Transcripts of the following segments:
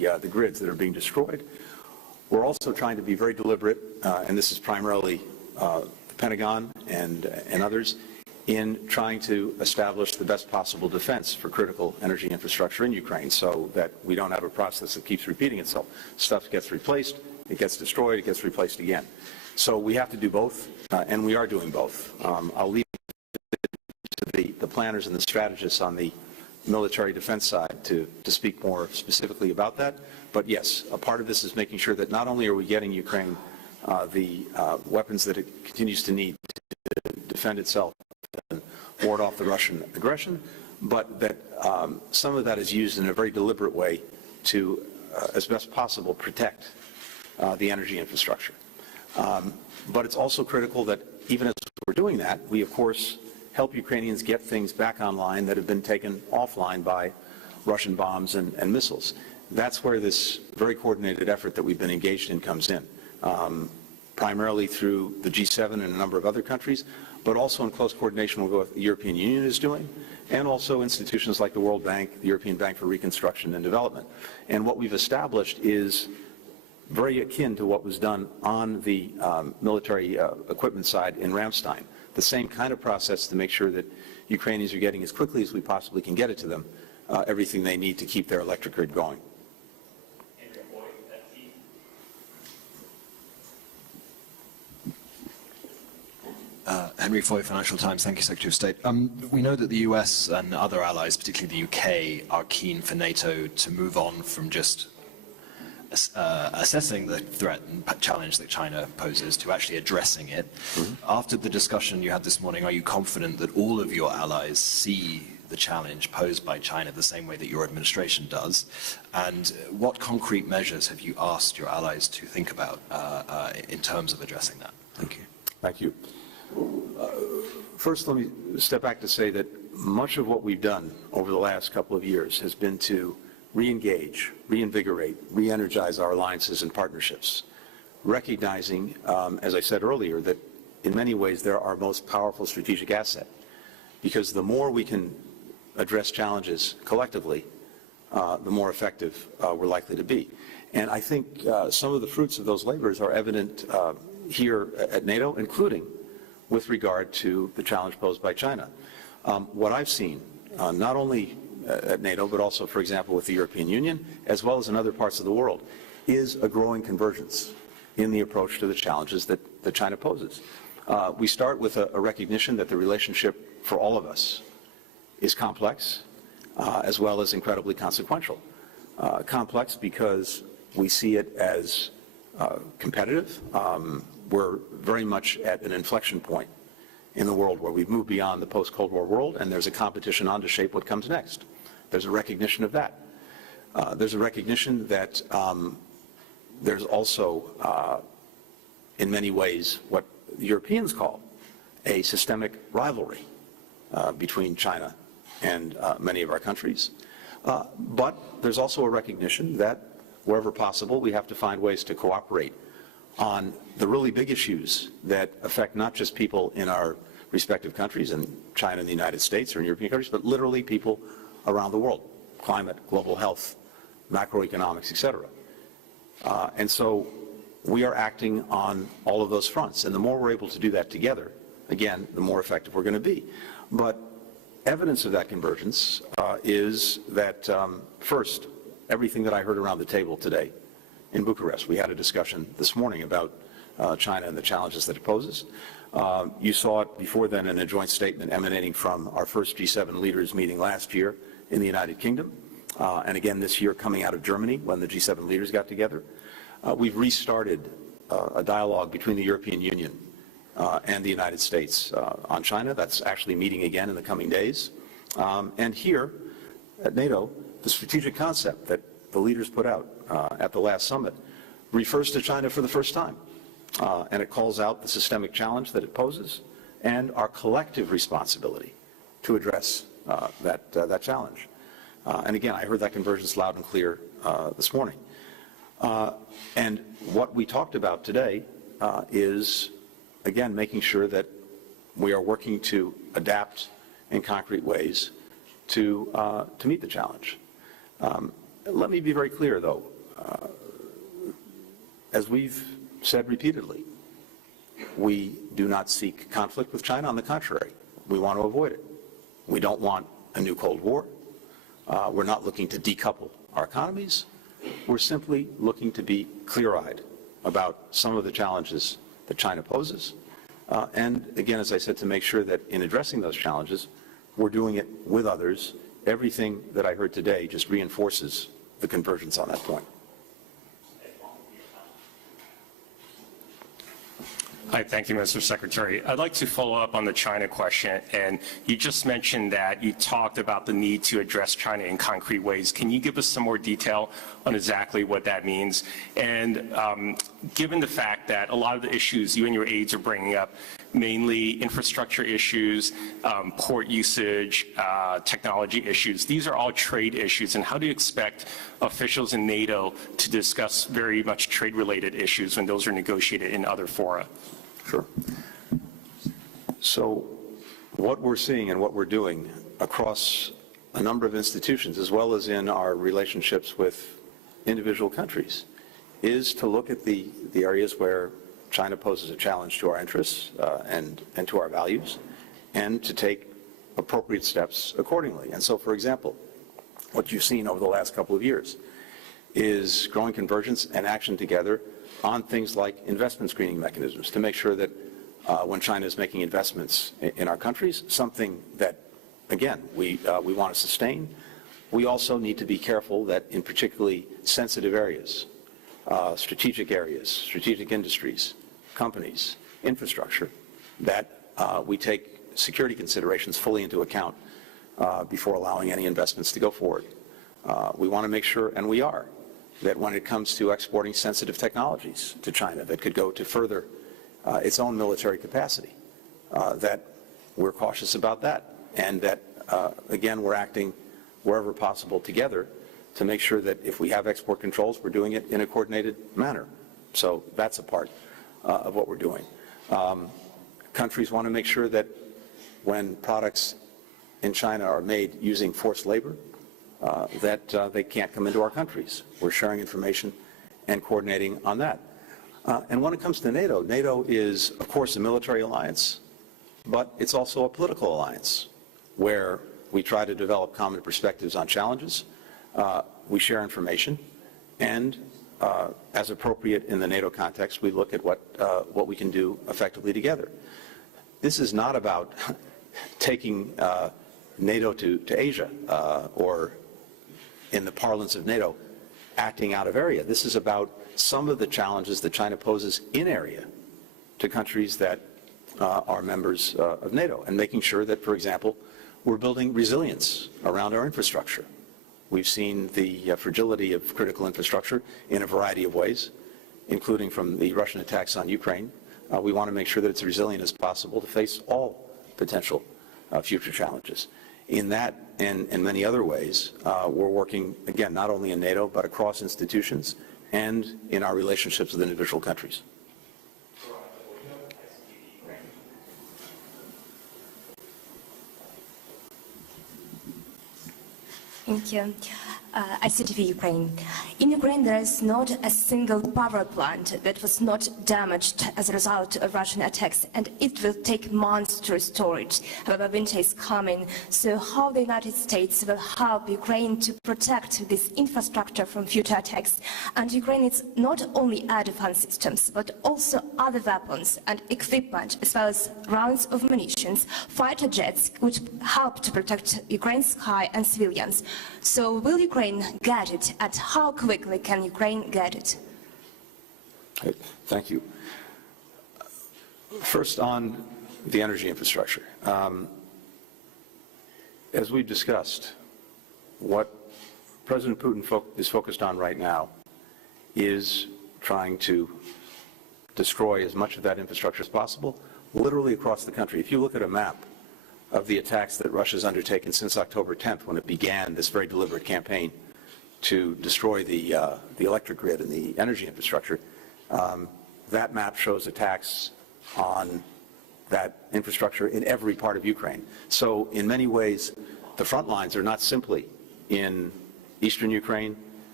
the grids that are being destroyed. We're also trying to be very deliberate, and this is primarily the Pentagon and others, in trying to establish the best possible defense for critical energy infrastructure in Ukraine so that we don't have a process that keeps repeating itself. Stuff gets replaced, it gets destroyed, it gets replaced again. So we have to do both, and we are doing both. I'll leave it to the planners and the strategists on the military defense side to speak more specifically about that. But yes, a part of this is making sure that not only are we getting Ukraine the weapons that it continues to need to defend itself and ward off the Russian aggression, but that some of that is used in a very deliberate way to, as best possible, protect the energy infrastructure. But it's also critical that even as we're doing that, we, of course, help Ukrainians get things back online that have been taken offline by Russian bombs and missiles. That's where this very coordinated effort that we've been engaged in comes in, primarily through the G7 and a number of other countries, but also in close coordination with what the European Union is doing, and also institutions like the World Bank, the European Bank for Reconstruction and Development. And what we've established is very akin to what was done on the military equipment side in Ramstein. The same kind of process to make sure that Ukrainians are getting as quickly as we possibly can get it to them, everything they need to keep their electric grid going. Henry Foy, Financial Times. Thank you, Secretary of State. We know that the US and other allies, particularly the UK, are keen for NATO to move on from just assessing the threat and challenge that China poses to actually addressing it. After the discussion you had this morning, are you confident that all of your allies see the challenge posed by China the same way that your administration does? And what concrete measures have you asked your allies to think about in terms of addressing that? Thank you. Thank you. First, let me step back to say that much of what we've done over the last couple of years has been to re-engage, reinvigorate, re-energize our alliances and partnerships, recognizing, as I said earlier, that in many ways they're our most powerful strategic asset, because the more we can address challenges collectively, the more effective we're likely to be. And I think some of the fruits of those labors are evident here at NATO, including with regard to the challenge posed by China. What I've seen, not only at NATO, but also, for example, with the European Union, as well as in other parts of the world, is a growing convergence in the approach to the challenges that China poses. We start with a recognition that the relationship for all of us is complex, as well as incredibly consequential. Complex because we see it as competitive. We're very much at an inflection point in the world where we've moved beyond the post-Cold War world, and there's a competition on to shape what comes next. There's a recognition of that. There's a recognition that there's also, in many ways, what the Europeans call a systemic rivalry between China and many of our countries. But there's also a recognition that wherever possible, we have to find ways to cooperate on the really big issues that affect not just people in our respective countries, in China and the United States or in European countries, but literally people around the world: climate, global health, macroeconomics, etc. And so we are acting on all of those fronts. And the more we're able to do that together, again, the more effective we're going to be. But evidence of that convergence is that, first, everything that I heard around the table today in Bucharest. We had a discussion this morning about China and the challenges that it poses. You saw it before then in a joint statement emanating from our first G7 leaders meeting last year in the United Kingdom, and again this year coming out of Germany when the G7 leaders got together. We've restarted a dialogue between the European Union and the United States on China. That's actually meeting again in the coming days. And here at NATO, the strategic concept that the leaders put out at the last summit refers to China for the first time. And it calls out the systemic challenge that it poses and our collective responsibility to address that challenge. And again, I heard that convergence loud and clear this morning. And what we talked about today is, again, making sure that we are working to adapt in concrete ways to meet the challenge. Let me be very clear, though. As we've said repeatedly, we do not seek conflict with China. On the contrary, we want to avoid it. We don't want a new Cold War. We're not looking to decouple our economies. We're simply looking to be clear-eyed about some of the challenges that China poses. And again, as I said, to make sure that in addressing those challenges, we're doing it with others. Everything that I heard today just reinforces the convergence on that point. Hi, thank you, Mr. Secretary. I'd like to follow up on the China question, and you just mentioned that you talked about the need to address China in concrete ways. Can you give us some more detail on exactly what that means? And given the fact that a lot of the issues you and your aides are bringing up, mainly infrastructure issues, port usage, technology issues, these are all trade issues, and how do you expect officials in NATO to discuss very much trade-related issues when those are negotiated in other fora? Sure. So what we're seeing and what we're doing across a number of institutions, as well as in our relationships with individual countries, is to look at the areas where China poses a challenge to our interests and to our values, and to take appropriate steps accordingly. And so, for example, what you've seen over the last couple of years is growing convergence and action together on things like investment screening mechanisms to make sure that when China is making investments in our countries, something that, again, we want to sustain, we also need to be careful that in particularly sensitive areas, strategic industries, companies, infrastructure, that we take security considerations fully into account before allowing any investments to go forward. We want to make sure, and we are, that when it comes to exporting sensitive technologies to China that could go to further its own military capacity, that we're cautious about that, and that, again, we're acting wherever possible together to make sure that if we have export controls, we're doing it in a coordinated manner. So that's a part of what we're doing. Countries want to make sure that when products in China are made using forced labor, that they can't come into our countries. We're sharing information and coordinating on that. And when it comes to NATO, NATO is, of course, a military alliance, but it's also a political alliance where we try to develop common perspectives on challenges. We share information, and as appropriate in the NATO context, we look at what we can do effectively together. This is not about taking NATO to Asia or, in the parlance of NATO, acting out of area. This is about some of the challenges that China poses in area to countries that are members of NATO, and making sure that, for example, we're building resilience around our infrastructure. We've seen the fragility of critical infrastructure in a variety of ways, including from the Russian attacks on Ukraine. We want to make sure that it's resilient as possible to face all potential future challenges. In that and many other ways, we're working, again, not only in NATO, but across institutions and in our relationships with individual countries. Thank you. ICTV Ukraine. In Ukraine, there is not a single power plant that was not damaged as a result of Russian attacks, and it will take months to restore it. However, winter is coming, so how the United States will help Ukraine to protect this infrastructure from future attacks? And Ukraine needs not only air defense systems, but also other weapons and equipment, as well as rounds of munitions, fighter jets, which help to protect Ukraine's sky and civilians. So will Ukraine get it, and how quickly can Ukraine get it? Thank you. First, on the energy infrastructure. As we've discussed, what President Putin is focused on right now is trying to destroy as much of that infrastructure as possible, literally across the country. If you look at a map of the attacks that Russia's undertaken since October 10th, when it began this very deliberate campaign to destroy the electric grid and the energy infrastructure, that map shows attacks on that infrastructure in every part of Ukraine. So in many ways, the front lines are not simply in eastern Ukraine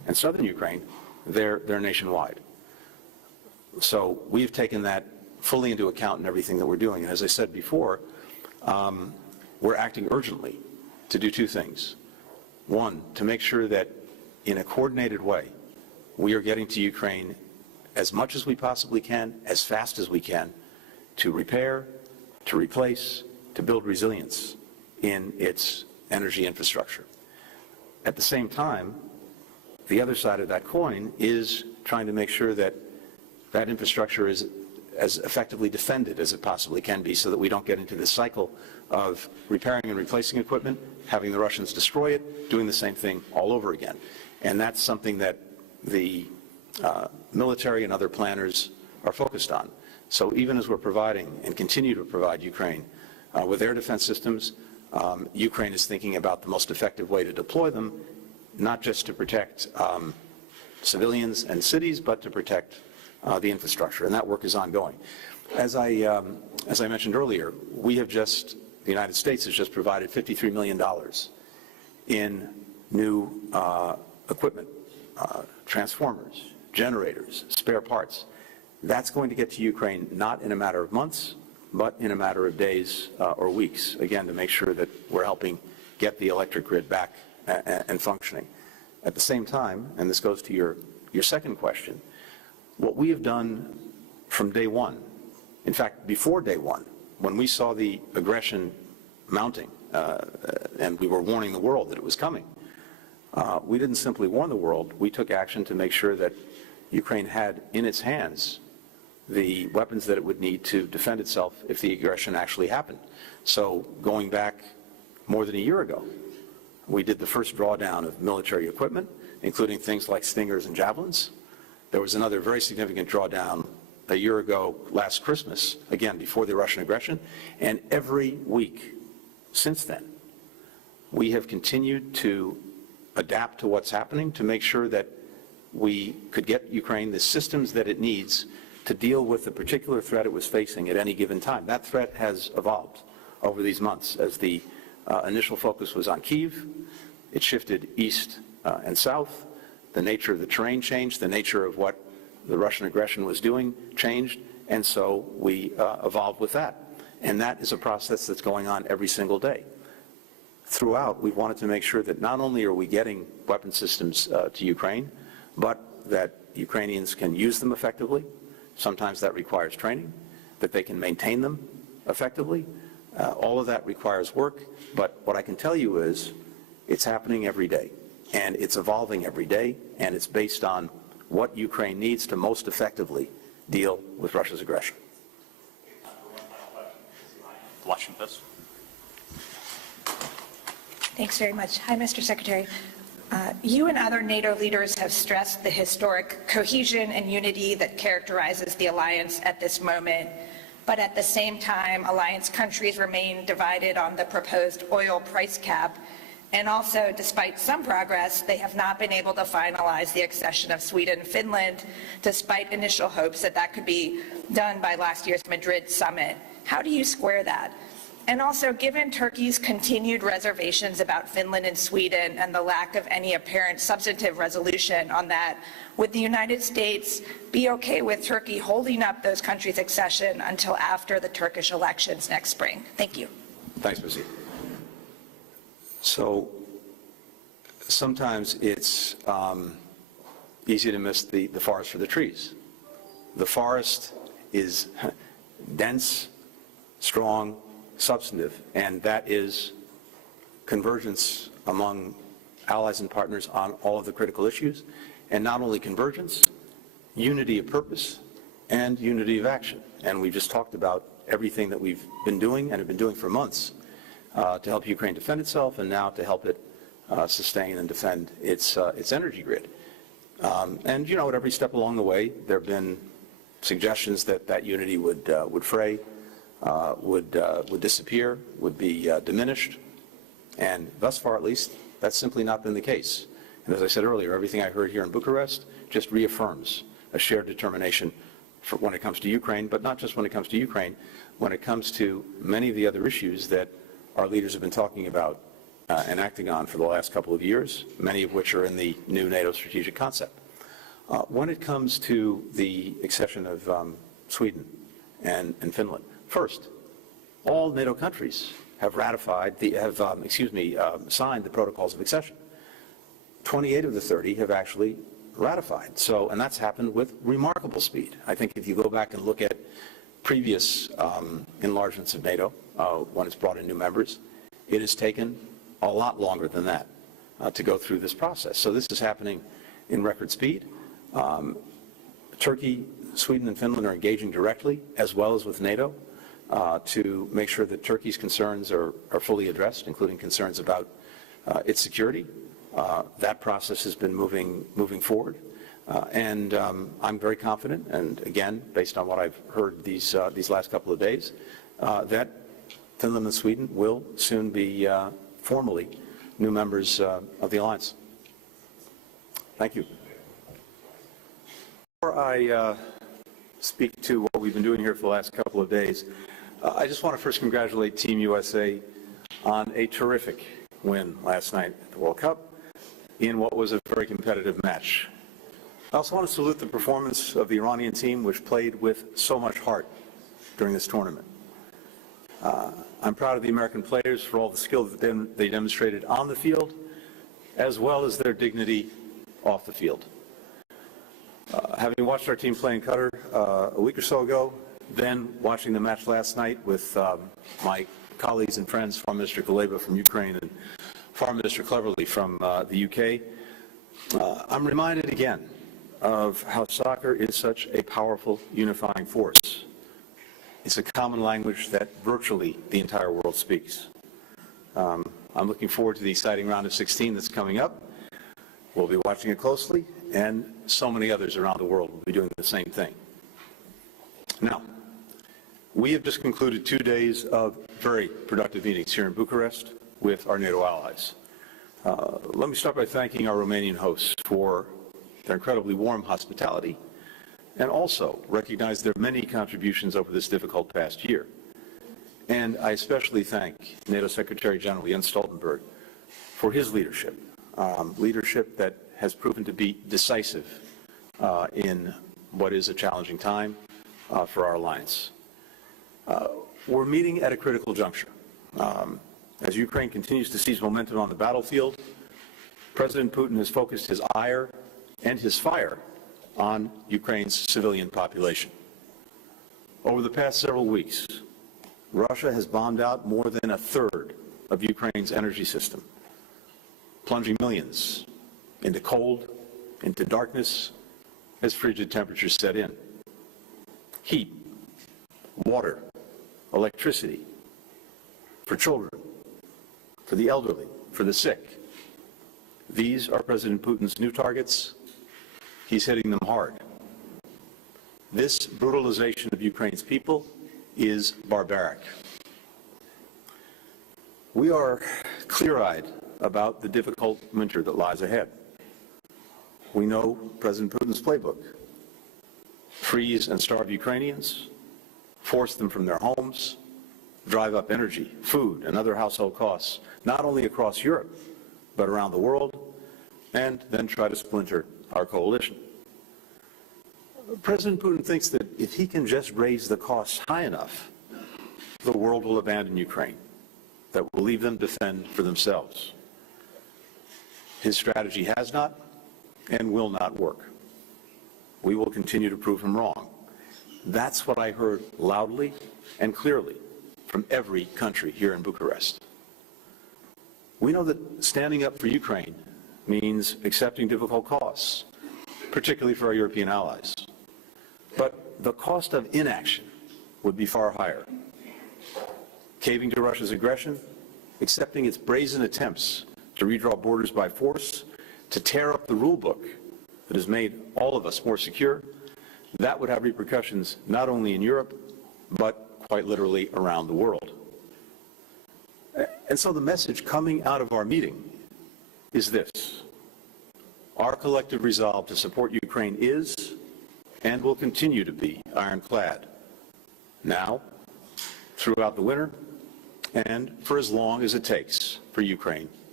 and southern Ukraine, they're nationwide. So we've taken that fully into account in everything that we're doing. And as I said before, we're acting urgently to do two things. One, to make sure that in a coordinated way, we are getting to Ukraine as much as we possibly can, as fast as we can, to repair, to replace, to build resilience in its energy infrastructure. At the same time, the other side of that coin is trying to make sure that that infrastructure is as effectively defended as it possibly can be, so that we don't get into this cycle of repairing and replacing equipment, having the Russians destroy it, doing the same thing all over again. And that's something that the military and other planners are focused on. So even as we're providing and continue to provide Ukraine with air defense systems, Ukraine is thinking about the most effective way to deploy them, not just to protect civilians and cities, but to protect the infrastructure, and that work is ongoing. As I mentioned earlier, the United States has just provided $53 million in new equipment, transformers, generators, spare parts. That's going to get to Ukraine not in a matter of months, but in a matter of days or weeks, again, to make sure that we're helping get the electric grid back and functioning. At the same time, and this goes to your second question, what we have done from day one, in fact, before day one, when we saw the aggression mounting and we were warning the world that it was coming, we didn't simply warn the world, we took action to make sure that Ukraine had in its hands the weapons that it would need to defend itself if the aggression actually happened. So going back more than a year ago, we did the first drawdown of military equipment, including things like Stingers and Javelins. There was another very significant drawdown a year ago last Christmas, again, before the Russian aggression. And every week since then, we have continued to adapt to what's happening to make sure that we could get Ukraine the systems that it needs to deal with the particular threat it was facing at any given time. That threat has evolved over these months. As the initial focus was on Kyiv, it shifted east and south. The nature of the terrain changed, the nature of what the Russian aggression was doing changed, and so we evolved with that. And that is a process that's going on every single day. Throughout, we've wanted to make sure that not only are we getting weapon systems to Ukraine, but that Ukrainians can use them effectively. Sometimes that requires training, that they can maintain them effectively. All of that requires work, but what I can tell you is it's happening every day, and it's evolving every day, and it's based on what Ukraine needs to most effectively deal with Russia's aggression. Washington Post. Thanks very much. Hi, Mr. Secretary. You and other NATO leaders have stressed the historic cohesion and unity that characterizes the alliance at this moment. But at the same time, alliance countries remain divided on the proposed oil price cap. And also, despite some progress, they have not been able to finalize the accession of Sweden and Finland, despite initial hopes that that could be done by last year's Madrid summit. How do you square that? And also, given Turkey's continued reservations about Finland and Sweden and the lack of any apparent substantive resolution on that, would the United States be okay with Turkey holding up those countries' accession until after the Turkish elections next spring? Thank you. Thanks, Missy. So sometimes it's easy to miss the forest for the trees. The forest is dense, strong, substantive, and that is convergence among allies and partners on all of the critical issues, and not only convergence, unity of purpose and unity of action. And we've just talked about everything that we've been doing and have been doing for months to help Ukraine defend itself, and now to help it sustain and defend its energy grid. And you know, at every step along the way, there have been suggestions that that unity would fray, would disappear, would be diminished, and thus far, at least, that's simply not been the case. And as I said earlier, everything I heard here in Bucharest just reaffirms a shared determination for when it comes to Ukraine, but not just when it comes to Ukraine, when it comes to many of the other issues that our leaders have been talking about and acting on for the last couple of years, many of which are in the new NATO strategic concept. When it comes to the accession of Sweden and Finland, first, all NATO countries have ratified signed the protocols of accession. 28 of the 30 have actually ratified. So, and that's happened with remarkable speed. I think if you go back and look at previous enlargements of NATO, when it's brought in new members, it has taken a lot longer than that to go through this process. So this is happening in record speed. Turkey, Sweden, and Finland are engaging directly, as well as with NATO, to make sure that Turkey's concerns are fully addressed, including concerns about its security. That process has been moving forward, and I'm very confident. And again, based on what I've heard these last couple of days, that Finland and Sweden will soon be formally new members of the alliance. Thank you. Before I speak to what we've been doing here for the last couple of days, I just want to first congratulate Team USA on a terrific win last night at the World Cup in what was a very competitive match. I also want to salute the performance of the Iranian team, which played with so much heart during this tournament. I'm proud of the American players for all the skill that they demonstrated on the field, as well as their dignity off the field. Having watched our team play in Qatar a week or so ago, then watching the match last night with my colleagues and friends, Foreign Minister Kuleba from Ukraine and Foreign Minister Cleverly from the UK, I'm reminded again of how soccer is such a powerful unifying force. It's a common language that virtually the entire world speaks. I'm looking forward to the exciting round of 16 that's coming up. We'll be watching it closely, and so many others around the world will be doing the same thing. Now, we have just concluded 2 days of very productive meetings here in Bucharest with our NATO allies. Let me start by thanking our Romanian hosts for their incredibly warm hospitality, and also recognize their many contributions over this difficult past year. And I especially thank NATO Secretary General Jens Stoltenberg for his leadership, leadership that has proven to be decisive in what is a challenging time for our alliance. We're meeting at a critical juncture. As Ukraine continues to seize momentum on the battlefield, President Putin has focused his ire and his fire on Ukraine's civilian population. Over the past several weeks, Russia has bombed out more than a third of Ukraine's energy system, plunging millions into cold, into darkness, as frigid temperatures set in. Heat, water, electricity, for children, for the elderly, for the sick. These are President Putin's new targets. He's hitting them hard. This brutalization of Ukraine's people is barbaric. We are clear-eyed about the difficult winter that lies ahead. We know President Putin's playbook: freeze and starve Ukrainians, force them from their homes, drive up energy, food, and other household costs, not only across Europe, but around the world, and then try to splinter our coalition. President Putin thinks that if he can just raise the costs high enough, the world will abandon Ukraine, that will leave them to fend for themselves. His strategy has not and will not work. We will continue to prove him wrong. That's what I heard loudly and clearly from every country here in Bucharest. We know that standing up for Ukraine means accepting difficult costs, particularly for our European allies. But the cost of inaction would be far higher. Caving to Russia's aggression, accepting its brazen attempts to redraw borders by force, to tear up the rule book that has made all of us more secure, that would have repercussions not only in Europe, but quite literally around the world. And so the message coming out of our meeting is this: our collective resolve to support Ukraine is and will continue to be ironclad, now, throughout the winter, and for as long as it takes for Ukraine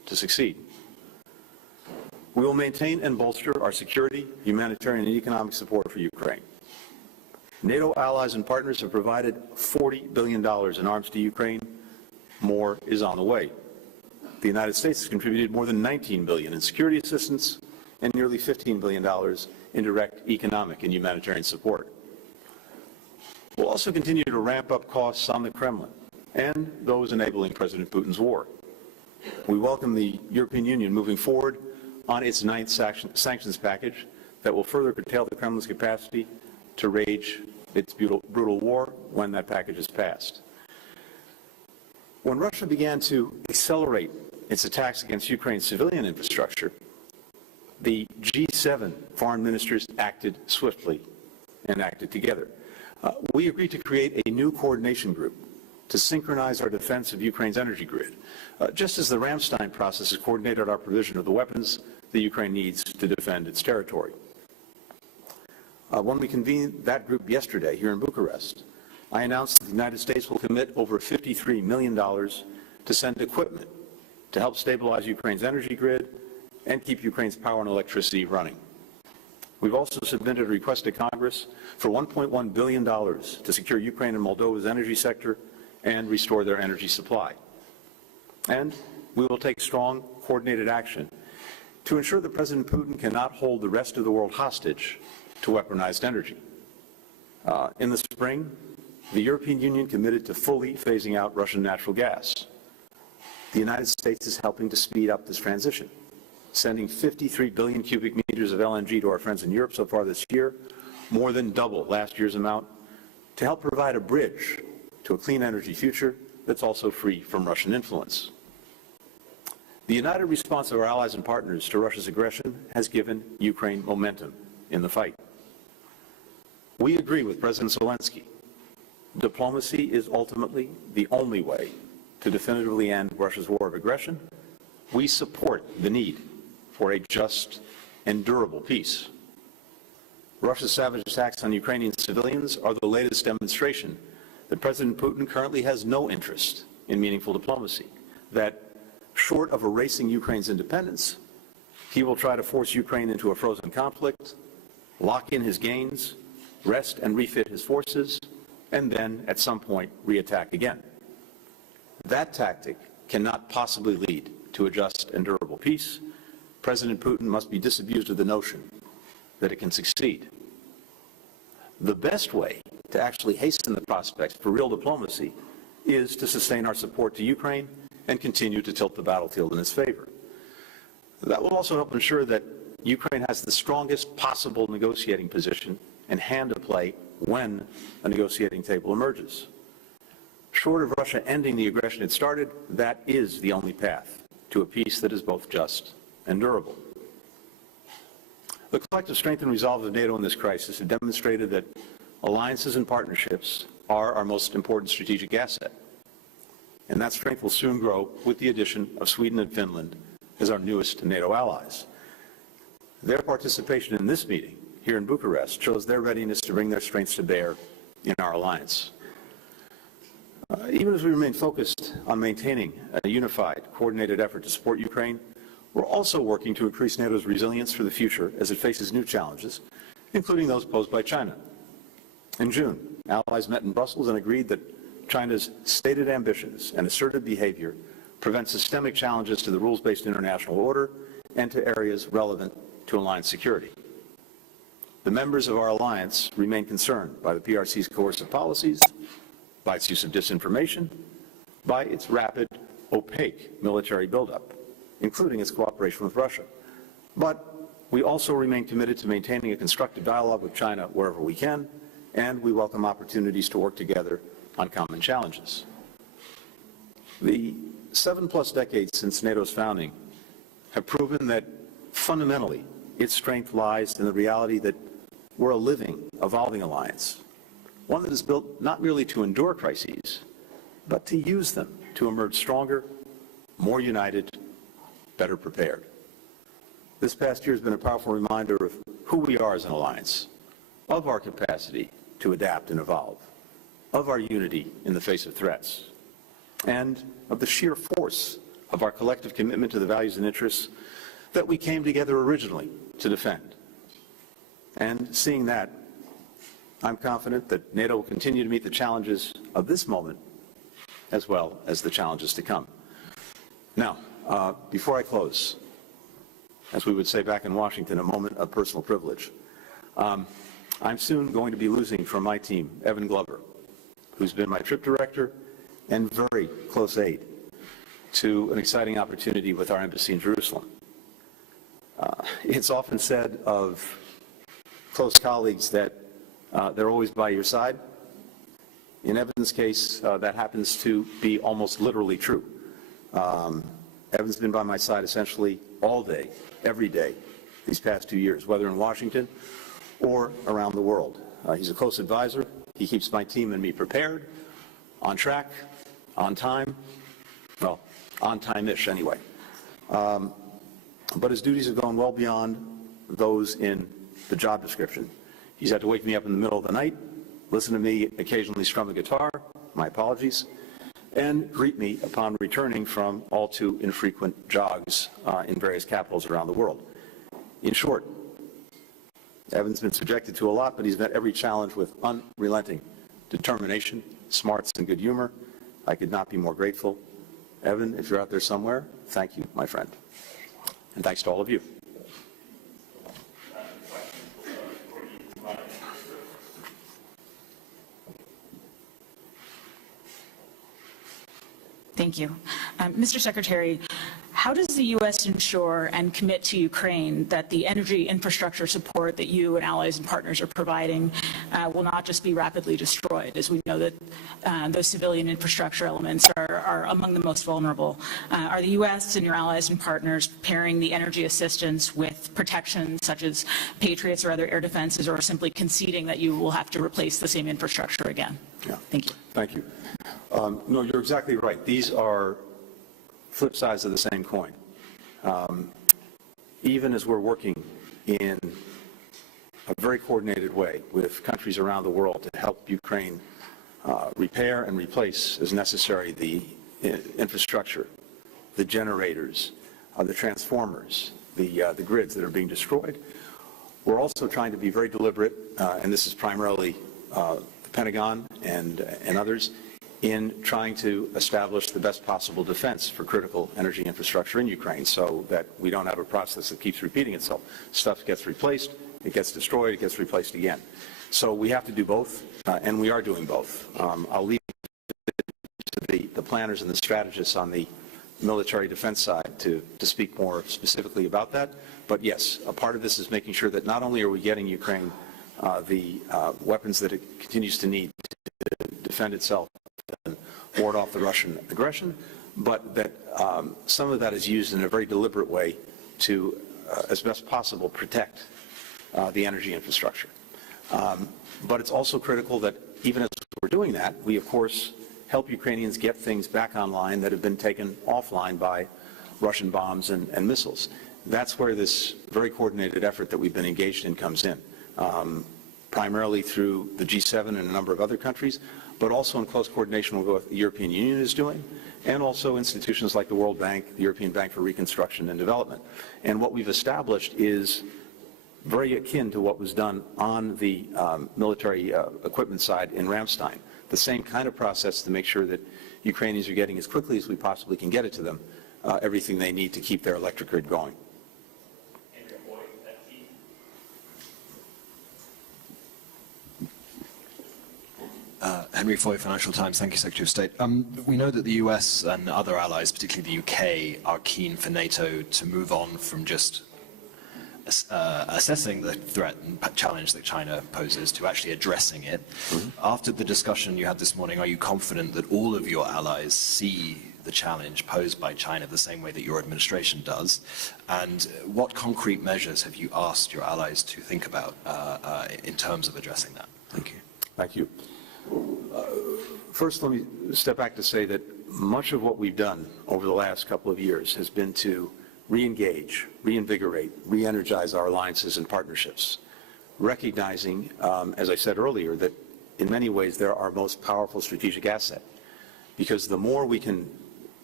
to succeed. We will maintain and bolster our security, humanitarian, and economic support for Ukraine. NATO allies and partners have provided $40 billion in arms to Ukraine. More is on the way. The United States has contributed more than $19 billion in security assistance and nearly $15 billion in direct economic and humanitarian support. We'll also continue to ramp up costs on the Kremlin and those enabling President Putin's war. We welcome the European Union moving forward on its ninth sanctions package that will further curtail the Kremlin's capacity to wage its brutal war when that package is passed. When Russia began to accelerate its attacks against Ukraine's civilian infrastructure, the G7 foreign ministers acted swiftly and acted together. We agreed to create a new coordination group to synchronize our defense of Ukraine's energy grid, just as the Ramstein process has coordinated our provision of the weapons that Ukraine needs to defend its territory. When we convened that group yesterday here in Bucharest, I announced that the United States will commit over $53 million to send equipment to help stabilize Ukraine's energy grid and keep Ukraine's power and electricity running. We've also submitted a request to Congress for $1.1 billion to secure Ukraine and Moldova's energy sector and restore their energy supply. And we will take strong, coordinated action to ensure that President Putin cannot hold the rest of the world hostage to weaponized energy. In the spring, the European Union committed to fully phasing out Russian natural gas. The United States is helping to speed up this transition, sending 53 billion cubic meters of LNG to our friends in Europe so far this year, more than double last year's amount, to help provide a bridge to a clean energy future that's also free from Russian influence. The united response of our allies and partners to Russia's aggression has given Ukraine momentum in the fight. We agree with President Zelensky. Diplomacy is ultimately the only way to definitively end Russia's war of aggression. We support the need for a just and durable peace. Russia's savage attacks on Ukrainian civilians are the latest demonstration that President Putin currently has no interest in meaningful diplomacy, that short of erasing Ukraine's independence, he will try to force Ukraine into a frozen conflict, lock in his gains, rest and refit his forces, and then, at some point, reattack again. That tactic cannot possibly lead to a just and durable peace. President Putin must be disabused of the notion that it can succeed. The best way to actually hasten the prospects for real diplomacy is to sustain our support to Ukraine and continue to tilt the battlefield in its favor. That will also help ensure that Ukraine has the strongest possible negotiating position and hand to play when a negotiating table emerges. Short of Russia ending the aggression it started, that is the only path to a peace that is both just and durable. The collective strength and resolve of NATO in this crisis have demonstrated that alliances and partnerships are our most important strategic asset. And that strength will soon grow with the addition of Sweden and Finland as our newest NATO allies. Their participation in this meeting here in Bucharest shows their readiness to bring their strengths to bear in our alliance. Even as we remain focused on maintaining a unified, coordinated effort to support Ukraine, we're also working to increase NATO's resilience for the future as it faces new challenges, including those posed by China. In June, allies met in Brussels and agreed that China's stated ambitions and assertive behavior prevent systemic challenges to the rules-based international order and to areas relevant to alliance security. The members of our alliance remain concerned by the PRC's coercive policies, by its use of disinformation, by its rapid, opaque military buildup, including its cooperation with Russia. But we also remain committed to maintaining a constructive dialogue with China wherever we can, and we welcome opportunities to work together on common challenges. The 7+ decades since NATO's founding have proven that fundamentally its strength lies in the reality that we're a living, evolving alliance, one that is built not merely to endure crises, but to use them to emerge stronger, more united, better prepared. This past year has been a powerful reminder of who we are as an alliance, of our capacity to adapt and evolve, of our unity in the face of threats, and of the sheer force of our collective commitment to the values and interests that we came together originally to defend. And seeing that, I'm confident that NATO will continue to meet the challenges of this moment as well as the challenges to come. Now, before I close, as we would say back in Washington, a moment of personal privilege. I'm soon going to be losing from my team, Evan Glover, who's been my trip director and very close aide to an exciting opportunity with our embassy in Jerusalem. It's often said of close colleagues that they're always by your side. In Evan's case, that happens to be almost literally true. Evan's been by my side essentially all day, every day, these past 2 years, whether in Washington or around the world. He's a close advisor. He keeps my team and me prepared, on track, on time, well, on time-ish anyway. But his duties have gone well beyond those in the job description. He's had to wake me up in the middle of the night, listen to me occasionally strum a guitar, my apologies, and greet me upon returning from all too infrequent jogs in various capitals around the world. In short, Evan's been subjected to a lot, but he's met every challenge with unrelenting determination, smarts, and good humor. I could not be more grateful. Evan, if you're out there somewhere, thank you, my friend. And thanks to all of you. Thank you. Mr. Secretary, how does the U.S. ensure and commit to Ukraine that the energy infrastructure support that you and allies and partners are providing will not just be rapidly destroyed, as we know that those civilian infrastructure elements are among the most vulnerable? Are the U.S. and your allies and partners pairing the energy assistance with protection such as Patriots or other air defenses, or simply conceding that you will have to replace the same infrastructure again? Yeah. Thank you. Thank you. No, you're exactly right. These are flip sides of the same coin. Even as we're working in a very coordinated way with countries around the world to help Ukraine repair and replace as necessary the infrastructure, the generators, the transformers, the grids that are being destroyed, we're also trying to be very deliberate, and this is primarily the Pentagon and others, in trying to establish the best possible defense for critical energy infrastructure in Ukraine so that we don't have a process that keeps repeating itself. Stuff gets replaced, it gets destroyed, it gets replaced again. So we have to do both, and we are doing both. I'll leave it to the planners and the strategists on the military defense side to speak more specifically about that. But yes, a part of this is making sure that not only are we getting Ukraine the weapons that it continues to need to defend itself and ward off the Russian aggression, but that some of that is used in a very deliberate way to, as best possible, protect the energy infrastructure. But it's also critical that even as we're doing that, we, of course, help Ukrainians get things back online that have been taken offline by Russian bombs and missiles. That's where this very coordinated effort that we've been engaged in comes in, primarily through the G7 and a number of other countries, but also in close coordination with what the European Union is doing, and also institutions like the World Bank, the European Bank for Reconstruction and Development. And what we've established is very akin to what was done on the military equipment side in Ramstein. The same kind of process to make sure that Ukrainians are getting, as quickly as we possibly can get it to them, everything they need to keep their electric grid going. Henry Foy, Financial Times. Thank you, Secretary of State. We know that the US and other allies, particularly the UK, are keen for NATO to move on from just assessing the threat and challenge that China poses to actually addressing it. Mm-hmm. After the discussion you had this morning, are you confident that all of your allies see the challenge posed by China the same way that your administration does? And what concrete measures have you asked your allies to think about in terms of addressing that? Thank you. Thank you. First, let me step back to say that much of what we've done over the last couple of years has been to re-engage, reinvigorate, re-energize our alliances and partnerships, recognizing, as I said earlier, that in many ways they're our most powerful strategic asset. Because the more we can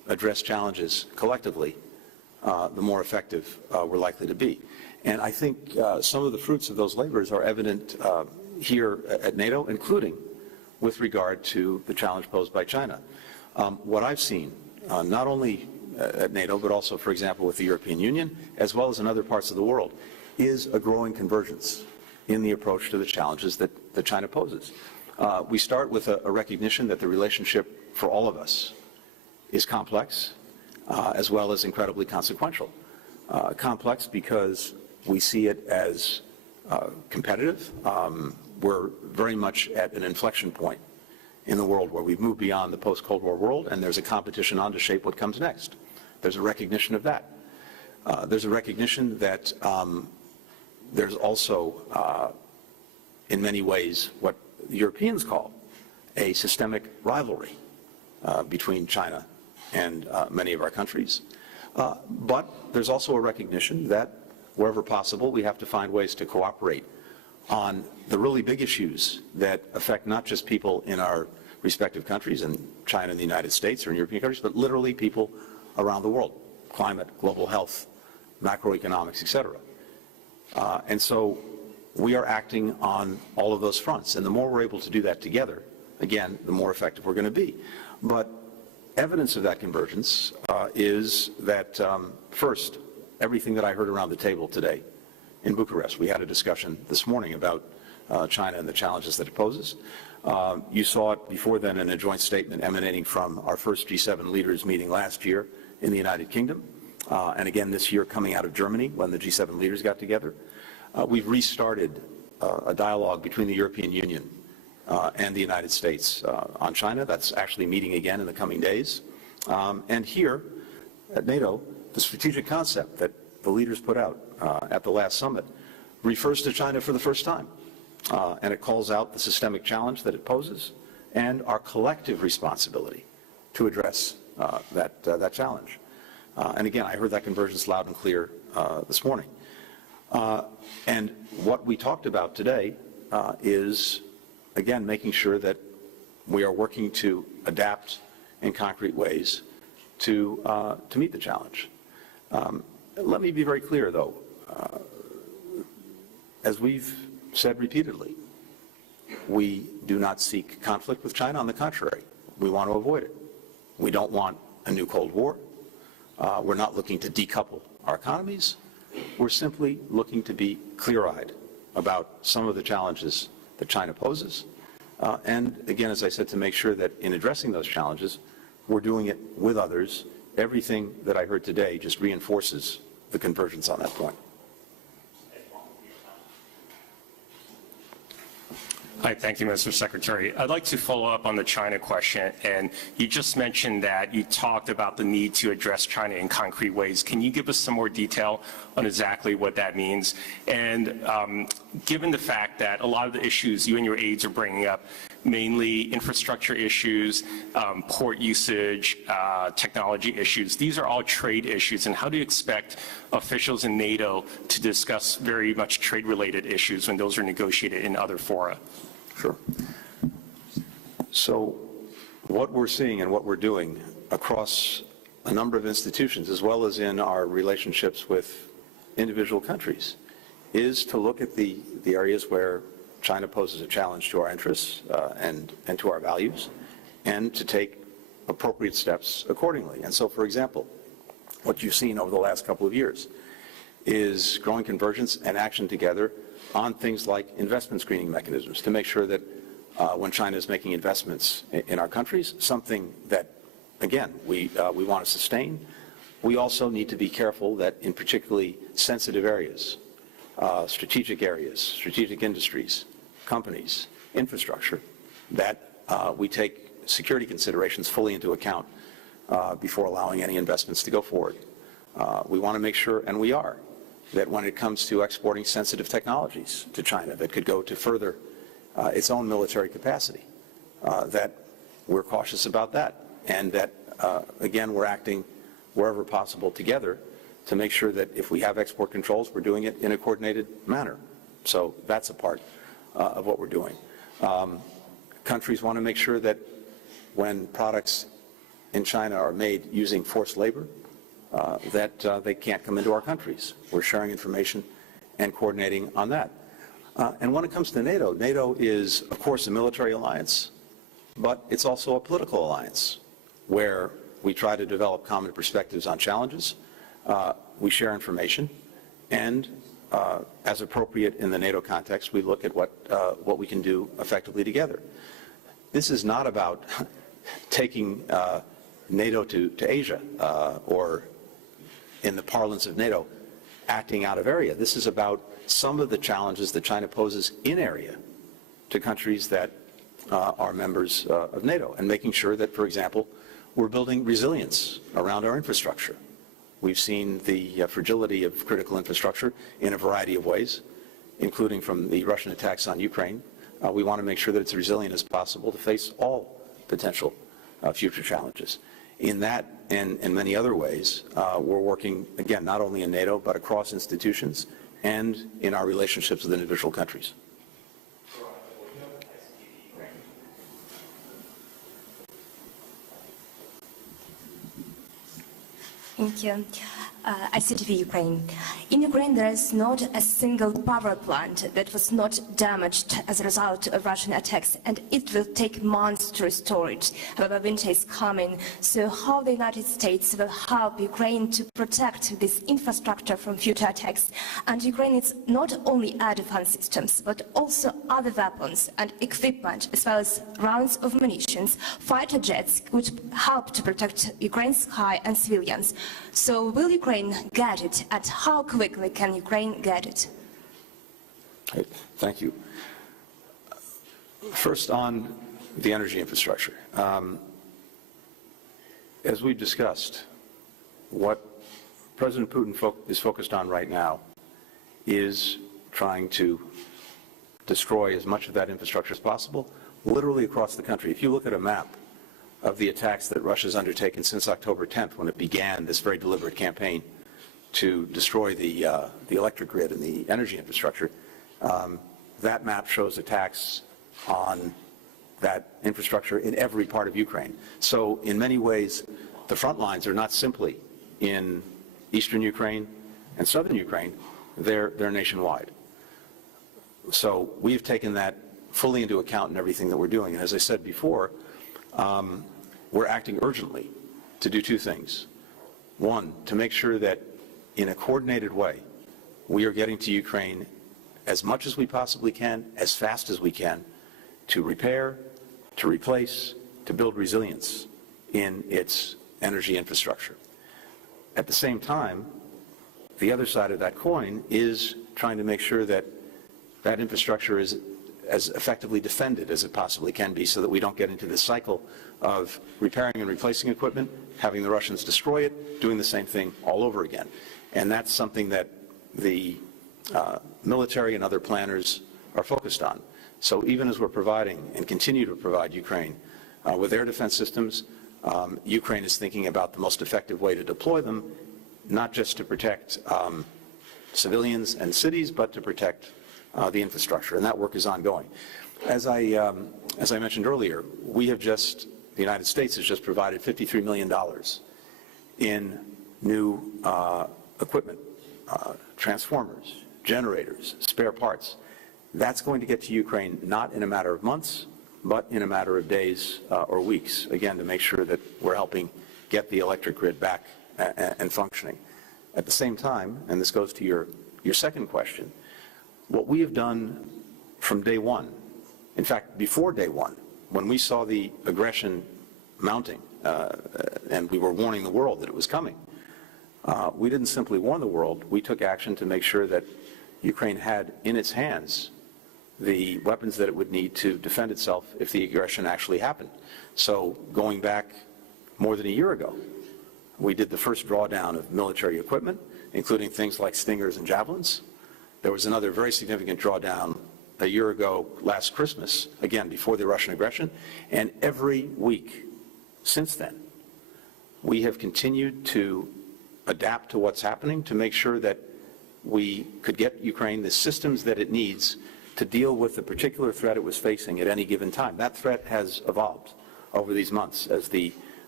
address challenges collectively, the more effective we're likely to be. And I think some of the fruits of those labors are evident here at NATO, including with regard to the challenge posed by China. What I've seen, not only at NATO, but also, for example, with the European Union, as well as in other parts of the world, is a growing convergence in the approach to the challenges that China poses. We start with a recognition that the relationship for all of us is complex, as well as incredibly consequential. Complex because we see it as competitive. We're very much at an inflection point in the world where we've moved beyond the post-Cold War world, and there's a competition on to shape what comes next. There's a recognition of that. There's a recognition that there's also, in many ways, what the Europeans call a systemic rivalry between China and many of our countries. But there's also a recognition that wherever possible, we have to find ways to cooperate on the really big issues that affect not just people in our respective countries, in China and the United States or in European countries, but literally people around the world: climate, global health, macroeconomics, etc. And so we are acting on all of those fronts. And the more we're able to do that together, again, the more effective we're going to be. But evidence of that convergence is that, first, everything that I heard around the table today in Bucharest. We had a discussion this morning about China and the challenges that it poses. You saw it before then in a joint statement emanating from our first G7 leaders meeting last year in the United Kingdom, and again this year coming out of Germany when the G7 leaders got together. We've restarted a dialogue between the European Union and the United States on China. That's actually meeting again in the coming days. And here at NATO, the strategic concept that the leaders put out at the last summit refers to China for the first time. And it calls out the systemic challenge that it poses and our collective responsibility to address that challenge. And again, I heard that convergence loud and clear this morning. And what we talked about today is, again, making sure that we are working to adapt in concrete ways to meet the challenge. Let me be very clear, though. As we've said repeatedly, we do not seek conflict with China. On the contrary, we want to avoid it. We don't want a new Cold War. We're not looking to decouple our economies. We're simply looking to be clear-eyed about some of the challenges that China poses. And again, as I said, to make sure that in addressing those challenges, we're doing it with others. Everything that I heard today just reinforces the convergence on that point. Hi, thank you, Mr. Secretary. I'd like to follow up on the China question. And you just mentioned that you talked about the need to address China in concrete ways. Can you give us some more detail on exactly what that means? And given the fact that a lot of the issues you and your aides are bringing up, mainly infrastructure issues, port usage, technology issues, these are all trade issues. And how do you expect officials in NATO to discuss very much trade-related issues when those are negotiated in other fora? Sure. So what we're seeing and what we're doing across a number of institutions, as well as in our relationships with individual countries, is to look at the areas where China poses a challenge to our interests and to our values, and to take appropriate steps accordingly. And so, for example, what you've seen over the last couple of years is growing convergence and action together on things like investment screening mechanisms to make sure that when China is making investments in our countries, something that, again, we want to sustain, we also need to be careful that in particularly sensitive areas, strategic industries, companies, infrastructure, that we take security considerations fully into account before allowing any investments to go forward. We want to make sure, and we are, that when it comes to exporting sensitive technologies to China that could go to further its own military capacity, that we're cautious about that, and that, again, we're acting wherever possible together to make sure that if we have export controls, we're doing it in a coordinated manner. So that's a part of what we're doing. Countries want to make sure that when products in China are made using forced labor, that they can't come into our countries. We're sharing information and coordinating on that. And when it comes to NATO, NATO is, of course, a military alliance, but it's also a political alliance where we try to develop common perspectives on challenges, we share information, and as appropriate in the NATO context, we look at what we can do effectively together. This is not about taking NATO to Asia or, in the parlance of NATO, acting out of area. This is about some of the challenges that China poses in area to countries that are members of NATO, and making sure that, for example, we're building resilience around our infrastructure. We've seen the fragility of critical infrastructure in a variety of ways, including from the Russian attacks on Ukraine. We want to make sure that it's resilient as possible to face all potential future challenges. In that and in many other ways, we're working, again, not only in NATO, but across institutions and in our relationships with individual countries. Thank you. ICTV Ukraine. In Ukraine, there is not a single power plant that was not damaged as a result of Russian attacks, and it will take months to restore it. However, winter is coming, so how the United States will help Ukraine to protect this infrastructure from future attacks? And Ukraine is not only air defense systems, but also other weapons and equipment, as well as rounds of munitions. Fighter jets could help to protect Ukraine's sky and civilians. So will Ukraine get it, and how quickly can Ukraine get it? Thank you. First, on the energy infrastructure. As we've discussed, what President Putin is focused on right now is trying to destroy as much of that infrastructure as possible, literally across the country. If you look at a map of the attacks that Russia's undertaken since October 10th, when it began this very deliberate campaign to destroy the electric grid and the energy infrastructure, that map shows attacks on that infrastructure in every part of Ukraine. So in many ways, the front lines are not simply in eastern Ukraine and southern Ukraine, they're nationwide. So we've taken that fully into account in everything that we're doing. And as I said before, we're acting urgently to do two things. One, to make sure that in a coordinated way, we are getting to Ukraine as much as we possibly can, as fast as we can, to repair, to replace, to build resilience in its energy infrastructure. At the same time, the other side of that coin is trying to make sure that that infrastructure is as effectively defended as it possibly can be, so that we don't get into this cycle of repairing and replacing equipment, having the Russians destroy it, doing the same thing all over again. And that's something that the military and other planners are focused on. So even as we're providing and continue to provide Ukraine with air defense systems, Ukraine is thinking about the most effective way to deploy them, not just to protect civilians and cities, but to protect the infrastructure, and that work is ongoing. As I mentioned earlier, the United States has just provided $53 million in new equipment, transformers, generators, spare parts. That's going to get to Ukraine not in a matter of months, but in a matter of days or weeks, again, to make sure that we're helping get the electric grid back and functioning. At the same time, and this goes to your second question, what we have done from day one, in fact, before day one, when we saw the aggression mounting, and we were warning the world that it was coming, we didn't simply warn the world, we took action to make sure that Ukraine had in its hands the weapons that it would need to defend itself if the aggression actually happened. So going back more than a year ago, we did the first drawdown of military equipment, including things like Stingers and Javelins. There was another very significant drawdown a year ago last Christmas, again, before the Russian aggression. And every week since then, we have continued to adapt to what's happening to make sure that we could get Ukraine the systems that it needs to deal with the particular threat it was facing at any given time. That threat has evolved over these months as the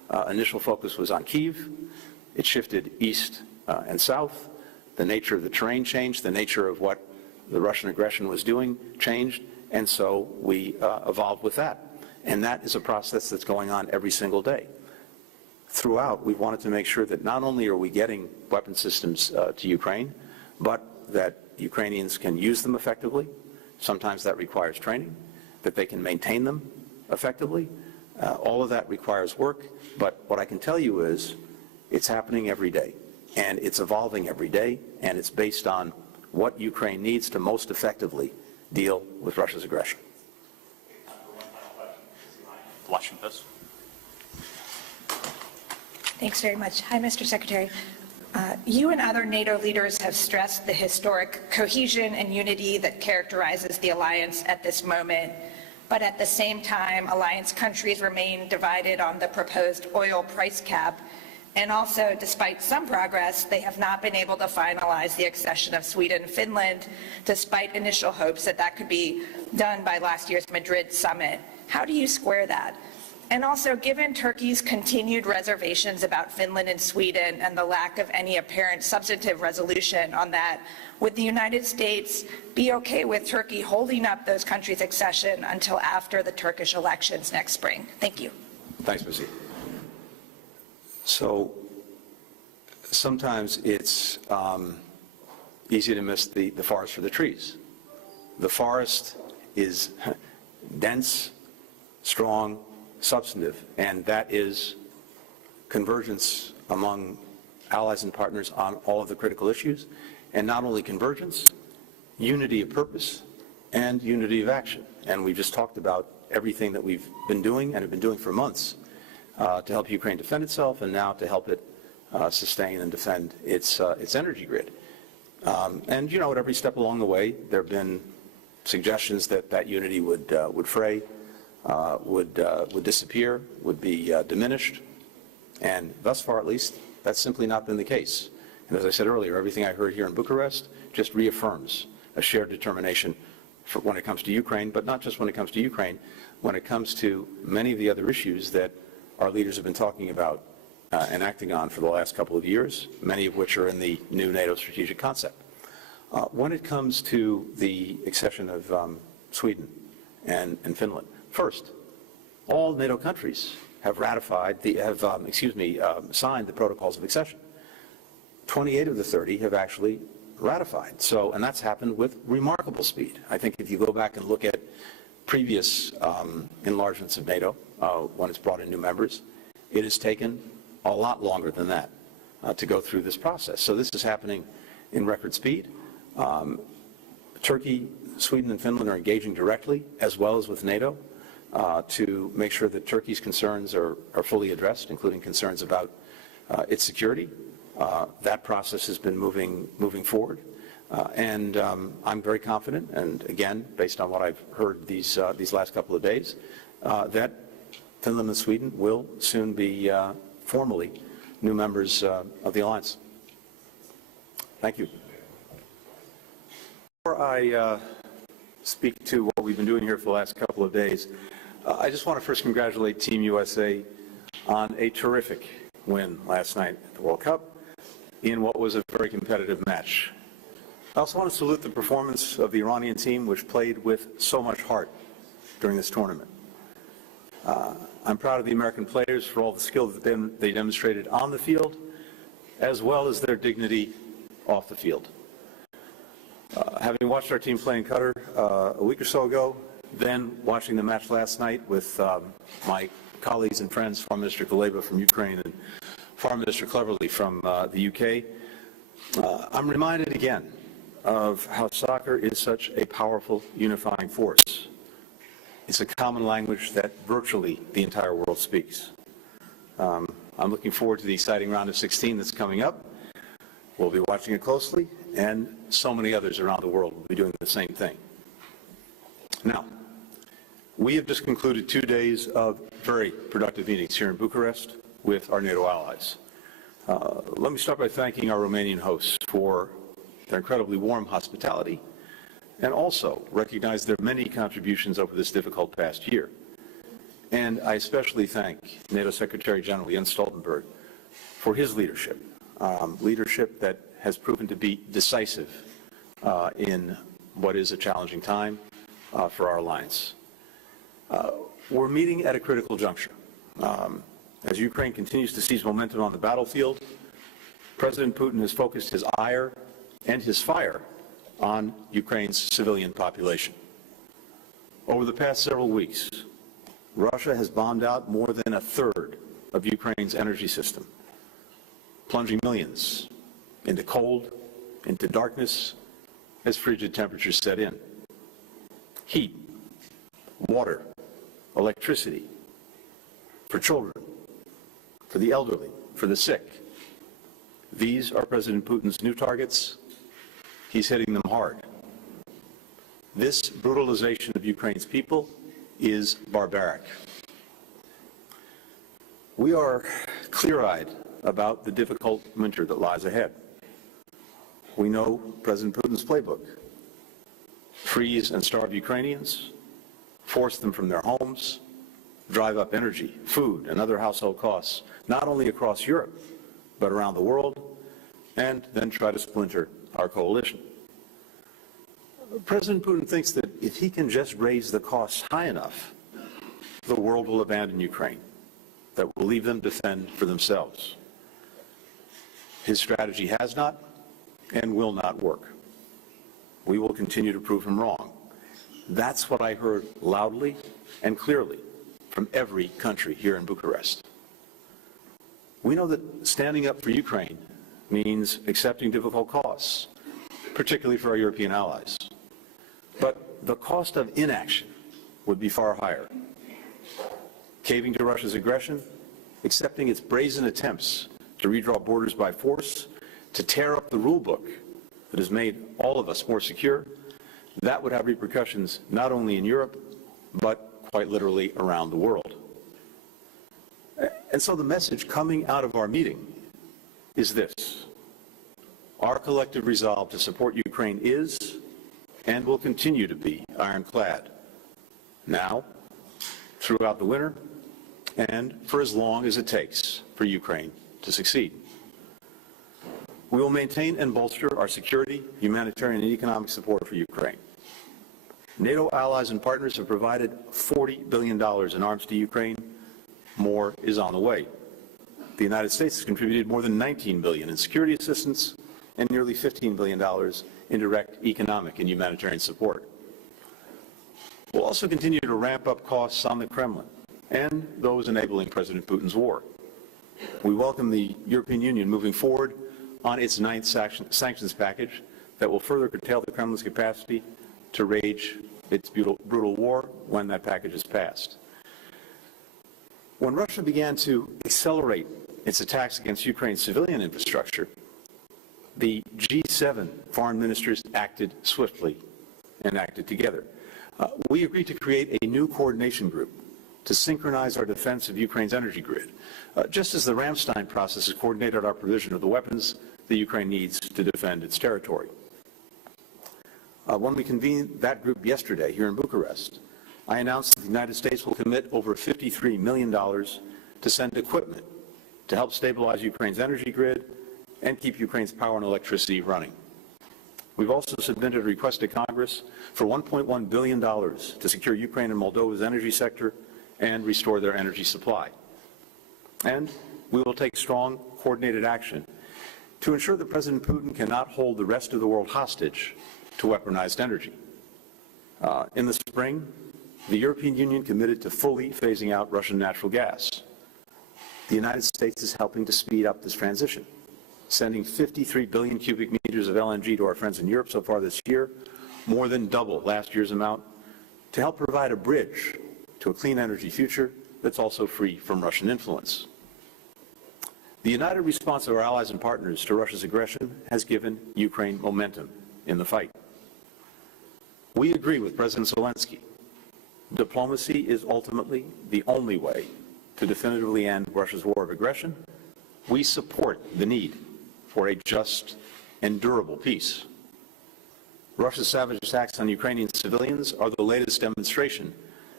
initial focus was on Kyiv. It shifted east and south. The nature of the terrain changed. The nature of what the Russian aggression was doing changed. And so we evolved with that. And that is a process that's going on every single day. Throughout, we wanted to make sure that not only are we getting weapon systems to Ukraine, but that Ukrainians can use them effectively. Sometimes that requires training, that they can maintain them effectively. All of that requires work, but what I can tell you is it's happening every day, and it's evolving every day, and it's based on what Ukraine needs to most effectively deal with Russia's aggression. Washington Post. Thanks very much. Hi, Mr. Secretary. You and other NATO leaders have stressed the historic cohesion and unity that characterizes the alliance at this moment. But at the same time, alliance countries remain divided on the proposed oil price cap. And also, despite some progress, they have not been able to finalize the accession of Sweden and Finland, despite initial hopes that that could be done by last year's Madrid summit. How do you square that? And also, given Turkey's continued reservations about Finland and Sweden and the lack of any apparent substantive resolution on that, would the United States be okay with Turkey holding up those countries' accession until after the Turkish elections next spring? Thank you. Thanks, Missy. So sometimes it's easy to miss the forest for the trees. The forest is dense, strong, substantive, and that is convergence among allies and partners on all of the critical issues, and not only convergence, unity of purpose and unity of action. And we've just talked about everything that we've been doing and have been doing for months to help Ukraine defend itself, and now to help it sustain and defend its energy grid. And you know, at every step along the way, there have been suggestions that that unity would fray, would disappear, would be diminished, and thus far at least, that's simply not been the case. And as I said earlier, everything I heard here in Bucharest just reaffirms a shared determination for when it comes to Ukraine, but not just when it comes to Ukraine, when it comes to many of the other issues that our leaders have been talking about and acting on for the last couple of years, many of which are in the new NATO strategic concept. When it comes to the accession of Sweden and Finland, first, all NATO countries have ratified, signed the protocols of accession. 28 of the 30 have actually ratified. So, and that's happened with remarkable speed. I think if you go back and look at previous enlargements of NATO, when it's brought in new members, it has taken a lot longer than that to go through this process. So this is happening in record speed. Turkey, Sweden, and Finland are engaging directly, as well as with NATO, to make sure that Turkey's concerns are fully addressed, including concerns about its security. That process has been moving forward, and I'm very confident. And again, based on what I've heard these last couple of days, that Finland and Sweden will soon be formally new members of the alliance. Thank you. Before I speak to what we've been doing here for the last couple of days, I just want to first congratulate Team USA on a terrific win last night at the World Cup in what was a very competitive match. I also want to salute the performance of the Iranian team, which played with so much heart during this tournament. I'm proud of the American players for all the skill that they demonstrated on the field, as well as their dignity off the field. Having watched our team play in Qatar a week or so ago, then watching the match last night with my colleagues and friends, Foreign Minister Kuleba from Ukraine and Foreign Minister Cleverly from the UK, I'm reminded again of how soccer is such a powerful unifying force. It's a common language that virtually the entire world speaks. I'm looking forward to the exciting round of 16 that's coming up. We'll be watching it closely, and so many others around the world will be doing the same thing. Now, we have just concluded 2 days of very productive meetings here in Bucharest with our NATO allies. Let me start by thanking our Romanian hosts for their incredibly warm hospitality, and also recognize their many contributions over this difficult past year. And I especially thank NATO Secretary General Jens Stoltenberg for his leadership, leadership that has proven to be decisive in what is a challenging time for our alliance. We're meeting at a critical juncture. As Ukraine continues to seize momentum on the battlefield, President Putin has focused his ire and his fire on Ukraine's civilian population. Over the past several weeks, Russia has bombed out more than a third of Ukraine's energy system, plunging millions into cold, into darkness, as frigid temperatures set in. Heat, water, electricity, for children, for the elderly, for the sick. These are President Putin's new targets. He's hitting them hard. This brutalization of Ukraine's people is barbaric. We are clear-eyed about the difficult winter that lies ahead. We know President Putin's playbook: freeze and starve Ukrainians, force them from their homes, drive up energy, food, and other household costs, not only across Europe, but around the world, and then try to splinter our coalition. President Putin thinks that if he can just raise the costs high enough, the world will abandon Ukraine, that will leave them to fend for themselves. His strategy has not and will not work. We will continue to prove him wrong. That's what I heard loudly and clearly from every country here in Bucharest. We know that standing up for Ukraine means accepting difficult costs, particularly for our European allies. But the cost of inaction would be far higher. Caving to Russia's aggression, accepting its brazen attempts to redraw borders by force, to tear up the rule book that has made all of us more secure, that would have repercussions not only in Europe, but quite literally around the world. And so the message coming out of our meeting is this: our collective resolve to support Ukraine is and will continue to be ironclad, now, throughout the winter, and for as long as it takes for Ukraine to succeed. We will maintain and bolster our security, humanitarian, and economic support for Ukraine. NATO allies and partners have provided $40 billion in arms to Ukraine. More is on the way. The United States has contributed more than $19 billion in security assistance and nearly $15 billion in direct economic and humanitarian support. We'll also continue to ramp up costs on the Kremlin and those enabling President Putin's war. We welcome the European Union moving forward on its ninth sanctions package that will further curtail the Kremlin's capacity to wage its brutal war when that package is passed. When Russia began to accelerate its attacks against Ukraine's civilian infrastructure, the G7 foreign ministers acted swiftly and acted together. We agreed to create a new coordination group to synchronize our defense of Ukraine's energy grid, just as the Ramstein process has coordinated our provision of the weapons that Ukraine needs to defend its territory. When we convened that group yesterday here in Bucharest, I announced that the United States will commit over $53 million to send equipment to help stabilize Ukraine's energy grid and keep Ukraine's power and electricity running. We've also submitted a request to Congress for $1.1 billion to secure Ukraine and Moldova's energy sector and restore their energy supply. And we will take strong, coordinated action to ensure that President Putin cannot hold the rest of the world hostage to weaponized energy. In the spring, the European Union committed to fully phasing out Russian natural gas. The United States is helping to speed up this transition, sending 53 billion cubic meters of LNG to our friends in Europe so far this year, more than double last year's amount, to help provide a bridge to a clean energy future that's also free from Russian influence. The united response of our allies and partners to Russia's aggression has given Ukraine momentum in the fight. We agree with President Zelensky. Diplomacy is ultimately the only way to definitively end Russia's war of aggression. We support the need for a just and durable peace. Russia's savage attacks on Ukrainian civilians are the latest demonstration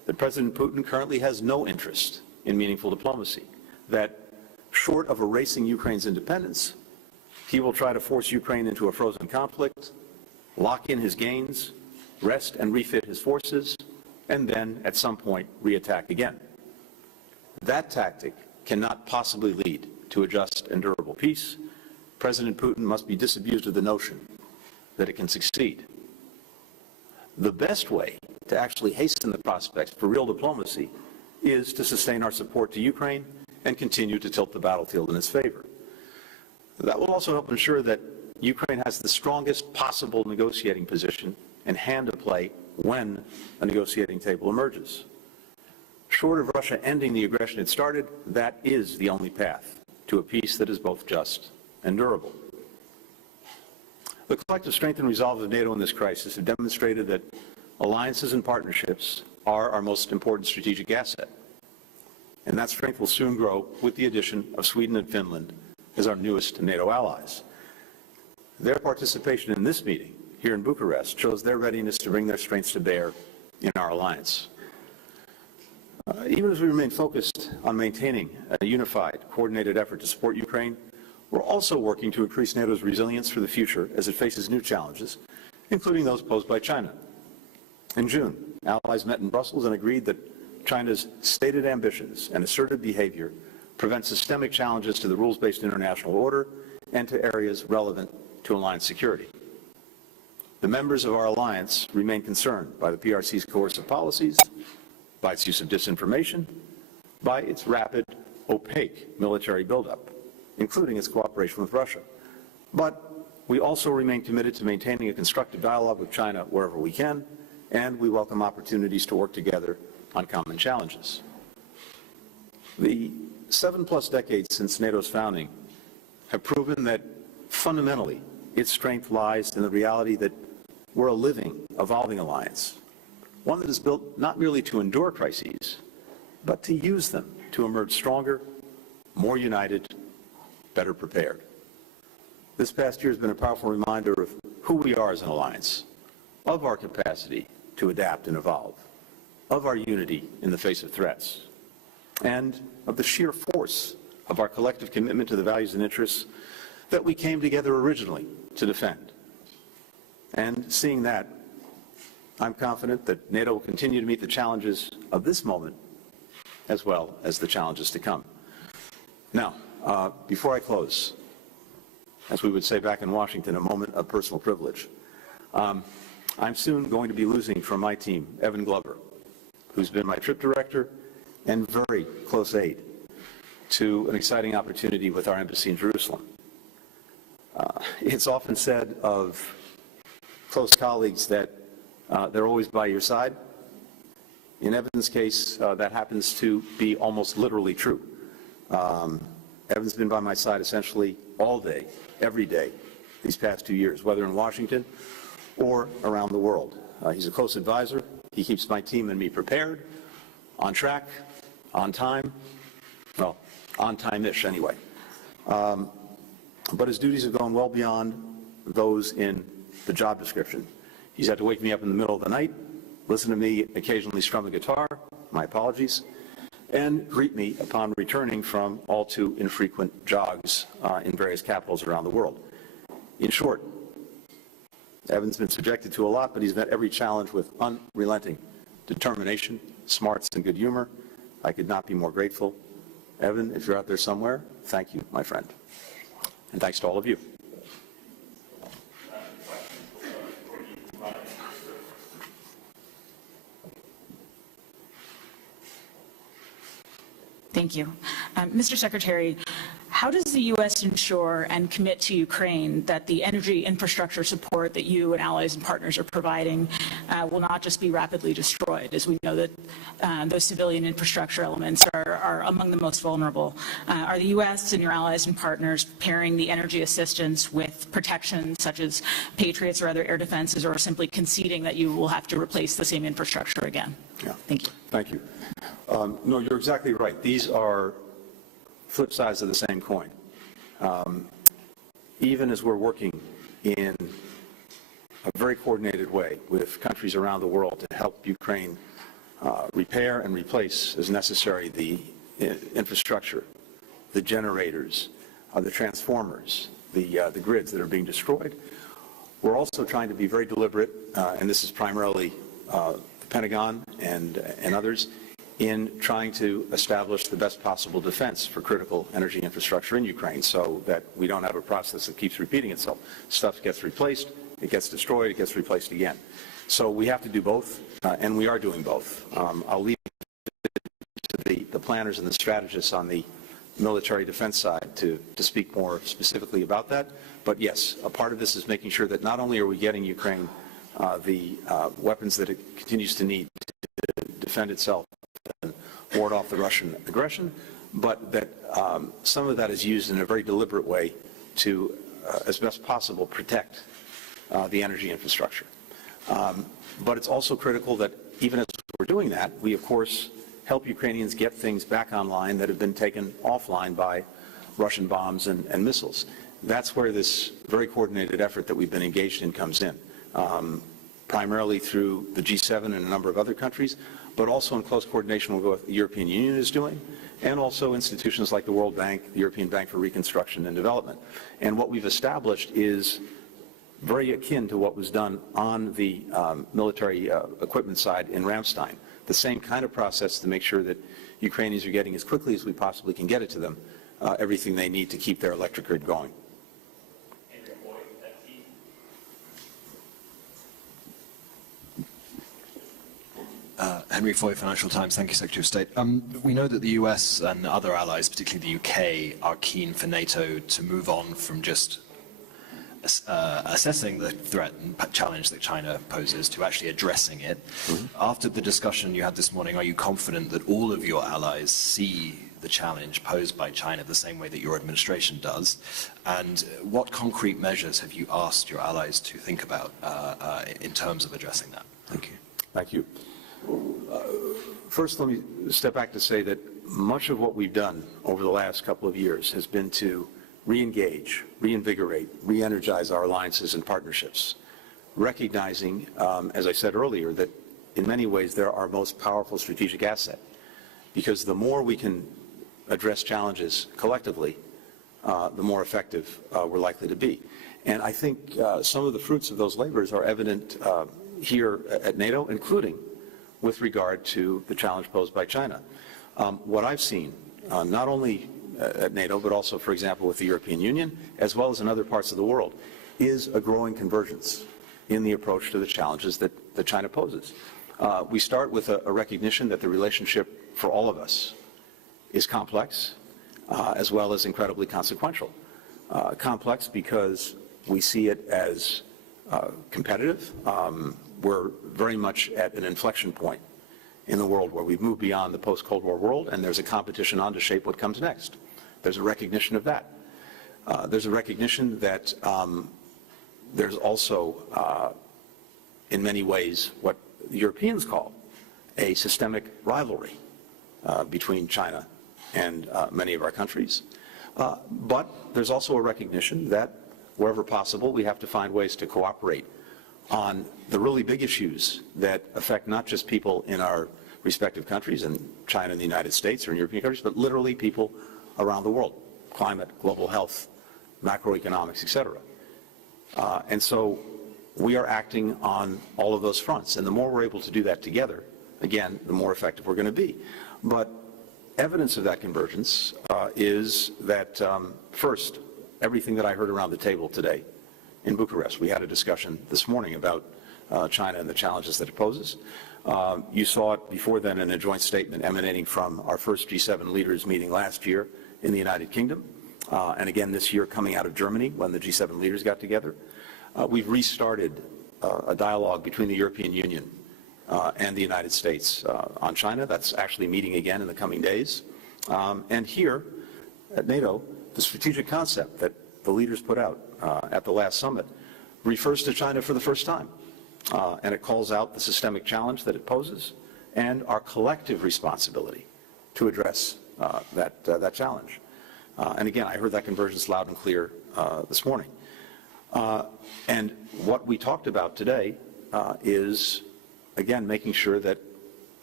that President Putin currently has no interest in meaningful diplomacy, that short of erasing Ukraine's independence, he will try to force Ukraine into a frozen conflict, lock in his gains, rest and refit his forces, and then, at some point, reattack again. That tactic cannot possibly lead to a just and durable peace. President Putin must be disabused of the notion that it can succeed. The best way to actually hasten the prospects for real diplomacy is to sustain our support to Ukraine and continue to tilt the battlefield in its favor. That will also help ensure that Ukraine has the strongest possible negotiating position and hand to play when a negotiating table emerges. Short of Russia ending the aggression it started, that is the only path to a peace that is both just and durable. The collective strength and resolve of NATO in this crisis have demonstrated that alliances and partnerships are our most important strategic asset. And that strength will soon grow with the addition of Sweden and Finland as our newest NATO allies. Their participation in this meeting here in Bucharest shows their readiness to bring their strengths to bear in our alliance. Even as we remain focused on maintaining a unified, coordinated effort to support Ukraine, we're also working to increase NATO's resilience for the future as it faces new challenges, including those posed by China. In June, allies met in Brussels and agreed that China's stated ambitions and assertive behavior prevent systemic challenges to the rules-based international order and to areas relevant to alliance security. The members of our alliance remain concerned by the PRC's coercive policies, by its use of disinformation, by its rapid, opaque military buildup, including its cooperation with Russia. But we also remain committed to maintaining a constructive dialogue with China wherever we can, and we welcome opportunities to work together on common challenges. The 7+ decades since NATO's founding have proven that fundamentally its strength lies in the reality that we're a living, evolving alliance, one that is built not merely to endure crises, but to use them to emerge stronger, more united, better prepared. This past year has been a powerful reminder of who we are as an alliance, of our capacity to adapt and evolve, of our unity in the face of threats, and of the sheer force of our collective commitment to the values and interests that we came together originally to defend. And seeing that, I'm confident that NATO will continue to meet the challenges of this moment as well as the challenges to come. Now, before I close, as we would say back in Washington, a moment of personal privilege. I'm soon going to be losing from my team Evan Glover, who's been my trip director and very close aide to an exciting opportunity with our embassy in Jerusalem. It's often said of close colleagues that they're always by your side. In Evan's case, that happens to be almost literally true. Evan's been by my side essentially all day, every day, these past 2 years, whether in Washington or around the world. He's a close advisor. He keeps my team and me prepared, on track, on time, well, on time-ish anyway. But his duties have gone well beyond those in the job description. He's had to wake me up in the middle of the night, listen to me occasionally strum a guitar, my apologies, and greet me upon returning from all too infrequent jogs in various capitals around the world. In short, Evan's been subjected to a lot, but he's met every challenge with unrelenting determination, smarts, and good humor. I could not be more grateful. Evan, if you're out there somewhere, thank you, my friend. And thanks to all of you. Thank you. Mr. Secretary, how does the U.S. ensure and commit to Ukraine that the energy infrastructure support that you and allies and partners are providing will not just be rapidly destroyed, as we know that those civilian infrastructure elements are among the most vulnerable? Are the U.S. and your allies and partners pairing the energy assistance with protection such as Patriots or other air defenses, or simply conceding that you will have to replace the same infrastructure again? Yeah. Thank you. Thank you. No, you're exactly right. These are flip sides of the same coin. Even as we're working in a very coordinated way with countries around the world to help Ukraine repair and replace as necessary the infrastructure, the generators, the transformers, the grids that are being destroyed. We're also trying to be very deliberate, and this is primarily the Pentagon and others, in trying to establish the best possible defense for critical energy infrastructure in Ukraine so that we don't have a process that keeps repeating itself. Stuff gets replaced, it gets destroyed, it gets replaced again. So we have to do both, and we are doing both. I'll leave it to the planners and the strategists on the military defense side to speak more specifically about that. But yes, a part of this is making sure that not only are we getting Ukraine the weapons that it continues to need to defend itself and ward off the Russian aggression, but that some of that is used in a very deliberate way to, as best possible, protect the energy infrastructure. But it's also critical that even as we're doing that, we, of course, help Ukrainians get things back online that have been taken offline by Russian bombs and missiles. That's where this very coordinated effort that we've been engaged in comes in, primarily through the G7 and a number of other countries, but also in close coordination with what the European Union is doing, and also institutions like the World Bank, the European Bank for Reconstruction and Development. And what we've established is very akin to what was done on the military equipment side in Ramstein. The same kind of process to make sure that Ukrainians are getting as quickly as we possibly can get it to them, everything they need to keep their electric grid going. Henry Foy, Financial Times. Thank you, Secretary of State. We know that the US and other allies, particularly the UK, are keen for NATO to move on from just assessing the threat and challenge that China poses to actually addressing it. After the discussion you had this morning, are you confident that all of your allies see the challenge posed by China the same way that your administration does? And what concrete measures have you asked your allies to think about in terms of addressing that? Thank you. Thank you. First, let me step back to say that much of what we've done over the last couple of years has been to re-engage, reinvigorate, re-energize our alliances and partnerships, recognizing, as I said earlier, that in many ways they're our most powerful strategic asset, because the more we can address challenges collectively, the more effective we're likely to be. And I think some of the fruits of those labors are evident here at NATO, including with regard to the challenge posed by China. What I've seen, not only at NATO, but also, for example, with the European Union, as well as in other parts of the world, is a growing convergence in the approach to the challenges that China poses. We start with a recognition that the relationship for all of us is complex, as well as incredibly consequential. Complex because we see it as competitive. We're very much at an inflection point in the world where we've moved beyond the post-Cold War world, and there's a competition on to shape what comes next. There's a recognition of that. There's a recognition that there's also, in many ways, what the Europeans call a systemic rivalry between China and many of our countries. But there's also a recognition that wherever possible, we have to find ways to cooperate on the really big issues that affect not just people in our respective countries, in China and the United States or in European countries, but literally people around the world: climate, global health, macroeconomics, etc. And so we are acting on all of those fronts. And the more we're able to do that together, again, the more effective we're going to be. But evidence of that convergence is that, first, everything that I heard around the table today in Bucharest. We had a discussion this morning about China and the challenges that it poses. You saw it before then in a joint statement emanating from our first G7 leaders meeting last year in the United Kingdom, and again this year coming out of Germany when the G7 leaders got together. We've restarted a dialogue between the European Union and the United States on China. That's actually meeting again in the coming days. And here at NATO, the strategic concept that the leaders put out at the last summit refers to China for the first time. And it calls out the systemic challenge that it poses and our collective responsibility to address that challenge. And again, I heard that convergence loud and clear this morning. And what we talked about today is, again, making sure that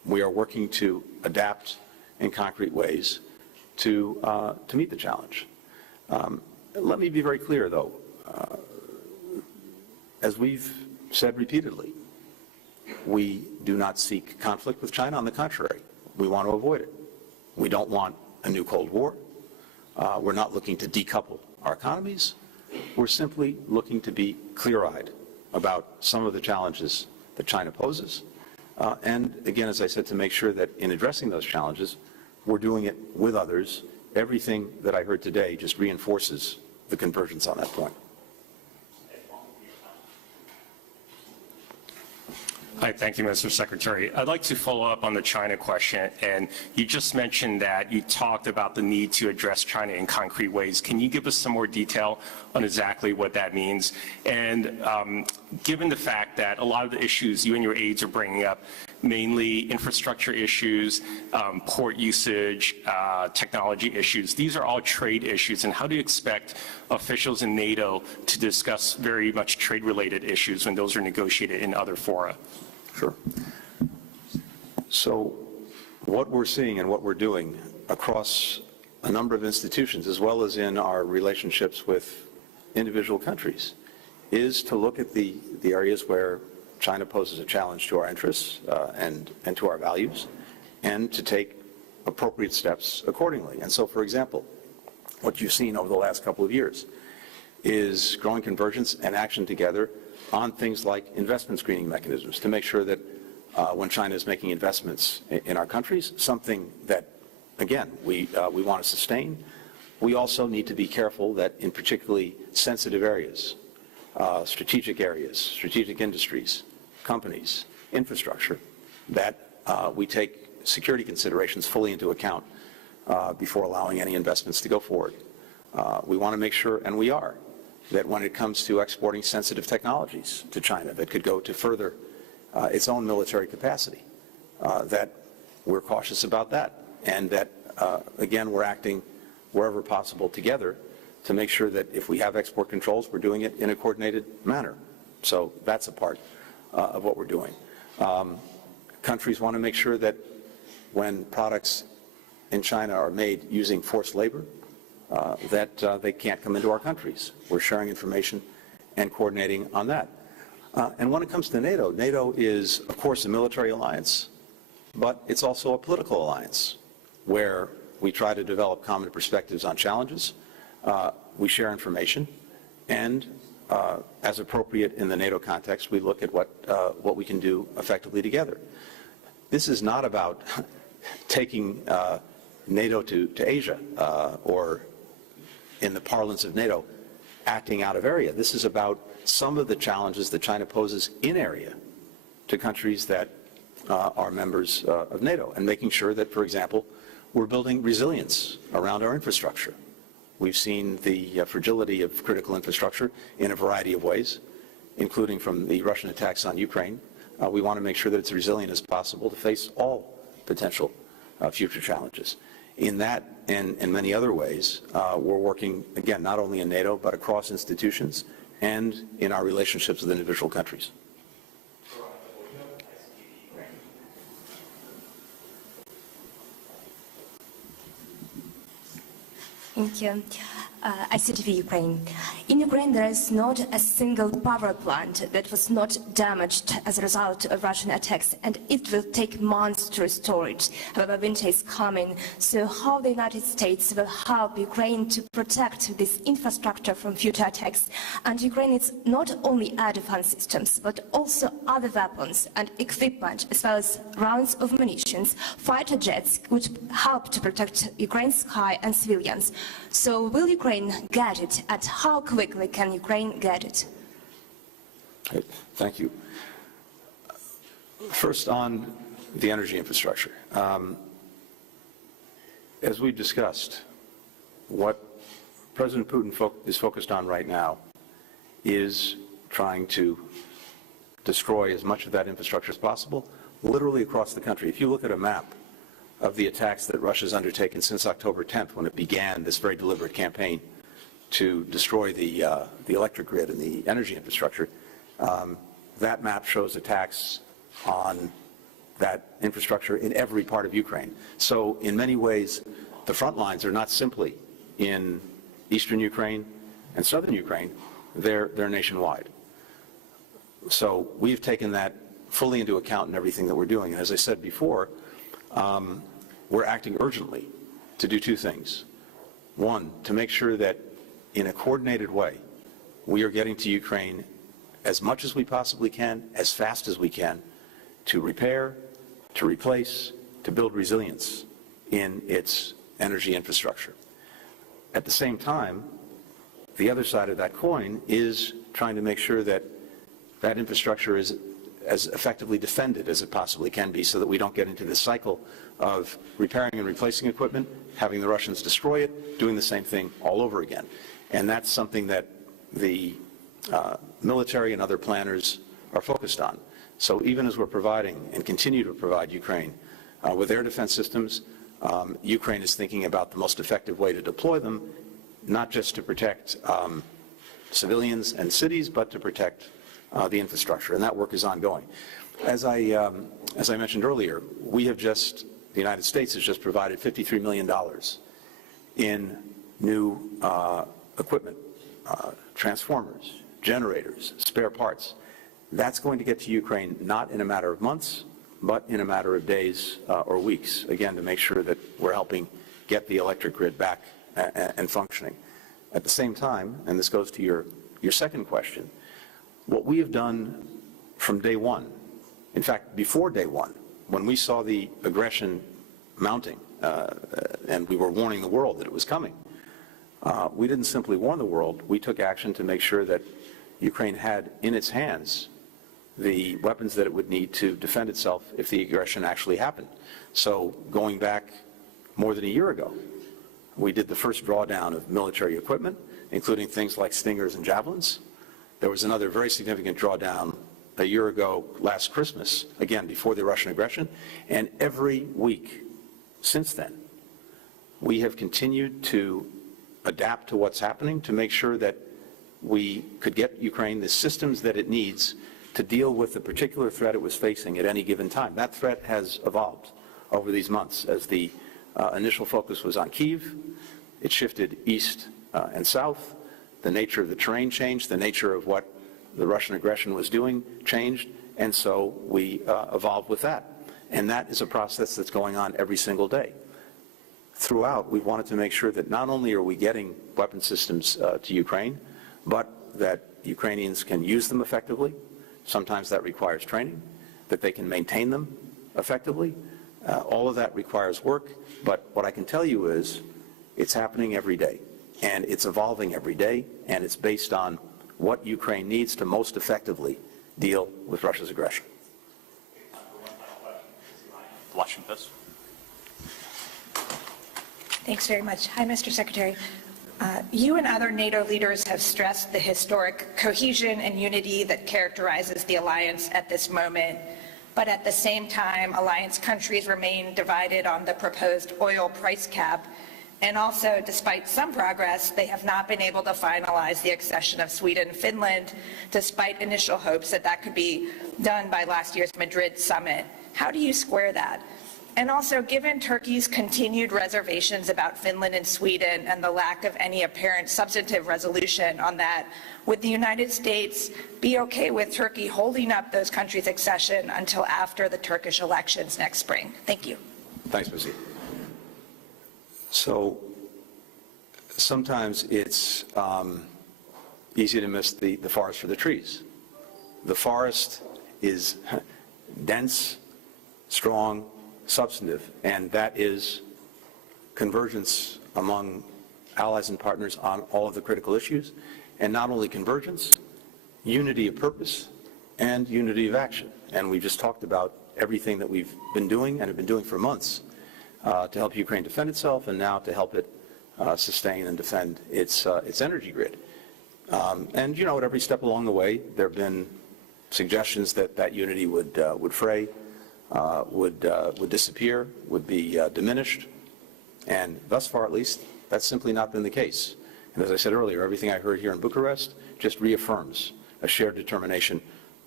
we are working to adapt in concrete ways to meet the challenge. Let me be very clear, though. As we've said repeatedly, we do not seek conflict with China. On the contrary, we want to avoid it. We don't want a new Cold War. We're not looking to decouple our economies. We're simply looking to be clear-eyed about some of the challenges that China poses. And again, as I said, to make sure that in addressing those challenges, we're doing it with others. Everything that I heard today just reinforces the convergence on that point. Hi, thank you, Mr. Secretary. I'd like to follow up on the China question, and you just mentioned that you talked about the need to address China in concrete ways. Can you give us some more detail on exactly what that means? And given the fact that a lot of the issues you and your aides are bringing up, mainly infrastructure issues, port usage, technology issues, these are all trade issues, and how do you expect officials in NATO to discuss very much trade-related issues when those are negotiated in other fora? Sure. So what we're seeing and what we're doing across a number of institutions, as well as in our relationships with individual countries, is to look at the areas where China poses a challenge to our interests and to our values, and to take appropriate steps accordingly. And so, for example, what you've seen over the last couple of years is growing convergence and action together on things like investment screening mechanisms to make sure that when China is making investments in our countries, something that, again, we want to sustain, we also need to be careful that in particularly sensitive areas, strategic industries, companies, infrastructure, that we take security considerations fully into account before allowing any investments to go forward. We want to make sure, and we are, that when it comes to exporting sensitive technologies to China that could go to further its own military capacity, that we're cautious about that, and that, again, we're acting wherever possible together to make sure that if we have export controls, we're doing it in a coordinated manner. So that's a part of what we're doing. Countries want to make sure that when products in China are made using forced labor, that they can't come into our countries. We're sharing information and coordinating on that. And when it comes to NATO, NATO is, of course, a military alliance, but it's also a political alliance where we try to develop common perspectives on challenges. We share information, and as appropriate in the NATO context, we look at what we can do effectively together. This is not about taking NATO to Asia or, in the parlance of NATO, acting out of area. This is about some of the challenges that China poses in area to countries that are members of NATO, and making sure that, for example, we're building resilience around our infrastructure. We've seen the fragility of critical infrastructure in a variety of ways, including from the Russian attacks on Ukraine. We want to make sure that it's resilient as possible to face all potential future challenges. In that and in many other ways, we're working, again, not only in NATO, but across institutions and in our relationships with individual countries. Thank you. ICTV Ukraine. In Ukraine, there is not a single power plant that was not damaged as a result of Russian attacks, and it will take months to restore it. However, winter is coming, so how the United States will help Ukraine to protect this infrastructure from future attacks? And Ukraine needs not only air defense systems, but also other weapons and equipment, as well as rounds of munitions, fighter jets, which help to protect Ukraine's sky and civilians. So will Ukraine get it, and how quickly can Ukraine get it? Okay, thank you. First, on the energy infrastructure. As we've discussed, what President Putin is focused on right now is trying to destroy as much of that infrastructure as possible, literally across the country. If you look at a map of the attacks that Russia's undertaken since October 10th, when it began this very deliberate campaign to destroy the electric grid and the energy infrastructure, that map shows attacks on that infrastructure in every part of Ukraine. So in many ways, the front lines are not simply in eastern Ukraine and southern Ukraine, they're nationwide. So we've taken that fully into account in everything that we're doing. And as I said before, we're acting urgently to do two things. One, to make sure that in a coordinated way, we are getting to Ukraine as much as we possibly can, as fast as we can, to repair, to replace, to build resilience in its energy infrastructure. At the same time, the other side of that coin is trying to make sure that that infrastructure is as effectively defended as it possibly can be, so that we don't get into this cycle of repairing and replacing equipment, having the Russians destroy it, doing the same thing all over again. And that's something that the military and other planners are focused on. So even as we're providing and continue to provide Ukraine with air defense systems, Ukraine is thinking about the most effective way to deploy them, not just to protect civilians and cities, but to protect the infrastructure, and that work is ongoing. As I mentioned earlier, the United States has just provided $53 million in new equipment, transformers, generators, spare parts. That's going to get to Ukraine not in a matter of months, but in a matter of days or weeks, again, to make sure that we're helping get the electric grid back and functioning. At the same time, and this goes to your second question, what we have done from day one, in fact, before day one, when we saw the aggression mounting, and we were warning the world that it was coming, we didn't simply warn the world, we took action to make sure that Ukraine had in its hands the weapons that it would need to defend itself if the aggression actually happened. So going back more than a year ago, we did the first drawdown of military equipment, including things like Stingers and Javelins. There was another very significant drawdown a year ago last Christmas, again, before the Russian aggression. And every week since then, we have continued to adapt to what's happening to make sure that we could get Ukraine the systems that it needs to deal with the particular threat it was facing at any given time. That threat has evolved over these months. As the initial focus was on Kyiv, it shifted east and south. The nature of the terrain changed, the nature of what the Russian aggression was doing changed, and so we evolved with that. And that is a process that's going on every single day. Throughout, we wanted to make sure that not only are we getting weapon systems to Ukraine, but that Ukrainians can use them effectively. Sometimes that requires training, that they can maintain them effectively. All of that requires work, but what I can tell you is it's happening every day, and it's evolving every day, and it's based on what Ukraine needs to most effectively deal with Russia's aggression. Washington. Thanks very much. Hi, Mr. Secretary. You and other NATO leaders have stressed the historic cohesion and unity that characterizes the alliance at this moment. But at the same time, alliance countries remain divided on the proposed oil price cap. And also, despite some progress, they have not been able to finalize the accession of Sweden and Finland, despite initial hopes that that could be done by last year's Madrid summit. How do you square that? And also, given Turkey's continued reservations about Finland and Sweden and the lack of any apparent substantive resolution on that, would the United States be okay with Turkey holding up those countries' accession until after the Turkish elections next spring? Thank you. Thanks, Missy. So sometimes it's easy to miss the forest for the trees. The forest is dense, strong, substantive, and that is convergence among allies and partners on all of the critical issues, and not only convergence, unity of purpose and unity of action. And we just talked about everything that we've been doing and have been doing for months to help Ukraine defend itself, and now to help it sustain and defend its energy grid. And you know, at every step along the way, there have been suggestions that that unity would fray, would disappear, would be diminished, and thus far, at least, that's simply not been the case. And as I said earlier, everything I heard here in Bucharest just reaffirms a shared determination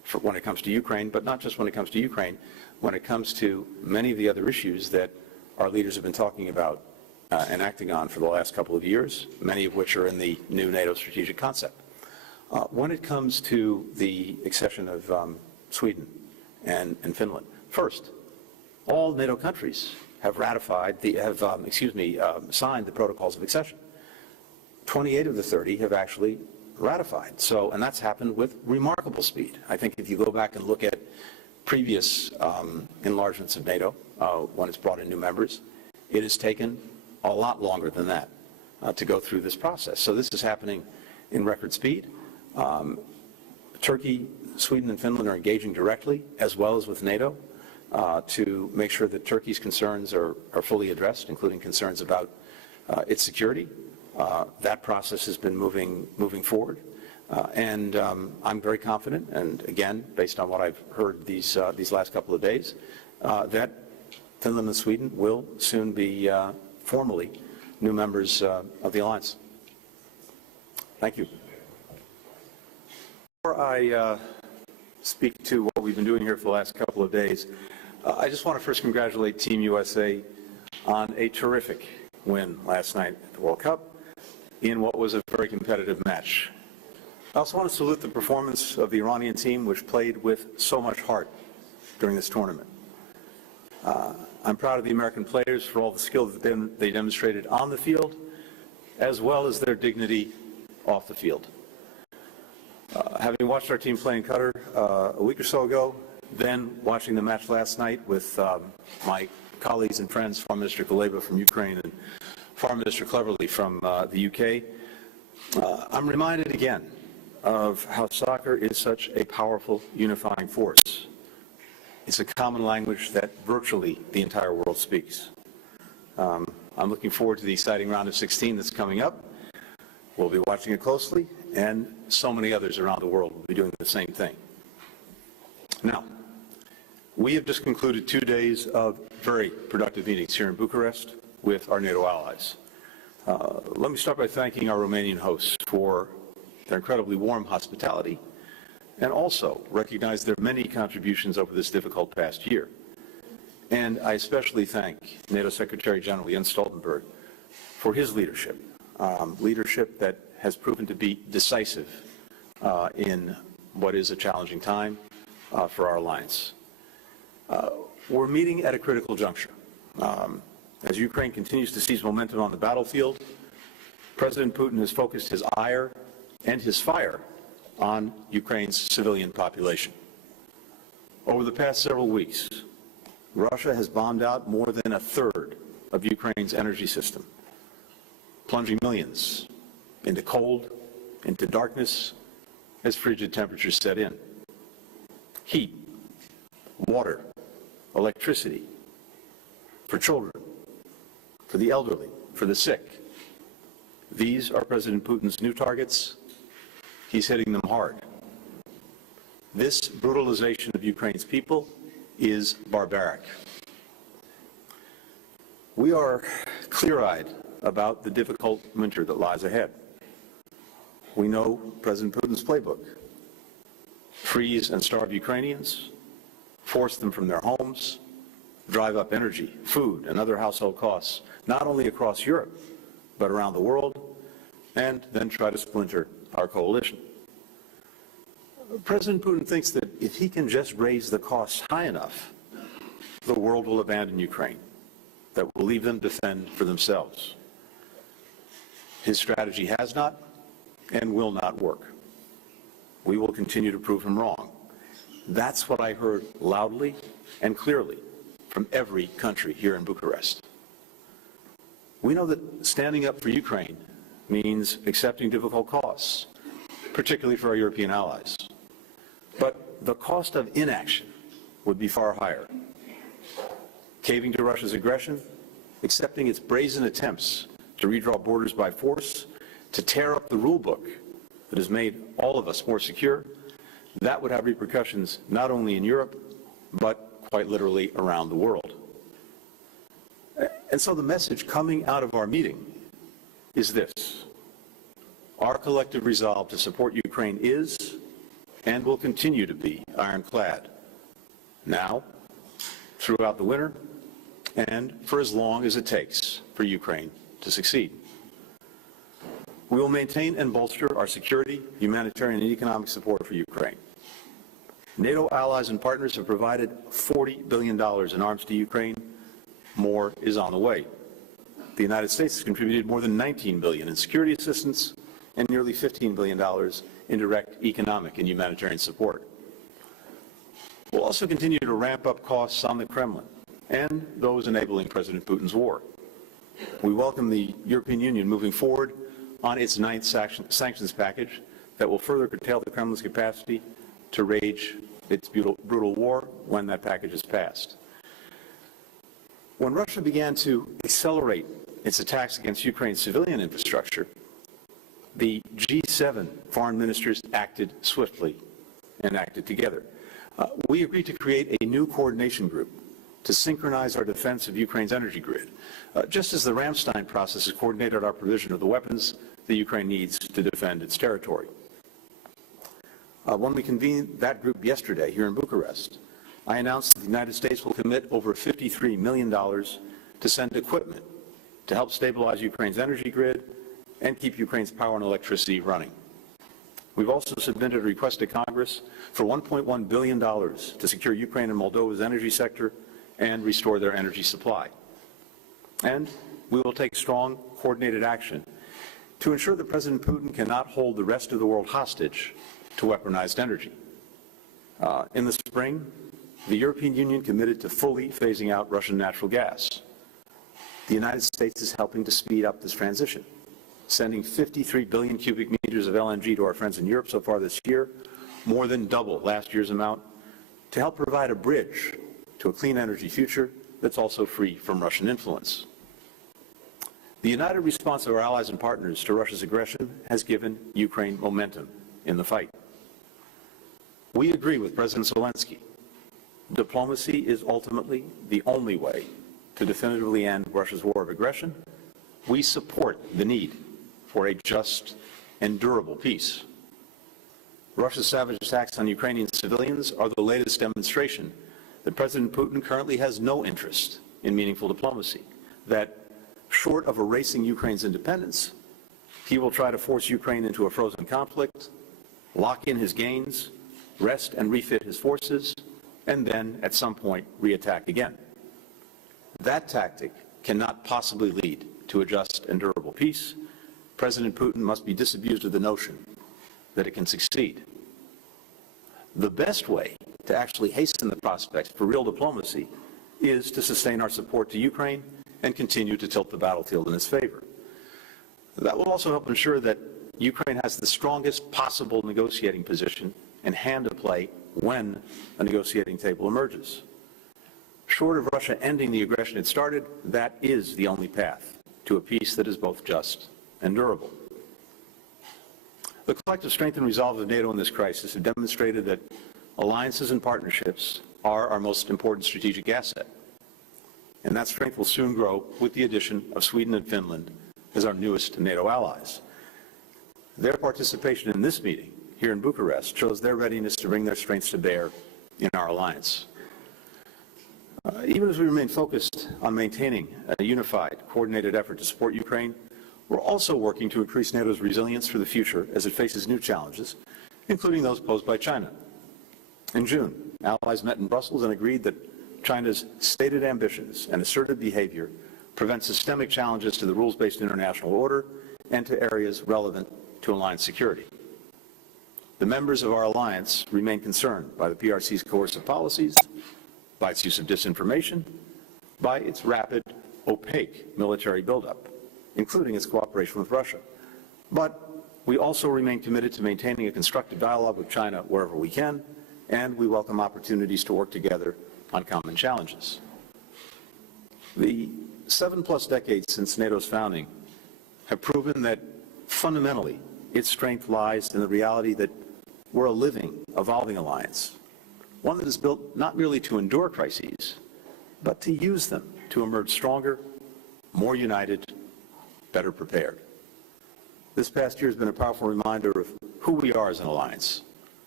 when it comes to Ukraine, but not just when it comes to Ukraine, when it comes to many of the other issues that our leaders have been talking about and acting on for the last couple of years, many of which are in the new NATO strategic concept. When it comes to the accession of Sweden and Finland, first, all NATO countries have ratified signed the protocols of accession. 28 of the 30 have actually ratified. So, and that's happened with remarkable speed. I think if you go back and look at previous enlargements of NATO, when it's brought in new members, it has taken a lot longer than that to go through this process. So this is happening in record speed. Turkey, Sweden, and Finland are engaging directly, as well as with NATO, to make sure that Turkey's concerns are fully addressed, including concerns about its security. That process has been moving forward, and I'm very confident. And again, based on what I've heard these last couple of days, that Finland and Sweden will soon be formally new members of the alliance. Thank you. Before I speak to what we've been doing here for the last couple of days, I just want to first congratulate Team USA on a terrific win last night at the World Cup in what was a very competitive match. I also want to salute the performance of the Iranian team, which played with so much heart during this tournament. I'm proud of the American players for all the skill that they demonstrated on the field, as well as their dignity off the field. Having watched our team play in Qatar a week or so ago, then watching the match last night with my colleagues and friends, Foreign Minister Kuleba from Ukraine and Foreign Minister Cleverly from the UK, I'm reminded again of how soccer is such a powerful unifying force. It's a common language that virtually the entire world speaks. I'm looking forward to the exciting round of 16 that's coming up. We'll be watching it closely, and so many others around the world will be doing the same thing. Now, we have just concluded 2 days of very productive meetings here in Bucharest with our NATO allies. Let me start by thanking our Romanian hosts for their incredibly warm hospitality, and also recognize their many contributions over this difficult past year. And I especially thank NATO Secretary General Jens Stoltenberg for his leadership, leadership that has proven to be decisive in what is a challenging time for our alliance. We're meeting at a critical juncture. As Ukraine continues to seize momentum on the battlefield, President Putin has focused his ire and his fire on Ukraine's civilian population. Over the past several weeks, Russia has bombed out more than a third of Ukraine's energy system, plunging millions into cold, into darkness, as frigid temperatures set in. Heat, water, electricity, for children, for the elderly, for the sick. These are President Putin's new targets. He's hitting them hard. This brutalization of Ukraine's people is barbaric. We are clear-eyed about the difficult winter that lies ahead. We know President Putin's playbook: freeze and starve Ukrainians, force them from their homes, drive up energy, food, and other household costs, not only across Europe, but around the world, and then try to splinter our coalition. President Putin thinks that if he can just raise the costs high enough, the world will abandon Ukraine, that will leave them to fend for themselves. His strategy has not and will not work. We will continue to prove him wrong. That's what I heard loudly and clearly from every country here in Bucharest. We know that standing up for Ukraine means accepting difficult costs, particularly for our European allies. But the cost of inaction would be far higher. Caving to Russia's aggression, accepting its brazen attempts to redraw borders by force, to tear up the rule book that has made all of us more secure, that would have repercussions not only in Europe, but quite literally around the world. And so the message coming out of our meeting is this: our collective resolve to support Ukraine is and will continue to be ironclad, now, throughout the winter, and for as long as it takes for Ukraine to succeed. We will maintain and bolster our security, humanitarian, and economic support for Ukraine. NATO allies and partners have provided $40 billion in arms to Ukraine. More is on the way. The United States has contributed more than $19 billion in security assistance and nearly $15 billion in direct economic and humanitarian support. We'll also continue to ramp up costs on the Kremlin and those enabling President Putin's war. We welcome the European Union moving forward on its ninth sanctions package that will further curtail the Kremlin's capacity to wage its brutal war when that package is passed. When Russia began to accelerate its attacks against Ukraine's civilian infrastructure, the G7 foreign ministers acted swiftly and acted together. We agreed to create a new coordination group to synchronize our defense of Ukraine's energy grid, just as the Ramstein process has coordinated our provision of the weapons that Ukraine needs to defend its territory. When we convened that group yesterday here in Bucharest, I announced that the United States will commit over $53 million to send equipment to help stabilize Ukraine's energy grid and keep Ukraine's power and electricity running. We've also submitted a request to Congress for $1.1 billion to secure Ukraine and Moldova's energy sector and restore their energy supply. And we will take strong, coordinated action to ensure that President Putin cannot hold the rest of the world hostage to weaponized energy. In the spring, the European Union committed to fully phasing out Russian natural gas. The United States is helping to speed up this transition, sending 53 billion cubic meters of LNG to our friends in Europe so far this year, more than double last year's amount, to help provide a bridge to a clean energy future that's also free from Russian influence. The united response of our allies and partners to Russia's aggression has given Ukraine momentum in the fight. We agree with President Zelensky. Diplomacy is ultimately the only way to definitively end Russia's war of aggression. We support the need for a just and durable peace. Russia's savage attacks on Ukrainian civilians are the latest demonstration that President Putin currently has no interest in meaningful diplomacy, that short of erasing Ukraine's independence, he will try to force Ukraine into a frozen conflict, lock in his gains, rest and refit his forces, and then, at some point, re-attack again. That tactic cannot possibly lead to a just and durable peace. President Putin must be disabused of the notion that it can succeed. The best way to actually hasten the prospects for real diplomacy is to sustain our support to Ukraine and continue to tilt the battlefield in its favor. That will also help ensure that Ukraine has the strongest possible negotiating position and hand to play when a negotiating table emerges. Short of Russia ending the aggression it started, that is the only path to a peace that is both just and durable. The collective strength and resolve of NATO in this crisis have demonstrated that alliances and partnerships are our most important strategic asset. And that strength will soon grow with the addition of Sweden and Finland as our newest NATO allies. Their participation in this meeting here in Bucharest shows their readiness to bring their strengths to bear in our alliance. Even as we remain focused on maintaining a unified, coordinated effort to support Ukraine, we're also working to increase NATO's resilience for the future as it faces new challenges, including those posed by China. In June, allies met in Brussels and agreed that China's stated ambitions and assertive behavior prevent systemic challenges to the rules-based international order and to areas relevant to alliance security. The members of our alliance remain concerned by the PRC's coercive policies, by its use of disinformation, by its rapid, opaque military buildup, including its cooperation with Russia. But we also remain committed to maintaining a constructive dialogue with China wherever we can, and we welcome opportunities to work together on common challenges. The 7+ decades since NATO's founding have proven that fundamentally its strength lies in the reality that we're a living, evolving alliance, one that is built not merely to endure crises, but to use them to emerge stronger, more united, better prepared. This past year has been a powerful reminder of who we are as an alliance,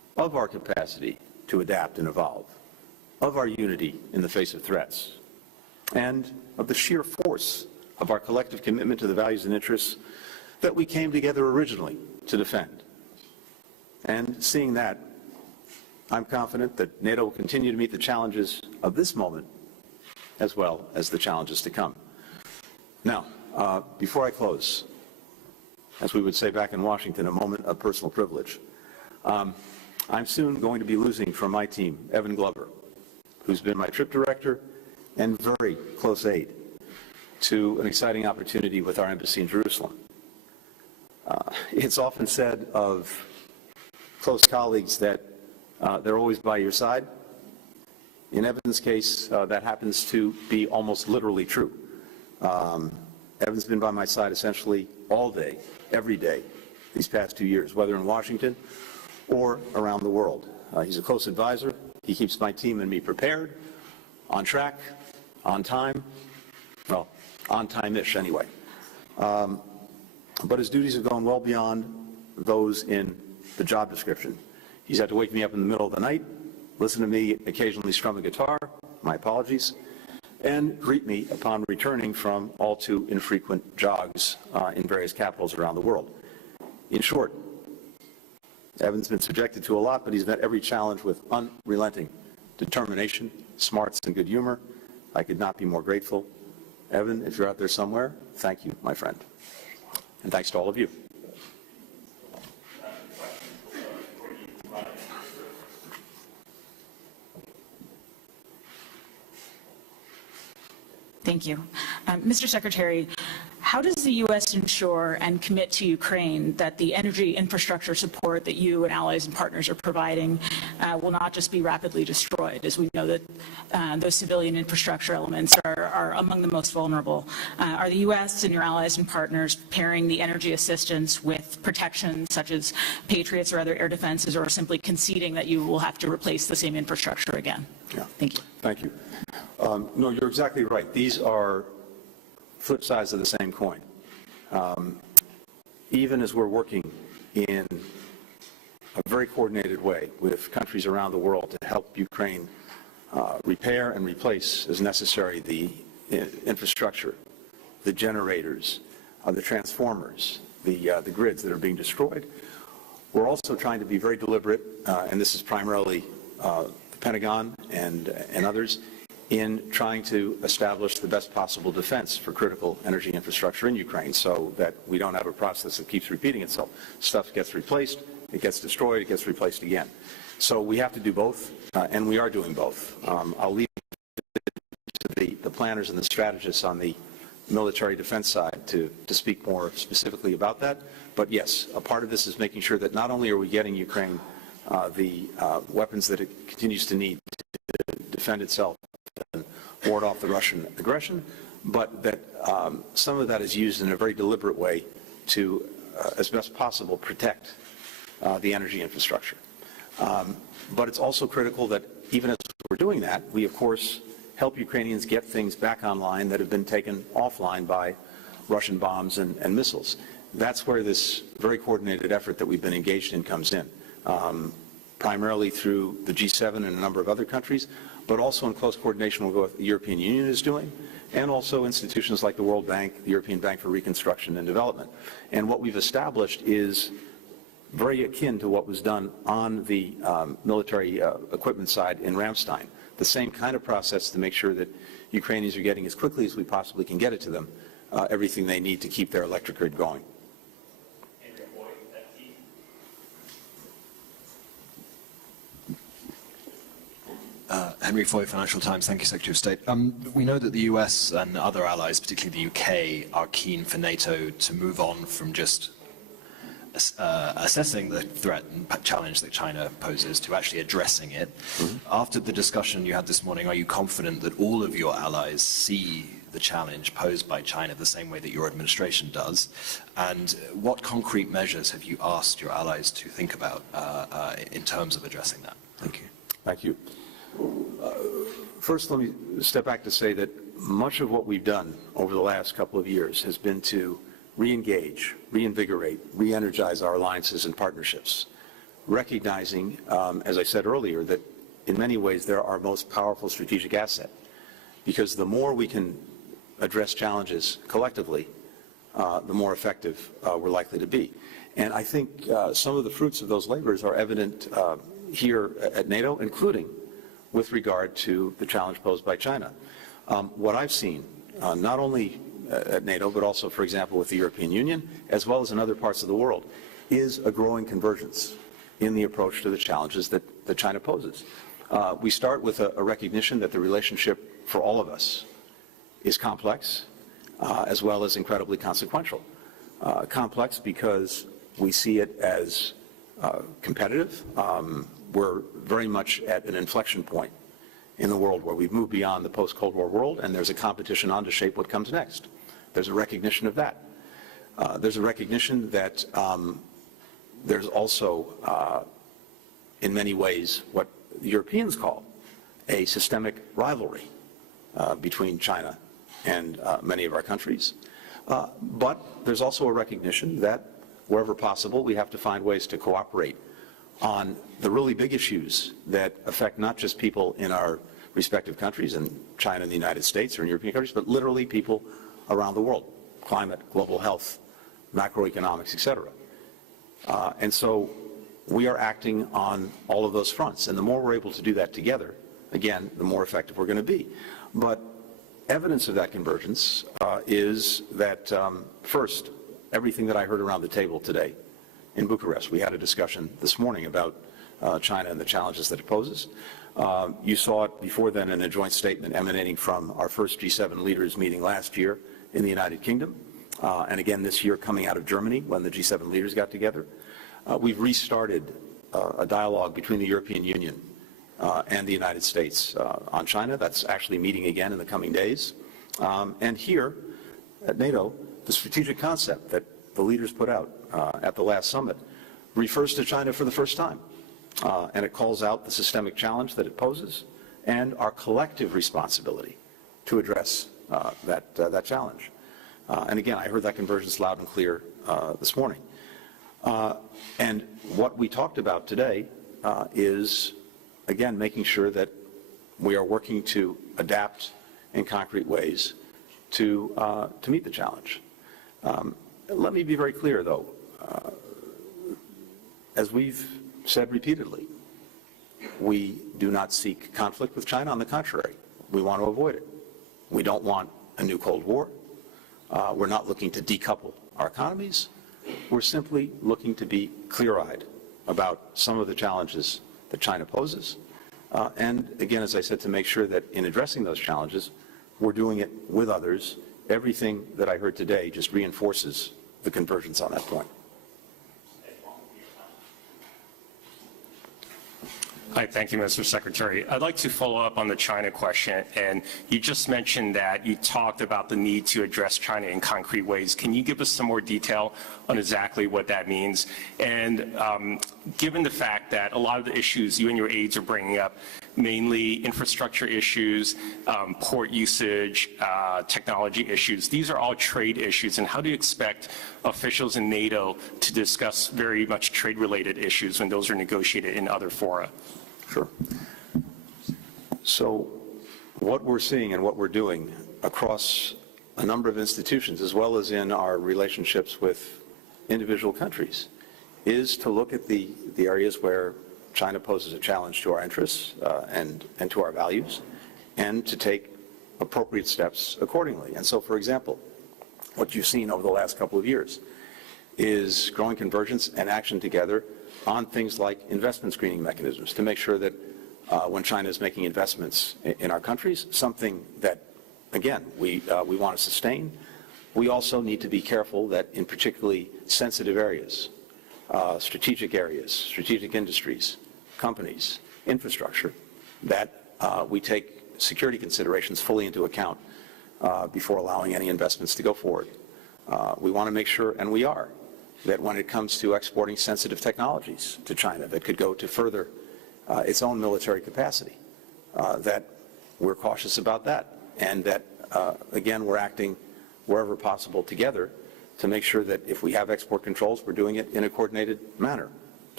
of our capacity to adapt and evolve, of our unity in the face of threats, and of the sheer force of our collective commitment to the values and interests that we came together originally to defend. And seeing that, I'm confident that NATO will continue to meet the challenges of this moment as well as the challenges to come. Now, before I close, as we would say back in Washington, a moment of personal privilege. I'm soon going to be losing from my team Evan Glover, who's been my trip director and very close aide to an exciting opportunity with our embassy in Jerusalem. It's often said of close colleagues that they're always by your side. In Evan's case, that happens to be almost literally true. Evan's been by my side essentially all day, every day, these past 2 years, whether in Washington or around the world. He's a close advisor. He keeps my team and me prepared, on track, on time, well, on time-ish anyway. But his duties have gone well beyond those in the job description. He's had to wake me up in the middle of the night, listen to me occasionally strum a guitar, my apologies, and greet me upon returning from all too infrequent jogs in various capitals around the world. In short, Evan's been subjected to a lot, but he's met every challenge with unrelenting determination, smarts, and good humor. I could not be more grateful. Evan, if you're out there somewhere, thank you, my friend. And thanks to all of you. Thank you. Mr. Secretary, how does the U.S. ensure and commit to Ukraine that the energy infrastructure support that you and allies and partners are providing will not just be rapidly destroyed, as we know that those civilian infrastructure elements are among the most vulnerable? Are the U.S. and your allies and partners pairing the energy assistance with protection such as Patriots or other air defenses, or simply conceding that you will have to replace the same infrastructure again? Yeah. Thank you. Thank you. No, you're exactly right. These are flip sides of the same coin. Even as we're working in a very coordinated way with countries around the world to help Ukraine repair and replace, as necessary, the infrastructure, the generators, the transformers, the grids that are being destroyed, we're also trying to be very deliberate, and this is primarily the Pentagon and others, in trying to establish the best possible defense for critical energy infrastructure in Ukraine so that we don't have a process that keeps repeating itself. Stuff gets replaced, it gets destroyed, it gets replaced again. So we have to do both, and we are doing both. I'll leave it to the planners and the strategists on the military defense side to speak more specifically about that. But yes, a part of this is making sure that not only are we getting Ukraine the weapons that it continues to need to defend itself and ward off the Russian aggression, but that some of that is used in a very deliberate way to, as best possible, protect the energy infrastructure. But it's also critical that even as we're doing that, we, of course, help Ukrainians get things back online that have been taken offline by Russian bombs and missiles. That's where this very coordinated effort that we've been engaged in comes in, primarily through the G7 and a number of other countries, but also in close coordination with what the European Union is doing, and also institutions like the World Bank, the European Bank for Reconstruction and Development. And what we've established is very akin to what was done on the military equipment side in Ramstein. The same kind of process to make sure that Ukrainians are getting as quickly as we possibly can get it to them everything they need to keep their electric grid going. Henry Foy, Financial Times. Thank you, Secretary of State. We know that the US and other allies, particularly the UK, are keen for NATO to move on from just assessing the threat and challenge that China poses to actually addressing it. Mm-hmm. After the discussion you had this morning, are you confident that all of your allies see the challenge posed by China the same way that your administration does? And what concrete measures have you asked your allies to think about in terms of addressing that? Thank you. Thank you. First, let me step back to say that much of what we've done over the last couple of years has been to re-engage, reinvigorate, re-energize our alliances and partnerships, recognizing, as I said earlier, that in many ways they're our most powerful strategic asset, because the more we can address challenges collectively, the more effective we're likely to be. And I think some of the fruits of those labors are evident here at NATO, including with regard to the challenge posed by China. What I've seen, not only at NATO, but also, for example, with the European Union, as well as in other parts of the world, is a growing convergence in the approach to the challenges that China poses. We start with a recognition that the relationship for all of us is complex, as well as incredibly consequential. Complex because we see it as competitive. We're very much at an inflection point in the world where we've moved beyond the post-Cold War world, and there's a competition on to shape what comes next. There's a recognition of that. There's a recognition that there's also, in many ways, what the Europeans call a systemic rivalry between China and many of our countries. But there's also a recognition that wherever possible, we have to find ways to cooperate on the really big issues that affect not just people in our respective countries, in China and the United States or in European countries, but literally people around the world: climate, global health, macroeconomics, etc. And so we are acting on all of those fronts. And the more we're able to do that together, again, the more effective we're going to be. But evidence of that convergence is that, first, everything that I heard around the table today in Bucharest. We had a discussion this morning about China and the challenges that it poses. You saw it before then in a joint statement emanating from our first G7 leaders meeting last year in the United Kingdom, and again this year coming out of Germany when the G7 leaders got together. We've restarted a dialogue between the European Union and the United States on China. That's actually meeting again in the coming days. And here at NATO, the strategic concept that the leaders put out at the last summit refers to China for the first time. And it calls out the systemic challenge that it poses and our collective responsibility to address that challenge. And again, I heard that convergence loud and clear this morning. And what we talked about today is, again, making sure that we are working to adapt in concrete ways to meet the challenge. Let me be very clear, though. As we've said repeatedly, we do not seek conflict with China. On the contrary, we want to avoid it. We don't want a new Cold War. We're not looking to decouple our economies. We're simply looking to be clear-eyed about some of the challenges that China poses. And again, as I said, to make sure that in addressing those challenges, we're doing it with others. Everything that I heard today just reinforces the convergence on that point. Hi, thank you, Mr. Secretary. I'd like to follow up on the China question, and you just mentioned that you talked about the need to address China in concrete ways. Can you give us some more detail on exactly what that means? And given the fact that a lot of the issues you and your aides are bringing up, mainly infrastructure issues, port usage, technology issues, these are all trade issues, and how do you expect officials in NATO to discuss very much trade-related issues when those are negotiated in other fora? Sure. So what we're seeing and what we're doing across a number of institutions, as well as in our relationships with individual countries, is to look at the areas where China poses a challenge to our interests and to our values, and to take appropriate steps accordingly. And so, for example, what you've seen over the last couple of years is growing convergence and action together on things like investment screening mechanisms to make sure that when China is making investments in our countries, something that, again, we want to sustain, we also need to be careful that in particularly sensitive areas, strategic industries, companies, infrastructure, that we take security considerations fully into account before allowing any investments to go forward. We want to make sure, and we are, that when it comes to exporting sensitive technologies to China that could go to further its own military capacity, that we're cautious about that, and that, again, we're acting wherever possible together to make sure that if we have export controls, we're doing it in a coordinated manner.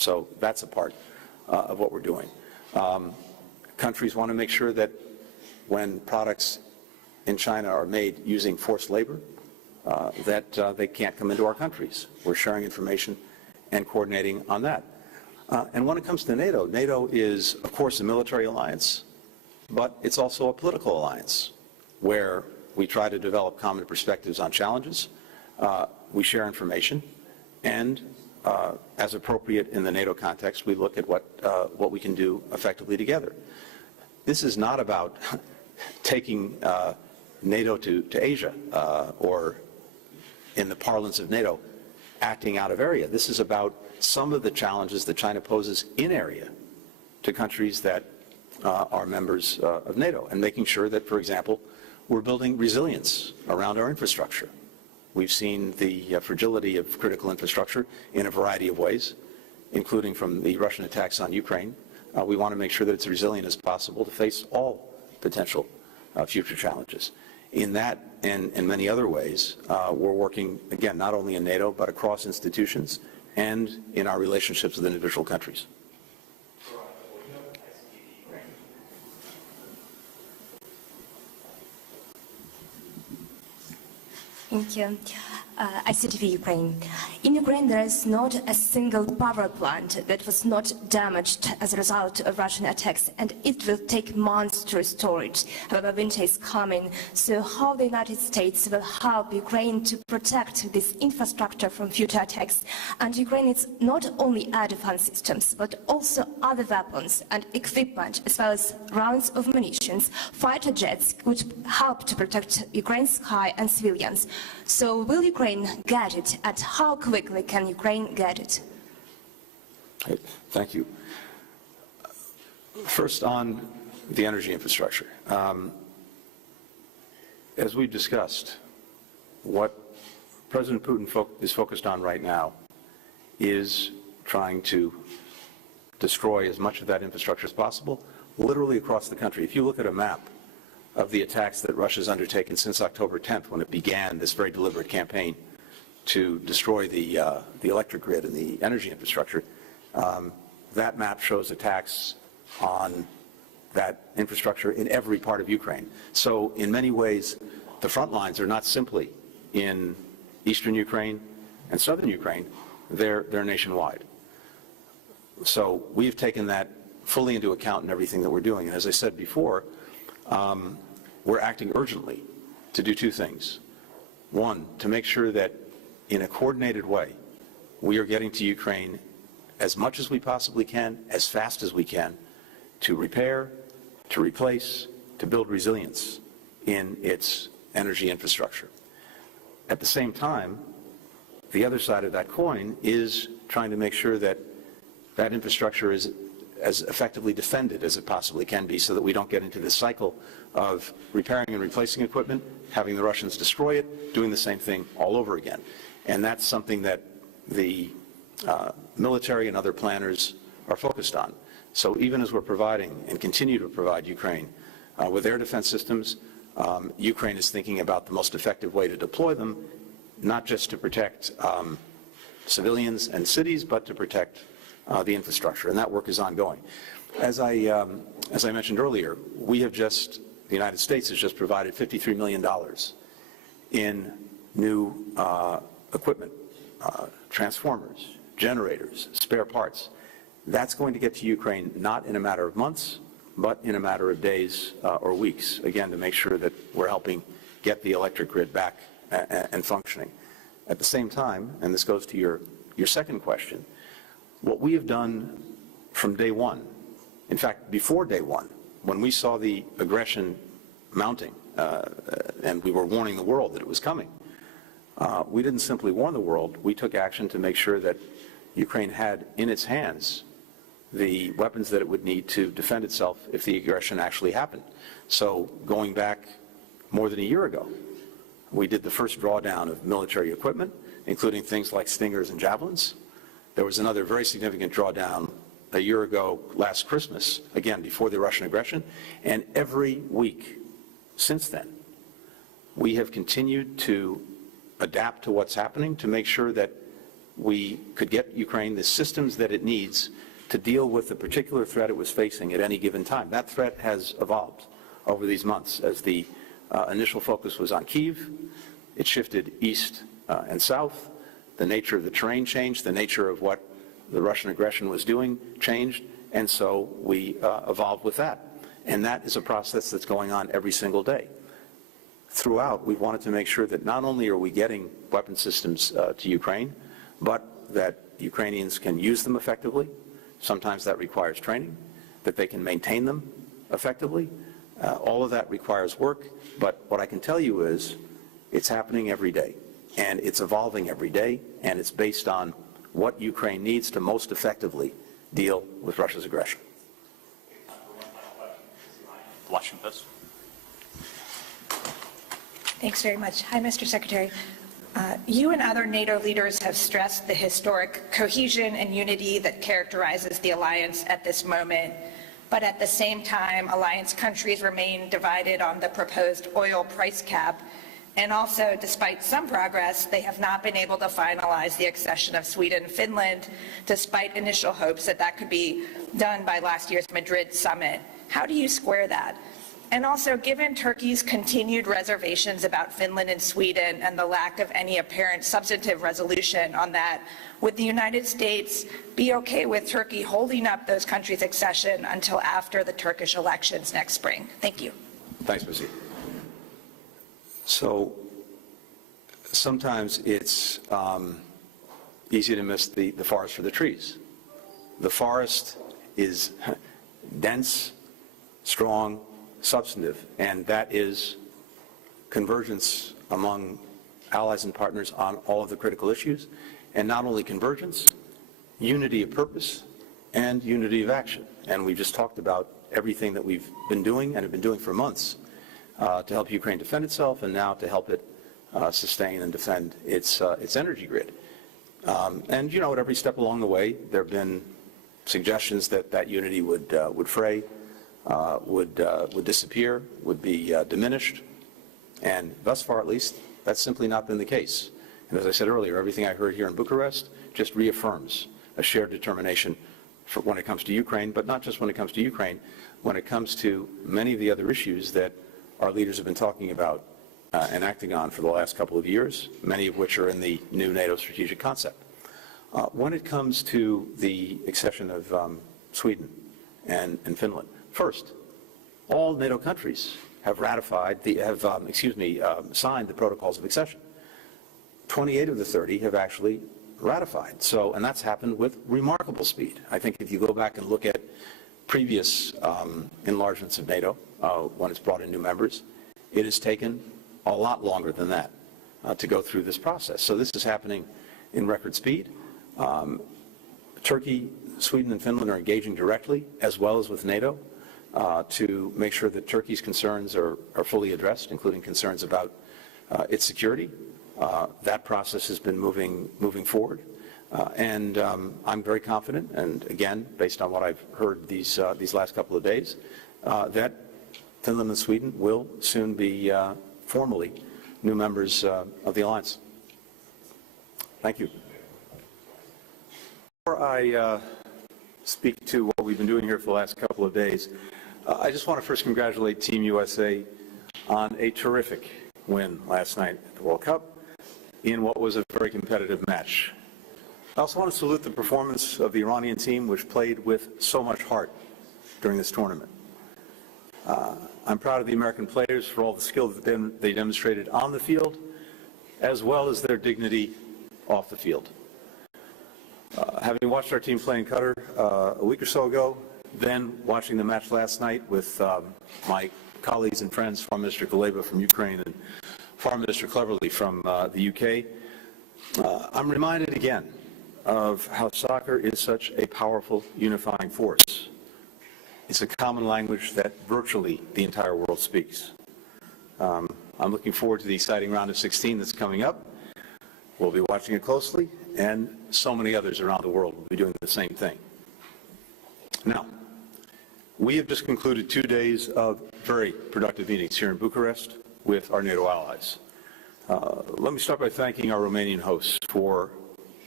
So that's a part of what we're doing. Countries want to make sure that when products in China are made using forced labor, that they can't come into our countries. We're sharing information and coordinating on that. And when it comes to NATO, NATO is, of course, a military alliance, but it's also a political alliance where we try to develop common perspectives on challenges, we share information, and as appropriate in the NATO context, we look at what we can do effectively together. This is not about taking NATO to Asia or, in the parlance of NATO, acting out of area. This is about some of the challenges that China poses in area to countries that are members of NATO, and making sure that, for example, we're building resilience around our infrastructure. We've seen the fragility of critical infrastructure in a variety of ways, including from the Russian attacks on Ukraine. We want to make sure that it's resilient as possible to face all potential future challenges. In that and in many other ways, we're working, again, not only in NATO, but across institutions and in our relationships with individual countries. Thank you. ICTV Ukraine. In Ukraine, there is not a single power plant that was not damaged as a result of Russian attacks, and it will take months to restore it. However, winter is coming, so how the United States will help Ukraine to protect this infrastructure from future attacks? And Ukraine needs not only air defense systems, but also other weapons and equipment, as well as rounds of munitions. Fighter jets would help to protect Ukraine's sky and civilians. So will Ukraine get it, and how quickly can Ukraine get it? Thank you. First, on the energy infrastructure. As we've discussed, what President Putin is focused on right now is trying to destroy as much of that infrastructure as possible, literally across the country. If you look at a map of the attacks that Russia's undertaken since October 10th, when it began this very deliberate campaign to destroy the electric grid and the energy infrastructure, that map shows attacks on that infrastructure in every part of Ukraine. So in many ways, the front lines are not simply in eastern Ukraine and southern Ukraine, they're nationwide. So we've taken that fully into account in everything that we're doing. And as I said before, we're acting urgently to do two things. One, to make sure that in a coordinated way, we are getting to Ukraine as much as we possibly can, as fast as we can, to repair, to replace, to build resilience in its energy infrastructure. At the same time, the other side of that coin is trying to make sure that that infrastructure is as effectively defended as it possibly can be, so that we don't get into this cycle of repairing and replacing equipment, having the Russians destroy it, doing the same thing all over again. And that's something that the military and other planners are focused on. So even as we're providing and continue to provide Ukraine with air defense systems, Ukraine is thinking about the most effective way to deploy them, not just to protect civilians and cities, but to protect the infrastructure, and that work is ongoing. As I mentioned earlier, the United States has just provided $53 million in new equipment, transformers, generators, spare parts. That's going to get to Ukraine not in a matter of months, but in a matter of days or weeks, again, to make sure that we're helping get the electric grid back and functioning. At the same time, and this goes to your second question, what we have done from day one, in fact, before day one, when we saw the aggression mounting and we were warning the world that it was coming, we didn't simply warn the world, we took action to make sure that Ukraine had in its hands the weapons that it would need to defend itself if the aggression actually happened. So going back more than a year ago, we did the first drawdown of military equipment, including things like Stingers and Javelins. There was another very significant drawdown a year ago, last Christmas, again, before the Russian aggression. And every week since then, we have continued to adapt to what's happening to make sure that we could get Ukraine the systems that it needs to deal with the particular threat it was facing at any given time. That threat has evolved over these months. As the initial focus was on Kyiv, it shifted east and south. The nature of the terrain changed, the nature of what the Russian aggression was doing changed, and so we evolved with that. And that is a process that's going on every single day. Throughout, we wanted to make sure that not only are we getting weapon systems to Ukraine, but that Ukrainians can use them effectively. Sometimes that requires training, that they can maintain them effectively. All of that requires work, but what I can tell you is it's happening every day, and it's evolving every day, and it's based on what Ukraine needs to most effectively deal with Russia's aggression. Thanks very much. Hi, Mr. Secretary. You and other NATO leaders have stressed the historic cohesion and unity that characterizes the alliance at this moment. But at the same time, alliance countries remain divided on the proposed oil price cap. And also, despite some progress, they have not been able to finalize the accession of Sweden and Finland, despite initial hopes that that could be done by last year's Madrid summit. How do you square that? And also, given Turkey's continued reservations about Finland and Sweden and the lack of any apparent substantive resolution on that, would the United States be okay with Turkey holding up those countries' accession until after the Turkish elections next spring? Thank you. Thanks, Missy. So sometimes it's easy to miss the forest for the trees. The forest is dense, strong, substantive, and that is convergence among allies and partners on all of the critical issues, and not only convergence, unity of purpose and unity of action. And we just talked about everything that we've been doing and have been doing for months to help Ukraine defend itself, and now to help it sustain and defend its energy grid. And you know, at every step along the way, there have been suggestions that that unity would fray, would disappear, would be diminished, and thus far, at least, that's simply not been the case. And as I said earlier, everything I heard here in Bucharest just reaffirms a shared determination for when it comes to Ukraine, but not just when it comes to Ukraine, when it comes to many of the other issues that our leaders have been talking about and acting on for the last couple of years, many of which are in the new NATO strategic concept. When it comes to the accession of Sweden and Finland, first, all NATO countries have signed the protocols of accession. 28 of the 30 have actually ratified. So, and that's happened with remarkable speed. I think if you go back and look at previous enlargements of NATO, when it's brought in new members, it has taken a lot longer than that to go through this process. So this is happening in record speed. Turkey, Sweden, and Finland are engaging directly, as well as with NATO, to make sure that Turkey's concerns are fully addressed, including concerns about its security. That process has been moving forward. And I'm very confident, and again, based on what I've heard these last couple of days, that Finland and Sweden will soon be formally new members of the alliance. Thank you. Before I speak to what we've been doing here for the last couple of days, I just want to first congratulate Team USA on a terrific win last night at the World Cup in what was a very competitive match. I also want to salute the performance of the Iranian team, which played with so much heart during this tournament. I'm proud of the American players for all the skill that they demonstrated on the field, as well as their dignity off the field. Having watched our team play in Qatar a week or so ago, then watching the match last night with my colleagues and friends, Foreign Minister Kuleba from Ukraine and Foreign Minister Cleverly from the UK, I'm reminded again of how soccer is such a powerful unifying force. It's a common language that virtually the entire world speaks. I'm looking forward to the exciting round of 16 that's coming up. We'll be watching it closely, and so many others around the world will be doing the same thing. Now, we have just concluded 2 days of very productive meetings here in Bucharest with our NATO allies. Let me start by thanking our Romanian hosts for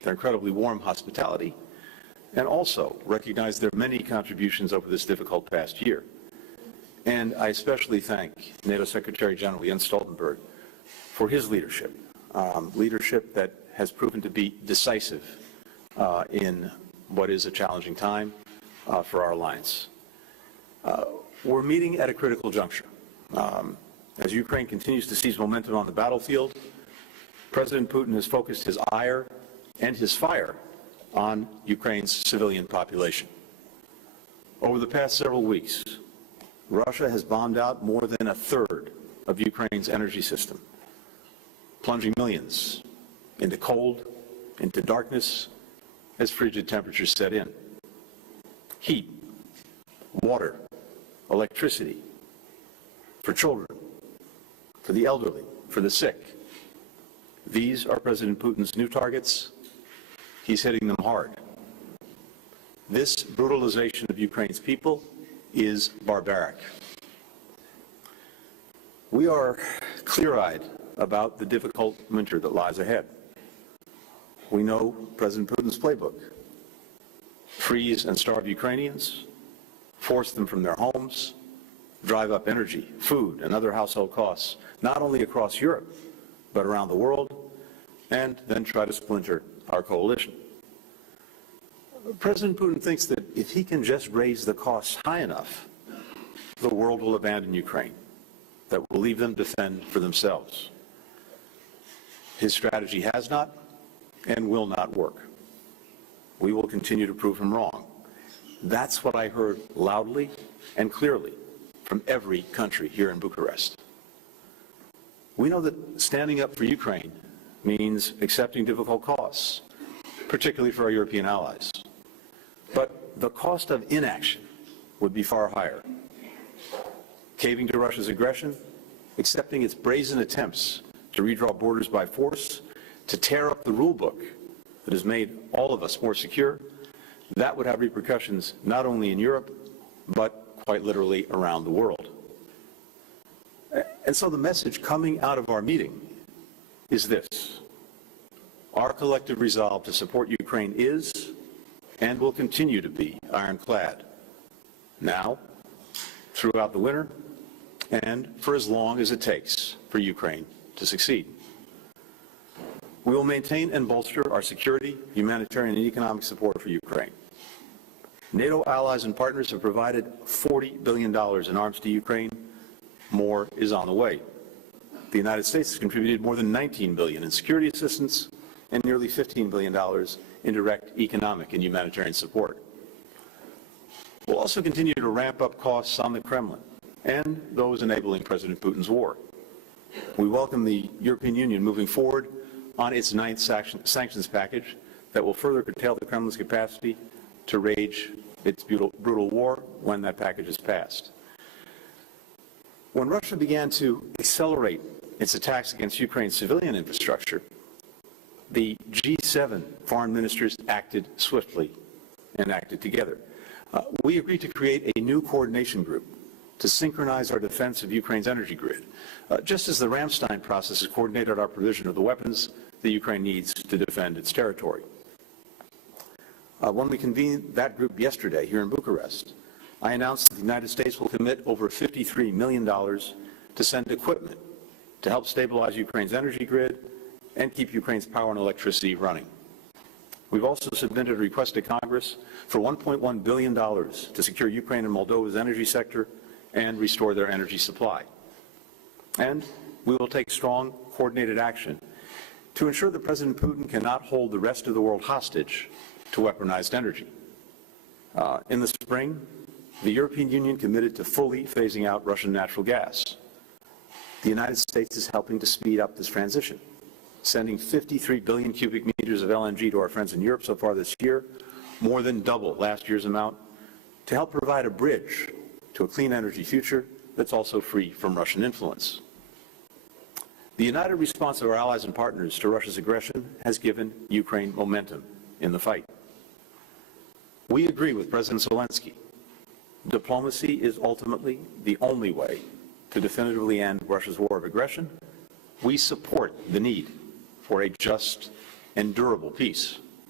their incredibly warm hospitality, and also recognize their many contributions over this difficult past year. And I especially thank NATO Secretary General Jens Stoltenberg for his leadership, leadership that has proven to be decisive in what is a challenging time for our alliance. We're meeting at a critical juncture. As Ukraine continues to seize momentum on the battlefield, President Putin has focused his ire and his fire on Ukraine's civilian population. Over the past several weeks, Russia has bombed out more than a third of Ukraine's energy system, plunging millions into cold, into darkness, as frigid temperatures set in. Heat, water, electricity, for children, for the elderly, for the sick. These are President Putin's new targets. He's hitting them hard. This brutalization of Ukraine's people is barbaric. We are clear-eyed about the difficult winter that lies ahead. We know President Putin's playbook: freeze and starve Ukrainians, force them from their homes, drive up energy, food, and other household costs, not only across Europe, but around the world, and then try to splinter our coalition. President Putin thinks that if he can just raise the costs high enough, the world will abandon Ukraine, that will leave them to fend for themselves. His strategy has not and will not work. We will continue to prove him wrong. That's what I heard loudly and clearly from every country here in Bucharest. We know that standing up for Ukraine means accepting difficult costs, particularly for our European allies. But the cost of inaction would be far higher. Caving to Russia's aggression, accepting its brazen attempts to redraw borders by force, to tear up the rule book that has made all of us more secure, that would have repercussions not only in Europe, but quite literally around the world. And so the message coming out of our meeting is this: our collective resolve to support Ukraine is and will continue to be ironclad, now, throughout the winter, and for as long as it takes for Ukraine to succeed. We will maintain and bolster our security, humanitarian, and economic support for Ukraine. NATO allies and partners have provided $40 billion in arms to Ukraine. More is on the way. The United States has contributed more than $19 billion in security assistance and nearly $15 billion in direct economic and humanitarian support. We'll also continue to ramp up costs on the Kremlin and those enabling President Putin's war. We welcome the European Union moving forward on its ninth sanctions package that will further curtail the Kremlin's capacity to wage its brutal war when that package is passed. When Russia began to accelerate its attacks against Ukraine's civilian infrastructure, the G7 foreign ministers acted swiftly and acted together. We agreed to create a new coordination group to synchronize our defense of Ukraine's energy grid, just as the Ramstein process has coordinated our provision of the weapons that Ukraine needs to defend its territory. When we convened that group yesterday here in Bucharest, I announced that the United States will commit over $53 million to send equipment to help stabilize Ukraine's energy grid and keep Ukraine's power and electricity running. We've also submitted a request to Congress for $1.1 billion to secure Ukraine and Moldova's energy sector and restore their energy supply. And we will take strong, coordinated action to ensure that President Putin cannot hold the rest of the world hostage to weaponized energy. In the spring, the European Union committed to fully phasing out Russian natural gas. The United States is helping to speed up this transition, sending 53 billion cubic meters of LNG to our friends in Europe so far this year, more than double last year's amount, to help provide a bridge to a clean energy future that's also free from Russian influence. The united response of our allies and partners to Russia's aggression has given Ukraine momentum in the fight. We agree with President Zelensky. Diplomacy is ultimately the only way to definitively end Russia's war of aggression. We support the need for a just and durable peace.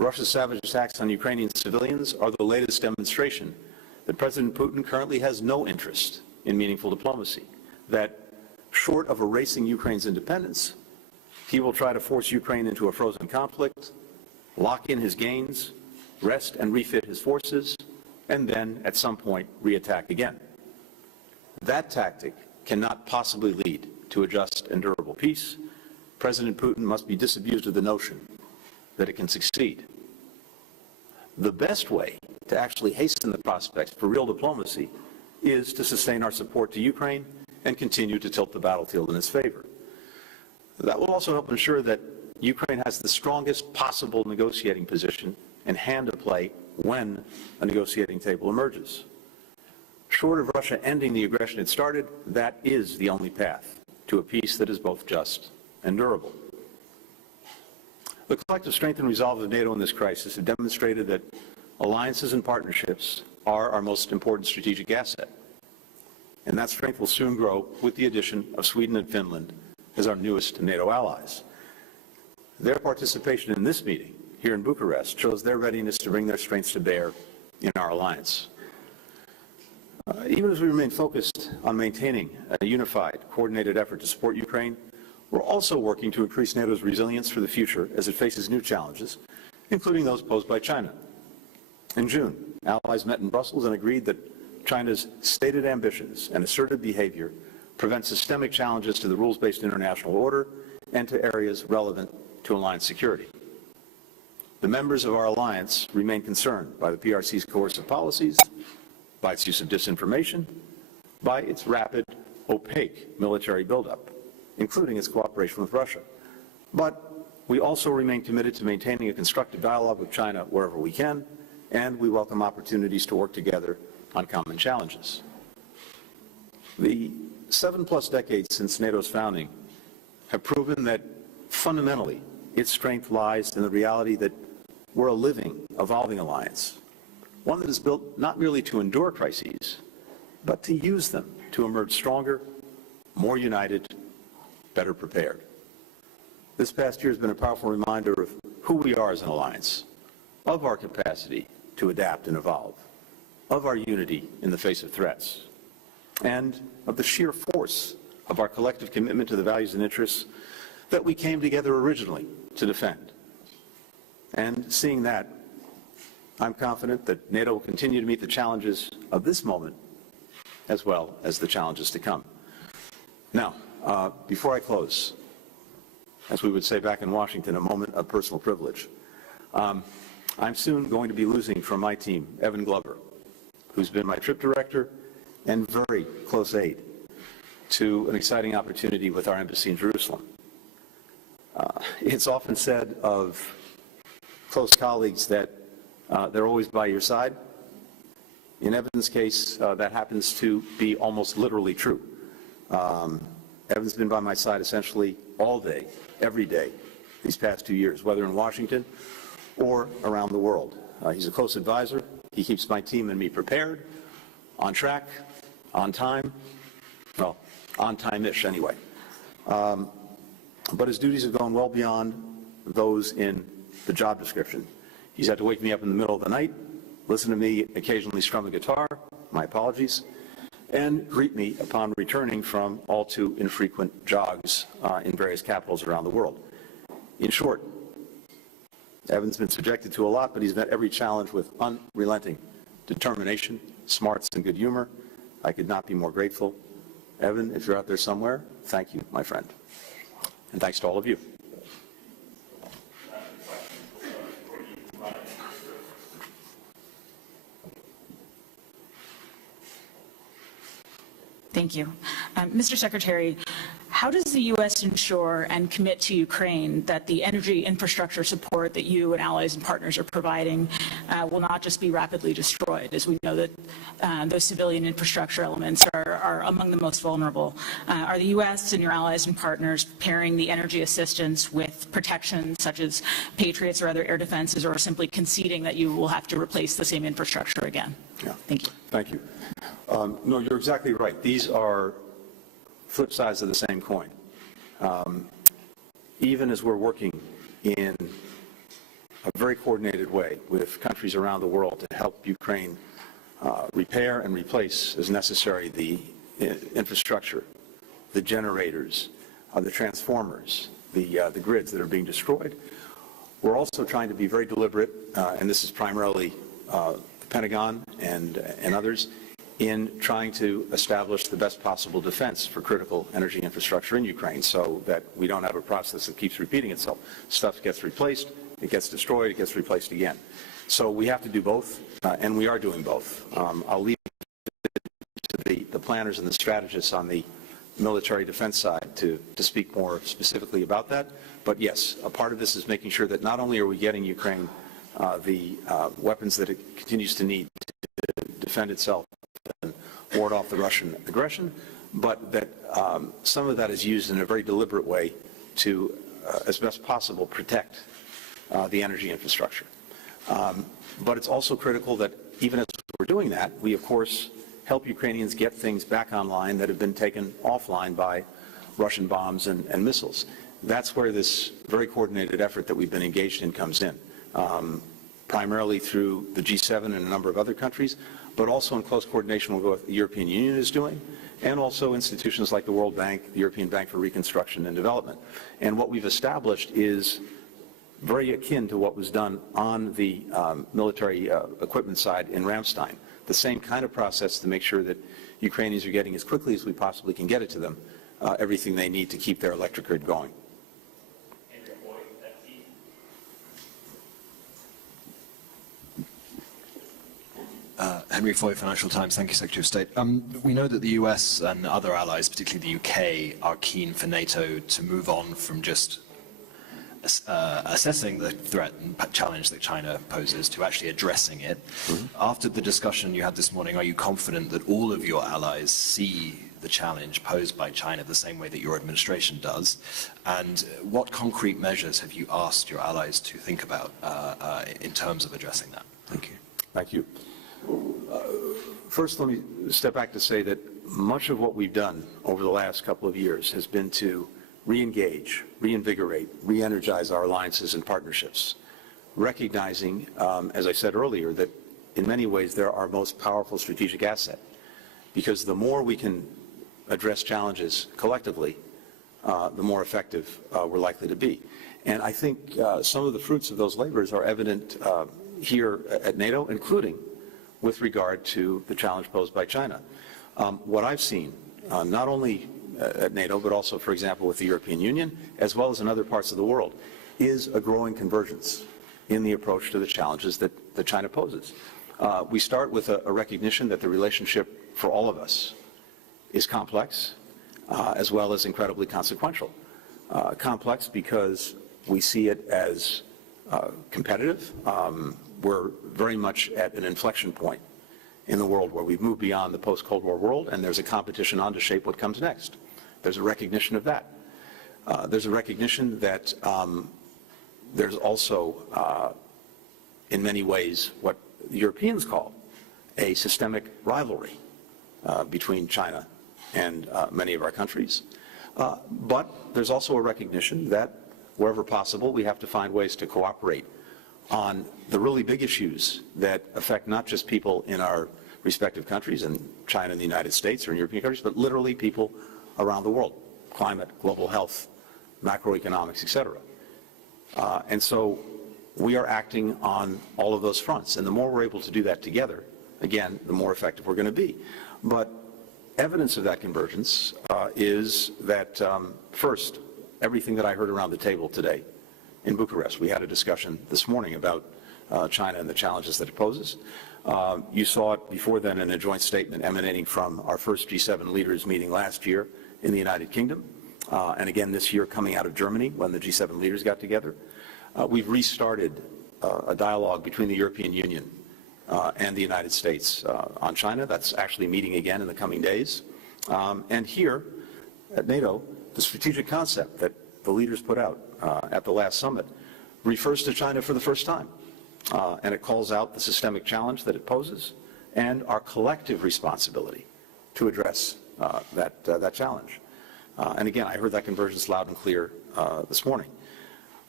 Russia's savage attacks on Ukrainian civilians are the latest demonstration that President Putin currently has no interest in meaningful diplomacy, that short of erasing Ukraine's independence, he will try to force Ukraine into a frozen conflict, lock in his gains, rest and refit his forces, and then, at some point, reattack again. That tactic cannot possibly lead to a just and durable peace. President Putin must be disabused of the notion that it can succeed. The best way to actually hasten the prospects for real diplomacy is to sustain our support to Ukraine and continue to tilt the battlefield in its favor. That will also help ensure that Ukraine has the strongest possible negotiating position and hand to play when a negotiating table emerges. Short of Russia ending the aggression it started, that is the only path to a peace that is both just and durable. The collective strength and resolve of NATO in this crisis have demonstrated that alliances and partnerships are our most important strategic asset. And that strength will soon grow with the addition of Sweden and Finland as our newest NATO allies. Their participation in this meeting here in Bucharest shows their readiness to bring their strengths to bear in our alliance. Even as we remain focused on maintaining a unified, coordinated effort to support Ukraine, we're also working to increase NATO's resilience for the future as it faces new challenges, including those posed by China. In June, allies met in Brussels and agreed that China's stated ambitions and assertive behavior prevent systemic challenges to the rules-based international order and to areas relevant to alliance security. The members of our alliance remain concerned by the PRC's coercive policies, by its use of disinformation, by its rapid, opaque military buildup, including its cooperation with Russia. But we also remain committed to maintaining a constructive dialogue with China wherever we can, and we welcome opportunities to work together on common challenges. The 7+ decades since NATO's founding have proven that fundamentally its strength lies in the reality that we're a living, evolving alliance, one that is built not merely to endure crises, but to use them to emerge stronger, more united, better prepared. This past year has been a powerful reminder of who we are as an alliance, of our capacity to adapt and evolve, of our unity in the face of threats, and of the sheer force of our collective commitment to the values and interests that we came together originally to defend. And seeing that, I'm confident that NATO will continue to meet the challenges of this moment as well as the challenges to come. Now, before I close, as we would say back in Washington, a moment of personal privilege. I'm soon going to be losing from my team Evan Glover, who's been my trip director and very close aide to an exciting opportunity with our embassy in Jerusalem. It's often said of close colleagues that they're always by your side. In Evan's case, that happens to be almost literally true. Evan's been by my side essentially all day, every day, these past 2 years, whether in Washington or around the world. He's a close advisor. He keeps my team and me prepared, on track, on time, well, on time-ish anyway. But his duties have gone well beyond those in the job description. He's had to wake me up in the middle of the night, listen to me occasionally strum a guitar, my apologies, and greet me upon returning from all too infrequent jogs in various capitals around the world. In short, Evan's been subjected to a lot, but he's met every challenge with unrelenting determination, smarts, and good humor. I could not be more grateful. Evan, if you're out there somewhere, thank you, my friend. And thanks to all of you. Thank you. Mr. Secretary, how does the U.S. ensure and commit to Ukraine that the energy infrastructure support that you and allies and partners are providing will not just be rapidly destroyed, as we know that those civilian infrastructure elements are among the most vulnerable? Are the U.S. and your allies and partners pairing the energy assistance with protections such as Patriots or other air defenses, or simply conceding that you will have to replace the same infrastructure again? Yeah. Thank you. Thank you. No, you're exactly right. These are flip sides of the same coin. Even as we're working in a very coordinated way with countries around the world to help Ukraine repair and replace, as necessary, the infrastructure, the generators, the transformers, the grids that are being destroyed. We're also trying to be very deliberate, and this is primarily the Pentagon and others, in trying to establish the best possible defense for critical energy infrastructure in Ukraine so that we don't have a process that keeps repeating itself. Stuff gets replaced, it gets destroyed, it gets replaced again. So we have to do both, and we are doing both. I'll leave it to the planners and the strategists on the military defense side to speak more specifically about that. But yes, a part of this is making sure that not only are we getting Ukraine the weapons that it continues to need to defend itself and ward off the Russian aggression, but that some of that is used in a very deliberate way to, as best possible, protect the energy infrastructure. But it's also critical that even as we're doing that, we, of course, help Ukrainians get things back online that have been taken offline by Russian bombs and missiles. That's where this very coordinated effort that we've been engaged in comes in, primarily through the G7 and a number of other countries, but also in close coordination with what the European Union is doing, and also institutions like the World Bank, the European Bank for Reconstruction and Development. And what we've established is very akin to what was done on the military equipment side in Ramstein. The same kind of process to make sure that Ukrainians are getting as quickly as we possibly can get it to them, everything they need to keep their electric grid going. Henry Foy, Financial Times. Thank you, Secretary of State. We know that the US and other allies, particularly the UK, are keen for NATO to move on from just assessing the threat and challenge that China poses to actually addressing it. After the discussion you had this morning, are you confident that all of your allies see the challenge posed by China the same way that your administration does? And what concrete measures have you asked your allies to think about in terms of addressing that? Thank you. Thank you. First, let me step back to say that much of what we've done over the last couple of years has been to re-engage, reinvigorate, re-energize our alliances and partnerships, recognizing, as I said earlier, that in many ways they're our most powerful strategic asset, because the more we can address challenges collectively, the more effective we're likely to be. And I think some of the fruits of those labors are evident here at NATO, including with regard to the challenge posed by China. What I've seen, not only at NATO, but also, for example, with the European Union, as well as in other parts of the world, is a growing convergence in the approach to the challenges that China poses. We start with a recognition that the relationship for all of us is complex, as well as incredibly consequential. Complex because we see it as competitive. We're very much at an inflection point in the world where we've moved beyond the post-Cold War world, and there's a competition on to shape what comes next. There's a recognition of that. There's a recognition that there's also, in many ways, what the Europeans call a systemic rivalry between China and many of our countries. But there's also a recognition that wherever possible, we have to find ways to cooperate on the really big issues that affect not just people in our respective countries, in China and the United States or in European countries, but literally people around the world: climate, global health, macroeconomics, etc. And so we are acting on all of those fronts. And the more we're able to do that together, again, the more effective we're going to be. But evidence of that convergence is that, first, everything that I heard around the table today in Bucharest. We had a discussion this morning about China and the challenges that it poses. You saw it before then in a joint statement emanating from our first G7 leaders meeting last year in the United Kingdom, and again this year coming out of Germany when the G7 leaders got together. We've restarted a dialogue between the European Union and the United States on China. That's actually meeting again in the coming days. And here at NATO, the strategic concept that the leaders put out at the last summit refers to China for the first time. And it calls out the systemic challenge that it poses and our collective responsibility to address that challenge. And again, I heard that convergence loud and clear this morning.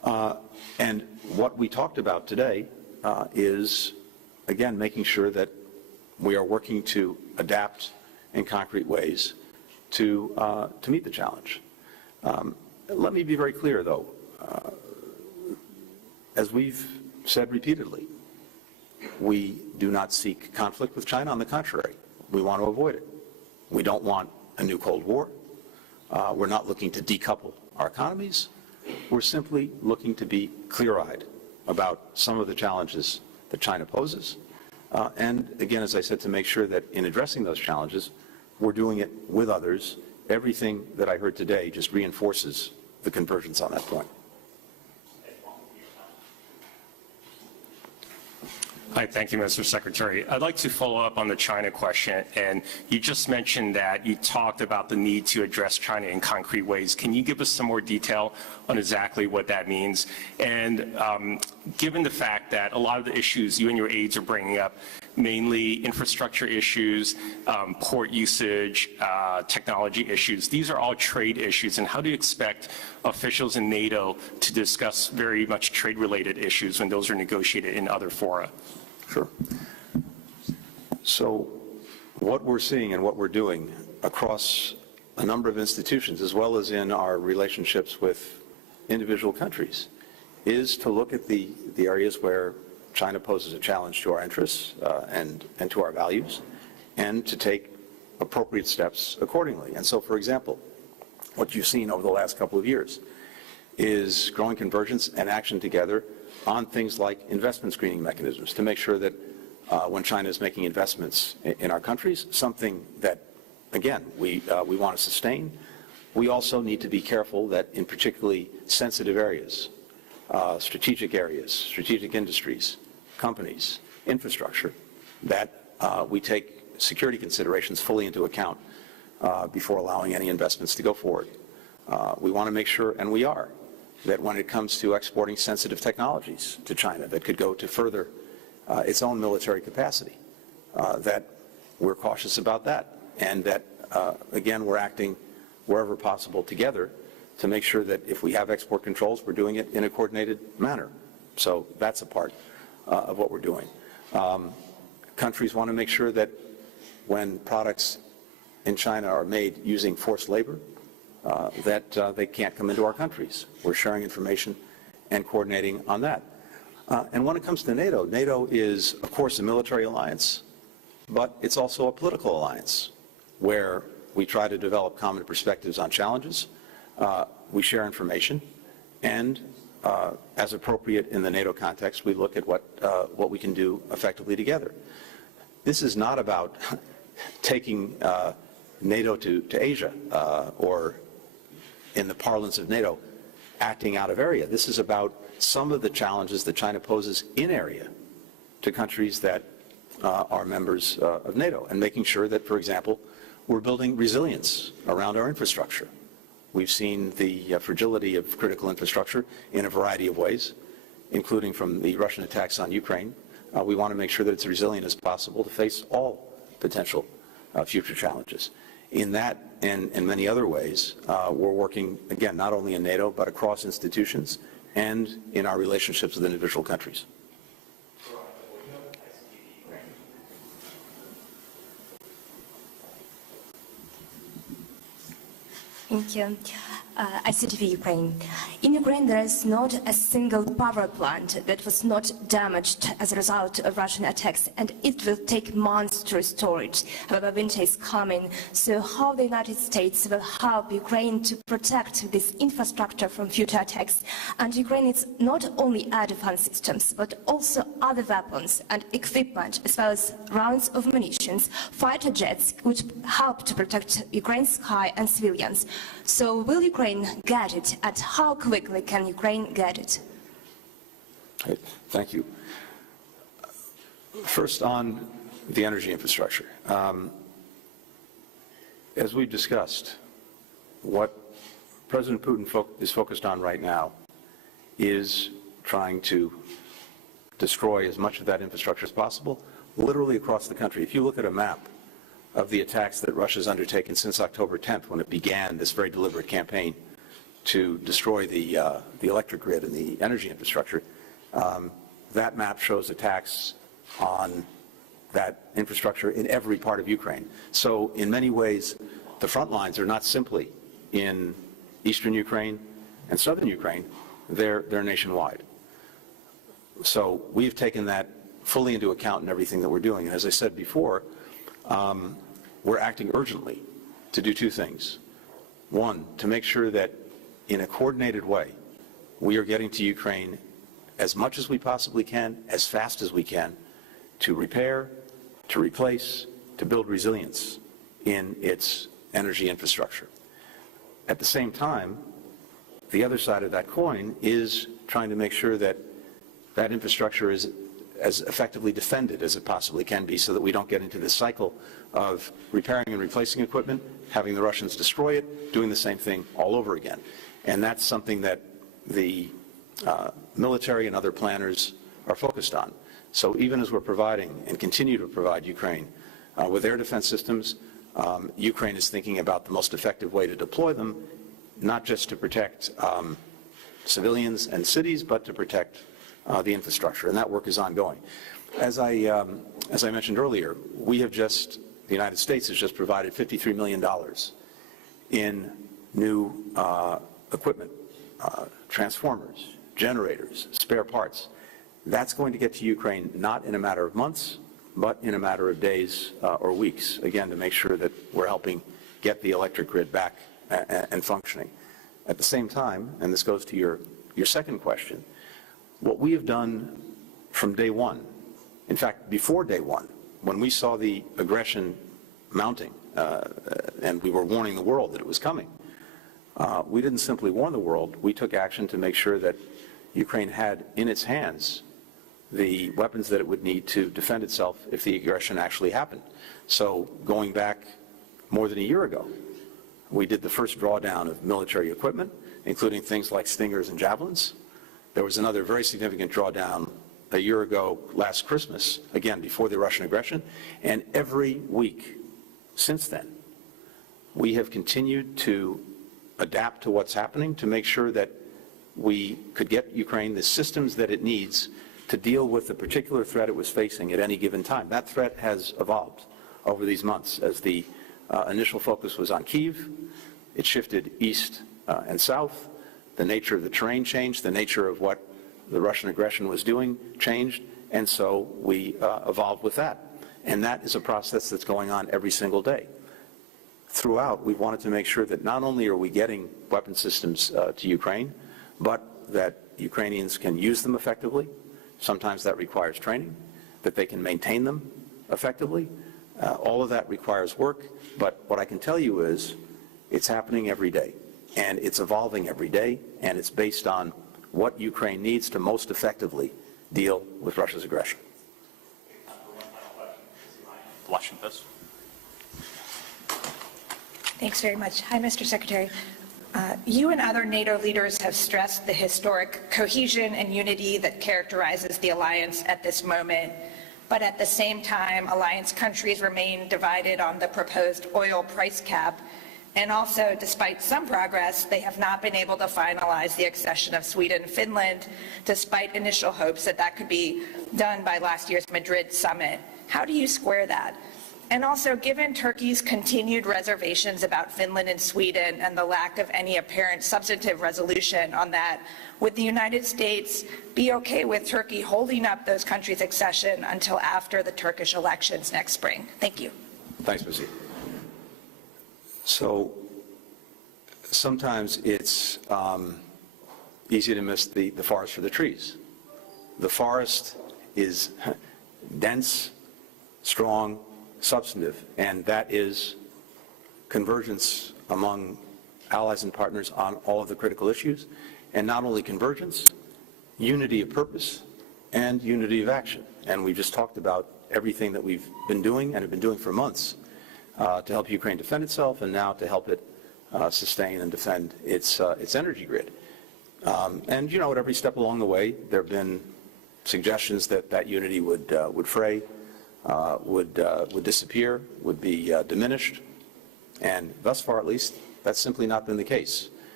And what we talked about today is, again, making sure that we are working to adapt in concrete ways to meet the challenge. Let me be very clear, though. As we've said repeatedly, we do not seek conflict with China. On the contrary, we want to avoid it. We don't want a new Cold War. We're not looking to decouple our economies. We're simply looking to be clear-eyed about some of the challenges that China poses. And again, as I said, to make sure that in addressing those challenges, we're doing it with others. Everything that I heard today just reinforces the convergence on that point. Hi, thank you, Mr. Secretary. I'd like to follow up on the China question, and you just mentioned that you talked about the need to address China in concrete ways. Can you give us some more detail on exactly what that means? And given the fact that a lot of the issues you and your aides are bringing up, mainly infrastructure issues, port usage, technology issues, these are all trade issues, and how do you expect officials in NATO to discuss very much trade-related issues when those are negotiated in other fora? Sure. So what we're seeing and what we're doing across a number of institutions, as well as in our relationships with individual countries, is to look at the areas where China poses a challenge to our interests and to our values, and to take appropriate steps accordingly. And so, for example, what you've seen over the last couple of years is growing convergence and action together on things like investment screening mechanisms to make sure that when China is making investments in our countries, something that, again, we want to sustain, we also need to be careful that in particularly sensitive areas, strategic industries, companies, infrastructure, that we take security considerations fully into account before allowing any investments to go forward. We want to make sure, and we are, that when it comes to exporting sensitive technologies to China that could go to further its own military capacity, that we're cautious about that, and that, again, we're acting wherever possible together to make sure that if we have export controls, we're doing it in a coordinated manner. So that's a part of what we're doing. Countries want to make sure that when products in China are made using forced labor, that they can't come into our countries. We're sharing information and coordinating on that. And when it comes to NATO, NATO is, of course, a military alliance, but it's also a political alliance where we try to develop common perspectives on challenges. We share information, and as appropriate in the NATO context, we look at what we can do effectively together. This is not about taking NATO to Asia or, in the parlance of NATO, acting out of area. This is about some of the challenges that China poses in area to countries that are members of NATO, and making sure that, for example, we're building resilience around our infrastructure. We've seen the fragility of critical infrastructure in a variety of ways, including from the Russian attacks on Ukraine. We want to make sure that it's resilient as possible to face all potential future challenges. In that and in many other ways, we're working, again, not only in NATO, but across institutions and in our relationships with individual countries. Thank you. ICTV Ukraine. In Ukraine, there is not a single power plant that was not damaged as a result of Russian attacks, and it will take months to restore it. However, winter is coming, so how the United States will help Ukraine to protect this infrastructure from future attacks? And Ukraine needs not only air defense systems, but also other weapons and equipment, as well as rounds of munitions, fighter jets, which help to protect Ukraine's sky and civilians. So will Ukraine get it, and how quickly can Ukraine get it? Okay, thank you. First, on the energy infrastructure. As we've discussed, what President Putin is focused on right now is trying to destroy as much of that infrastructure as possible, literally across the country. If you look at a map of the attacks that Russia's undertaken since October 10th, when it began this very deliberate campaign to destroy the electric grid and the energy infrastructure. That map shows attacks on that infrastructure in every part of Ukraine. So in many ways, the front lines are not simply in eastern Ukraine and southern Ukraine, they're nationwide. So we've taken that fully into account in everything that we're doing. And as I said before, we're acting urgently to do two things. One, to make sure that in a coordinated way, we are getting to Ukraine as much as we possibly can, as fast as we can, to repair, to replace, to build resilience in its energy infrastructure. At the same time, the other side of that coin is trying to make sure that that infrastructure is as effectively defended as it possibly can be, so that we don't get into this cycle of repairing and replacing equipment, having the Russians destroy it, doing the same thing all over again. And that's something that the military and other planners are focused on. So even as we're providing and continue to provide Ukraine with air defense systems, Ukraine is thinking about the most effective way to deploy them, not just to protect civilians and cities, but to protect the infrastructure, and that work is ongoing. As I mentioned earlier, the United States has just provided $53 million in new equipment, transformers, generators, spare parts. That's going to get to Ukraine not in a matter of months, but in a matter of days or weeks, again, to make sure that we're helping get the electric grid back and functioning. At the same time, and this goes to your second question, what we have done from day one, in fact, before day one, when we saw the aggression mounting and we were warning the world that it was coming, we didn't simply warn the world, we took action to make sure that Ukraine had in its hands the weapons that it would need to defend itself if the aggression actually happened. So going back more than a year ago, we did the first drawdown of military equipment, including things like Stingers and Javelins. There was another very significant drawdown a year ago last Christmas, again, before the Russian aggression. And every week since then, we have continued to adapt to what's happening to make sure that we could get Ukraine the systems that it needs to deal with the particular threat it was facing at any given time. That threat has evolved over these months. As the initial focus was on Kyiv, it shifted east and south. The nature of the terrain changed, the nature of what the Russian aggression was doing changed, and so we evolved with that. And that is a process that's going on every single day. Throughout, we wanted to make sure that not only are we getting weapon systems to Ukraine, but that Ukrainians can use them effectively. Sometimes that requires training, that they can maintain them effectively. All of that requires work, but what I can tell you is it's happening every day, and it's evolving every day, and it's based on what Ukraine needs to most effectively deal with Russia's aggression. Washington Post. Thanks very much. Hi, Mr. Secretary. You and other NATO leaders have stressed the historic cohesion and unity that characterizes the alliance at this moment. But at the same time, alliance countries remain divided on the proposed oil price cap. And also, despite some progress, they have not been able to finalize the accession of Sweden and Finland, despite initial hopes that that could be done by last year's Madrid summit. How do you square that? And also, given Turkey's continued reservations about Finland and Sweden and the lack of any apparent substantive resolution on that, would the United States be okay with Turkey holding up those countries' accession until after the Turkish elections next spring? Thank you. Thanks, Missy. So sometimes it's easy to miss the forest for the trees. The forest is dense, strong, substantive, and that is convergence among allies and partners on all of the critical issues, and not only convergence, unity of purpose and unity of action. And we just talked about everything that we've been doing and have been doing for months to help Ukraine defend itself, and now to help it sustain and defend its energy grid. And you know, at every step along the way, there have been suggestions that that unity would fray, would disappear, would be diminished, and thus far at least, that's simply not been the case.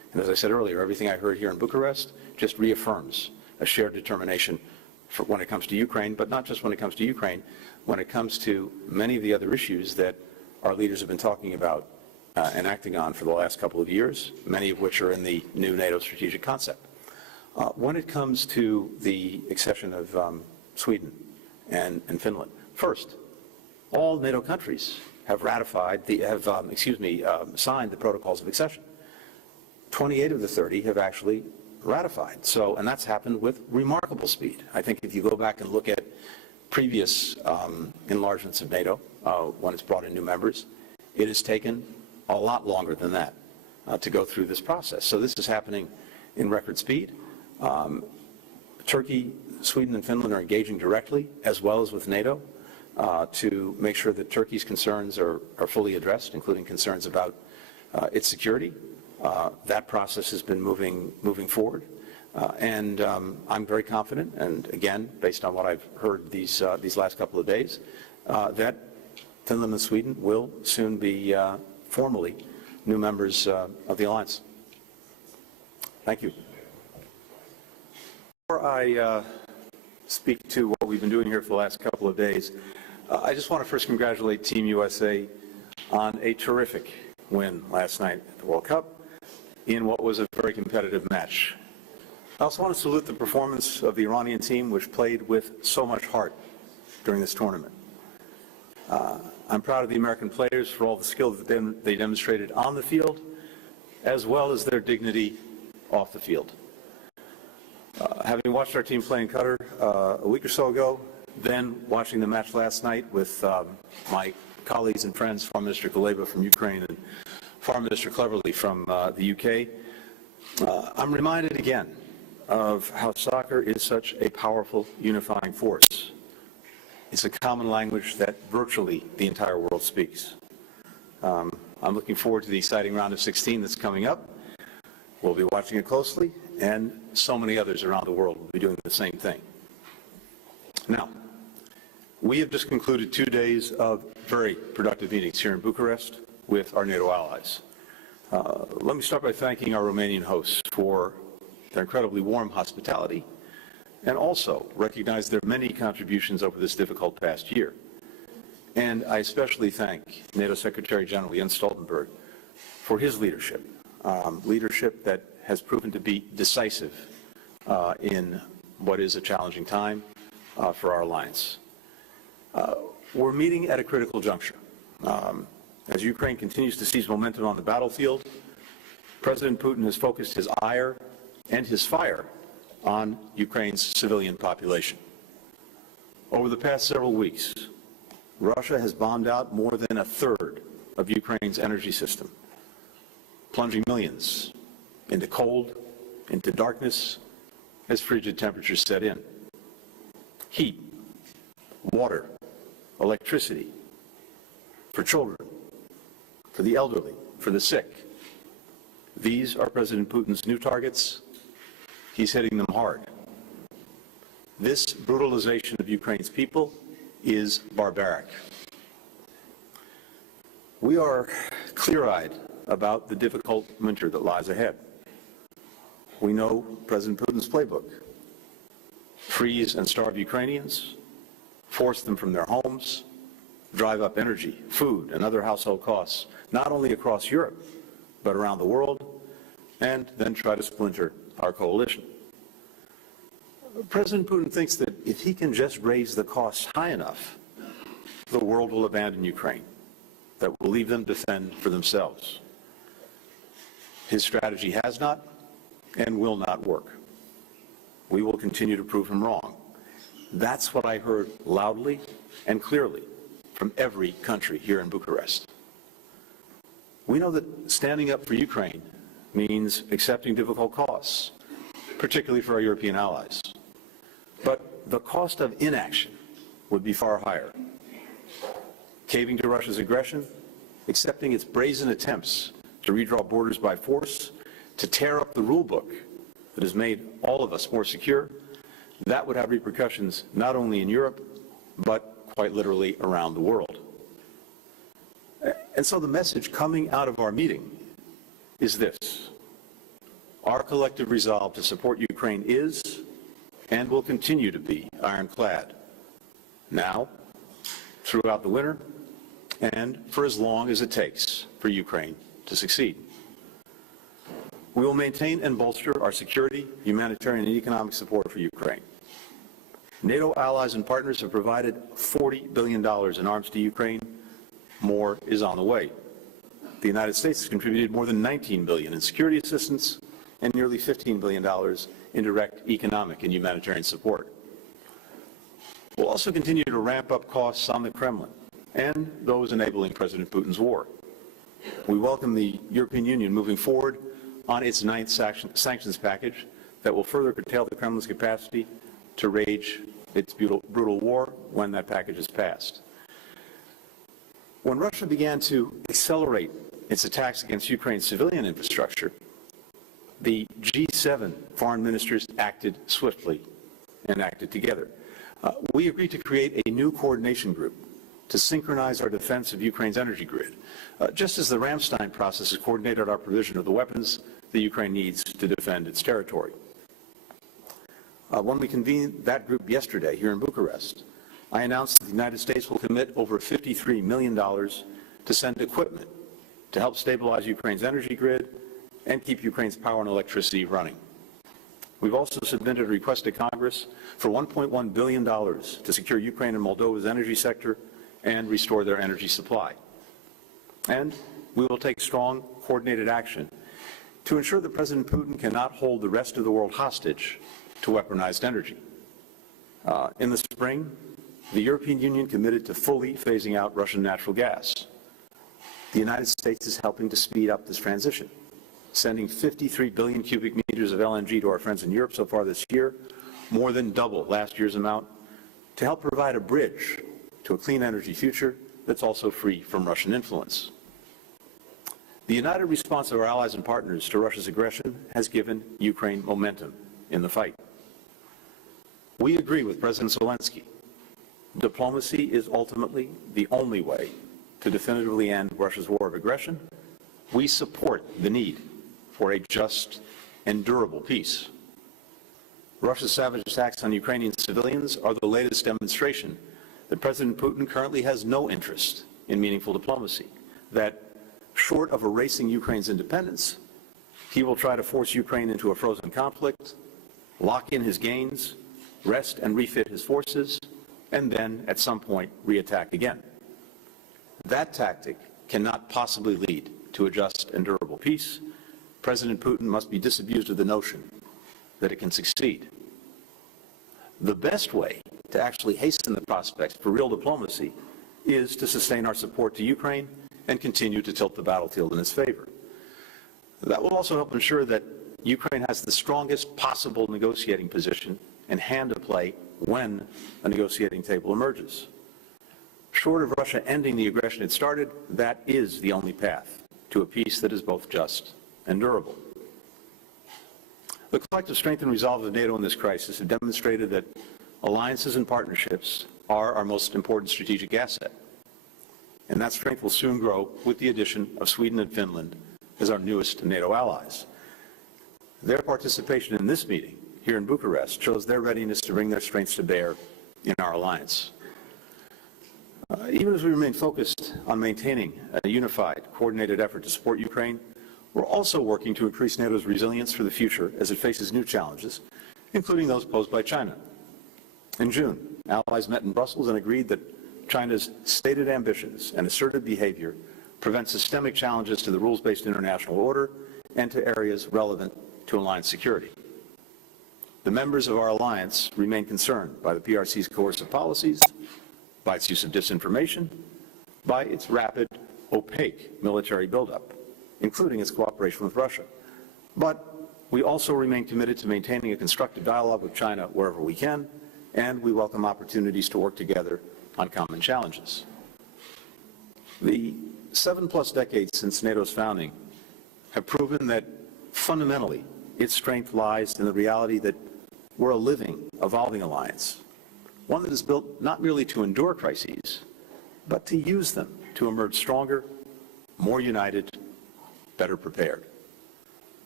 And as I said earlier, everything I heard here in Bucharest just reaffirms a shared determination for when it comes to Ukraine, but not just when it comes to Ukraine, when it comes to many of the other issues that our leaders have been talking about and acting on for the last couple of years, many of which are in the new NATO strategic concept. When it comes to the accession of Sweden and Finland, first, all NATO countries have signed the protocols of accession. 28 of the 30 have actually ratified. So, and that's happened with remarkable speed. I think if you go back and look at previous enlargements of NATO, when it's brought in new members, it has taken a lot longer than that to go through this process. So this is happening in record speed. Turkey, Sweden, and Finland are engaging directly, as well as with NATO, to make sure that Turkey's concerns are fully addressed, including concerns about its security. That process has been moving forward. And I'm very confident, and again, based on what I've heard these last couple of days, that Finland and Sweden will soon be formally new members of the alliance. Thank you. Before I speak to what we've been doing here for the last couple of days, I just want to first congratulate Team USA on a terrific win last night at the World Cup in what was a very competitive match. I also want to salute the performance of the Iranian team, which played with so much heart during this tournament. I'm proud of the American players for all the skill that they demonstrated on the field, as well as their dignity off the field. Having watched our team play in Qatar a week or so ago, then watching the match last night with my colleagues and friends, Foreign Minister Kuleba from Ukraine and Foreign Minister Cleverly from the UK, I'm reminded again of how soccer is such a powerful unifying force. It's a common language that virtually the entire world speaks. I'm looking forward to the exciting round of 16 that's coming up. We'll be watching it closely, and so many others around the world will be doing the same thing. Now, we have just concluded 2 days of very productive meetings here in Bucharest with our NATO allies. Let me start by thanking our Romanian hosts for their incredibly warm hospitality, and also recognize their many contributions over this difficult past year. And I especially thank NATO Secretary General Jens Stoltenberg for his leadership, leadership that has proven to be decisive in what is a challenging time for our alliance. We're meeting at a critical juncture. As Ukraine continues to seize momentum on the battlefield, President Putin has focused his ire and his fire on Ukraine's civilian population. Over the past several weeks, Russia has bombed out more than a third of Ukraine's energy system, plunging millions into cold, into darkness, as frigid temperatures set in. Heat, water, electricity, for children, for the elderly, for the sick. These are President Putin's new targets. He's hitting them hard. This brutalization of Ukraine's people is barbaric. We are clear-eyed about the difficult winter that lies ahead. We know President Putin's playbook: freeze and starve Ukrainians, force them from their homes, drive up energy, food, and other household costs, not only across Europe, but around the world, and then try to splinter our coalition. President Putin thinks that if he can just raise the costs high enough, the world will abandon Ukraine, that will leave them to fend for themselves. His strategy has not and will not work. We will continue to prove him wrong. That's what I heard loudly and clearly from every country here in Bucharest. We know that standing up for Ukraine means accepting difficult costs, particularly for our European allies. But the cost of inaction would be far higher. Caving to Russia's aggression, accepting its brazen attempts to redraw borders by force, to tear up the rule book that has made all of us more secure, that would have repercussions not only in Europe, but quite literally around the world. And so the message coming out of our meeting is this: Our collective resolve to support Ukraine is and will continue to be ironclad, now, throughout the winter, and for as long as it takes for Ukraine to succeed. We will maintain and bolster our security, humanitarian, and economic support for Ukraine. NATO allies and partners have provided $40 billion in arms to Ukraine. More is on the way. The United States has contributed more than $19 billion in security assistance and nearly $15 billion in direct economic and humanitarian support. We'll also continue to ramp up costs on the Kremlin and those enabling President Putin's war. We welcome the European Union moving forward on its ninth sanctions package that will further curtail the Kremlin's capacity to wage its brutal war when that package is passed. When Russia began to accelerate its attacks against Ukraine's civilian infrastructure, the G7 foreign ministers acted swiftly and acted together. We agreed to create a new coordination group to synchronize our defense of Ukraine's energy grid, just as the Ramstein process has coordinated our provision of the weapons that Ukraine needs to defend its territory. When we convened that group yesterday here in Bucharest, I announced that the United States will commit over $53 million to send equipment to help stabilize Ukraine's energy grid and keep Ukraine's power and electricity running. We've also submitted a request to Congress for $1.1 billion to secure Ukraine and Moldova's energy sector and restore their energy supply. And we will take strong, coordinated action to ensure that President Putin cannot hold the rest of the world hostage to weaponized energy. In the spring, the European Union committed to fully phasing out Russian natural gas. The United States is helping to speed up this transition, sending 53 billion cubic meters of LNG to our friends in Europe so far this year, more than double last year's amount, to help provide a bridge to a clean energy future that's also free from Russian influence. The united response of our allies and partners to Russia's aggression has given Ukraine momentum in the fight. We agree with President Zelensky. Diplomacy is ultimately the only way to definitively end Russia's war of aggression. We support the need for a just and durable peace. Russia's savage attacks on Ukrainian civilians are the latest demonstration that President Putin currently has no interest in meaningful diplomacy, that short of erasing Ukraine's independence, he will try to force Ukraine into a frozen conflict, lock in his gains, rest and refit his forces, and then, at some point, reattack again. That tactic cannot possibly lead to a just and durable peace. President Putin must be disabused of the notion that it can succeed. The best way to actually hasten the prospects for real diplomacy is to sustain our support to Ukraine and continue to tilt the battlefield in its favor. That will also help ensure that Ukraine has the strongest possible negotiating position and hand to play when a negotiating table emerges. Short of Russia ending the aggression it started, that is the only path to a peace that is both just and durable. The collective strength and resolve of NATO in this crisis have demonstrated that alliances and partnerships are our most important strategic asset. And that strength will soon grow with the addition of Sweden and Finland as our newest NATO allies. Their participation in this meeting here in Bucharest shows their readiness to bring their strengths to bear in our alliance. Even as we remain focused on maintaining a unified, coordinated effort to support Ukraine, we're also working to increase NATO's resilience for the future as it faces new challenges, including those posed by China. In June, allies met in Brussels and agreed that China's stated ambitions and assertive behavior prevent systemic challenges to the rules-based international order and to areas relevant to alliance security. The members of our alliance remain concerned by the PRC's coercive policies, by its use of disinformation, by its rapid, opaque military buildup, including its cooperation with Russia. But we also remain committed to maintaining a constructive dialogue with China wherever we can, and we welcome opportunities to work together on common challenges. The 7+ decades since NATO's founding have proven that fundamentally its strength lies in the reality that we're a living, evolving alliance, one that is built not merely to endure crises, but to use them to emerge stronger, more united, better prepared.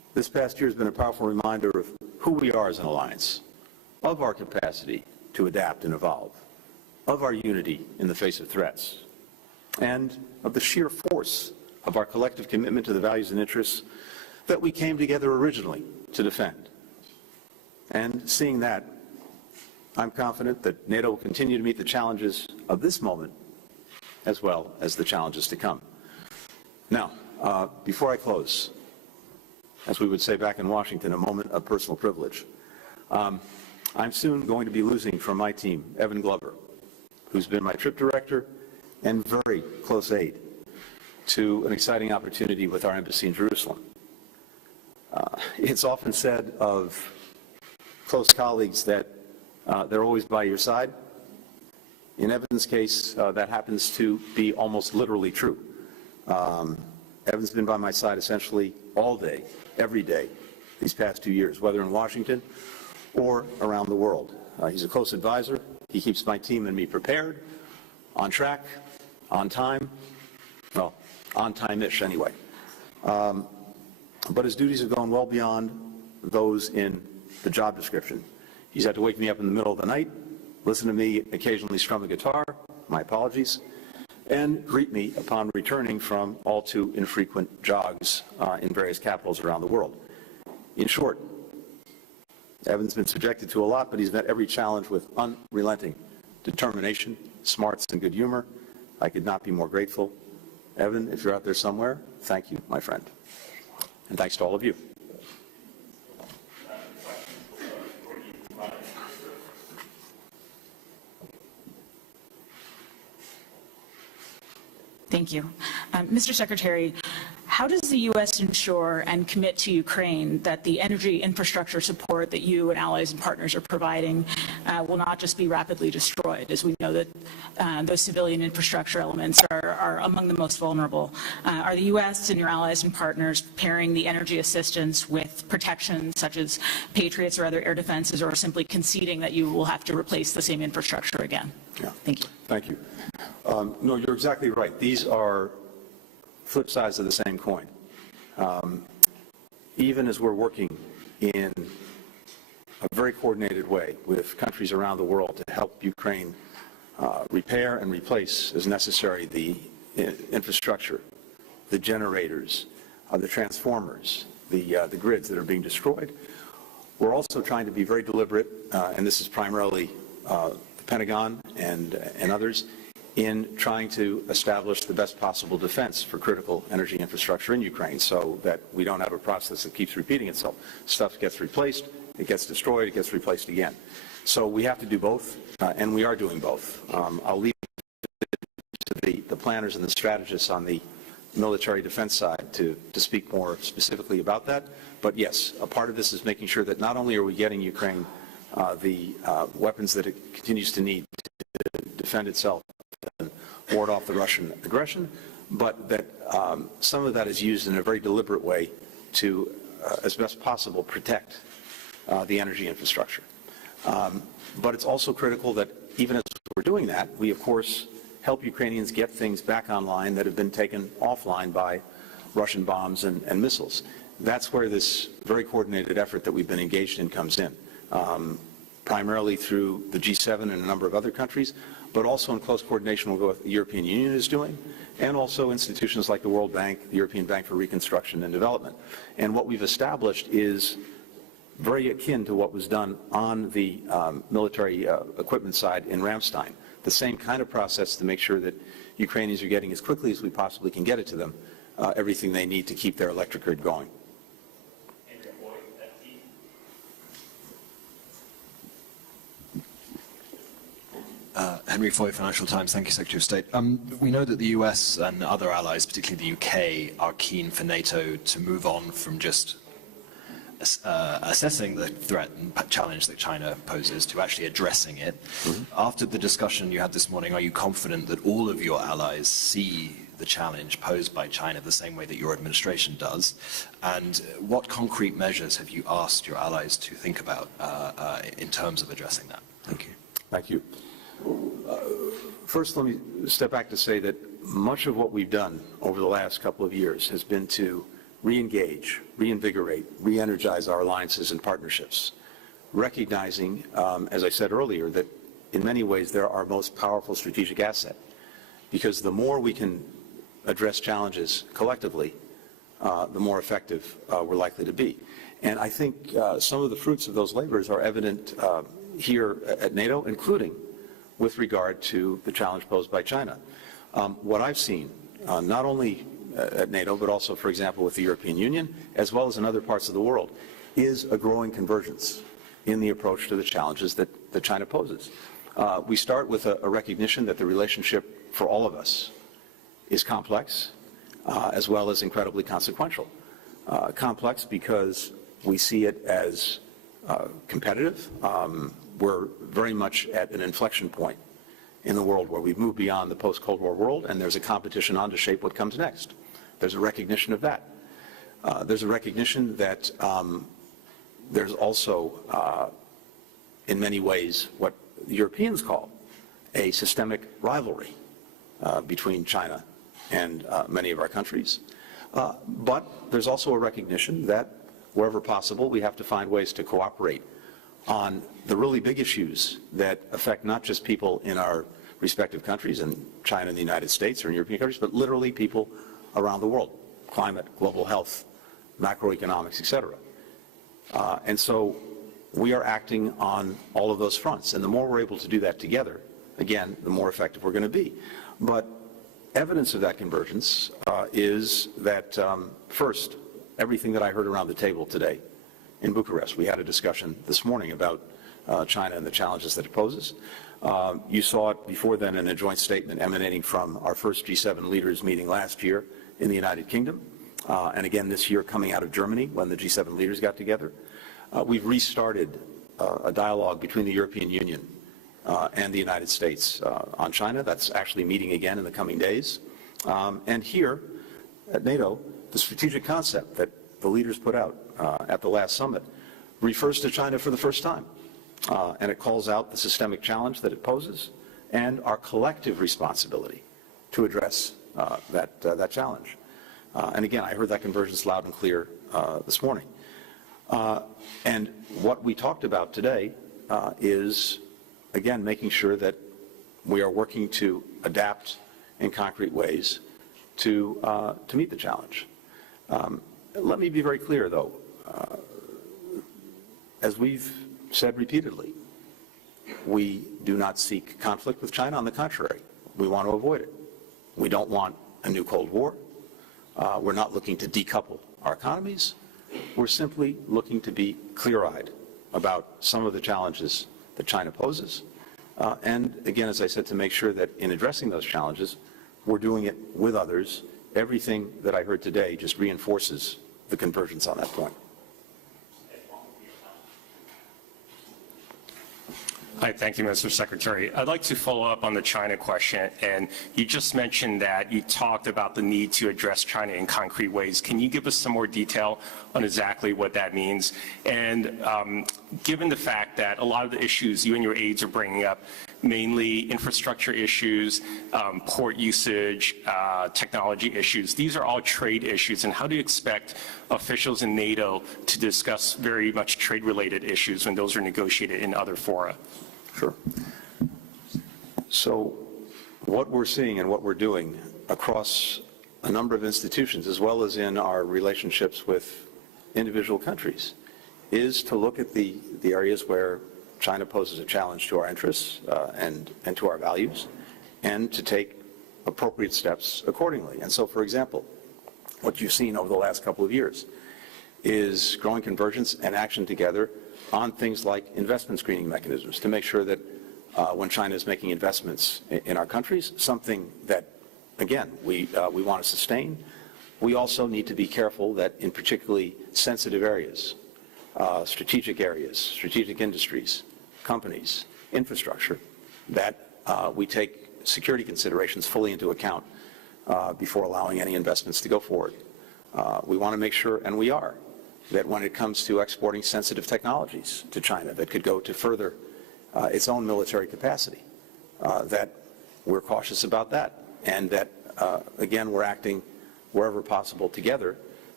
This past year has been a powerful reminder of who we are as an alliance, of our capacity to adapt and evolve, of our unity in the face of threats, and of the sheer force of our collective commitment to the values and interests that we came together originally to defend. And seeing that, I'm confident that NATO will continue to meet the challenges of this moment as well as the challenges to come. Now, before I close, as we would say back in Washington, a moment of personal privilege. I'm soon going to be losing from my team, Evan Glover, who's been my trip director and very close aide to an exciting opportunity with our embassy in Jerusalem. It's often said of close colleagues that they're always by your side. In Evan's case, that happens to be almost literally true. Evan's been by my side essentially all day, every day, these past 2 years, whether in Washington or around the world. He's a close advisor. He keeps my team and me prepared, on track, on time, well, on time-ish anyway. But his duties have gone well beyond those in the job description. He's had to wake me up in the middle of the night, listen to me occasionally strum a guitar, my apologies, and greet me upon returning from all too infrequent jogs in various capitals around the world. In short, Evan's been subjected to a lot, but he's met every challenge with unrelenting determination, smarts, and good humor. I could not be more grateful. Evan, if you're out there somewhere, thank you, my friend. And thanks to all of you. Thank you. Mr. Secretary, how does the U.S. ensure and commit to Ukraine that the energy infrastructure support that you and allies and partners are providing will not just be rapidly destroyed, as we know that those civilian infrastructure elements are among the most vulnerable? Are the U.S. and your allies and partners pairing the energy assistance with protection such as Patriots or other air defenses, or simply conceding that you will have to replace the same infrastructure again? Yeah. Thank you. Thank you. No, you're exactly right. These are flip sides of the same coin. Even as we're working in a very coordinated way with countries around the world to help Ukraine repair and replace as necessary the infrastructure, the generators, the transformers, the grids that are being destroyed, we're also trying to be very deliberate, and this is primarily the Pentagon and others, in trying to establish the best possible defense for critical energy infrastructure in Ukraine so that we don't have a process that keeps repeating itself. Stuff gets replaced, it gets destroyed, it gets replaced again. So we have to do both, and we are doing both. I'll leave it to the planners and the strategists on the military defense side to speak more specifically about that. But yes, a part of this is making sure that not only are we getting Ukraine the weapons that it continues to need to defend itself and ward off the Russian aggression, but that some of that is used in a very deliberate way to, as best possible, protect the energy infrastructure. But it's also critical that even as we're doing that, we, of course, help Ukrainians get things back online that have been taken offline by Russian bombs and missiles. That's where this very coordinated effort that we've been engaged in comes in, primarily through the G7 and a number of other countries, but also in close coordination with what the European Union is doing, and also institutions like the World Bank, the European Bank for Reconstruction and Development. And what we've established is very akin to what was done on the military equipment side in Ramstein. The same kind of process to make sure that Ukrainians are getting, as quickly as we possibly can get it to them, everything they need to keep their electric grid going. Henry Foy, Financial Times. Thank you, Secretary of State. We know that the US and other allies, particularly the UK, are keen for NATO to move on from just assessing the threat and challenge that China poses to actually addressing it. After the discussion you had this morning, are you confident that all of your allies see the challenge posed by China the same way that your administration does? And what concrete measures have you asked your allies to think about in terms of addressing that? Thank you. Thank you. First, let me step back to say that much of what we've done over the last couple of years has been to re-engage, reinvigorate, re-energize our alliances and partnerships, recognizing, as I said earlier, that in many ways they're our most powerful strategic asset, because the more we can address challenges collectively, the more effective we're likely to be. And I think some of the fruits of those labors are evident here at NATO, including with regard to the challenge posed by China. What I've seen, not only at NATO, but also, for example, with the European Union, as well as in other parts of the world, is a growing convergence in the approach to the challenges that China poses. We start with a recognition that the relationship for all of us is complex, as well as incredibly consequential. Complex because we see it as competitive. We're very much at an inflection point in the world where we've moved beyond the post-Cold War world, and there's a competition on to shape what comes next. There's a recognition of that. There's a recognition that there's also, in many ways, what the Europeans call a systemic rivalry between China and many of our countries. But there's also a recognition that wherever possible, we have to find ways to cooperate on the really big issues that affect not just people in our respective countries, in China and the United States or in European countries, but literally people around the world: climate, global health, macroeconomics, etc. And so we are acting on all of those fronts. And the more we're able to do that together, again, the more effective we're going to be. But evidence of that convergence is that, first, everything that I heard around the table today in Bucharest. We had a discussion this morning about China and the challenges that it poses. You saw it before then in a joint statement emanating from our first G7 leaders meeting last year in the United Kingdom, and again this year coming out of Germany when the G7 leaders got together. We've restarted a dialogue between the European Union and the United States on China. That's actually meeting again in the coming days. And here at NATO, the strategic concept that the leaders put out at the last summit refers to China for the first time. And it calls out the systemic challenge that it poses and our collective responsibility to address that challenge. And again, I heard that convergence loud and clear this morning. And what we talked about today is, again, making sure that we are working to adapt in concrete ways to meet the challenge. Let me be very clear, though. As we've said repeatedly, we do not seek conflict with China. On the contrary, we want to avoid it. We don't want a new Cold War. We're not looking to decouple our economies. We're simply looking to be clear-eyed about some of the challenges that China poses. And again, as I said, to make sure that in addressing those challenges, we're doing it with others. Everything that I heard today just reinforces the convergence on that point. Hi, thank you, Mr. Secretary. I'd like to follow up on the China question. And you just mentioned that you talked about the need to address China in concrete ways. Can you give us some more detail on exactly what that means? And given the fact that a lot of the issues you and your aides are bringing up, mainly infrastructure issues, port usage, technology issues, these are all trade issues. And how do you expect officials in NATO to discuss very much trade-related issues when those are negotiated in other fora? Sure. So what we're seeing and what we're doing across a number of institutions, as well as in our relationships with individual countries, is to look at the areas where China poses a challenge to our interests and to our values, and to take appropriate steps accordingly. And so, for example, what you've seen over the last couple of years is growing convergence and action together on things like investment screening mechanisms to make sure that when China is making investments in our countries, something that, again, we want to sustain, we also need to be careful that in particularly sensitive areas, strategic industries, companies, infrastructure, that we take security considerations fully into account before allowing any investments to go forward. We want to make sure, and we are, that when it comes to exporting sensitive technologies to China that could go to further its own military capacity, that we're cautious about that, and that, again, we're acting wherever possible together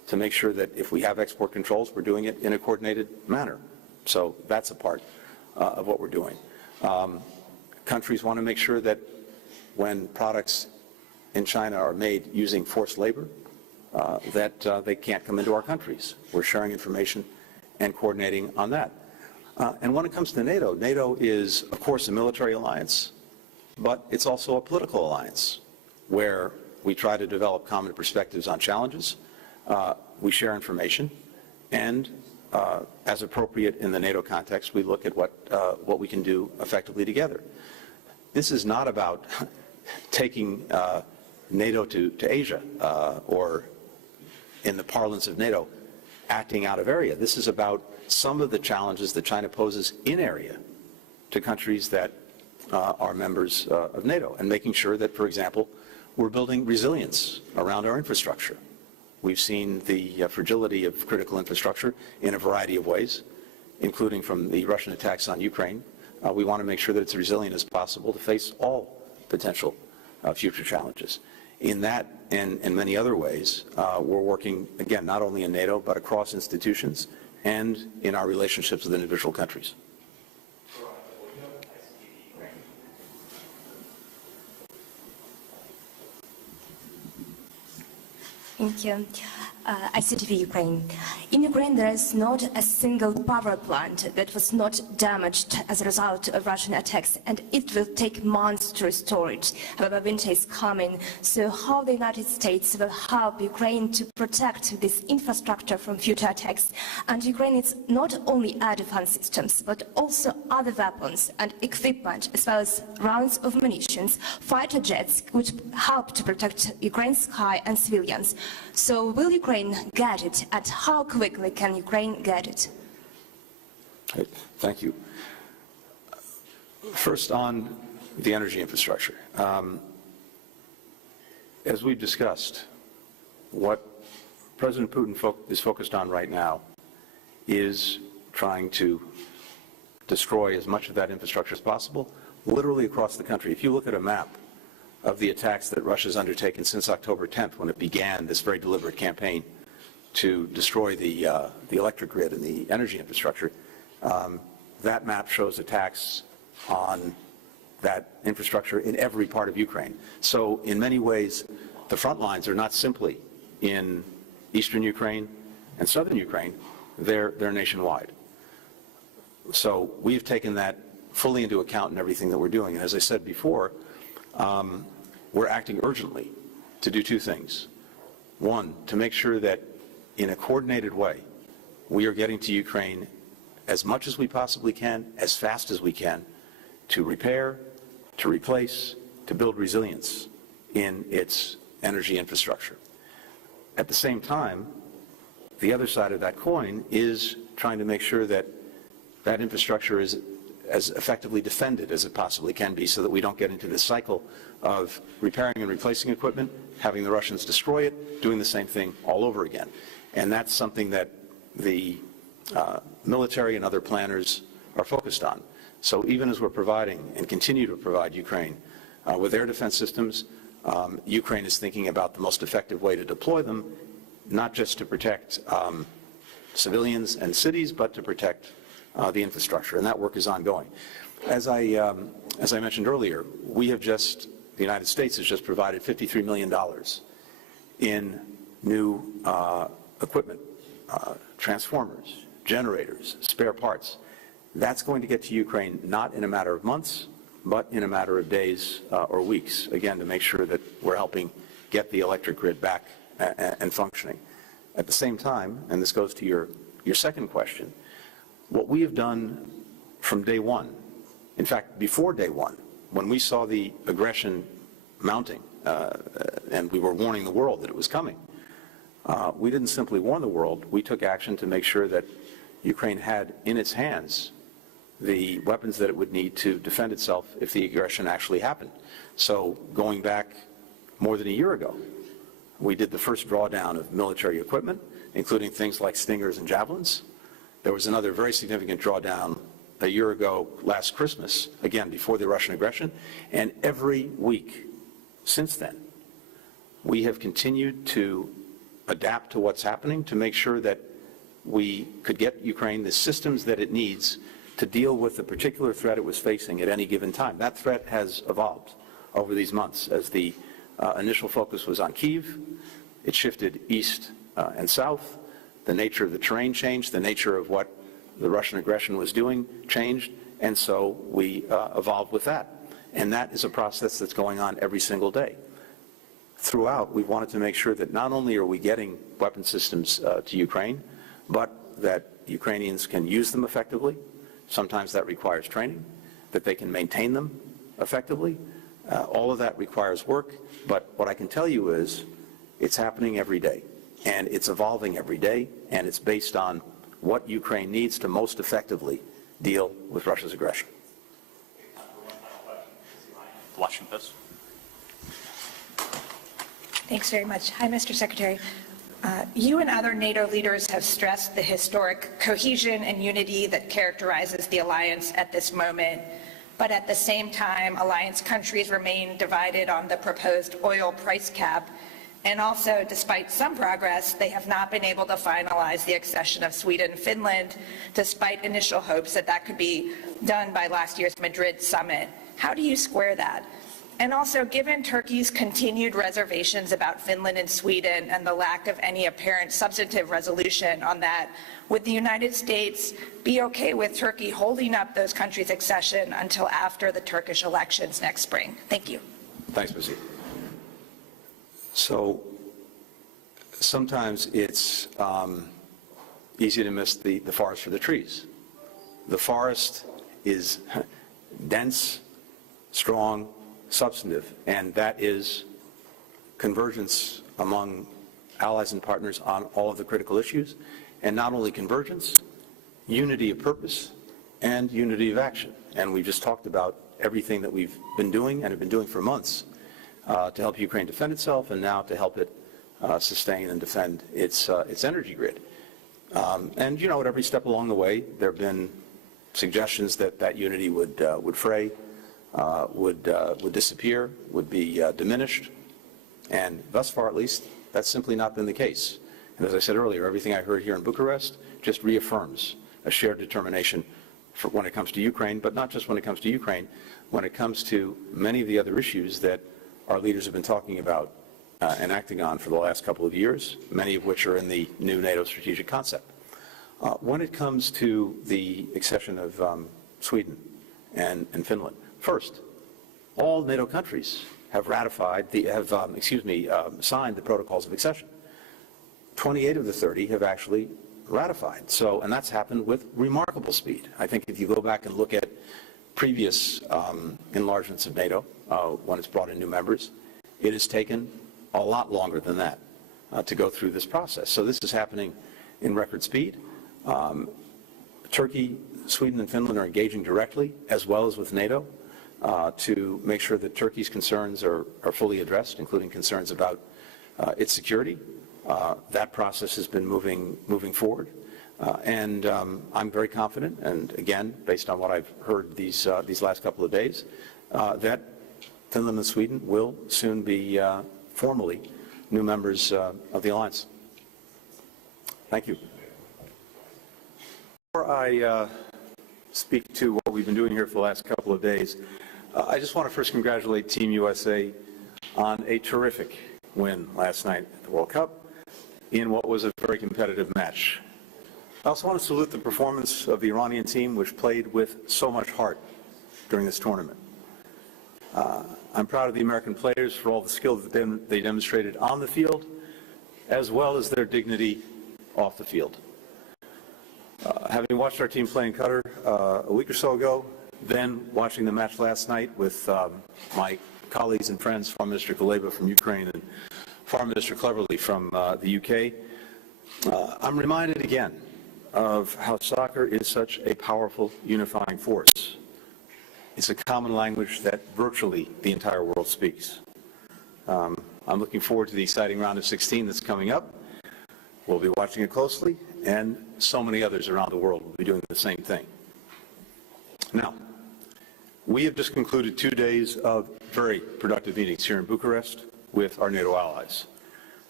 to make sure that if we have export controls, we're doing it in a coordinated manner. So that's a part of what we're doing. Countries want to make sure that when products in China are made using forced labor, that they can't come into our countries. We're sharing information and coordinating on that. And when it comes to NATO, NATO is, of course, a military alliance, but it's also a political alliance where we try to develop common perspectives on challenges. We share information, and as appropriate in the NATO context, we look at what we can do effectively together. This is not about taking NATO to Asia or, in the parlance of NATO, acting out of area. This is about some of the challenges that China poses in area to countries that are members of NATO, and making sure that, for example, we're building resilience around our infrastructure. We've seen the fragility of critical infrastructure in a variety of ways, including from the Russian attacks on Ukraine. We want to make sure that it's resilient as possible to face all potential future challenges. In that and many other ways, we're working, again, not only in NATO, but across institutions and in our relationships with individual countries. Thank you. ICTV Ukraine. In Ukraine, there is not a single power plant that was not damaged as a result of Russian attacks, and it will take months to restore it. However, winter is coming, so how the United States will help Ukraine to protect this infrastructure from future attacks? And Ukraine needs not only air defense systems, but also other weapons and equipment, as well as rounds of munitions. Fighter jets would help to protect Ukraine's sky and civilians. So will Ukraine get it, and how quickly can Ukraine get it? Thank you. First, on the energy infrastructure. As we've discussed, what President Putin is focused on right now is trying to destroy as much of that infrastructure as possible, literally across the country. If you look at a map of the attacks that Russia's undertaken since October 10th, when it began this very deliberate campaign to destroy the electric grid and the energy infrastructure, that map shows attacks on that infrastructure in every part of Ukraine. So in many ways, the front lines are not simply in eastern Ukraine and southern Ukraine, they're nationwide. So we've taken that fully into account in everything that we're doing. And as I said before, we're acting urgently to do two things. One, to make sure that in a coordinated way, we are getting to Ukraine as much as we possibly can, as fast as we can, to repair, to replace, to build resilience in its energy infrastructure. At the same time, the other side of that coin is trying to make sure that that infrastructure is as effectively defended as it possibly can be, so that we don't get into this cycle of repairing and replacing equipment, having the Russians destroy it, doing the same thing all over again. And that's something that the military and other planners are focused on. So even as we're providing and continue to provide Ukraine with air defense systems, Ukraine is thinking about the most effective way to deploy them, not just to protect civilians and cities, but to protect the infrastructure, and that work is ongoing. As I mentioned earlier, the United States has just provided $53 million in new equipment, transformers, generators, spare parts. That's going to get to Ukraine not in a matter of months, but in a matter of days or weeks, again, to make sure that we're helping get the electric grid back and functioning. At the same time, and this goes to your second question, what we have done from day one, in fact, before day one, when we saw the aggression mounting and we were warning the world that it was coming, we didn't simply warn the world, we took action to make sure that Ukraine had in its hands the weapons that it would need to defend itself if the aggression actually happened. So going back more than a year ago, we did the first drawdown of military equipment, including things like Stingers and Javelins. There was another very significant drawdown a year ago last Christmas, again, before the Russian aggression. And every week since then, we have continued to adapt to what's happening to make sure that we could get Ukraine the systems that it needs to deal with the particular threat it was facing at any given time. That threat has evolved over these months. As the initial focus was on Kyiv, it shifted east and south. The nature of the terrain changed, the nature of what the Russian aggression was doing changed, and so we evolved with that. And that is a process that's going on every single day. Throughout, we've wanted to make sure that not only are we getting weapon systems to Ukraine, but that Ukrainians can use them effectively. Sometimes that requires training, that they can maintain them effectively. All of that requires work, but what I can tell you is it's happening every day, and it's evolving every day, and it's based on what Ukraine needs to most effectively deal with Russia's aggression. Washington Post. Thanks very much. Hi, Mr. Secretary. You and other NATO leaders have stressed the historic cohesion and unity that characterizes the alliance at this moment. But at the same time, alliance countries remain divided on the proposed oil price cap. And also, despite some progress, they have not been able to finalize the accession of Sweden and Finland, despite initial hopes that that could be done by last year's Madrid summit. How do you square that? And also, given Turkey's continued reservations about Finland and Sweden and the lack of any apparent substantive resolution on that, would the United States be okay with Turkey holding up those countries' accession until after the Turkish elections next spring? Thank you. Thanks, Ms. So sometimes it's easy to miss the forest for the trees. The forest is dense, strong, substantive, and that is convergence among allies and partners on all of the critical issues, and not only convergence, unity of purpose and unity of action. And we've just talked about everything that we've been doing and have been doing for months to help Ukraine defend itself, and now to help it sustain and defend its energy grid. And you know, at every step along the way, there have been suggestions that that unity would fray, would disappear, would be diminished, and thus far at least, that's simply not been the case. And as I said earlier, everything I heard here in Bucharest just reaffirms a shared determination for when it comes to Ukraine, but not just when it comes to Ukraine, when it comes to many of the other issues that our leaders have been talking about and acting on for the last couple of years, many of which are in the new NATO strategic concept. When it comes to the accession of Sweden and Finland, first, all NATO countries have ratified signed the protocols of accession. 28 of the 30 have actually ratified. So, and that's happened with remarkable speed. I think if you go back and look at previous enlargements of NATO, when it's brought in new members, it has taken a lot longer than that to go through this process. So this is happening in record speed. Turkey, Sweden, and Finland are engaging directly, as well as with NATO, to make sure that Turkey's concerns are fully addressed, including concerns about its security. That process has been moving forward. And I'm very confident, and again, based on what I've heard these last couple of days, that Finland and Sweden will soon be formally new members of the alliance. Thank you. Before I speak to what we've been doing here for the last couple of days, I just want to first congratulate Team USA on a terrific win last night at the World Cup in what was a very competitive match. I also want to salute the performance of the Iranian team, which played with so much heart during this tournament. I'm proud of the American players for all the skill that they demonstrated on the field, as well as their dignity off the field. Having watched our team play in Qatar a week or so ago, then watching the match last night with my colleagues and friends, Foreign Minister Kuleba from Ukraine and Foreign Minister Cleverly from the UK, I'm reminded again of how soccer is such a powerful unifying force. It's a common language that virtually the entire world speaks. I'm looking forward to the exciting round of 16 that's coming up. We'll be watching it closely, and so many others around the world will be doing the same thing. Now, we have just concluded 2 days of very productive meetings here in Bucharest with our NATO allies.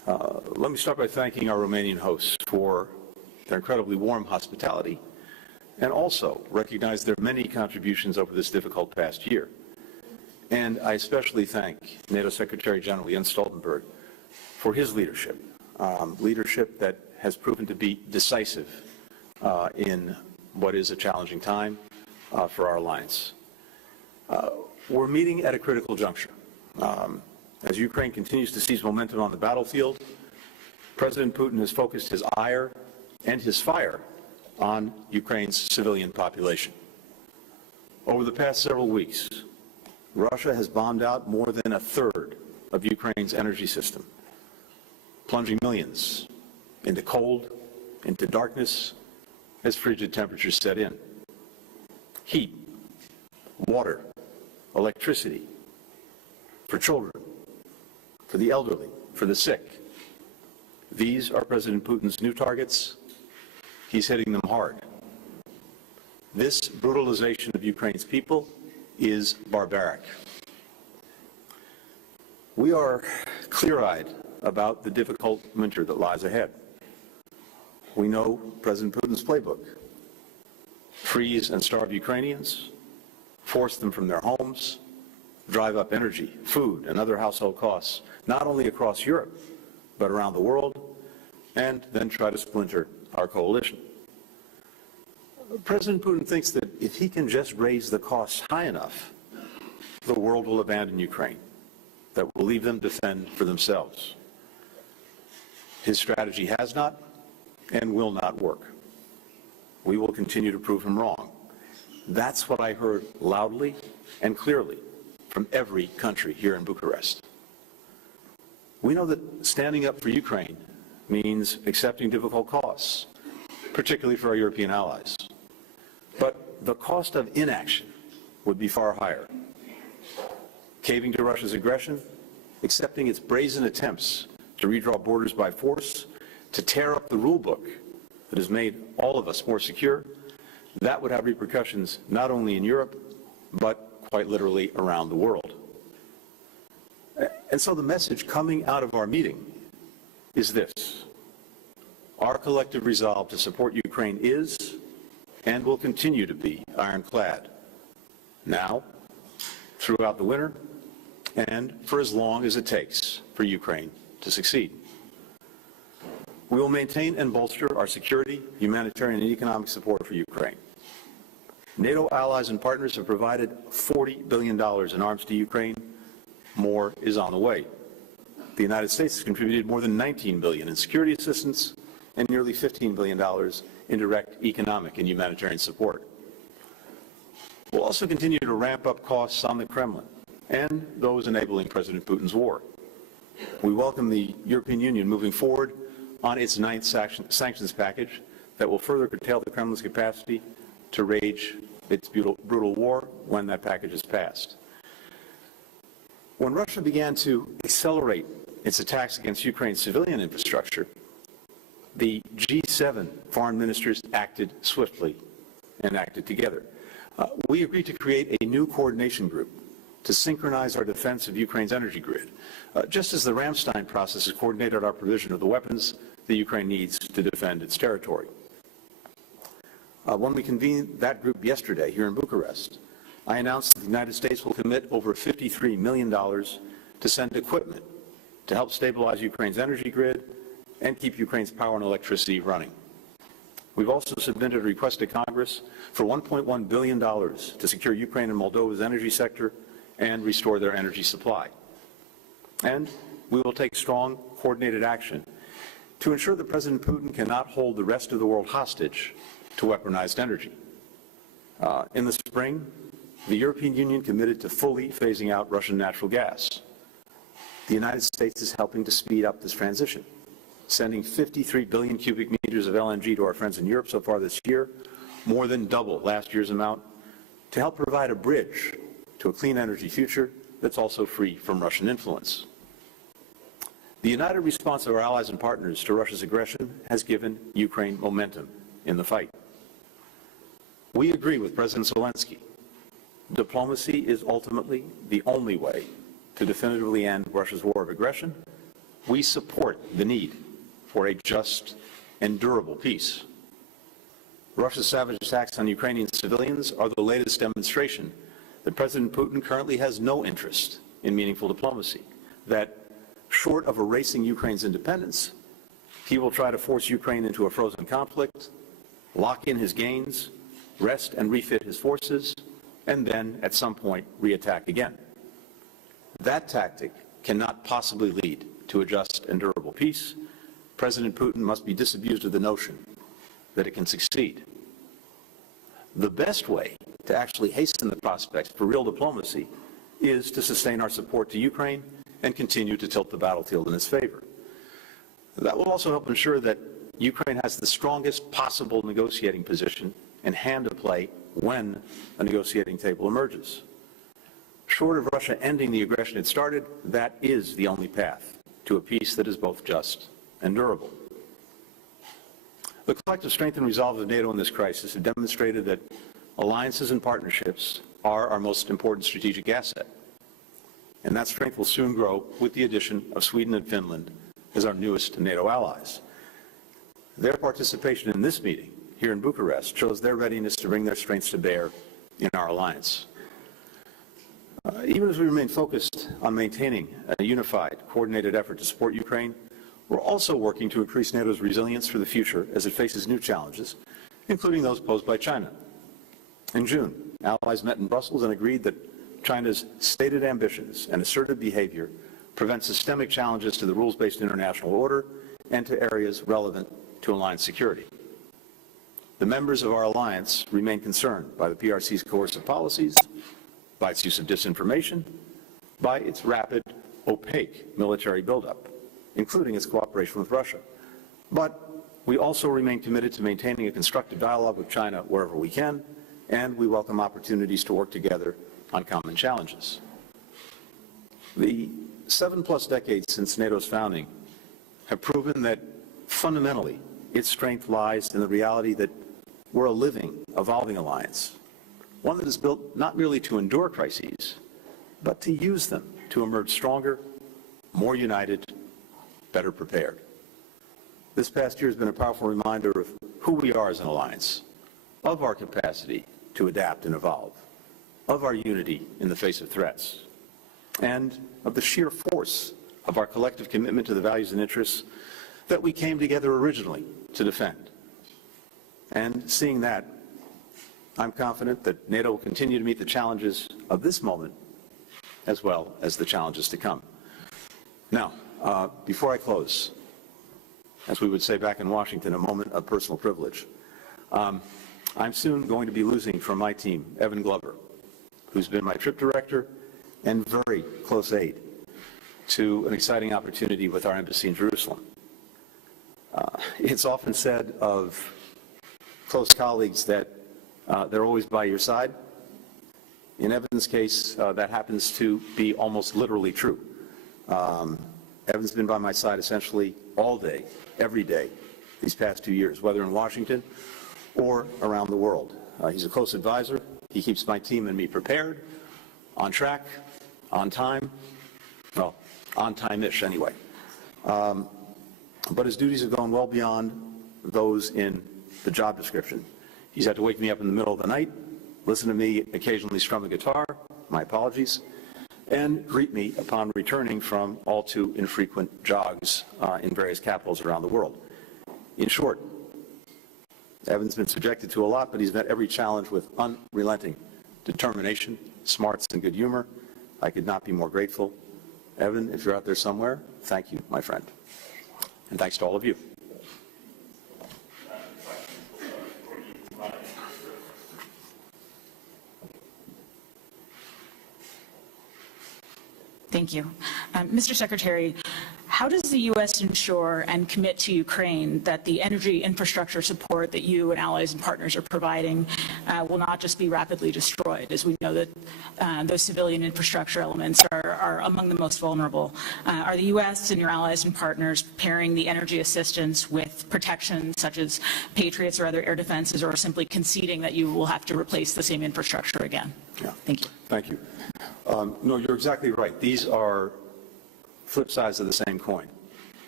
Let me start by thanking our Romanian hosts for their incredibly warm hospitality and also recognize their many contributions over this difficult past year. And I especially thank NATO Secretary General Jens Stoltenberg for his leadership, leadership that has proven to be decisive in what is a challenging time for our alliance. We're meeting at a critical juncture. As Ukraine continues to seize momentum on the battlefield, President Putin has focused his ire and his fire on Ukraine's civilian population. Over the past several weeks, Russia has bombed out more than a third of Ukraine's energy system, plunging millions into cold, into darkness, as frigid temperatures set in. Heat, water, electricity, for children, for the elderly, for the sick. These are President Putin's new targets. He's hitting them hard. This brutalization of Ukraine's people is barbaric. We are clear-eyed about the difficult winter that lies ahead. We know President Putin's playbook: freeze and starve Ukrainians, force them from their homes, drive up energy, food, and other household costs, not only across Europe, but around the world, and then try to splinter our coalition. President Putin thinks that if he can just raise the costs high enough, the world will abandon Ukraine, that will leave them to fend for themselves. His strategy has not and will not work. We will continue to prove him wrong. That's what I heard loudly and clearly from every country here in Bucharest. We know that standing up for Ukraine means accepting difficult costs, particularly for our European allies. But the cost of inaction would be far higher. Caving to Russia's aggression, accepting its brazen attempts to redraw borders by force, to tear up the rule book that has made all of us more secure, that would have repercussions not only in Europe, but quite literally around the world. And so the message coming out of our meeting is this: our collective resolve to support Ukraine is and will continue to be ironclad, now, throughout the winter, and for as long as it takes for Ukraine to succeed. We will maintain and bolster our security, humanitarian, and economic support for Ukraine. NATO allies and partners have provided $40 billion in arms to Ukraine. More is on the way. The United States has contributed more than $19 billion in security assistance and nearly $15 billion in direct economic and humanitarian support. We'll also continue to ramp up costs on the Kremlin and those enabling President Putin's war. We welcome the European Union moving forward on its ninth sanctions package that will further curtail the Kremlin's capacity to wage its brutal war when that package is passed. When Russia began to accelerate its attacks against Ukraine's civilian infrastructure, the G7 foreign ministers acted swiftly and acted together. We agreed to create a new coordination group to synchronize our defense of Ukraine's energy grid, just as the Ramstein process has coordinated our provision of the weapons that Ukraine needs to defend its territory. When we convened that group yesterday here in Bucharest, I announced that the United States will commit over $53 million to send equipment to help stabilize Ukraine's energy grid and keep Ukraine's power and electricity running. We've also submitted a request to Congress for $1.1 billion to secure Ukraine and Moldova's energy sector and restore their energy supply. And we will take strong, coordinated action to ensure that President Putin cannot hold the rest of the world hostage to weaponized energy. In the spring, the European Union committed to fully phasing out Russian natural gas. The United States is helping to speed up this transition, sending 53 billion cubic meters of LNG to our friends in Europe so far this year, more than double last year's amount, to help provide a bridge to a clean energy future that's also free from Russian influence. The united response of our allies and partners to Russia's aggression has given Ukraine momentum in the fight. We agree with President Zelensky. Diplomacy is ultimately the only way to definitively end Russia's war of aggression we support the need for a just and durable peace. Russia's savage attacks on Ukrainian civilians are the latest demonstration that President Putin currently has no interest in meaningful diplomacy, that short of erasing Ukraine's independence, he will try to force Ukraine into a frozen conflict, lock in his gains, rest and refit his forces, and then, at some point, reattack again. That tactic cannot possibly lead to a just and durable peace. President Putin must be disabused of the notion that it can succeed. The best way to actually hasten the prospects for real diplomacy is to sustain our support to Ukraine and continue to tilt the battlefield in its favor. That will also help ensure that Ukraine has the strongest possible negotiating position and hand to play when a negotiating table emerges. Short of Russia ending the aggression it started, that is the only path to a peace that is both just and durable. The collective strength and resolve of NATO in this crisis have demonstrated that alliances and partnerships are our most important strategic asset. And that strength will soon grow with the addition of Sweden and Finland as our newest NATO allies. Their participation in this meeting here in Bucharest shows their readiness to bring their strengths to bear in our alliance. Even as we remain focused on maintaining a unified, coordinated effort to support Ukraine, we're also working to increase NATO's resilience for the future as it faces new challenges, including those posed by China. In June, allies met in Brussels and agreed that China's stated ambitions and assertive behavior prevent systemic challenges to the rules-based international order and to areas relevant to alliance security. The members of our alliance remain concerned by the PRC's coercive policies, by its use of disinformation, by its rapid, opaque military buildup, including its cooperation with Russia. But we also remain committed to maintaining a constructive dialogue with China wherever we can, and we welcome opportunities to work together on common challenges. The 7+ decades since NATO's founding have proven that fundamentally its strength lies in the reality that we're a living, evolving alliance, one that is built not merely to endure crises, but to use them to emerge stronger, more united, better prepared. This past year has been a powerful reminder of who we are as an alliance, of our capacity to adapt and evolve, of our unity in the face of threats, and of the sheer force of our collective commitment to the values and interests that we came together originally to defend. And seeing that, I'm confident that NATO will continue to meet the challenges of this moment as well as the challenges to come. Now, before I close, as we would say back in Washington, a moment of personal privilege. I'm soon going to be losing from my team Evan Glover, who's been my trip director and very close aide to an exciting opportunity with our embassy in Jerusalem. It's often said of close colleagues that they're always by your side. In Evan's case, that happens to be almost literally true. Evan's been by my side essentially all day, every day, these past 2 years, whether in Washington or around the world. He's a close advisor. He keeps my team and me prepared, on track, on time, well, on time-ish anyway. But his duties have gone well beyond those in the job description. He's had to wake me up in the middle of the night, listen to me occasionally strum a guitar, my apologies, and greet me upon returning from all too infrequent jogs in various capitals around the world. In short, Evan's been subjected to a lot, but he's met every challenge with unrelenting determination, smarts, and good humor. I could not be more grateful. Evan, if you're out there somewhere, thank you, my friend. And thanks to all of you. Thank you. Mr. Secretary, how does the U.S. ensure and commit to Ukraine that the energy infrastructure support that you and allies and partners are providing will not just be rapidly destroyed, as we know that those civilian infrastructure elements are among the most vulnerable? Are the U.S. and your allies and partners pairing the energy assistance with protection such as Patriots or other air defenses, or simply conceding that you will have to replace the same infrastructure again? Yeah. Thank you. Thank you. No, you're exactly right. These are flip sides of the same coin.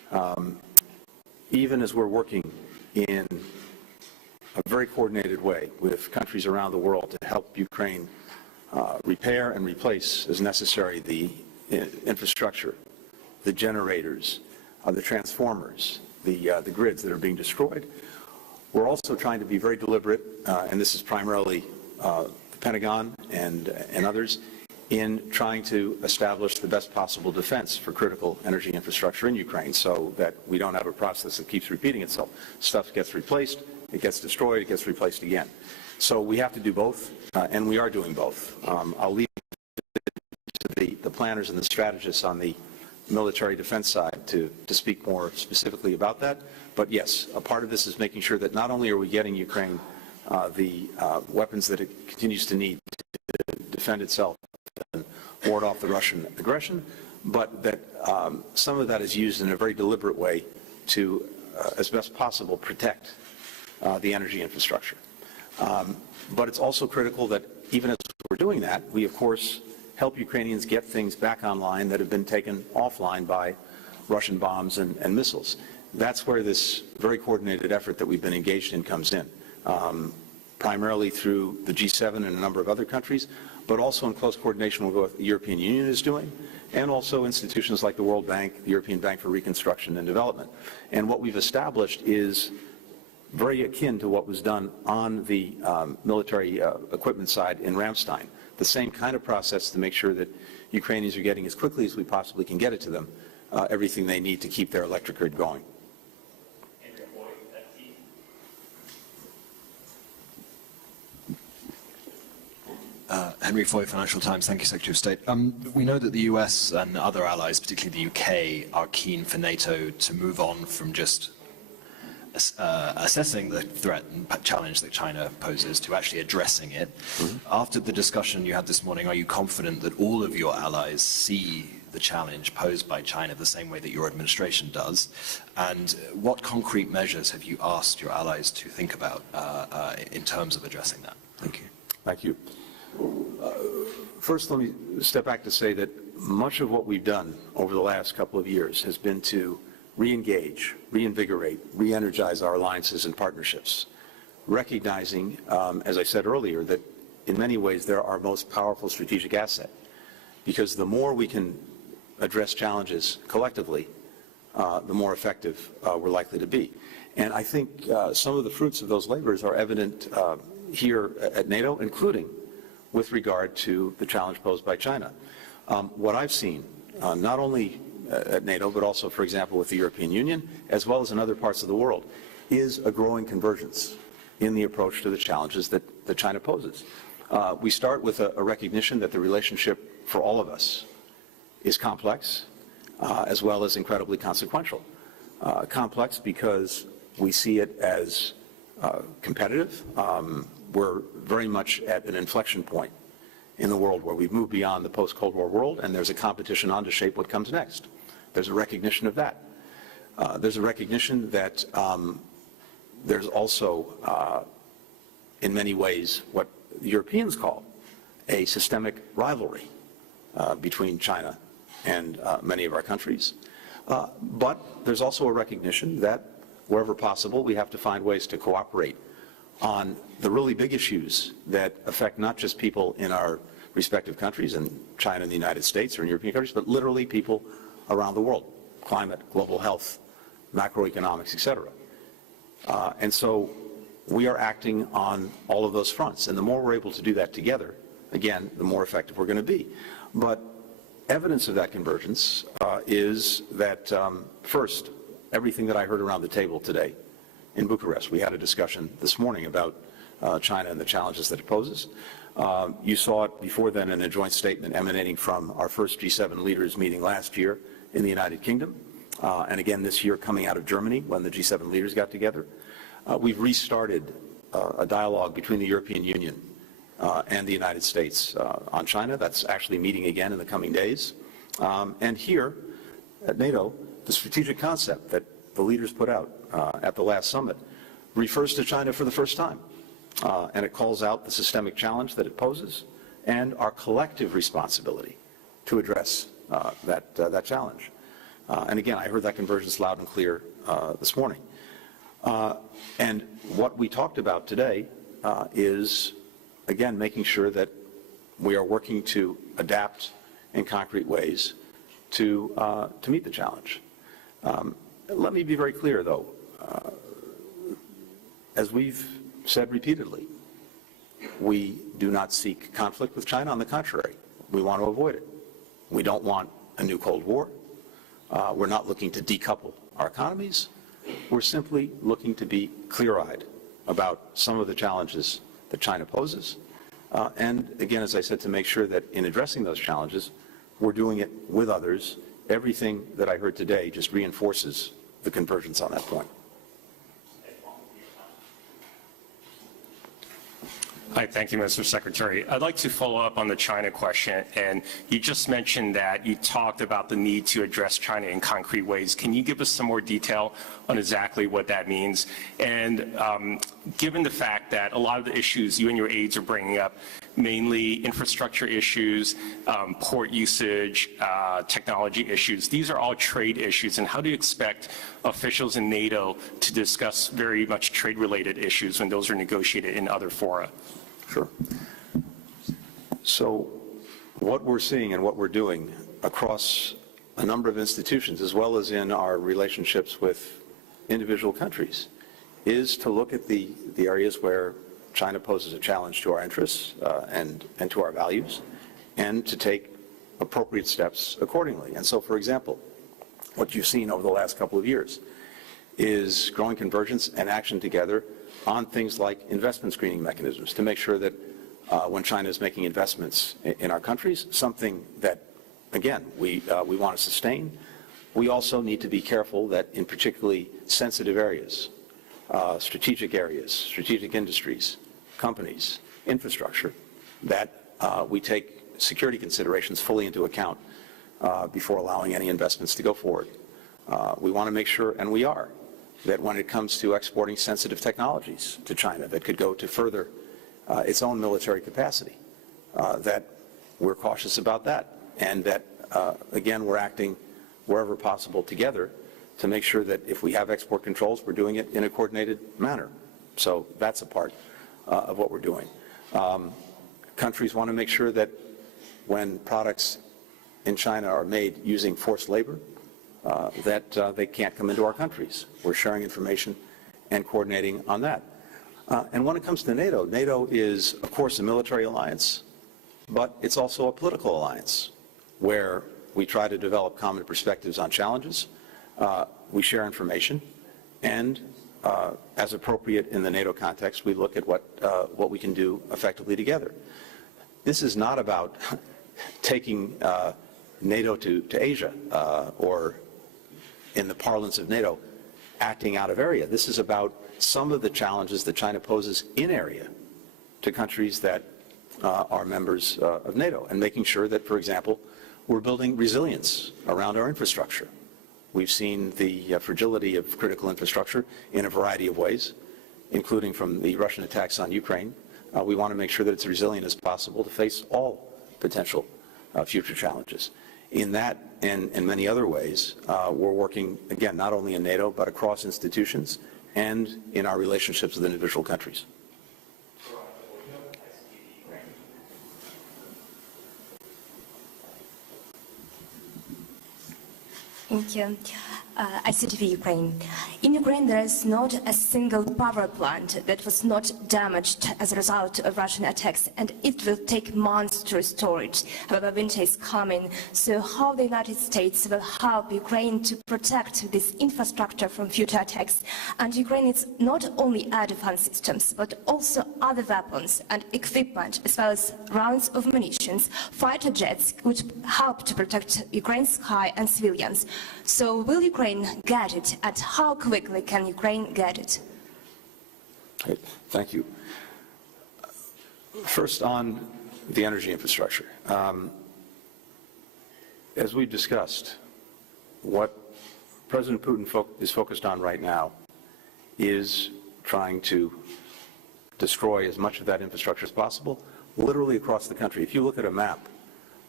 even as we're working in a very coordinated way with countries around the world to help Ukraine repair and replace as necessary the infrastructure, the generators, the transformers, the grids that are being destroyed. We're also trying to be very deliberate, and this is primarily the Pentagon and others, in trying to establish the best possible defense for critical energy infrastructure in Ukraine so that we don't have a process that keeps repeating itself. Stuff gets replaced, it gets destroyed, it gets replaced again. So we have to do both, and we are doing both. I'll leave it to the planners and the strategists on the military defense side to speak more specifically about that. But yes, a part of this is making sure that not only are we getting Ukraine the weapons that it continues to need to defend itself and ward off the Russian aggression, but that some of that is used in a very deliberate way to, as best possible, protect the energy infrastructure. But it's also critical that even as we're doing that, we, of course, help Ukrainians get things back online that have been taken offline by Russian bombs and missiles. That's where this very coordinated effort that we've been engaged in comes in, primarily through the G7 and a number of other countries, but also in close coordination with what the European Union is doing, and also institutions like the World Bank, the European Bank for Reconstruction and Development. And what we've established is very akin to what was done on the military equipment side in Ramstein. The same kind of process to make sure that Ukrainians are getting as quickly as we possibly can get it to them everything they need to keep their electric grid going. Henry Foy, Financial Times. Thank you, Secretary of State. We know that the US and other allies, particularly the UK, are keen for NATO to move on from just assessing the threat and challenge that China poses to actually addressing it. After the discussion you had this morning, are you confident that all of your allies see the challenge posed by China the same way that your administration does? And what concrete measures have you asked your allies to think about in terms of addressing that? Thank you. Thank you. First, let me step back to say that much of what we've done over the last couple of years has been to re-engage, reinvigorate, re-energize our alliances and partnerships, recognizing, as I said earlier, that in many ways they're our most powerful strategic asset, because the more we can address challenges collectively, the more effective we're likely to be. And I think some of the fruits of those labors are evident here at NATO, including with regard to the challenge posed by China. What I've seen, not only at NATO, but also, for example, with the European Union, as well as in other parts of the world, is a growing convergence in the approach to the challenges that China poses. We start with a recognition that the relationship for all of us is complex, as well as incredibly consequential. Complex because we see it as competitive. We're very much at an inflection point in the world where we've moved beyond the post-Cold War world, and there's a competition on to shape what comes next. There's a recognition of that. There's a recognition that there's also, in many ways, what the Europeans call a systemic rivalry between China and many of our countries. But there's also a recognition that wherever possible, we have to find ways to cooperate on the really big issues that affect not just people in our respective countries, in China and the United States or in European countries, but literally people around the world: climate, global health, macroeconomics, etc. And so we are acting on all of those fronts. And the more we're able to do that together, again, the more effective we're going to be. But evidence of that convergence is that, first, everything that I heard around the table today in Bucharest. We had a discussion this morning about China and the challenges that it poses. You saw it before then in a joint statement emanating from our first G7 leaders meeting last year in the United Kingdom, and again this year coming out of Germany when the G7 leaders got together. We've restarted a dialogue between the European Union and the United States on China. That's actually meeting again in the coming days. And here at NATO, the strategic concept that the leaders put out at the last summit refers to China for the first time. And it calls out the systemic challenge that it poses and our collective responsibility to address that challenge. And again, I heard that convergence loud and clear this morning. And what we talked about today is, again, making sure that we are working to adapt in concrete ways to meet the challenge. Let me be very clear, though. As we've said repeatedly, we do not seek conflict with China. On the contrary, we want to avoid it. We don't want a new Cold War. We're not looking to decouple our economies. We're simply looking to be clear-eyed about some of the challenges that China poses. And again, as I said, to make sure that in addressing those challenges, we're doing it with others. Everything that I heard today just reinforces the convergence on that point. Hi, thank you, Mr. Secretary. I'd like to follow up on the China question. And you just mentioned that you talked about the need to address China in concrete ways. Can you give us some more detail on exactly what that means? And given the fact that a lot of the issues you and your aides are bringing up, mainly infrastructure issues, port usage, technology issues, these are all trade issues. And how do you expect officials in NATO to discuss very much trade-related issues when those are negotiated in other fora? Sure. So what we're seeing and what we're doing across a number of institutions, as well as in our relationships with individual countries, is to look at the areas where China poses a challenge to our interests and to our values, and to take appropriate steps accordingly. And so, for example, what you've seen over the last couple of years is growing convergence and action together on things like investment screening mechanisms to make sure that when China is making investments in our countries, something that, again, we want to sustain, we also need to be careful that in particularly sensitive areas, strategic industries, companies, infrastructure, that we take security considerations fully into account before allowing any investments to go forward. We want to make sure, and we are, that when it comes to exporting sensitive technologies to China that could go to further its own military capacity, that we're cautious about that, and that, again, we're acting wherever possible together to make sure that if we have export controls, we're doing it in a coordinated manner. So that's a part of what we're doing. Countries want to make sure that when products in China are made using forced labor, that they can't come into our countries. We're sharing information and coordinating on that. And when it comes to NATO, NATO is, of course, a military alliance, but it's also a political alliance where we try to develop common perspectives on challenges, we share information, and as appropriate in the NATO context, we look at what we can do effectively together. This is not about taking NATO to Asia or, in the parlance of NATO, acting out of area. This is about some of the challenges that China poses in area to countries that are members of NATO, and making sure that, for example, we're building resilience around our infrastructure. We've seen the fragility of critical infrastructure in a variety of ways, including from the Russian attacks on Ukraine. We want to make sure that it's resilient as possible to face all potential future challenges. In that and in many other ways, we're working, again, not only in NATO, but across institutions and in our relationships with individual countries. Thank you. ICTV Ukraine. In Ukraine, there is not a single power plant that was not damaged as a result of Russian attacks, and it will take months to restore it. However, winter is coming, so how the United States will help Ukraine to protect this infrastructure from future attacks? And Ukraine needs not only air defense systems, but also other weapons and equipment, as well as rounds of munitions. Fighter jets could help to protect Ukraine's sky and civilians. So will Ukraine get it, and how quickly can Ukraine get it? Okay, thank you. First, on the energy infrastructure. As we've discussed, what President Putin is focused on right now is trying to destroy as much of that infrastructure as possible, literally across the country. If you look at a map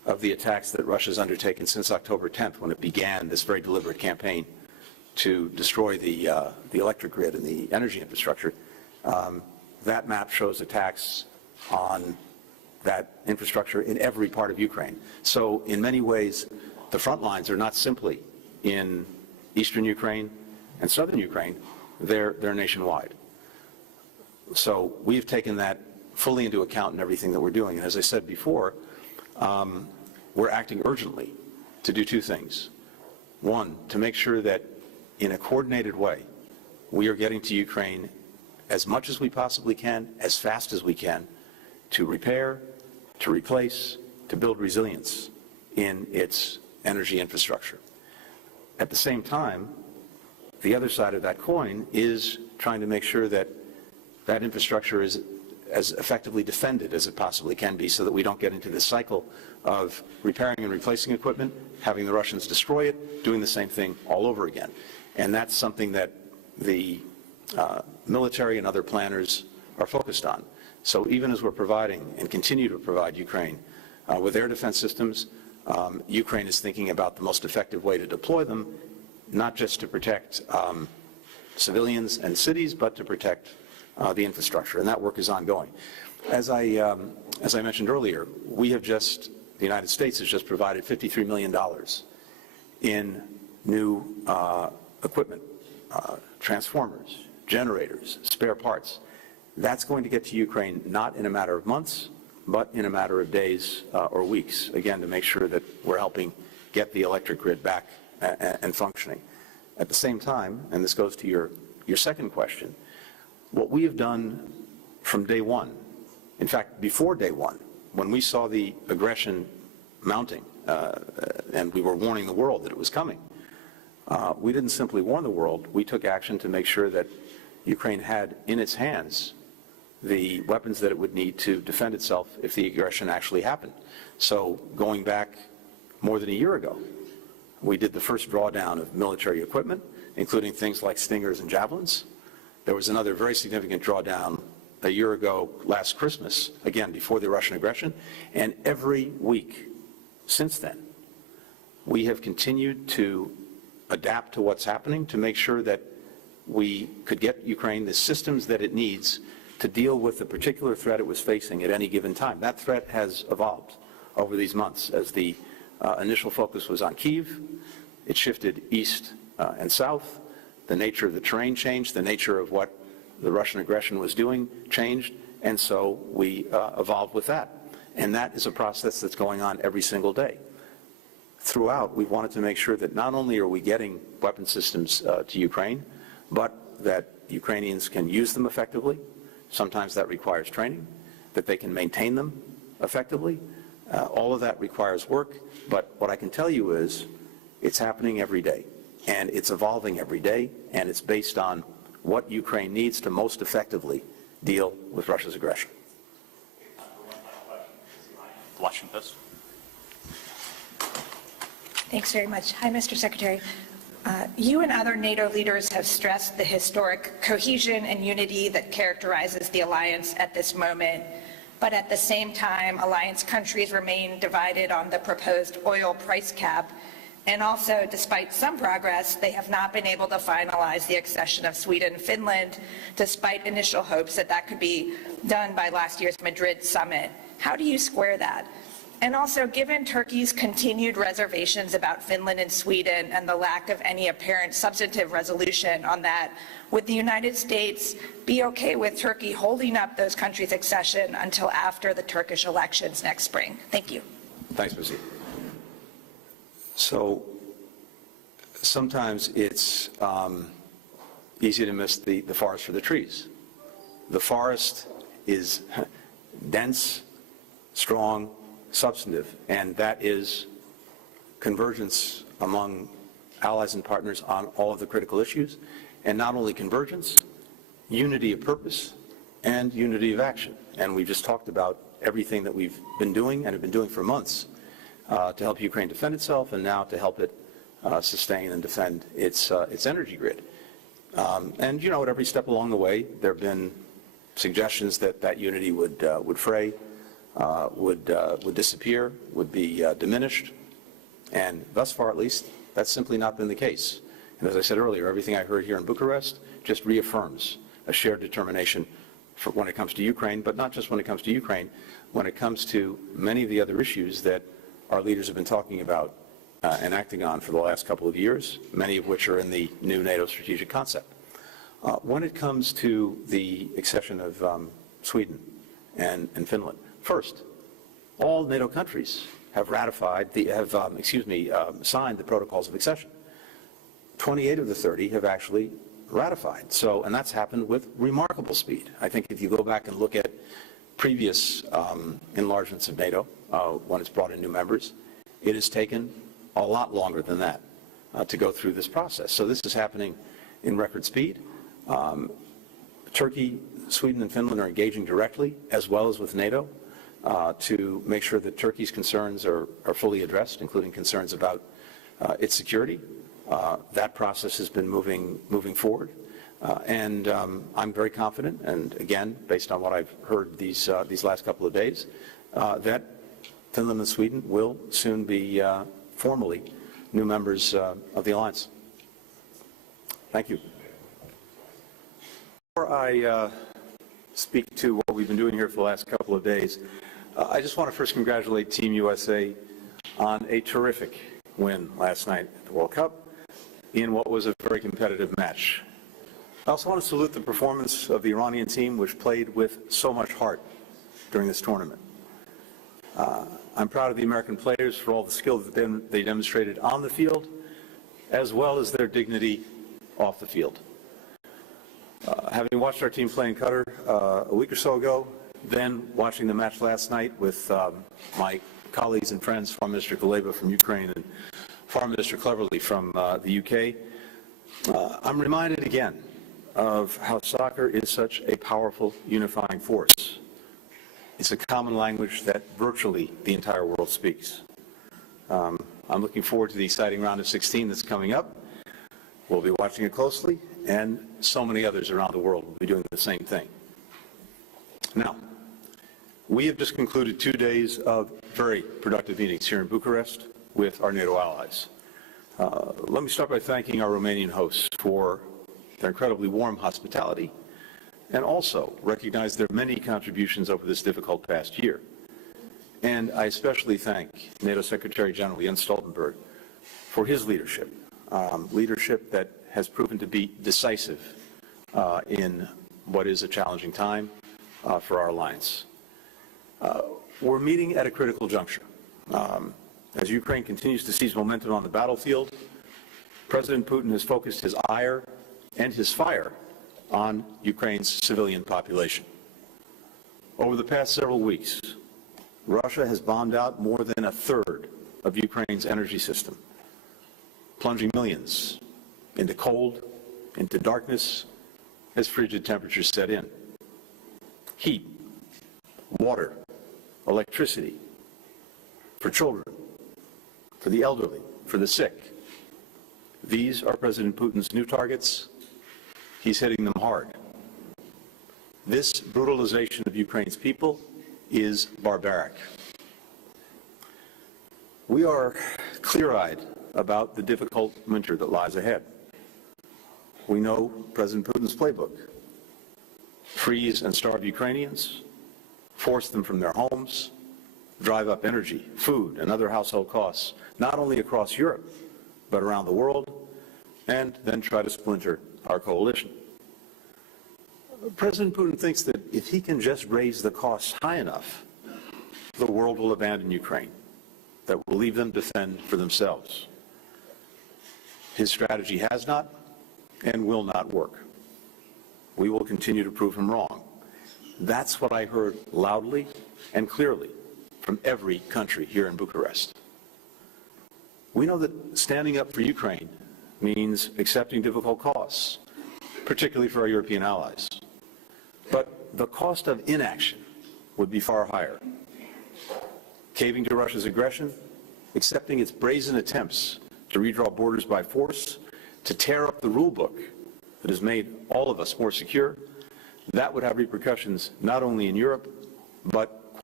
of the attacks that Russia's undertaken since October 10th, when it began this very deliberate campaign to destroy the electric grid and the energy infrastructure. That map shows attacks on that infrastructure in every part of Ukraine. So in many ways, the front lines are not simply in eastern Ukraine and southern Ukraine, they're nationwide. So we've taken that fully into account in everything that we're doing. And as I said before, we're acting urgently to do two things. One, to make sure that in a coordinated way, we are getting to Ukraine as much as we possibly can, as fast as we can, to repair, to replace, to build resilience in its energy infrastructure. At the same time, the other side of that coin is trying to make sure that that infrastructure is as effectively defended as it possibly can be, so that we don't get into this cycle of repairing and replacing equipment, having the Russians destroy it, doing the same thing all over again. And that's something that the military and other planners are focused on. So even as we're providing and continue to provide Ukraine with air defense systems, Ukraine is thinking about the most effective way to deploy them, not just to protect civilians and cities, but to protect the infrastructure, and that work is ongoing. As I mentioned earlier, the United States has just provided $53 million in new equipment, transformers, generators, spare parts. That's going to get to Ukraine not in a matter of months, but in a matter of days or weeks, again, to make sure that we're helping get the electric grid back and functioning. At the same time, and this goes to your second question, what we have done from day one, in fact, before day one, when we saw the aggression mounting and we were warning the world that it was coming, we didn't simply warn the world, we took action to make sure that Ukraine had in its hands the weapons that it would need to defend itself if the aggression actually happened. So going back more than a year ago, we did the first drawdown of military equipment, including things like Stingers and Javelins. There was another very significant drawdown a year ago last Christmas, again, before the Russian aggression. And every week since then, we have continued to adapt to what's happening to make sure that we could get Ukraine the systems that it needs to deal with the particular threat it was facing at any given time. That threat has evolved over these months. As the initial focus was on Kyiv, it shifted east and south. The nature of the terrain changed, the nature of what the Russian aggression was doing changed, and so we evolved with that. And that is a process that's going on every single day. Throughout, we wanted to make sure that not only are we getting weapon systems to Ukraine, but that Ukrainians can use them effectively. Sometimes that requires training, that they can maintain them effectively. All of that requires work, but what I can tell you is it's happening every day, and it's evolving every day, and it's based on what Ukraine needs to most effectively deal with Russia's aggression. Washington Post. Thanks very much. Hi, Mr. Secretary. You and other NATO leaders have stressed the historic cohesion and unity that characterizes the alliance at this moment. But at the same time, alliance countries remain divided on the proposed oil price cap. And also, despite some progress, they have not been able to finalize the accession of Sweden and Finland, despite initial hopes that that could be done by last year's Madrid summit. How do you square that? And also, given Turkey's continued reservations about Finland and Sweden and the lack of any apparent substantive resolution on that, would the United States be okay with Turkey holding up those countries' accession until after the Turkish elections next spring? Thank you. Thanks, Missy. So sometimes it's easy to miss the forest for the trees. The forest is dense, strong, substantive, and that is convergence among allies and partners on all of the critical issues, and not only convergence, unity of purpose and unity of action. And we've just talked about everything that we've been doing and have been doing for months to help Ukraine defend itself, and now to help it sustain and defend its energy grid. And you know, at every step along the way, there have been suggestions that that unity would fray. would disappear, would be diminished. And thus far, at least, that's simply not been the case. And as I said earlier, everything I heard here in Bucharest just reaffirms a shared determination for when it comes to Ukraine, but not just when it comes to Ukraine, when it comes to many of the other issues that our leaders have been talking about and acting on for the last couple of years, many of which are in the new NATO strategic concept. When it comes to the accession of Sweden and Finland, first, all NATO countries have ratified, signed the protocols of accession. 28 of the 30 have actually ratified. So, and that's happened with remarkable speed. I think if you go back and look at previous enlargements of NATO, when it's brought in new members, it has taken a lot longer than that to go through this process. So this is happening in record speed. Turkey, Sweden, and Finland are engaging directly, as well as with NATO, to make sure that Turkey's concerns are fully addressed, including concerns about its security. That process has been moving forward, and I'm very confident. And again, based on what I've heard these last couple of days, that Finland and Sweden will soon be formally new members of the alliance. Thank you. Before I speak to what we've been doing here for the last couple of days, I just want to first congratulate Team USA on a terrific win last night at the World Cup in what was a very competitive match. I also want to salute the performance of the Iranian team, which played with so much heart during this tournament. I'm proud of the American players for all the skill that they demonstrated on the field, as well as their dignity off the field. Having watched our team play in Qatar a week or so ago, then watching the match last night with my colleagues and friends, Foreign Minister Kuleba from Ukraine and Foreign Minister Cleverly from the UK, I'm reminded again of how soccer is such a powerful unifying force. It's a common language that virtually the entire world speaks. I'm looking forward to the exciting round of 16 that's coming up. We'll be watching it closely, and so many others around the world will be doing the same thing. Now, we have just concluded 2 days of very productive meetings here in Bucharest with our NATO allies. Let me start by thanking our Romanian hosts for their incredibly warm hospitality, and also recognize their many contributions over this difficult past year. And I especially thank NATO Secretary General Jens Stoltenberg for his leadership, leadership that has proven to be decisive in what is a challenging time for our alliance. We're meeting at a critical juncture. As Ukraine continues to seize momentum on the battlefield, President Putin has focused his ire and his fire on Ukraine's civilian population. Over the past several weeks, Russia has bombed out more than a third of Ukraine's energy system, plunging millions into cold, into darkness, as frigid temperatures set in. Heat, water, electricity, for children, for the elderly, for the sick. These are President Putin's new targets. He's hitting them hard. This brutalization of Ukraine's people is barbaric. We are clear-eyed about the difficult winter that lies ahead. We know President Putin's playbook: freeze and starve Ukrainians, force them from their homes, drive up energy, food, and other household costs, not only across Europe, but around the world, and then try to splinter our coalition. President Putin thinks that if he can just raise the costs high enough, the world will abandon Ukraine, that will leave them to fend for themselves. His strategy has not and will not work. We will continue to prove him wrong. That's what I heard loudly and clearly from every country here in Bucharest. We know that standing up for Ukraine means accepting difficult costs, particularly for our European allies. But the cost of inaction would be far higher. Caving to Russia's aggression, accepting its brazen attempts to redraw borders by force, to tear up the rule book that has made all of us more secure, that would have repercussions not only in Europe, but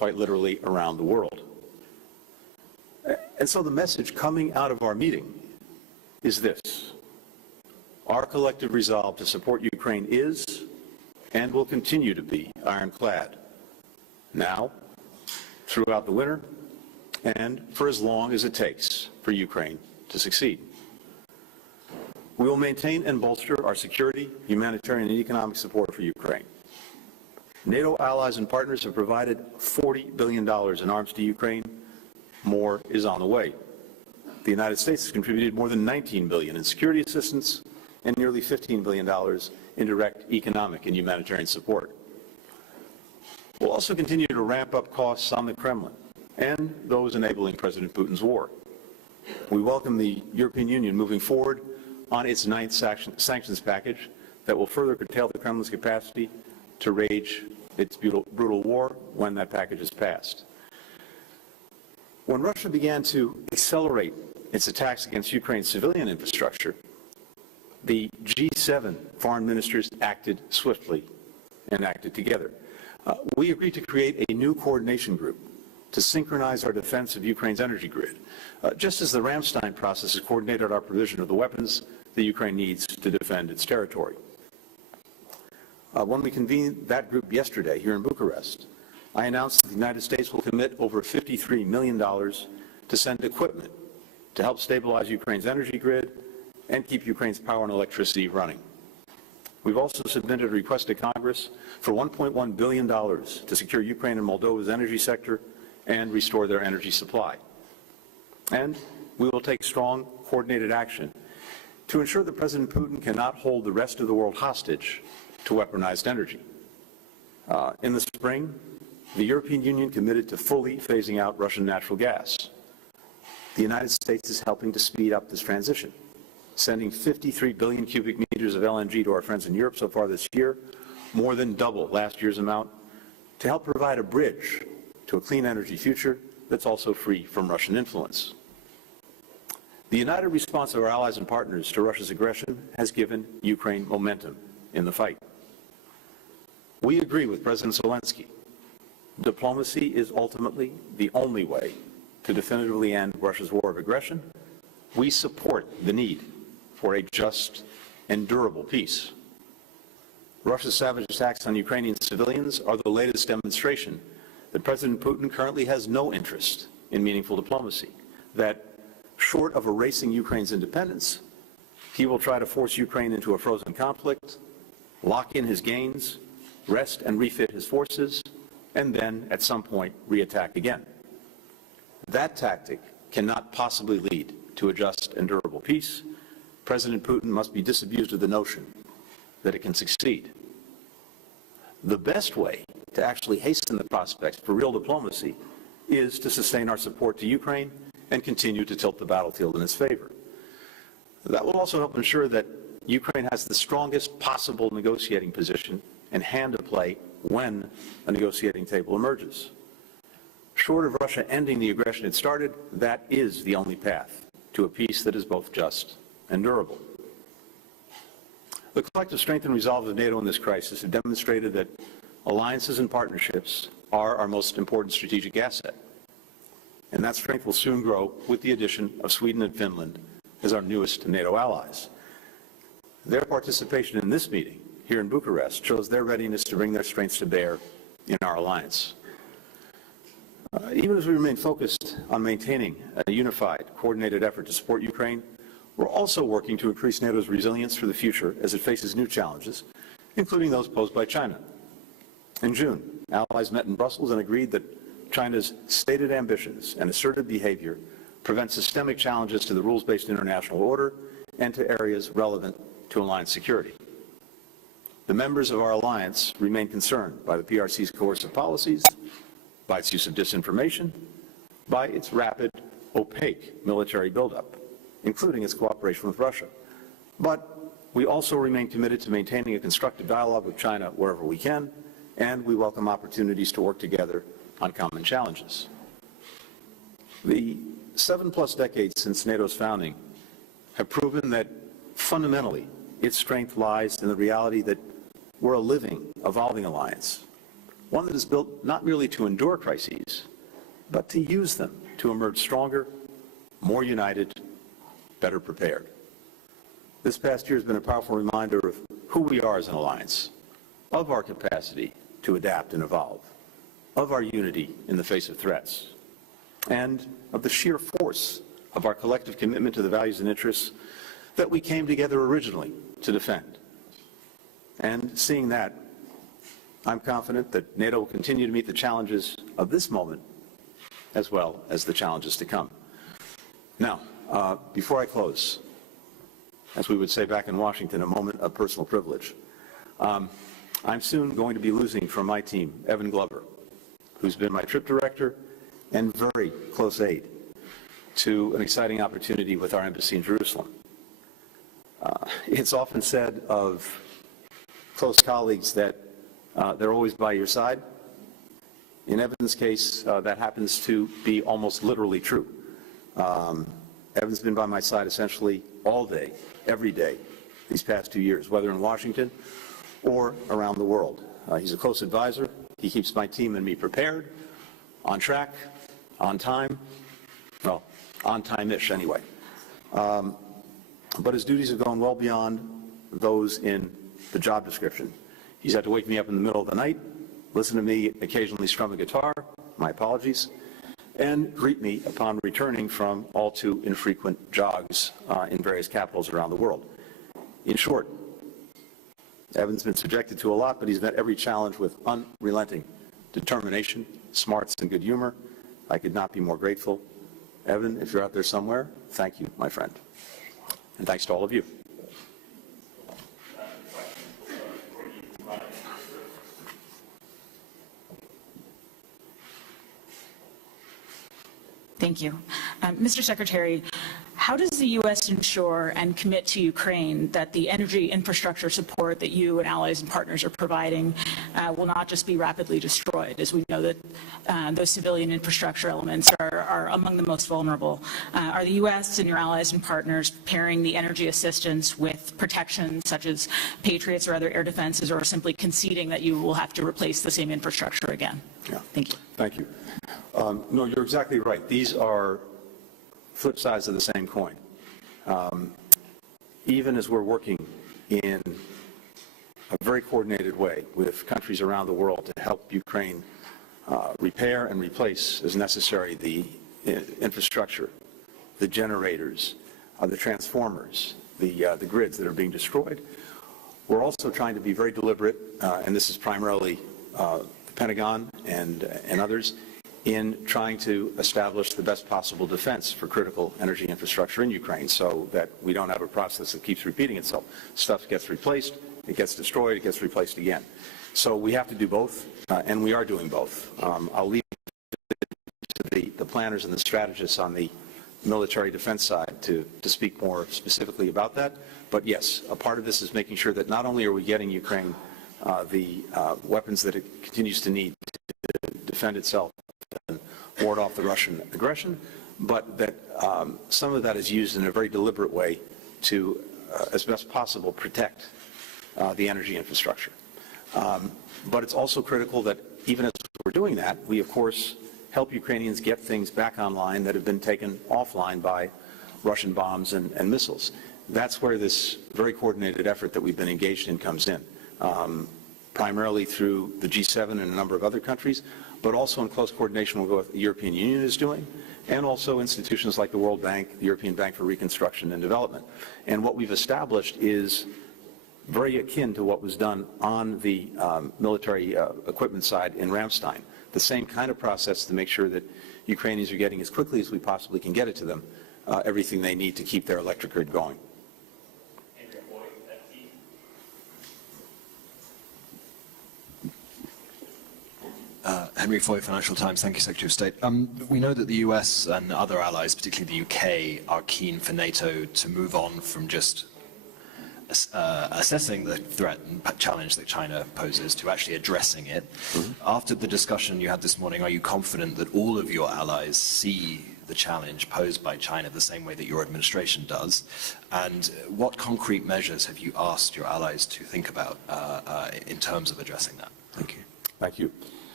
quite literally around the world. And so the message coming out of our meeting is this: our collective resolve to support Ukraine is and will continue to be ironclad, now, throughout the winter, and for as long as it takes for Ukraine to succeed. We will maintain and bolster our security, humanitarian, and economic support for Ukraine. NATO allies and partners have provided $40 billion in arms to Ukraine. More is on the way. The United States has contributed more than $19 billion in security assistance and nearly $15 billion in direct economic and humanitarian support. We'll also continue to ramp up costs on the Kremlin and those enabling President Putin's war. We welcome the European Union moving forward on its ninth sanctions package that will further curtail the Kremlin's capacity to wage its brutal war when that package is passed. When Russia began to accelerate its attacks against Ukraine's civilian infrastructure, the G7 foreign ministers acted swiftly and acted together. We agreed to create a new coordination group to synchronize our defense of Ukraine's energy grid, just as the Ramstein process has coordinated our provision of the weapons that Ukraine needs to defend its territory. When we convened that group yesterday here in Bucharest, I announced that the United States will commit over $53 million to send equipment to help stabilize Ukraine's energy grid and keep Ukraine's power and electricity running. We've also submitted a request to Congress for $1.1 billion to secure Ukraine and Moldova's energy sector and restore their energy supply. And we will take strong, coordinated action to ensure that President Putin cannot hold the rest of the world hostage to weaponized energy. In the spring, the European Union committed to fully phasing out Russian natural gas. The United States is helping to speed up this transition, sending 53 billion cubic meters of LNG to our friends in Europe so far this year, more than double last year's amount, to help provide a bridge to a clean energy future that's also free from Russian influence. The united response of our allies and partners to Russia's aggression has given Ukraine momentum in the fight. We agree with President Zelensky. Diplomacy is ultimately the only way to definitively end Russia's war of aggression. We support the need for a just and durable peace. Russia's savage attacks on Ukrainian civilians are the latest demonstration that President Putin currently has no interest in meaningful diplomacy, that short of erasing Ukraine's independence, he will try to force Ukraine into a frozen conflict, lock in his gains, rest and refit his forces, and then, at some point, reattack again. That tactic cannot possibly lead to a just and durable peace. President Putin must be disabused of the notion that it can succeed. The best way to actually hasten the prospects for real diplomacy is to sustain our support to Ukraine and continue to tilt the battlefield in its favor. That will also help ensure that Ukraine has the strongest possible negotiating position and hand to play when a negotiating table emerges. Short of Russia ending the aggression it started, that is the only path to a peace that is both just and durable. The collective strength and resolve of NATO in this crisis have demonstrated that alliances and partnerships are our most important strategic asset. And that strength will soon grow with the addition of Sweden and Finland as our newest NATO allies. Their participation in this meeting here in Bucharest shows their readiness to bring their strengths to bear in our alliance. Even as we remain focused on maintaining a unified, coordinated effort to support Ukraine, we're also working to increase NATO's resilience for the future as it faces new challenges, including those posed by China. In June, allies met in Brussels and agreed that China's stated ambitions and assertive behavior prevent systemic challenges to the rules-based international order and to areas relevant to alliance security. The members of our alliance remain concerned by the PRC's coercive policies, by its use of disinformation, by its rapid, opaque military buildup, including its cooperation with Russia. But we also remain committed to maintaining a constructive dialogue with China wherever we can, and we welcome opportunities to work together on common challenges. The 7+ decades since NATO's founding have proven that fundamentally its strength lies in the reality that we're a living, evolving alliance one that is built not merely to endure crises, but to use them to emerge stronger, more united, better prepared. This past year has been a powerful reminder of who we are as an alliance, of our capacity to adapt and evolve, of our unity in the face of threats, and of the sheer force of our collective commitment to the values and interests that we came together originally to defend. And seeing that, I'm confident that NATO will continue to meet the challenges of this moment as well as the challenges to come. Now, before I close, as we would say back in Washington, a moment of personal privilege. I'm soon going to be losing from my team Evan Glover, who's been my trip director and very close aide to an exciting opportunity with our embassy in Jerusalem. It's often said of close colleagues that they're always by your side. In Evan's case, that happens to be almost literally true. Evan's been by my side essentially all day, every day, these past 2 years, whether in Washington or around the world. He's a close advisor. He keeps my team and me prepared, on track, on time, well, on time-ish anyway. But his duties have gone well beyond those in the job description. He's had to wake me up in the middle of the night, listen to me occasionally strum a guitar, my apologies, and greet me upon returning from all too infrequent jogs in various capitals around the world. In short, Evan's been subjected to a lot, but he's met every challenge with unrelenting determination, smarts, and good humor. I could not be more grateful. Evan, if you're out there somewhere, thank you, my friend. And thanks to all of you. Thank you. Mr. Secretary, how does the U.S. ensure and commit to Ukraine that the energy infrastructure support that you and allies and partners are providing will not just be rapidly destroyed, as we know that those civilian infrastructure elements are among the most vulnerable? Are the U.S. and your allies and partners pairing the energy assistance with protection such as Patriots or other air defenses, or simply conceding that you will have to replace the same infrastructure again? Yeah. Thank you. Thank you. No, you're exactly right. These are flip sides of the same coin. Even as we're working in a very coordinated way with countries around the world to help Ukraine repair and replace as necessary the infrastructure, the generators, the transformers, the grids that are being destroyed, we're also trying to be very deliberate, and this is primarily the Pentagon and others, in trying to establish the best possible defense for critical energy infrastructure in Ukraine so that we don't have a process that keeps repeating itself. Stuff gets replaced, it gets destroyed, it gets replaced again. So we have to do both, and we are doing both. I'll leave it to the planners and the strategists on the military defense side to speak more specifically about that. But yes, a part of this is making sure that not only are we getting Ukraine the weapons that it continues to need to defend itself and ward off the Russian aggression, but that some of that is used in a very deliberate way to, as best possible, protect the energy infrastructure. But it's also critical that even as we're doing that, we, of course, help Ukrainians get things back online that have been taken offline by Russian bombs and missiles. That's where this very coordinated effort that we've been engaged in comes in, primarily through the G7 and a number of other countries, but also in close coordination with what the European Union is doing, and also institutions like the World Bank, the European Bank for Reconstruction and Development. And what we've established is very akin to what was done on the military equipment side in Ramstein. The same kind of process to make sure that Ukrainians are getting, as quickly as we possibly can get it to them, everything they need to keep their electric grid going. Henry Foy, Financial Times. Thank you, Secretary of State. We know that the US and other allies, particularly the UK, are keen for NATO to move on from just assessing the threat and challenge that China poses to actually addressing it. After the discussion you had this morning, are you confident that all of your allies see the challenge posed by China the same way that your administration does? And what concrete measures have you asked your allies to think about in terms of addressing that? Thank you. Thank you.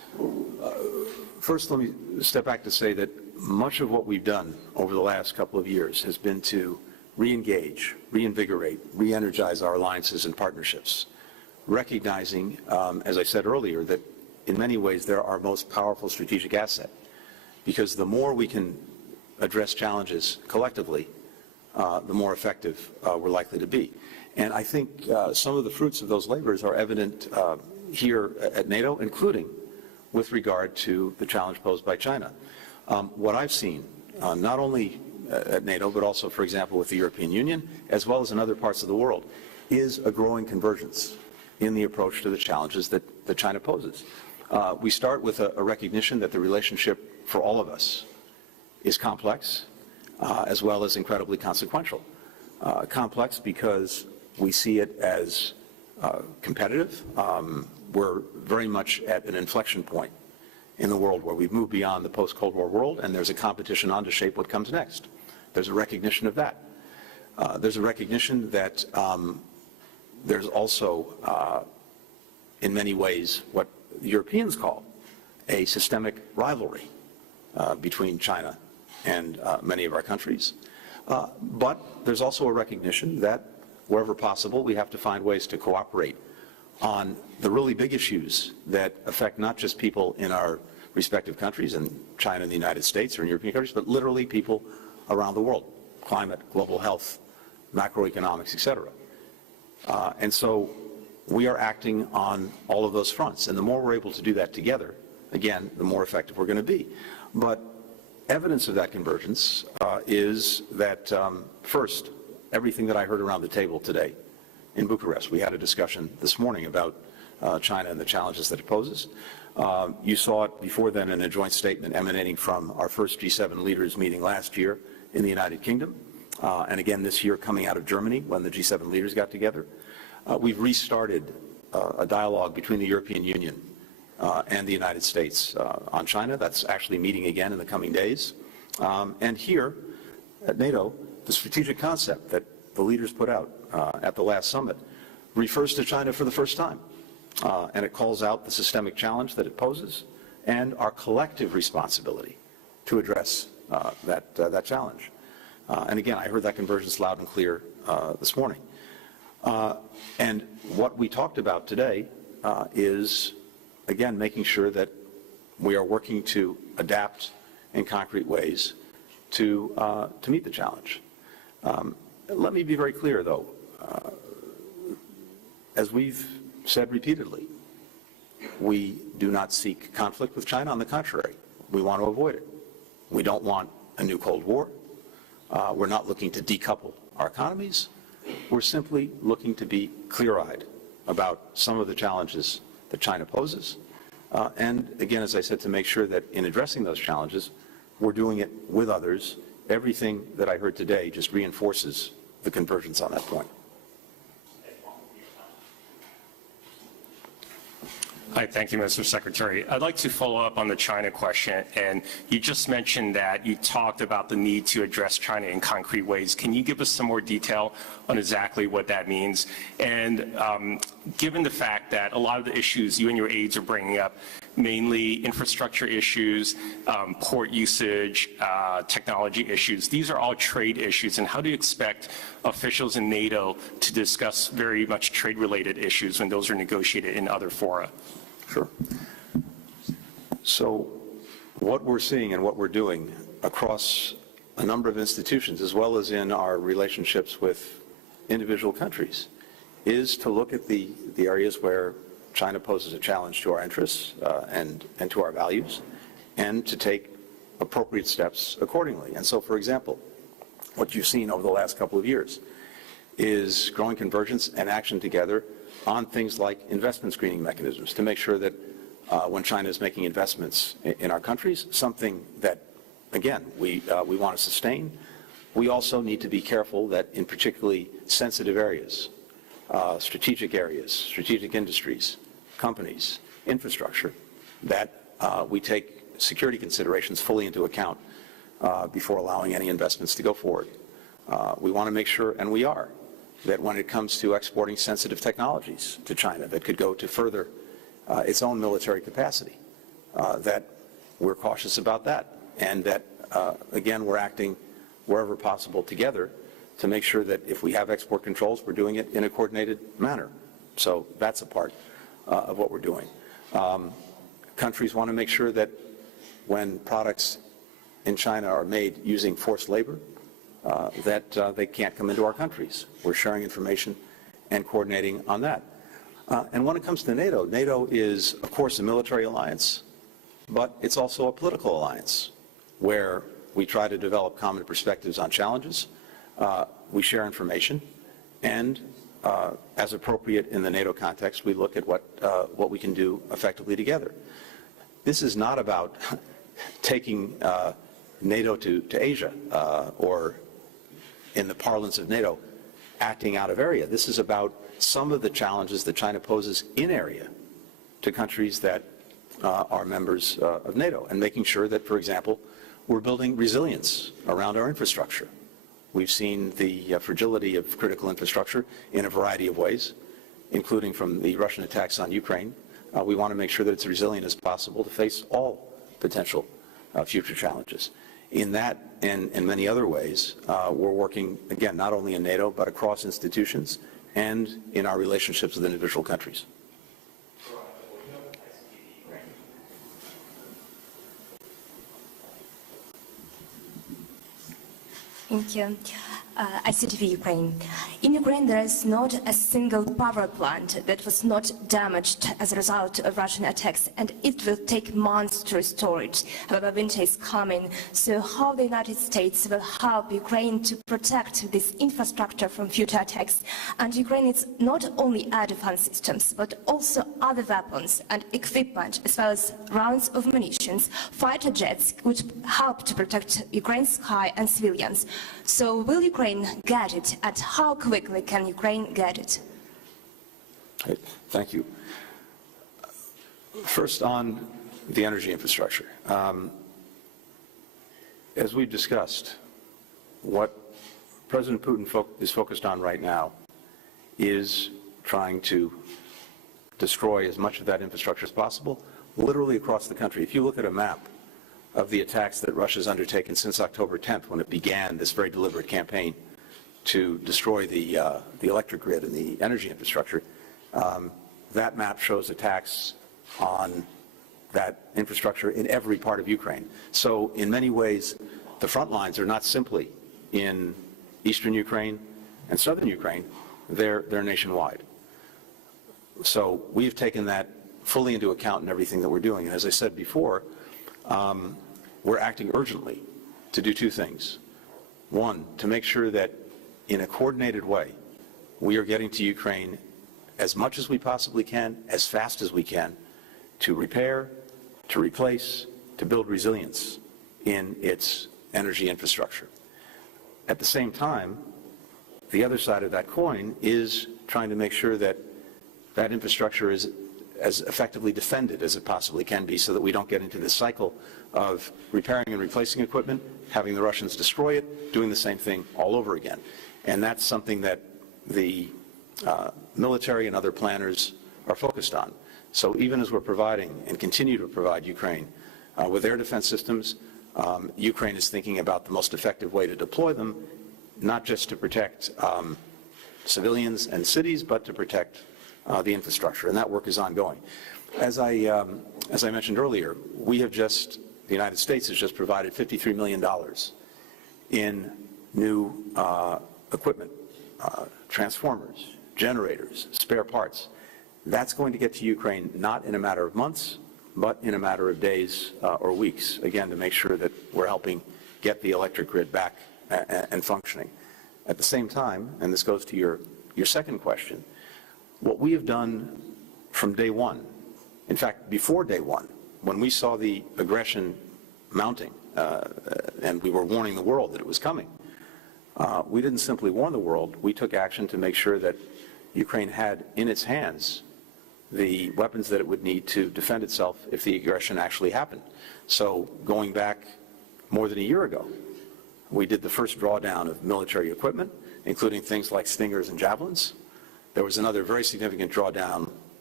First, let me step back to say that much of what we've done over the last couple of years has been to re-engage, reinvigorate, re-energize our alliances and partnerships, recognizing, as I said earlier, that in many ways they're our most powerful strategic asset, because the more we can address challenges collectively, the more effective we're likely to be. And I think some of the fruits of those labors are evident here at NATO, including with regard to the challenge posed by China. What I've seen, not only at NATO, but also, for example, with the European Union, as well as in other parts of the world, is a growing convergence in the approach to the challenges that China poses. We start with a recognition that the relationship for all of us is complex, as well as incredibly consequential. Complex because we see it as competitive. We're very much at an inflection point in the world where we've moved beyond the post-Cold War world, and there's a competition on to shape what comes next. There's a recognition of that. There's a recognition that there's also, in many ways, what the Europeans call a systemic rivalry between China and many of our countries. But there's also a recognition that wherever possible, we have to find ways to cooperate on the really big issues that affect not just people in our respective countries, in China and the United States or in European countries, but literally people around the world: climate, global health, macroeconomics, etc. And so we are acting on all of those fronts. And the more we're able to do that together, again, the more effective we're going to be. But evidence of that convergence is that, first, everything that I heard around the table today in Bucharest. We had a discussion this morning about China and the challenges that it poses. You saw it before then in a joint statement emanating from our first G7 leaders meeting last year in the United Kingdom, and again this year coming out of Germany when the G7 leaders got together. We've restarted a dialogue between the European Union and the United States on China. That's actually meeting again in the coming days. And here at NATO, the strategic concept that the leaders put out at the last summit refers to China for the first time. And it calls out the systemic challenge that it poses and our collective responsibility to address that challenge. And again, I heard that convergence loud and clear this morning. And what we talked about today is, again, making sure that we are working to adapt in concrete ways to meet the challenge. Let me be very clear, though. As we've said repeatedly, we do not seek conflict with China. On the contrary, we want to avoid it. We don't want a new Cold War. We're not looking to decouple our economies. We're simply looking to be clear-eyed about some of the challenges that China poses. And again, as I said, to make sure that in addressing those challenges, we're doing it with others. Everything that I heard today just reinforces the convergence on that point. Hi, thank you, Mr. Secretary. I'd like to follow up on the China question. And you just mentioned that you talked about the need to address China in concrete ways. Can you give us some more detail on exactly what that means? And given the fact that a lot of the issues you and your aides are bringing up, mainly infrastructure issues, port usage, technology issues, these are all trade issues. And how do you expect officials in NATO to discuss very much trade-related issues when those are negotiated in other fora? Sure. So what we're seeing and what we're doing across a number of institutions, as well as in our relationships with individual countries, is to look at the areas where China poses a challenge to our interests and to our values, and to take appropriate steps accordingly. And so, for example, what you've seen over the last couple of years is growing convergence and action together on things like investment screening mechanisms to make sure that when China is making investments in our countries, something that, again, we want to sustain, we also need to be careful that in particularly sensitive areas, strategic industries, companies, infrastructure, that we take security considerations fully into account before allowing any investments to go forward. We want to make sure, and we are, that when it comes to exporting sensitive technologies to China that could go to further its own military capacity, that we're cautious about that, and that, again, we're acting wherever possible together to make sure that if we have export controls, we're doing it in a coordinated manner. So that's a part of what we're doing. Countries want to make sure that when products in China are made using forced labor, that they can't come into our countries. We're sharing information and coordinating on that. And when it comes to NATO, NATO is, of course, a military alliance, but it's also a political alliance where we try to develop common perspectives on challenges. We share information, and as appropriate in the NATO context, we look at what we can do effectively together. This is not about taking NATO to Asia or, in the parlance of NATO, acting out of area. This is about some of the challenges that China poses in area to countries that are members of NATO, and making sure that, for example, we're building resilience around our infrastructure. We've seen the fragility of critical infrastructure in a variety of ways, including from the Russian attacks on Ukraine. We want to make sure that it's resilient as possible to face all potential future challenges. In that and in many other ways, we're working, again, not only in NATO, but across institutions and in our relationships with individual countries. Thank you. ICTV Ukraine. In Ukraine, there is not a single power plant that was not damaged as a result of Russian attacks, and it will take months to restore it. However, winter is coming, so how the United States will help Ukraine to protect this infrastructure from future attacks? And Ukraine is not only air defense systems, but also other weapons and equipment, as well as rounds of munitions, fighter jets, which help to protect Ukraine's sky and civilians. So will Ukraine get it, and how quickly can Ukraine get it? Thank you. First, on the energy infrastructure. As we've discussed, what President Putin is focused on right now is trying to destroy as much of that infrastructure as possible, literally across the country. If you look at a map of the attacks that Russia's undertaken since October 10th, when it began this very deliberate campaign to destroy the electric grid and the energy infrastructure, that map shows attacks on that infrastructure in every part of Ukraine. So in many ways, the front lines are not simply in eastern Ukraine and southern Ukraine, they're nationwide. So we've taken that fully into account in everything that we're doing. And as I said before, we're acting urgently to do two things. One, to make sure that in a coordinated way, we are getting to Ukraine as much as we possibly can, as fast as we can, to repair, to replace, to build resilience in its energy infrastructure. At the same time, the other side of that coin is trying to make sure that that infrastructure is as effectively defended as it possibly can be, so that we don't get into this cycle of repairing and replacing equipment, having the Russians destroy it, doing the same thing all over again. And that's something that the military and other planners are focused on. So even as we're providing and continue to provide Ukraine with air defense systems, Ukraine is thinking about the most effective way to deploy them, not just to protect civilians and cities, but to protect the infrastructure, and that work is ongoing. As I mentioned earlier, the United States has just provided $53 million in new equipment, transformers, generators, spare parts. That's going to get to Ukraine not in a matter of months, but in a matter of days or weeks, again, to make sure that we're helping get the electric grid back and functioning. At the same time, and this goes to your second question, what we have done from day one, in fact, before day one, when we saw the aggression mounting, and we were warning the world that it was coming, we didn't simply warn the world, we took action to make sure that Ukraine had in its hands the weapons that it would need to defend itself if the aggression actually happened. So going back more than a year ago, we did the first drawdown of military equipment, including things like Stingers and Javelins. There was another very significant drawdown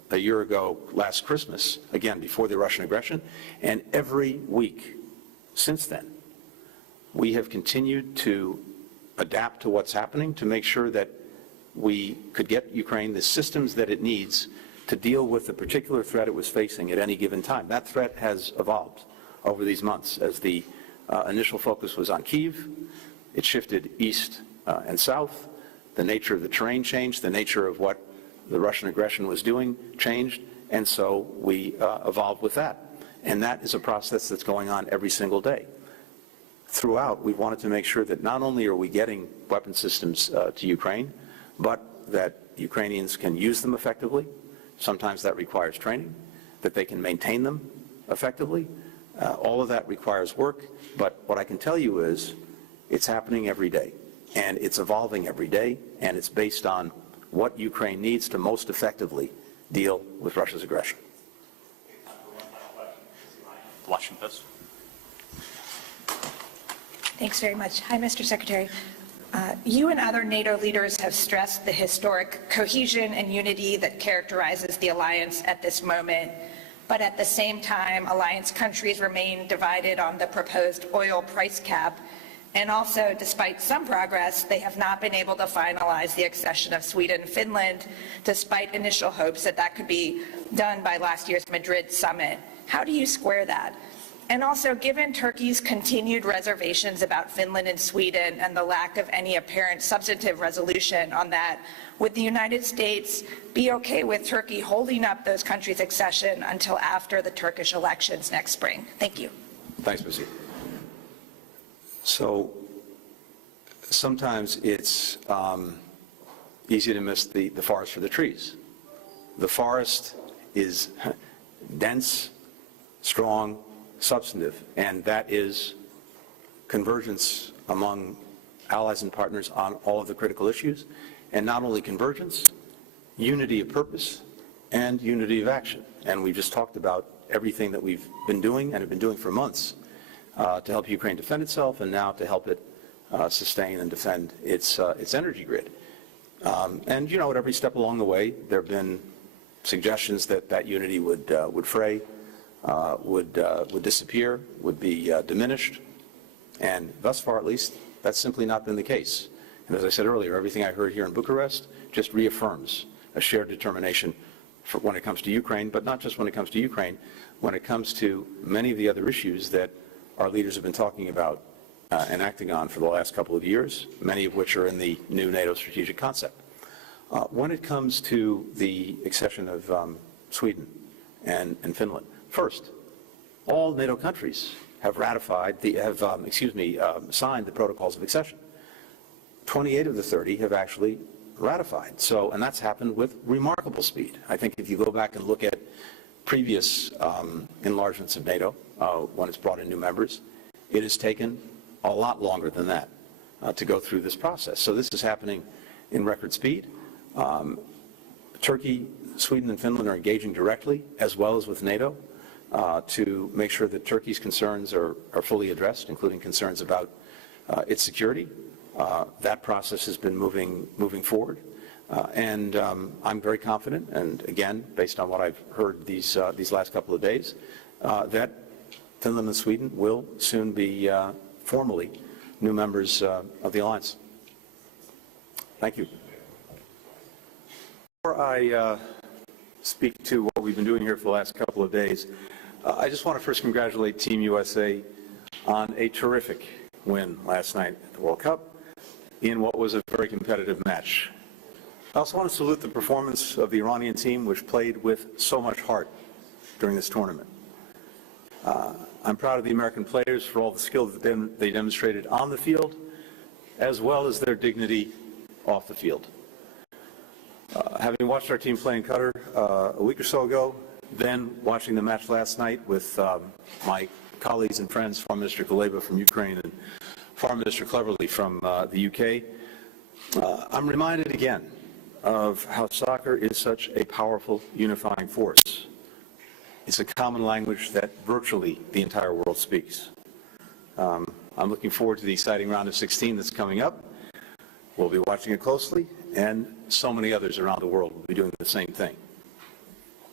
a year ago last Christmas, again, before the Russian aggression, and every week since then, we have continued to adapt to what's happening to make sure that we could get Ukraine the systems that it needs to deal with the particular threat it was facing at any given time. That threat has evolved over these months. As the initial focus was on Kyiv, it shifted east and south. The nature of the terrain changed, the nature of what the Russian aggression was doing changed, and so we evolved with that. And that is a process that's going on every single day. Throughout, we wanted to make sure that not only are we getting weapon systems to Ukraine, but that Ukrainians can use them effectively. Sometimes that requires training, that they can maintain them effectively. All of that requires work, but what I can tell you is it's happening every day, and it's evolving every day, and it's based on what Ukraine needs to most effectively deal with Russia's aggression. Washington. Thanks very much. Hi, Mr. Secretary. You and other NATO leaders have stressed the historic cohesion and unity that characterizes the alliance at this moment, but at the same time, alliance countries remain divided on the proposed oil price cap, and also, despite some progress, they have not been able to finalize the accession of Sweden and Finland, despite initial hopes that that could be done by last year's Madrid summit. How do you square that? And also, given Turkey's continued reservations about Finland and Sweden and the lack of any apparent substantive resolution on that, would the United States be okay with Turkey holding up those countries' accession until after the Turkish elections next spring? Thank you. Thanks, Missy. So sometimes it's easy to miss the forest for the trees. The forest is dense, strong, substantive, and that is convergence among allies and partners on all of the critical issues, and not only convergence, unity of purpose and unity of action. And we just talked about everything that we've been doing and have been doing for months to help Ukraine defend itself, and now to help it sustain and defend its energy grid. And you know, at every step along the way, there have been suggestions that that unity would fray, would disappear, would be diminished, and thus far, at least, that's simply not been the case. And as I said earlier, everything I heard here in Bucharest just reaffirms a shared determination for when it comes to Ukraine, but not just when it comes to Ukraine, when it comes to many of the other issues that our leaders have been talking about and acting on for the last couple of years, many of which are in the new NATO strategic concept. When it comes to the accession of Sweden and Finland, first, all NATO countries have ratified signed the protocols of accession. 28 of the 30 have actually ratified. So, and that's happened with remarkable speed. I think if you go back and look at previous enlargements of NATO, when it's brought in new members, it has taken a lot longer than that to go through this process. So this is happening in record speed. Turkey, Sweden, and Finland are engaging directly, as well as with NATO, to make sure that Turkey's concerns are fully addressed, including concerns about its security. That process has been moving forward, and I'm very confident. And again, based on what I've heard these last couple of days, that Finland and Sweden will soon be formally new members of the alliance. Thank you. Before I speak to what we've been doing here for the last couple of days, I just want to first congratulate Team USA on a terrific win last night at the World Cup in what was a very competitive match. I also want to salute the performance of the Iranian team, which played with so much heart during this tournament. I'm proud of the American players for all the skill that they demonstrated on the field, as well as their dignity off the field. Having watched our team play in Qatar a week or so ago, then watching the match last night with my colleagues and friends, Foreign Minister Kuleba from Ukraine and Foreign Minister Cleverly from the UK, I'm reminded again of how soccer is such a powerful unifying force. It's a common language that virtually the entire world speaks. I'm looking forward to the exciting round of 16 that's coming up. We'll be watching it closely, and so many others around the world will be doing the same thing.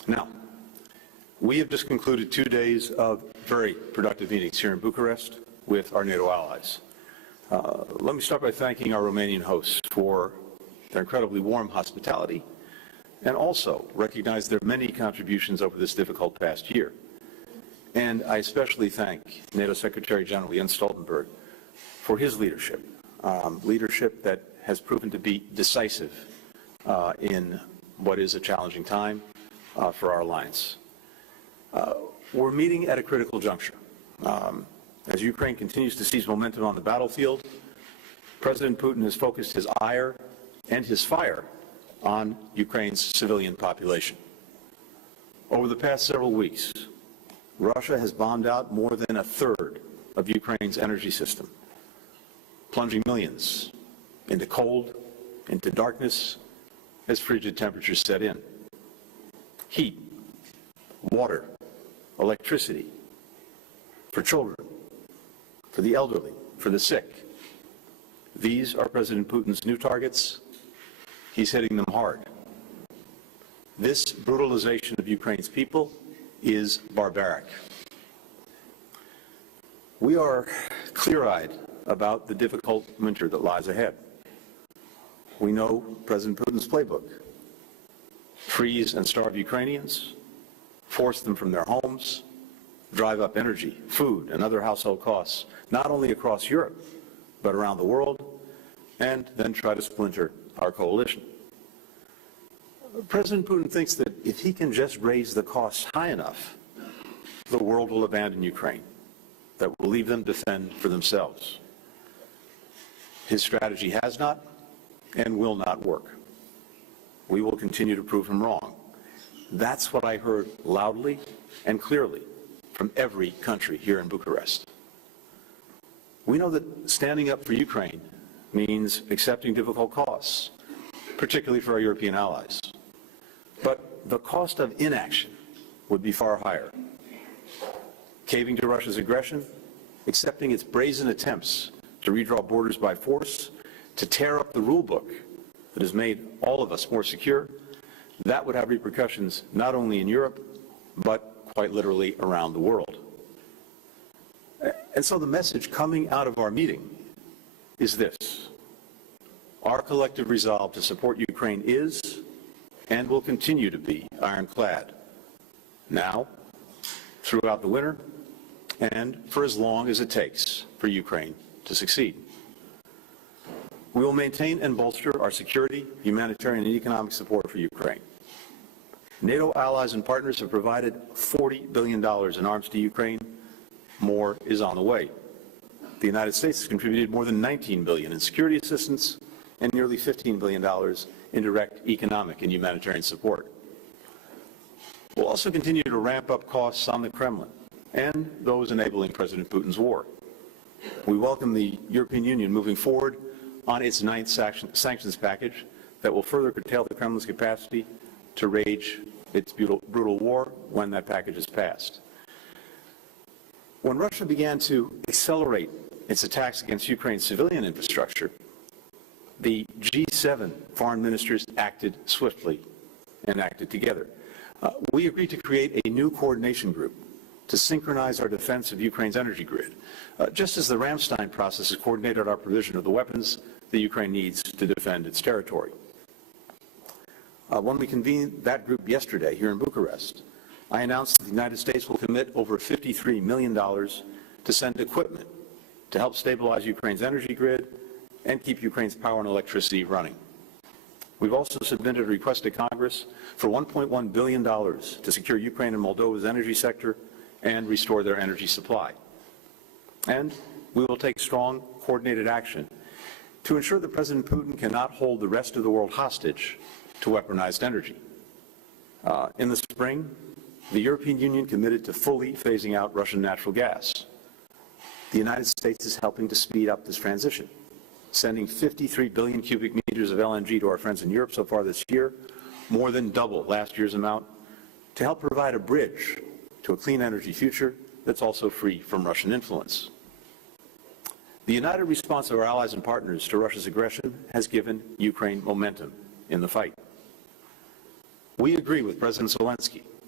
Now, we have just concluded 2 days of very productive meetings here in Bucharest with our NATO allies. Let me start by thanking our Romanian hosts for their incredibly warm hospitality and also recognize their many contributions over this difficult past year. And I especially thank NATO Secretary General Jens Stoltenberg for his leadership, leadership that has proven to be decisive in what is a challenging time for our alliance. We're meeting at a critical juncture. As Ukraine continues to seize momentum on the battlefield, President Putin has focused his ire and his fire on Ukraine's civilian population. Over the past several weeks, Russia has bombed out more than a third of Ukraine's energy system, plunging millions into cold, into darkness, as frigid temperatures set in. Heat, water, electricity, for children, for the elderly, for the sick. These are President Putin's new targets. He's hitting them hard. This brutalization of Ukraine's people is barbaric. We are clear-eyed about the difficult winter that lies ahead. We know President Putin's playbook: freeze and starve Ukrainians, force them from their homes, drive up energy, food, and other household costs, not only across Europe, but around the world, and then try to splinter our coalition. President Putin thinks that if he can just raise the costs high enough, the world will abandon Ukraine, that will leave them to fend for themselves. His strategy has not and will not work. We will continue to prove him wrong. That's what I heard loudly and clearly from every country here in Bucharest. We know that standing up for Ukraine means accepting difficult costs, particularly for our European allies. But the cost of inaction would be far higher. Caving to Russia's aggression, accepting its brazen attempts to redraw borders by force, to tear up the rule book that has made all of us more secure, that would have repercussions not only in Europe, but quite literally around the world. And so the message coming out of our meeting is this: our collective resolve to support Ukraine is and will continue to be ironclad, now, throughout the winter, and for as long as it takes for Ukraine to succeed. We will maintain and bolster our security, humanitarian, and economic support for Ukraine. NATO allies and partners have provided $40 billion in arms to Ukraine. More is on the way. The United States has contributed more than $19 billion in security assistance and nearly $15 billion in direct economic and humanitarian support. We'll also continue to ramp up costs on the Kremlin and those enabling President Putin's war. We welcome the European Union moving forward on its ninth sanctions package that will further curtail the Kremlin's capacity to wage its brutal war when that package is passed. When Russia began to accelerate its attacks against Ukraine's civilian infrastructure, the G7 foreign ministers acted swiftly and acted together. We agreed to create a new coordination group to synchronize our defense of Ukraine's energy grid, just as the Ramstein process has coordinated our provision of the weapons that Ukraine needs to defend its territory. When we convened that group yesterday here in Bucharest, I announced that the United States will commit over $53 million to send equipment to help stabilize Ukraine's energy grid and keep Ukraine's power and electricity running. We've also submitted a request to Congress for $1.1 billion to secure Ukraine and Moldova's energy sector and restore their energy supply. And we will take strong, coordinated action to ensure that President Putin cannot hold the rest of the world hostage to weaponized energy. In the spring, the European Union committed to fully phasing out Russian natural gas. The United States is helping to speed up this transition, sending 53 billion cubic meters of LNG to our friends in Europe so far this year, more than double last year's amount, to help provide a bridge to a clean energy future that's also free from Russian influence. The united response of our allies and partners to Russia's aggression has given Ukraine momentum in the fight. We agree with President Zelensky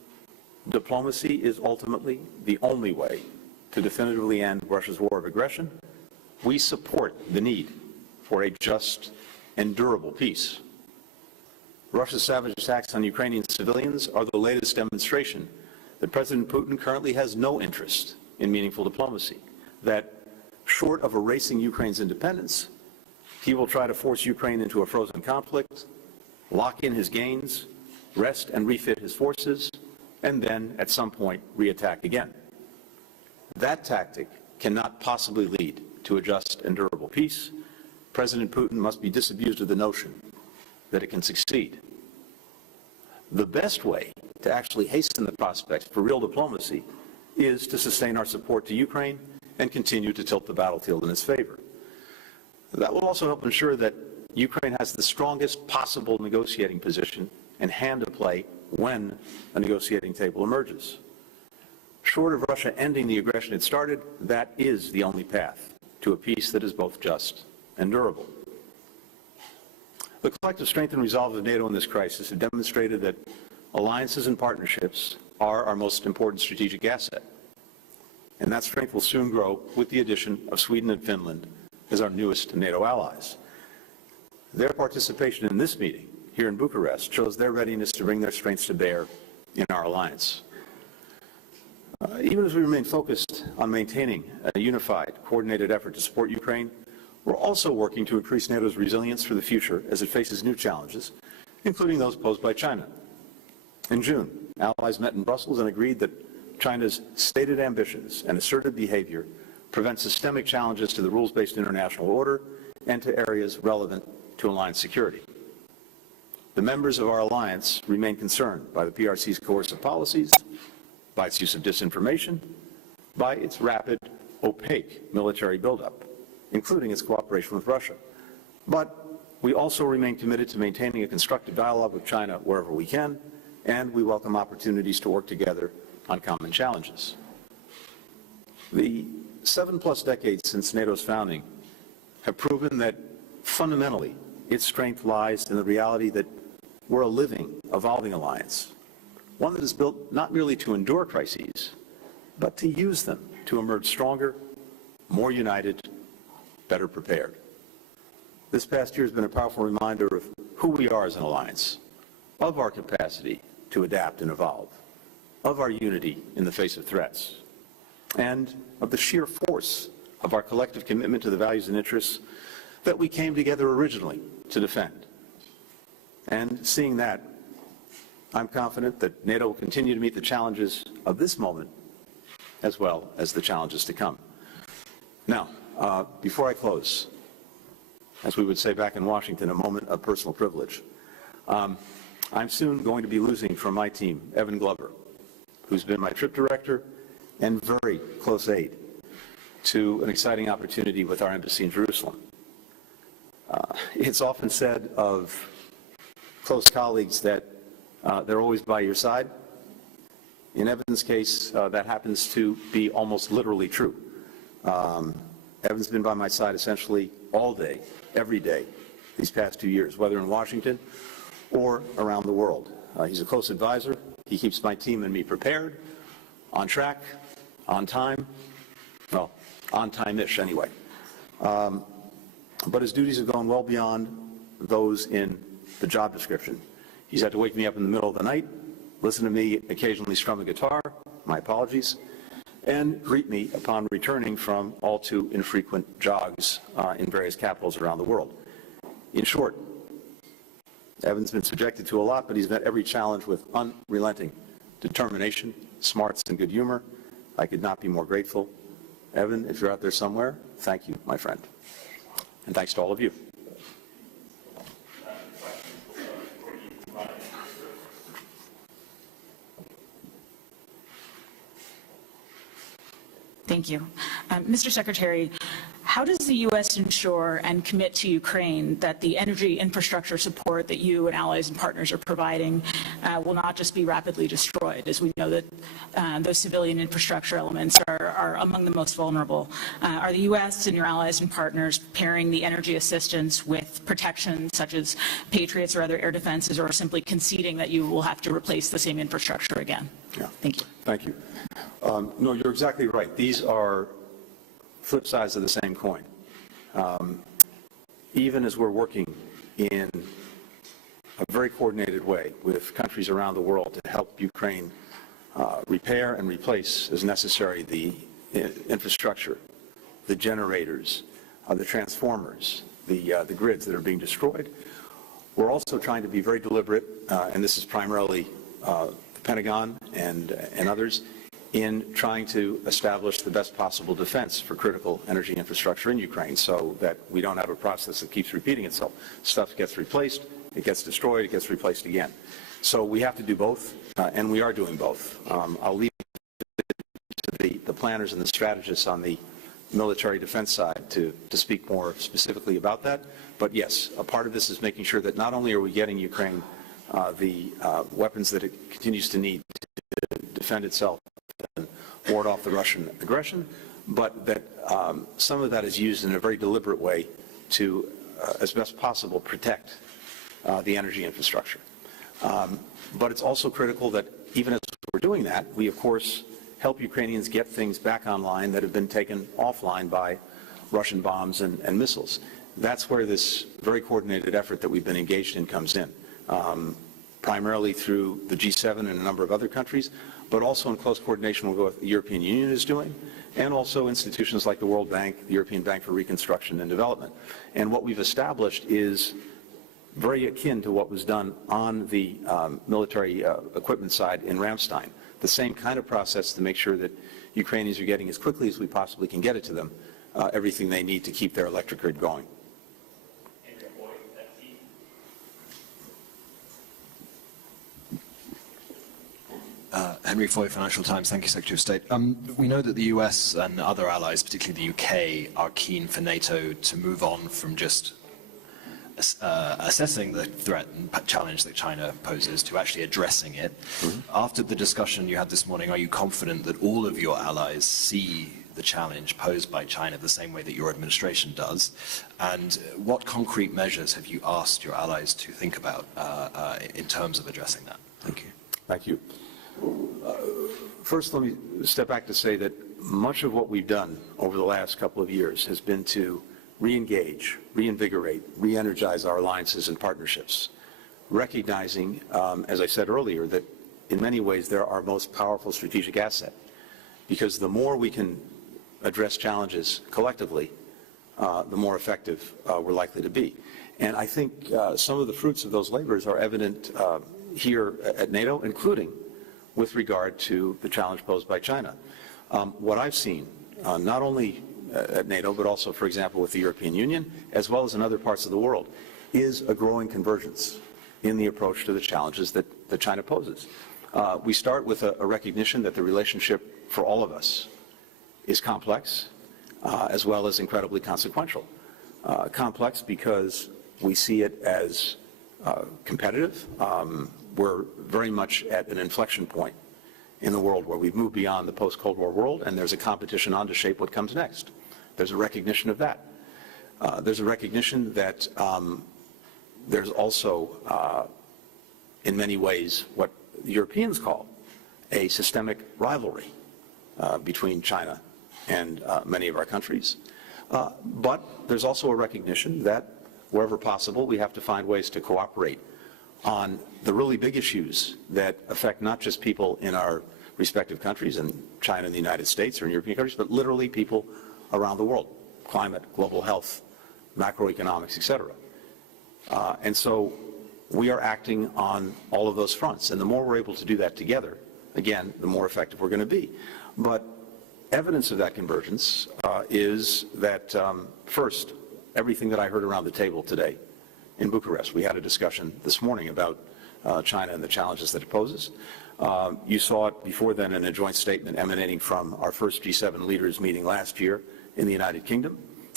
Diplomacy is ultimately the only way to definitively end Russia's war of aggression. We support the need for a just and durable peace. Russia's savage attacks on Ukrainian civilians are the latest demonstration that President Putin currently has no interest in meaningful diplomacy, that short of erasing Ukraine's independence, he will try to force Ukraine into a frozen conflict, lock in his gains, rest and refit his forces, and then, at some point, re-attack again. That tactic cannot possibly lead to a just and durable peace. President Putin must be disabused of the notion that it can succeed. The best way to actually hasten the prospects for real diplomacy is to sustain our support to Ukraine and continue to tilt the battlefield in its favor. That will also help ensure that Ukraine has the strongest possible negotiating position and hand to play when a negotiating table emerges. Short of Russia ending the aggression it started, that is the only path to a peace that is both just and durable. The collective strength and resolve of NATO in this crisis have demonstrated that alliances and partnerships are our most important strategic asset. And that strength will soon grow with the addition of Sweden and Finland as our newest NATO allies. Their participation in this meeting here in Bucharest shows their readiness to bring their strengths to bear in our alliance. Even as we remain focused on maintaining a unified, coordinated effort to support Ukraine, we're also working to increase NATO's resilience for the future as it faces new challenges, including those posed by China. In June, allies met in Brussels and agreed that China's stated ambitions and assertive behavior prevent systemic challenges to the rules-based international order and to areas relevant to alliance security. The members of our alliance remain concerned by the PRC's coercive policies, by its use of disinformation, by its rapid, opaque military buildup, including its cooperation with Russia. But we also remain committed to maintaining a constructive dialogue with China wherever we can, and we welcome opportunities to work together on common challenges. The 7+ decades since NATO's founding have proven that fundamentally its strength lies in the reality that we're a living, evolving alliance, one that is built not merely to endure crises, but to use them to emerge stronger, more united, better prepared. This past year has been a powerful reminder of who we are as an alliance, of our capacity to adapt and evolve, of our unity in the face of threats, and of the sheer force of our collective commitment to the values and interests that we came together originally to defend. And seeing that, I'm confident that NATO will continue to meet the challenges of this moment as well as the challenges to come. Now, before I close, as we would say back in Washington, a moment of personal privilege. I'm soon going to be losing from my team, Evan Glover, who's been my trip director and very close aide to an exciting opportunity with our embassy in Jerusalem. It's often said of close colleagues that they're always by your side. In Evan's case, that happens to be almost literally true. Evan's been by my side essentially all day, every day, these past 2 years, whether in Washington or around the world. He's a close advisor. He keeps my team and me prepared, on track, on time, well, on time-ish anyway. But his duties have gone well beyond those in the job description. He's had to wake me up in the middle of the night, listen to me occasionally strum a guitar, my apologies, and greet me upon returning from all too infrequent jogs in various capitals around the world. In short, Evan's been subjected to a lot, but he's met every challenge with unrelenting determination, smarts, and good humor. I could not be more grateful. Evan, if you're out there somewhere, thank you, my friend. And thanks to all of you. Thank you. Mr. Secretary, How does the U.S. ensure and commit to Ukraine that the energy infrastructure support that you and allies and partners are providing will not just be rapidly destroyed, as we know that those civilian infrastructure elements are among the most vulnerable? Are the U.S. and your allies and partners pairing the energy assistance with protection such as Patriots or other air defenses, or simply conceding that you will have to replace the same infrastructure again? Yeah. Thank you. Thank you. No, you're exactly right. These are flip sides of the same coin. Even as we're working in a very coordinated way with countries around the world to help Ukraine repair and replace as necessary the infrastructure, the generators, the transformers, the grids that are being destroyed, we're also trying to be very deliberate, and this is primarily the Pentagon and others, in trying to establish the best possible defense for critical energy infrastructure in Ukraine so that we don't have a process that keeps repeating itself. Stuff gets replaced, it gets destroyed, it gets replaced again. So we have to do both, and we are doing both. I'll leave it to the planners and the strategists on the military defense side to speak more specifically about that. But yes, a part of this is making sure that not only are we getting Ukraine the weapons that it continues to need to defend itself and ward off the Russian aggression, but that some of that is used in a very deliberate way to, as best possible, protect the energy infrastructure. But it's also critical that even as we're doing that, we, of course, help Ukrainians get things back online that have been taken offline by Russian bombs and missiles. That's where this very coordinated effort that we've been engaged in comes in, primarily through the G7 and a number of other countries, but also in close coordination with what the European Union is doing, and also institutions like the World Bank, the European Bank for Reconstruction and Development. And what we've established is very akin to what was done on the military equipment side in Ramstein. The same kind of process to make sure that Ukrainians are getting as quickly as we possibly can get it to them everything they need to keep their electric grid going. Henry Foy, Financial Times. Thank you, Secretary of State. We know that the US and other allies, particularly the UK, are keen for NATO to move on from just assessing the threat and challenge that China poses to actually addressing it. After the discussion you had this morning, are you confident that all of your allies see the challenge posed by China the same way that your administration does? And what concrete measures have you asked your allies to think about in terms of addressing that? Thank you. Thank you. First, let me step back to say that much of what we've done over the last couple of years has been to re-engage, reinvigorate, re-energize our alliances and partnerships, recognizing, as I said earlier, that in many ways they're our most powerful strategic asset, because the more we can address challenges collectively, the more effective we're likely to be. And I think some of the fruits of those labors are evident here at NATO, including with regard to the challenge posed by China. What I've seen, not only at NATO, but also, for example, with the European Union, as well as in other parts of the world, is a growing convergence in the approach to the challenges that China poses. We start with a recognition that the relationship for all of us is complex, as well as incredibly consequential. Complex because we see it as competitive. We're very much at an inflection point in the world where we've moved beyond the post-Cold War world, and there's a competition on to shape what comes next. There's a recognition of that. There's a recognition that there's also, in many ways, what the Europeans call a systemic rivalry between China and many of our countries. But there's also a recognition that wherever possible, we have to find ways to cooperate on the really big issues that affect not just people in our respective countries, in China and the United States or in European countries, but literally people around the world: climate, global health, macroeconomics, etc. And so we are acting on all of those fronts. And the more we're able to do that together, again, the more effective we're going to be. But evidence of that convergence is that, first, everything that I heard around the table today in Bucharest. We had a discussion this morning about China and the challenges that it poses. You saw it before then in a joint statement emanating from our first G7 leaders meeting last year in the United Kingdom.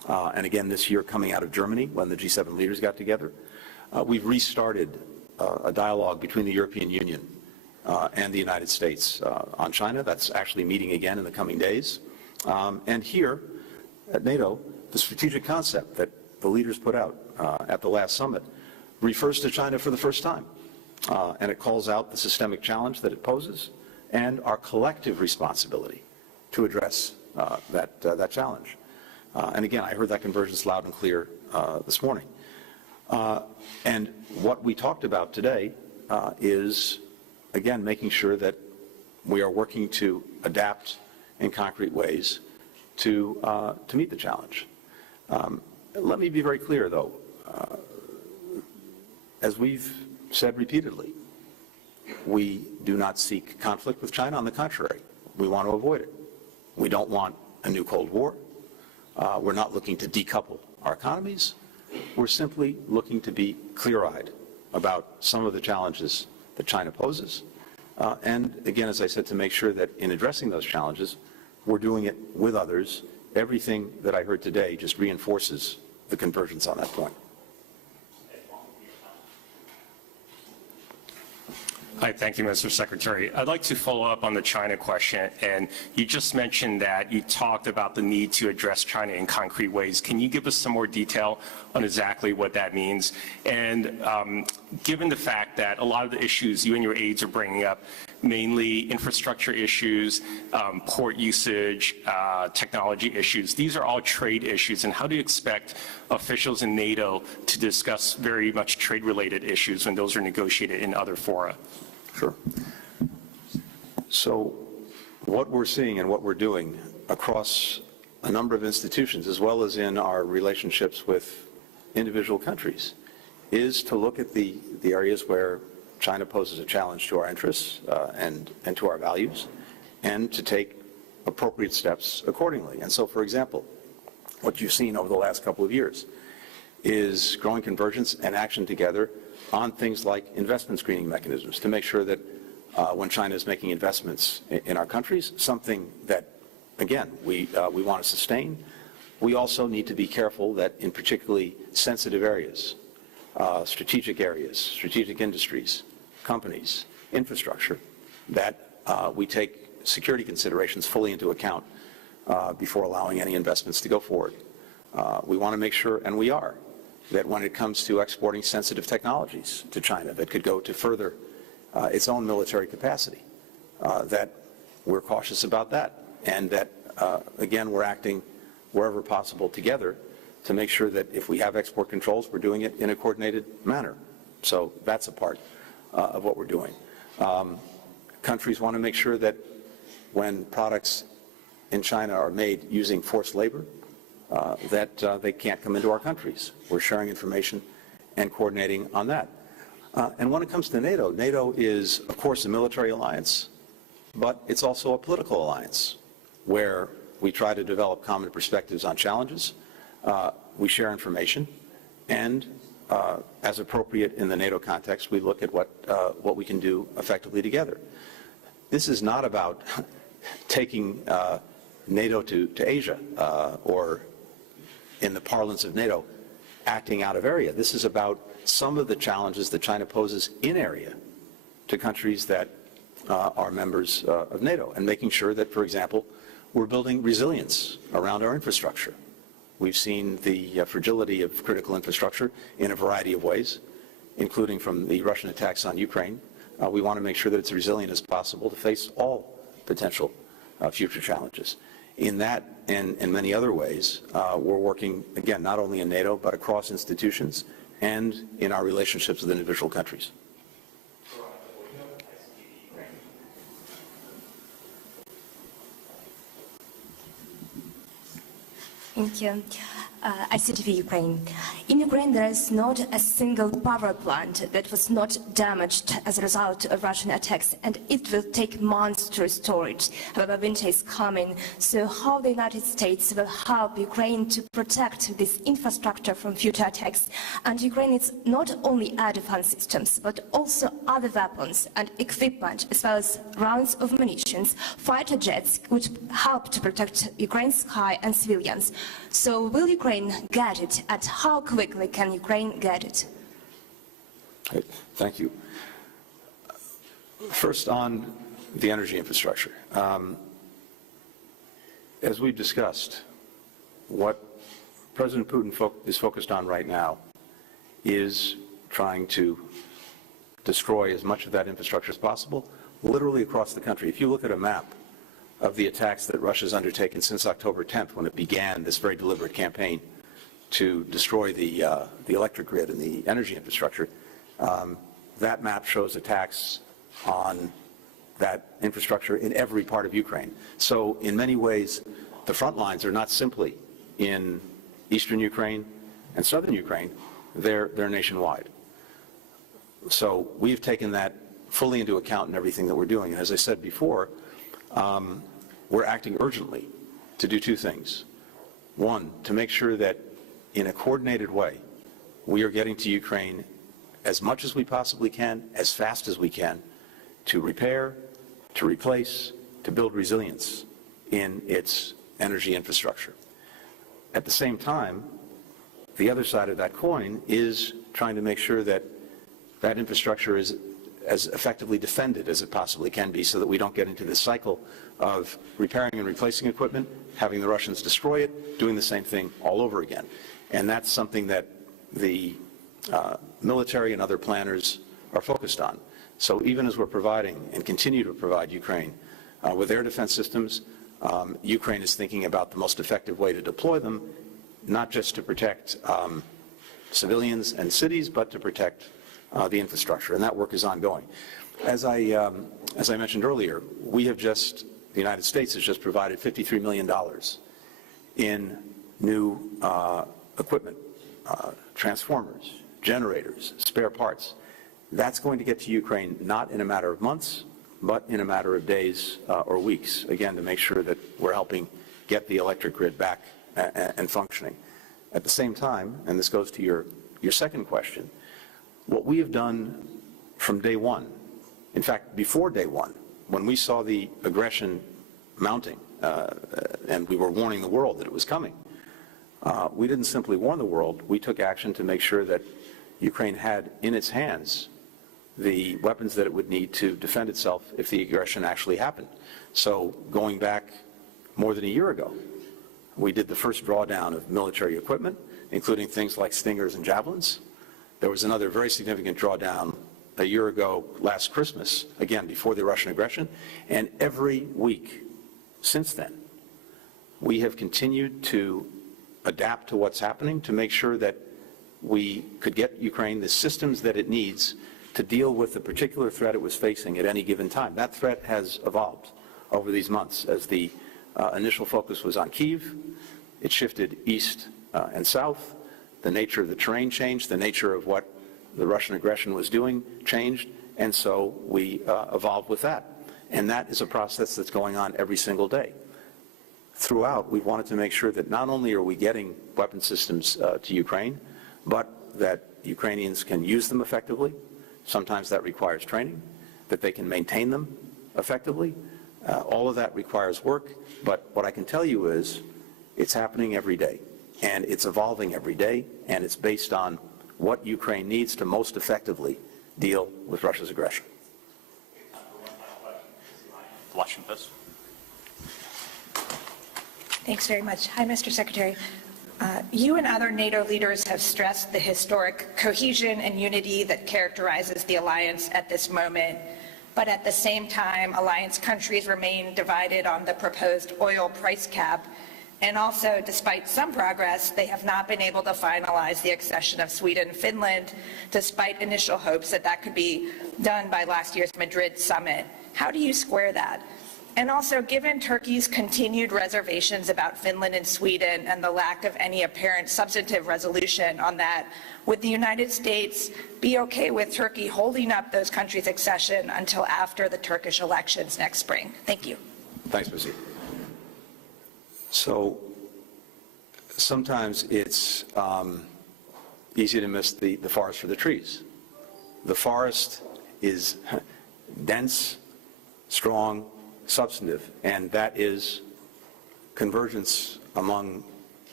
and again this year coming out of Germany when the G7 leaders got together. We've restarted a dialogue between the European Union and the United States on China. That's actually meeting again in the coming days. And here at NATO, the strategic concept that the leaders put out at the last summit refers to China for the first time. And it calls out the systemic challenge that it poses and our collective responsibility to address that challenge. And again, I heard that convergence loud and clear this morning. And what we talked about today is, again, making sure that we are working to adapt in concrete ways to meet the challenge. Let me be very clear, though. As we've said repeatedly, we do not seek conflict with China. On the contrary, we want to avoid it. We don't want a new Cold War. We're not looking to decouple our economies. We're simply looking to be clear-eyed about some of the challenges that China poses. And again, as I said, to make sure that in addressing those challenges, we're doing it with others. Everything that I heard today just reinforces the convergence on that point. Hi, thank you, Mr. Secretary. I'd like to follow up on the China question. And you just mentioned that you talked about the need to address China in concrete ways. Can you give us some more detail on exactly what that means? And given the fact that a lot of the issues you and your aides are bringing up, mainly infrastructure issues, port usage, technology issues, these are all trade issues. And how do you expect officials in NATO to discuss very much trade-related issues when those are negotiated in other fora? Sure. So what we're seeing and what we're doing across a number of institutions, as well as in our relationships with individual countries, is to look at the areas where China poses a challenge to our interests and to our values, and to take appropriate steps accordingly. And so, for example, what you've seen over the last couple of years is growing convergence and action together on things like investment screening mechanisms to make sure that when China is making investments in our countries, something that, again, we want to sustain, we also need to be careful that in particularly sensitive areas, strategic industries, companies, infrastructure, that we take security considerations fully into account before allowing any investments to go forward. We want to make sure, and we are, that when it comes to exporting sensitive technologies to China that could go to further its own military capacity, that we're cautious about that, and that, again, we're acting wherever possible together to make sure that if we have export controls, we're doing it in a coordinated manner. So that's a part of what we're doing. Countries want to make sure that when products in China are made using forced labor, that they can't come into our countries. We're sharing information and coordinating on that. And when it comes to NATO, NATO is, of course, a military alliance, but it's also a political alliance where we try to develop common perspectives on challenges, we share information, and as appropriate in the NATO context, we look at what we can do effectively together. This is not about taking NATO to Asia or, in the parlance of NATO, acting out of area. This is about some of the challenges that China poses in area to countries that are members of NATO, and making sure that, for example, we're building resilience around our infrastructure. We've seen the fragility of critical infrastructure in a variety of ways, including from the Russian attacks on Ukraine. We want to make sure that it's resilient as possible to face all potential future challenges. In that and in many other ways, we're working, again, not only in NATO, but across institutions and in our relationships with individual countries. Thank you. ICTV Ukraine. In Ukraine, there is not a single power plant that was not damaged as a result of Russian attacks, and it will take months to restore it. However, winter is coming, so how the United States will help Ukraine to protect this infrastructure from future attacks? And Ukraine needs not only air defense systems, but also other weapons and equipment, as well as rounds of munitions, fighter jets, which help to protect Ukraine's sky and civilians. So will Ukraine Ukraine get it, and how quickly can Ukraine get it? Okay, thank you. First, on the energy infrastructure. As we've discussed, what President Putin is focused on right now is trying to destroy as much of that infrastructure as possible, literally across the country. If you look at a map of the attacks that Russia's undertaken since October 10th, when it began this very deliberate campaign to destroy the electric grid and the energy infrastructure, that map shows attacks on that infrastructure in every part of Ukraine. So in many ways, the front lines are not simply in eastern Ukraine and southern Ukraine, they're nationwide. So we've taken that fully into account in everything that we're doing. And as I said before, we're acting urgently to do two things. One, to make sure that in a coordinated way, we are getting to Ukraine as much as we possibly can, as fast as we can, to repair, to replace, to build resilience in its energy infrastructure. At the same time, the other side of that coin is trying to make sure that that infrastructure is as effectively defended as it possibly can be, so that we don't get into this cycle of repairing and replacing equipment, having the Russians destroy it, doing the same thing all over again. And that's something that the military and other planners are focused on. So even as we're providing and continue to provide Ukraine with air defense systems, Ukraine is thinking about the most effective way to deploy them, not just to protect civilians and cities, but to protect the infrastructure, and that work is ongoing. As I mentioned earlier, the United States has just provided $53 million in new equipment, transformers, generators, spare parts. That's going to get to Ukraine not in a matter of months, but in a matter of days or weeks, again, to make sure that we're helping get the electric grid back and functioning. At the same time, and this goes to your second question, what we have done from day one, in fact, before day one, when we saw the aggression mounting and we were warning the world that it was coming, we didn't simply warn the world, we took action to make sure that Ukraine had in its hands the weapons that it would need to defend itself if the aggression actually happened. So going back more than a year ago, we did the first drawdown of military equipment, including things like Stingers and Javelins. There was another very significant drawdown a year ago, last Christmas, again, before the Russian aggression. And every week since then, we have continued to adapt to what's happening to make sure that we could get Ukraine the systems that it needs to deal with the particular threat it was facing at any given time. That threat has evolved over these months. As the initial focus was on Kyiv, it shifted east and south. The nature of the terrain changed, the nature of what the Russian aggression was doing changed, and so we evolved with that. And that is a process that's going on every single day. Throughout, we've wanted to make sure that not only are we getting weapon systems to Ukraine, but that Ukrainians can use them effectively. Sometimes that requires training, that they can maintain them effectively. All of that requires work, but what I can tell you is it's happening every day. And it's evolving every day, and it's based on what Ukraine needs to most effectively deal with Russia's aggression. Washington. Thanks very much. Hi, Mr. Secretary. You and other NATO leaders have stressed the historic cohesion and unity that characterizes the alliance at this moment. But at the same time, alliance countries remain divided on the proposed oil price cap. And also, despite some progress, they have not been able to finalize the accession of Sweden and Finland, despite initial hopes that that could be done by last year's Madrid summit. How do you square that? And also, given Turkey's continued reservations about Finland and Sweden and the lack of any apparent substantive resolution on that, would the United States be okay with Turkey holding up those countries' accession until after the Turkish elections next spring? Thank you. Thanks, Missy. So sometimes it's easy to miss the forest for the trees. The forest is dense, strong, substantive, and that is convergence among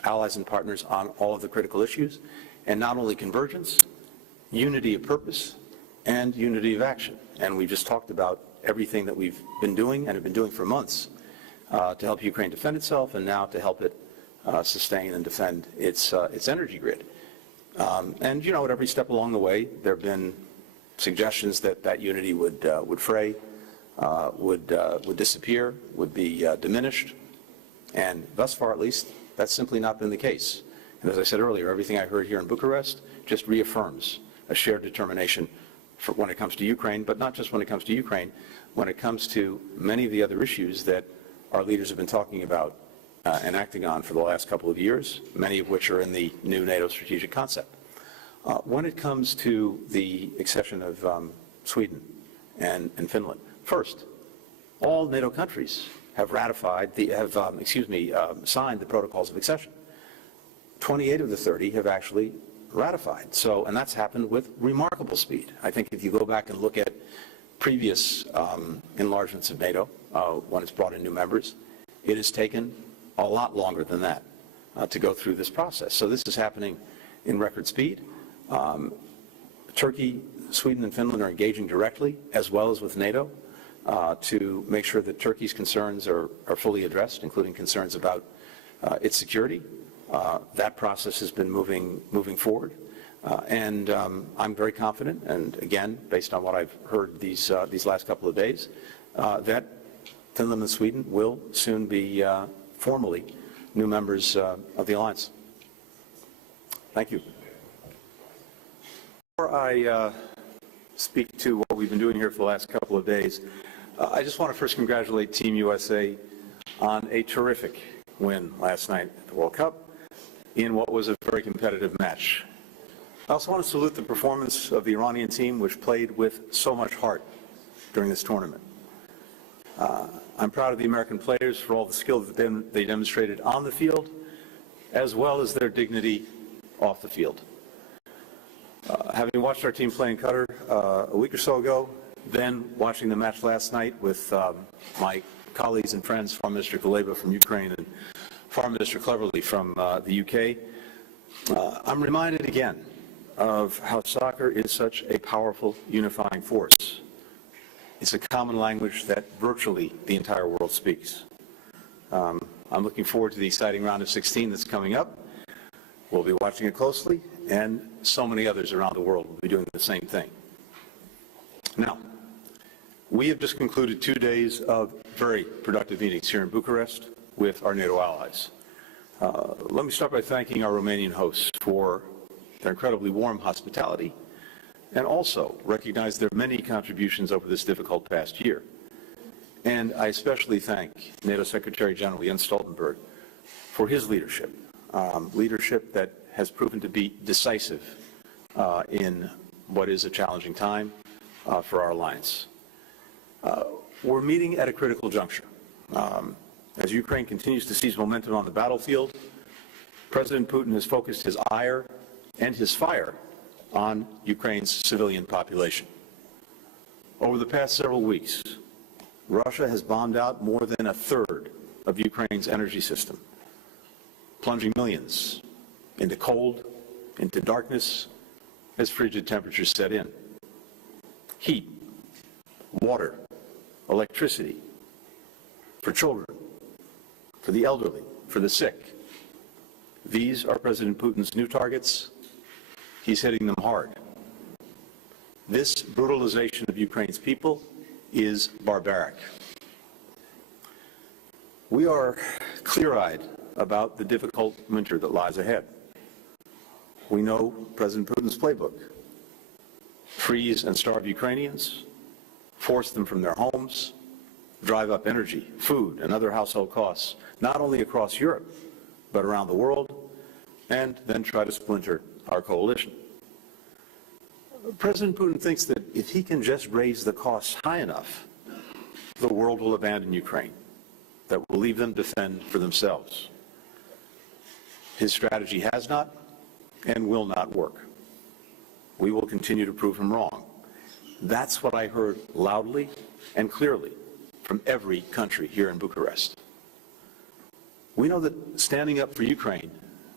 allies and partners on all of the critical issues, and not only convergence, unity of purpose, and unity of action. And we just talked about everything that we've been doing and have been doing for months to help Ukraine defend itself, and now to help it sustain and defend its energy grid. And, you know, at every step along the way, there have been suggestions that that unity would fray, would disappear, would be diminished. And thus far, at least, that's simply not been the case. And as I said earlier, everything I heard here in Bucharest just reaffirms a shared determination for when it comes to Ukraine, but not just when it comes to Ukraine, when it comes to many of the other issues that our leaders have been talking about and acting on for the last couple of years, many of which are in the new NATO strategic concept. When it comes to the accession of Sweden and Finland, first, all NATO countries have signed the protocols of accession. 28 of the 30 have actually ratified. So, and that's happened with remarkable speed. I think if you go back and look at previous enlargements of NATO, when it's brought in new members, it has taken a lot longer than that to go through this process. So this is happening in record speed. Turkey, Sweden, and Finland are engaging directly, as well as with NATO, to make sure that Turkey's concerns are fully addressed, including concerns about its security. That process has been moving forward. And I'm very confident, and again, based on what I've heard these last couple of days, that Finland and Sweden will soon be formally new members of the alliance. Thank you. Before I speak to what we've been doing here for the last couple of days, I just want to first congratulate Team USA on a terrific win last night at the World Cup in what was a very competitive match. I also want to salute the performance of the Iranian team, which played with so much heart during this tournament. I'm proud of the American players for all the skill that they demonstrated on the field, as well as their dignity off the field. Having watched our team play in Qatar a week or so ago, then watching the match last night with my colleagues and friends, Foreign Minister Kuleba from Ukraine and Foreign Minister Cleverly from the UK, I'm reminded again of how soccer is such a powerful unifying force. It's a common language that virtually the entire world speaks. I'm looking forward to the exciting round of 16 that's coming up. We'll be watching it closely, and so many others around the world will be doing the same thing. Now, we have just concluded 2 days of very productive meetings here in Bucharest with our NATO allies. Let me start by thanking our Romanian hosts for their incredibly warm hospitality, and also recognize their many contributions over this difficult past year. And I especially thank NATO Secretary General Jens Stoltenberg for his leadership, leadership that has proven to be decisive in what is a challenging time for our alliance. We're meeting at a critical juncture. As Ukraine continues to seize momentum on the battlefield, President Putin has focused his ire and his fire on Ukraine's civilian population. Over the past several weeks, Russia has bombed out more than a third of Ukraine's energy system, plunging millions into cold, into darkness, as frigid temperatures set in. Heat, water, electricity, for children, for the elderly, for the sick. These are President Putin's new targets. He's hitting them hard. This brutalization of Ukraine's people is barbaric. We are clear-eyed about the difficult winter that lies ahead. We know President Putin's playbook: freeze and starve Ukrainians, force them from their homes, drive up energy, food, and other household costs, not only across Europe, but around the world, and then try to splinter our coalition. President Putin thinks that if he can just raise the costs high enough, the world will abandon Ukraine, that will leave them to fend for themselves. His strategy has not and will not work. We will continue to prove him wrong. That's what I heard loudly and clearly from every country here in Bucharest. We know that standing up for Ukraine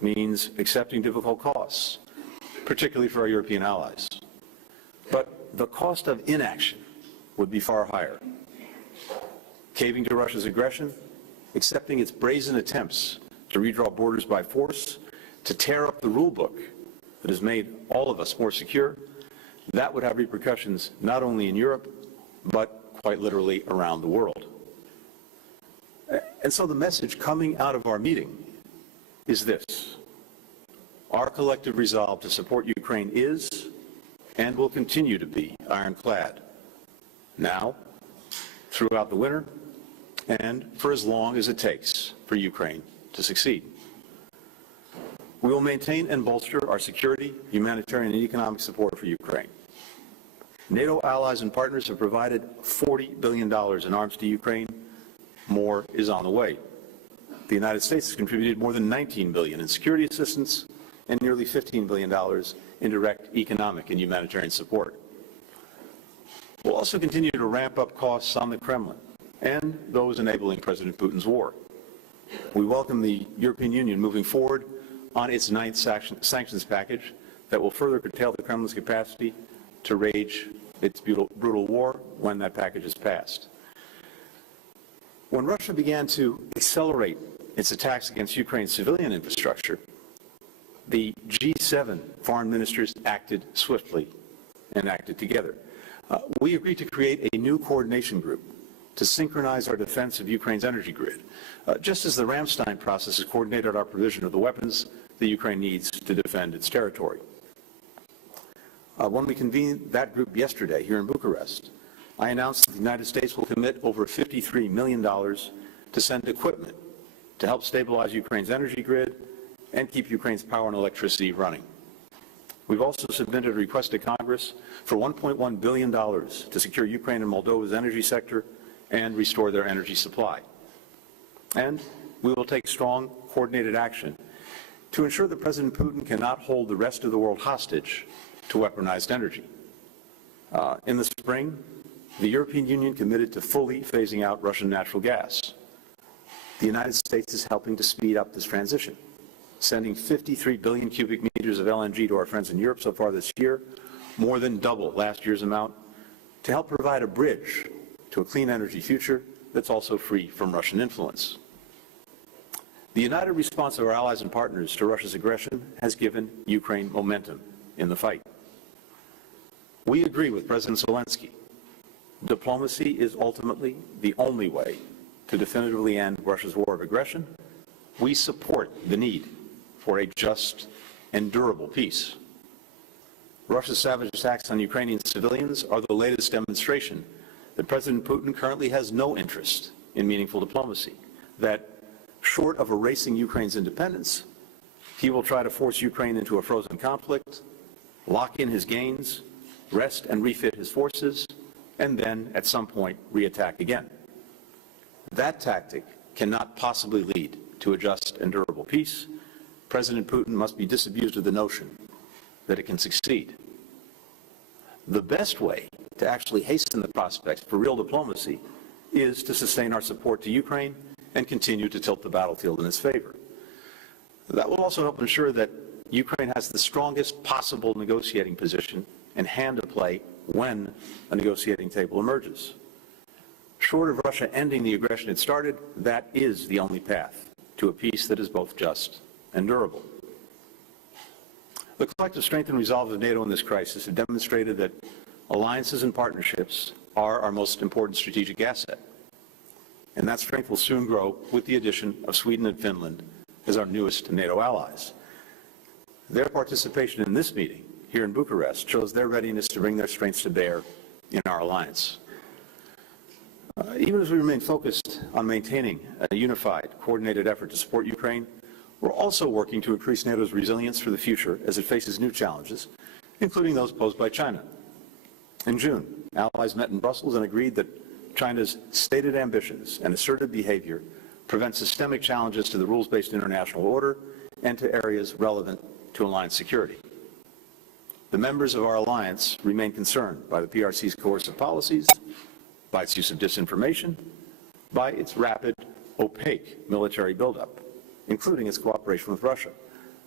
means accepting difficult costs, particularly for our European allies. But the cost of inaction would be far higher. Caving to Russia's aggression, accepting its brazen attempts to redraw borders by force, to tear up the rule book that has made all of us more secure, that would have repercussions not only in Europe, but quite literally around the world. And so the message coming out of our meeting is this: our collective resolve to support Ukraine is and will continue to be ironclad, now, throughout the winter, and for as long as it takes for Ukraine to succeed. We will maintain and bolster our security, humanitarian, and economic support for Ukraine. NATO allies and partners have provided $40 billion in arms to Ukraine. More is on the way. The United States has contributed more than $19 billion in security assistance and nearly $15 billion in direct economic and humanitarian support. We'll also continue to ramp up costs on the Kremlin and those enabling President Putin's war. We welcome the European Union moving forward on its ninth sanctions package that will further curtail the Kremlin's capacity to wage its brutal war when that package is passed. When Russia began to accelerate its attacks against Ukraine's civilian infrastructure, the G7 foreign ministers acted swiftly and acted together. We agreed to create a new coordination group to synchronize our defense of Ukraine's energy grid, just as the Ramstein process has coordinated our provision of the weapons that Ukraine needs to defend its territory. When we convened that group yesterday here in Bucharest, I announced that the United States will commit over $53 million to send equipment to help stabilize Ukraine's energy grid and keep Ukraine's power and electricity running. We've also submitted a request to Congress for $1.1 billion to secure Ukraine and Moldova's energy sector and restore their energy supply. And we will take strong, coordinated action to ensure that President Putin cannot hold the rest of the world hostage to weaponized energy. In the spring, the European Union committed to fully phasing out Russian natural gas. The United States is helping to speed up this transition, sending 53 billion cubic meters of LNG to our friends in Europe so far this year, more than double last year's amount, to help provide a bridge to a clean energy future that's also free from Russian influence. The united response of our allies and partners to Russia's aggression has given Ukraine momentum in the fight. We agree with President Zelensky. Diplomacy is ultimately the only way to definitively end Russia's war of aggression. We support the need for a just and durable peace. Russia's savage attacks on Ukrainian civilians are the latest demonstration that President Putin currently has no interest in meaningful diplomacy, that short of erasing Ukraine's independence, he will try to force Ukraine into a frozen conflict, lock in his gains, rest and refit his forces, and then, at some point, reattack again. That tactic cannot possibly lead to a just and durable peace. President Putin must be disabused of the notion that it can succeed. The best way to actually hasten the prospects for real diplomacy is to sustain our support to Ukraine and continue to tilt the battlefield in its favor. That will also help ensure that Ukraine has the strongest possible negotiating position and hand to play when a negotiating table emerges. Short of Russia ending the aggression it started, that is the only path to a peace that is both just and durable. The collective strength and resolve of NATO in this crisis have demonstrated that alliances and partnerships are our most important strategic asset. And that strength will soon grow with the addition of Sweden and Finland as our newest NATO allies. Their participation in this meeting here in Bucharest shows their readiness to bring their strengths to bear in our alliance. Even as we remain focused on maintaining a unified, coordinated effort to support Ukraine, we're also working to increase NATO's resilience for the future as it faces new challenges, including those posed by China. In June, allies met in Brussels and agreed that China's stated ambitions and assertive behavior prevent systemic challenges to the rules-based international order and to areas relevant to alliance security. The members of our alliance remain concerned by the PRC's coercive policies, by its use of disinformation, by its rapid, opaque military buildup, including its cooperation with Russia.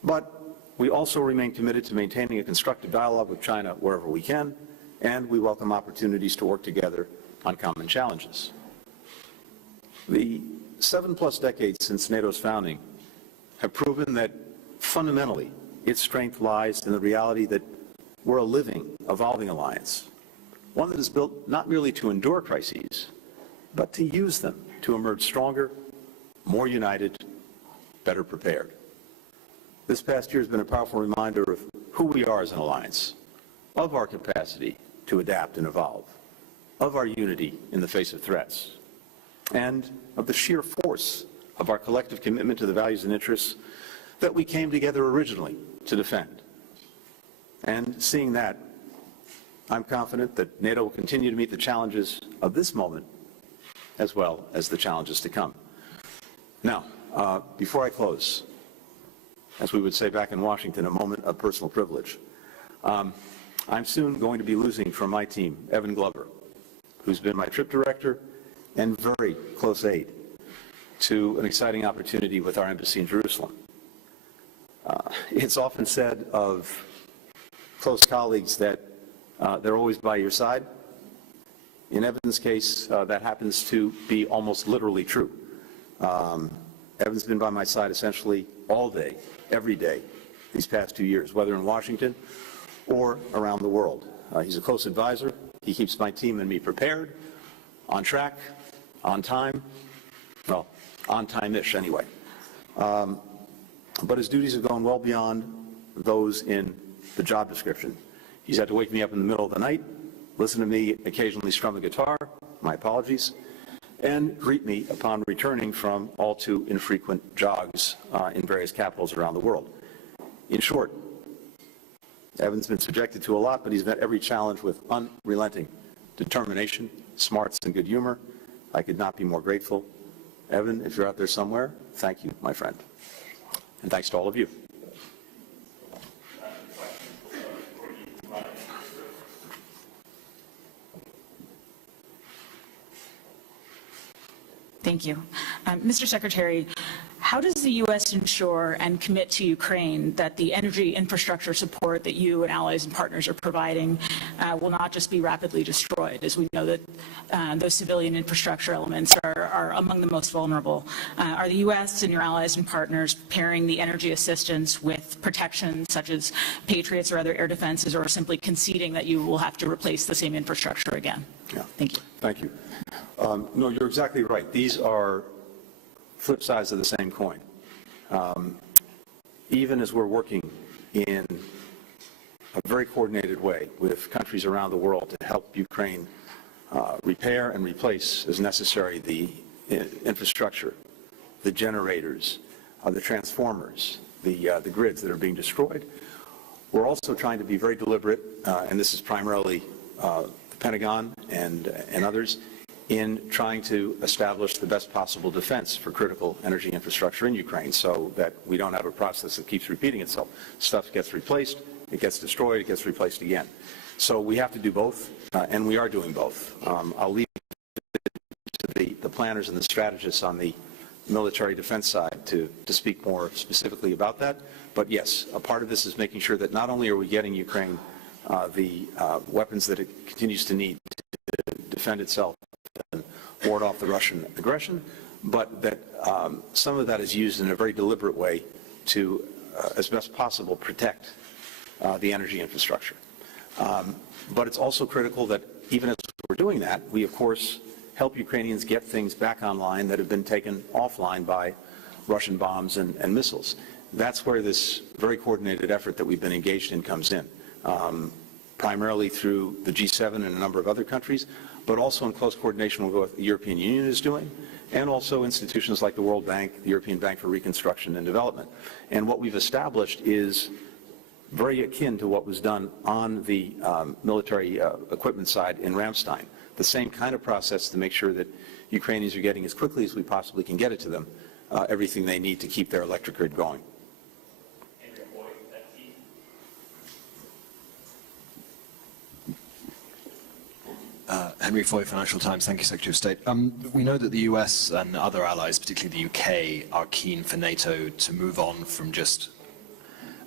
But we also remain committed to maintaining a constructive dialogue with China wherever we can, and we welcome opportunities to work together on common challenges. The 7+ decades since NATO's founding have proven that fundamentally its strength lies in the reality that we're a living, evolving alliance, one that is built not merely to endure crises, but to use them to emerge stronger, more united, better prepared. This past year has been a powerful reminder of who we are as an alliance, of our capacity to adapt and evolve, of our unity in the face of threats, and of the sheer force of our collective commitment to the values and interests that we came together originally to defend. And seeing that, I'm confident that NATO will continue to meet the challenges of this moment as well as the challenges to come. Now, before I close, as we would say back in Washington, a moment of personal privilege. I'm soon going to be losing from my team Evan Glover, who's been my trip director and very close aide to an exciting opportunity with our embassy in Jerusalem. It's often said of close colleagues that they're always by your side. In Evan's case, that happens to be almost literally true. Evan's been by my side essentially all day, every day, these past 2 years, whether in Washington or around the world. He's a close advisor. He keeps my team and me prepared, on track, on time, well, on time-ish anyway. But his duties have gone well beyond those in the job description. He's had to wake me up in the middle of the night, listen to me occasionally strum a guitar, my apologies, and greet me upon returning from all too infrequent jogs in various capitals around the world. In short, Evan's been subjected to a lot, but he's met every challenge with unrelenting determination, smarts, and good humor. I could not be more grateful. Evan, if you're out there somewhere, thank you, my friend. And thanks to all of you. Thank you. Mr. Secretary, how does the U.S. ensure and commit to Ukraine that the energy infrastructure support that you and allies and partners are providing will not just be rapidly destroyed, as we know that those civilian infrastructure elements are among the most vulnerable? Are the U.S. and your allies and partners pairing the energy assistance with protections such as Patriots or other air defenses, or simply conceding that you will have to replace the same infrastructure again? Yeah. Thank you. Thank you. No, you're exactly right. These are flip sides of the same coin. Even as we're working in a very coordinated way with countries around the world to help Ukraine repair and replace as necessary the infrastructure, the generators, the transformers, the grids that are being destroyed, we're also trying to be very deliberate, and this is primarily the Pentagon and others, in trying to establish the best possible defense for critical energy infrastructure in Ukraine so that we don't have a process that keeps repeating itself. Stuff gets replaced, it gets destroyed, it gets replaced again. So we have to do both, and we are doing both. I'll leave it to the planners and the strategists on the military defense side to speak more specifically about that. But yes, a part of this is making sure that not only are we getting Ukraine the weapons that it continues to need to defend itself and ward off the Russian aggression, but that some of that is used in a very deliberate way to, as best possible, protect the energy infrastructure. But it's also critical that even as we're doing that, we, of course, help Ukrainians get things back online that have been taken offline by Russian bombs and missiles. That's where this very coordinated effort that we've been engaged in comes in, primarily through the G7 and a number of other countries, but also in close coordination with what the European Union is doing, and also institutions like the World Bank, the European Bank for Reconstruction and Development. And what we've established is very akin to what was done on the military equipment side in Ramstein. The same kind of process to make sure that Ukrainians are getting as quickly as we possibly can get it to them, everything they need to keep their electric grid going. Henry Foy, Financial Times. Thank you, Secretary of State. We know that the US and other allies, particularly the UK, are keen for NATO to move on from just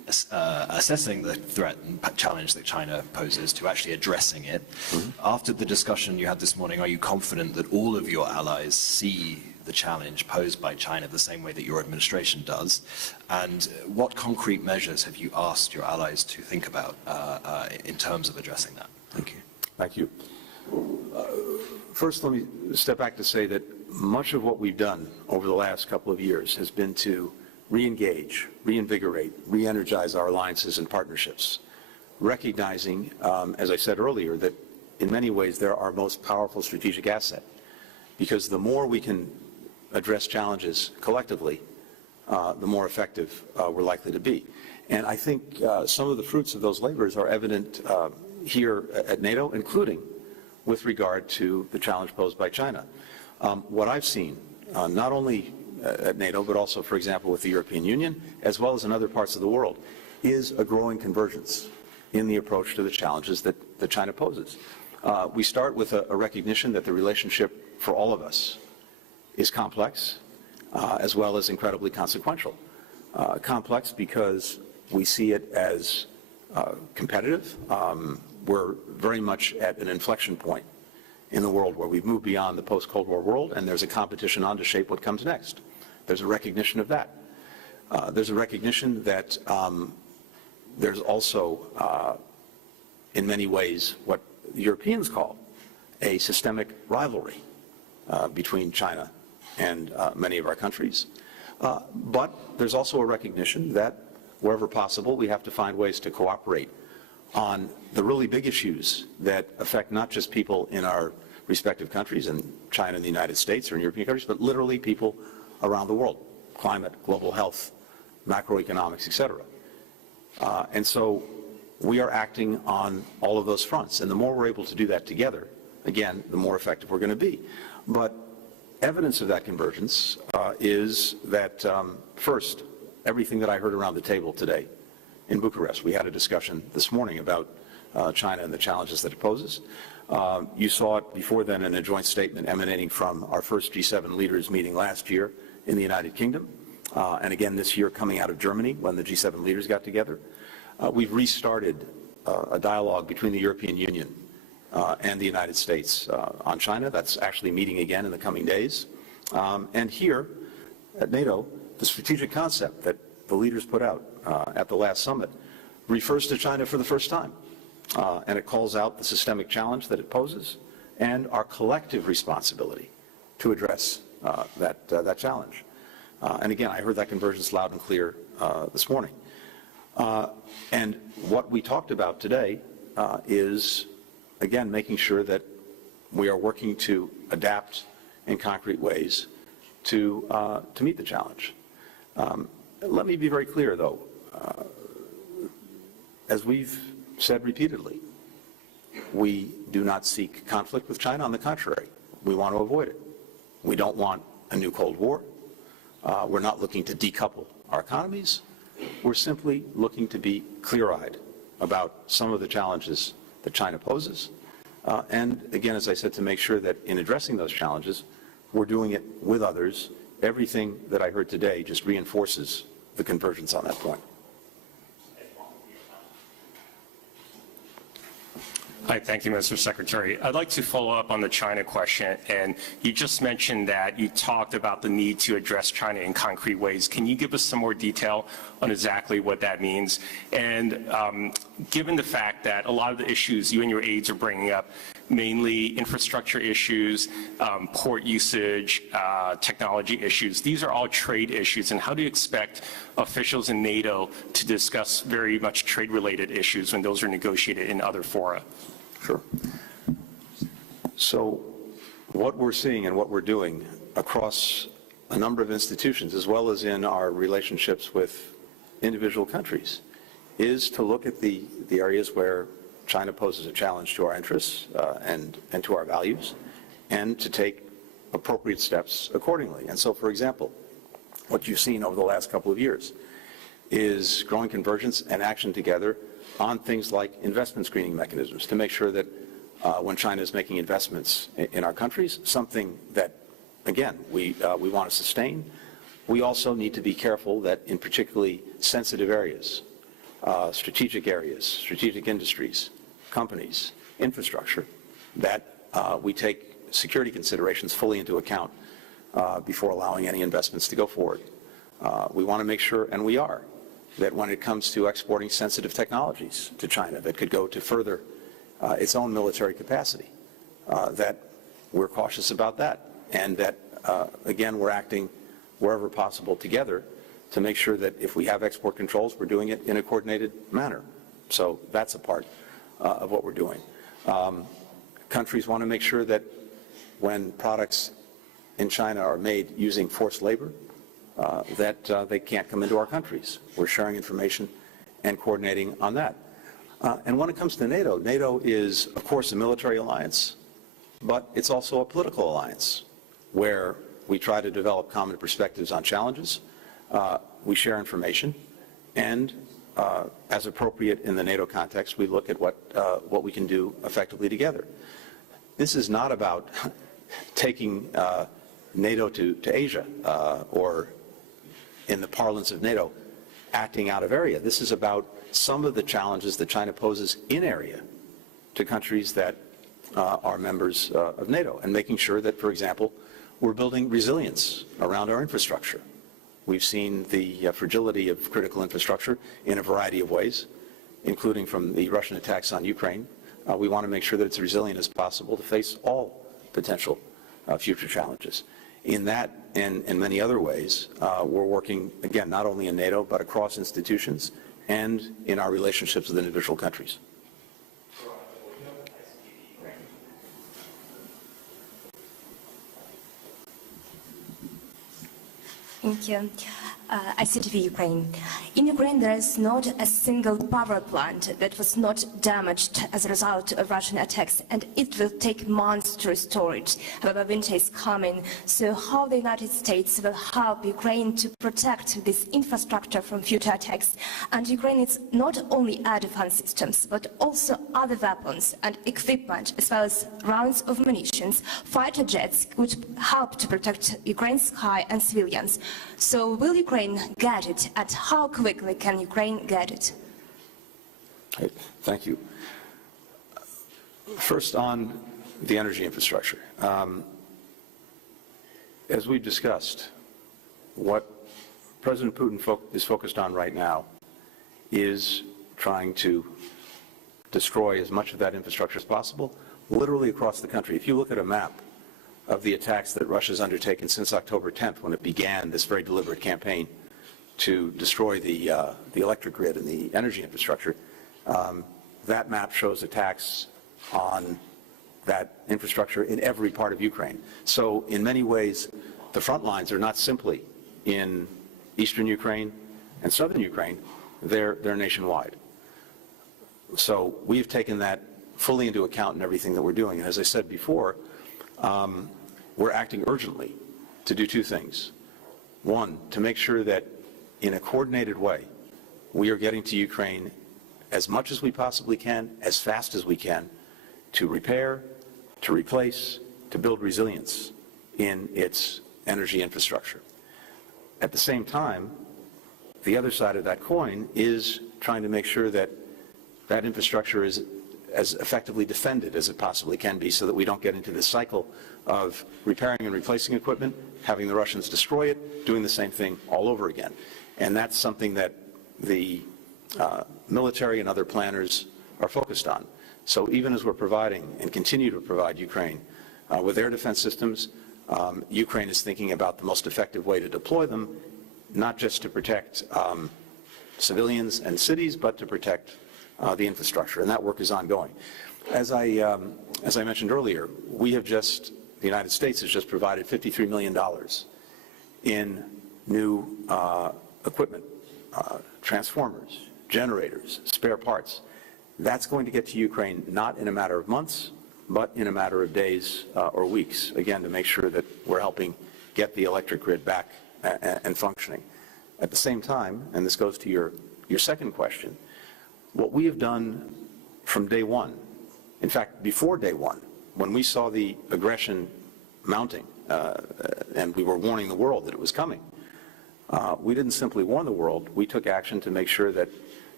assessing the threat and challenge that China poses to actually addressing it. After the discussion you had this morning, are you confident that all of your allies see the challenge posed by China the same way that your administration does? And what concrete measures have you asked your allies to think about in terms of addressing that? Thank you. Thank you. First, let me step back to say that much of what we've done over the last couple of years has been to re-engage, reinvigorate, re-energize our alliances and partnerships, recognizing, as I said earlier, that in many ways they're our most powerful strategic asset, because the more we can address challenges collectively, the more effective we're likely to be. And I think some of the fruits of those labors are evident here at NATO, including with regard to the challenge posed by China. What I've seen, not only at NATO, but also, for example, with the European Union, as well as in other parts of the world, is a growing convergence in the approach to the challenges that China poses. We start with a recognition that the relationship for all of us is complex, as well as incredibly consequential. Complex because we see it as competitive. We're very much at an inflection point in the world where we've moved beyond the post-Cold War world, and there's a competition on to shape what comes next. There's a recognition of that. There's a recognition that there's also, in many ways, what the Europeans call a systemic rivalry between China and many of our countries. But there's also a recognition that wherever possible, we have to find ways to cooperate on the really big issues that affect not just people in our respective countries, in China and the United States or in European countries, but literally people around the world: climate, global health, macroeconomics, etc. And so we are acting on all of those fronts. And the more we're able to do that together, again, the more effective we're going to be. But evidence of that convergence is that, first, everything that I heard around the table today in Bucharest. We had a discussion this morning about China and the challenges that it poses. You saw it before then in a joint statement emanating from our first G7 leaders meeting last year in the United Kingdom, and again this year coming out of Germany when the G7 leaders got together. We've restarted a dialogue between the European Union and the United States on China. That's actually meeting again in the coming days. And here at NATO, the strategic concept that the leaders put out at the last summit refers to China for the first time. And it calls out the systemic challenge that it poses and our collective responsibility to address that challenge. And again, I heard that convergence loud and clear this morning. And what we talked about today is, again, making sure that we are working to adapt in concrete ways to meet the challenge. Let me be very clear, though. As we've said repeatedly, we do not seek conflict with China. On the contrary, we want to avoid it. We don't want a new Cold War. We're not looking to decouple our economies. We're simply looking to be clear-eyed about some of the challenges that China poses. And again, as I said, to make sure that in addressing those challenges, we're doing it with others. Everything that I heard today just reinforces the convergence on that point. Hi, thank you, Mr. Secretary. I'd like to follow up on the China question. And you just mentioned that you talked about the need to address China in concrete ways. Can you give us some more detail on exactly what that means? And given the fact that a lot of the issues you and your aides are bringing up, mainly infrastructure issues, port usage, technology issues, these are all trade issues. And how do you expect officials in NATO to discuss very much trade-related issues when those are negotiated in other fora? Sure. So what we're seeing and what we're doing across a number of institutions, as well as in our relationships with individual countries, is to look at the areas where China poses a challenge to our interests and to our values, and to take appropriate steps accordingly. And so, for example, what you've seen over the last couple of years is growing convergence and action together on things like investment screening mechanisms to make sure that when China is making investments in our countries, something that, again, we want to sustain, we also need to be careful that in particularly sensitive areas strategic areas, strategic industries, companies, infrastructure, that we take security considerations fully into account before allowing any investments to go forward. We want to make sure, and we are, that when it comes to exporting sensitive technologies to China that could go to further its own military capacity, that we're cautious about that, and that, again, we're acting wherever possible together to make sure that if we have export controls, we're doing it in a coordinated manner. So that's a part of what we're doing. Countries want to make sure that when products in China are made using forced labor, that they can't come into our countries. We're sharing information and coordinating on that. And when it comes to NATO, NATO is, of course, a military alliance, but it's also a political alliance where we try to develop common perspectives on challenges. We share information, and as appropriate in the NATO context, we look at what we can do effectively together. This is not about taking NATO to Asia or, in the parlance of NATO, acting out of area. This is about some of the challenges that China poses in area to countries that are members of NATO, and making sure that, for example, we're building resilience around our infrastructure. We've seen the fragility of critical infrastructure in a variety of ways, including from the Russian attacks on Ukraine. We want to make sure that it's resilient as possible to face all potential future challenges. In that and in many other ways, we're working, again, not only in NATO, but across institutions and in our relationships with individual countries. Thank you. ICTV Ukraine. In Ukraine, there is not a single power plant that was not damaged as a result of Russian attacks, and it will take months to restore it. However, winter is coming, so how the United States will help Ukraine to protect this infrastructure from future attacks? And Ukraine needs not only air defense systems, but also other weapons and equipment, as well as rounds of munitions. Fighter jets could help to protect Ukraine's sky and civilians. So will Ukraine get it, and how quickly can Ukraine get it? Thank you. First, on the energy infrastructure. As we've discussed, what President Putin is focused on right now is trying to destroy as much of that infrastructure as possible, literally across the country. If you look at a map of the attacks that Russia's undertaken since October 10th, when it began this very deliberate campaign to destroy the electric grid and the energy infrastructure, that map shows attacks on that infrastructure in every part of Ukraine. So in many ways, the front lines are not simply in eastern Ukraine and southern Ukraine, they're nationwide. So we've taken that fully into account in everything that we're doing. And as I said before, we're acting urgently to do two things. One, to make sure that in a coordinated way, we are getting to Ukraine as much as we possibly can, as fast as we can, to repair, to replace, to build resilience in its energy infrastructure. At the same time, the other side of that coin is trying to make sure that that infrastructure is as effectively defended as it possibly can be, so that we don't get into this cycle of repairing and replacing equipment, having the Russians destroy it, doing the same thing all over again. And that's something that the military and other planners are focused on. So even as we're providing and continue to provide Ukraine with air defense systems, Ukraine is thinking about the most effective way to deploy them, not just to protect civilians and cities, but to protect the infrastructure, and that work is ongoing. As I mentioned earlier, the United States has just provided $53 million in new equipment, transformers, generators, spare parts. That's going to get to Ukraine not in a matter of months, but in a matter of days or weeks, again, to make sure that we're helping get the electric grid back and functioning. At the same time, and this goes to your second question, what we have done from day one, in fact, before day one, when we saw the aggression mounting and we were warning the world that it was coming, we didn't simply warn the world, we took action to make sure that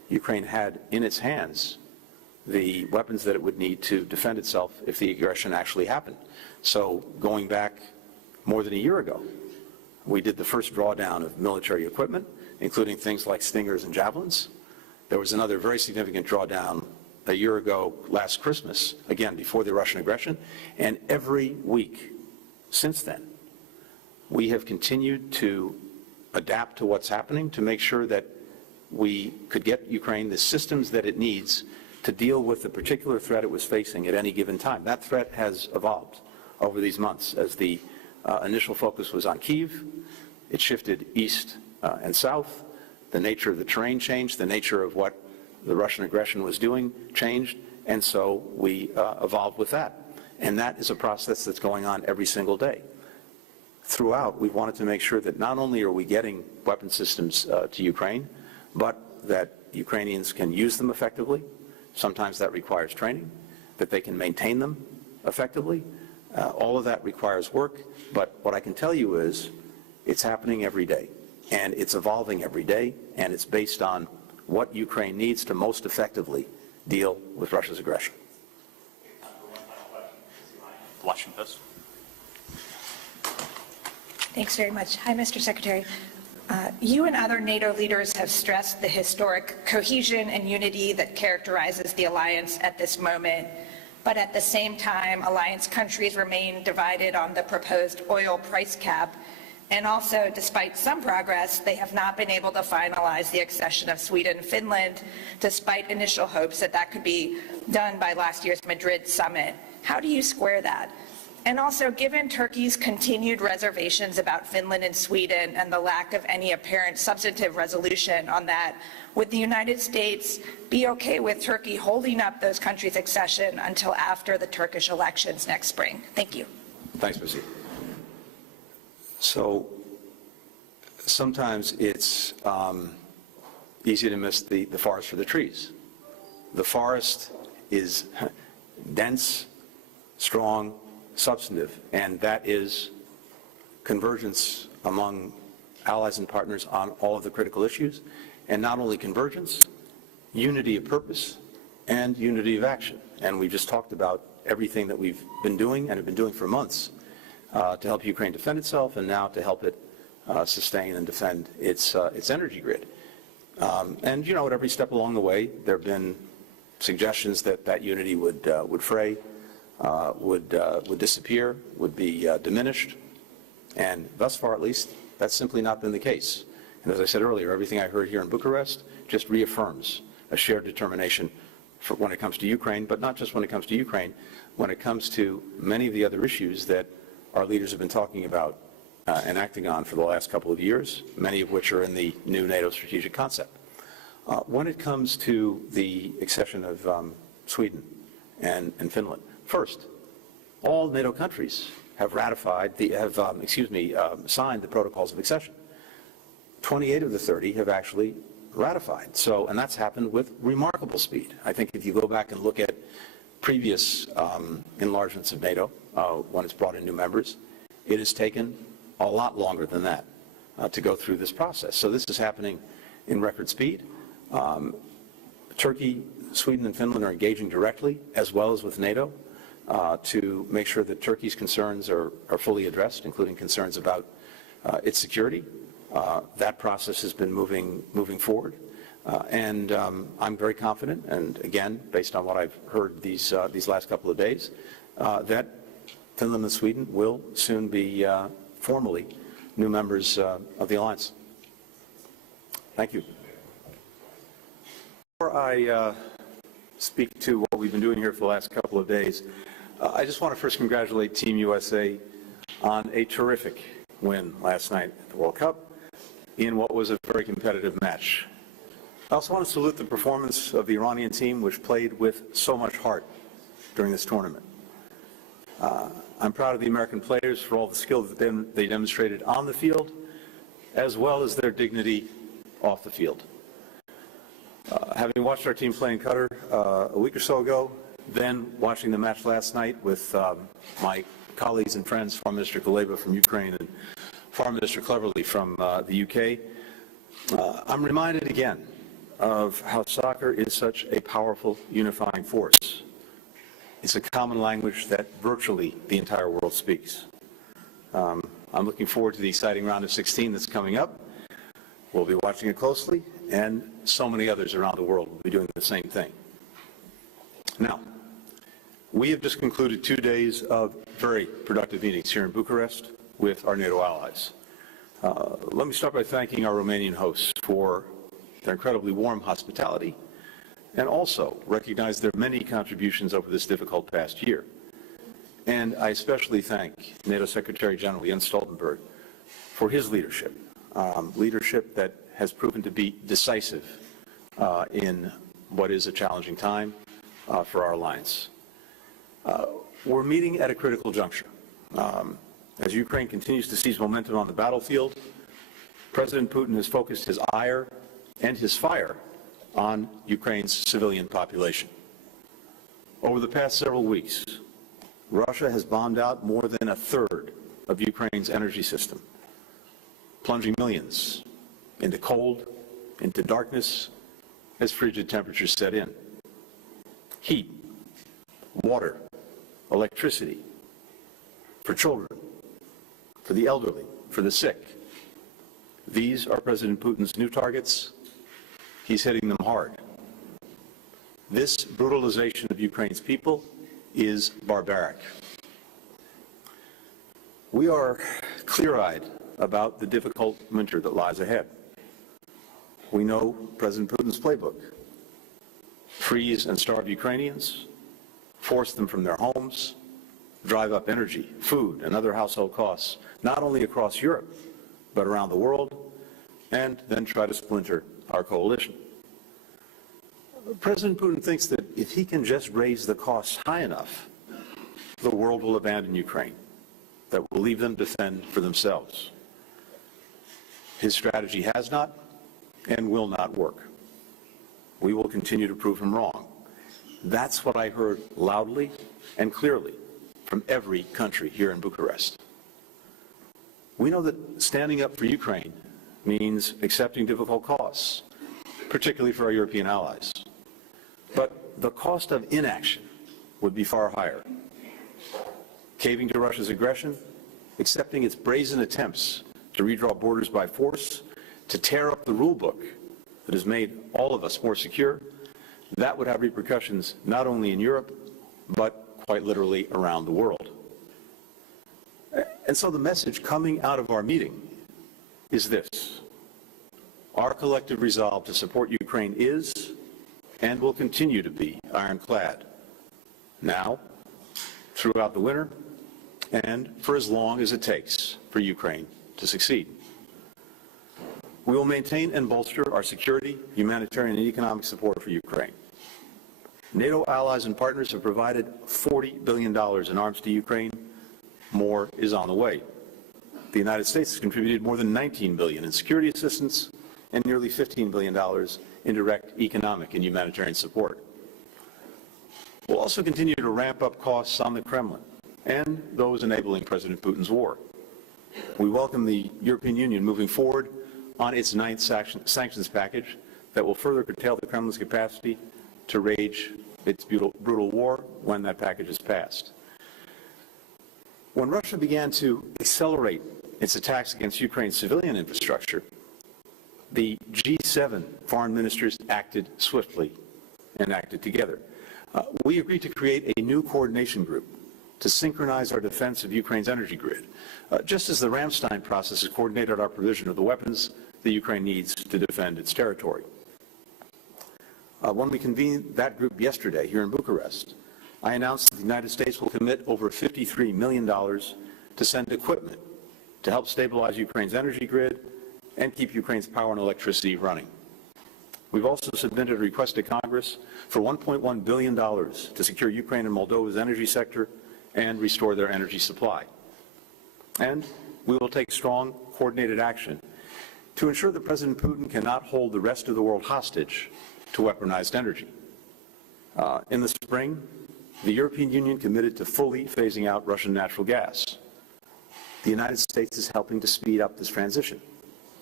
Ukraine had in its hands the weapons that it would need to defend itself if the aggression actually happened. So going back more than a year ago, we did the first drawdown of military equipment, including things like Stingers and Javelins. There was another very significant drawdown a year ago last Christmas, again, before the Russian aggression. And every week since then, we have continued to adapt to what's happening to make sure that we could get Ukraine the systems that it needs to deal with the particular threat it was facing at any given time. That threat has evolved over these months. As the initial focus was on Kyiv, it shifted east and south. The nature of the terrain changed, the nature of what the Russian aggression was doing changed, and so we evolved with that. And that is a process that's going on every single day. Throughout, we wanted to make sure that not only are we getting weapon systems to Ukraine, but that Ukrainians can use them effectively. Sometimes that requires training, that they can maintain them effectively. All of that requires work, but what I can tell you is it's happening every day, and it's evolving every day, and it's based on what Ukraine needs to most effectively deal with Russia's aggression. Washington Post. Thanks very much. Hi, Mr. Secretary. You and other NATO leaders have stressed the historic cohesion and unity that characterizes the alliance at this moment. But at the same time, alliance countries remain divided on the proposed oil price cap. And also, despite some progress, they have not been able to finalize the accession of Sweden and Finland, despite initial hopes that that could be done by last year's Madrid summit. How do you square that? And also, given Turkey's continued reservations about Finland and Sweden and the lack of any apparent substantive resolution on that, would the United States be okay with Turkey holding up those countries' accession until after the Turkish elections next spring? Thank you. Thanks, Missy. So sometimes it's easy to miss the forest for the trees. The forest is dense, strong, substantive, and that is convergence among allies and partners on all of the critical issues, and not only convergence, unity of purpose and unity of action. And we just talked about everything that we've been doing and have been doing for months to help Ukraine defend itself, and now to help it sustain and defend its energy grid. And you know, at every step along the way, there have been suggestions that that unity would fray, would disappear, would be diminished, and thus far, at least, that's simply not been the case. And as I said earlier, everything I heard here in Bucharest just reaffirms a shared determination for when it comes to Ukraine, but not just when it comes to Ukraine, when it comes to many of the other issues that our leaders have been talking about and acting on for the last couple of years, many of which are in the new NATO strategic concept. When it comes to the accession of Sweden and Finland, first, all NATO countries have ratified signed the protocols of accession. 28 of the 30 have actually ratified. So, and that's happened with remarkable speed. I think if you go back and look at previous enlargements of NATO, when it's brought in new members, it has taken a lot longer than that to go through this process. So this is happening in record speed. Turkey, Sweden, and Finland are engaging directly, as well as with NATO, to make sure that Turkey's concerns are fully addressed, including concerns about its security. That process has been moving forward. And I'm very confident, and again, based on what I've heard these last couple of days, that Finland and Sweden will soon be formally new members of the alliance. Thank you. Before I speak to what we've been doing here for the last couple of days, I just want to first congratulate Team USA on a terrific win last night at the World Cup in what was a very competitive match. I also want to salute the performance of the Iranian team, which played with so much heart during this tournament. I'm proud of the American players for all the skill that they demonstrated on the field, as well as their dignity off the field. Having watched our team play in Qatar a week or so ago, then watching the match last night with my colleagues and friends, Foreign Minister Kuleba from Ukraine and Foreign Minister Cleverly from the UK, I'm reminded again of how soccer is such a powerful unifying force. It's a common language that virtually the entire world speaks. I'm looking forward to the exciting round of 16 that's coming up. We'll be watching it closely, and so many others around the world will be doing the same thing. Now, we have just concluded 2 days of very productive meetings here in Bucharest with our NATO allies. Let me start by thanking our Romanian hosts for their incredibly warm hospitality, and also recognize their many contributions over this difficult past year. And I especially thank NATO Secretary General Jens Stoltenberg for his leadership, leadership that has proven to be decisive in what is a challenging time for our alliance. We're meeting at a critical juncture. As Ukraine continues to seize momentum on the battlefield, President Putin has focused his ire and his fire on Ukraine's civilian population. Over the past several weeks, Russia has bombed out more than a third of Ukraine's energy system, plunging millions into cold, into darkness, as frigid temperatures set in. Heat, water, electricity, for children, for the elderly, for the sick. These are President Putin's new targets. He's hitting them hard. This brutalization of Ukraine's people is barbaric. We are clear-eyed about the difficult winter that lies ahead. We know President Putin's playbook: freeze and starve Ukrainians, force them from their homes, drive up energy, food, and other household costs, not only across Europe, but around the world, and then try to splinter our coalition. President Putin thinks that if he can just raise the costs high enough, the world will abandon Ukraine, that will leave them to fend for themselves. His strategy has not and will not work. We will continue to prove him wrong. That's what I heard loudly and clearly from every country here in Bucharest. We know that standing up for Ukraine means accepting difficult costs, particularly for our European allies. But the cost of inaction would be far higher. Caving to Russia's aggression, accepting its brazen attempts to redraw borders by force, to tear up the rule book that has made all of us more secure, that would have repercussions not only in Europe, but quite literally around the world. And so the message coming out of our meeting is this: our collective resolve to support Ukraine is and will continue to be ironclad, now, throughout the winter, and for as long as it takes for Ukraine to succeed. We will maintain and bolster our security, humanitarian, and economic support for Ukraine. NATO allies and partners have provided $40 billion in arms to Ukraine. More is on the way. The United States has contributed more than $19 billion in security assistance and nearly $15 billion in direct economic and humanitarian support. We'll also continue to ramp up costs on the Kremlin and those enabling President Putin's war. We welcome the European Union moving forward on its ninth sanctions package that will further curtail the Kremlin's capacity to wage its brutal war when that package is passed. When Russia began to accelerate its attacks against Ukraine's civilian infrastructure, the G7 foreign ministers acted swiftly and acted together. We agreed to create a new coordination group to synchronize our defense of Ukraine's energy grid, just as the Ramstein process has coordinated our provision of the weapons that Ukraine needs to defend its territory. When we convened that group yesterday here in Bucharest, I announced that the United States will commit over $53 million to send equipment to help stabilize Ukraine's energy grid and keep Ukraine's power and electricity running. We've also submitted a request to Congress for $1.1 billion to secure Ukraine and Moldova's energy sector and restore their energy supply. And we will take strong, coordinated action to ensure that President Putin cannot hold the rest of the world hostage to weaponized energy. In the spring, the European Union committed to fully phasing out Russian natural gas. The United States is helping to speed up this transition,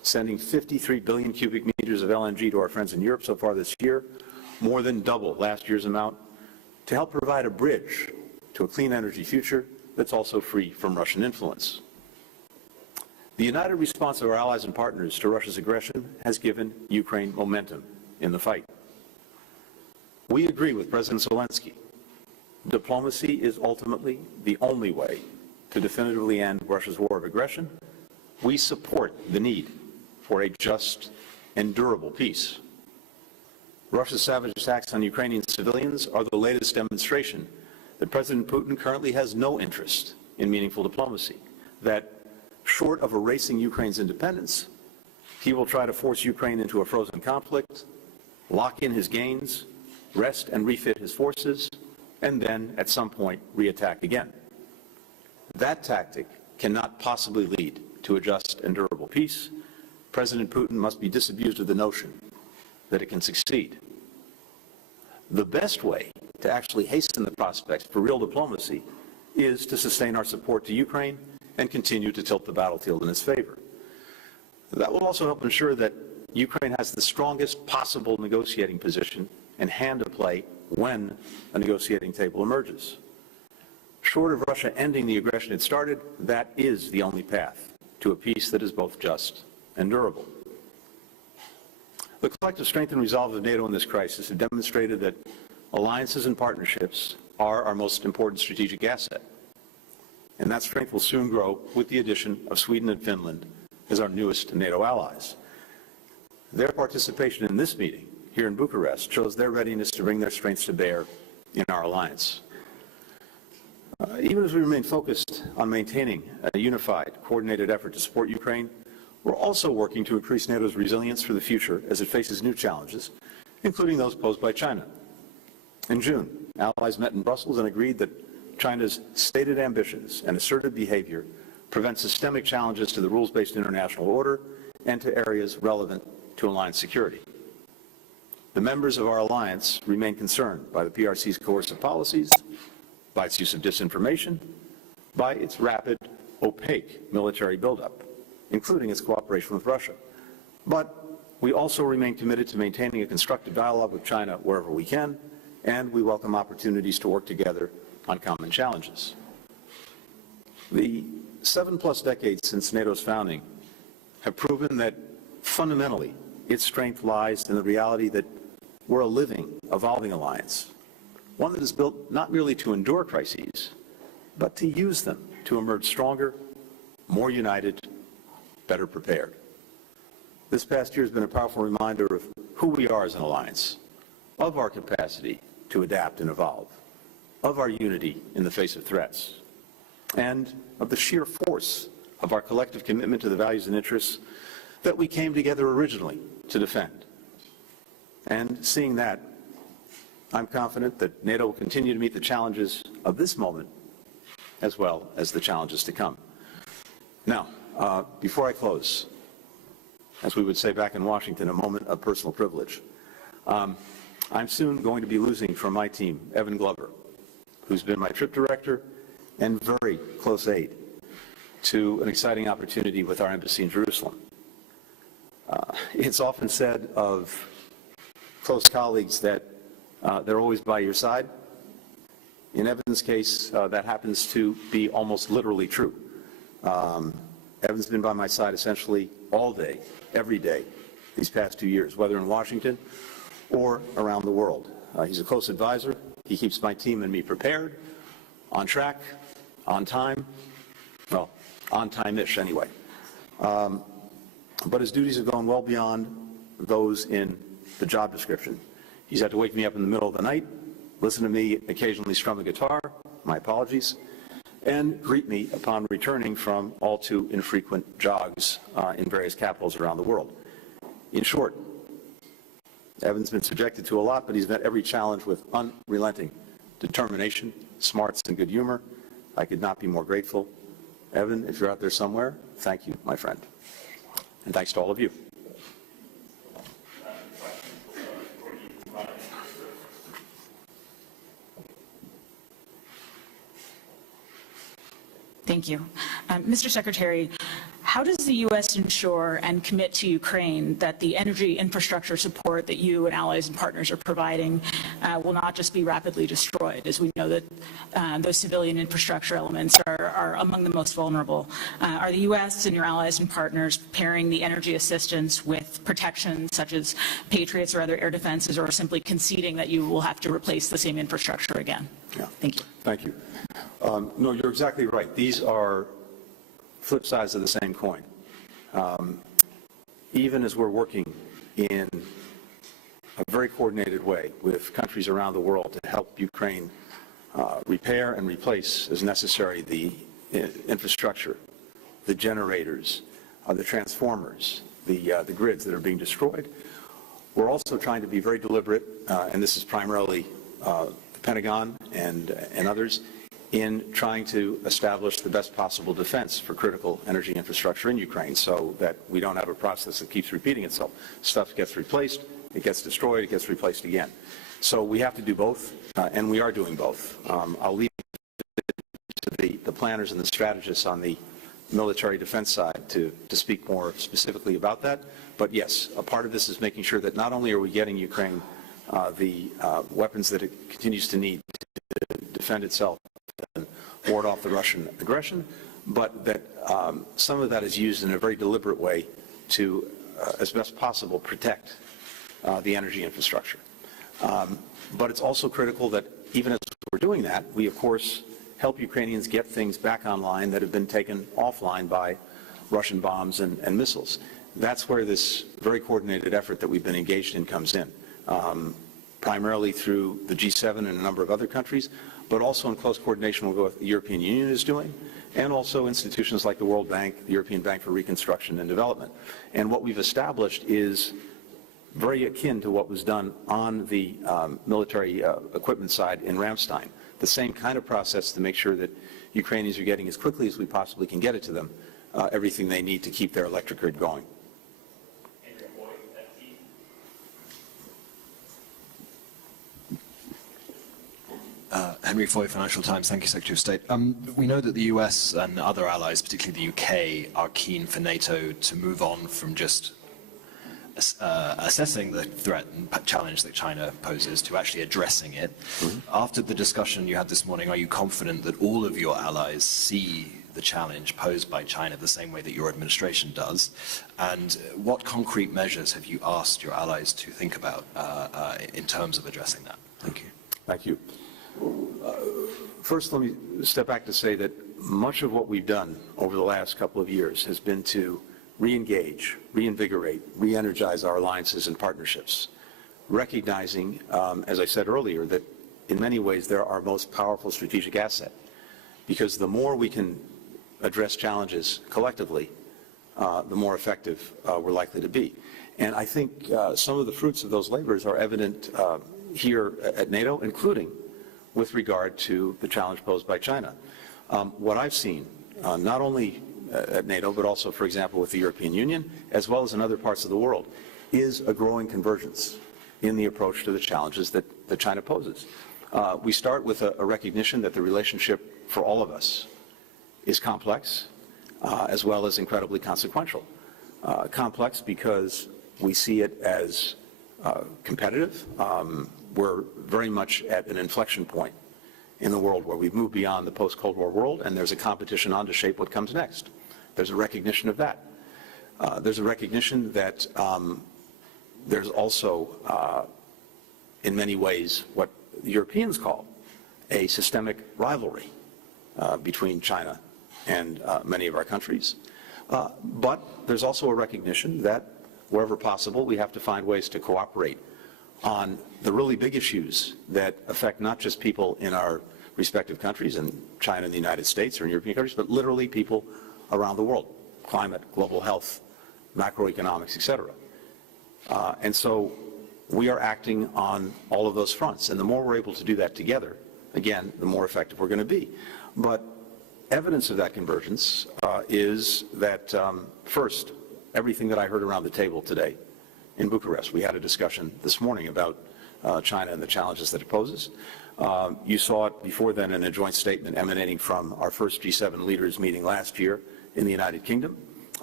sending 53 billion cubic meters of LNG to our friends in Europe so far this year, more than double last year's amount, to help provide a bridge to a clean energy future that's also free from Russian influence. The united response of our allies and partners to Russia's aggression has given Ukraine momentum in the fight. We agree with President Zelensky. Diplomacy is ultimately the only way to definitively end Russia's war of aggression. We support the need for a just and durable peace. Russia's savage attacks on Ukrainian civilians are the latest demonstration that President Putin currently has no interest in meaningful diplomacy, that short of erasing Ukraine's independence, he will try to force Ukraine into a frozen conflict, lock in his gains, rest and refit his forces, and then, at some point, reattack again. That tactic cannot possibly lead to a just and durable peace. President Putin must be disabused of the notion that it can succeed. The best way to actually hasten the prospects for real diplomacy is to sustain our support to Ukraine and continue to tilt the battlefield in its favor. That will also help ensure that Ukraine has the strongest possible negotiating position and hand to play when a negotiating table emerges. Short of Russia ending the aggression it started, that is the only path to a peace that is both just and durable. The collective strength and resolve of NATO in this crisis have demonstrated that alliances and partnerships are our most important strategic asset. And that strength will soon grow with the addition of Sweden and Finland as our newest NATO allies. Their participation in this meeting here in Bucharest shows their readiness to bring their strengths to bear in our alliance. Even as we remain focused on maintaining a unified, coordinated effort to support Ukraine, we're also working to increase NATO's resilience for the future as it faces new challenges, including those posed by China. In June, allies met in Brussels and agreed that China's stated ambitions and assertive behavior prevent systemic challenges to the rules-based international order and to areas relevant to alliance security. The members of our alliance remain concerned by the PRC's coercive policies, by its use of disinformation, by its rapid, opaque military buildup, including its cooperation with Russia. But we also remain committed to maintaining a constructive dialogue with China wherever we can, and we welcome opportunities to work together on common challenges. The 7+ decades since NATO's founding have proven that fundamentally its strength lies in the reality that we're a living, evolving alliance, one that is built not merely to endure crises, but to use them to emerge stronger, more united, better prepared. This past year has been a powerful reminder of who we are as an alliance, of our capacity to adapt and evolve, of our unity in the face of threats, and of the sheer force of our collective commitment to the values and interests that we came together originally to defend. And seeing that, I'm confident that NATO will continue to meet the challenges of this moment as well as the challenges to come. Now, before I close, as we would say back in Washington, a moment of personal privilege. I'm soon going to be losing from my team Evan Glover, who's been my trip director and very close aide to an exciting opportunity with our embassy in Jerusalem. It's often said of close colleagues that they're always by your side. In Evan's case, that happens to be almost literally true. Evan's been by my side essentially all day, every day, these past 2 years, whether in Washington or around the world. He's a close advisor. He keeps my team and me prepared, on track, on time, well, on time-ish anyway. But his duties have gone well beyond those in the job description. He's had to wake me up in the middle of the night, listen to me occasionally strum a guitar, my apologies, and greet me upon returning from all too infrequent jogs in various capitals around the world. In short, Evan's been subjected to a lot, but he's met every challenge with unrelenting determination, smarts, and good humor. I could not be more grateful. Evan, if you're out there somewhere, thank you, my friend. And thanks to all of you. Thank you. Mr. Secretary, How does the U.S. ensure and commit to Ukraine that the energy infrastructure support that you and allies and partners are providing will not just be rapidly destroyed, as we know that those civilian infrastructure elements are among the most vulnerable? Are the U.S. and your allies and partners pairing the energy assistance with protection such as Patriots or other air defenses, or simply conceding that you will have to replace the same infrastructure again? Yeah. Thank you. Thank you. No, you're exactly right. These are flip sides of the same coin. Even as we're working in a very coordinated way with countries around the world to help Ukraine repair and replace as necessary the infrastructure, the generators, the transformers, the grids that are being destroyed, we're also trying to be very deliberate, and this is primarily the Pentagon and others, in trying to establish the best possible defense for critical energy infrastructure in Ukraine so that we don't have a process that keeps repeating itself. Stuff gets replaced, it gets destroyed, it gets replaced again. So we have to do both, and we are doing both. I'll leave it to the planners and the strategists on the military defense side to speak more specifically about that. But yes, a part of this is making sure that not only are we getting Ukraine the weapons that it continues to need to defend itself and ward off the Russian aggression, but that some of that is used in a very deliberate way to, as best possible, protect the energy infrastructure. But it's also critical that even as we're doing that, we, of course, help Ukrainians get things back online that have been taken offline by Russian bombs and missiles. That's where this very coordinated effort that we've been engaged in comes in, primarily through the G7 and a number of other countries, but also in close coordination with what the European Union is doing, and also institutions like the World Bank, the European Bank for Reconstruction and Development. And what we've established is very akin to what was done on the military equipment side in Ramstein. The same kind of process to make sure that Ukrainians are getting as quickly as we possibly can get it to them, everything they need to keep their electric grid going. Henry Foy, Financial Times. Thank you, Secretary of State. We know that the US and other allies, particularly the UK, are keen for NATO to move on from just assessing the threat and challenge that China poses to actually addressing it. After the discussion you had this morning, are you confident that all of your allies see the challenge posed by China the same way that your administration does? And what concrete measures have you asked your allies to think about in terms of addressing that? Thank you. Thank you. First, let me step back to say that much of what we've done over the last couple of years has been to re-engage, reinvigorate, re-energize our alliances and partnerships, recognizing, as I said earlier, that in many ways they're our most powerful strategic asset, because the more we can address challenges collectively, the more effective we're likely to be. And I think some of the fruits of those labors are evident here at NATO, including with regard to the challenge posed by China. What I've seen, not only at NATO, but also, for example, with the European Union, as well as in other parts of the world, is a growing convergence in the approach to the challenges that China poses. We start with a recognition that the relationship for all of us is complex, as well as incredibly consequential. Complex because we see it as competitive. We're very much at an inflection point in the world where we've moved beyond the post-Cold War world, and there's a competition on to shape what comes next. There's a recognition of that. There's a recognition that there's also, in many ways, what the Europeans call a systemic rivalry between China and many of our countries. But there's also a recognition that wherever possible, we have to find ways to cooperate on the really big issues that affect not just people in our respective countries, in China and the United States or in European countries, but literally people around the world: climate, global health, macroeconomics, etc. And so we are acting on all of those fronts. And the more we're able to do that together, again, the more effective we're going to be. But evidence of that convergence is that, first, everything that I heard around the table today in Bucharest. We had a discussion this morning about China and the challenges that it poses. You saw it before then in a joint statement emanating from our first G7 leaders meeting last year in the United Kingdom.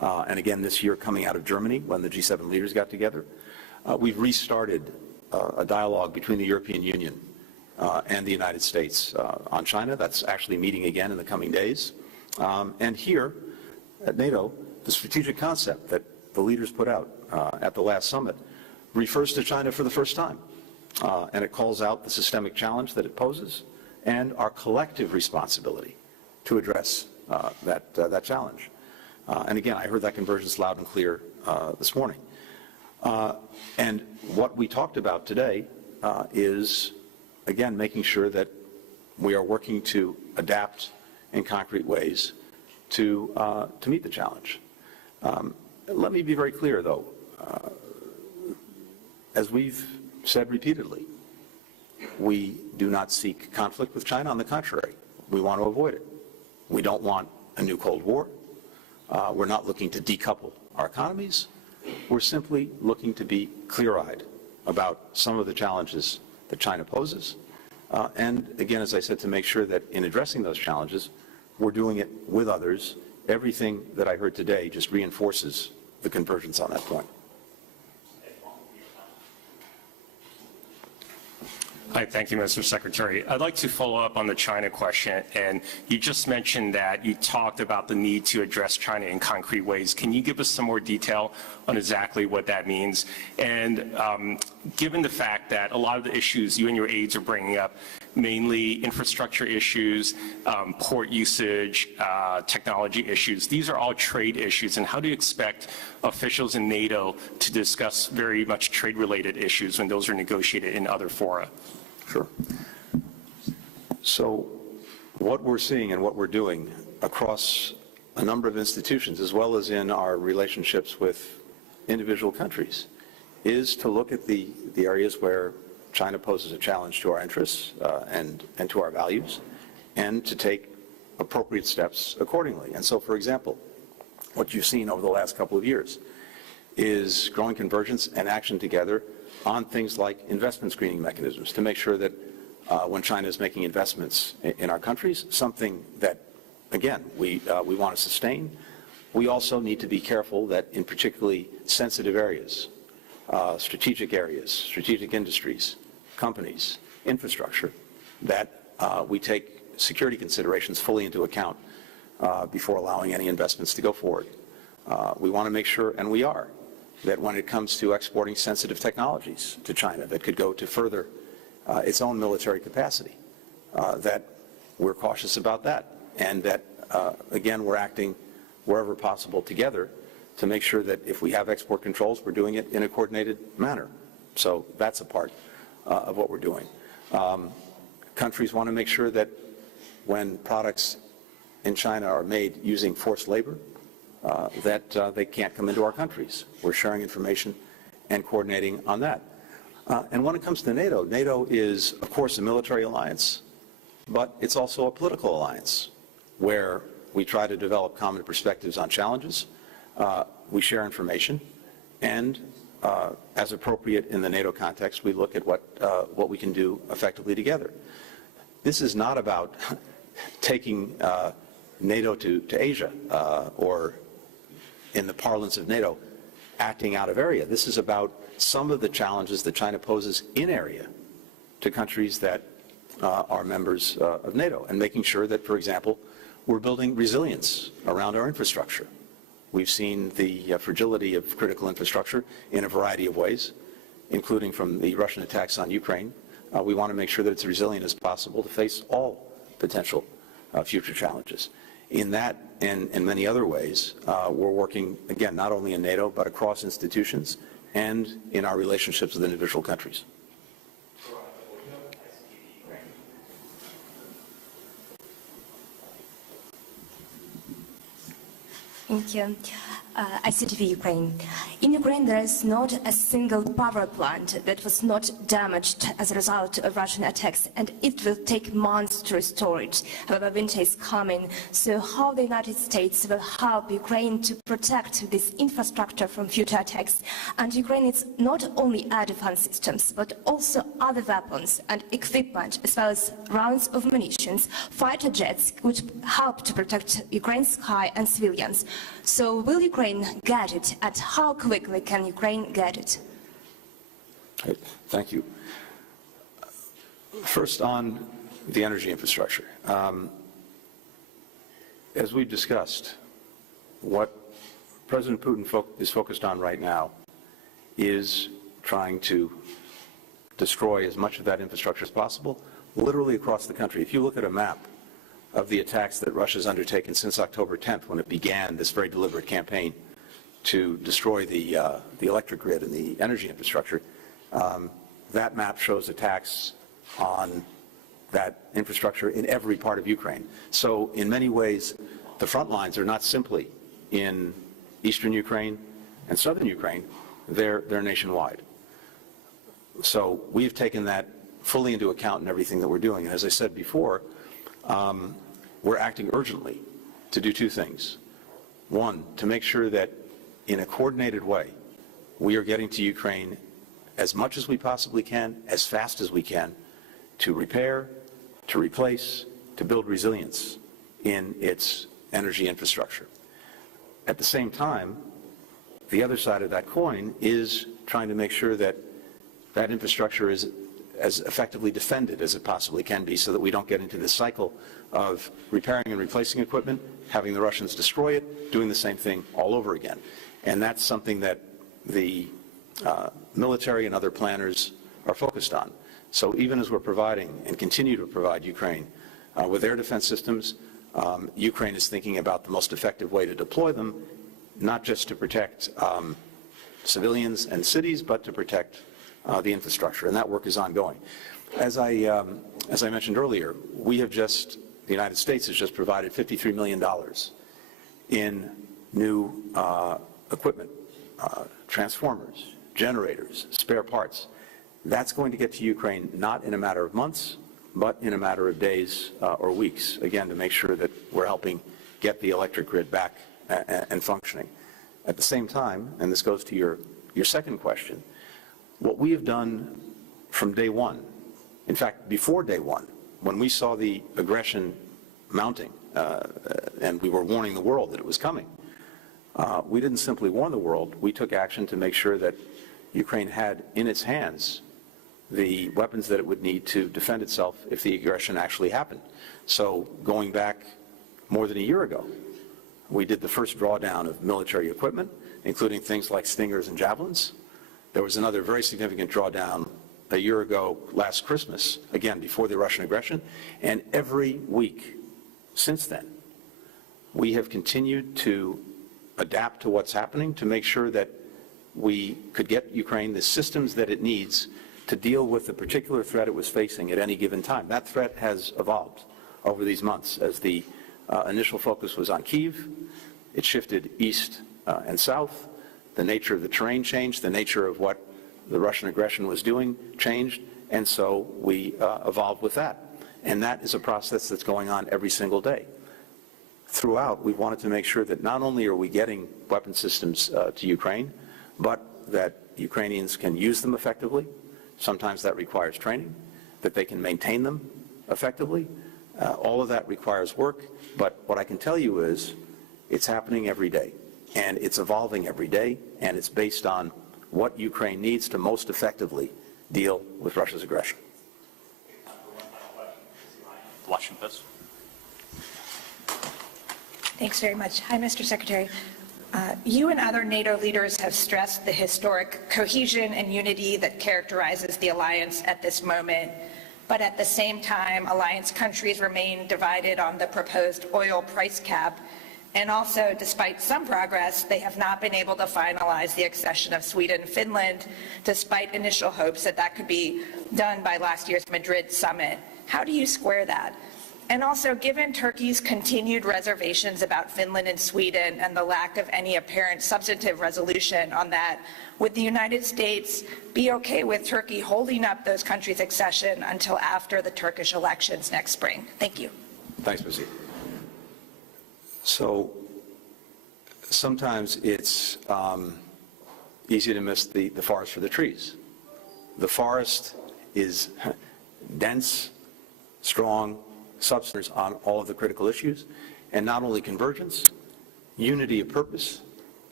and again this year coming out of Germany when the G7 leaders got together. We've restarted a dialogue between the European Union and the United States on China. That's actually meeting again in the coming days. And here at NATO, the strategic concept that the leaders put out at the last summit refers to China for the first time. And it calls out the systemic challenge that it poses and our collective responsibility to address that challenge. And again, I heard that convergence loud and clear this morning. And what we talked about today is, again, making sure that we are working to adapt in concrete ways to meet the challenge. Let me be very clear, though. As we've said repeatedly, we do not seek conflict with China. On the contrary, we want to avoid it. We don't want a new Cold War. We're not looking to decouple our economies. We're simply looking to be clear-eyed about some of the challenges that China poses. And again, as I said, to make sure that in addressing those challenges, we're doing it with others. Everything that I heard today just reinforces the convergence on that point. Hi, thank you, Mr. Secretary. I'd like to follow up on the China question. And you just mentioned that you talked about the need to address China in concrete ways. Can you give us some more detail on exactly what that means? And given the fact that a lot of the issues you and your aides are bringing up, mainly infrastructure issues, port usage, technology issues, these are all trade issues. And how do you expect officials in NATO to discuss very much trade-related issues when those are negotiated in other fora? Sure. So what we're seeing and what we're doing across a number of institutions, as well as in our relationships with individual countries, is to look at the areas where China poses a challenge to our interests and to our values, and to take appropriate steps accordingly. And so, for example, what you've seen over the last couple of years is growing convergence and action together on things like investment screening mechanisms to make sure that when China is making investments in our countries, something that, again, we want to sustain, we also need to be careful that in particularly sensitive areas, strategic industries, companies, infrastructure, that we take security considerations fully into account before allowing any investments to go forward. We want to make sure, and we are, that when it comes to exporting sensitive technologies to China that could go to further its own military capacity, that we're cautious about that, and that, again, we're acting wherever possible together to make sure that if we have export controls, we're doing it in a coordinated manner. So that's a part of what we're doing. Countries want to make sure that when products in China are made using forced labor, that they can't come into our countries. We're sharing information and coordinating on that. And when it comes to NATO, NATO is, of course, a military alliance, but it's also a political alliance where we try to develop common perspectives on challenges. We share information, and as appropriate in the NATO context, we look at what we can do effectively together. This is not about taking NATO to Asia or, in the parlance of NATO, acting out of area. This is about some of the challenges that China poses in area to countries that are members of NATO, and making sure that, for example, we're building resilience around our infrastructure. We've seen the fragility of critical infrastructure in a variety of ways, including from the Russian attacks on Ukraine. We want to make sure that it's resilient as possible to face all potential future challenges. In that and in many other ways, we're working, again, not only in NATO, but across institutions and in our relationships with individual countries. Thank you. ICTV Ukraine. In Ukraine, there is not a single power plant that was not damaged as a result of Russian attacks, and it will take months to restore it. However, winter is coming, so how the United States will help Ukraine to protect this infrastructure from future attacks? And Ukraine needs not only air defense systems, but also other weapons and equipment, as well as rounds of munitions, fighter jets, which help to protect Ukraine's sky and civilians. So will Ukraine Ukraine get it, and how quickly can Ukraine get it? Okay, thank you. First, on the energy infrastructure. As we've discussed, what President Putin is focused on right now is trying to destroy as much of that infrastructure as possible, literally across the country. If you look at a map of the attacks that Russia's undertaken since October 10th, when it began this very deliberate campaign to destroy the electric grid and the energy infrastructure, that map shows attacks on that infrastructure in every part of Ukraine. So in many ways, the front lines are not simply in eastern Ukraine and southern Ukraine, they're nationwide. So we've taken that fully into account in everything that we're doing. And as I said before, we're acting urgently to do two things. One, to make sure that in a coordinated way, we are getting to Ukraine as much as we possibly can, as fast as we can, to repair, to replace, to build resilience in its energy infrastructure. At the same time, the other side of that coin is trying to make sure that that infrastructure is as effectively defended as it possibly can be, so that we don't get into this cycle of repairing and replacing equipment, having the Russians destroy it, doing the same thing all over again. And that's something that the military and other planners are focused on. So even as we're providing and continue to provide Ukraine with air defense systems, Ukraine is thinking about the most effective way to deploy them, not just to protect civilians and cities, but to protect the infrastructure, and that work is ongoing. As I mentioned earlier, the United States has just provided $53 million in new equipment, transformers, generators, spare parts. That's going to get to Ukraine not in a matter of months, but in a matter of days or weeks, again, to make sure that we're helping get the electric grid back and functioning. At the same time, and this goes to your second question, what we have done from day one, in fact, before day one, when we saw the aggression mounting and we were warning the world that it was coming, we didn't simply warn the world, we took action to make sure that Ukraine had in its hands the weapons that it would need to defend itself if the aggression actually happened. So going back more than a year ago, we did the first drawdown of military equipment, including things like Stingers and Javelins. There was another very significant drawdown a year ago last Christmas, again, before the Russian aggression. And every week since then, we have continued to adapt to what's happening to make sure that we could get Ukraine the systems that it needs to deal with the particular threat it was facing at any given time. That threat has evolved over these months. As the initial focus was on Kyiv, it shifted east and south. The nature of the terrain changed, the nature of what the Russian aggression was doing changed, and so we evolved with that. And that is a process that's going on every single day. Throughout, we've wanted to make sure that not only are we getting weapon systems to Ukraine, but that Ukrainians can use them effectively. Sometimes that requires training, that they can maintain them effectively. All of that requires work, but what I can tell you is it's happening every day, and it's evolving every day, and it's based on what Ukraine needs to most effectively deal with Russia's aggression. Washington Post. Thanks very much. Hi, Mr. Secretary. You and other NATO leaders have stressed the historic cohesion and unity that characterizes the alliance at this moment. But at the same time, alliance countries remain divided on the proposed oil price cap. And also, despite some progress, they have not been able to finalize the accession of Sweden and Finland, despite initial hopes that that could be done by last year's Madrid summit. How do you square that? And also, given Turkey's continued reservations about Finland and Sweden and the lack of any apparent substantive resolution on that, would the United States be okay with Turkey holding up those countries' accession until after the Turkish elections next spring? Thank you. Thanks, Missy. So sometimes it's easy to miss the forest for the trees. The forest is dense, strong, substance on all of the critical issues, and not only convergence, unity of purpose,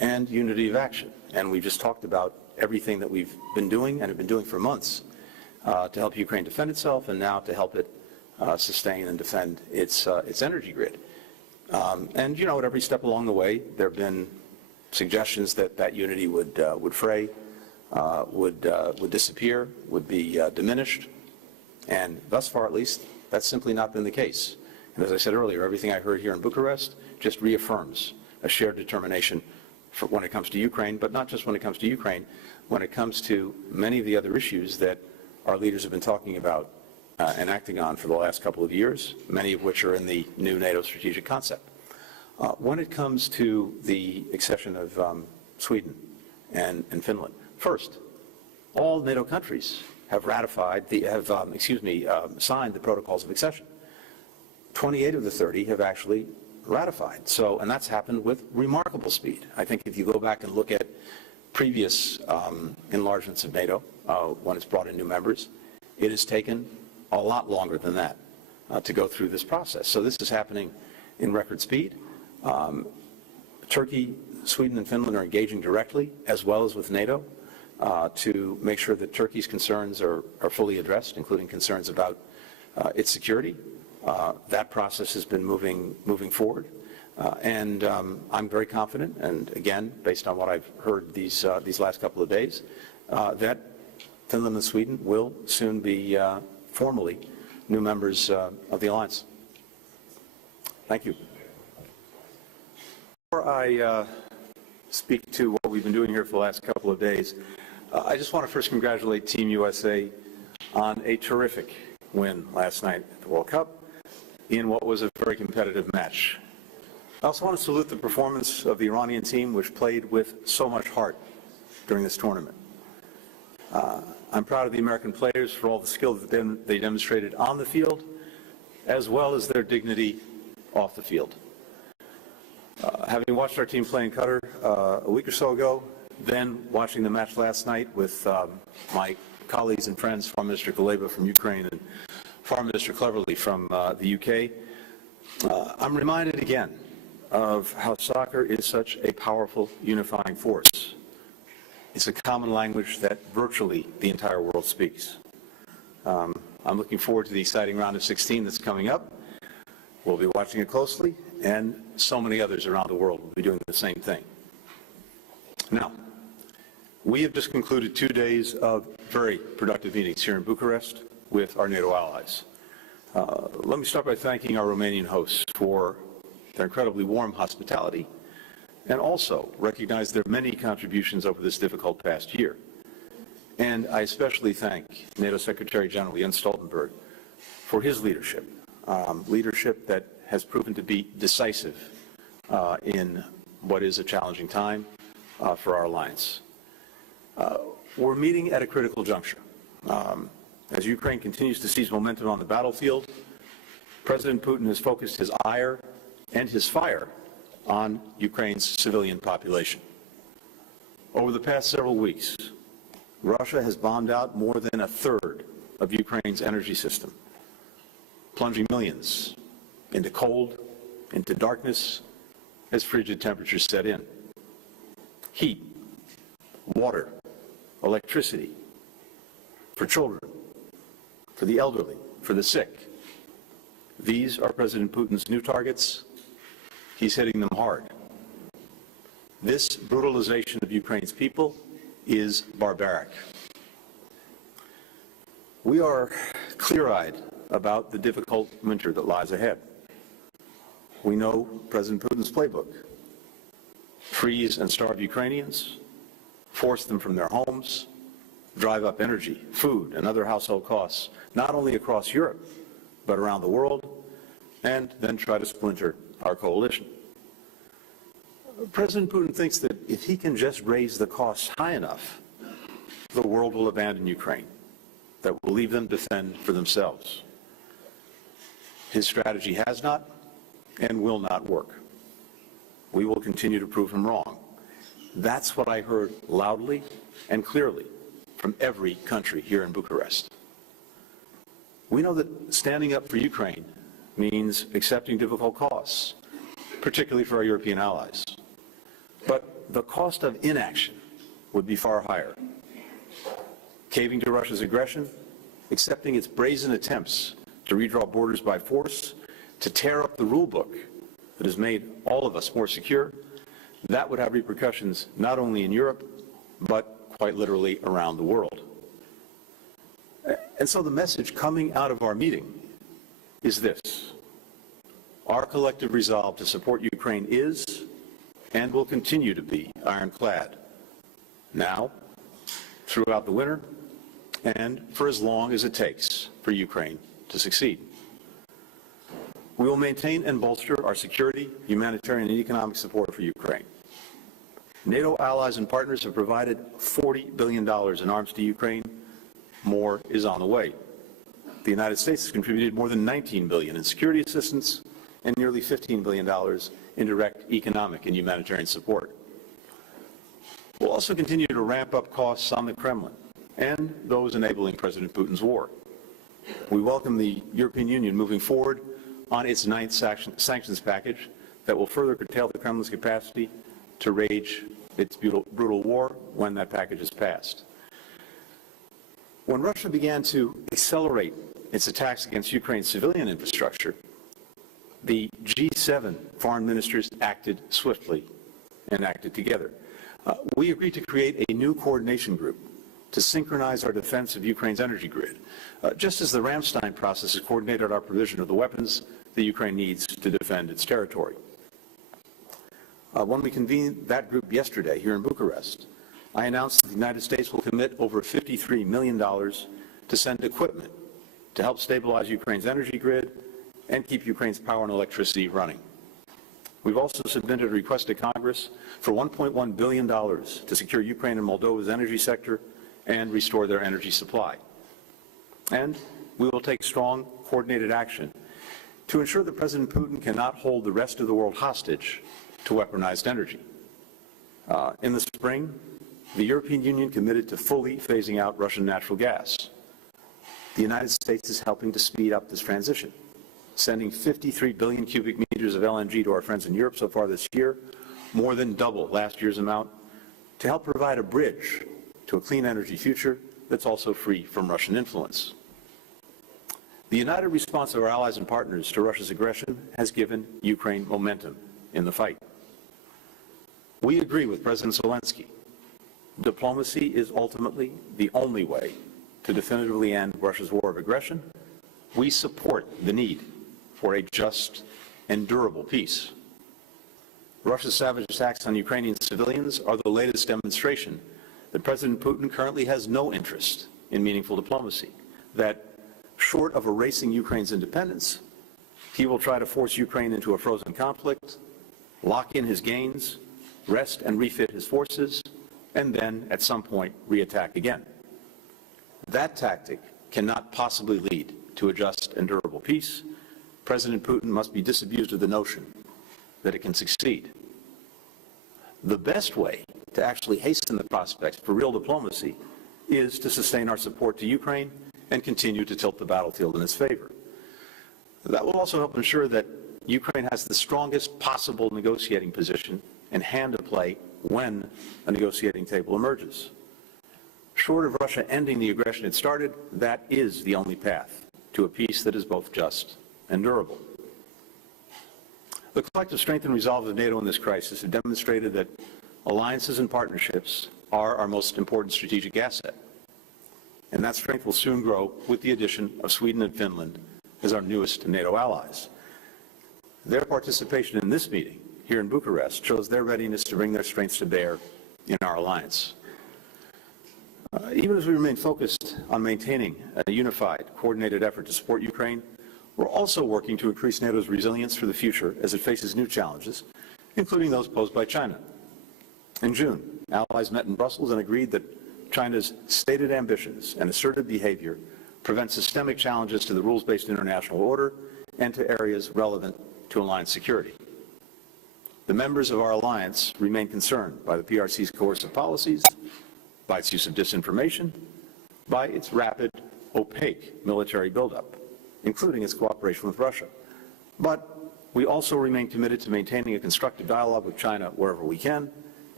and unity of action. And we've just talked about everything that we've been doing and have been doing for months to help Ukraine defend itself and now to help it sustain and defend its energy grid. And, you know, at every step along the way, there have been suggestions that that unity would fray, would disappear, would be diminished. And thus far, at least, that's simply not been the case. And as I said earlier, everything I heard here in Bucharest just reaffirms a shared determination for when it comes to Ukraine, but not just when it comes to Ukraine, when it comes to many of the other issues that our leaders have been talking about and acting on for the last couple of years, many of which are in the new NATO strategic concept. When it comes to the accession of Sweden and Finland, first, all NATO countries have ratified signed the protocols of accession. 28 of the 30 have actually ratified. So, and that's happened with remarkable speed. I think if you go back and look at previous enlargements of NATO, when it's brought in new members, it has taken a lot longer than that to go through this process. So this is happening in record speed. Turkey, Sweden, and Finland are engaging directly, as well as with NATO, to make sure that Turkey's concerns are fully addressed, including concerns about its security. That process has been moving forward, and I'm very confident. And again, based on what I've heard these last couple of days, that Finland and Sweden will soon be formally new members of the alliance. Thank you. Before I speak to what we've been doing here for the last couple of days, I just want to first congratulate Team USA on a terrific win last night at the World Cup in what was a very competitive match. I also want to salute the performance of the Iranian team, which played with so much heart during this tournament. I'm proud of the American players for all the skill that they demonstrated on the field, as well as their dignity off the field. Having watched our team play in Qatar a week or so ago, then watching the match last night with my colleagues and friends, Foreign Minister Kuleba from Ukraine and Foreign Minister Cleverly from the UK, I'm reminded again of how soccer is such a powerful unifying force. It's a common language that virtually the entire world speaks. I'm looking forward to the exciting round of 16 that's coming up. We'll be watching it closely, and so many others around the world will be doing the same thing. Now, we have just concluded 2 days of very productive meetings here in Bucharest with our NATO allies. Let me start by thanking our Romanian hosts for their incredibly warm hospitality, and also recognize their many contributions over this difficult past year. And I especially thank NATO Secretary General Jens Stoltenberg for his leadership, leadership that has proven to be decisive in what is a challenging time for our alliance. We're meeting at a critical juncture. As Ukraine continues to seize momentum on the battlefield, President Putin has focused his ire and his fire on Ukraine's civilian population. Over the past several weeks, Russia has bombed out more than a third of Ukraine's energy system, plunging millions into cold, into darkness, as frigid temperatures set in. Heat, water, electricity, for children, for the elderly, for the sick. These are President Putin's new targets. He's hitting them hard. This brutalization of Ukraine's people is barbaric. We are clear-eyed about the difficult winter that lies ahead. We know President Putin's playbook: freeze and starve Ukrainians, force them from their homes, drive up energy, food, and other household costs, not only across Europe, but around the world, and then try to splinter our coalition. President Putin thinks that if he can just raise the costs high enough, the world will abandon Ukraine, that will leave them to fend for themselves. His strategy has not and will not work. We will continue to prove him wrong. That's what I heard loudly and clearly from every country here in Bucharest. We know that standing up for Ukraine means accepting difficult costs, particularly for our European allies. But the cost of inaction would be far higher. Caving to Russia's aggression, accepting its brazen attempts to redraw borders by force, to tear up the rule book that has made all of us more secure, that would have repercussions not only in Europe, but quite literally around the world. And so the message coming out of our meeting is this: our collective resolve to support Ukraine is and will continue to be ironclad, now, throughout the winter, and for as long as it takes for Ukraine to succeed. We will maintain and bolster our security, humanitarian, and economic support for Ukraine. NATO allies and partners have provided $40 billion in arms to Ukraine. More is on the way. The United States has contributed more than $19 billion in security assistance and nearly $15 billion in direct economic and humanitarian support. We'll also continue to ramp up costs on the Kremlin and those enabling President Putin's war. We welcome the European Union moving forward on its ninth sanctions package that will further curtail the Kremlin's capacity to wage its brutal war when that package is passed. When Russia began to accelerate its attacks against Ukraine's civilian infrastructure, the G7 foreign ministers acted swiftly and acted together. We agreed to create a new coordination group to synchronize our defense of Ukraine's energy grid, just as the Ramstein process has coordinated our provision of the weapons that Ukraine needs to defend its territory. When we convened that group yesterday here in Bucharest, I announced that the United States will commit over $53 million to send equipment to help stabilize Ukraine's energy grid and keep Ukraine's power and electricity running. We've also submitted a request to Congress for $1.1 billion to secure Ukraine and Moldova's energy sector and restore their energy supply. And we will take strong, coordinated action to ensure that President Putin cannot hold the rest of the world hostage to weaponized energy. In the spring, the European Union committed to fully phasing out Russian natural gas. The United States is helping to speed up this transition, sending 53 billion cubic meters of LNG to our friends in Europe so far this year, more than double last year's amount, to help provide a bridge to a clean energy future that's also free from Russian influence. The united response of our allies and partners to Russia's aggression has given Ukraine momentum in the fight. We agree with President Zelensky. Diplomacy is ultimately the only way to definitively end Russia's war of aggression. We support the need for a just and durable peace. Russia's savage attacks on Ukrainian civilians are the latest demonstration that President Putin currently has no interest in meaningful diplomacy, that short of erasing Ukraine's independence, he will try to force Ukraine into a frozen conflict, lock in his gains, rest and refit his forces, and then, at some point, reattack again. That tactic cannot possibly lead to a just and durable peace. President Putin must be disabused of the notion that it can succeed. The best way to actually hasten the prospects for real diplomacy is to sustain our support to Ukraine and continue to tilt the battlefield in its favor. That will also help ensure that Ukraine has the strongest possible negotiating position and hand to play when a negotiating table emerges. Short of Russia ending the aggression it started, that is the only path to a peace that is both just and durable. The collective strength and resolve of NATO in this crisis have demonstrated that alliances and partnerships are our most important strategic asset. And that strength will soon grow with the addition of Sweden and Finland as our newest NATO allies. Their participation in this meeting here in Bucharest shows their readiness to bring their strengths to bear in our alliance. Even as we remain focused on maintaining a unified, coordinated effort to support Ukraine, we're also working to increase NATO's resilience for the future as it faces new challenges, including those posed by China. In June, allies met in Brussels and agreed that China's stated ambitions and assertive behavior prevent systemic challenges to the rules-based international order and to areas relevant to alliance security. The members of our alliance remain concerned by the PRC's coercive policies, by its use of disinformation, by its rapid, opaque military buildup, including its cooperation with Russia. But we also remain committed to maintaining a constructive dialogue with China wherever we can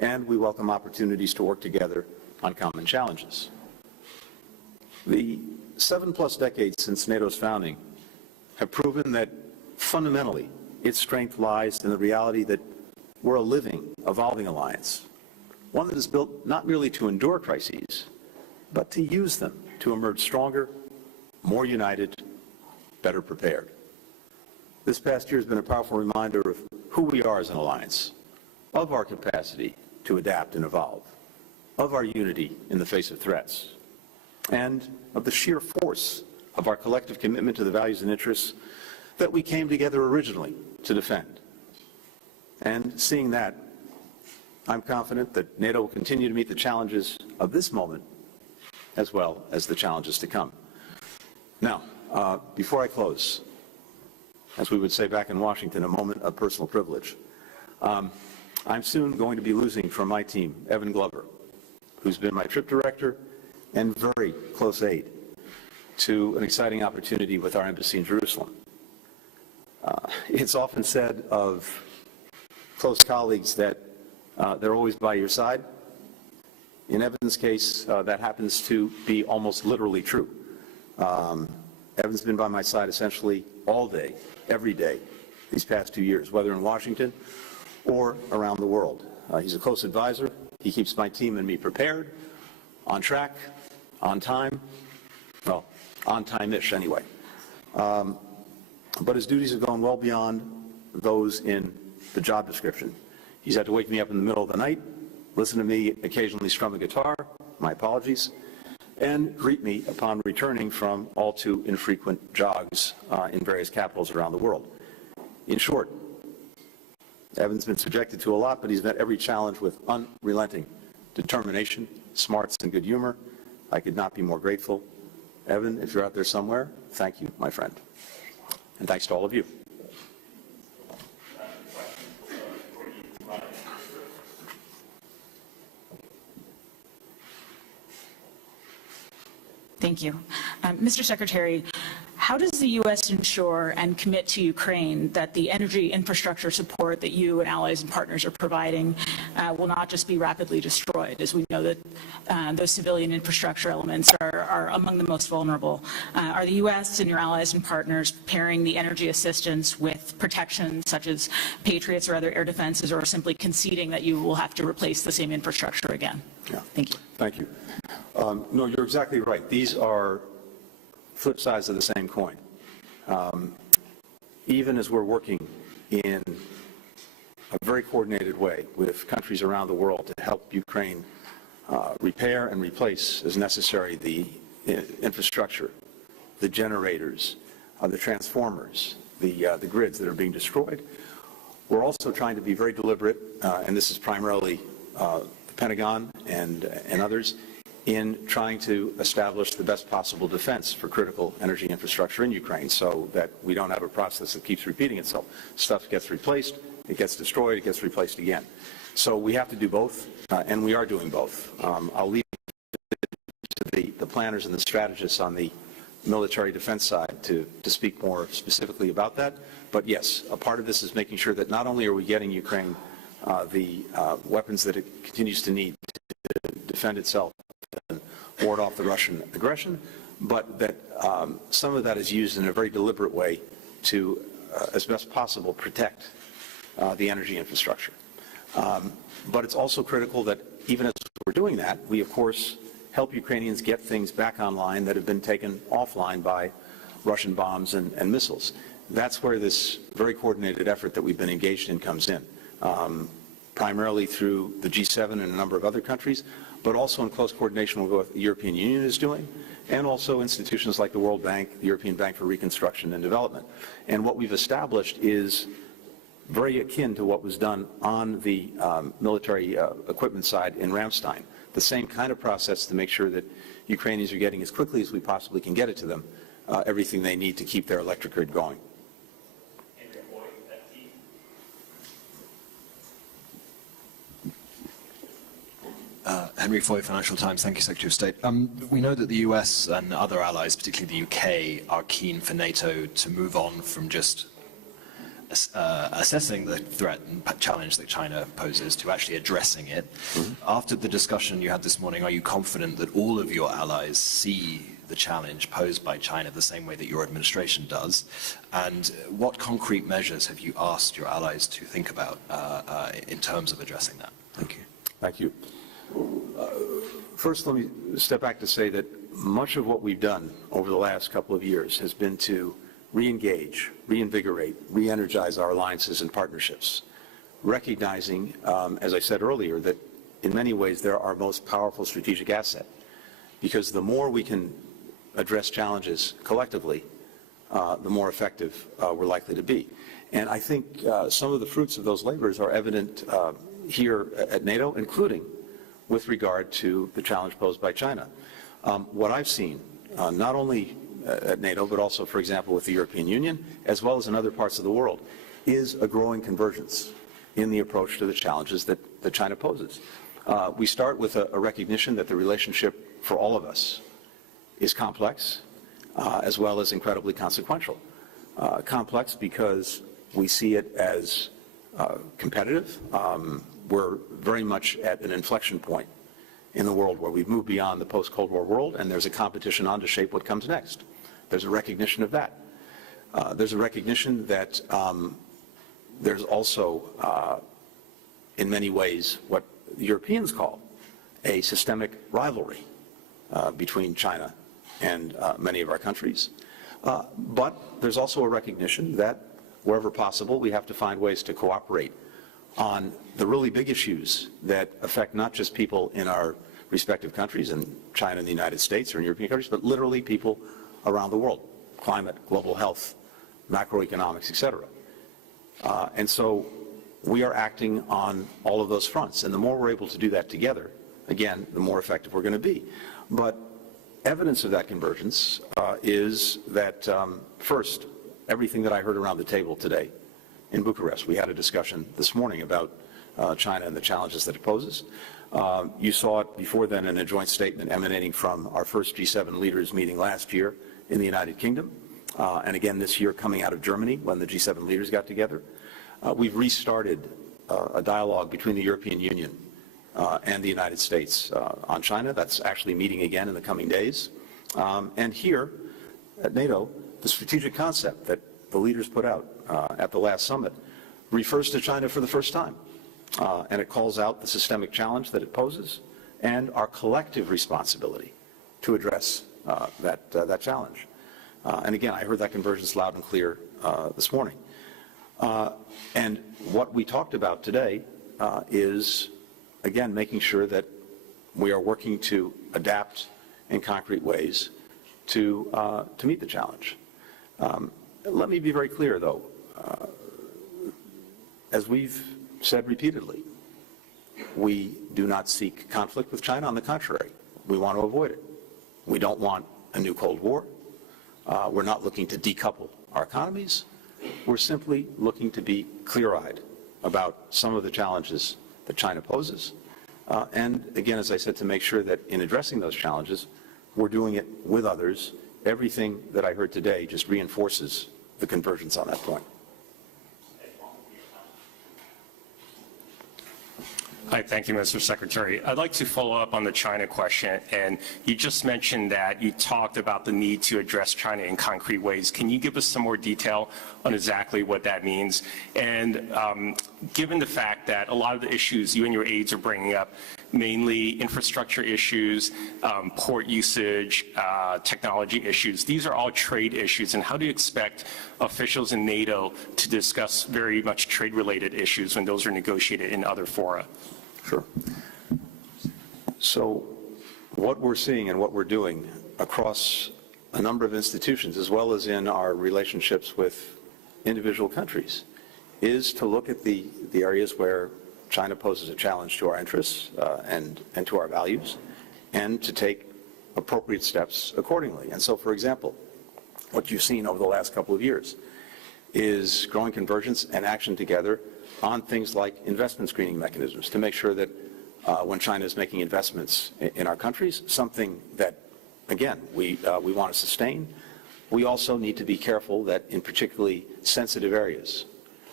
and we welcome opportunities to work together on common challenges. The 7+ decades since NATO's founding have proven that fundamentally its strength lies in the reality that we're a living, evolving alliance, one that is built not merely to endure crises, but to use them to emerge stronger, more united, better prepared. This past year has been a powerful reminder of who we are as an alliance, of our capacity to adapt and evolve, of our unity in the face of threats, and of the sheer force of our collective commitment to the values and interests that we came together originally to defend. And seeing that, I'm confident that NATO will continue to meet the challenges of this moment as well as the challenges to come. Now, before I close, as we would say back in Washington, a moment of personal privilege. I'm soon going to be losing from my team Evan Glover, who's been my trip director and very close aide to an exciting opportunity with our embassy in Jerusalem. It's often said of close colleagues that they're always by your side. In Evan's case, that happens to be almost literally true. Evan's been by my side essentially all day, every day, these past 2 years, whether in Washington or around the world. He's a close advisor. He keeps my team and me prepared, on track, on time, well, on time-ish anyway. But his duties have gone well beyond those in the job description. He's had to wake me up in the middle of the night, listen to me occasionally strum a guitar, my apologies, and greet me upon returning from all too infrequent jogs in various capitals around the world. In short, Evan's been subjected to a lot, but he's met every challenge with unrelenting determination, smarts, and good humor. I could not be more grateful. Evan, if you're out there somewhere, thank you, my friend. And thanks to all of you. Thank you. Mr. Secretary, how does the U.S. ensure and commit to Ukraine that the energy infrastructure support that you and allies and partners are providing will not just be rapidly destroyed, as we know that those civilian infrastructure elements are among the most vulnerable? Are the U.S. and your allies and partners pairing the energy assistance with protection such as Patriots or other air defenses, or simply conceding that you will have to replace the same infrastructure again? Yeah. Thank you. Thank you. No, you're exactly right. These are flip sides of the same coin. Even as we're working in a very coordinated way with countries around the world to help Ukraine repair and replace as necessary the infrastructure, the generators, the transformers, the grids that are being destroyed, we're also trying to be very deliberate, and this is primarily the Pentagon and others, in trying to establish the best possible defense for critical energy infrastructure in Ukraine so that we don't have a process that keeps repeating itself. Stuff gets replaced, it gets destroyed, it gets replaced again. So we have to do both, and we are doing both. I'll leave it to the planners and the strategists on the military defense side to speak more specifically about that. But yes, a part of this is making sure that not only are we getting Ukraine the weapons that it continues to need to defend itself and ward off the Russian aggression, but that some of that is used in a very deliberate way to, as best possible, protect the energy infrastructure. But it's also critical that even as we're doing that, we, of course, help Ukrainians get things back online that have been taken offline by Russian bombs and missiles. That's where this very coordinated effort that we've been engaged in comes in, primarily through the G7 and a number of other countries, but also in close coordination with what the European Union is doing, and also institutions like the World Bank, the European Bank for Reconstruction and Development. And what we've established is very akin to what was done on the military equipment side in Ramstein, the same kind of process to make sure that Ukrainians are getting, as quickly as we possibly can get it to them, everything they need to keep their electric grid going. Henry Foy, Financial Times. Thank you, Secretary of State. We know that the US and other allies, particularly the UK, are keen for NATO to move on from just assessing the threat and challenge that China poses to actually addressing it. After the discussion you had this morning, are you confident that all of your allies see the challenge posed by China the same way that your administration does? And what concrete measures have you asked your allies to think about in terms of addressing that? Thank you. Thank you. First, let me step back to say that much of what we've done over the last couple of years has been to re-engage, reinvigorate, re-energize our alliances and partnerships, recognizing, as I said earlier, that in many ways they're our most powerful strategic asset, because the more we can address challenges collectively, the more effective we're likely to be. And I think some of the fruits of those labors are evident here at NATO, including with regard to the challenge posed by China. What I've seen, not only at NATO, but also, for example, with the European Union, as well as in other parts of the world, is a growing convergence in the approach to the challenges that China poses. We start with a recognition that the relationship for all of us is complex, as well as incredibly consequential. Complex because we see it as competitive. We're very much at an inflection point in the world where we've moved beyond the post-Cold War world, and there's a competition on to shape what comes next. There's a recognition of that. There's a recognition that there's also, in many ways, what the Europeans call a systemic rivalry between China and many of our countries. But there's also a recognition that wherever possible, we have to find ways to cooperate on the really big issues that affect not just people in our respective countries, in China and the United States or in European countries, but literally people around the world: climate, global health, macroeconomics, etc. And so we are acting on all of those fronts. And the more we're able to do that together, again, the more effective we're going to be. But evidence of that convergence is that, first, everything that I heard around the table today in Bucharest. We had a discussion this morning about China and the challenges that it poses. You saw it before then in a joint statement emanating from our first G7 leaders meeting last year in the United Kingdom, and again this year coming out of Germany when the G7 leaders got together. We've restarted a dialogue between the European Union and the United States on China. That's actually meeting again in the coming days. And here at NATO, the strategic concept that the leaders put out at the last summit refers to China for the first time. And it calls out the systemic challenge that it poses and our collective responsibility to address that challenge. And again, I heard that convergence loud and clear this morning. And what we talked about today is, again, making sure that we are working to adapt in concrete ways to meet the challenge. Let me be very clear, though. As we've said repeatedly, we do not seek conflict with China. On the contrary, we want to avoid it. We don't want a new Cold War. We're not looking to decouple our economies. We're simply looking to be clear-eyed about some of the challenges that China poses. And again, as I said, to make sure that in addressing those challenges, we're doing it with others. Everything that I heard today just reinforces the convergence on that point. Hi, thank you, Mr. Secretary. I'd like to follow up on the China question. And you just mentioned that you talked about the need to address China in concrete ways. Can you give us some more detail on exactly what that means? And given the fact that a lot of the issues you and your aides are bringing up, mainly infrastructure issues, port usage, technology issues, these are all trade issues. And how do you expect officials in NATO to discuss very much trade-related issues when those are negotiated in other fora? Sure. So what we're seeing and what we're doing across a number of institutions, as well as in our relationships with individual countries, is to look at the areas where China poses a challenge to our interests and to our values, and to take appropriate steps accordingly. And so, for example, what you've seen over the last couple of years is growing convergence and action together on things like investment screening mechanisms to make sure that when China is making investments in our countries, something that, again, we want to sustain, we also need to be careful that in particularly sensitive areas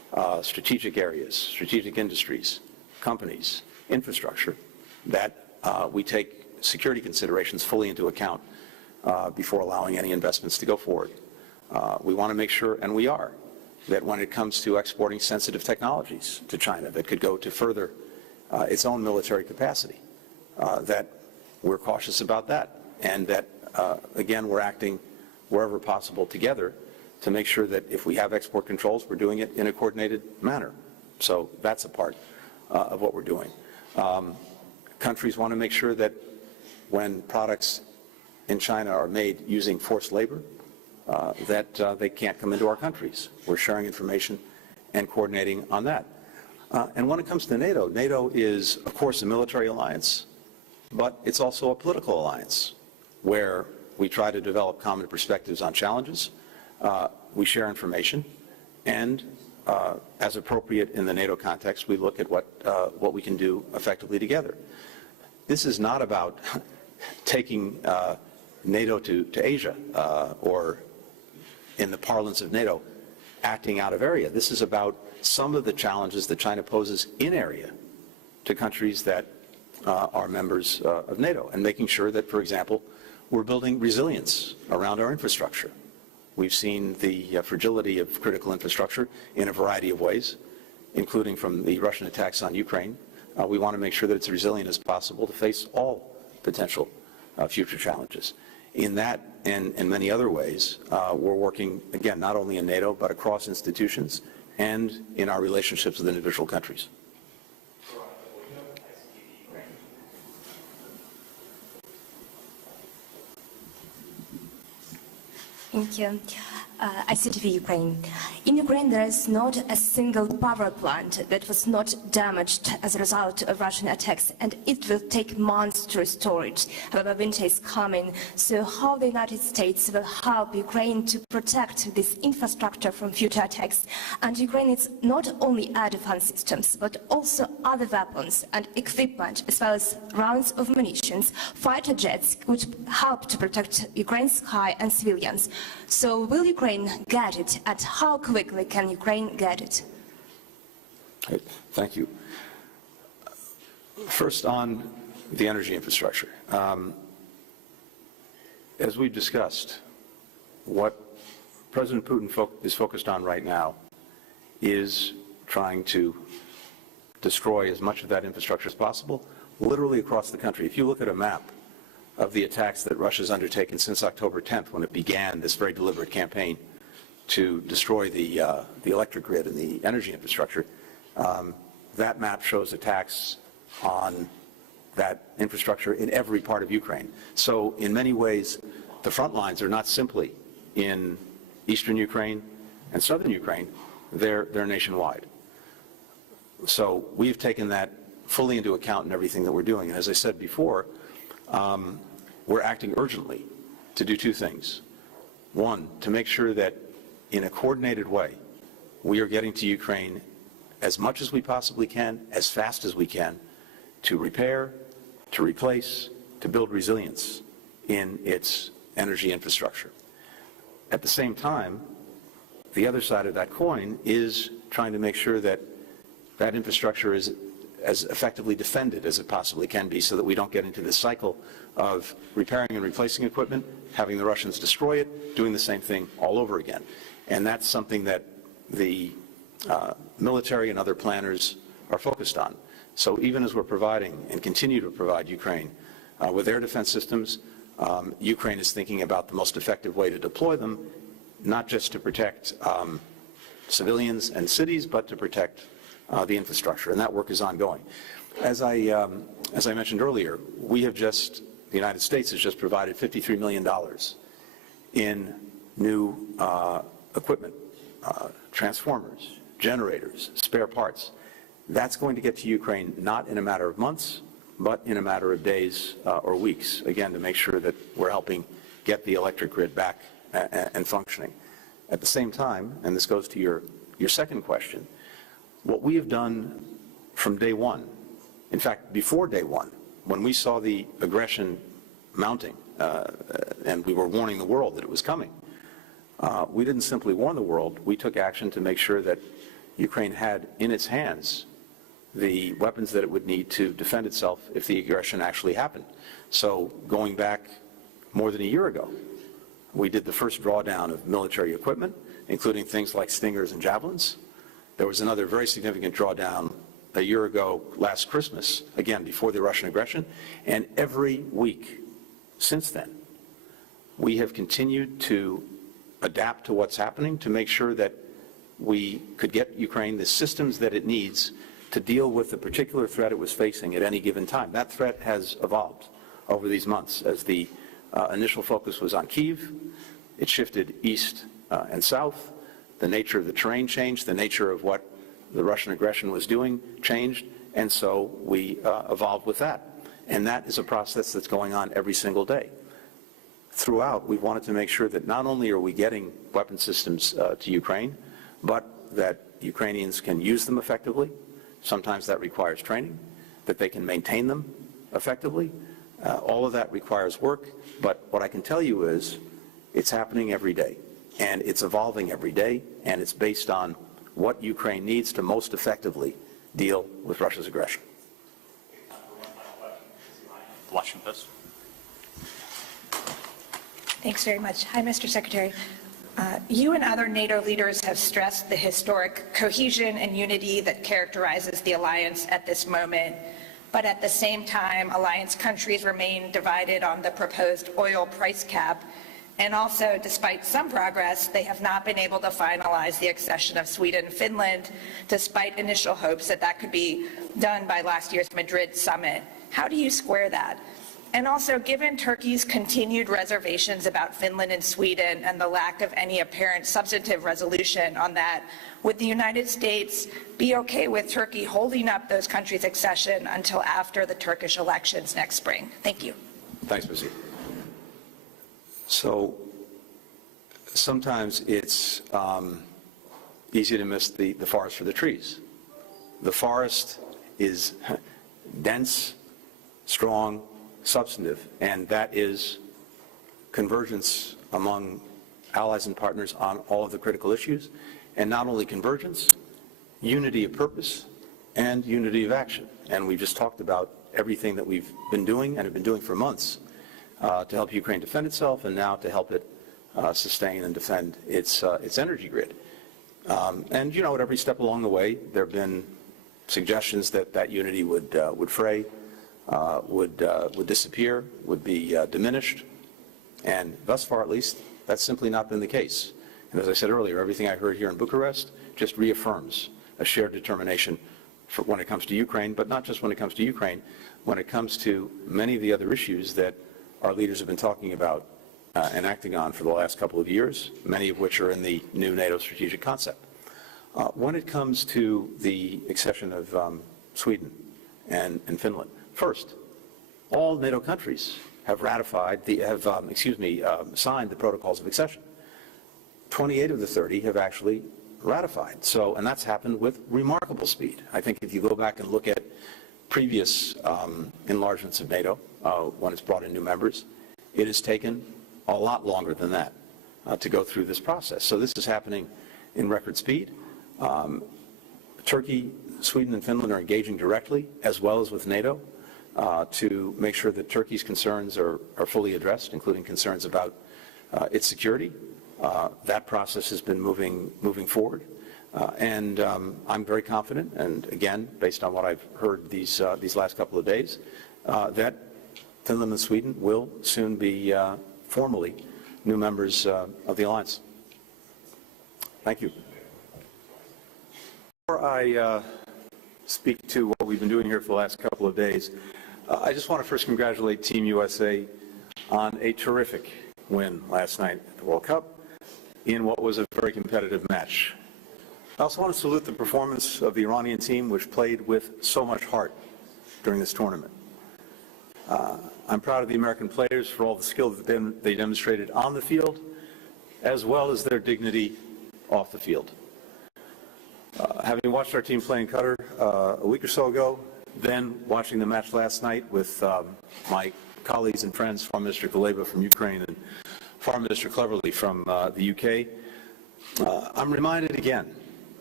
strategic areas, strategic industries, companies, infrastructure, that we take security considerations fully into account before allowing any investments to go forward. We want to make sure, and we are, that when it comes to exporting sensitive technologies to China that could go to further its own military capacity, that we're cautious about that, and that, again, we're acting wherever possible together to make sure that if we have export controls, we're doing it in a coordinated manner. So that's a part of what we're doing. Countries want to make sure that when products in China are made using forced labor, that they can't come into our countries. We're sharing information and coordinating on that. And when it comes to NATO, NATO is, of course, a military alliance, but it's also a political alliance where we try to develop common perspectives on challenges. We share information, and as appropriate in the NATO context, we look at what we can do effectively together. This is not about taking NATO to Asia or, in the parlance of NATO, acting out of area. This is about some of the challenges that China poses in area to countries that are members of NATO, and making sure that, for example, we're building resilience around our infrastructure. We've seen the fragility of critical infrastructure in a variety of ways, including from the Russian attacks on Ukraine. We want to make sure that it's resilient as possible to face all potential future challenges. In that and in many other ways, we're working, again, not only in NATO, but across institutions and in our relationships with individual countries. Thank you. ICTV Ukraine. In Ukraine, there is not a single power plant that was not damaged as a result of Russian attacks, and it will take months to restore it. However, winter is coming, so how the United States will help Ukraine to protect this infrastructure from future attacks? And Ukraine needs not only air defense systems, but also other weapons and equipment, as well as rounds of munitions. Fighter jets would help to protect Ukraine's sky and civilians. So will Ukraine get it, and how quickly can Ukraine get it? Thank you. First, on the energy infrastructure. As we've discussed, what President Putin is focused on right now is trying to destroy as much of that infrastructure as possible, literally across the country. If you look at a map of the attacks that Russia's undertaken since October 10th, when it began this very deliberate campaign to destroy the electric grid and the energy infrastructure, that map shows attacks on that infrastructure in every part of Ukraine. So in many ways, the front lines are not simply in eastern Ukraine and southern Ukraine, they're nationwide. So we've taken that fully into account in everything that we're doing. And as I said before, we're acting urgently to do two things. One, to make sure that in a coordinated way, we are getting to Ukraine as much as we possibly can, as fast as we can, to repair, to replace, to build resilience in its energy infrastructure. At the same time, the other side of that coin is trying to make sure that that infrastructure is as effectively defended as it possibly can be, so that we don't get into this cycle of repairing and replacing equipment, having the Russians destroy it, doing the same thing all over again. And that's something that the military and other planners are focused on. So even as we're providing and continue to provide Ukraine with air defense systems, Ukraine is thinking about the most effective way to deploy them, not just to protect civilians and cities, but to protect the infrastructure, and that work is ongoing. As I mentioned earlier, the United States has just provided $53 million in new equipment, transformers, generators, spare parts. That's going to get to Ukraine not in a matter of months, but in a matter of days or weeks, again, to make sure that we're helping get the electric grid back and functioning. At the same time, and this goes to your second question, what we have done from day one, in fact, before day one, when we saw the aggression mounting and we were warning the world that it was coming, we didn't simply warn the world, we took action to make sure that Ukraine had in its hands the weapons that it would need to defend itself if the aggression actually happened. So going back more than a year ago, we did the first drawdown of military equipment, including things like Stingers and Javelins. There was another very significant drawdown a year ago last Christmas, again, before the Russian aggression. And every week since then, we have continued to adapt to what's happening to make sure that we could get Ukraine the systems that it needs to deal with the particular threat it was facing at any given time. That threat has evolved over these months. As the initial focus was on Kyiv, it shifted east and south. The nature of the terrain changed. The nature of what the Russian aggression was doing changed. And so we evolved with that. And that is a process that's going on every single day. Throughout, we wanted to make sure that not only are we getting weapon systems to Ukraine, but that Ukrainians can use them effectively. Sometimes that requires training, that they can maintain them effectively. All of that requires work, but what I can tell you is it's happening every day, and it's evolving every day, and it's based on what Ukraine needs to most effectively deal with Russia's aggression. Washington Post. Thanks very much. Hi, Mr. Secretary. You and other NATO leaders have stressed the historic cohesion and unity that characterizes the alliance at this moment. But at the same time, alliance countries remain divided on the proposed oil price cap. And also, despite some progress, they have not been able to finalize the accession of Sweden and Finland, despite initial hopes that that could be done by last year's Madrid summit. How do you square that? And also, given Turkey's continued reservations about Finland and Sweden and the lack of any apparent substantive resolution on that, would the United States be okay with Turkey holding up those countries' accession until after the Turkish elections next spring? Thank you. Thanks, Missy. So sometimes it's easy to miss the forest for the trees. The forest is dense, strong, substantive, and that is convergence among allies and partners on all of the critical issues, and not only convergence, unity of purpose and unity of action. And we've just talked about everything that we've been doing and have been doing for months to help Ukraine defend itself, and now to help it sustain and defend its energy grid. And you know, at every step along the way, there have been suggestions that that unity would fray, would disappear, would be diminished, and thus far, at least, that's simply not been the case. And as I said earlier, everything I heard here in Bucharest just reaffirms a shared determination for when it comes to Ukraine, but not just when it comes to Ukraine, when it comes to many of the other issues that our leaders have been talking about and acting on for the last couple of years, many of which are in the new NATO strategic concept. When it comes to the accession of Sweden and Finland, first, all NATO countries have ratified signed the protocols of accession. 28 of the 30 have actually ratified. So, and that's happened with remarkable speed. I think if you go back and look at previous enlargements of NATO, when it's brought in new members, it has taken a lot longer than that to go through this process. So this is happening in record speed. Turkey, Sweden, and Finland are engaging directly, as well as with NATO, to make sure that Turkey's concerns are fully addressed, including concerns about its security. That process has been moving forward. And I'm very confident, and again, based on what I've heard these last couple of days, that Finland and Sweden will soon be formally new members of the alliance. Thank you. Before I speak to what we've been doing here for the last couple of days, I just want to first congratulate Team USA on a terrific win last night at the World Cup in what was a very competitive match. I also want to salute the performance of the Iranian team, which played with so much heart during this tournament. I'm proud of the American players for all the skill that they demonstrated on the field, as well as their dignity off the field. Having watched our team play in Qatar a week or so ago, then watching the match last night with my colleagues and friends, Foreign Minister Kuleba from Ukraine and Foreign Minister Cleverly from the UK, I'm reminded again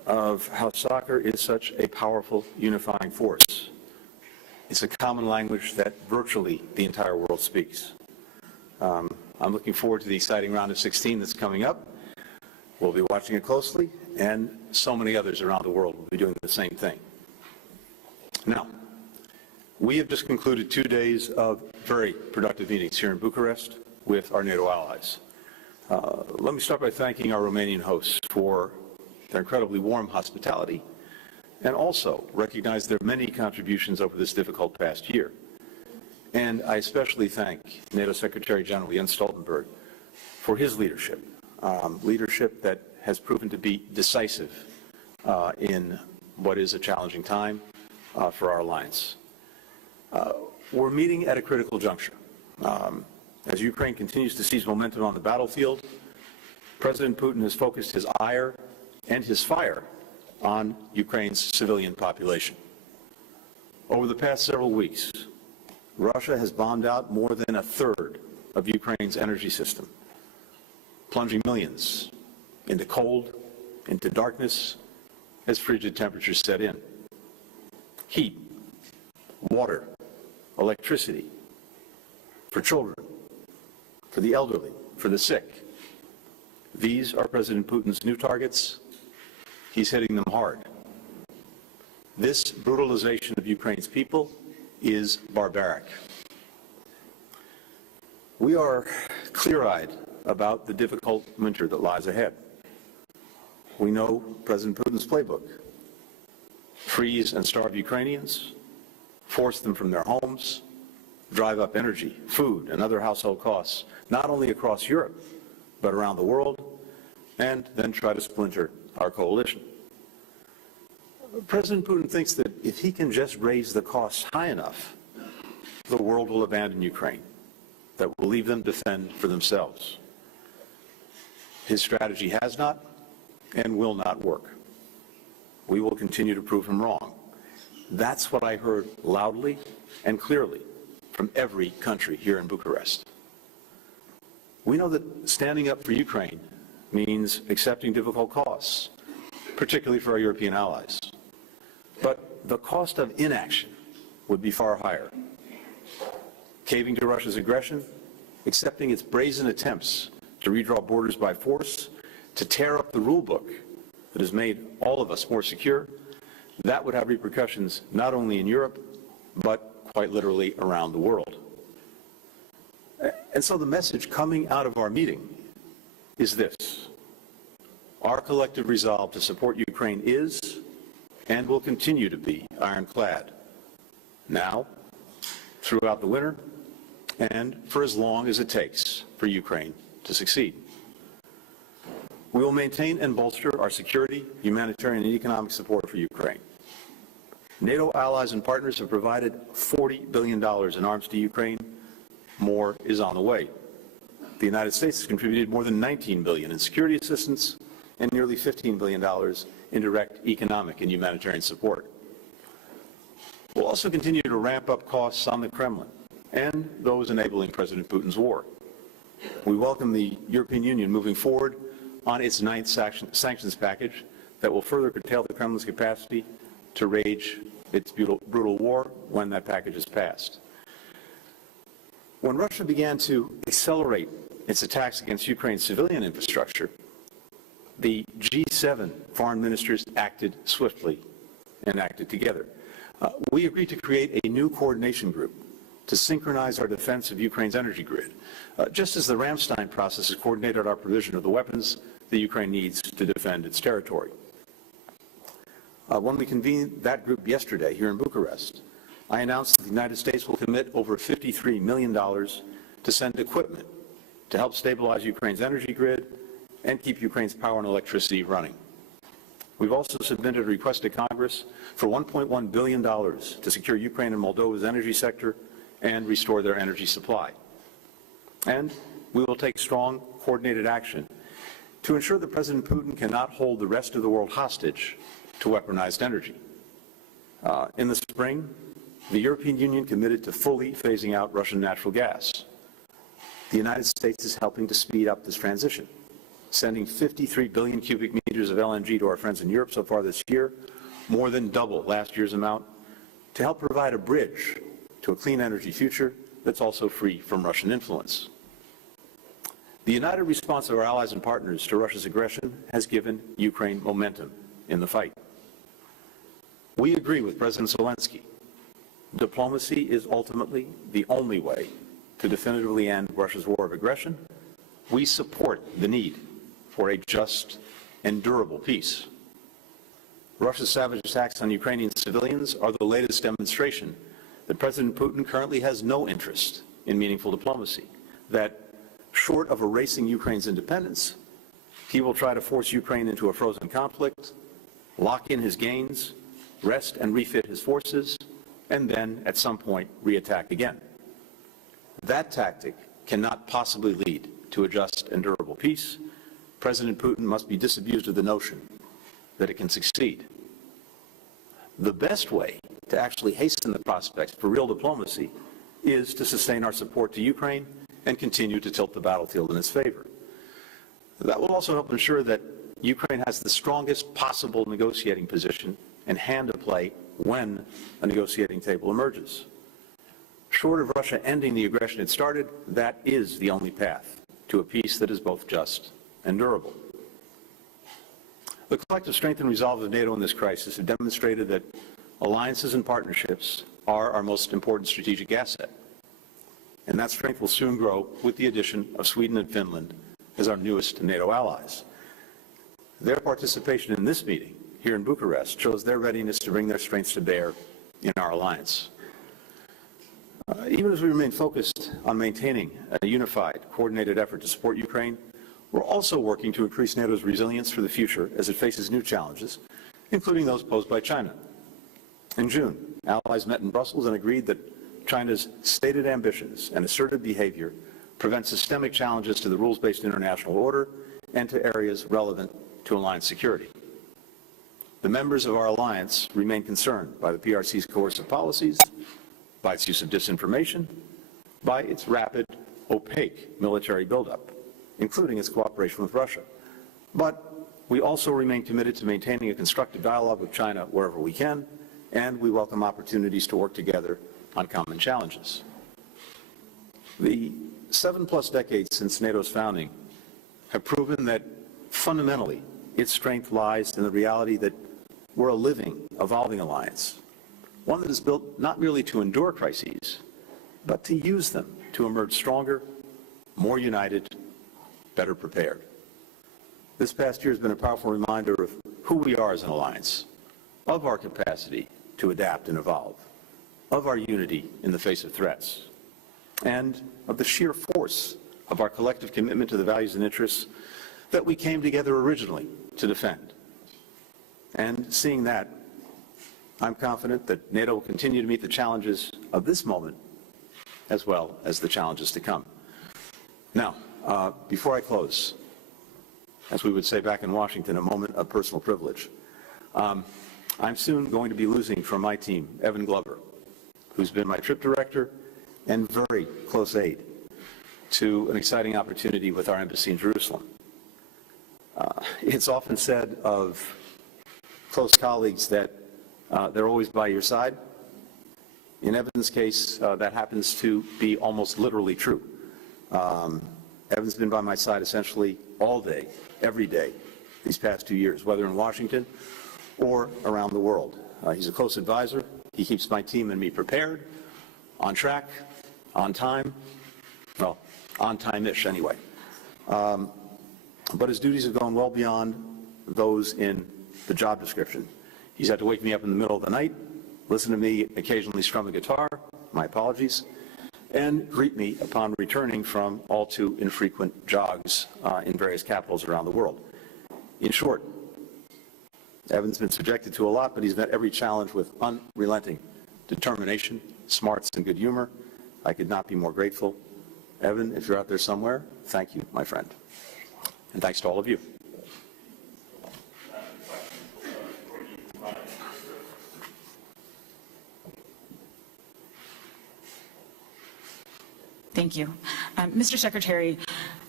of how soccer is such a powerful unifying force. It's a common language that virtually the entire world speaks. I'm looking forward to the exciting round of 16 that's coming up. We'll be watching it closely, and so many others around the world will be doing the same thing. Now, we have just concluded 2 days of very productive meetings here in Bucharest with our NATO allies. Let me start by thanking our Romanian hosts for their incredibly warm hospitality, and also recognize their many contributions over this difficult past year. And I especially thank NATO Secretary General Jens Stoltenberg for his leadership, leadership that has proven to be decisive in what is a challenging time for our alliance. We're meeting at a critical juncture. As Ukraine continues to seize momentum on the battlefield, President Putin has focused his ire and his fire on Ukraine's civilian population. Over the past several weeks, Russia has bombed out more than a third of Ukraine's energy system, plunging millions into cold, into darkness, as frigid temperatures set in. Heat, water, electricity, for children, for the elderly, for the sick. These are President Putin's new targets. He's hitting them hard. This brutalization of Ukraine's people is barbaric. We are clear-eyed about the difficult winter that lies ahead. We know President Putin's playbook: freeze and starve Ukrainians, force them from their homes, drive up energy, food, and other household costs, not only across Europe, but around the world, and then try to splinter our coalition. President Putin thinks that if he can just raise the costs high enough, the world will abandon Ukraine, that will leave them to fend for themselves. His strategy has not and will not work. We will continue to prove him wrong. That's what I heard loudly and clearly from every country here in Bucharest. We know that standing up for Ukraine means accepting difficult costs, particularly for our European allies. But the cost of inaction would be far higher. Caving to Russia's aggression, accepting its brazen attempts to redraw borders by force, to tear up the rule book that has made all of us more secure, that would have repercussions not only in Europe, but quite literally around the world. And so the message coming out of our meeting is this: our collective resolve to support Ukraine is and will continue to be ironclad, now, throughout the winter, and for as long as it takes for Ukraine to succeed. We will maintain and bolster our security, humanitarian, and economic support for Ukraine. NATO allies and partners have provided $40 billion in arms to Ukraine. More is on the way. The United States has contributed more than $19 billion in security assistance and nearly $15 billion in direct economic and humanitarian support. We'll also continue to ramp up costs on the Kremlin and those enabling President Putin's war. We welcome the European Union moving forward on its ninth sanctions package that will further curtail the Kremlin's capacity to wage its brutal war when that package is passed. When Russia began to accelerate its attacks against Ukraine's civilian infrastructure, the G7 foreign ministers acted swiftly and acted together. We agreed to create a new coordination group to synchronize our defense of Ukraine's energy grid, just as the Ramstein process has coordinated our provision of the weapons that Ukraine needs to defend its territory. When we convened that group yesterday here in Bucharest, I announced that the United States will commit over $53 million to send equipment to help stabilize Ukraine's energy grid and keep Ukraine's power and electricity running. We've also submitted a request to Congress for $1.1 billion to secure Ukraine and Moldova's energy sector and restore their energy supply. And we will take strong, coordinated action to ensure that President Putin cannot hold the rest of the world hostage to weaponized energy. In the spring, the European Union committed to fully phasing out Russian natural gas. The United States is helping to speed up this transition. sending 53 billion cubic meters of LNG to our friends in Europe so far this year, more than double last year's amount, to help provide a bridge to a clean energy future that's also free from Russian influence. The united response of our allies and partners to Russia's aggression has given Ukraine momentum in the fight. We agree with President Zelensky. Diplomacy is ultimately the only way to definitively end Russia's war of aggression. We support the need for a just and durable peace. Russia's savage attacks on Ukrainian civilians are the latest demonstration that President Putin currently has no interest in meaningful diplomacy, that short of erasing Ukraine's independence, he will try to force Ukraine into a frozen conflict, lock in his gains, rest and refit his forces, and then, at some point, reattack again. That tactic cannot possibly lead to a just and durable peace. President Putin must be disabused of the notion that it can succeed. The best way to actually hasten the prospects for real diplomacy is to sustain our support to Ukraine and continue to tilt the battlefield in its favor. That will also help ensure that Ukraine has the strongest possible negotiating position and hand to play when a negotiating table emerges. Short of Russia ending the aggression it started, that is the only path to a peace that is both just and durable. The collective strength and resolve of NATO in this crisis have demonstrated that alliances and partnerships are our most important strategic asset. And that strength will soon grow with the addition of Sweden and Finland as our newest NATO allies. Their participation in this meeting here in Bucharest shows their readiness to bring their strengths to bear in our alliance. Even as we remain focused on maintaining a unified, coordinated effort to support Ukraine, we're also working to increase NATO's resilience for the future as it faces new challenges, including those posed by China. In June, allies met in Brussels and agreed that China's stated ambitions and assertive behavior prevent systemic challenges to the rules-based international order and to areas relevant to alliance security. The members of our alliance remain concerned by the PRC's coercive policies, by its use of disinformation, by its rapid, opaque military buildup, including its cooperation with Russia. But we also remain committed to maintaining a constructive dialogue with China wherever we can, and we welcome opportunities to work together on common challenges. The 7+ decades since NATO's founding have proven that fundamentally its strength lies in the reality that we're a living, evolving alliance, one that is built not merely to endure crises, but to use them to emerge stronger, more united, better prepared. This past year has been a powerful reminder of who we are as an alliance, of our capacity to adapt and evolve, of our unity in the face of threats, and of the sheer force of our collective commitment to the values and interests that we came together originally to defend. And seeing that, I'm confident that NATO will continue to meet the challenges of this moment as well as the challenges to come. Now, before I close, as we would say back in Washington, a moment of personal privilege. I'm soon going to be losing from my team, Evan Glover, who's been my trip director and very close aide to an exciting opportunity with our embassy in Jerusalem. It's often said of close colleagues that they're always by your side. In Evan's case, that happens to be almost literally true. Evan's been by my side essentially all day, every day, these past 2 years, whether in Washington or around the world. He's a close advisor. He keeps my team and me prepared, on track, on time, well, on time-ish anyway. But his duties have gone well beyond those in the job description. He's had to wake me up in the middle of the night, listen to me occasionally strum a guitar, my apologies, and greet me upon returning from all too infrequent jogs in various capitals around the world. In short, Evan's been subjected to a lot, but he's met every challenge with unrelenting determination, smarts, and good humor. I could not be more grateful. Evan, if you're out there somewhere, thank you, my friend. And thanks to all of you. Thank you. Mr. Secretary,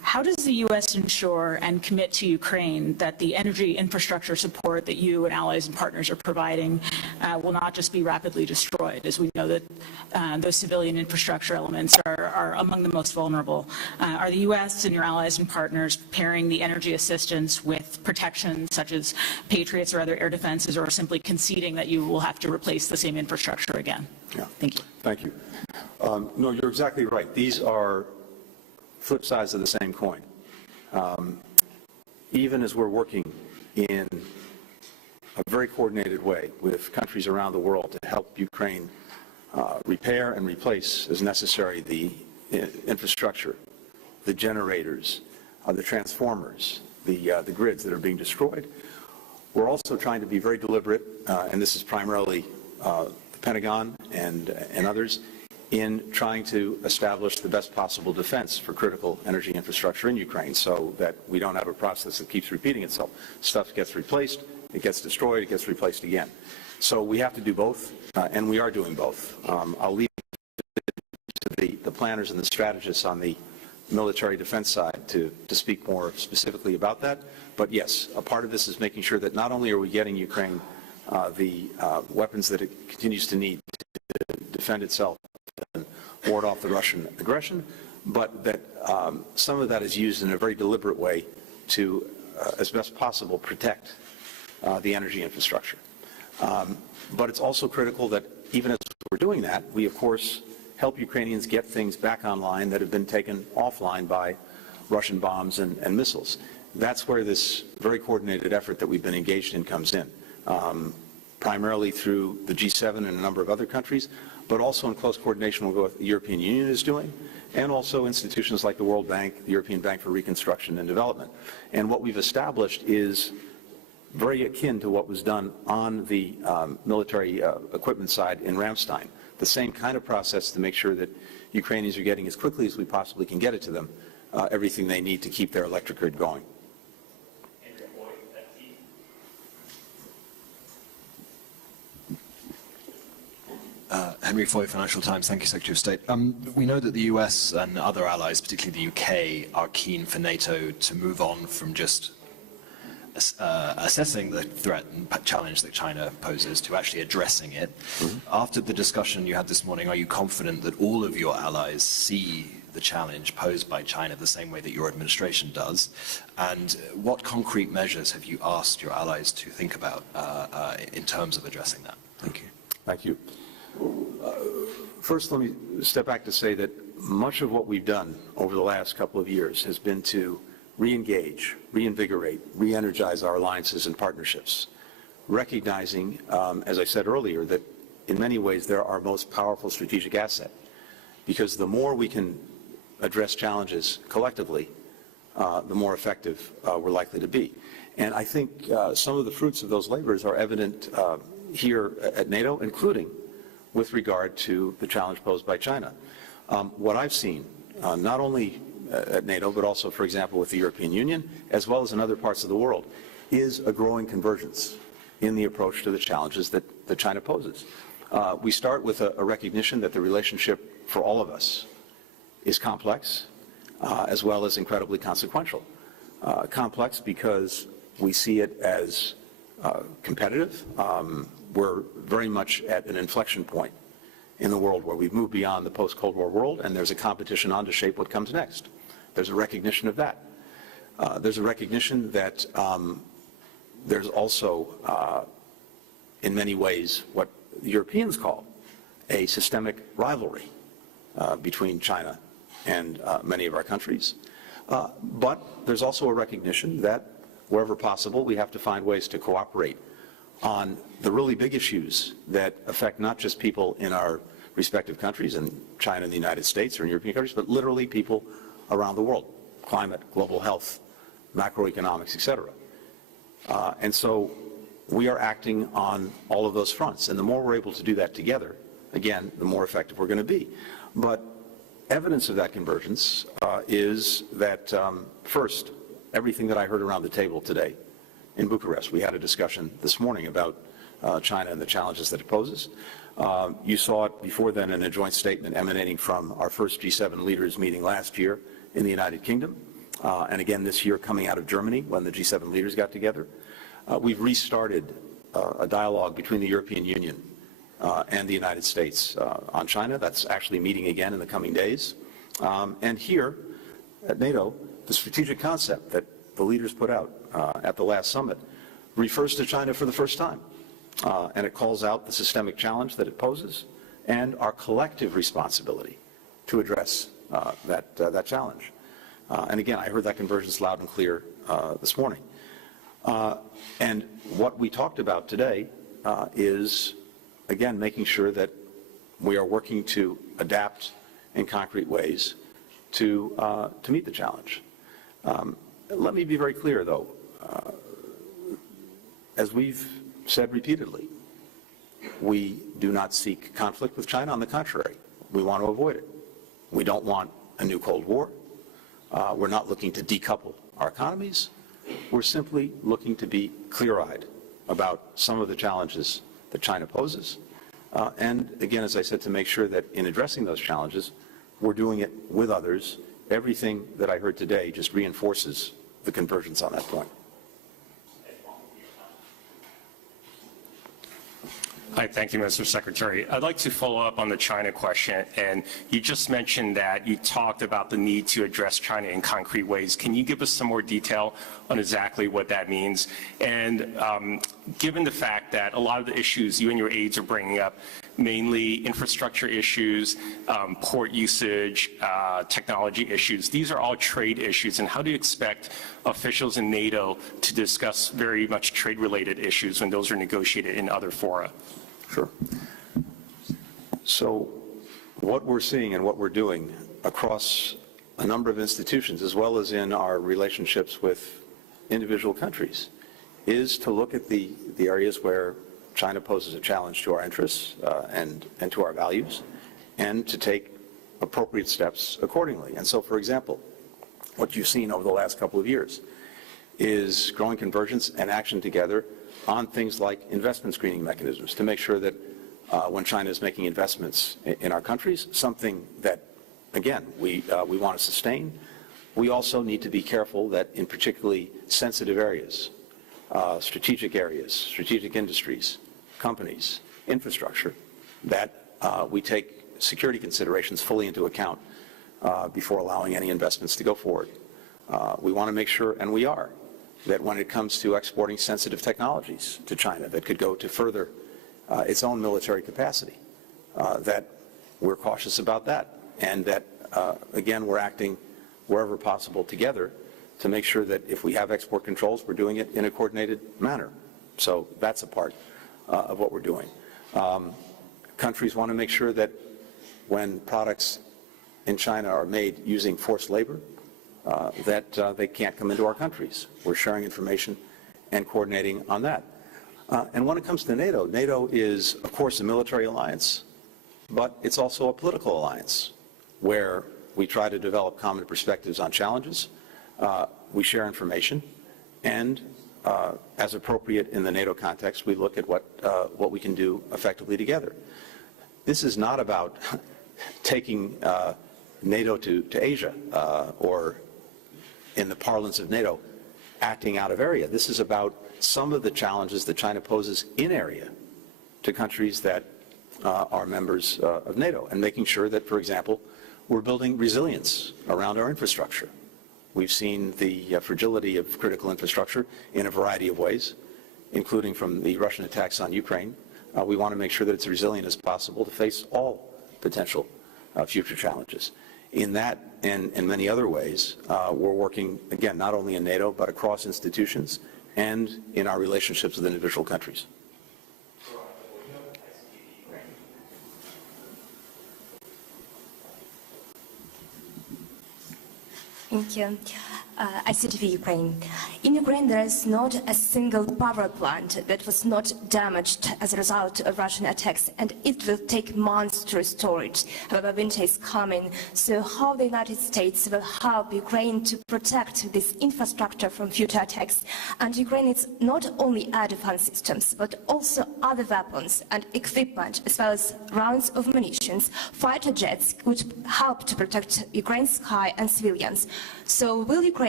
How does the U.S. ensure and commit to Ukraine that the energy infrastructure support that you and allies and partners are providing will not just be rapidly destroyed, as we know that those civilian infrastructure elements are among the most vulnerable? Are the U.S. and your allies and partners pairing the energy assistance with protection such as Patriots or other air defenses, or simply conceding that you will have to replace the same infrastructure again? Yeah. Thank you. Thank you. No, you're exactly right. These are flip sides of the same coin. Even as we're working in a very coordinated way with countries around the world to help Ukraine repair and replace as necessary the infrastructure, the generators, the transformers, the grids that are being destroyed, we're also trying to be very deliberate, and this is primarily the Pentagon and others, in trying to establish the best possible defense for critical energy infrastructure in Ukraine so that we don't have a process that keeps repeating itself. Stuff gets replaced, it gets destroyed, it gets replaced again. So we have to do both, and we are doing both. I'll leave it to the planners and the strategists on the military defense side to speak more specifically about that. But yes, a part of this is making sure that not only are we getting Ukraine the weapons that it continues to need to defend itself and ward off the Russian aggression, but that some of that is used in a very deliberate way to, as best possible, protect the energy infrastructure. But it's also critical that even as we're doing that, we, of course, help Ukrainians get things back online that have been taken offline by Russian bombs and missiles. That's where this very coordinated effort that we've been engaged in comes in, primarily through the G7 and a number of other countries, but also in close coordination with what the European Union is doing, and also institutions like the World Bank, the European Bank for Reconstruction and Development. And what we've established is very akin to what was done on the military equipment side in Ramstein. The same kind of process to make sure that Ukrainians are getting as quickly as we possibly can get it to them everything they need to keep their electric grid going. Henry Foy, Financial Times. Thank you, Secretary of State. We know that the US and other allies, particularly the UK, are keen for NATO to move on from just assessing the threat and challenge that China poses to actually addressing it. Mm-hmm. After the discussion you had this morning, are you confident that all of your allies see the challenge posed by China the same way that your administration does? And what concrete measures have you asked your allies to think about in terms of addressing that? Thank you. Thank you. First, let me step back to say that much of what we've done over the last couple of years has been to re-engage, reinvigorate, re-energize our alliances and partnerships, recognizing, as I said earlier, that in many ways they're our most powerful strategic asset, because the more we can address challenges collectively, the more effective we're likely to be. And I think some of the fruits of those labors are evident here at NATO, including with regard to the challenge posed by China. What I've seen, not only at NATO, but also, for example, with the European Union, as well as in other parts of the world, is a growing convergence in the approach to the challenges that China poses. We start with a recognition that the relationship for all of us is complex, as well as incredibly consequential. Complex because we see it as competitive. We're very much at an inflection point in the world where we've moved beyond the post-Cold War world, and there's a competition on to shape what comes next. There's a recognition of that. There's a recognition that there's also, in many ways, what the Europeans call a systemic rivalry between China and many of our countries. But there's also a recognition that wherever possible, we have to find ways to cooperate on the really big issues that affect not just people in our respective countries, in China and the United States or in European countries, but literally people around the world: climate, global health, macroeconomics, etc. And so we are acting on all of those fronts. And the more we're able to do that together, again, the more effective we're going to be. But evidence of that convergence is that, first, everything that I heard around the table today in Bucharest. We had a discussion this morning about China and the challenges that it poses. You saw it before then in a joint statement emanating from our first G7 leaders meeting last year in the United Kingdom. and again this year coming out of Germany when the G7 leaders got together. We've restarted a dialogue between the European Union and the United States on China. That's actually meeting again in the coming days. And here at NATO, the strategic concept that the leaders put out at the last summit refers to China for the first time. And it calls out the systemic challenge that it poses and our collective responsibility to address that challenge. And again, I heard that convergence loud and clear this morning. And what we talked about today is, again, making sure that we are working to adapt in concrete ways to meet the challenge. Let me be very clear, though. As we've said repeatedly, we do not seek conflict with China. On the contrary, we want to avoid it. We don't want a new Cold War. We're not looking to decouple our economies. We're simply looking to be clear-eyed about some of the challenges that China poses. And again, as I said, to make sure that in addressing those challenges, we're doing it with others. Everything that I heard today just reinforces the convergence on that point. Hi, thank you, Mr. Secretary. I'd like to follow up on the China question, and you just mentioned that you talked about the need to address China in concrete ways. Can you give us some more detail on exactly what that means? And given the fact that a lot of the issues you and your aides are bringing up, mainly infrastructure issues, port usage, technology issues, these are all trade issues, and how do you expect officials in NATO to discuss very much trade-related issues when those are negotiated in other fora? Sure. So what we're seeing and what we're doing across a number of institutions, as well as in our relationships with individual countries, is to look at the areas where China poses a challenge to our interests and to our values, and to take appropriate steps accordingly. And so, for example, what you've seen over the last couple of years is growing convergence and action together on things like investment screening mechanisms to make sure that when China is making investments in our countries, something that, again, we want to sustain, we also need to be careful that in particularly sensitive areas, strategic industries, companies, infrastructure, that we take security considerations fully into account before allowing any investments to go forward. We want to make sure, and we are, that when it comes to exporting sensitive technologies to China that could go to further its own military capacity, that we're cautious about that, and that, again, we're acting wherever possible together to make sure that if we have export controls, we're doing it in a coordinated manner. So that's a part of what we're doing. Countries want to make sure that when products in China are made using forced labor, that they can't come into our countries. We're sharing information and coordinating on that. And when it comes to NATO, NATO is, of course, a military alliance, but it's also a political alliance where we try to develop common perspectives on challenges. We share information, and as appropriate in the NATO context, we look at what we can do effectively together. This is not about taking NATO to Asia or, in the parlance of NATO, acting out of area. This is about some of the challenges that China poses in area to countries that are members of NATO, and making sure that, for example, we're building resilience around our infrastructure. We've seen the fragility of critical infrastructure in a variety of ways, including from the Russian attacks on Ukraine. We want to make sure that it's resilient as possible to face all potential future challenges. In that and in many other ways, we're working, again, not only in NATO, but across institutions and in our relationships with individual countries. Thank you. ICTV Ukraine. In Ukraine, there is not a single power plant that was not damaged as a result of Russian attacks, and it will take months to restore it. However, winter is coming, so how the United States will help Ukraine to protect this infrastructure from future attacks? And Ukraine is not only air defense systems, but also other weapons and equipment, as well as rounds of munitions. Fighter jets would help to protect Ukraine's sky and civilians. So will Ukraine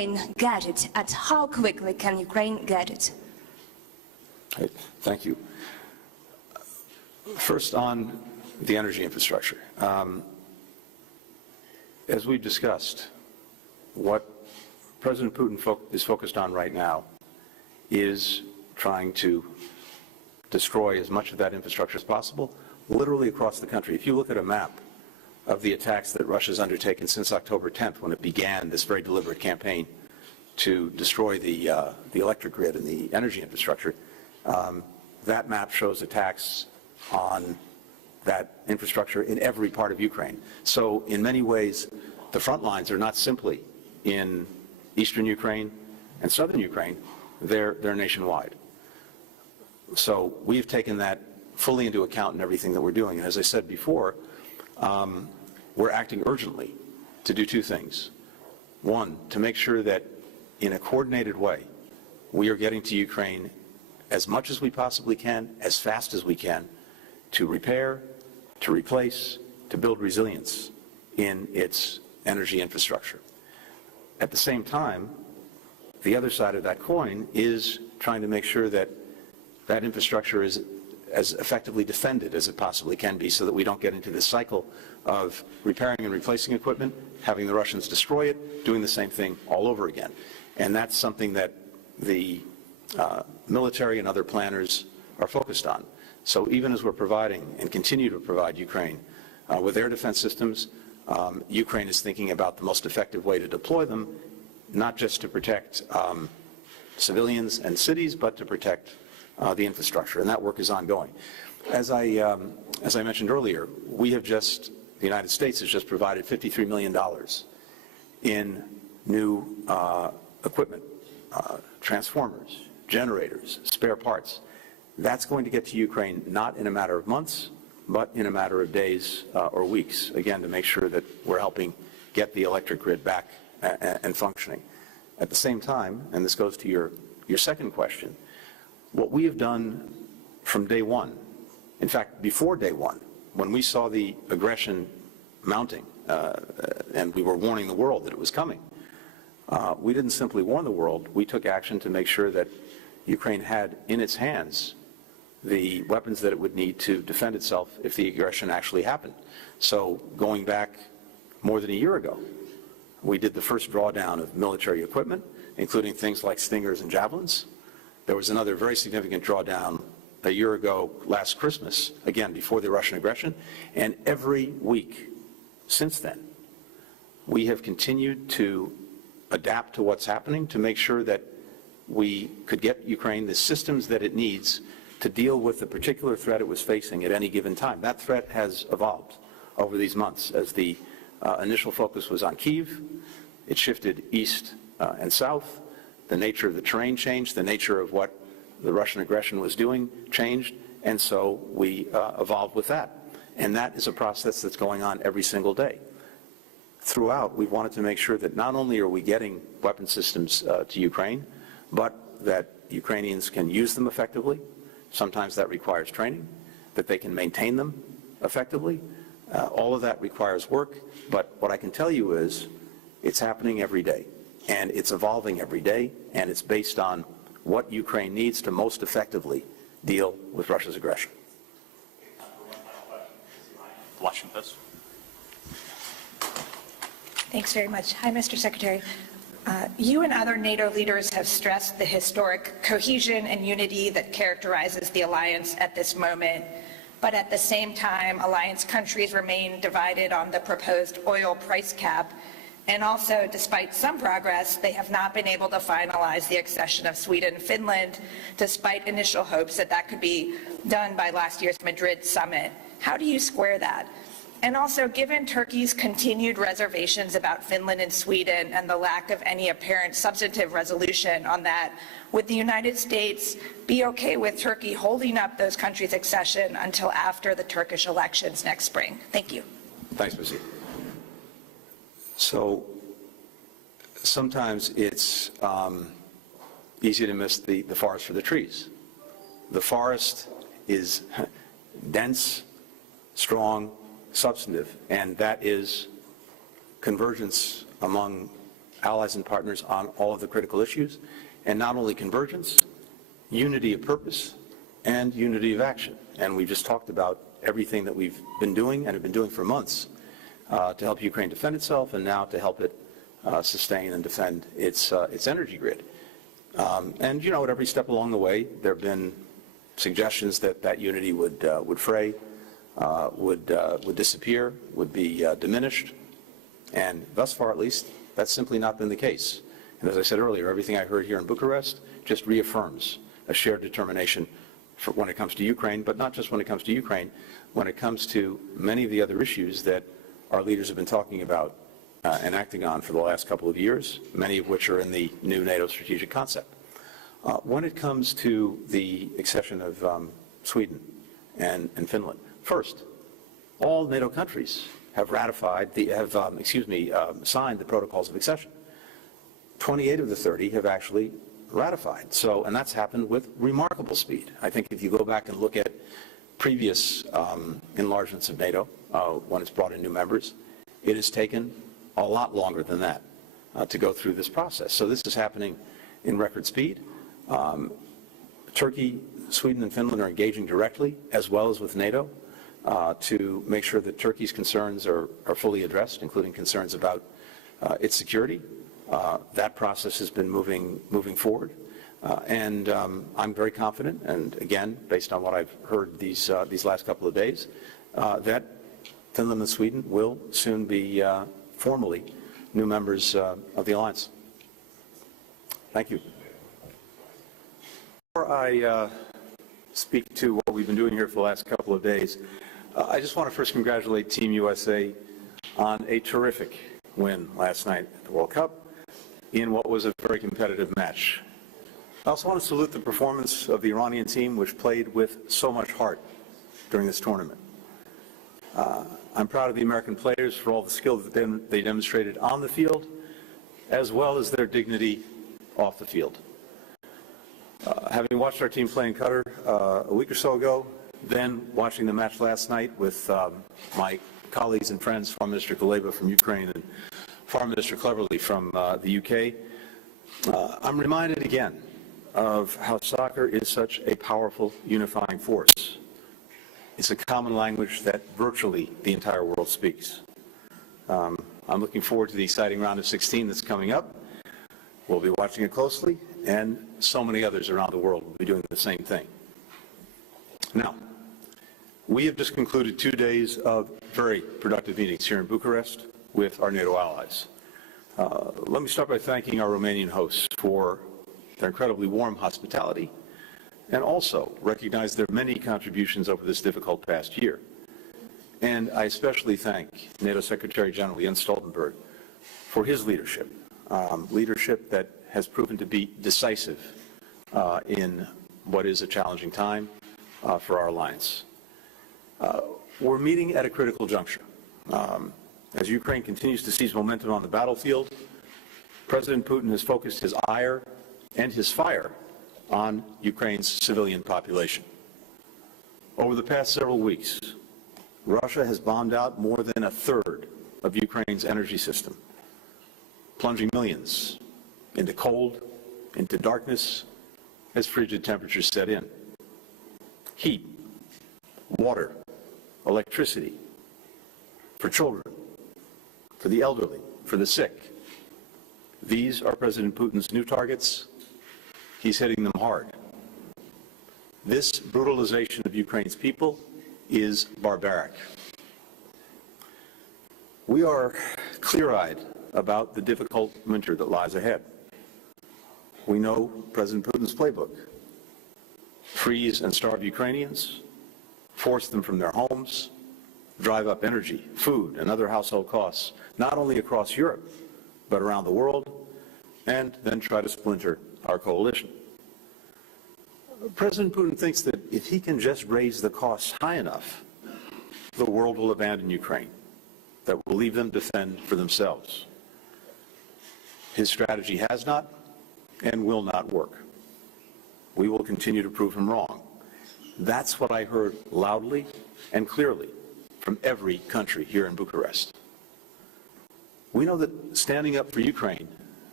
Ukraine get it, and how quickly can Ukraine get it? Great. Thank you. First, on the energy infrastructure. As we've discussed, what President Putin is focused on right now is trying to destroy as much of that infrastructure as possible, literally across the country. If you look at a map of the attacks that Russia's undertaken since October 10th, when it began this very deliberate campaign to destroy the electric grid and the energy infrastructure, that map shows attacks on that infrastructure in every part of Ukraine. So in many ways, the front lines are not simply in eastern Ukraine and southern Ukraine, they're nationwide. So we've taken that fully into account in everything that we're doing. And as I said before, we're acting urgently to do two things. One, to make sure that in a coordinated way, we are getting to Ukraine as much as we possibly can, as fast as we can, to repair, to replace, to build resilience in its energy infrastructure. At the same time, the other side of that coin is trying to make sure that that infrastructure is as effectively defended as it possibly can be, so that we don't get into this cycle of repairing and replacing equipment, having the Russians destroy it, doing the same thing all over again. And that's something that the military and other planners are focused on. So even as we're providing and continue to provide Ukraine with air defense systems, Ukraine is thinking about the most effective way to deploy them, not just to protect civilians and cities, but to protect the infrastructure, and that work is ongoing. As I mentioned earlier, the United States has just provided $53 million in new equipment, transformers, generators, spare parts. That's going to get to Ukraine not in a matter of months, but in a matter of days or weeks, again, to make sure that we're helping get the electric grid back and functioning. At the same time, and this goes to your second question, what we have done from day one, in fact, before day one, when we saw the aggression mounting, and we were warning the world that it was coming, we didn't simply warn the world, we took action to make sure that Ukraine had in its hands the weapons that it would need to defend itself if the aggression actually happened. So going back more than a year ago, we did the first drawdown of military equipment, including things like Stingers and Javelins. There was another very significant drawdown a year ago, last Christmas, again, before the Russian aggression. And every week since then, we have continued to adapt to what's happening to make sure that we could get Ukraine the systems that it needs to deal with the particular threat it was facing at any given time. That threat has evolved over these months. As the initial focus was on Kyiv, it shifted east and south. The nature of the terrain changed, the nature of what the Russian aggression was doing changed, and so we evolved with that. And that is a process that's going on every single day. Throughout, we've wanted to make sure that not only are we getting weapon systems to Ukraine, but that Ukrainians can use them effectively. Sometimes that requires training, that they can maintain them effectively. All of that requires work, but what I can tell you is it's happening every day, and it's evolving every day, and it's based on what Ukraine needs to most effectively deal with Russia's aggression. Washington. Thanks very much. Hi, Mr. Secretary. You and other NATO leaders have stressed the historic cohesion and unity that characterizes the alliance at this moment. But at the same time, alliance countries remain divided on the proposed oil price cap. And also, despite some progress, they have not been able to finalize the accession of Sweden and Finland, despite initial hopes that that could be done by last year's Madrid summit. How do you square that? And also, given Turkey's continued reservations about Finland and Sweden and the lack of any apparent substantive resolution on that, would the United States be okay with Turkey holding up those countries' accession until after the Turkish elections next spring? Thank you. Thanks, Missy. So sometimes it's easy to miss the forest for the trees. The forest is dense, strong, substantive, and that is convergence among allies and partners on all of the critical issues, and not only convergence, unity of purpose, and unity of action. And we just talked about everything that we've been doing and have been doing for months to help Ukraine defend itself, and now to help it sustain and defend its energy grid. And you know, at every step along the way, there have been suggestions that that unity would fray, would disappear, would be diminished, and thus far, at least, that's simply not been the case. And as I said earlier, everything I heard here in Bucharest just reaffirms a shared determination for when it comes to Ukraine, but not just when it comes to Ukraine, when it comes to many of the other issues that our leaders have been talking about and acting on for the last couple of years, many of which are in the new NATO strategic concept. When it comes to the accession of Sweden and Finland, first, all NATO countries have ratified, signed the protocols of accession. 28 of the 30 have actually ratified. So, and that's happened with remarkable speed. I think if you go back and look at previous enlargements of NATO, when it's brought in new members, it has taken a lot longer than that to go through this process. So this is happening in record speed. Turkey, Sweden, and Finland are engaging directly, as well as with NATO, to make sure that Turkey's concerns are fully addressed, including concerns about its security. That process has been moving forward, and I'm very confident, and again, based on what I've heard these last couple of days, that Finland and Sweden will soon be formally new members of the alliance. Thank you. Before I speak to what we've been doing here for the last couple of days, I just want to first congratulate Team USA on a terrific win last night at the World Cup in what was a very competitive match. I also want to salute the performance of the Iranian team, which played with so much heart during this tournament. I'm proud of the American players for all the skill that they demonstrated on the field, as well as their dignity off the field. Having watched our team play in Qatar a week or so ago, then watching the match last night with my colleagues and friends, Foreign Minister Kuleba from Ukraine and Foreign Minister Cleverly from the UK, I'm reminded again of how soccer is such a powerful unifying force. It's a common language that virtually the entire world speaks. I'm looking forward to the exciting round of 16 that's coming up. We'll be watching it closely, and so many others around the world will be doing the same thing. Now, we have just concluded 2 days of very productive meetings here in Bucharest with our NATO allies. Let me start by thanking our Romanian hosts for their incredibly warm hospitality, and also recognize their many contributions over this difficult past year. And I especially thank NATO Secretary General Jens Stoltenberg for his leadership, leadership that has proven to be decisive in what is a challenging time for our alliance. We're meeting at a critical juncture. As Ukraine continues to seize momentum on the battlefield, President Putin has focused his ire and his fire on Ukraine's civilian population. Over the past several weeks, Russia has bombed out more than a third of Ukraine's energy system, plunging millions into cold, into darkness, as frigid temperatures set in. Heat, water, electricity, for children, for the elderly, for the sick. These are President Putin's new targets. He's hitting them hard. This brutalization of Ukraine's people is barbaric. We are clear-eyed about the difficult winter that lies ahead. We know President Putin's playbook: freeze and starve Ukrainians, force them from their homes, drive up energy, food, and other household costs, not only across Europe, but around the world, and then try to splinter our coalition. President Putin thinks that if he can just raise the costs high enough, the world will abandon Ukraine, that will leave them to fend for themselves. His strategy has not and will not work. We will continue to prove him wrong. That's what I heard loudly and clearly from every country here in Bucharest. We know that standing up for Ukraine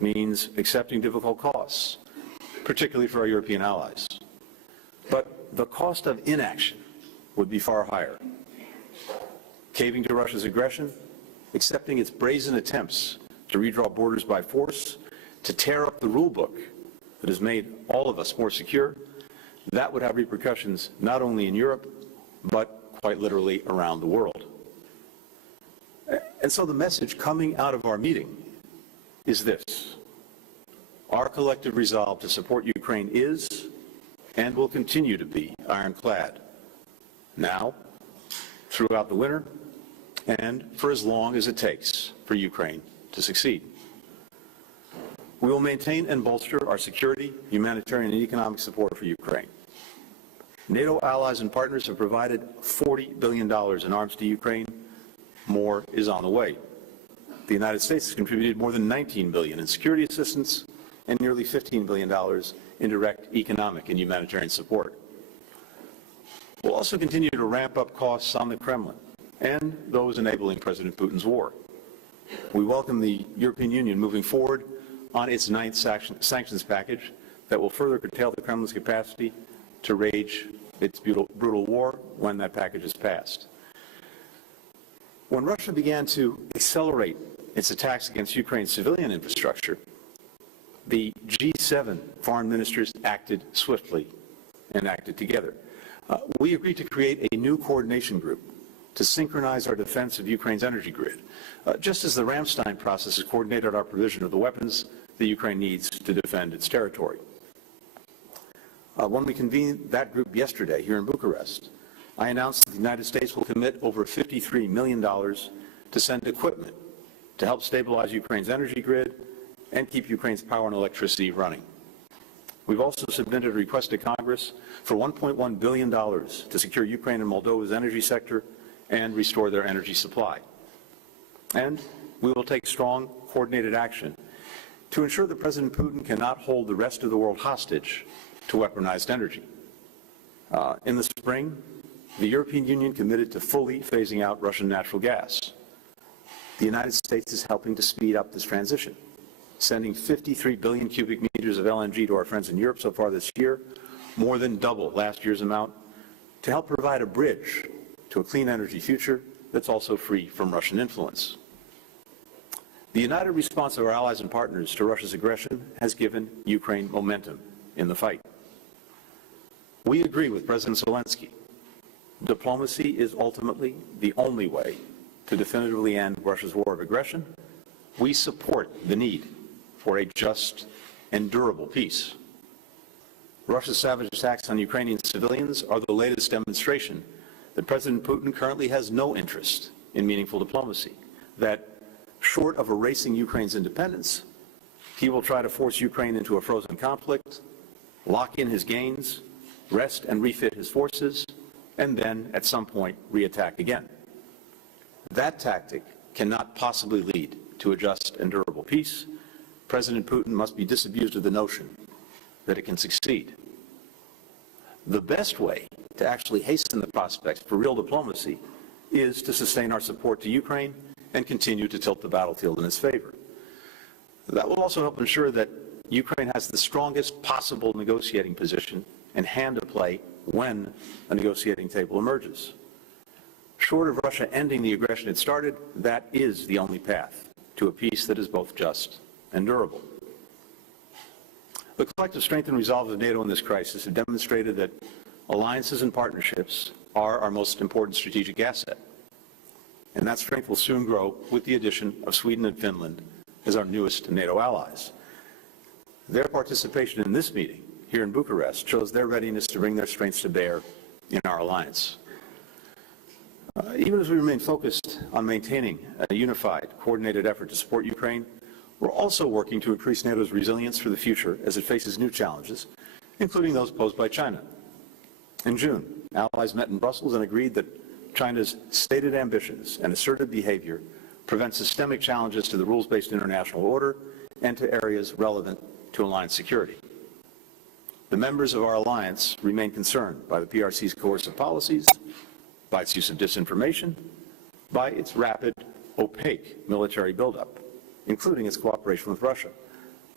means accepting difficult costs, particularly for our European allies. But the cost of inaction would be far higher. Caving to Russia's aggression, accepting its brazen attempts to redraw borders by force, to tear up the rule book that has made all of us more secure, that would have repercussions not only in Europe, but quite literally around the world. And so the message coming out of our meeting is this: our collective resolve to support Ukraine is and will continue to be ironclad, now, throughout the winter, and for as long as it takes for Ukraine to succeed. We will maintain and bolster our security, humanitarian, and economic support for Ukraine. NATO allies and partners have provided $40 billion in arms to Ukraine. More is on the way. The United States has contributed more than $19 billion in security assistance and nearly $15 billion in direct economic and humanitarian support. We'll also continue to ramp up costs on the Kremlin and those enabling President Putin's war. We welcome the European Union moving forward on its ninth sanctions package that will further curtail the Kremlin's capacity to wage its brutal war when that package is passed. When Russia began to accelerate its attacks against Ukraine's civilian infrastructure, the G7 foreign ministers acted swiftly and acted together. We agreed to create a new coordination group to synchronize our defense of Ukraine's energy grid, just as the Ramstein process has coordinated our provision of the weapons that Ukraine needs to defend its territory. When we convened that group yesterday here in Bucharest, I announced that the United States will commit over $53 million to send equipment to help stabilize Ukraine's energy grid and keep Ukraine's power and electricity running. We've also submitted a request to Congress for $1.1 billion to secure Ukraine and Moldova's energy sector and restore their energy supply. And we will take strong, coordinated action to ensure that President Putin cannot hold the rest of the world hostage to weaponized energy. In the spring, the European Union committed to fully phasing out Russian natural gas. The United States is helping to speed up this transition, sending 53 billion cubic meters of LNG to our friends in Europe so far this year, more than double last year's amount, to help provide a bridge to a clean energy future that's also free from Russian influence. The united response of our allies and partners to Russia's aggression has given Ukraine momentum in the fight. We agree with President Zelensky. Diplomacy is ultimately the only way to definitively end Russia's war of aggression. We support the need for a just and durable peace. Russia's savage attacks on Ukrainian civilians are the latest demonstration that President Putin currently has no interest in meaningful diplomacy, that short of erasing Ukraine's independence, he will try to force Ukraine into a frozen conflict, lock in his gains, rest and refit his forces, and then, at some point, reattack again. That tactic cannot possibly lead to a just and durable peace. President Putin must be disabused of the notion that it can succeed. The best way to actually hasten the prospects for real diplomacy is to sustain our support to Ukraine and continue to tilt the battlefield in its favor. That will also help ensure that Ukraine has the strongest possible negotiating position and hand to play when a negotiating table emerges. Short of Russia ending the aggression it started, that is the only path to a peace that is both just and durable. The collective strength and resolve of NATO in this crisis have demonstrated that alliances and partnerships are our most important strategic asset. And that strength will soon grow with the addition of Sweden and Finland as our newest NATO allies. Their participation in this meeting here in Bucharest shows their readiness to bring their strengths to bear in our alliance. Even as we remain focused on maintaining a unified, coordinated effort to support Ukraine, we're also working to increase NATO's resilience for the future as it faces new challenges, including those posed by China. In June, allies met in Brussels and agreed that China's stated ambitions and assertive behavior prevent systemic challenges to the rules-based international order and to areas relevant to alliance security. The members of our alliance remain concerned by the PRC's coercive policies, by its use of disinformation, by its rapid, opaque military buildup, including its cooperation with Russia.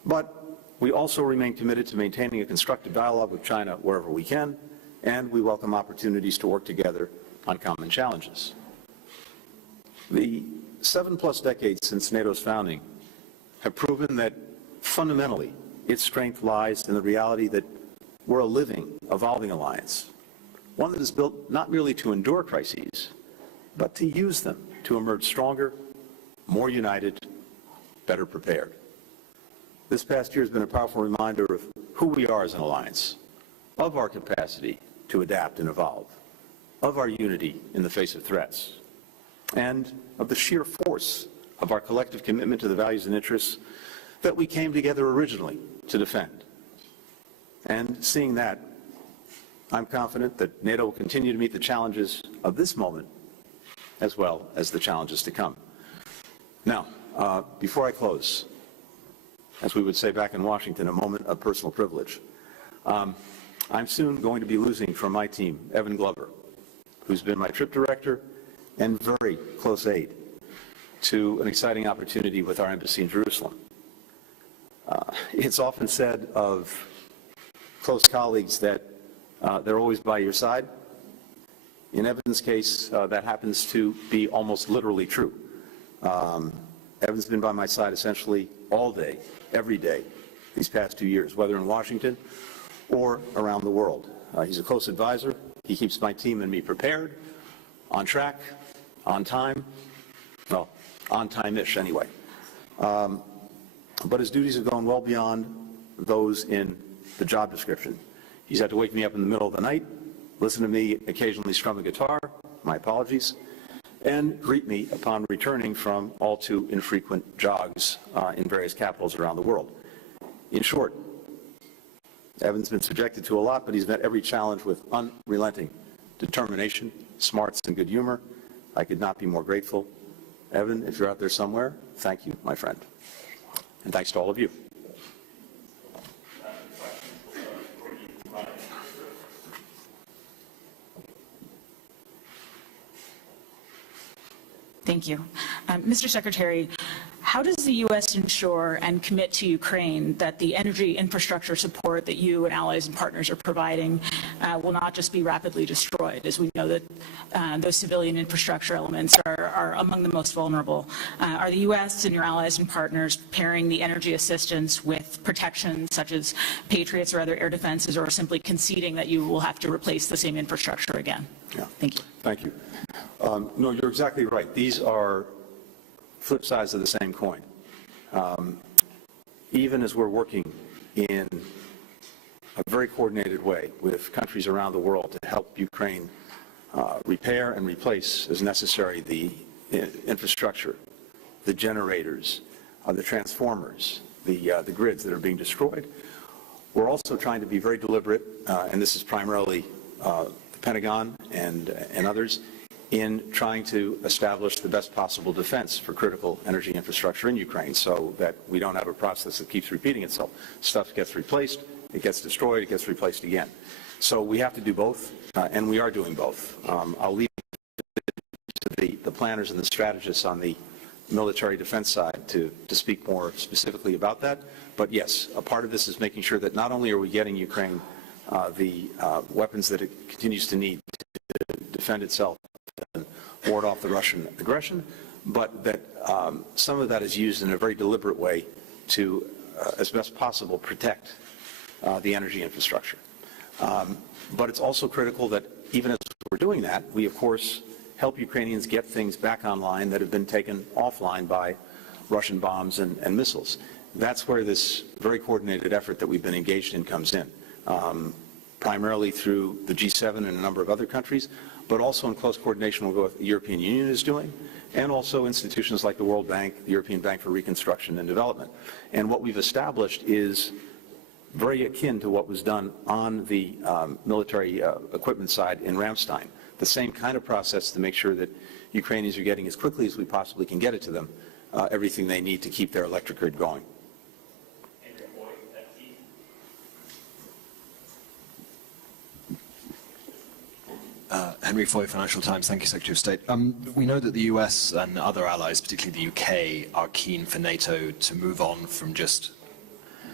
But we also remain committed to maintaining a constructive dialogue with China wherever we can, and we welcome opportunities to work together on common challenges. The 7+ decades since NATO's founding have proven that fundamentally its strength lies in the reality that we're a living, evolving alliance, one that is built not merely to endure crises, but to use them to emerge stronger, more united, better prepared. This past year has been a powerful reminder of who we are as an alliance, of our capacity to adapt and evolve, of our unity in the face of threats, and of the sheer force of our collective commitment to the values and interests that we came together originally to defend. And seeing that, I'm confident that NATO will continue to meet the challenges of this moment as well as the challenges to come. Now, before I close, as we would say back in Washington, a moment of personal privilege. I'm soon going to be losing from my team, Evan Glover, who's been my trip director and very close aide to an exciting opportunity with our embassy in Jerusalem. It's often said of close colleagues that they're always by your side. In Evan's case, that happens to be almost literally true. Evan's been by my side essentially all day, every day, these past 2 years, whether in Washington or around the world. He's a close advisor. He keeps my team and me prepared, on track, on time, well, on time-ish anyway. But his duties have gone well beyond those in the job description. He's had to wake me up in the middle of the night, listen to me occasionally strum a guitar, my apologies, and greet me upon returning from all too infrequent jogs in various capitals around the world. In short, Evan's been subjected to a lot, but he's met every challenge with unrelenting determination, smarts, and good humor. I could not be more grateful. Evan, if you're out there somewhere, thank you, my friend. And thanks to all of you. Thank you. Mr. Secretary, how does the U.S. ensure and commit to Ukraine that the energy infrastructure support that you and allies and partners are providing will not just be rapidly destroyed, as we know that those civilian infrastructure elements are among the most vulnerable? Are the U.S. and your allies and partners pairing the energy assistance with protection such as Patriots or other air defenses, or simply conceding that you will have to replace the same infrastructure again? Yeah. Thank you. Thank you. No, you're exactly right. These are flip sides of the same coin. Even as we're working in a very coordinated way with countries around the world to help Ukraine repair and replace as necessary the infrastructure, the generators, the transformers, the grids that are being destroyed, we're also trying to be very deliberate, and this is primarily the Pentagon and others, in trying to establish the best possible defense for critical energy infrastructure in Ukraine so that we don't have a process that keeps repeating itself. Stuff gets replaced, it gets destroyed, it gets replaced again. So we have to do both, and we are doing both. I'll leave it to the planners and the strategists on the military defense side to speak more specifically about that. But yes, a part of this is making sure that not only are we getting Ukraine the weapons that it continues to need to defend itself and ward off the Russian aggression, but that some of that is used in a very deliberate way to, as best possible, protect the energy infrastructure. But it's also critical that even as we're doing that, we, of course, help Ukrainians get things back online that have been taken offline by Russian bombs and missiles. That's where this very coordinated effort that we've been engaged in comes in, primarily through the G7 and a number of other countries, but also in close coordination with what the European Union is doing, and also institutions like the World Bank, the European Bank for Reconstruction and Development. And what we've established is very akin to what was done on the military equipment side in Ramstein. The same kind of process to make sure that Ukrainians are getting, as quickly as we possibly can get it to them, everything they need to keep their electric grid going. Henry Foy, Financial Times. Thank you, Secretary of State. We know that the US and other allies, particularly the UK, are keen for NATO to move on from just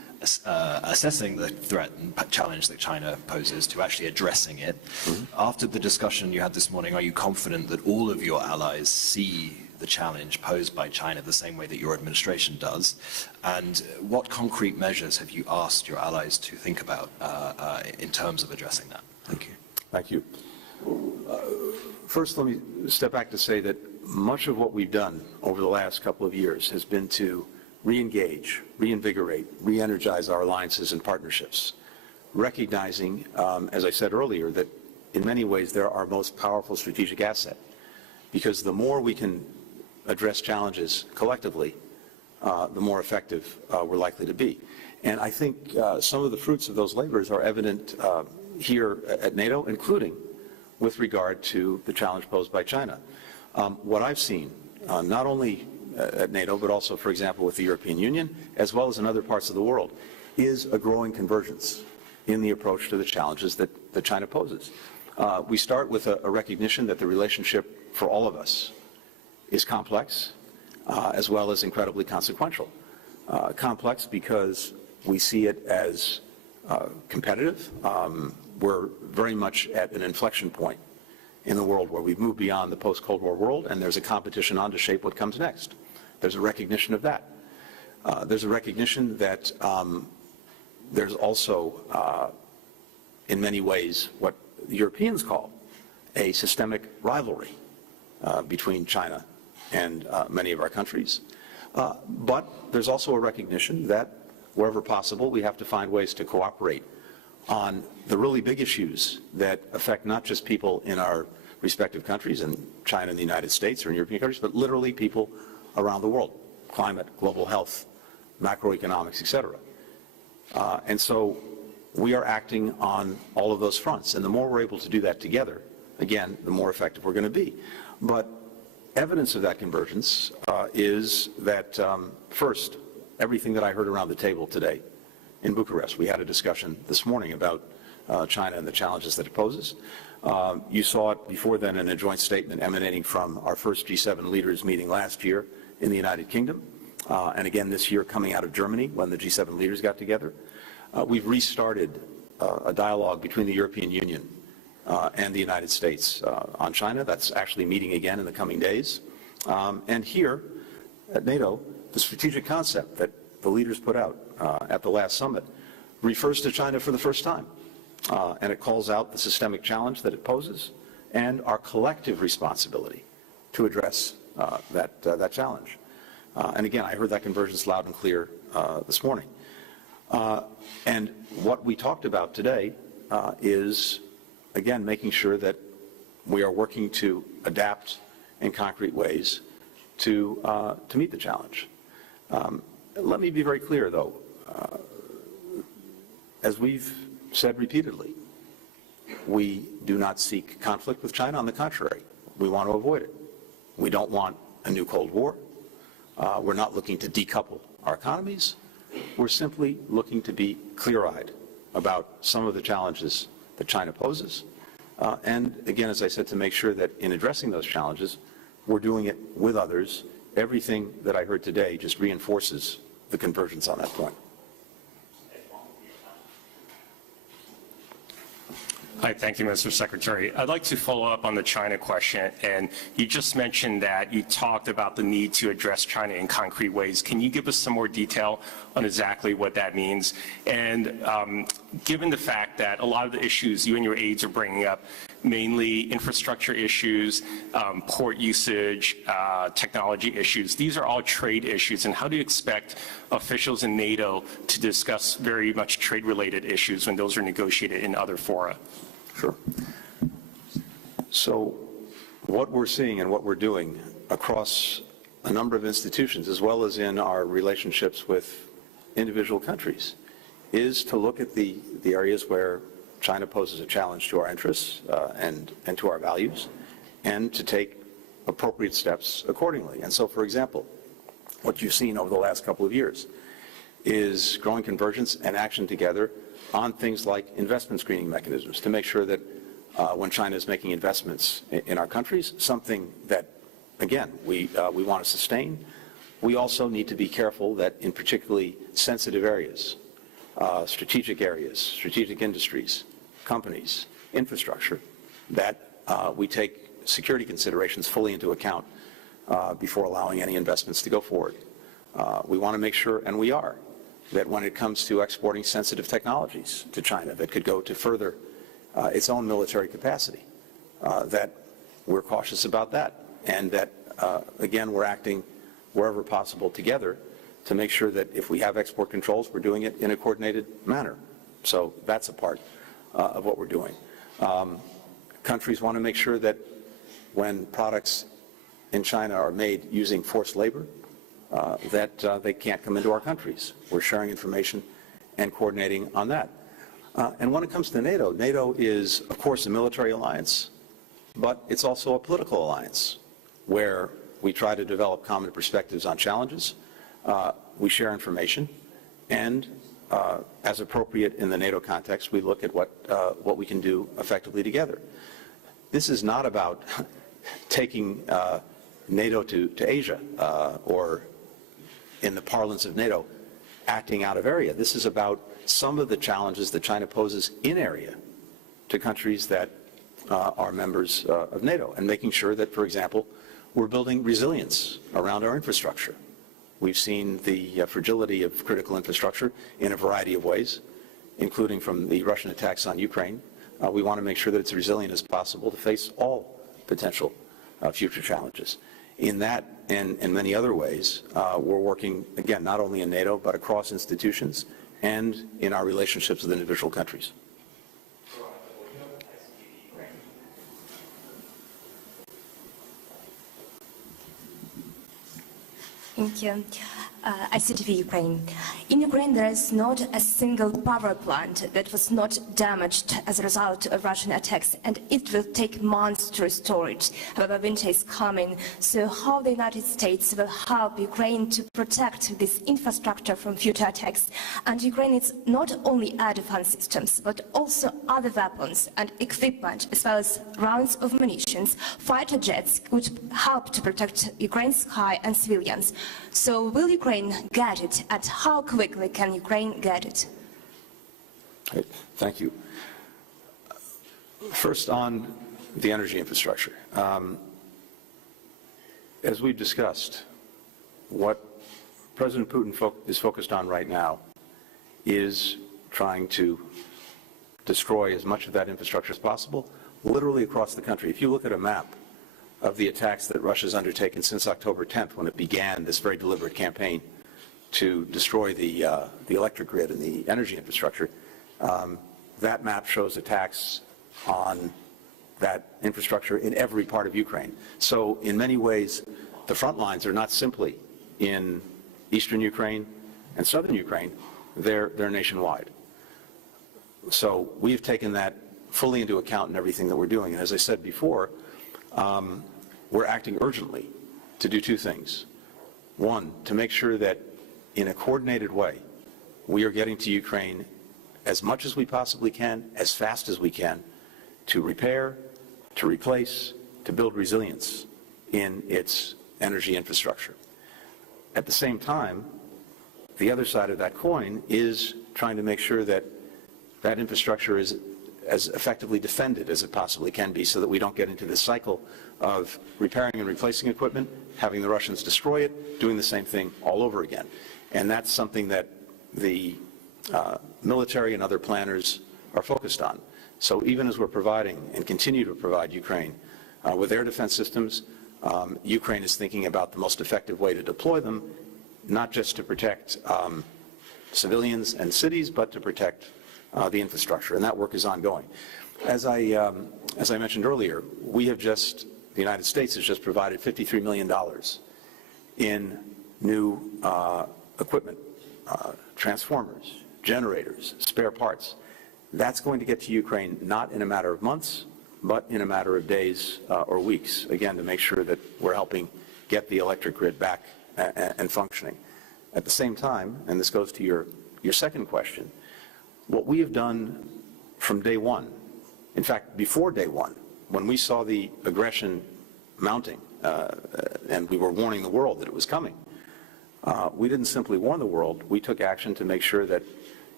assessing the threat and challenge that China poses to actually addressing it. After the discussion you had this morning, are you confident that all of your allies see the challenge posed by China the same way that your administration does? And what concrete measures have you asked your allies to think about in terms of addressing that? Thank you. Thank you. First, let me step back to say that much of what we've done over the last couple of years has been to re-engage, reinvigorate, re-energize our alliances and partnerships, recognizing, as I said earlier, that in many ways they're our most powerful strategic asset, because the more we can address challenges collectively, the more effective we're likely to be. And I think some of the fruits of those labors are evident here at NATO, including with regard to the challenge posed by China. What I've seen, not only at NATO, but also, for example, with the European Union, as well as in other parts of the world, is a growing convergence in the approach to the challenges that China poses. We start with a recognition that the relationship for all of us is complex, as well as incredibly consequential. Complex because we see it as competitive. We're very much at an inflection point in the world where we've moved beyond the post-Cold War world, and there's a competition on to shape what comes next. There's a recognition of that. There's a recognition that there's also, in many ways, what the Europeans call a systemic rivalry between China and many of our countries. But there's also a recognition that wherever possible, we have to find ways to cooperate on the really big issues that affect not just people in our respective countries, in China and the United States or in European countries, but literally people around the world: climate, global health, macroeconomics, etc. And so we are acting on all of those fronts. And the more we're able to do that together, again, the more effective we're going to be. But evidence of that convergence is that, first, everything that I heard around the table today in Bucharest. We had a discussion this morning about China and the challenges that it poses. You saw it before then in a joint statement emanating from our first G7 leaders meeting last year in the United Kingdom, and again this year coming out of Germany when the G7 leaders got together. We've restarted a dialogue between the European Union and the United States on China. That's actually meeting again in the coming days. And here at NATO, the strategic concept that the leaders put out at the last summit refers to China for the first time. And it calls out the systemic challenge that it poses and our collective responsibility to address that challenge. And again, I heard that convergence loud and clear this morning. And what we talked about today is, again, making sure that we are working to adapt in concrete ways to meet the challenge. Let me be very clear, though. As we've said repeatedly, we do not seek conflict with China. On the contrary, we want to avoid it. We don't want a new Cold War. We're not looking to decouple our economies. We're simply looking to be clear-eyed about some of the challenges that China poses. And again, as I said, to make sure that in addressing those challenges, we're doing it with others. Everything that I heard today just reinforces the convergence on that point. Hi, thank you, Mr. Secretary. I'd like to follow up on the China question. And you just mentioned that you talked about the need to address China in concrete ways. Can you give us some more detail on exactly what that means? And given the fact that a lot of the issues you and your aides are bringing up, mainly infrastructure issues, port usage, technology issues, these are all trade issues. And how do you expect officials in NATO to discuss very much trade-related issues when those are negotiated in other fora? Sure. So what we're seeing and what we're doing across a number of institutions, as well as in our relationships with individual countries, is to look at the areas where China poses a challenge to our interests and to our values, and to take appropriate steps accordingly. And so, for example, what you've seen over the last couple of years is growing convergence and action together on things like investment screening mechanisms to make sure that when China is making investments in our countries, something that, again, we want to sustain, we also need to be careful that in particularly sensitive areas strategic areas, strategic industries, companies, infrastructure, that we take security considerations fully into account before allowing any investments to go forward. We want to make sure, and we are, that when it comes to exporting sensitive technologies to China that could go to further its own military capacity, that we're cautious about that, and that, again, we're acting wherever possible together to make sure that if we have export controls, we're doing it in a coordinated manner. So that's a part of what we're doing. Countries want to make sure that when products in China are made using forced labor, that they can't come into our countries. We're sharing information and coordinating on that. And when it comes to NATO, NATO is, of course, a military alliance, but it's also a political alliance where we try to develop common perspectives on challenges. We share information, and as appropriate in the NATO context, we look at what we can do effectively together. This is not about taking NATO to Asia or, in the parlance of NATO, acting out of area. This is about some of the challenges that China poses in area to countries that are members of NATO, and making sure that, for example, we're building resilience around our infrastructure. We've seen the fragility of critical infrastructure in a variety of ways, including from the Russian attacks on Ukraine. We want to make sure that it's resilient as possible to face all potential future challenges. In that and in many other ways, we're working, again, not only in NATO, but across institutions and in our relationships with individual countries. Thank you. ICTV Ukraine. In Ukraine, there is not a single power plant that was not damaged as a result of Russian attacks, and it will take months to restore it. However, winter is coming, so how the United States will help Ukraine to protect this infrastructure from future attacks? And Ukraine needs not only air defense systems, but also other weapons and equipment, as well as rounds of munitions. Fighter jets would help to protect Ukraine's sky and civilians. So will Ukraine get it, and how quickly can Ukraine get it? Great. Thank you. First, on the energy infrastructure. As we've discussed, what President Putin is focused on right now is trying to destroy as much of that infrastructure as possible, literally across the country. If you look at a map of the attacks that Russia's undertaken since October 10th, when it began this very deliberate campaign to destroy the electric grid and the energy infrastructure, that map shows attacks on that infrastructure in every part of Ukraine. So in many ways, the front lines are not simply in eastern Ukraine and southern Ukraine, they're nationwide. So we've taken that fully into account in everything that we're doing. And as I said before, we're acting urgently to do two things. One, to make sure that in a coordinated way, we are getting to Ukraine as much as we possibly can, as fast as we can, to repair, to replace, to build resilience in its energy infrastructure. At the same time, the other side of that coin is trying to make sure that that infrastructure is as effectively defended as it possibly can be, so that we don't get into this cycle of repairing and replacing equipment, having the Russians destroy it, doing the same thing all over again. And that's something that the military and other planners are focused on. So even as we're providing and continue to provide Ukraine with air defense systems, Ukraine is thinking about the most effective way to deploy them, not just to protect civilians and cities, but to protect the infrastructure, and that work is ongoing. As I mentioned earlier, the United States has just provided $53 million in new equipment, transformers, generators, spare parts. That's going to get to Ukraine not in a matter of months, but in a matter of days or weeks, again, to make sure that we're helping get the electric grid back and functioning. At the same time, and this goes to your second question, what we have done from day one, in fact, before day one, when we saw the aggression mounting and we were warning the world that it was coming, we didn't simply warn the world, we took action to make sure that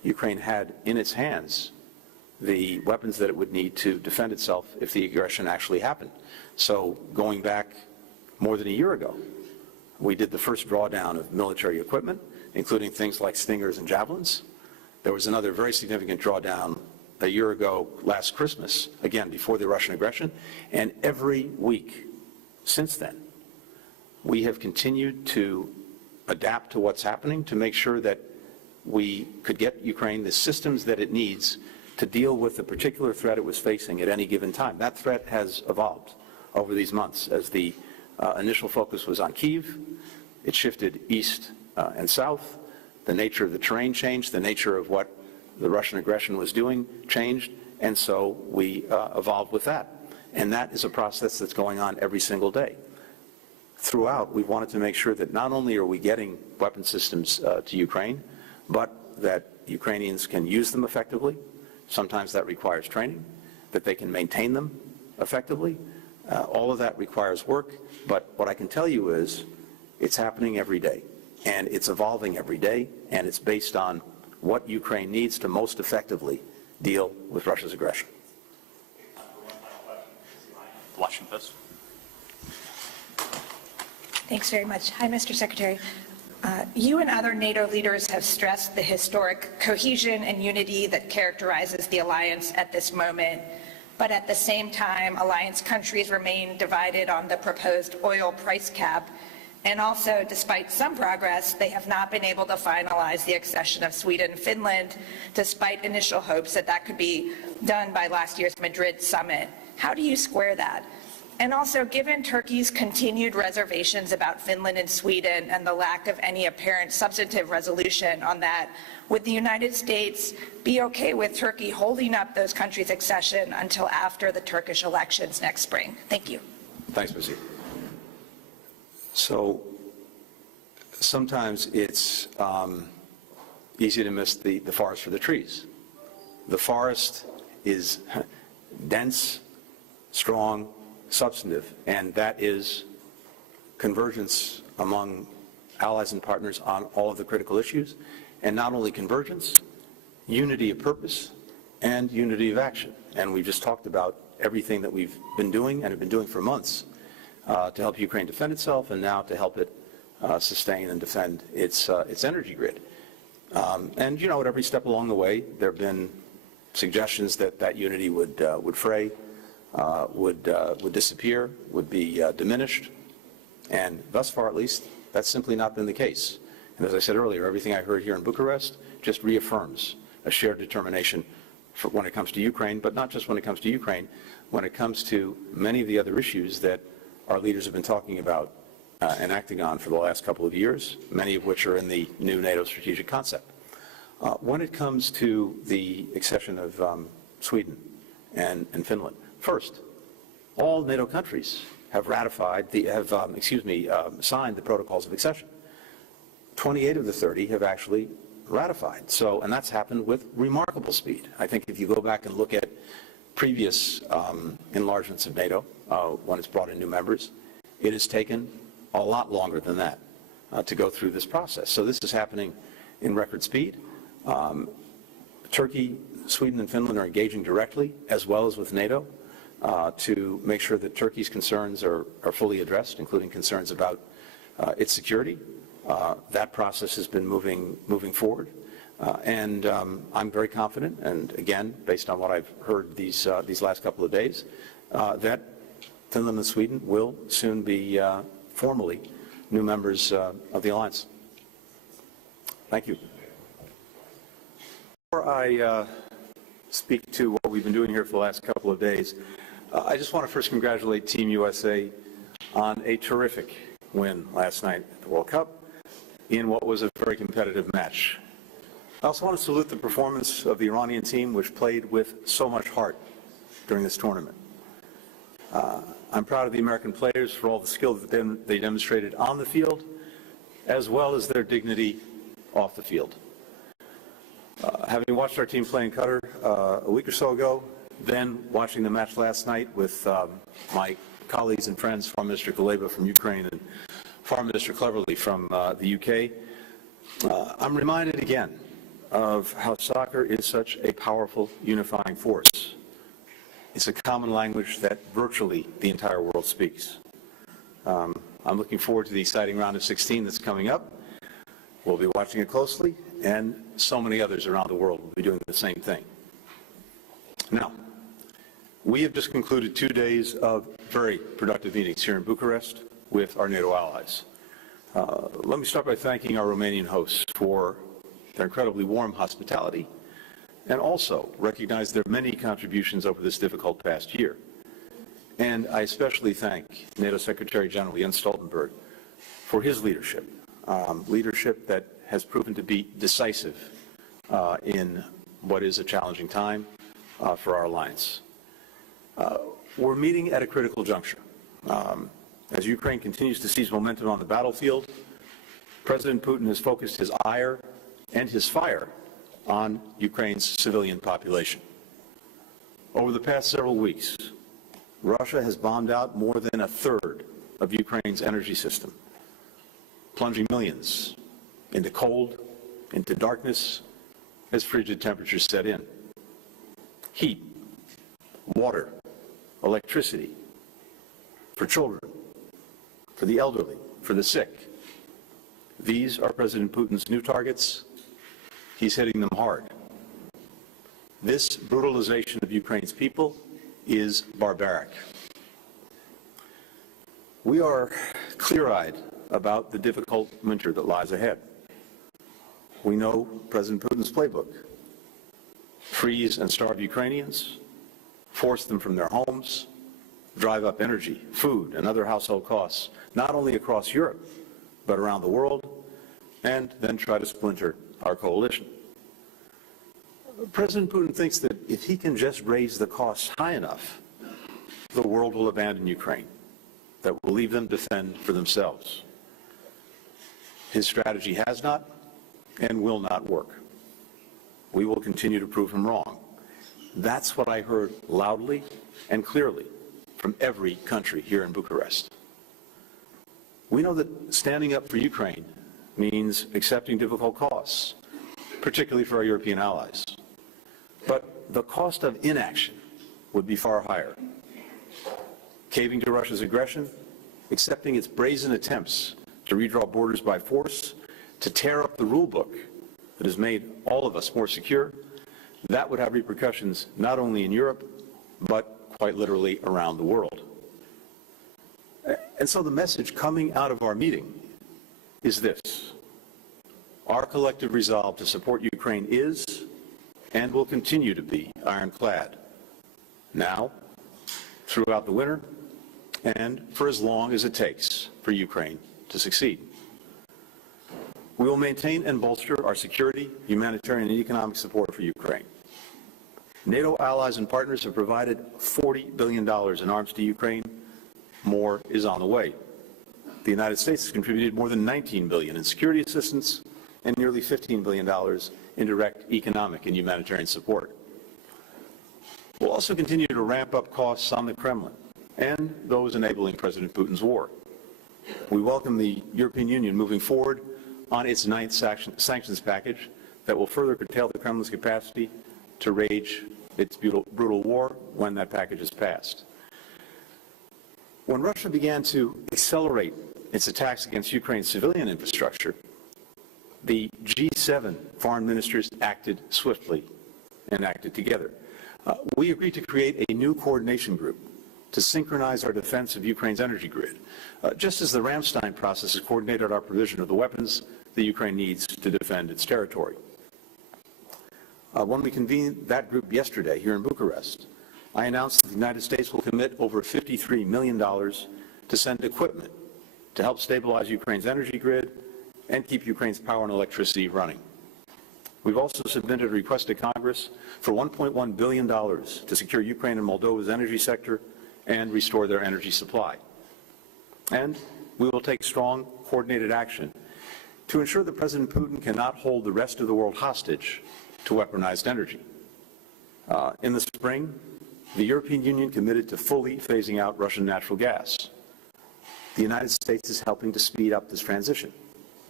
Ukraine had in its hands the weapons that it would need to defend itself if the aggression actually happened. So going back more than a year ago, we did the first drawdown of military equipment, including things like Stingers and Javelins. There was another very significant drawdown a year ago last Christmas, again, before the Russian aggression. And every week since then, we have continued to adapt to what's happening to make sure that we could get Ukraine the systems that it needs to deal with the particular threat it was facing at any given time. That threat has evolved over these months. As the initial focus was on Kyiv, it shifted east and south. The nature of the terrain changed, the nature of what the Russian aggression was doing changed, and so we evolved with that. And that is a process that's going on every single day. Throughout, we wanted to make sure that not only are we getting weapon systems to Ukraine, but that Ukrainians can use them effectively. Sometimes that requires training, that they can maintain them effectively. All of that requires work, but what I can tell you is it's happening every day, and it's evolving every day, and it's based on what Ukraine needs to most effectively deal with Russia's aggression. Washington Post. Thanks very much. Hi, Mr. Secretary. You and other NATO leaders have stressed the historic cohesion and unity that characterizes the alliance at this moment. But at the same time, alliance countries remain divided on the proposed oil price cap. And also, despite some progress, they have not been able to finalize the accession of Sweden and Finland, despite initial hopes that that could be done by last year's Madrid summit. How do you square that? And also, given Turkey's continued reservations about Finland and Sweden and the lack of any apparent substantive resolution on that, would the United States be okay with Turkey holding up those countries' accession until after the Turkish elections next spring? Thank you. Thanks, Missy. So sometimes it's easy to miss the forest for the trees. The forest is dense, strong, substantive, and that is convergence among allies and partners on all of the critical issues, and not only convergence, unity of purpose and unity of action. And we've just talked about everything that we've been doing and have been doing for months to help Ukraine defend itself, and now to help it sustain and defend its energy grid. And you know, at every step along the way, there have been suggestions that that unity would fray, would disappear, would be diminished, and thus far, at least, that's simply not been the case. And as I said earlier, everything I heard here in Bucharest just reaffirms a shared determination for when it comes to Ukraine, but not just when it comes to Ukraine, when it comes to many of the other issues that our leaders have been talking about and acting on for the last couple of years, many of which are in the new NATO strategic concept. When it comes to the accession of Sweden and Finland, first, all NATO countries have ratified signed the protocols of accession. 28 of the 30 have actually ratified. So, and that's happened with remarkable speed. I think if you go back and look at previous enlargements of NATO, when it's brought in new members, it has taken a lot longer than that to go through this process. So this is happening in record speed. Turkey, Sweden, and Finland are engaging directly, as well as with NATO, to make sure that Turkey's concerns are fully addressed, including concerns about its security. That process has been moving forward. And I'm very confident, and again, based on what I've heard these last couple of days, that Finland and Sweden will soon be formally new members of the alliance. Thank you. Before I speak to what we've been doing here for the last couple of days, I just want to first congratulate Team USA on a terrific win last night at the World Cup in what was a very competitive match. I also want to salute the performance of the Iranian team, which played with so much heart during this tournament. I'm proud of the American players for all the skill that they demonstrated on the field, as well as their dignity off the field. Having watched our team play in Qatar a week or so ago, then watching the match last night with my colleagues and friends, Foreign Minister Kuleba from Ukraine and Foreign Minister Cleverly from the UK, I'm reminded again of how soccer is such a powerful unifying force. It's a common language that virtually the entire world speaks. I'm looking forward to the exciting round of 16 that's coming up. We'll be watching it closely, and so many others around the world will be doing the same thing. Now, we have just concluded 2 days of very productive meetings here in Bucharest with our NATO allies. Let me start by thanking our Romanian hosts for their incredibly warm hospitality, and also recognize their many contributions over this difficult past year. And I especially thank NATO Secretary General Jens Stoltenberg for his leadership, leadership that has proven to be decisive in what is a challenging time for our alliance. We're meeting at a critical juncture. As Ukraine continues to seize momentum on the battlefield, President Putin has focused his ire and his fire on Ukraine's civilian population. Over the past several weeks, Russia has bombed out more than a third of Ukraine's energy system, plunging millions into cold, into darkness, as frigid temperatures set in. Heat, water, electricity, for children, for the elderly, for the sick. These are President Putin's new targets. He's hitting them hard. This brutalization of Ukraine's people is barbaric. We are clear-eyed about the difficult winter that lies ahead. We know President Putin's playbook: freeze and starve Ukrainians, force them from their homes, drive up energy, food, and other household costs, not only across Europe, but around the world, and then try to splinter our coalition. President Putin thinks that if he can just raise the costs high enough, the world will abandon Ukraine, that will leave them to fend for themselves. His strategy has not and will not work. We will continue to prove him wrong. That's what I heard loudly and clearly from every country here in Bucharest. We know that standing up for Ukraine means accepting difficult costs, particularly for our European allies. But the cost of inaction would be far higher. Caving to Russia's aggression, accepting its brazen attempts to redraw borders by force, to tear up the rule book that has made all of us more secure, that would have repercussions not only in Europe, but quite literally around the world. And so the message coming out of our meeting is this: our collective resolve to support Ukraine is and will continue to be ironclad, now, throughout the winter, and for as long as it takes for Ukraine to succeed. We will maintain and bolster our security, humanitarian, and economic support for Ukraine. NATO allies and partners have provided $40 billion in arms to Ukraine. More is on the way. The United States has contributed more than $19 billion in security assistance and nearly $15 billion in direct economic and humanitarian support. We'll also continue to ramp up costs on the Kremlin and those enabling President Putin's war. We welcome the European Union moving forward on its ninth sanctions package that will further curtail the Kremlin's capacity to wage its brutal war when that package is passed. When Russia began to accelerate its attacks against Ukraine's civilian infrastructure, the G7 foreign ministers acted swiftly and acted together. We agreed to create a new coordination group to synchronize our defense of Ukraine's energy grid, just as the Ramstein process has coordinated our provision of the weapons that Ukraine needs to defend its territory. When we convened that group yesterday here in Bucharest, I announced that the United States will commit over $53 million to send equipment to help stabilize Ukraine's energy grid and keep Ukraine's power and electricity running. We've also submitted a request to Congress for $1.1 billion to secure Ukraine and Moldova's energy sector and restore their energy supply. And we will take strong, coordinated action to ensure that President Putin cannot hold the rest of the world hostage to weaponized energy. In the spring, the European Union committed to fully phasing out Russian natural gas. The United States is helping to speed up this transition.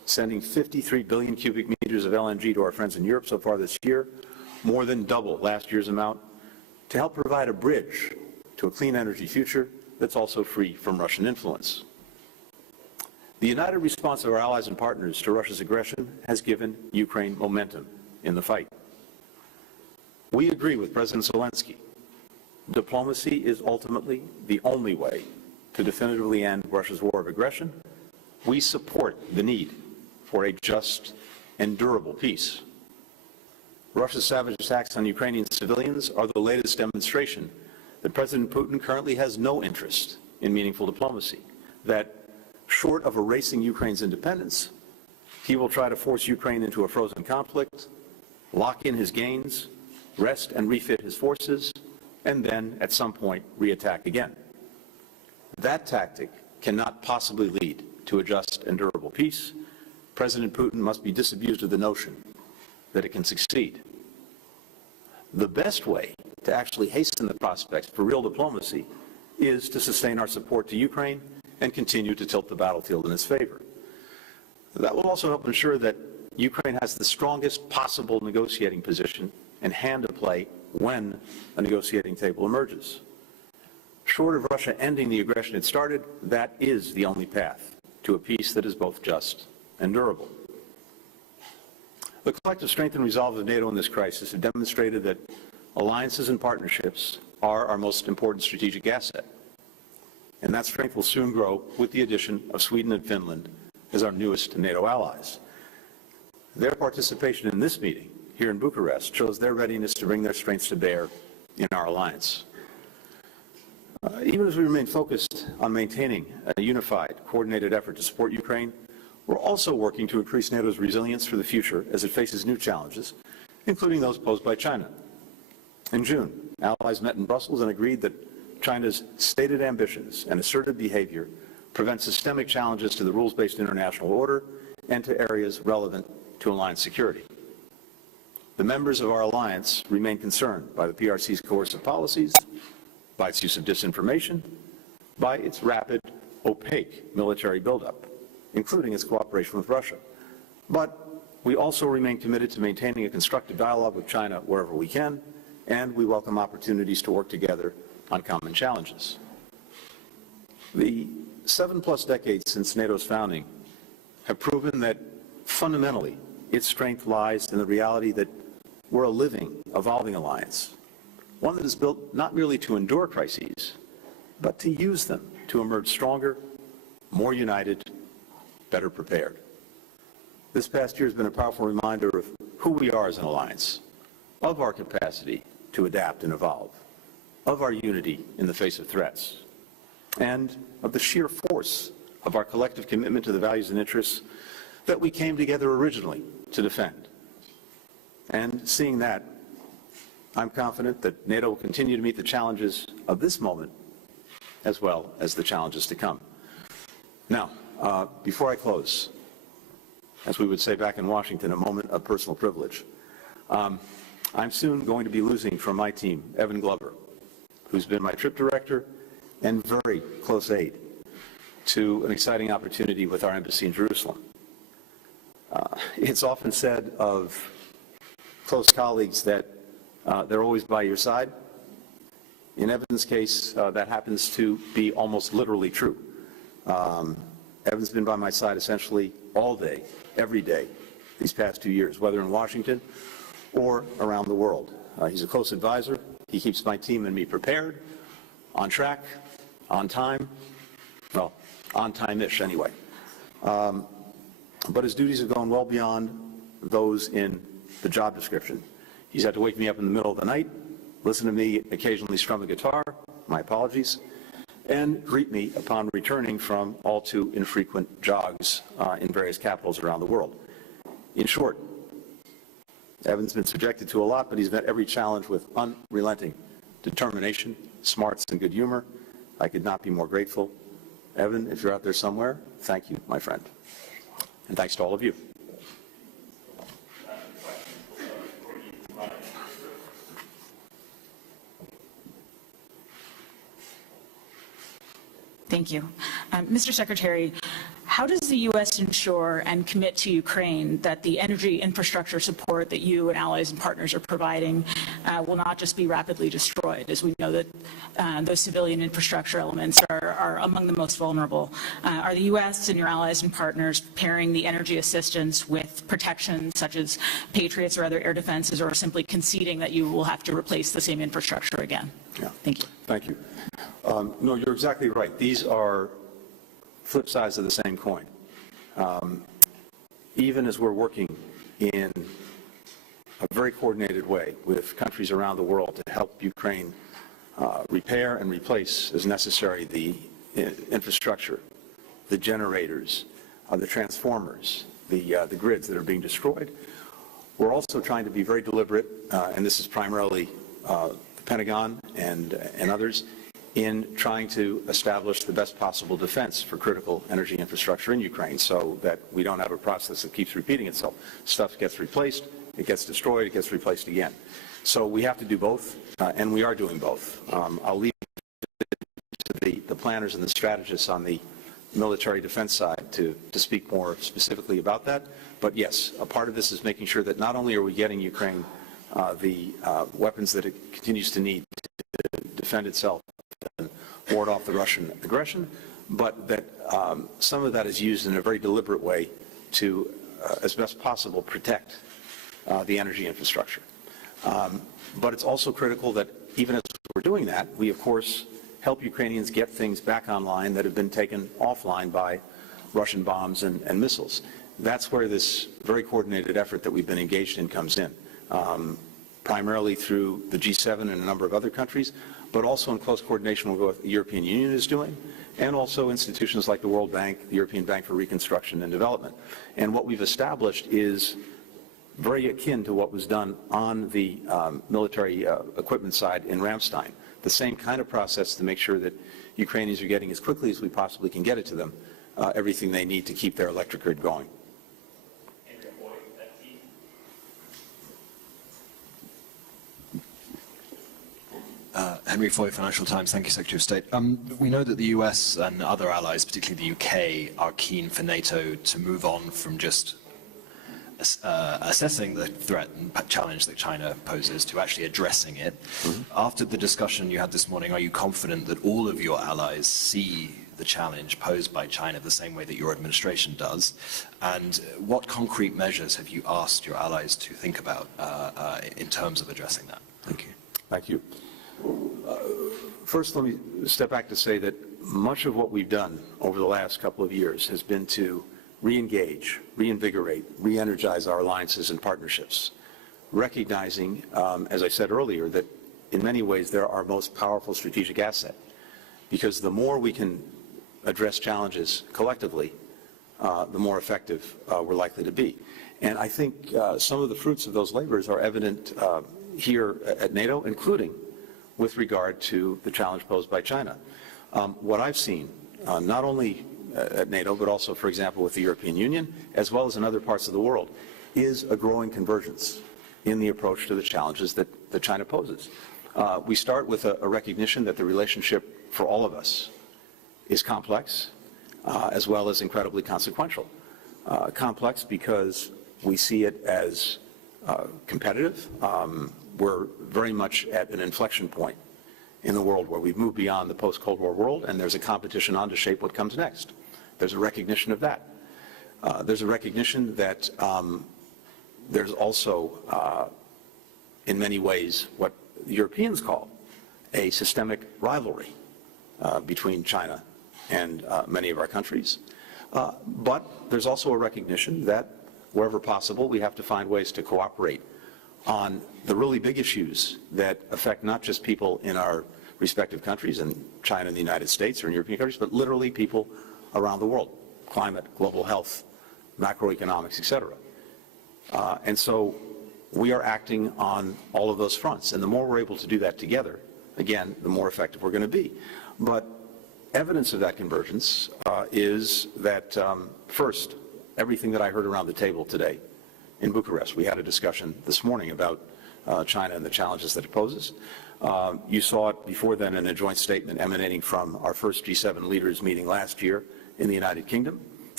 sending 53 billion cubic meters of LNG to our friends in Europe so far this year, more than double last year's amount, to help provide a bridge to a clean energy future that's also free from Russian influence. The united response of our allies and partners to Russia's aggression has given Ukraine momentum in the fight. We agree with President Zelensky. Diplomacy is ultimately the only way to definitively end Russia's war of aggression. We support the need for a just and durable peace. Russia's savage attacks on Ukrainian civilians are the latest demonstration that President Putin currently has no interest in meaningful diplomacy, that short of erasing Ukraine's independence, he will try to force Ukraine into a frozen conflict, lock in his gains, rest and refit his forces, and then, at some point, reattack again. That tactic cannot possibly lead to a just and durable peace. President Putin must be disabused of the notion that it can succeed. The best way to actually hasten the prospects for real diplomacy is to sustain our support to Ukraine and continue to tilt the battlefield in its favor. That will also help ensure that Ukraine has the strongest possible negotiating position and hand to play when a negotiating table emerges. Short of Russia ending the aggression it started, that is the only path to a peace that is both just and durable. The collective strength and resolve of NATO in this crisis have demonstrated that alliances and partnerships are our most important strategic asset. And that strength will soon grow with the addition of Sweden and Finland as our newest NATO allies. Their participation in this meeting here in Bucharest shows their readiness to bring their strengths to bear in our alliance. Even as we remain focused on maintaining a unified, coordinated effort to support Ukraine, we're also working to increase NATO's resilience for the future as it faces new challenges, including those posed by China. In June, allies met in Brussels and agreed that China's stated ambitions and assertive behavior prevent systemic challenges to the rules-based international order and to areas relevant to alliance security. The members of our alliance remain concerned by the PRC's coercive policies, by its use of disinformation, by its rapid, opaque military buildup, including its cooperation with Russia. But we also remain committed to maintaining a constructive dialogue with China wherever we can, and we welcome opportunities to work together on common challenges. The 7+ decades since NATO's founding have proven that fundamentally its strength lies in the reality that we're a living, evolving alliance, one that is built not merely to endure crises, but to use them to emerge stronger, more united, better prepared. This past year has been a powerful reminder of who we are as an alliance, of our capacity to adapt and evolve, of our unity in the face of threats, and of the sheer force of our collective commitment to the values and interests that we came together originally to defend. And seeing that, I'm confident that NATO will continue to meet the challenges of this moment as well as the challenges to come. Now, before I close, as we would say back in Washington, a moment of personal privilege. I'm soon going to be losing from my team Evan Glover, who's been my trip director and very close aide to an exciting opportunity with our embassy in Jerusalem. It's often said of close colleagues that they're always by your side. In Evan's case, that happens to be almost literally true. Evan's been by my side essentially all day, every day, these past 2 years, whether in Washington or around the world. He's a close advisor. He keeps my team and me prepared, on track, on time, well, on time-ish anyway. But his duties have gone well beyond those in the job description. He's had to wake me up in the middle of the night, listen to me occasionally strum a guitar, my apologies, and greet me upon returning from all too infrequent jogs in various capitals around the world. In short, Evan's been subjected to a lot, but he's met every challenge with unrelenting determination, smarts, and good humor. I could not be more grateful. Evan, if you're out there somewhere, thank you, my friend. And thanks to all of you. Thank you. Mr. Secretary, How does the U.S. ensure and commit to Ukraine that the energy infrastructure support that you and allies and partners are providing will not just be rapidly destroyed, as we know that those civilian infrastructure elements are among the most vulnerable? Are the U.S. and your allies and partners pairing the energy assistance with protection such as Patriots or other air defenses, or simply conceding that you will have to replace the same infrastructure again? Yeah. Thank you. Thank you. No, you're exactly right. These are flip sides of the same coin. Even as we're working in a very coordinated way with countries around the world to help Ukraine repair and replace as necessary the infrastructure, the generators, the transformers, the grids that are being destroyed, we're also trying to be very deliberate, and this is primarily the Pentagon and others, in trying to establish the best possible defense for critical energy infrastructure in Ukraine so that we don't have a process that keeps repeating itself. Stuff gets replaced, it gets destroyed, it gets replaced again. So we have to do both, and we are doing both. I'll leave it to the planners and the strategists on the military defense side to speak more specifically about that. But yes, a part of this is making sure that not only are we getting Ukraine the weapons that it continues to need to defend itself and ward off the Russian aggression, but that some of that is used in a very deliberate way to, as best possible, protect the energy infrastructure. But it's also critical that even as we're doing that, we, of course, help Ukrainians get things back online that have been taken offline by Russian bombs and missiles. That's where this very coordinated effort that we've been engaged in comes in, primarily through the G7 and a number of other countries, but also in close coordination with what the European Union is doing, and also institutions like the World Bank, the European Bank for Reconstruction and Development. And what we've established is very akin to what was done on the military equipment side in Ramstein. The same kind of process to make sure that Ukrainians are getting, as quickly as we possibly can get it to them, everything they need to keep their electric grid going. Henry Foy, Financial Times. Thank you, Secretary of State. We know that the US and other allies, particularly the UK, are keen for NATO to move on from just assessing the threat and challenge that China poses to actually addressing it. After the discussion you had this morning, are you confident that all of your allies see the challenge posed by China the same way that your administration does? And what concrete measures have you asked your allies to think about in terms of addressing that? Thank you. Thank you. First, let me step back to say that much of what we've done over the last couple of years has been to re-engage, reinvigorate, re-energize our alliances and partnerships, recognizing, as I said earlier, that in many ways they're our most powerful strategic asset, because the more we can address challenges collectively, the more effective we're likely to be. And I think some of the fruits of those labors are evident here at NATO, including with regard to the challenge posed by China. What I've seen, not only at NATO, but also, for example, with the European Union, as well as in other parts of the world, is a growing convergence in the approach to the challenges that China poses. We start with a recognition that the relationship for all of us is complex, as well as incredibly consequential. Complex because we see it as competitive. We're very much at an inflection point in the world where we've moved beyond the post-Cold War world, and there's a competition on to shape what comes next. There's a recognition of that. There's a recognition that there's also, in many ways, what the Europeans call a systemic rivalry between China and many of our countries. But there's also a recognition that wherever possible, we have to find ways to cooperate on the really big issues that affect not just people in our respective countries, in China and the United States or in European countries, but literally people around the world: climate, global health, macroeconomics, etc. And so we are acting on all of those fronts. And the more we're able to do that together, again, the more effective we're going to be. But evidence of that convergence is that, first, everything that I heard around the table today in Bucharest. We had a discussion this morning about China and the challenges that it poses. You saw it before then in a joint statement emanating from our first G7 leaders meeting last year in the United Kingdom.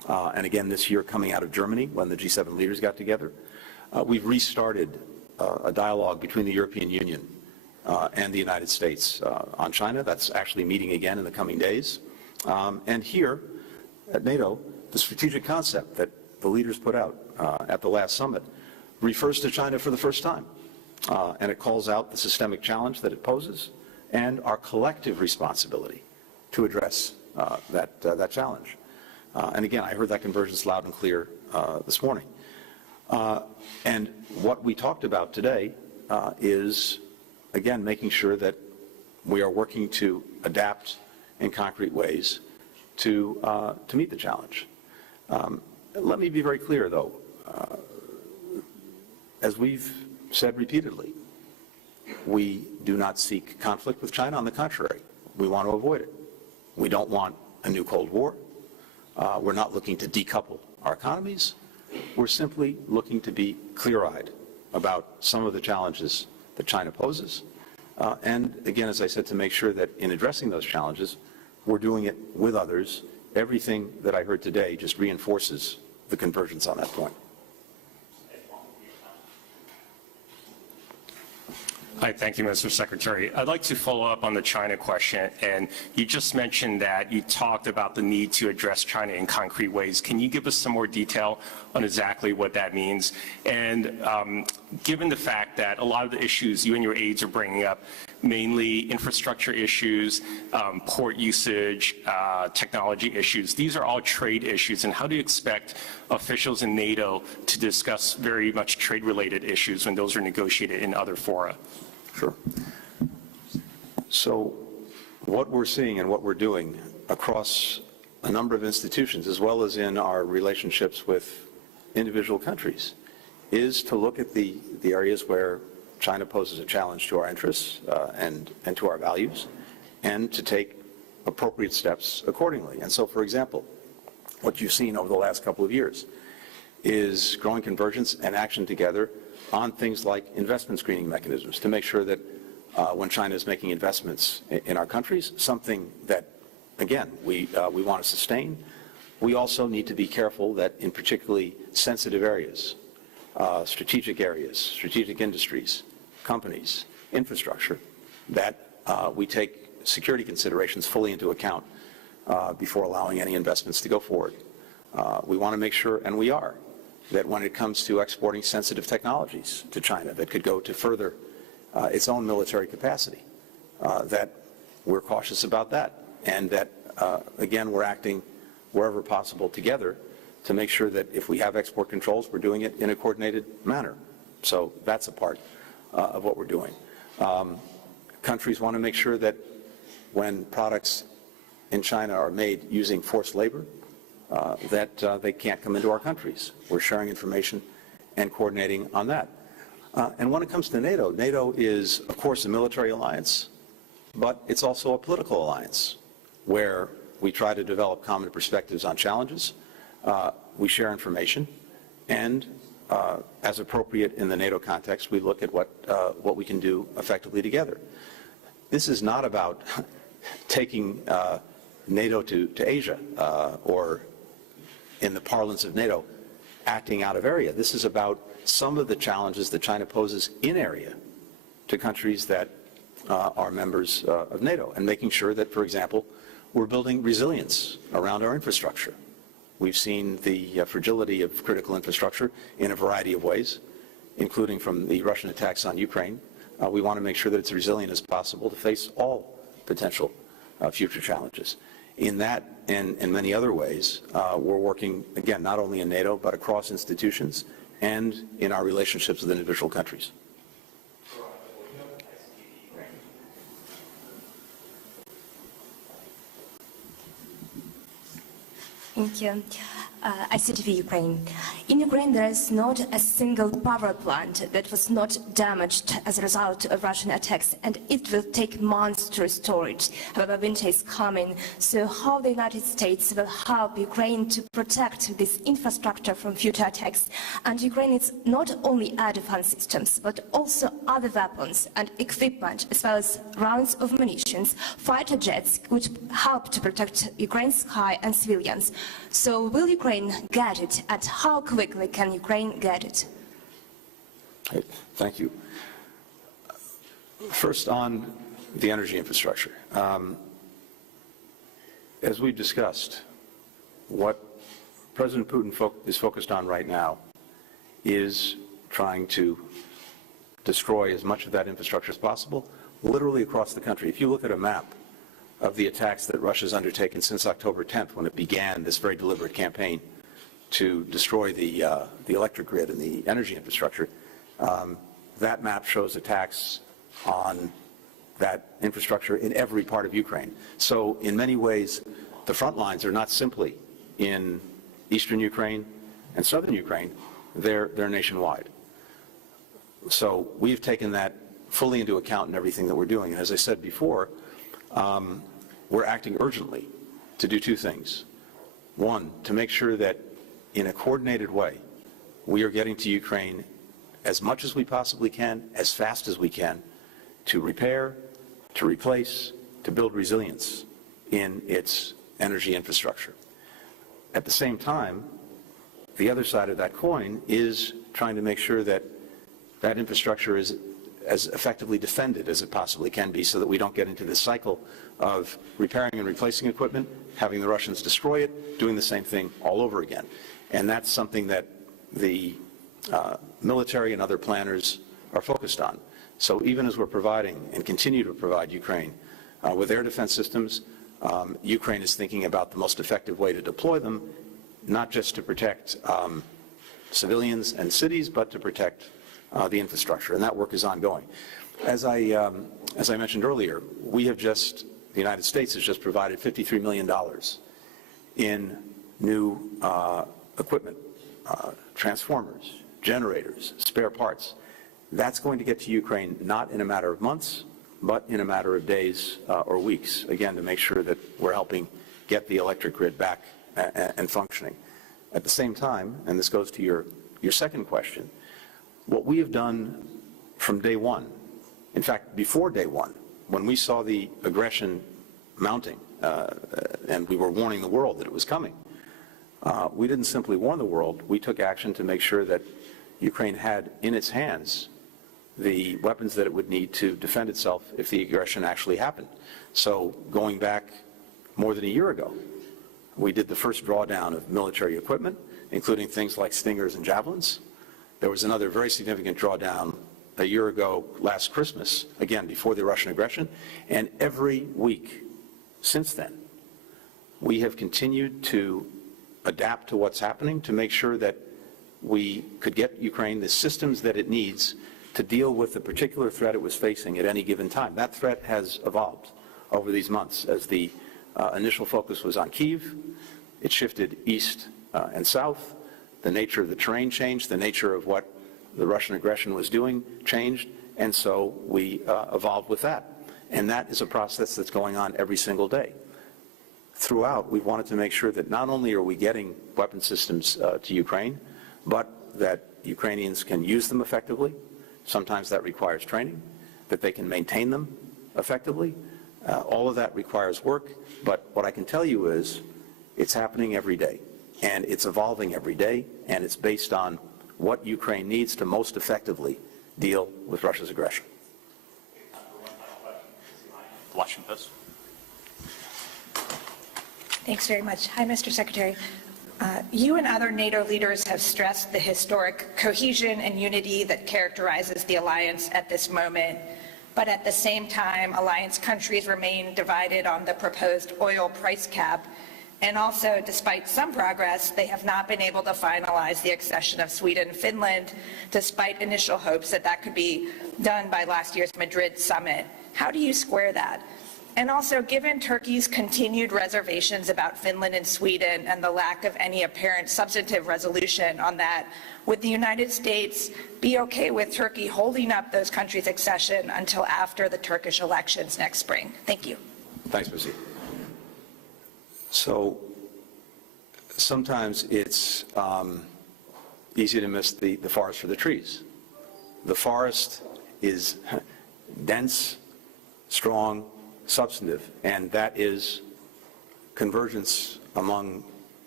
and again this year coming out of Germany when the G7 leaders got together. We've restarted a dialogue between the European Union and the United States on China. That's actually meeting again in the coming days. And here at NATO, the strategic concept that the leaders put out at the last summit refers to China for the first time. And it calls out the systemic challenge that it poses and our collective responsibility to address that challenge. And again, I heard that convergence loud and clear this morning. And what we talked about today is, again, making sure that we are working to adapt in concrete ways to meet the challenge. Let me be very clear, though. As we've said repeatedly, we do not seek conflict with China. On the contrary, we want to avoid it. We don't want a new Cold War. We're not looking to decouple our economies. We're simply looking to be clear-eyed about some of the challenges that China poses. And again, as I said, to make sure that in addressing those challenges, we're doing it with others. Everything that I heard today just reinforces the convergence on that point. Hi, thank you, Mr. Secretary. I'd like to follow up on the China question, and you just mentioned that you talked about the need to address China in concrete ways. Can you give us some more detail on exactly what that means? And given the fact that a lot of the issues you and your aides are bringing up, mainly infrastructure issues, port usage, technology issues, these are all trade issues, and how do you expect officials in NATO to discuss very much trade-related issues when those are negotiated in other fora? Sure. So what we're seeing and what we're doing across a number of institutions, as well as in our relationships with individual countries, is to look at the areas where China poses a challenge to our interests and to our values, and to take appropriate steps accordingly. And so, for example, what you've seen over the last couple of years is growing convergence and action together on things like investment screening mechanisms to make sure that when China is making investments in our countries, something that, again, we want to sustain, we also need to be careful that in particularly sensitive areas, strategic industries, companies, infrastructure, that we take security considerations fully into account before allowing any investments to go forward. We want to make sure, and we are, that when it comes to exporting sensitive technologies to China that could go to further its own military capacity, that we're cautious about that, and that, again, we're acting wherever possible together to make sure that if we have export controls, we're doing it in a coordinated manner. So that's a part of what we're doing. Countries want to make sure that when products in China are made using forced labor, that they can't come into our countries. We're sharing information and coordinating on that. And when it comes to NATO, NATO is, of course, a military alliance, but it's also a political alliance where we try to develop common perspectives on challenges. We share information, and as appropriate in the NATO context, we look at what we can do effectively together. This is not about taking NATO to Asia or, in the parlance of NATO, acting out of area. This is about some of the challenges that China poses in area to countries that are members of NATO, and making sure that, for example, we're building resilience around our infrastructure. We've seen the fragility of critical infrastructure in a variety of ways, including from the Russian attacks on Ukraine. We want to make sure that it's resilient as possible to face all potential future challenges. In that and in many other ways, we're working, again, not only in NATO, but across institutions and in our relationships with individual countries. Thank you. ICTV Ukraine. In Ukraine, there is not a single power plant that was not damaged as a result of Russian attacks, and it will take months to restore it. However, winter is coming, so how the United States will help Ukraine to protect this infrastructure from future attacks? And Ukraine needs not only air defense systems, but also other weapons and equipment, as well as rounds of munitions, fighter jets, which help to protect Ukraine's sky and civilians. So will Ukraine Ukraine get it, and how quickly can Ukraine get it? Okay, thank you. First, on the energy infrastructure. As we've discussed, what President Putin is focused on right now is trying to destroy as much of that infrastructure as possible, literally across the country. If you look at a map of the attacks that Russia's undertaken since October 10th, when it began this very deliberate campaign to destroy the electric grid and the energy infrastructure, that map shows attacks on that infrastructure in every part of Ukraine. So in many ways, the front lines are not simply in eastern Ukraine and southern Ukraine, they're nationwide. So we've taken that fully into account in everything that we're doing. And as I said before, we're acting urgently to do two things. One, to make sure that in a coordinated way, we are getting to Ukraine as much as we possibly can, as fast as we can, to repair, to replace, to build resilience in its energy infrastructure. At the same time, the other side of that coin is trying to make sure that that infrastructure is as effectively defended as it possibly can be, so that we don't get into this cycle of repairing and replacing equipment, having the Russians destroy it, doing the same thing all over again. And that's something that the military and other planners are focused on. So even as we're providing and continue to provide Ukraine with air defense systems, Ukraine is thinking about the most effective way to deploy them, not just to protect civilians and cities, but to protect the infrastructure, and that work is ongoing. As I mentioned earlier, the United States has just provided $53 million in new equipment, transformers, generators, spare parts. That's going to get to Ukraine not in a matter of months, but in a matter of days or weeks, again, to make sure that we're helping get the electric grid back and functioning. At the same time, and this goes to your second question, what we have done from day one, in fact, before day one, when we saw the aggression mounting and we were warning the world that it was coming, we didn't simply warn the world, we took action to make sure that Ukraine had in its hands the weapons that it would need to defend itself if the aggression actually happened. So going back more than a year ago, we did the first drawdown of military equipment, including things like Stingers and Javelins. There was another very significant drawdown a year ago last Christmas, again, before the Russian aggression. And every week since then, we have continued to adapt to what's happening to make sure that we could get Ukraine the systems that it needs to deal with the particular threat it was facing at any given time. That threat has evolved over these months. As the initial focus was on Kyiv, it shifted east and south. The nature of the terrain changed, the nature of what the Russian aggression was doing changed, and so we evolved with that. And that is a process that's going on every single day. Throughout, we've wanted to make sure that not only are we getting weapon systems to Ukraine, but that Ukrainians can use them effectively. Sometimes that requires training, that they can maintain them effectively. All of that requires work, but what I can tell you is it's happening every day, and it's evolving every day, and it's based on what Ukraine needs to most effectively deal with Russia's aggression. Washington Post. Thanks very much. Hi, Mr. Secretary. You and other NATO leaders have stressed the historic cohesion and unity that characterizes the alliance at this moment. But at the same time, alliance countries remain divided on the proposed oil price cap. And also, despite some progress, they have not been able to finalize the accession of Sweden and Finland, despite initial hopes that that could be done by last year's Madrid summit. How do you square that? And also, given Turkey's continued reservations about Finland and Sweden and the lack of any apparent substantive resolution on that, would the United States be okay with Turkey holding up those countries' accession until after the Turkish elections next spring? Thank you. Thanks, Missy. So sometimes it's easy to miss the forest for the trees. The forest is dense, strong, substantive, and that is convergence among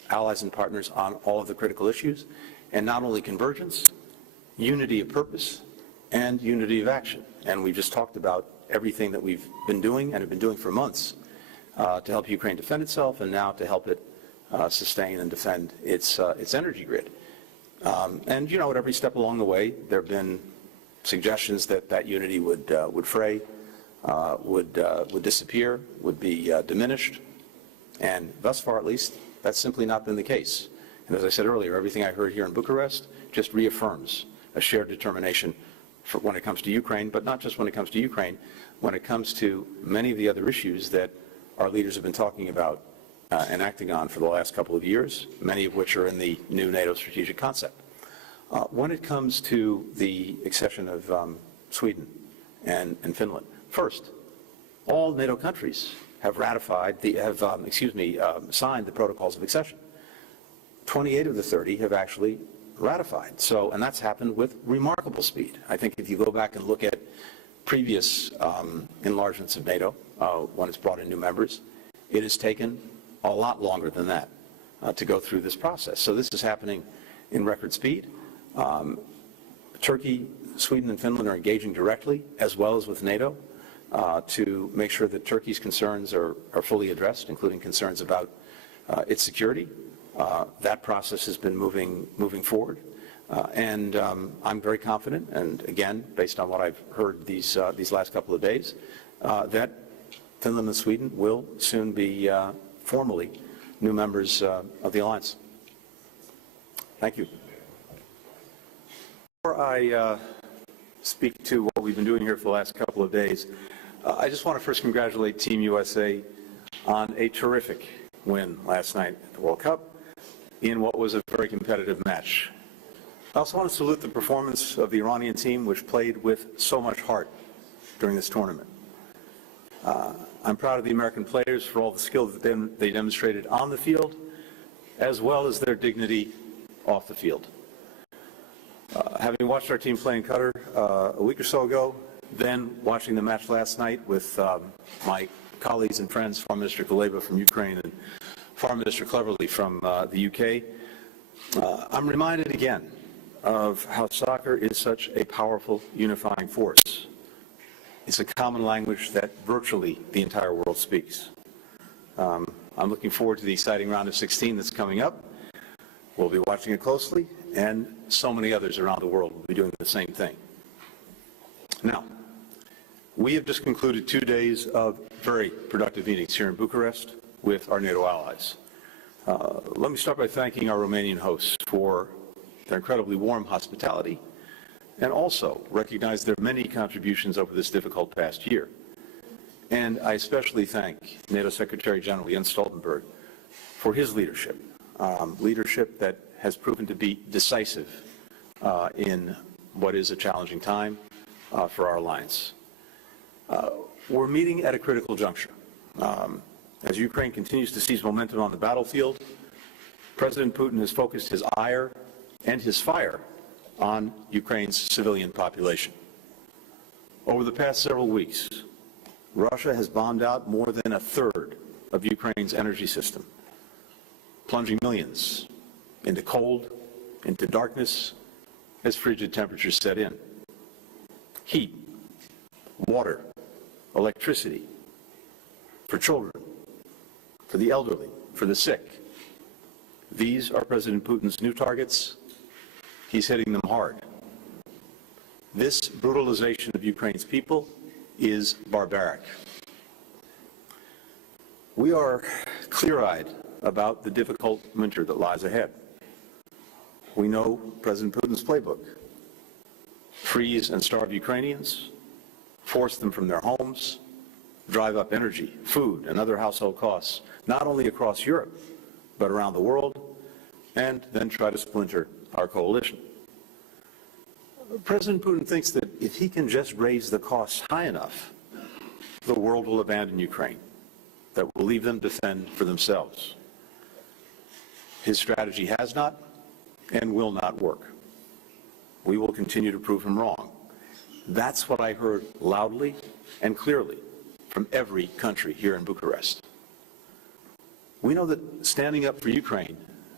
allies and partners on all of the critical issues, and not only convergence, unity of purpose, and unity of action. And we've just talked about everything that we've been doing and have been doing for months to help Ukraine defend itself, and now to help it sustain and defend its energy grid. And you know, at every step along the way, there have been suggestions that that unity would fray, would disappear, would be diminished, and thus far, at least, that's simply not been the case. And as I said earlier, everything I heard here in Bucharest just reaffirms a shared determination for when it comes to Ukraine, but not just when it comes to Ukraine, when it comes to many of the other issues that our leaders have been talking about and acting on for the last couple of years, many of which are in the new NATO strategic concept. When it comes to the accession of Sweden and Finland, first, all NATO countries have ratified, signed the protocols of accession. 28 of the 30 have actually ratified. So, and that's happened with remarkable speed. I think if you go back and look at previous enlargements of NATO, when it's brought in new members, it has taken a lot longer than that to go through this process. So this is happening in record speed. Turkey, Sweden, and Finland are engaging directly, as well as with NATO, to make sure that Turkey's concerns are fully addressed, including concerns about its security. That process has been moving forward, and I'm very confident. And again, based on what I've heard these last couple of days, that Finland and Sweden will soon be formally new members of the alliance. Thank you. Before I speak to what we've been doing here for the last couple of days, I just want to first congratulate Team USA on a terrific win last night at the World Cup in what was a very competitive match. I also want to salute the performance of the Iranian team, which played with so much heart during this tournament. I'm proud of the American players for all the skill that they demonstrated on the field, as well as their dignity off the field. Having watched our team play in Qatar a week or so ago, then watching the match last night with my colleagues and friends, Foreign Minister Kuleba from Ukraine and Foreign Minister Cleverly from the UK, I'm reminded again of how soccer is such a powerful unifying force. It's a common language that virtually the entire world speaks. I'm looking forward to the exciting round of 16 that's coming up. We'll be watching it closely, and so many others around the world will be doing the same thing. Now, we have just concluded 2 days of very productive meetings here in Bucharest with our NATO allies. Let me start by thanking our Romanian hosts for their incredibly warm hospitality, and also recognize their many contributions over this difficult past year. And I especially thank NATO Secretary General Jens Stoltenberg for his leadership, leadership that has proven to be decisive in what is a challenging time for our alliance. We're meeting at a critical juncture. As Ukraine continues to seize momentum on the battlefield, President Putin has focused his ire and his fire on Ukraine's civilian population. Over the past several weeks, Russia has bombed out more than a third of Ukraine's energy system, plunging millions into cold, into darkness, as frigid temperatures set in. Heat, water, electricity, for children, for the elderly, for the sick. These are President Putin's new targets. He's hitting them hard. This brutalization of Ukraine's people is barbaric. We are clear-eyed about the difficult winter that lies ahead. We know President Putin's playbook: freeze and starve Ukrainians, force them from their homes, drive up energy, food, and other household costs, not only across Europe, but around the world, and then try to splinter our coalition. President Putin thinks that if he can just raise the costs high enough, the world will abandon Ukraine, that will leave them to fend for themselves. His strategy has not and will not work. We will continue to prove him wrong. That's what I heard loudly and clearly from every country here in Bucharest. We know that standing up for Ukraine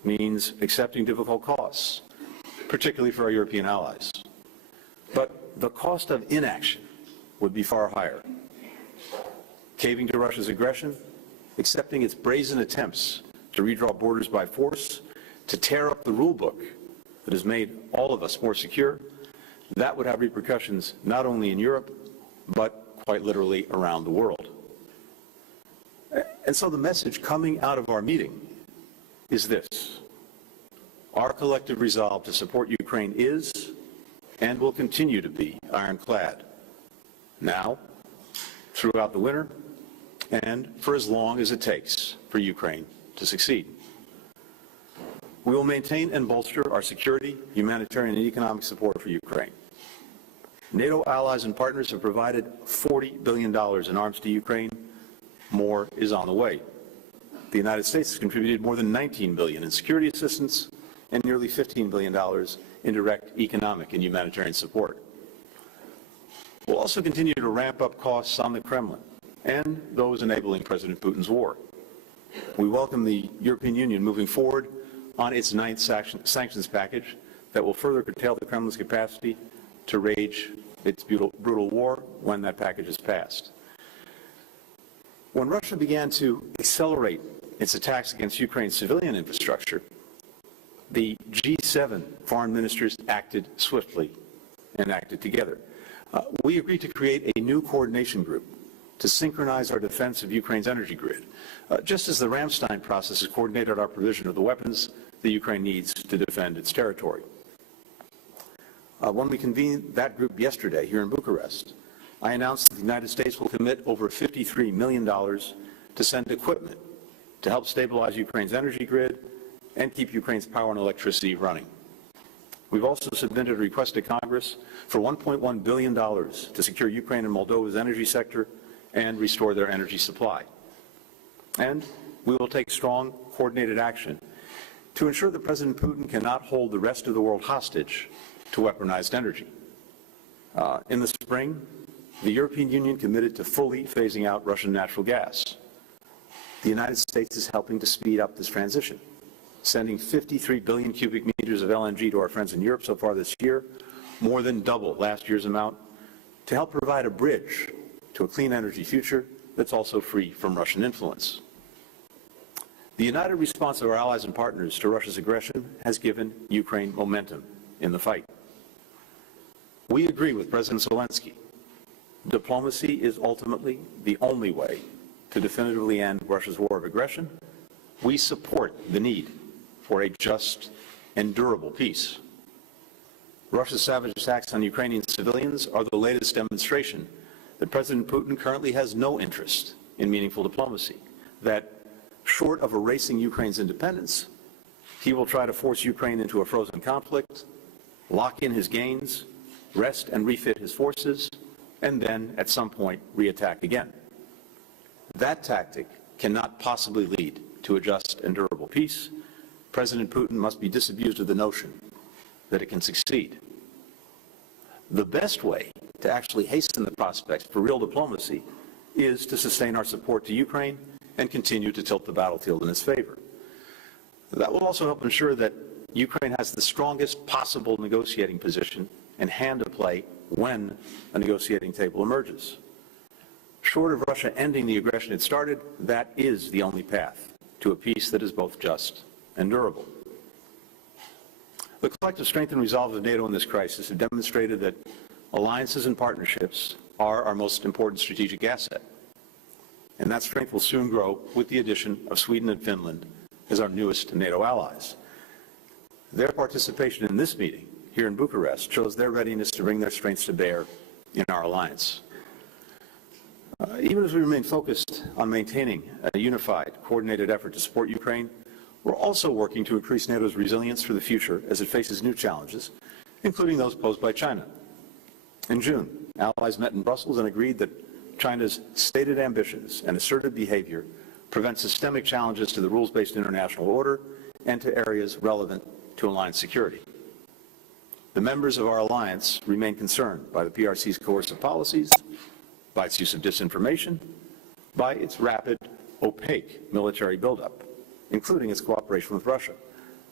means accepting difficult costs, particularly for our European allies. But the cost of inaction would be far higher. Caving to Russia's aggression, accepting its brazen attempts to redraw borders by force, to tear up the rule book that has made all of us more secure, that would have repercussions not only in Europe, but quite literally around the world. And so the message coming out of our meeting is this: our collective resolve to support Ukraine is and will continue to be ironclad, now, throughout the winter, and for as long as it takes for Ukraine to succeed. We will maintain and bolster our security, humanitarian, and economic support for Ukraine. NATO allies and partners have provided $40 billion in arms to Ukraine. More is on the way. The United States has contributed more than $19 billion in security assistance and nearly $15 billion in direct economic and humanitarian support. We'll also continue to ramp up costs on the Kremlin and those enabling President Putin's war. We welcome the European Union moving forward on its ninth sanctions package that will further curtail the Kremlin's capacity to wage its brutal war when that package is passed. When Russia began to accelerate its attacks against Ukraine's civilian infrastructure, the G7 foreign ministers acted swiftly and acted together. We agreed to create a new coordination group to synchronize our defense of Ukraine's energy grid, just as the Ramstein process has coordinated our provision of the weapons that Ukraine needs to defend its territory. When we convened that group yesterday here in Bucharest, I announced that the United States will commit over $53 million to send equipment to help stabilize Ukraine's energy grid and keep Ukraine's power and electricity running. We've also submitted a request to Congress for $1.1 billion to secure Ukraine and Moldova's energy sector and restore their energy supply. And we will take strong, coordinated action to ensure that President Putin cannot hold the rest of the world hostage to weaponized energy. In the spring, the European Union committed to fully phasing out Russian natural gas. The United States is helping to speed up this transition, sending 53 billion cubic meters of LNG to our friends in Europe so far this year, more than double last year's amount, to help provide a bridge to a clean energy future that's also free from Russian influence. The united response of our allies and partners to Russia's aggression has given Ukraine momentum in the fight. We agree with President Zelensky. Diplomacy is ultimately the only way to definitively end Russia's war of aggression. We support the need for a just and durable peace. Russia's savage attacks on Ukrainian civilians are the latest demonstration that President Putin currently has no interest in meaningful diplomacy, that short of erasing Ukraine's independence, he will try to force Ukraine into a frozen conflict, lock in his gains, rest and refit his forces, and then, at some point, re-attack again. That tactic cannot possibly lead to a just and durable peace. President Putin must be disabused of the notion that it can succeed. The best way to actually hasten the prospects for real diplomacy is to sustain our support to Ukraine and continue to tilt the battlefield in its favor. That will also help ensure that Ukraine has the strongest possible negotiating position and hand to play when a negotiating table emerges. Short of Russia ending the aggression it started, that is the only path to a peace that is both just and durable. The collective strength and resolve of NATO in this crisis have demonstrated that alliances and partnerships are our most important strategic asset. And that strength will soon grow with the addition of Sweden and Finland as our newest NATO allies. Their participation in this meeting here in Bucharest shows their readiness to bring their strengths to bear in our alliance. Even as we remain focused on maintaining a unified, coordinated effort to support Ukraine, we're also working to increase NATO's resilience for the future as it faces new challenges, including those posed by China. In June, allies met in Brussels and agreed that China's stated ambitions and assertive behavior prevent systemic challenges to the rules-based international order and to areas relevant to alliance security. The members of our alliance remain concerned by the PRC's coercive policies, by its use of disinformation, by its rapid, opaque military buildup, including its cooperation with Russia.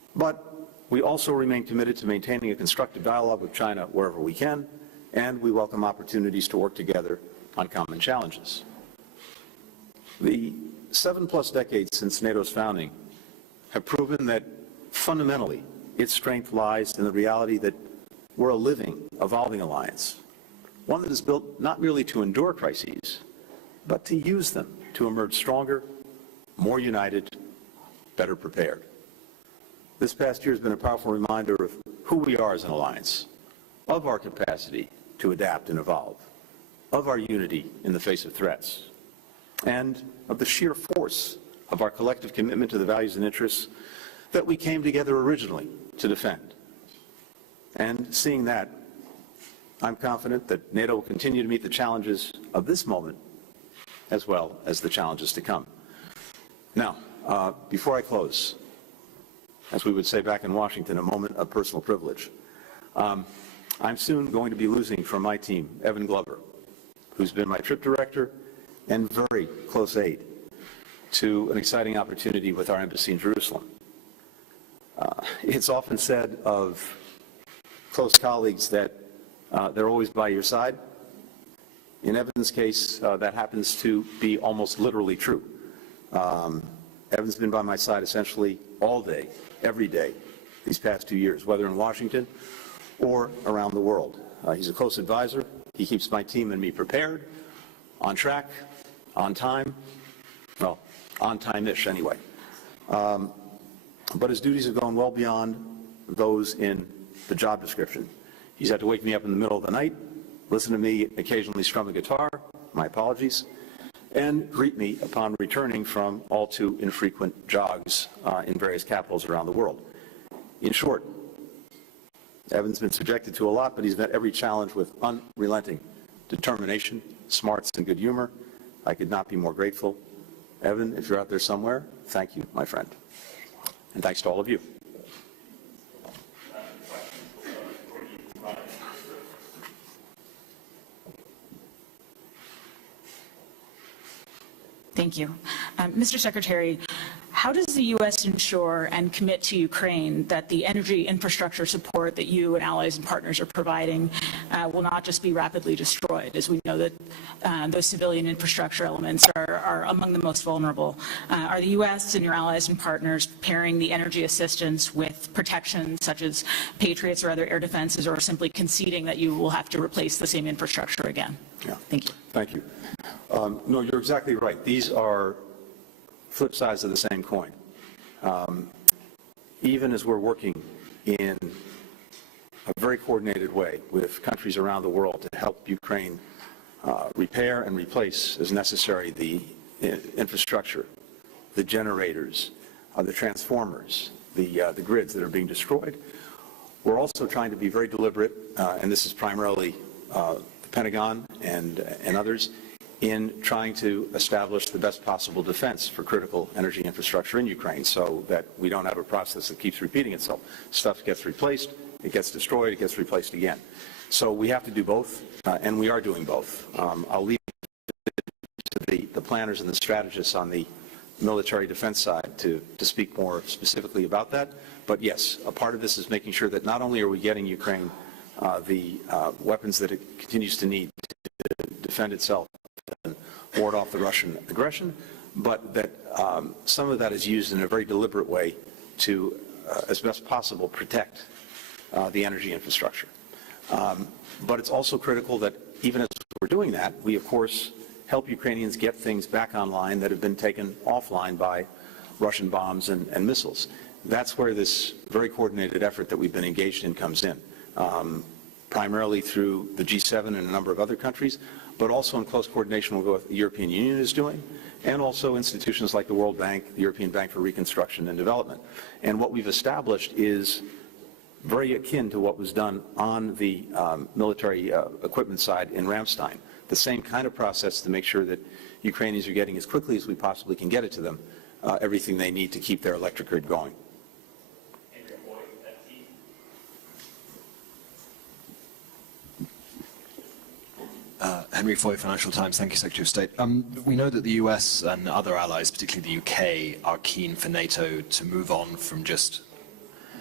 But we also remain committed to maintaining a constructive dialogue with China wherever we can, and we welcome opportunities to work together on common challenges. The 7+ decades since NATO's founding have proven that fundamentally its strength lies in the reality that we're a living, evolving alliance, one that is built not merely to endure crises, but to use them to emerge stronger, more united, better prepared. This past year has been a powerful reminder of who we are as an alliance, of our capacity to adapt and evolve, of our unity in the face of threats, and of the sheer force of our collective commitment to the values and interests that we came together originally to defend. And seeing that, I'm confident that NATO will continue to meet the challenges of this moment as well as the challenges to come. Now, before I close, as we would say back in Washington, a moment of personal privilege. I'm soon going to be losing from my team Evan Glover, who's been my trip director and very close aide to an exciting opportunity with our embassy in Jerusalem. It's often said of close colleagues that they're always by your side. In Evan's case, that happens to be almost literally true. Evan's been by my side essentially all day, every day, these past 2 years, whether in Washington or around the world. He's a close advisor. He keeps my team and me prepared, on track, on time, well, on time-ish anyway. But his duties have gone well beyond those in the job description. He's had to wake me up in the middle of the night, listen to me occasionally strum a guitar, my apologies, and greet me upon returning from all too infrequent jogs in various capitals around the world. In short, Evan's been subjected to a lot, but he's met every challenge with unrelenting determination, smarts, and good humor. I could not be more grateful. Evan, if you're out there somewhere, thank you, my friend. And thanks to all of you. Thank you. Mr. Secretary, how does the U.S. ensure and commit to Ukraine that the energy infrastructure support that you and allies and partners are providing will not just be rapidly destroyed, as we know that those civilian infrastructure elements are among the most vulnerable? Are the U.S. and your allies and partners pairing the energy assistance with protection such as Patriots or other air defenses, or simply conceding that you will have to replace the same infrastructure again? Yeah. Thank you. Thank you. No, you're exactly right. These are flip sides of the same coin. Even as we're working in a very coordinated way with countries around the world to help Ukraine repair and replace as necessary the infrastructure, the generators, the transformers, the grids that are being destroyed, we're also trying to be very deliberate, and this is primarily the Pentagon and others, in trying to establish the best possible defense for critical energy infrastructure in Ukraine so that we don't have a process that keeps repeating itself. Stuff gets replaced, it gets destroyed, it gets replaced again. So we have to do both, and we are doing both. I'll leave it to the planners and the strategists on the military defense side to speak more specifically about that. But yes, a part of this is making sure that not only are we getting Ukraine the weapons that it continues to need to defend itself and ward off the Russian aggression, but that some of that is used in a very deliberate way to, as best possible, protect the energy infrastructure. But it's also critical that even as we're doing that, we, of course, help Ukrainians get things back online that have been taken offline by Russian bombs and missiles. That's where this very coordinated effort that we've been engaged in comes in, primarily through the G7 and a number of other countries, but also in close coordination with what the European Union is doing, and also institutions like the World Bank, the European Bank for Reconstruction and Development. And what we've established is very akin to what was done on the military equipment side in Ramstein, the same kind of process to make sure that Ukrainians are getting as quickly as we possibly can get it to them everything they need to keep their electric grid going. Henry Foy, Financial Times. Thank you, Secretary of State. We know that the US and other allies, particularly the UK, are keen for NATO to move on from just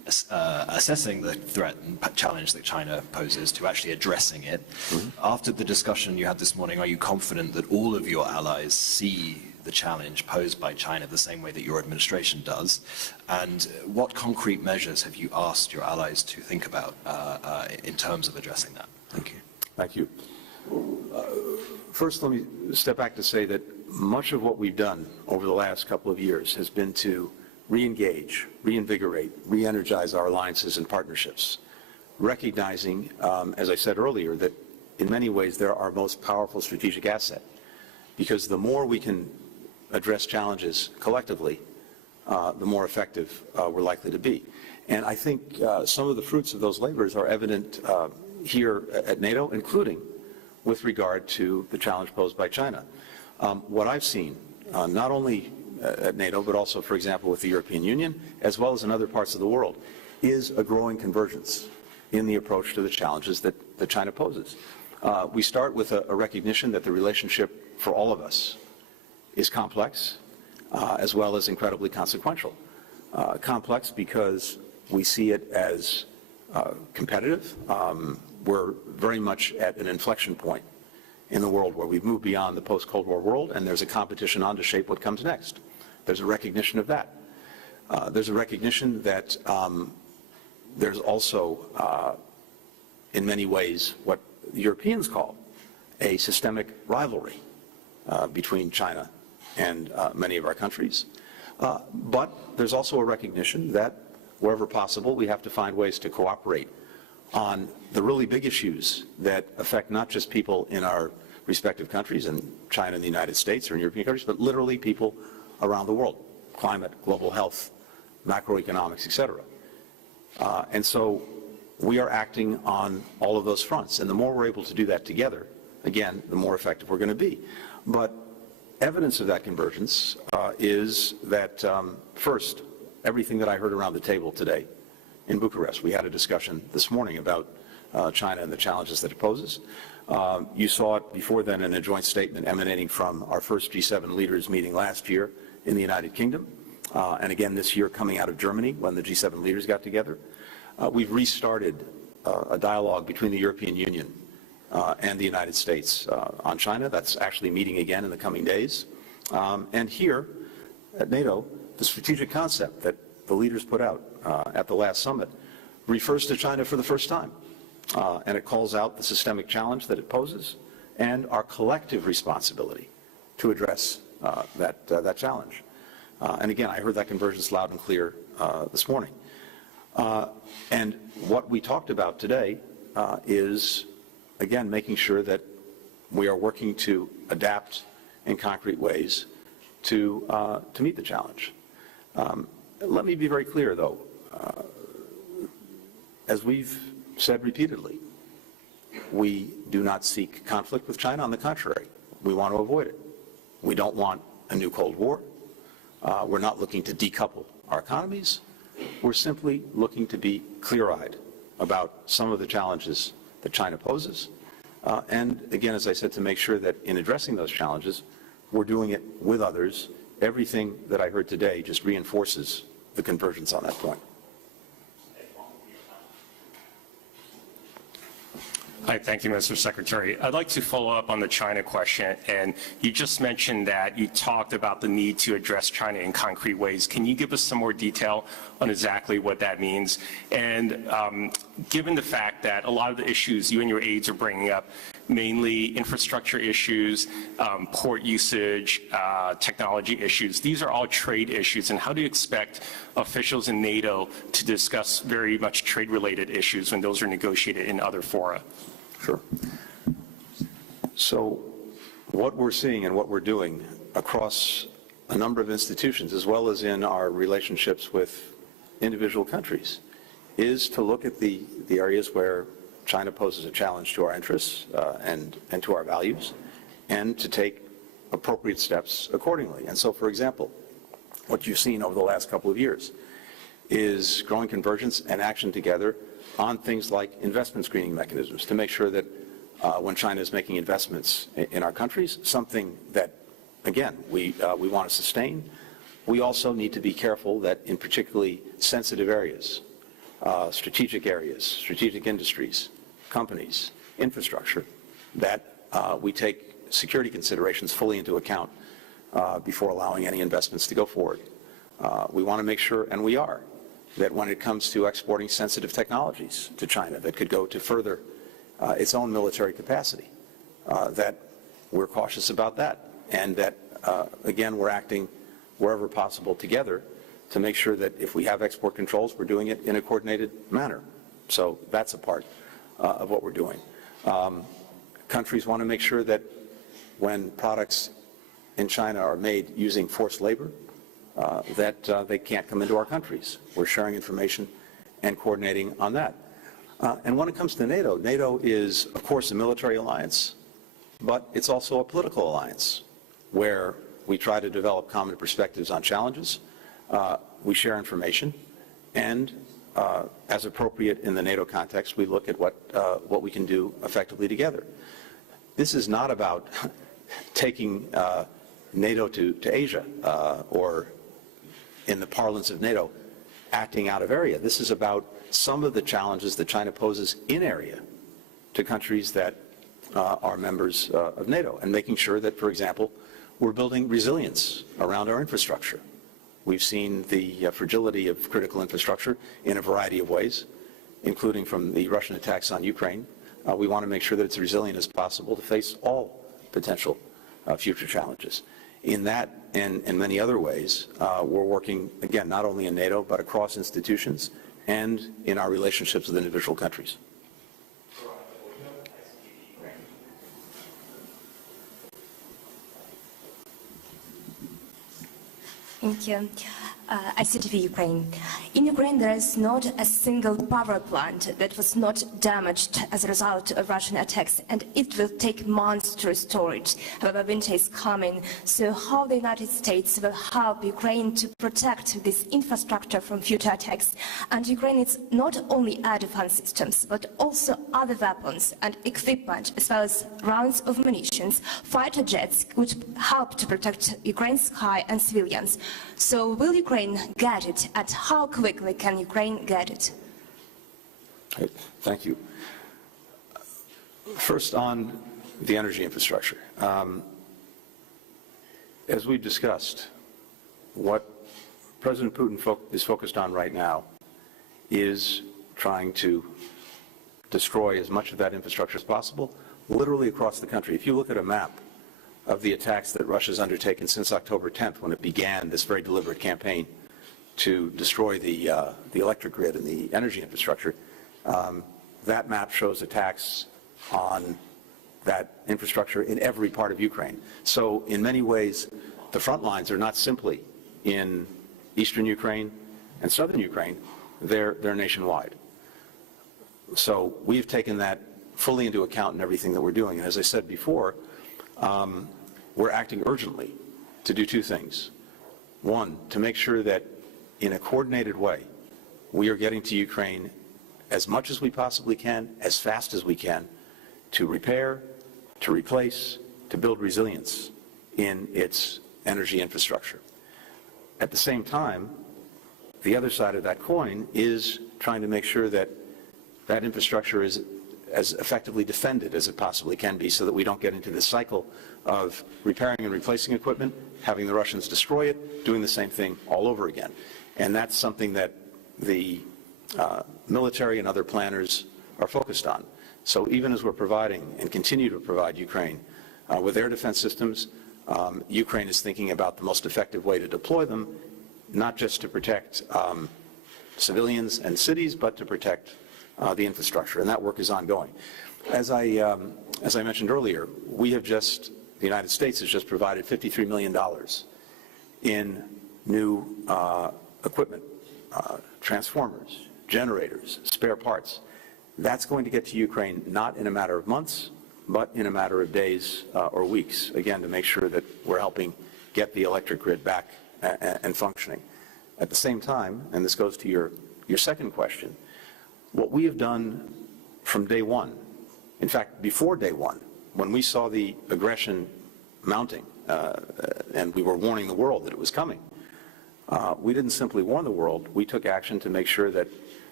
assessing the threat and challenge that China poses to actually addressing it. After the discussion you had this morning, are you confident that all of your allies see the challenge posed by China the same way that your administration does? And what concrete measures have you asked your allies to think about in terms of addressing that? Thank you. Thank you. First, let me step back to say that much of what we've done over the last couple of years has been to re-engage, reinvigorate, re-energize our alliances and partnerships, recognizing, as I said earlier, that in many ways they're our most powerful strategic asset, because the more we can address challenges collectively, the more effective we're likely to be. And I think some of the fruits of those labors are evident here at NATO, including with regard to the challenge posed by China. What I've seen, not only at NATO, but also, for example, with the European Union, as well as in other parts of the world, is a growing convergence in the approach to the challenges that China poses. We start with a recognition that the relationship for all of us is complex, as well as incredibly consequential. Complex because we see it as competitive. We're very much at an inflection point in the world where we've moved beyond the post-Cold War world, and there's a competition on to shape what comes next. There's a recognition of that. There's a recognition that there's also, in many ways, what the Europeans call a systemic rivalry between China and many of our countries. But there's also a recognition that wherever possible, we have to find ways to cooperate on the really big issues that affect not just people in our respective countries, in China and the United States or in European countries, but literally people around the world: climate, global health, macroeconomics, etc. And so we are acting on all of those fronts. And the more we're able to do that together, again, the more effective we're going to be. But evidence of that convergence is that, first, everything that I heard around the table today in Bucharest. We had a discussion this morning about China and the challenges that it poses. You saw it before then in a joint statement emanating from our first G7 leaders meeting last year in the United Kingdom, and again this year coming out of Germany when the G7 leaders got together. We've restarted a dialogue between the European Union and the United States on China. That's actually meeting again in the coming days. And here at NATO, the strategic concept that the leaders put out at the last summit refers to China for the first time. And it calls out the systemic challenge that it poses and our collective responsibility to address that challenge. And again, I heard that convergence loud and clear this morning. And what we talked about today is, again, making sure that we are working to adapt in concrete ways to meet the challenge. Let me be very clear, though. As we've said repeatedly, we do not seek conflict with China. On the contrary, we want to avoid it. We don't want a new Cold War. We're not looking to decouple our economies. We're simply looking to be clear-eyed about some of the challenges that China poses. And again, as I said, to make sure that in addressing those challenges, we're doing it with others. Everything that I heard today just reinforces the convergence on that point. Hi, thank you, Mr. Secretary. I'd like to follow up on the China question. And you just mentioned that you talked about the need to address China in concrete ways. Can you give us some more detail on exactly what that means? And given the fact that a lot of the issues you and your aides are bringing up, mainly infrastructure issues, port usage, technology issues, these are all trade issues. And how do you expect officials in NATO to discuss very much trade-related issues when those are negotiated in other fora? Sure. So what we're seeing and what we're doing across a number of institutions, as well as in our relationships with individual countries, is to look at the areas where China poses a challenge to our interests and to our values, and to take appropriate steps accordingly. And so, for example, what you've seen over the last couple of years is growing convergence and action together on things like investment screening mechanisms to make sure that when China is making investments in our countries, something that, again, we want to sustain, we also need to be careful that in particularly sensitive areas strategic areas, strategic industries, companies, infrastructure, that we take security considerations fully into account before allowing any investments to go forward. We want to make sure, and we are, that when it comes to exporting sensitive technologies to China that could go to further its own military capacity, that we're cautious about that, and that, again, we're acting wherever possible together to make sure that if we have export controls, we're doing it in a coordinated manner. So that's a part of what we're doing. Countries want to make sure that when products in China are made using forced labor, that they can't come into our countries. We're sharing information and coordinating on that. And when it comes to NATO, NATO is, of course, a military alliance, but it's also a political alliance where we try to develop common perspectives on challenges. We share information, and as appropriate in the NATO context, we look at what we can do effectively together. This is not about taking NATO to Asia or, in the parlance of NATO, acting out of area. This is about some of the challenges that China poses in area to countries that are members of NATO, and making sure that, for example, we're building resilience around our infrastructure. We've seen the fragility of critical infrastructure in a variety of ways, including from the Russian attacks on Ukraine. We want to make sure that it's resilient as possible to face all potential future challenges. In that and in many other ways, we're working, again, not only in NATO, but across institutions and in our relationships with individual countries. Thank you. ICTV Ukraine. In Ukraine, there is not a single power plant that was not damaged as a result of Russian attacks, and it will take months to restore it. However, winter is coming, so how the United States will help Ukraine to protect this infrastructure from future attacks? And Ukraine is not only air defense systems, but also other weapons and equipment, as well as rounds of munitions, fighter jets, which help to protect Ukraine's sky and civilians. So will Ukraine get it, and how quickly can Ukraine get it? Thank you. First, on the energy infrastructure. As we've discussed, what President Putin is focused on right now is trying to destroy as much of that infrastructure as possible, literally across the country. If you look at a map of the attacks that Russia's undertaken since October 10th, when it began this very deliberate campaign to destroy the electric grid and the energy infrastructure, that map shows attacks on that infrastructure in every part of Ukraine. So in many ways, the front lines are not simply in eastern Ukraine and southern Ukraine, they're nationwide. So we've taken that fully into account in everything that we're doing. And as I said before, we're acting urgently to do two things. One, to make sure that in a coordinated way, we are getting to Ukraine as much as we possibly can, as fast as we can, to repair, to replace, to build resilience in its energy infrastructure. At the same time, the other side of that coin is trying to make sure that that infrastructure is as effectively defended as it possibly can be, so that we don't get into this cycle of repairing and replacing equipment, having the Russians destroy it, doing the same thing all over again. And that's something that the military and other planners are focused on. So even as we're providing and continue to provide Ukraine with air defense systems, Ukraine is thinking about the most effective way to deploy them, not just to protect civilians and cities, but to protect the infrastructure, and that work is ongoing. As I mentioned earlier, the United States has just provided $53 million in new equipment, transformers, generators, spare parts. That's going to get to Ukraine not in a matter of months, but in a matter of days or weeks, again, to make sure that we're helping get the electric grid back and functioning. At the same time, and this goes to your second question, what we have done from day one, in fact, before day one, when we saw the aggression mounting and we were warning the world that it was coming, we didn't simply warn the world, we took action to make sure that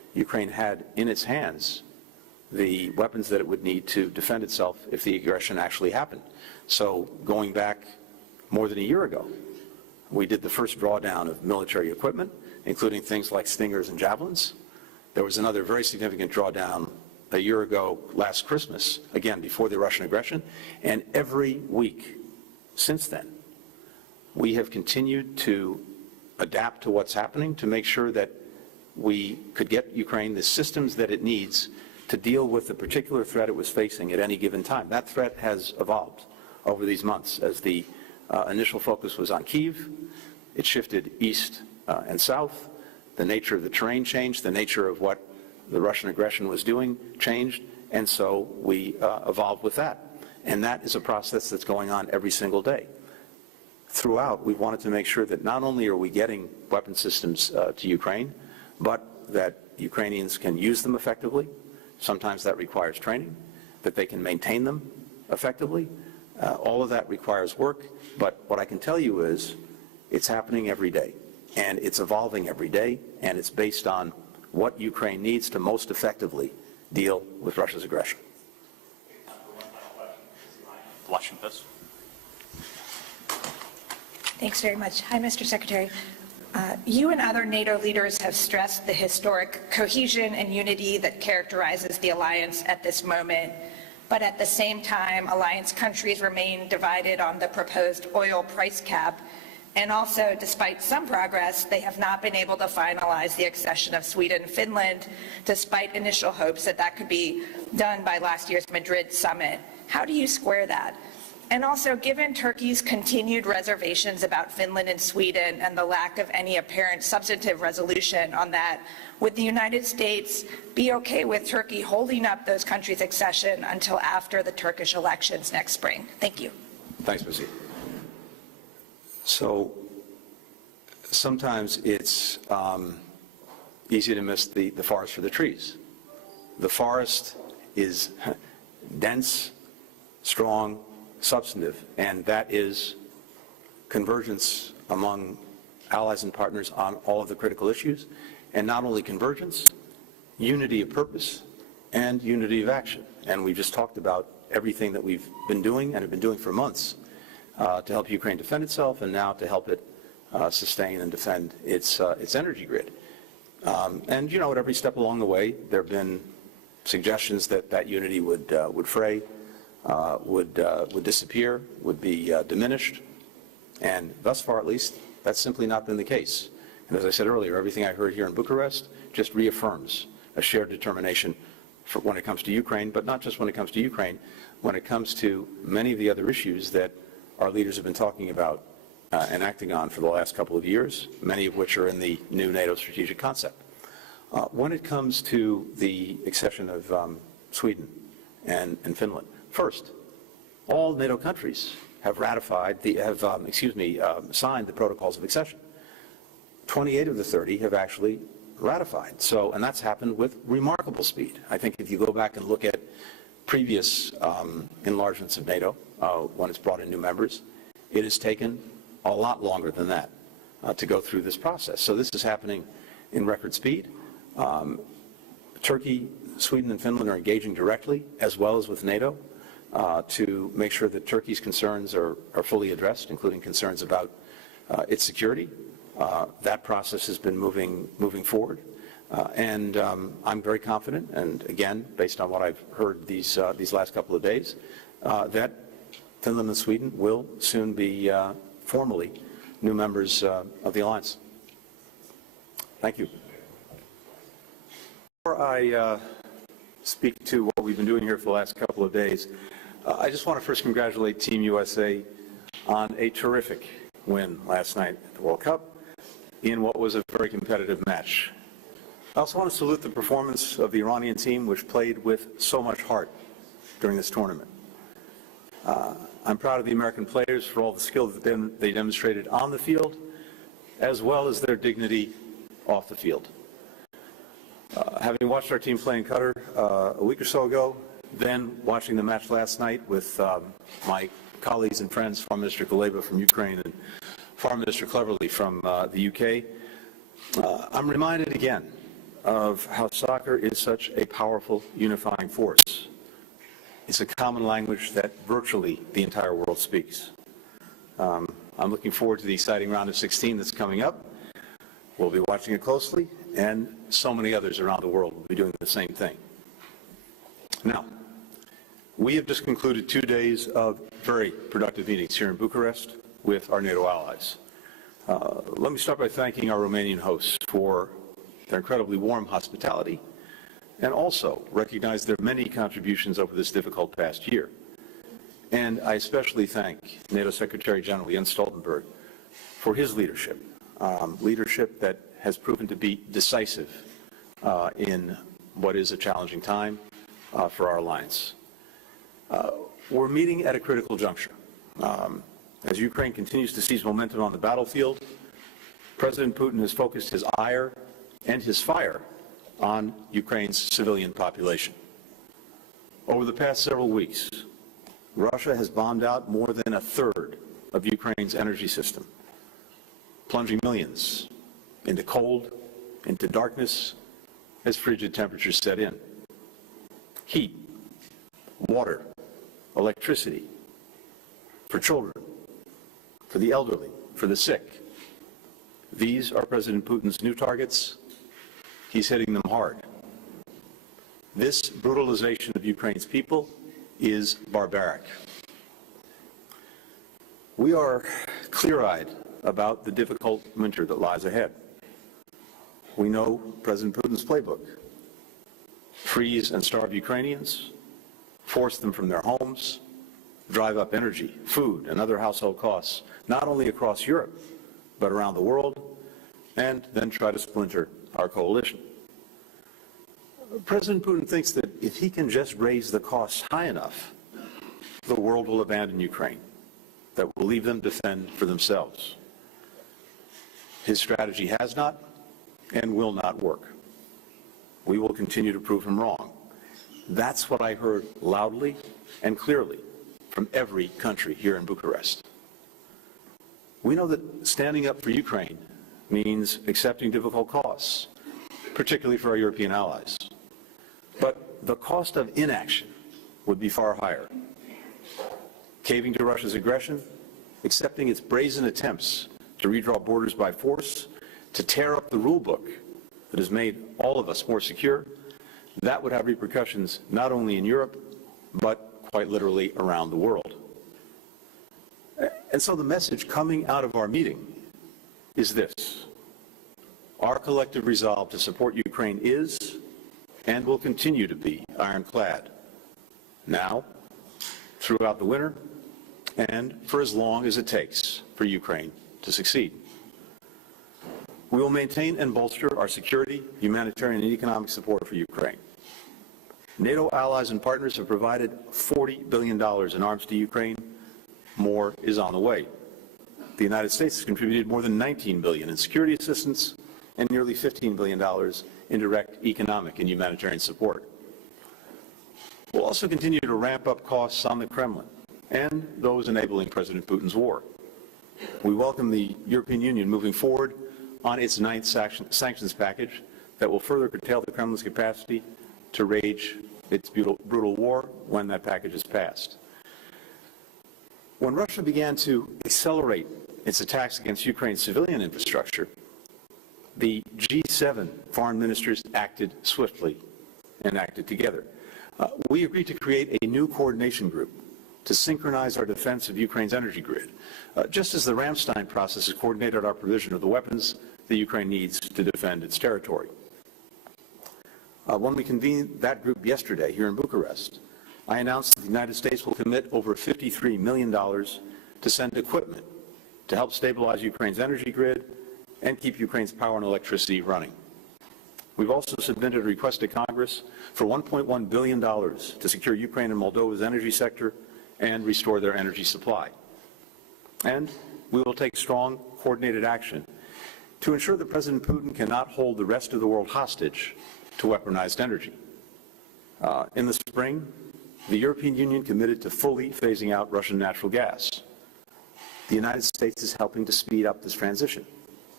Ukraine had in its hands the weapons that it would need to defend itself if the aggression actually happened. So going back more than a year ago, we did the first drawdown of military equipment, including things like Stingers and Javelins. There was another very significant drawdown a year ago last Christmas, again before the Russian aggression, and every week since then, we have continued to adapt to what's happening to make sure that we could get Ukraine the systems that it needs to deal with the particular threat it was facing at any given time. That threat has evolved over these months. As the initial focus was on Kyiv, it shifted east and south. The nature of the terrain changed, the nature of what the Russian aggression was doing changed, and so we evolved with that. And that is a process that's going on every single day. Throughout, we wanted to make sure that not only are we getting weapon systems to Ukraine, but that Ukrainians can use them effectively. Sometimes that requires training, that they can maintain them effectively. All of that requires work, but what I can tell you is it's happening every day, and it's evolving every day, and it's based on what Ukraine needs to most effectively deal with Russia's aggression. Washington. Thanks very much. Hi, Mr. Secretary. You and other NATO leaders have stressed the historic cohesion and unity that characterizes the alliance at this moment. But at the same time, alliance countries remain divided on the proposed oil price cap. And also, despite some progress, they have not been able to finalize the accession of Sweden and Finland, despite initial hopes that that could be done by last year's Madrid summit. How do you square that? And also, given Turkey's continued reservations about Finland and Sweden and the lack of any apparent substantive resolution on that, would the United States be okay with Turkey holding up those countries' accession until after the Turkish elections next spring? Thank you. Thanks, Missy. So sometimes it's easy to miss the forest for the trees. The forest is dense, strong, substantive, and that is convergence among allies and partners on all of the critical issues, and not only convergence, unity of purpose and unity of action. And we just talked about everything that we've been doing and have been doing for months to help Ukraine defend itself, and now to help it sustain and defend its energy grid. And you know, at every step along the way, there have been suggestions that that unity would fray, would disappear, would be diminished, and thus far, at least, that's simply not been the case. And as I said earlier, everything I heard here in Bucharest just reaffirms a shared determination for when it comes to Ukraine, but not just when it comes to Ukraine, when it comes to many of the other issues that our leaders have been talking about and acting on for the last couple of years, many of which are in the new NATO strategic concept. When it comes to the accession of Sweden and Finland, first, all NATO countries have ratified, signed the protocols of accession. 28 of the 30 have actually ratified. So, and that's happened with remarkable speed. I think if you go back and look at previous enlargements of NATO, when it's brought in new members, it has taken a lot longer than that to go through this process. So this is happening in record speed. Turkey, Sweden, and Finland are engaging directly, as well as with NATO, to make sure that Turkey's concerns are fully addressed, including concerns about its security. That process has been moving forward, and I'm very confident. And again, based on what I've heard these last couple of days, that Finland and Sweden will soon be formally new members of the alliance. Thank you. Before I speak to what we've been doing here for the last couple of days, I just want to first congratulate Team USA on a terrific win last night at the World Cup in what was a very competitive match. I also want to salute the performance of the Iranian team, which played with so much heart during this tournament. I'm proud of the American players for all the skill that they demonstrated on the field, as well as their dignity off the field. Having watched our team play in Qatar a week or so ago, then watching the match last night with my colleagues and friends, Foreign Minister Kuleba from Ukraine and Foreign Minister Cleverly from the UK, I'm reminded again of how soccer is such a powerful unifying force. It's a common language that virtually the entire world speaks. I'm looking forward to the exciting round of 16 that's coming up. We'll be watching it closely, and so many others around the world will be doing the same thing. Now, we have just concluded 2 days of very productive meetings here in Bucharest with our NATO allies. Let me start by thanking our Romanian hosts for their incredibly warm hospitality and also recognize their many contributions over this difficult past year. And I especially thank NATO Secretary General Jens Stoltenberg for his leadership, leadership that has proven to be decisive in what is a challenging time for our alliance. We're meeting at a critical juncture. As Ukraine continues to seize momentum on the battlefield, President Putin has focused his ire and his fire on Ukraine's civilian population. Over the past several weeks, Russia has bombed out more than a third of Ukraine's energy system, plunging millions into cold, into darkness, as frigid temperatures set in. Heat, water, electricity, for children, for the elderly, for the sick. These are President Putin's new targets. He's hitting them hard. This brutalization of Ukraine's people is barbaric. We are clear-eyed about the difficult winter that lies ahead. We know President Putin's playbook: freeze and starve Ukrainians, force them from their homes, drive up energy, food, and other household costs, not only across Europe, but around the world, and then try to splinter our coalition. President Putin thinks that if he can just raise the costs high enough, the world will abandon Ukraine, that will leave them to fend for themselves. His strategy has not and will not work. We will continue to prove him wrong. That's what I heard loudly and clearly from every country here in Bucharest. We know that standing up for Ukraine means accepting difficult costs, particularly for our European allies. But the cost of inaction would be far higher. Caving to Russia's aggression, accepting its brazen attempts to redraw borders by force, to tear up the rule book that has made all of us more secure, that would have repercussions not only in Europe, but quite literally around the world. And so the message coming out of our meeting is this: our collective resolve to support Ukraine is and will continue to be ironclad, now, throughout the winter, and for as long as it takes for Ukraine to succeed. We will maintain and bolster our security, humanitarian, and economic support for Ukraine. NATO allies and partners have provided $40 billion in arms to Ukraine. More is on the way. The United States has contributed more than $19 billion in security assistance and nearly $15 billion in direct economic and humanitarian support. We'll also continue to ramp up costs on the Kremlin and those enabling President Putin's war. We welcome the European Union moving forward on its ninth sanctions package that will further curtail the Kremlin's capacity to wage its brutal war when that package is passed. When Russia began to accelerate its attacks against Ukraine's civilian infrastructure, the G7 foreign ministers acted swiftly and acted together. We agreed to create a new coordination group to synchronize our defense of Ukraine's energy grid, just as the Ramstein process has coordinated our provision of the weapons that Ukraine needs to defend its territory. When we convened that group yesterday here in Bucharest, I announced that the United States will commit over $53 million to send equipment to help stabilize Ukraine's energy grid and keep Ukraine's power and electricity running. We've also submitted a request to Congress for $1.1 billion to secure Ukraine and Moldova's energy sector and restore their energy supply. And we will take strong, coordinated action to ensure that President Putin cannot hold the rest of the world hostage to weaponized energy. In the spring, the European Union committed to fully phasing out Russian natural gas. The United States is helping to speed up this transition.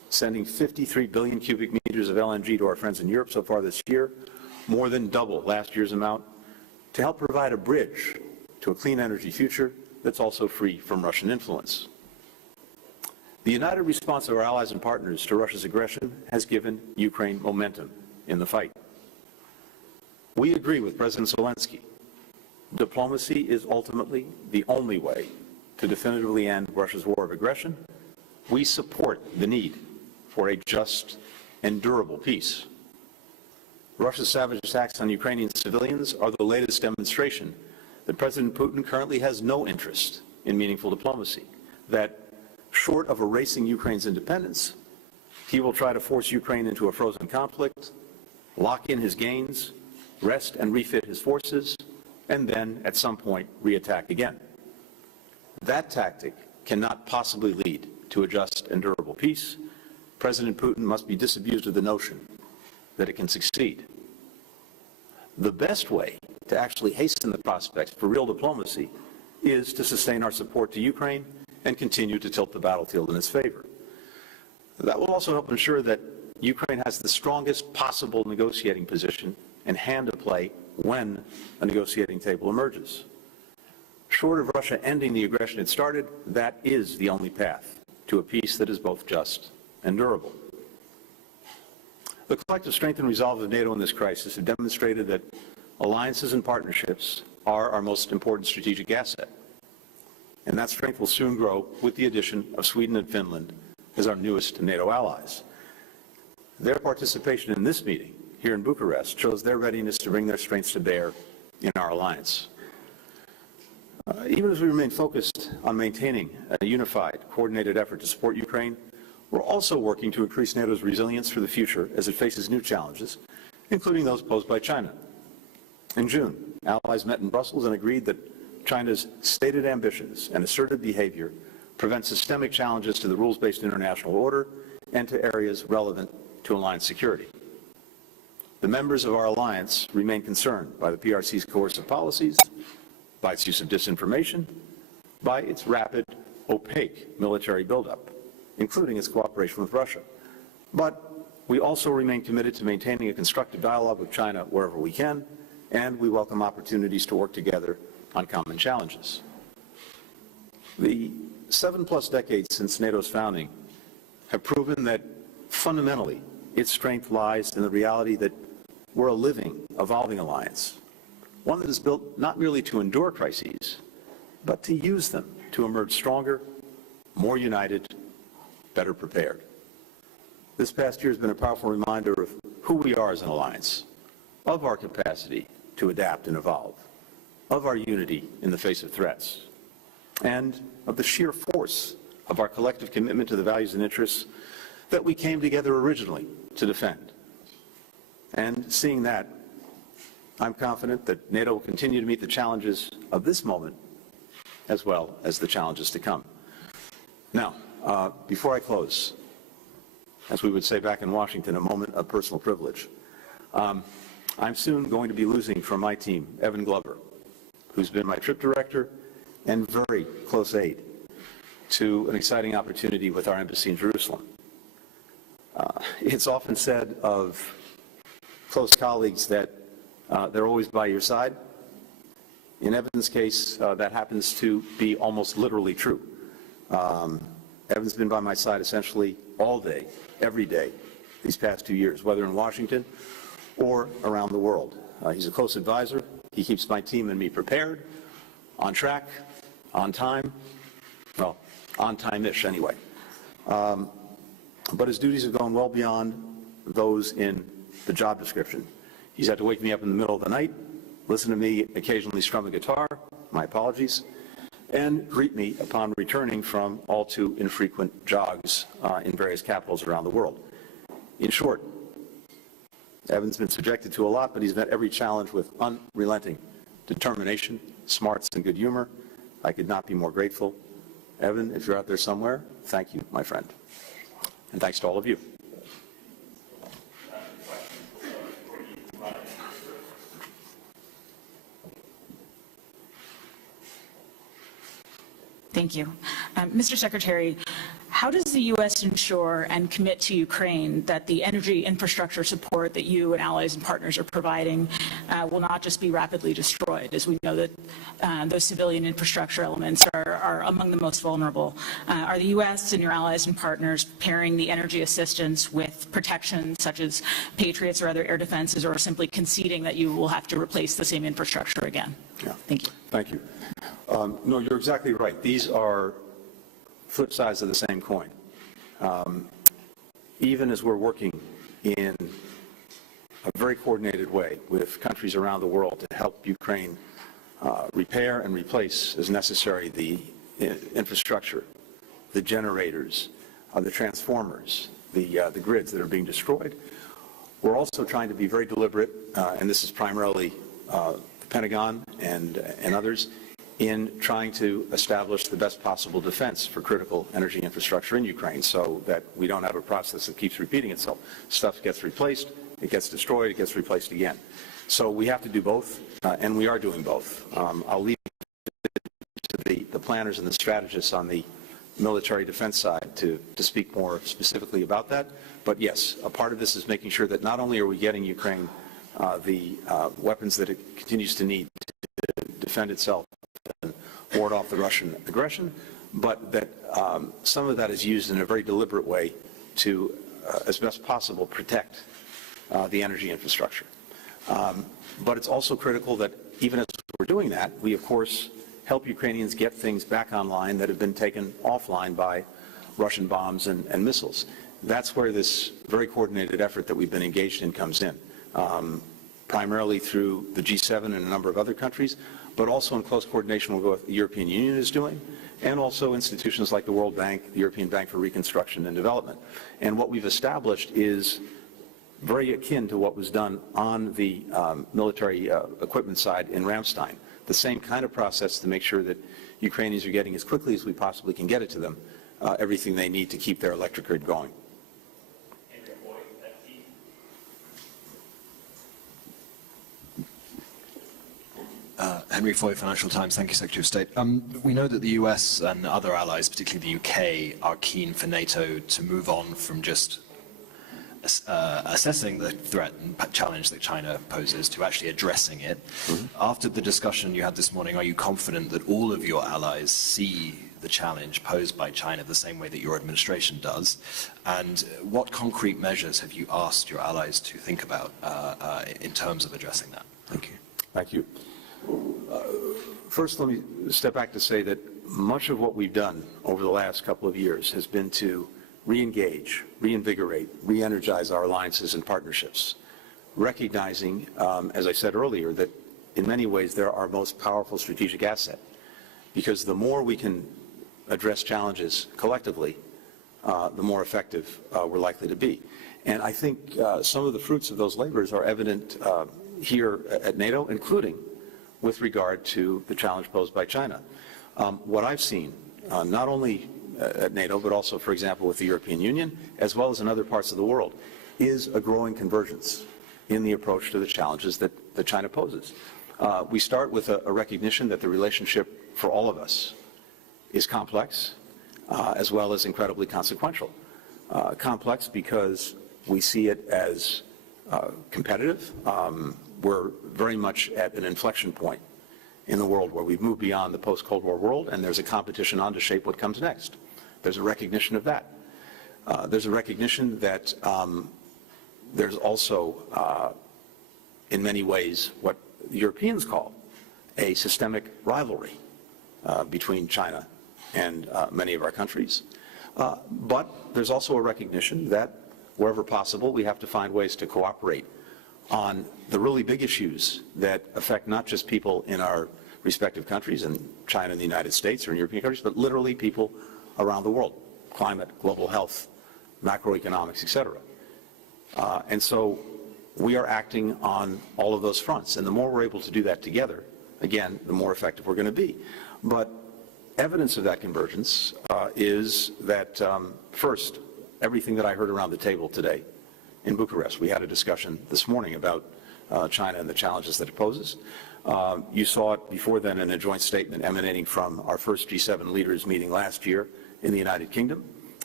sending 53 billion cubic meters of LNG to our friends in Europe so far this year, more than double last year's amount, to help provide a bridge to a clean energy future that's also free from Russian influence. The united response of our allies and partners to Russia's aggression has given Ukraine momentum in the fight. We agree with President Zelensky. Diplomacy is ultimately the only way to definitively end Russia's war of aggression. We support the need for a just and durable peace. Russia's savage attacks on Ukrainian civilians are the latest demonstration that President Putin currently has no interest in meaningful diplomacy, that short of erasing Ukraine's independence, he will try to force Ukraine into a frozen conflict, lock in his gains, rest and refit his forces, and then, at some point, reattack again. That tactic cannot possibly lead to a just and durable peace. President Putin must be disabused of the notion that it can succeed. The best way to actually hasten the prospects for real diplomacy is to sustain our support to Ukraine and continue to tilt the battlefield in its favor. That will also help ensure that Ukraine has the strongest possible negotiating position and hand to play when a negotiating table emerges. Short of Russia ending the aggression it started, that is the only path to a peace that is both just and durable. The collective strength and resolve of NATO in this crisis have demonstrated that alliances and partnerships are our most important strategic asset. And that strength will soon grow with the addition of Sweden and Finland as our newest NATO allies. Their participation in this meeting here in Bucharest shows their readiness to bring their strengths to bear in our alliance. Even as we remain focused on maintaining a unified, coordinated effort to support Ukraine, we're also working to increase NATO's resilience for the future as it faces new challenges, including those posed by China. In June, allies met in Brussels and agreed that China's stated ambitions and assertive behavior prevent systemic challenges to the rules-based international order and to areas relevant to alliance security. The members of our alliance remain concerned by the PRC's coercive policies, by its use of disinformation, by its rapid, opaque military buildup, including its cooperation with Russia. But we also remain committed to maintaining a constructive dialogue with China wherever we can, and we welcome opportunities to work together on common challenges. The 7+ decades since NATO's founding have proven that fundamentally its strength lies in the reality that we're a living, evolving alliance, one that is built not merely to endure crises, but to use them to emerge stronger, more united, better prepared. This past year has been a powerful reminder of who we are as an alliance, of our capacity to adapt and evolve, of our unity in the face of threats, and of the sheer force of our collective commitment to the values and interests that we came together originally to defend. And seeing that, I'm confident that NATO will continue to meet the challenges of this moment as well as the challenges to come. Now, before I close, as we would say back in Washington, a moment of personal privilege. I'm soon going to be losing from my team, Evan Glover, who's been my trip director and very close aide to an exciting opportunity with our embassy in Jerusalem. It's often said of close colleagues that they're always by your side. In Evan's case, that happens to be almost literally true. Evan's been by my side essentially all day, every day, these past 2 years, whether in Washington or around the world. He's a close advisor. He keeps my team and me prepared, on track, on time, well, on time-ish anyway. But his duties have gone well beyond those in the job description. He's had to wake me up in the middle of the night, listen to me occasionally strum a guitar, my apologies, and greet me upon returning from all too infrequent jogs in various capitals around the world. In short, Evan's been subjected to a lot, but he's met every challenge with unrelenting determination, smarts, and good humor. I could not be more grateful. Evan, if you're out there somewhere, thank you, my friend. And thanks to all of you. Thank you. Mr. Secretary, How does the U.S. ensure and commit to Ukraine that the energy infrastructure support that you and allies and partners are providing will not just be rapidly destroyed, as we know that those civilian infrastructure elements are among the most vulnerable? Are the U.S. and your allies and partners pairing the energy assistance with protection such as Patriots or other air defenses, or simply conceding that you will have to replace the same infrastructure again? Yeah. Thank you. Thank you. No, you're exactly right. These are flip sides of the same coin. Even as we're working in a very coordinated way with countries around the world to help Ukraine repair and replace as necessary the infrastructure, the generators, the transformers, the grids that are being destroyed, we're also trying to be very deliberate, and this is primarily the Pentagon and others, in trying to establish the best possible defense for critical energy infrastructure in Ukraine so that we don't have a process that keeps repeating itself. Stuff gets replaced, it gets destroyed, it gets replaced again. So we have to do both, and we are doing both. I'll leave it to the planners and the strategists on the military defense side to speak more specifically about that. But yes, a part of this is making sure that not only are we getting Ukraine the weapons that it continues to need to defend itself and ward off the Russian aggression, but that some of that is used in a very deliberate way to, as best possible, protect the energy infrastructure. But it's also critical that even as we're doing that, we of course help Ukrainians get things back online that have been taken offline by Russian bombs and missiles. That's where this very coordinated effort that we've been engaged in comes in, primarily through the G7 and a number of other countries, but also in close coordination with what the European Union is doing, and also institutions like the World Bank, the European Bank for Reconstruction and Development. And what we've established is very akin to what was done on the military equipment side in Ramstein. The same kind of process to make sure that Ukrainians are getting as quickly as we possibly can get it to them everything they need to keep their electric grid going. Henry Foy, Financial Times. Thank you, Secretary of State. We know that the US and other allies, particularly the UK, are keen for NATO to move on from just assessing the threat and challenge that China poses to actually addressing it. Mm-hmm. After the discussion you had this morning, are you confident that all of your allies see the challenge posed by China the same way that your administration does? And what concrete measures have you asked your allies to think about in terms of addressing that? Thank you. Thank you. First, let me step back to say that much of what we've done over the last couple of years has been to re-engage, reinvigorate, re-energize our alliances and partnerships, recognizing, as I said earlier, that in many ways they're our most powerful strategic asset, because the more we can address challenges collectively, the more effective we're likely to be. And I think some of the fruits of those labors are evident here at NATO, including with regard to the challenge posed by China. What I've seen, not only at NATO, but also, for example, with the European Union, as well as in other parts of the world, is a growing convergence in the approach to the challenges that China poses. We start with a recognition that the relationship for all of us is complex, as well as incredibly consequential. Complex because we see it as competitive. We're very much at an inflection point in the world where we've moved beyond the post-Cold War world, and there's a competition on to shape what comes next. There's a recognition of that. There's a recognition that there's also, in many ways, what the Europeans call a systemic rivalry between China and many of our countries. But there's also a recognition that wherever possible, we have to find ways to cooperate on the really big issues that affect not just people in our respective countries, in China and the United States or in European countries, but literally people around the world, climate, global health, macroeconomics, etc. And so we are acting on all of those fronts. And the more we're able to do that together, again, the more effective we're going to be. But evidence of that convergence is that, first, everything that I heard around the table today in Bucharest. We had a discussion this morning about China and the challenges that it poses. You saw it before then in a joint statement emanating from our first G7 leaders meeting last year in the United Kingdom.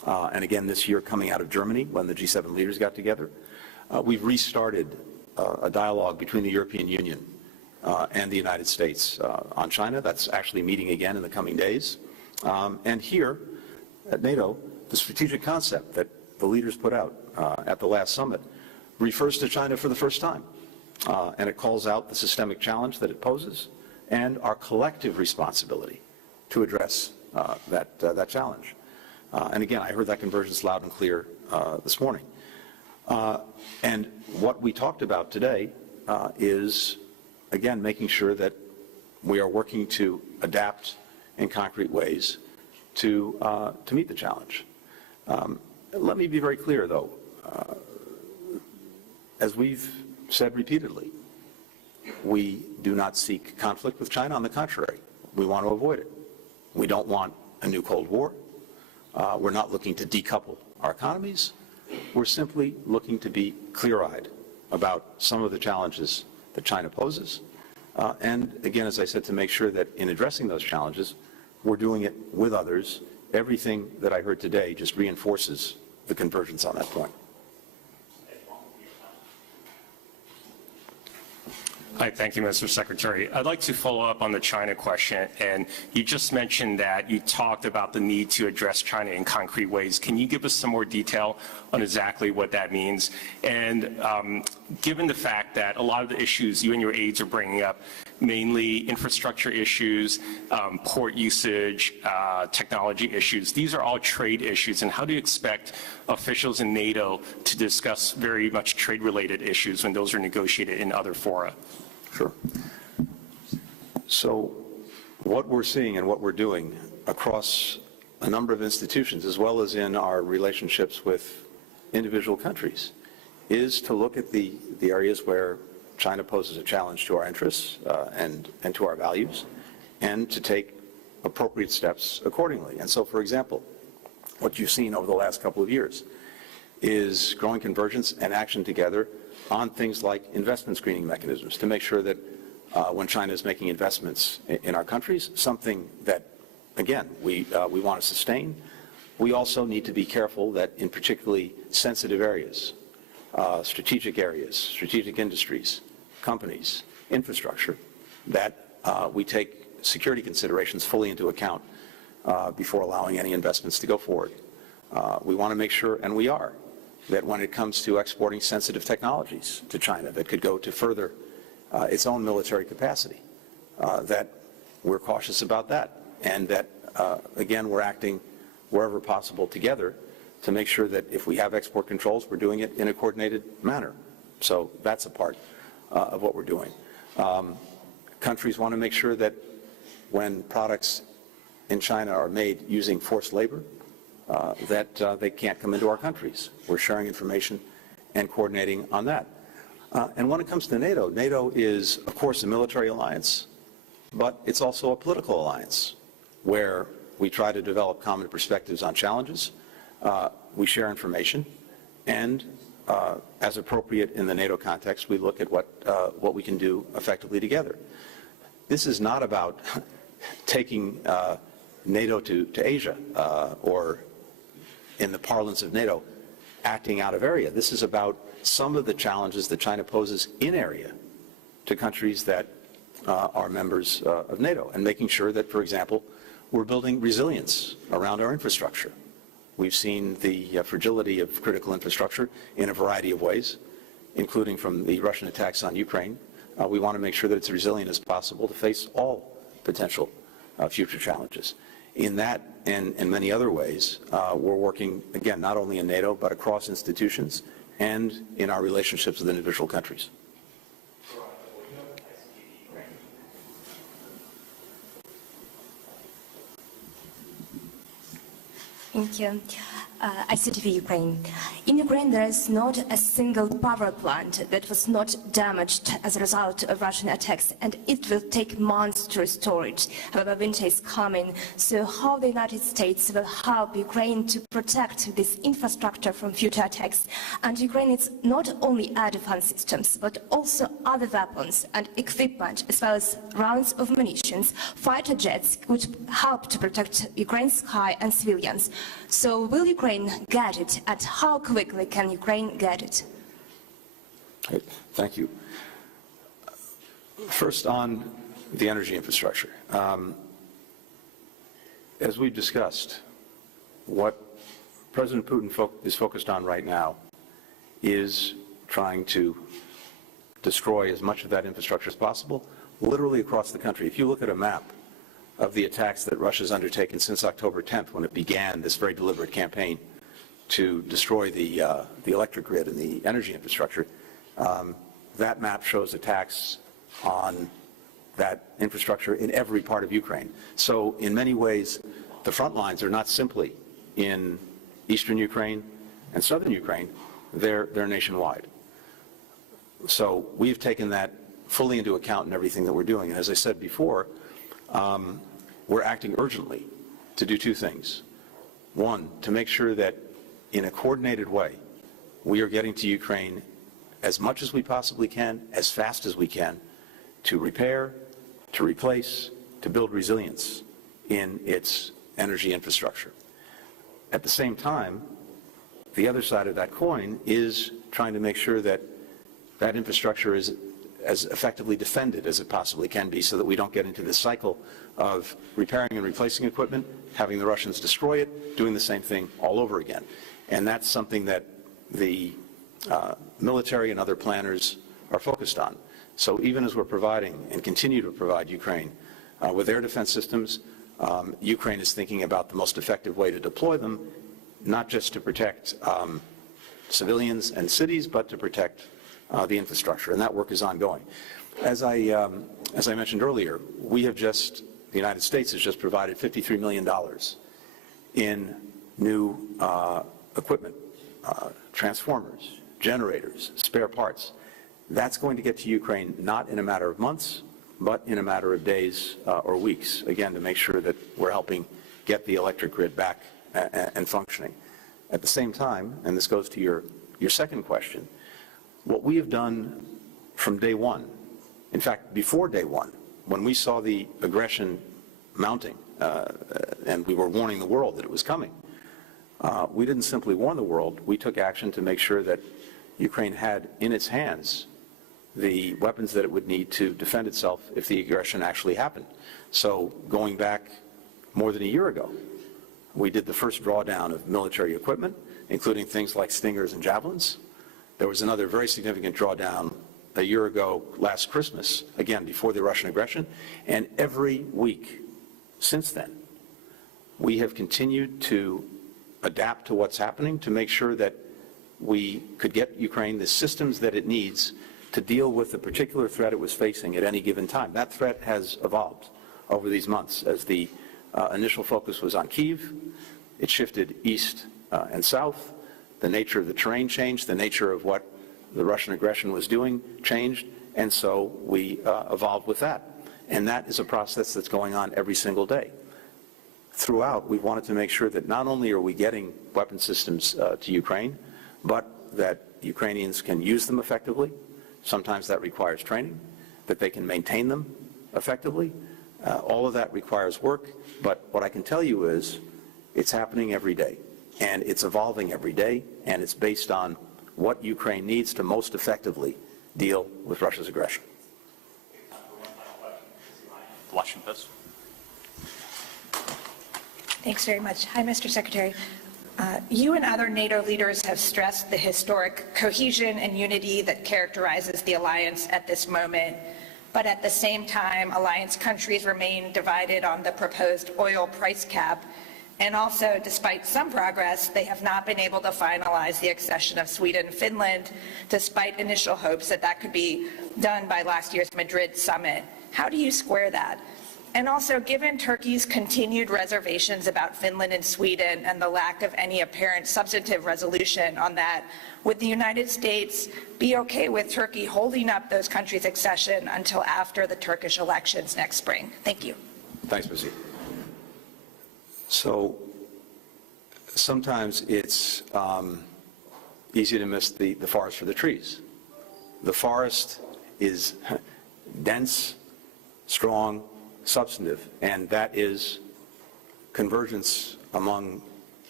and again this year coming out of Germany when the G7 leaders got together. We've restarted a dialogue between the European Union and the United States on China. That's actually meeting again in the coming days. And here at NATO, the strategic concept that the leaders put out at the last summit refers to China for the first time. And it calls out the systemic challenge that it poses and our collective responsibility to address that challenge. And again, I heard that convergence loud and clear this morning. And what we talked about today is, again, making sure that we are working to adapt in concrete ways to meet the challenge. Let me be very clear, though. As we've said repeatedly, we do not seek conflict with China. On the contrary, we want to avoid it. We don't want a new Cold War. We're not looking to decouple our economies. We're simply looking to be clear-eyed about some of the challenges that China poses. And again, as I said, to make sure that in addressing those challenges, we're doing it with others. Everything that I heard today just reinforces the convergence on that point. Hi, thank you, Mr. Secretary. I'd like to follow up on the China question, and you just mentioned that you talked about the need to address China in concrete ways. Can you give us some more detail on exactly what that means? And given the fact that a lot of the issues you and your aides are bringing up, mainly infrastructure issues, port usage, technology issues, these are all trade issues, and how do you expect officials in NATO to discuss very much trade-related issues when those are negotiated in other fora? Sure. So what we're seeing and what we're doing across a number of institutions, as well as in our relationships with individual countries, is to look at the areas where China poses a challenge to our interests and to our values, and to take appropriate steps accordingly. And so, for example, what you've seen over the last couple of years is growing convergence and action together on things like investment screening mechanisms to make sure that when China is making investments in our countries, something that, again, we want to sustain, we also need to be careful that in particularly sensitive areas, strategic industries, companies, infrastructure, that we take security considerations fully into account before allowing any investments to go forward. We want to make sure, and we are, that when it comes to exporting sensitive technologies to China that could go to further its own military capacity, that we're cautious about that, and that, again, we're acting wherever possible together to make sure that if we have export controls, we're doing it in a coordinated manner. So that's a part of what we're doing. Countries want to make sure that when products in China are made using forced labor, that they can't come into our countries. We're sharing information and coordinating on that. And when it comes to NATO, NATO is, of course, a military alliance, but it's also a political alliance where we try to develop common perspectives on challenges. We share information, and as appropriate in the NATO context, we look at what we can do effectively together. This is not about taking NATO to Asia or, in the parlance of NATO, acting out of area. This is about some of the challenges that China poses in area to countries that are members of NATO, and making sure that, for example, we're building resilience around our infrastructure. We've seen the fragility of critical infrastructure in a variety of ways, including from the Russian attacks on Ukraine. We want to make sure that it's resilient as possible to face all potential future challenges. In that and in many other ways, we're working, again, not only in NATO, but across institutions and in our relationships with individual countries. Thank you. ICTV Ukraine. In Ukraine, there is not a single power plant that was not damaged as a result of Russian attacks, and it will take months to restore it. However, winter is coming, so how the United States will help Ukraine to protect this infrastructure from future attacks? And Ukraine needs not only air defense systems, but also other weapons and equipment, as well as rounds of munitions, fighter jets, which help to protect Ukraine's sky and civilians. So will Ukraine Ukraine get it, and how quickly can Ukraine get it? Okay, thank you. First, on the energy infrastructure. As we've discussed, what President Putin is focused on right now is trying to destroy as much of that infrastructure as possible, literally across the country. If you look at a map of the attacks that Russia's undertaken since October 10th, when it began this very deliberate campaign to destroy the electric grid and the energy infrastructure, that map shows attacks on that infrastructure in every part of Ukraine. So in many ways, the front lines are not simply in eastern Ukraine and southern Ukraine, they're nationwide. So we've taken that fully into account in everything that we're doing. And as I said before, we're acting urgently to do two things. One, to make sure that in a coordinated way, we are getting to Ukraine as much as we possibly can, as fast as we can, to repair, to replace, to build resilience in its energy infrastructure. At the same time, the other side of that coin is trying to make sure that that infrastructure is as effectively defended as it possibly can be, so that we don't get into this cycle of repairing and replacing equipment, having the Russians destroy it, doing the same thing all over again. And that's something that the military and other planners are focused on. So even as we're providing and continue to provide Ukraine with air defense systems, Ukraine is thinking about the most effective way to deploy them, not just to protect civilians and cities, but to protect the infrastructure, and that work is ongoing. As I mentioned earlier, the United States has just provided $53 million in new equipment, transformers, generators, spare parts. That's going to get to Ukraine not in a matter of months, but in a matter of days or weeks, again, to make sure that we're helping get the electric grid back and functioning. At the same time, and this goes to your second question, what we have done from day one, in fact, before day one, when we saw the aggression mounting and we were warning the world that it was coming, we didn't simply warn the world, we took action to make sure that Ukraine had in its hands the weapons that it would need to defend itself if the aggression actually happened. So going back more than a year ago, we did the first drawdown of military equipment, including things like Stingers and Javelins. There was another very significant drawdown a year ago, last Christmas, again, before the Russian aggression. And every week since then, we have continued to adapt to what's happening to make sure that we could get Ukraine the systems that it needs to deal with the particular threat it was facing at any given time. That threat has evolved over these months. As the initial focus was on Kyiv, it shifted east and south. The nature of the terrain changed, the nature of what the Russian aggression was doing changed, and so we evolved with that. And that is a process that's going on every single day. Throughout, we wanted to make sure that not only are we getting weapon systems to Ukraine, but that Ukrainians can use them effectively. Sometimes that requires training, that they can maintain them effectively. All of that requires work, but what I can tell you is it's happening every day, and it's evolving every day, and it's based on what Ukraine needs to most effectively deal with Russia's aggression. Washington. Thanks very much. Hi, Mr. Secretary. You and other NATO leaders have stressed the historic cohesion and unity that characterizes the alliance at this moment. But at the same time, alliance countries remain divided on the proposed oil price cap. And also, despite some progress, they have not been able to finalize the accession of Sweden and Finland, despite initial hopes that that could be done by last year's Madrid summit. How do you square that? And also, given Turkey's continued reservations about Finland and Sweden and the lack of any apparent substantive resolution on that, would the United States be okay with Turkey holding up those countries' accession until after the Turkish elections next spring? Thank you. Thanks, Missy. So sometimes it's easy to miss the forest for the trees. The forest is dense, strong, substantive, and that is convergence among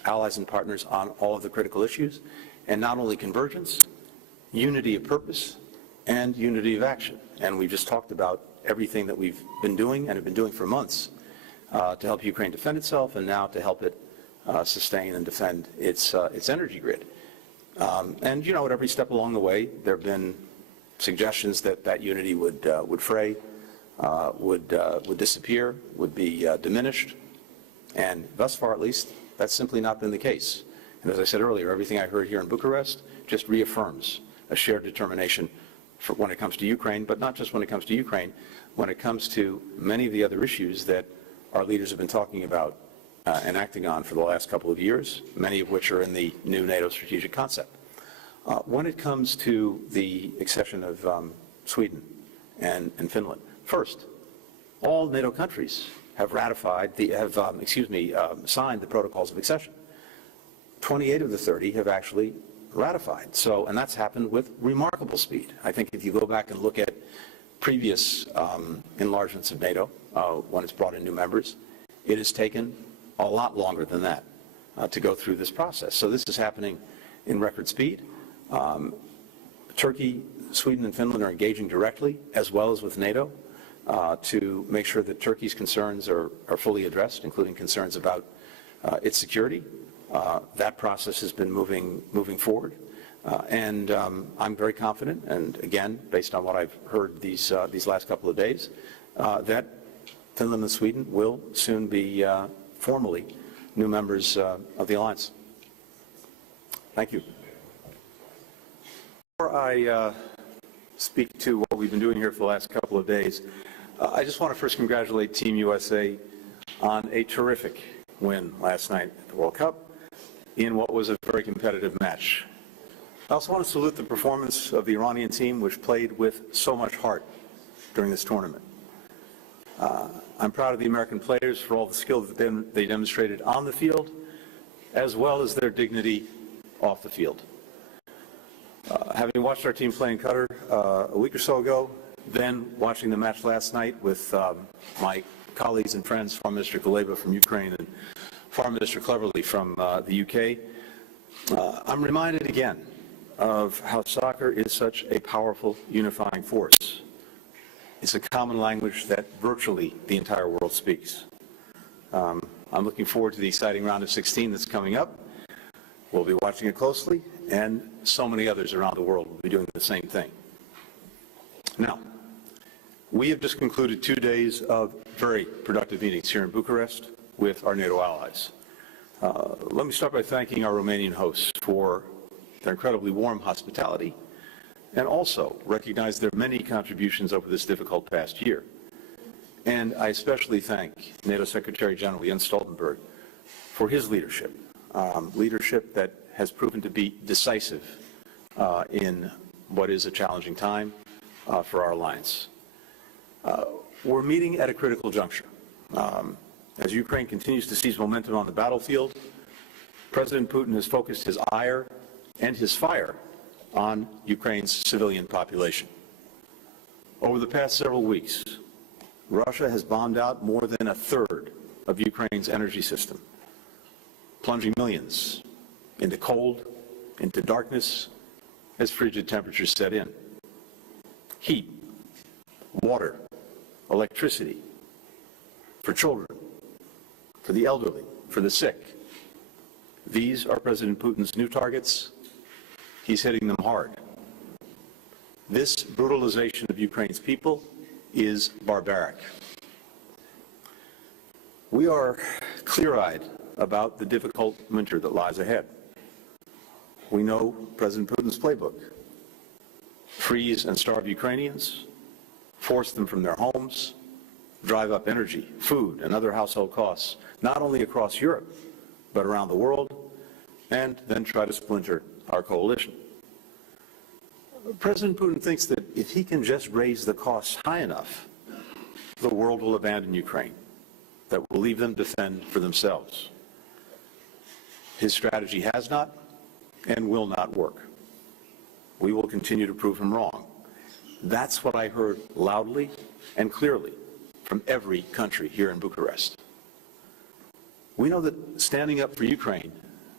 allies and partners on all of the critical issues, and not only convergence, unity of purpose, and unity of action. And we've just talked about everything that we've been doing and have been doing for months to help Ukraine defend itself, and now to help it sustain and defend its energy grid. And, you know, at every step along the way, there have been suggestions that that unity would fray, would disappear, would be diminished. And thus far, at least, that's simply not been the case. And as I said earlier, everything I heard here in Bucharest just reaffirms a shared determination for when it comes to Ukraine, but not just when it comes to Ukraine, when it comes to many of the other issues that our leaders have been talking about and acting on for the last couple of years, many of which are in the new NATO strategic concept. When it comes to the accession of Sweden and Finland, first, all NATO countries have ratified signed the protocols of accession. 28 of the 30 have actually ratified. So, and that's happened with remarkable speed. I think if you go back and look at previous enlargements of NATO, when it's brought in new members, it has taken a lot longer than that to go through this process. So this is happening in record speed. Turkey, Sweden, and Finland are engaging directly, as well as with NATO, to make sure that Turkey's concerns are fully addressed, including concerns about its security. That process has been moving forward, and I'm very confident, and again, based on what I've heard these last couple of days, that Finland and Sweden will soon be formally new members of the alliance. Thank you. Before I speak to what we've been doing here for the last couple of days, I just want to first congratulate Team USA on a terrific win last night at the World Cup in what was a very competitive match. I also want to salute the performance of the Iranian team, which played with so much heart during this tournament. I'm proud of the American players for all the skill that they demonstrated on the field, as well as their dignity off the field. Having watched our team play in Qatar a week or so ago, then watching the match last night with my colleagues and friends, Foreign Minister Kuleba from Ukraine and Foreign Minister Cleverly from the UK, I'm reminded again of how soccer is such a powerful unifying force. It's a common language that virtually the entire world speaks. I'm looking forward to the exciting round of 16 that's coming up. We'll be watching it closely, and so many others around the world will be doing the same thing. Now, we have just concluded 2 days of very productive meetings here in Bucharest with our NATO allies. Let me start by thanking our Romanian hosts for their incredibly warm hospitality, and also recognize their many contributions over this difficult past year. And I especially thank NATO Secretary General Jens Stoltenberg for his leadership, leadership that has proven to be decisive in what is a challenging time for our alliance. We're meeting at a critical juncture. As Ukraine continues to seize momentum on the battlefield, President Putin has focused his ire and his fire on Ukraine's civilian population. Over the past several weeks, Russia has bombed out more than a third of Ukraine's energy system, plunging millions into cold, into darkness, as frigid temperatures set in. Heat, water, electricity, for children, for the elderly, for the sick. These are President Putin's new targets. He's hitting them hard. This brutalization of Ukraine's people is barbaric. We are clear-eyed about the difficult winter that lies ahead. We know President Putin's playbook: freeze and starve Ukrainians, force them from their homes, drive up energy, food, and other household costs, not only across Europe, but around the world, and then try to splinter our coalition. President Putin thinks that if he can just raise the costs high enough, the world will abandon Ukraine, that will leave them to fend for themselves. His strategy has not and will not work. We will continue to prove him wrong. That's what I heard loudly and clearly from every country here in Bucharest. We know that standing up for Ukraine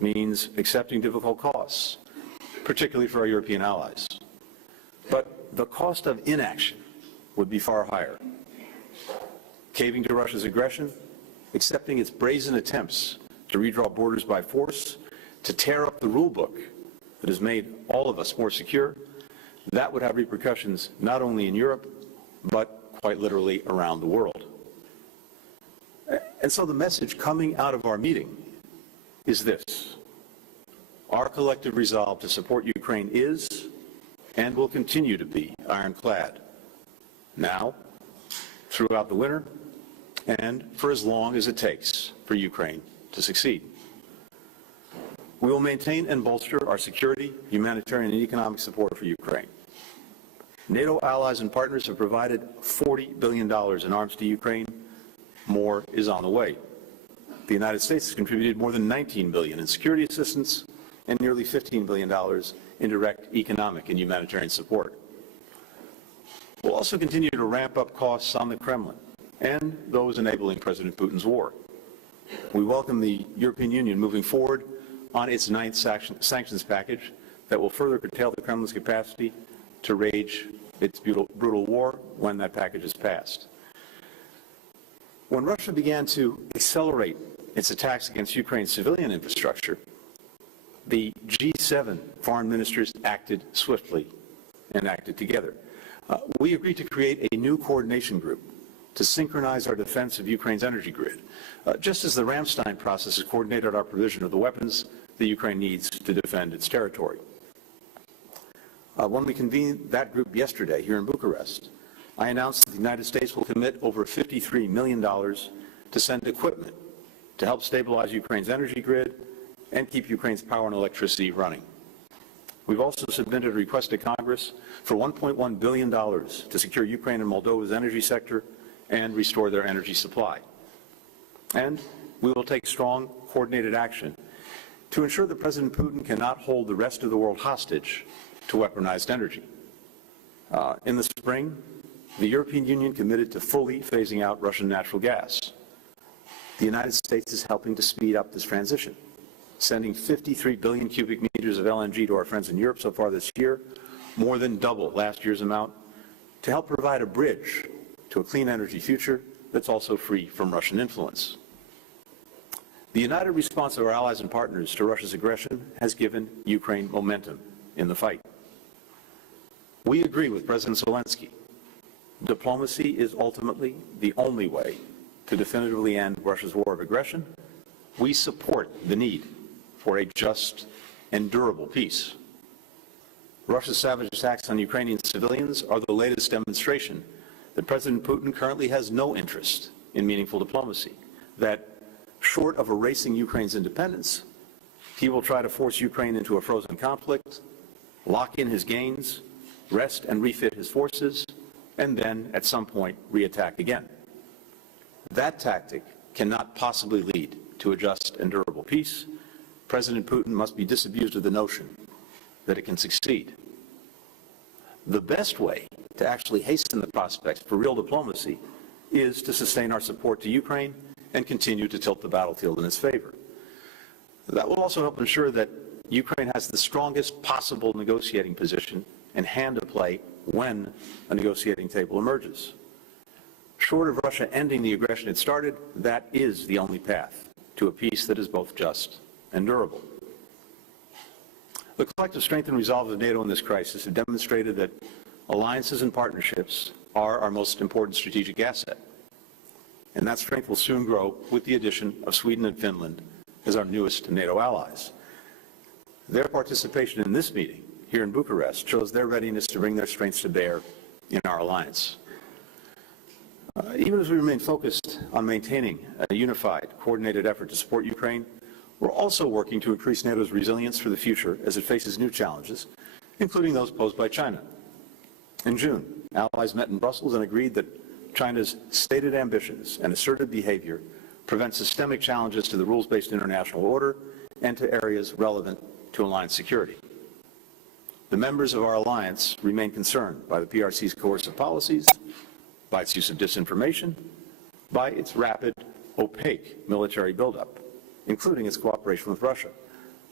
means accepting difficult costs, particularly for our European allies. But the cost of inaction would be far higher. Caving to Russia's aggression, accepting its brazen attempts to redraw borders by force, to tear up the rule book that has made all of us more secure, that would have repercussions not only in Europe, but quite literally around the world. And so the message coming out of our meeting is this: our collective resolve to support Ukraine is and will continue to be ironclad, now, throughout the winter, and for as long as it takes for Ukraine to succeed. We will maintain and bolster our security, humanitarian, and economic support for Ukraine. NATO allies and partners have provided $40 billion in arms to Ukraine. More is on the way. The United States has contributed more than $19 billion in security assistance and nearly $15 billion in direct economic and humanitarian support. We'll also continue to ramp up costs on the Kremlin and those enabling President Putin's war. We welcome the European Union moving forward on its ninth sanctions package that will further curtail the Kremlin's capacity to wage its brutal war when that package is passed. When Russia began to accelerate its attacks against Ukraine's civilian infrastructure, the G7 foreign ministers acted swiftly and acted together. We agreed to create a new coordination group to synchronize our defense of Ukraine's energy grid, just as the Ramstein process has coordinated our provision of the weapons that Ukraine needs to defend its territory. When we convened that group yesterday here in Bucharest, I announced that the United States will commit over $53 million to send equipment to help stabilize Ukraine's energy grid and keep Ukraine's power and electricity running. We've also submitted a request to Congress for $1.1 billion to secure Ukraine and Moldova's energy sector and restore their energy supply. And we will take strong, coordinated action to ensure that President Putin cannot hold the rest of the world hostage to weaponized energy. In the spring, the European Union committed to fully phasing out Russian natural gas. The United States is helping to speed up this transition, sending 53 billion cubic meters of LNG to our friends in Europe so far this year, more than double last year's amount, to help provide a bridge to a clean energy future that's also free from Russian influence. The united response of our allies and partners to Russia's aggression has given Ukraine momentum in the fight. We agree with President Zelensky. Diplomacy is ultimately the only way to definitively end Russia's war of aggression. We support the need for a just and durable peace. Russia's savage attacks on Ukrainian civilians are the latest demonstration that President Putin currently has no interest in meaningful diplomacy, that short of erasing Ukraine's independence, he will try to force Ukraine into a frozen conflict, lock in his gains, rest and refit his forces, and then, at some point, reattack again. That tactic cannot possibly lead to a just and durable peace. President Putin must be disabused of the notion that it can succeed. The best way to actually hasten the prospects for real diplomacy is to sustain our support to Ukraine and continue to tilt the battlefield in its favor. That will also help ensure that Ukraine has the strongest possible negotiating position and hand to play when a negotiating table emerges. Short of Russia ending the aggression it started, that is the only path to a peace that is both just and durable. The collective strength and resolve of NATO in this crisis have demonstrated that alliances and partnerships are our most important strategic asset. And that strength will soon grow with the addition of Sweden and Finland as our newest NATO allies. Their participation in this meeting here in Bucharest shows their readiness to bring their strengths to bear in our alliance. Even as we remain focused on maintaining a unified, coordinated effort to support Ukraine, we're also working to increase NATO's resilience for the future as it faces new challenges, including those posed by China. In June, allies met in Brussels and agreed that China's stated ambitions and assertive behavior prevent systemic challenges to the rules-based international order and to areas relevant to alliance security. The members of our alliance remain concerned by the PRC's coercive policies, by its use of disinformation, by its rapid, opaque military buildup, including its cooperation with Russia.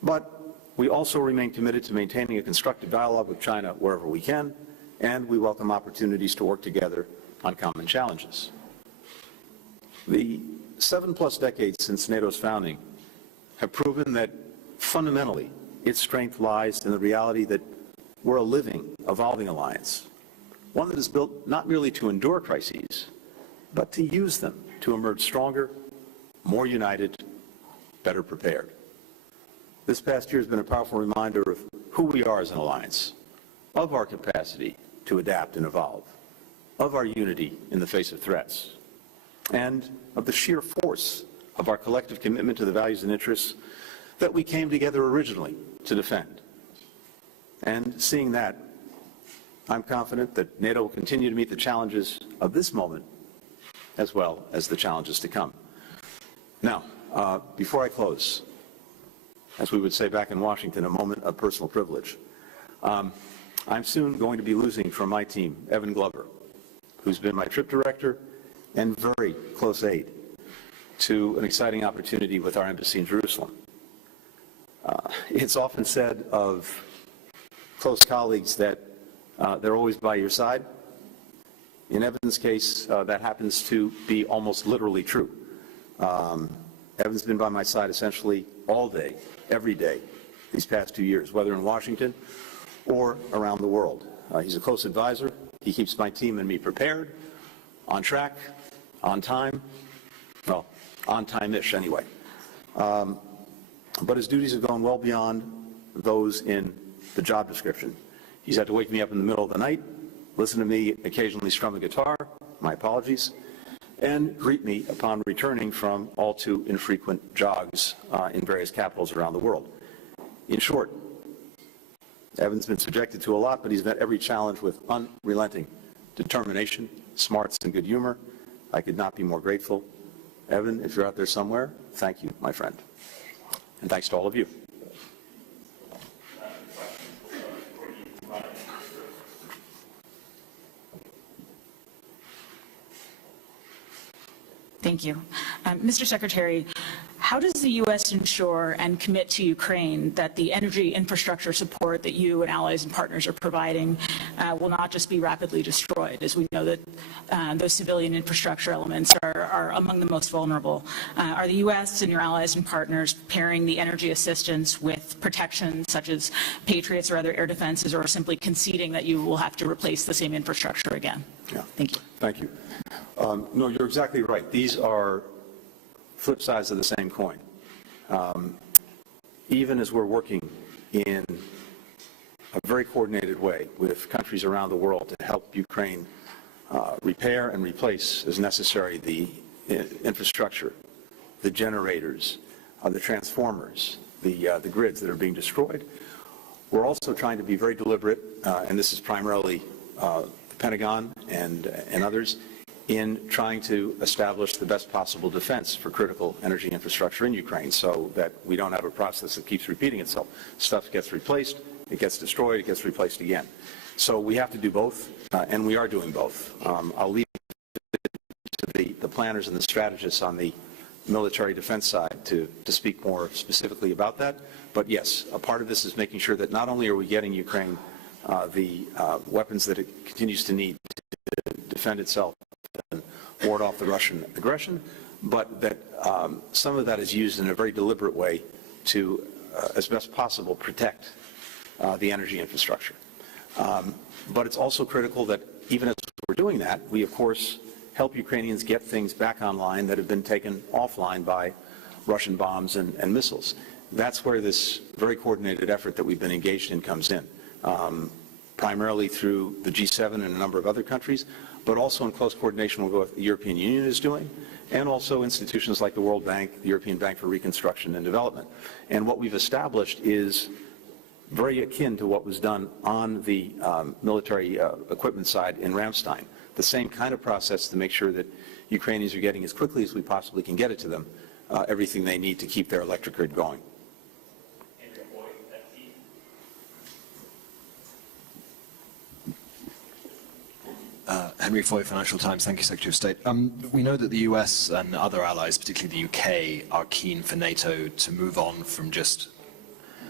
But we also remain committed to maintaining a constructive dialogue with China wherever we can, and we welcome opportunities to work together on common challenges. The 7+ decades since NATO's founding have proven that fundamentally its strength lies in the reality that we're a living, evolving alliance, one that is built not merely to endure crises, but to use them to emerge stronger, more united, better prepared. This past year has been a powerful reminder of who we are as an alliance, of our capacity to adapt and evolve, of our unity in the face of threats, and of the sheer force of our collective commitment to the values and interests that we came together originally to defend. And seeing that, I'm confident that NATO will continue to meet the challenges of this moment as well as the challenges to come. Now, before I close, as we would say back in Washington, a moment of personal privilege. I'm soon going to be losing from my team, Evan Glover, who's been my trip director and very close aide to an exciting opportunity with our embassy in Jerusalem. It's often said of close colleagues that they're always by your side. In Evan's case, that happens to be almost literally true. Evan's been by my side essentially all day, every day, these past 2 years, whether in Washington or around the world. He's a close advisor. He keeps my team and me prepared, on track, on time, well, on time-ish anyway. But his duties have gone well beyond those in the job description. He's had to wake me up in the middle of the night, listen to me occasionally strum a guitar, my apologies, and greet me upon returning from all too infrequent jogs in various capitals around the world. In short, Evan's been subjected to a lot, but he's met every challenge with unrelenting determination, smarts, and good humor. I could not be more grateful. Evan, if you're out there somewhere, thank you, my friend. And thanks to all of you. Thank you. Mr. Secretary, how does the U.S. ensure and commit to Ukraine that the energy infrastructure support that you and allies and partners are providing will not just be rapidly destroyed, as we know that those civilian infrastructure elements are among the most vulnerable? Are the U.S. and your allies and partners pairing the energy assistance with protection such as Patriots or other air defenses, or simply conceding that you will have to replace the same infrastructure again? Yeah. Thank you. Thank you. No, you're exactly right. These are flip sides of the same coin. Even as we're working in a very coordinated way with countries around the world to help Ukraine repair and replace as necessary the infrastructure, the generators, the transformers, the grids that are being destroyed, we're also trying to be very deliberate, and this is primarily the Pentagon and others, in trying to establish the best possible defense for critical energy infrastructure in Ukraine so that we don't have a process that keeps repeating itself. Stuff gets replaced, it gets destroyed, it gets replaced again. So we have to do both, and we are doing both. I'll leave it to the planners and the strategists on the military defense side to speak more specifically about that. But yes, a part of this is making sure that not only are we getting Ukraine the weapons that it continues to need to defend itself and ward off the Russian aggression, but that some of that is used in a very deliberate way to, as best possible, protect the energy infrastructure. But it's also critical that even as we're doing that, we, of course, help Ukrainians get things back online that have been taken offline by Russian bombs and missiles. That's where this very coordinated effort that we've been engaged in comes in, primarily through the G7 and a number of other countries, but also in close coordination with what the European Union is doing, and also institutions like the World Bank, the European Bank for Reconstruction and Development. And what we've established is very akin to what was done on the military equipment side in Ramstein, the same kind of process to make sure that Ukrainians are getting as quickly as we possibly can get it to them, everything they need to keep their electric grid going. Henry Foy, Financial Times. Thank you, Secretary of State. We know that the US and other allies, particularly the UK, are keen for NATO to move on from just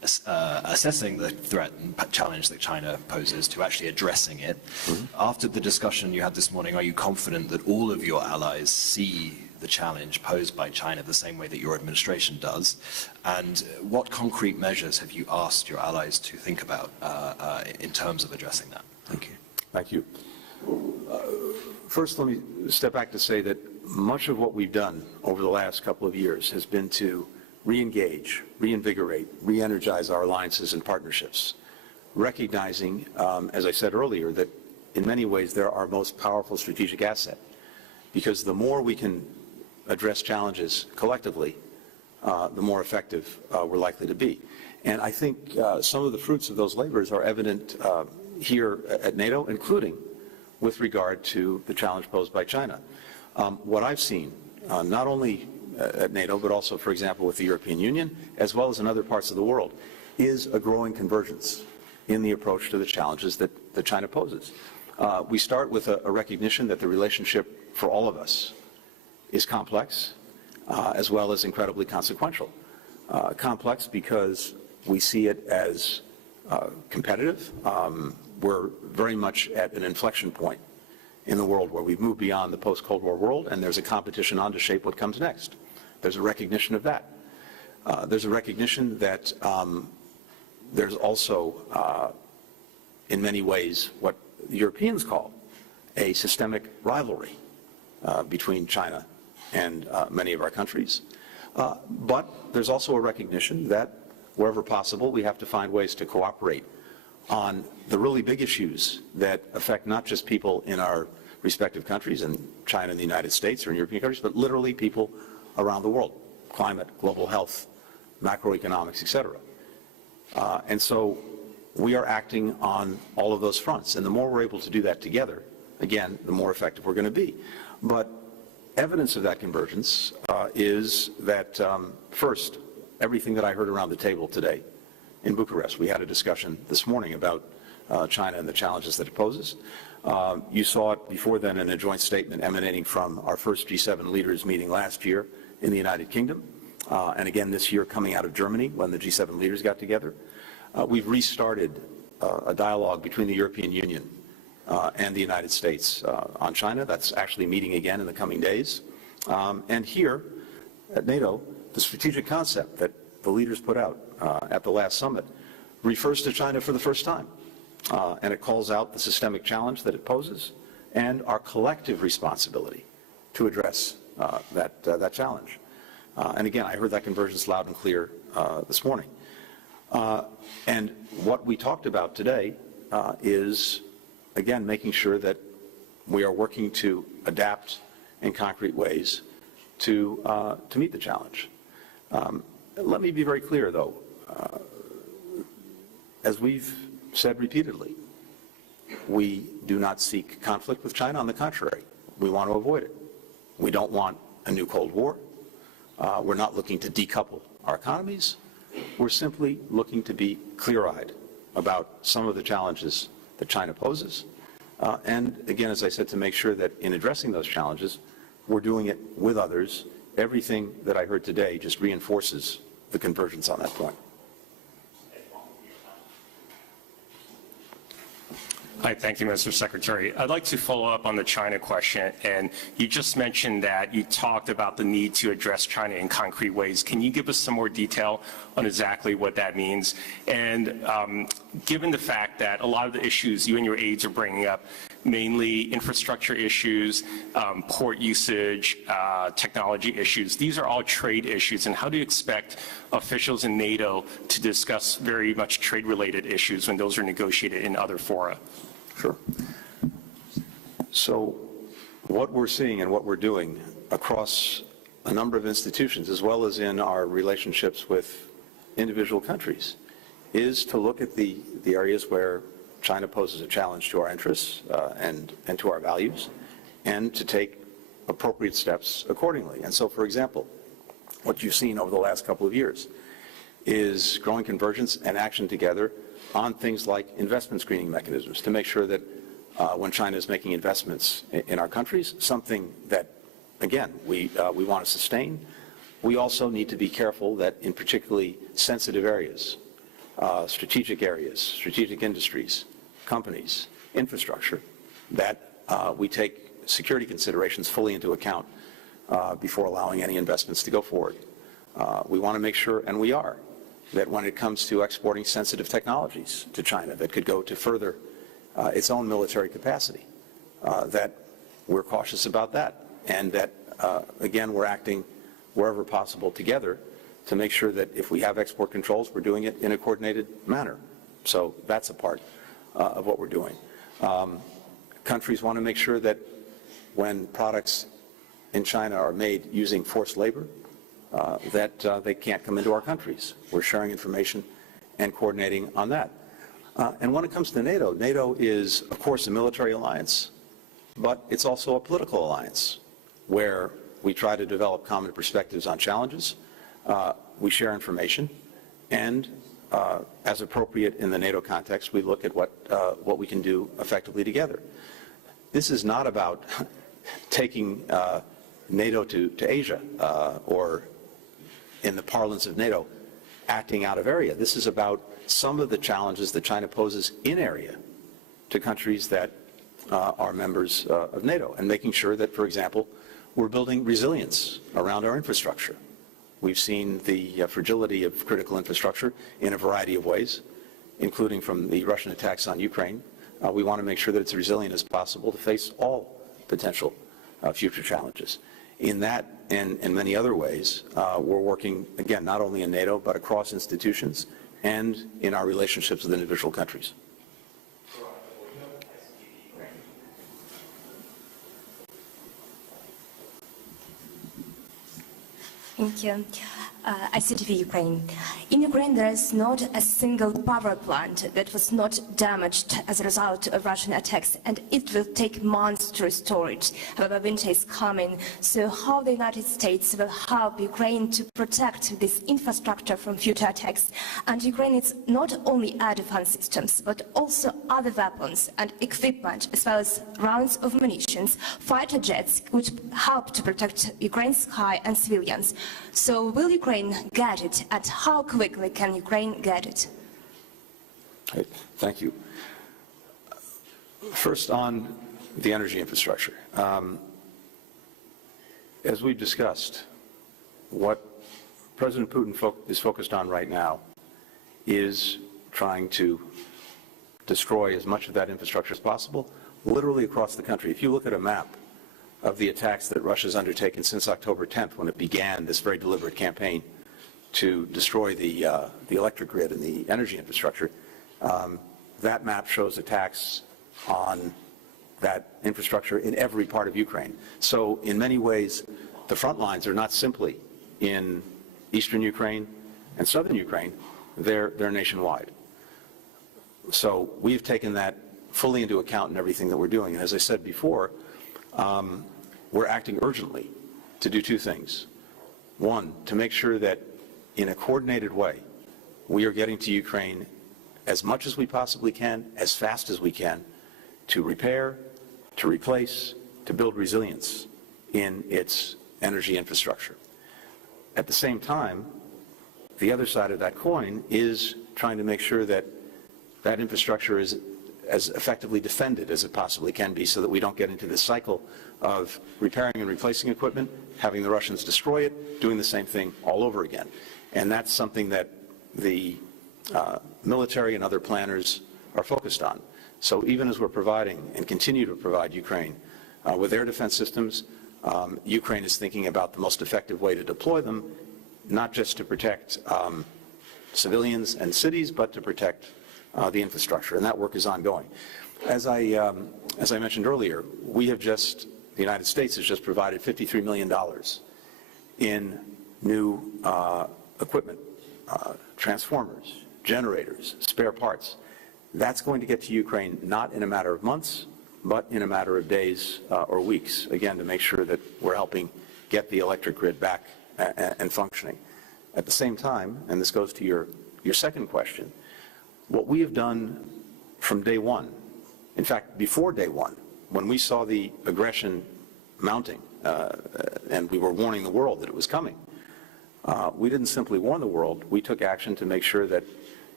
assessing the threat and challenge that China poses to actually addressing it. After the discussion you had this morning, are you confident that all of your allies see the challenge posed by China the same way that your administration does? And what concrete measures have you asked your allies to think about in terms of addressing that? Thank you. Thank you. First, let me step back to say that much of what we've done over the last couple of years has been to re-engage, reinvigorate, re-energize our alliances and partnerships, recognizing, as I said earlier, that in many ways they're our most powerful strategic asset, because the more we can address challenges collectively, the more effective we're likely to be. And I think some of the fruits of those labors are evident here at NATO, including with regard to the challenge posed by China. What I've seen, not only at NATO, but also, for example, with the European Union, as well as in other parts of the world, is a growing convergence in the approach to the challenges that China poses. We start with a recognition that the relationship for all of us is complex, as well as incredibly consequential. Complex because we see it as competitive. We're very much at an inflection point in the world where we've moved beyond the post-Cold War world, and there's a competition on to shape what comes next. There's a recognition of that. There's a recognition that there's also, in many ways, what the Europeans call a systemic rivalry between China and many of our countries. But there's also a recognition that wherever possible, we have to find ways to cooperate on the really big issues that affect not just people in our respective countries, in China and the United States or in European countries, but literally people around the world: climate, global health, macroeconomics, etc. And so we are acting on all of those fronts. And the more we're able to do that together, again, the more effective we're going to be. But evidence of that convergence is that, first, everything that I heard around the table today in Bucharest. We had a discussion this morning about China and the challenges that it poses. You saw it before then in a joint statement emanating from our first G7 leaders meeting last year in the United Kingdom, and again this year coming out of Germany when the G7 leaders got together. We've restarted a dialogue between the European Union and the United States on China. That's actually meeting again in the coming days. And here at NATO, the strategic concept that the leaders put out at the last summit refers to China for the first time. And it calls out the systemic challenge that it poses and our collective responsibility to address that challenge. And again, I heard that convergence loud and clear this morning. And what we talked about today is, again, making sure that we are working to adapt in concrete ways to meet the challenge. Let me be very clear, though. As we've said repeatedly, we do not seek conflict with China. On the contrary, we want to avoid it. We don't want a new Cold War. We're not looking to decouple our economies. We're simply looking to be clear-eyed about some of the challenges that China poses. And again, as I said, to make sure that in addressing those challenges, we're doing it with others. Everything that I heard today just reinforces the convergence on that point. Hi, thank you, Mr. Secretary. I'd like to follow up on the China question. And you just mentioned that you talked about the need to address China in concrete ways. Can you give us some more detail on exactly what that means? And given the fact that a lot of the issues you and your aides are bringing up, mainly infrastructure issues, port usage, technology issues, these are all trade issues. And how do you expect officials in NATO to discuss very much trade-related issues when those are negotiated in other fora? Sure. So what we're seeing and what we're doing across a number of institutions, as well as in our relationships with individual countries, is to look at the areas where China poses a challenge to our interests and to our values, and to take appropriate steps accordingly. And so, for example, what you've seen over the last couple of years is growing convergence and action together on things like investment screening mechanisms to make sure that when China is making investments in our countries, something that, again, we want to sustain, we also need to be careful that in particularly sensitive areas strategic areas, strategic industries, companies, infrastructure, that we take security considerations fully into account before allowing any investments to go forward. We want to make sure, and we are, that when it comes to exporting sensitive technologies to China that could go to further its own military capacity, that we're cautious about that, and that, again, we're acting wherever possible together to make sure that if we have export controls, we're doing it in a coordinated manner. So that's a part of what we're doing. Countries want to make sure that when products in China are made using forced labor, that they can't come into our countries. We're sharing information and coordinating on that. And when it comes to NATO, NATO is, of course, a military alliance, but it's also a political alliance where we try to develop common perspectives on challenges. We share information, and as appropriate in the NATO context, we look at what we can do effectively together. This is not about taking NATO to Asia or, in the parlance of NATO, acting out of area. This is about some of the challenges that China poses in area to countries that are members of NATO, and making sure that, for example, we're building resilience around our infrastructure. We've seen the fragility of critical infrastructure in a variety of ways, including from the Russian attacks on Ukraine. We want to make sure that it's resilient as possible to face all potential future challenges. In that and in many other ways, we're working, again, not only in NATO, but across institutions and in our relationships with individual countries. Thank you. ICTV Ukraine. In Ukraine, there is not a single power plant that was not damaged as a result of Russian attacks, and it will take months to restore it. However, winter is coming, so how the United States will help Ukraine to protect this infrastructure from future attacks? And Ukraine needs not only air defense systems, but also other weapons and equipment, as well as rounds of munitions, fighter jets, which help to protect Ukraine's sky and civilians. So will Ukraine get it, and how quickly can Ukraine get it? Great. Thank you. First, on the energy infrastructure. As we've discussed, what President Putin is focused on right now is trying to destroy as much of that infrastructure as possible, literally across the country. If you look at a map of the attacks that Russia's undertaken since October 10th, when it began this very deliberate campaign to destroy the electric grid and the energy infrastructure, that map shows attacks on that infrastructure in every part of Ukraine. So in many ways, the front lines are not simply in eastern Ukraine and southern Ukraine, they're nationwide. So we've taken that fully into account in everything that we're doing. And as I said before, we're acting urgently to do two things. One, to make sure that in a coordinated way, we are getting to Ukraine as much as we possibly can, as fast as we can, to repair, to replace, to build resilience in its energy infrastructure. At the same time, the other side of that coin is trying to make sure that that infrastructure is as effectively defended as it possibly can be, so that we don't get into this cycle of repairing and replacing equipment, having the Russians destroy it, doing the same thing all over again. And that's something that the military and other planners are focused on. So even as we're providing and continue to provide Ukraine with air defense systems, Ukraine is thinking about the most effective way to deploy them, not just to protect civilians and cities, but to protect the infrastructure, and that work is ongoing. As I mentioned earlier, the United States has just provided $53 million in new equipment, transformers, generators, spare parts. That's going to get to Ukraine not in a matter of months, but in a matter of days or weeks, again, to make sure that we're helping get the electric grid back and functioning. At the same time, and this goes to your second question, what we have done from day one, in fact, before day one, when we saw the aggression mounting and we were warning the world that it was coming, we didn't simply warn the world, we took action to make sure that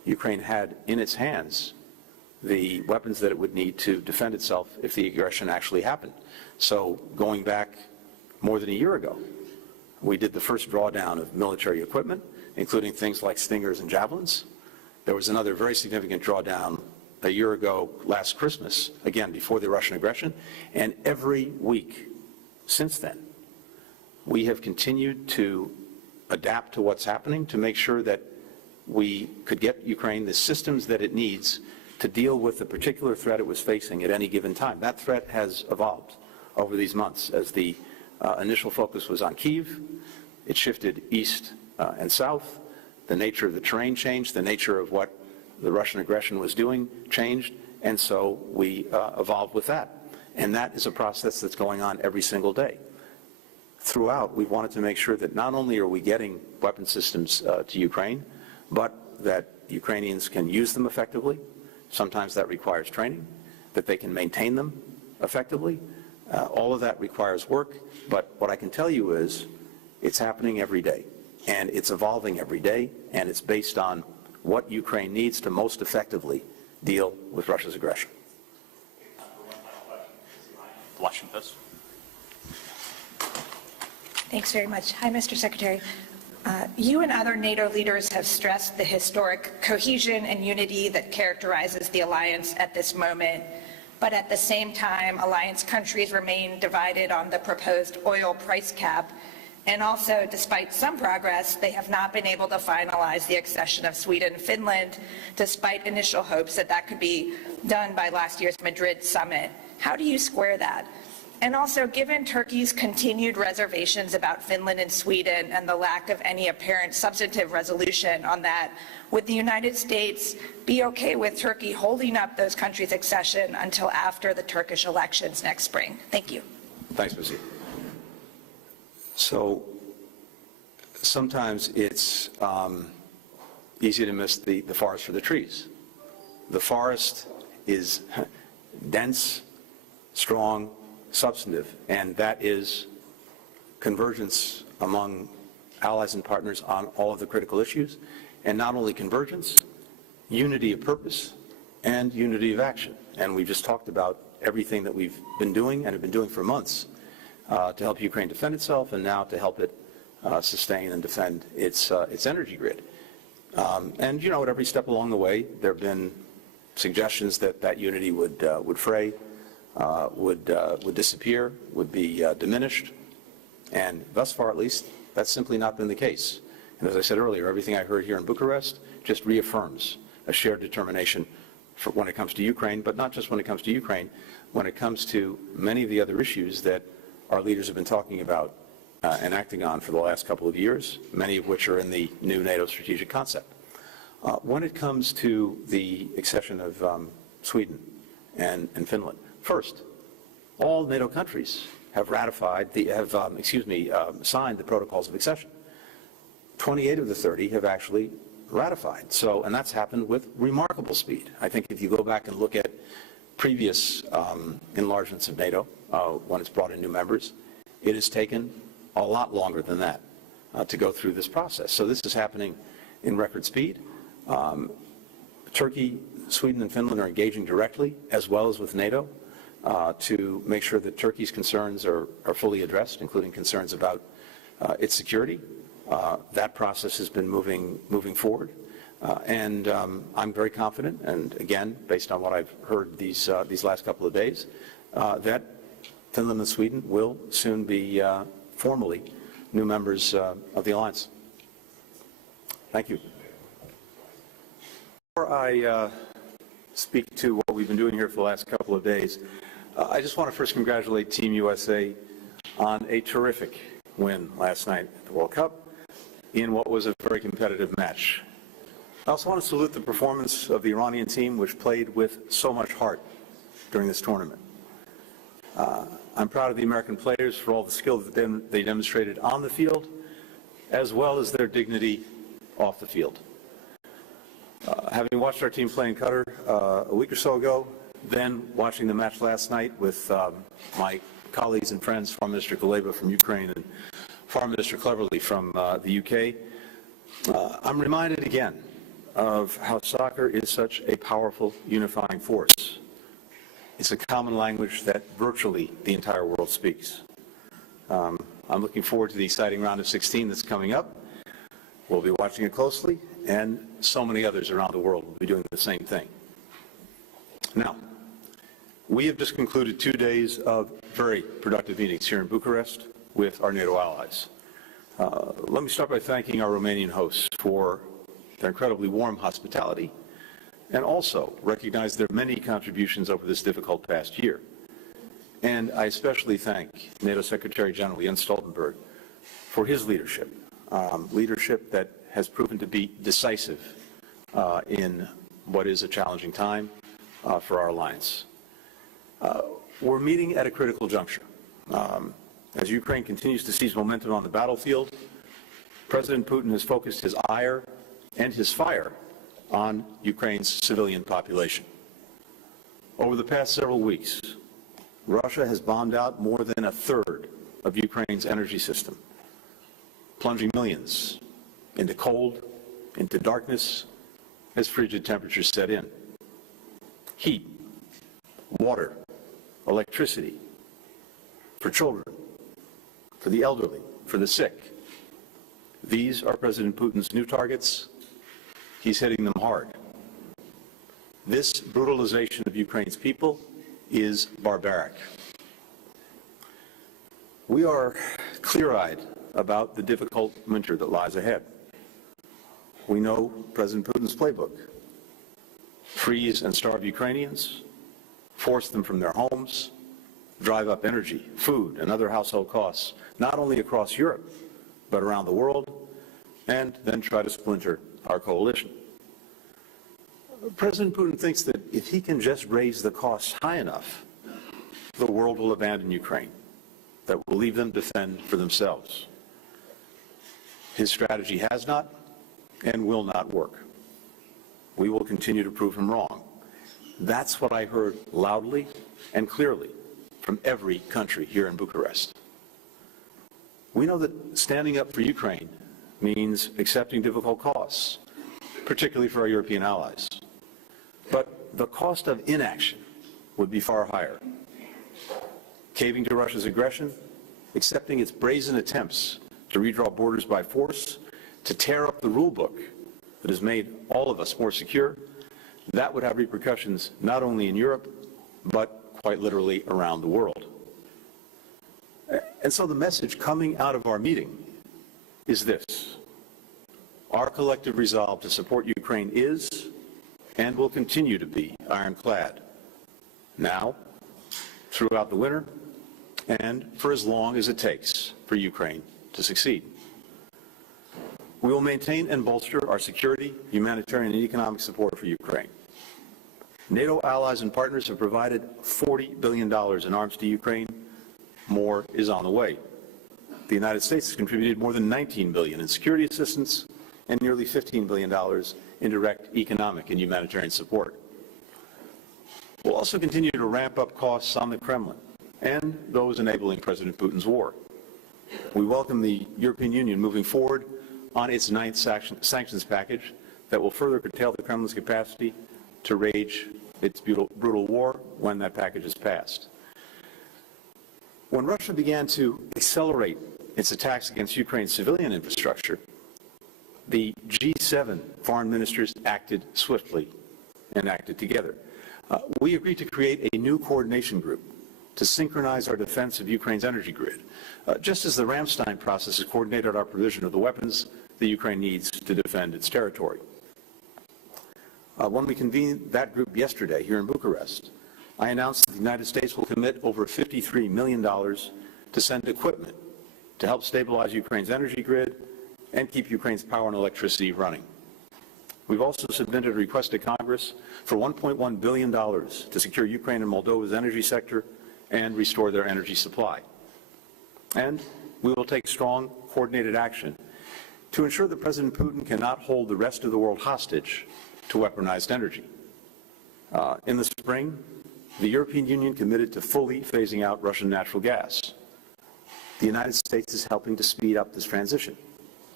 Ukraine had in its hands the weapons that it would need to defend itself if the aggression actually happened. So going back more than a year ago, we did the first drawdown of military equipment, including things like Stingers and Javelins. There was another very significant drawdown a year ago last Christmas, again, before the Russian aggression. And every week since then, we have continued to adapt to what's happening to make sure that we could get Ukraine the systems that it needs to deal with the particular threat it was facing at any given time. That threat has evolved over these months. As the initial focus was on Kyiv, it shifted east and south. The nature of the terrain changed, the nature of what the Russian aggression was doing changed, and so we evolved with that. And that is a process that's going on every single day. Throughout, we've wanted to make sure that not only are we getting weapon systems to Ukraine, but that Ukrainians can use them effectively. Sometimes that requires training, that they can maintain them effectively. All of that requires work, but what I can tell you is it's happening every day, and it's evolving every day, and it's based on what Ukraine needs to most effectively deal with Russia's aggression. Washington Post. Thanks very much. Hi, Mr. Secretary. You and other NATO leaders have stressed the historic cohesion and unity that characterizes the alliance at this moment. But at the same time, alliance countries remain divided on the proposed oil price cap. And also, despite some progress, they have not been able to finalize the accession of Sweden and Finland, despite initial hopes that that could be done by last year's Madrid summit. How do you square that? And also, given Turkey's continued reservations about Finland and Sweden and the lack of any apparent substantive resolution on that, would the United States be okay with Turkey holding up those countries' accession until after the Turkish elections next spring? Thank you. Thanks, Missy. So sometimes it's easy to miss the forest for the trees. The forest is dense, strong, substantive, and that is convergence among allies and partners on all of the critical issues, and not only convergence, unity of purpose and unity of action. And we've just talked about everything that we've been doing and have been doing for months to help Ukraine defend itself, and now to help it sustain and defend its energy grid. And you know, at every step along the way, there have been suggestions that that unity would fray, would disappear, would be diminished, and thus far, at least, that's simply not been the case. And as I said earlier, everything I heard here in Bucharest just reaffirms a shared determination for when it comes to Ukraine, but not just when it comes to Ukraine, when it comes to many of the other issues that our leaders have been talking about and acting on for the last couple of years, many of which are in the new NATO strategic concept. When it comes to the accession of Sweden and Finland, first, all NATO countries have ratified signed the protocols of accession. 28 of the 30 have actually ratified. So, and that's happened with remarkable speed. I think if you go back and look at previous enlargements of NATO, when it's brought in new members, it has taken a lot longer than that to go through this process. So this is happening in record speed. Turkey, Sweden, and Finland are engaging directly, as well as with NATO, to make sure that Turkey's concerns are fully addressed, including concerns about its security. That process has been moving forward. And I'm very confident, and again, based on what I've heard these last couple of days, that Finland and Sweden will soon be formally new members of the alliance. Thank you. Before I speak to what we've been doing here for the last couple of days, I just want to first congratulate Team USA on a terrific win last night at the World Cup in what was a very competitive match. I also want to salute the performance of the Iranian team, which played with so much heart during this tournament. I'm proud of the American players for all the skill that they demonstrated on the field, as well as their dignity off the field. Having watched our team play in Qatar a week or so ago, then watching the match last night with my colleagues and friends, Foreign Minister Kuleba from Ukraine and Foreign Minister Cleverly from the UK, I'm reminded again of how soccer is such a powerful unifying force. It's a common language that virtually the entire world speaks. I'm looking forward to the exciting round of 16 that's coming up. We'll be watching it closely, and so many others around the world will be doing the same thing. Now, we have just concluded 2 days of very productive meetings here in Bucharest with our NATO allies. Let me start by thanking our Romanian hosts for their incredibly warm hospitality, and also recognize their many contributions over this difficult past year. And I especially thank NATO Secretary General Jens Stoltenberg for his leadership, leadership that has proven to be decisive in what is a challenging time for our alliance. We're meeting at a critical juncture. As Ukraine continues to seize momentum on the battlefield, President Putin has focused his ire and his fire on Ukraine's civilian population. Over the past several weeks, Russia has bombed out more than a third of Ukraine's energy system, plunging millions into cold, into darkness, as frigid temperatures set in. Heat, water, electricity, for children, for the elderly, for the sick. These are President Putin's new targets. He's hitting them hard. This brutalization of Ukraine's people is barbaric. We are clear-eyed about the difficult winter that lies ahead. We know President Putin's playbook: freeze and starve Ukrainians, force them from their homes, drive up energy, food, and other household costs, not only across Europe, but around the world, and then try to splinter our coalition. President Putin thinks that if he can just raise the costs high enough, the world will abandon Ukraine, that will leave them to fend for themselves. His strategy has not and will not work. We will continue to prove him wrong. That's what I heard loudly and clearly from every country here in Bucharest. We know that standing up for Ukraine means accepting difficult costs, particularly for our European allies. But the cost of inaction would be far higher. Caving to Russia's aggression, accepting its brazen attempts to redraw borders by force, to tear up the rule book that has made all of us more secure, that would have repercussions not only in Europe, but quite literally around the world. And so the message coming out of our meeting is this: our collective resolve to support Ukraine is and will continue to be ironclad, now, throughout the winter, and for as long as it takes for Ukraine to succeed. We will maintain and bolster our security, humanitarian, and economic support for Ukraine. NATO allies and partners have provided $40 billion in arms to Ukraine. More is on the way. The United States has contributed more than $19 billion in security assistance and nearly $15 billion in direct economic and humanitarian support. We'll also continue to ramp up costs on the Kremlin and those enabling President Putin's war. We welcome the European Union moving forward on its 9th sanctions package that will further curtail the Kremlin's capacity to wage its brutal war when that package is passed. When Russia began to accelerate its attacks against Ukraine's civilian infrastructure, the G7 foreign ministers acted swiftly and acted together. We agreed to create a new coordination group to synchronize our defense of Ukraine's energy grid, just as the Ramstein process has coordinated our provision of the weapons that Ukraine needs to defend its territory. When we convened that group yesterday here in Bucharest, I announced that the United States will commit over $53 million to send equipment to help stabilize Ukraine's energy grid and keep Ukraine's power and electricity running. We've also submitted a request to Congress for $1.1 billion to secure Ukraine and Moldova's energy sector and restore their energy supply. And we will take strong, coordinated action to ensure that President Putin cannot hold the rest of the world hostage to weaponized energy. In the spring, the European Union committed to fully phasing out Russian natural gas. The United States is helping to speed up this transition,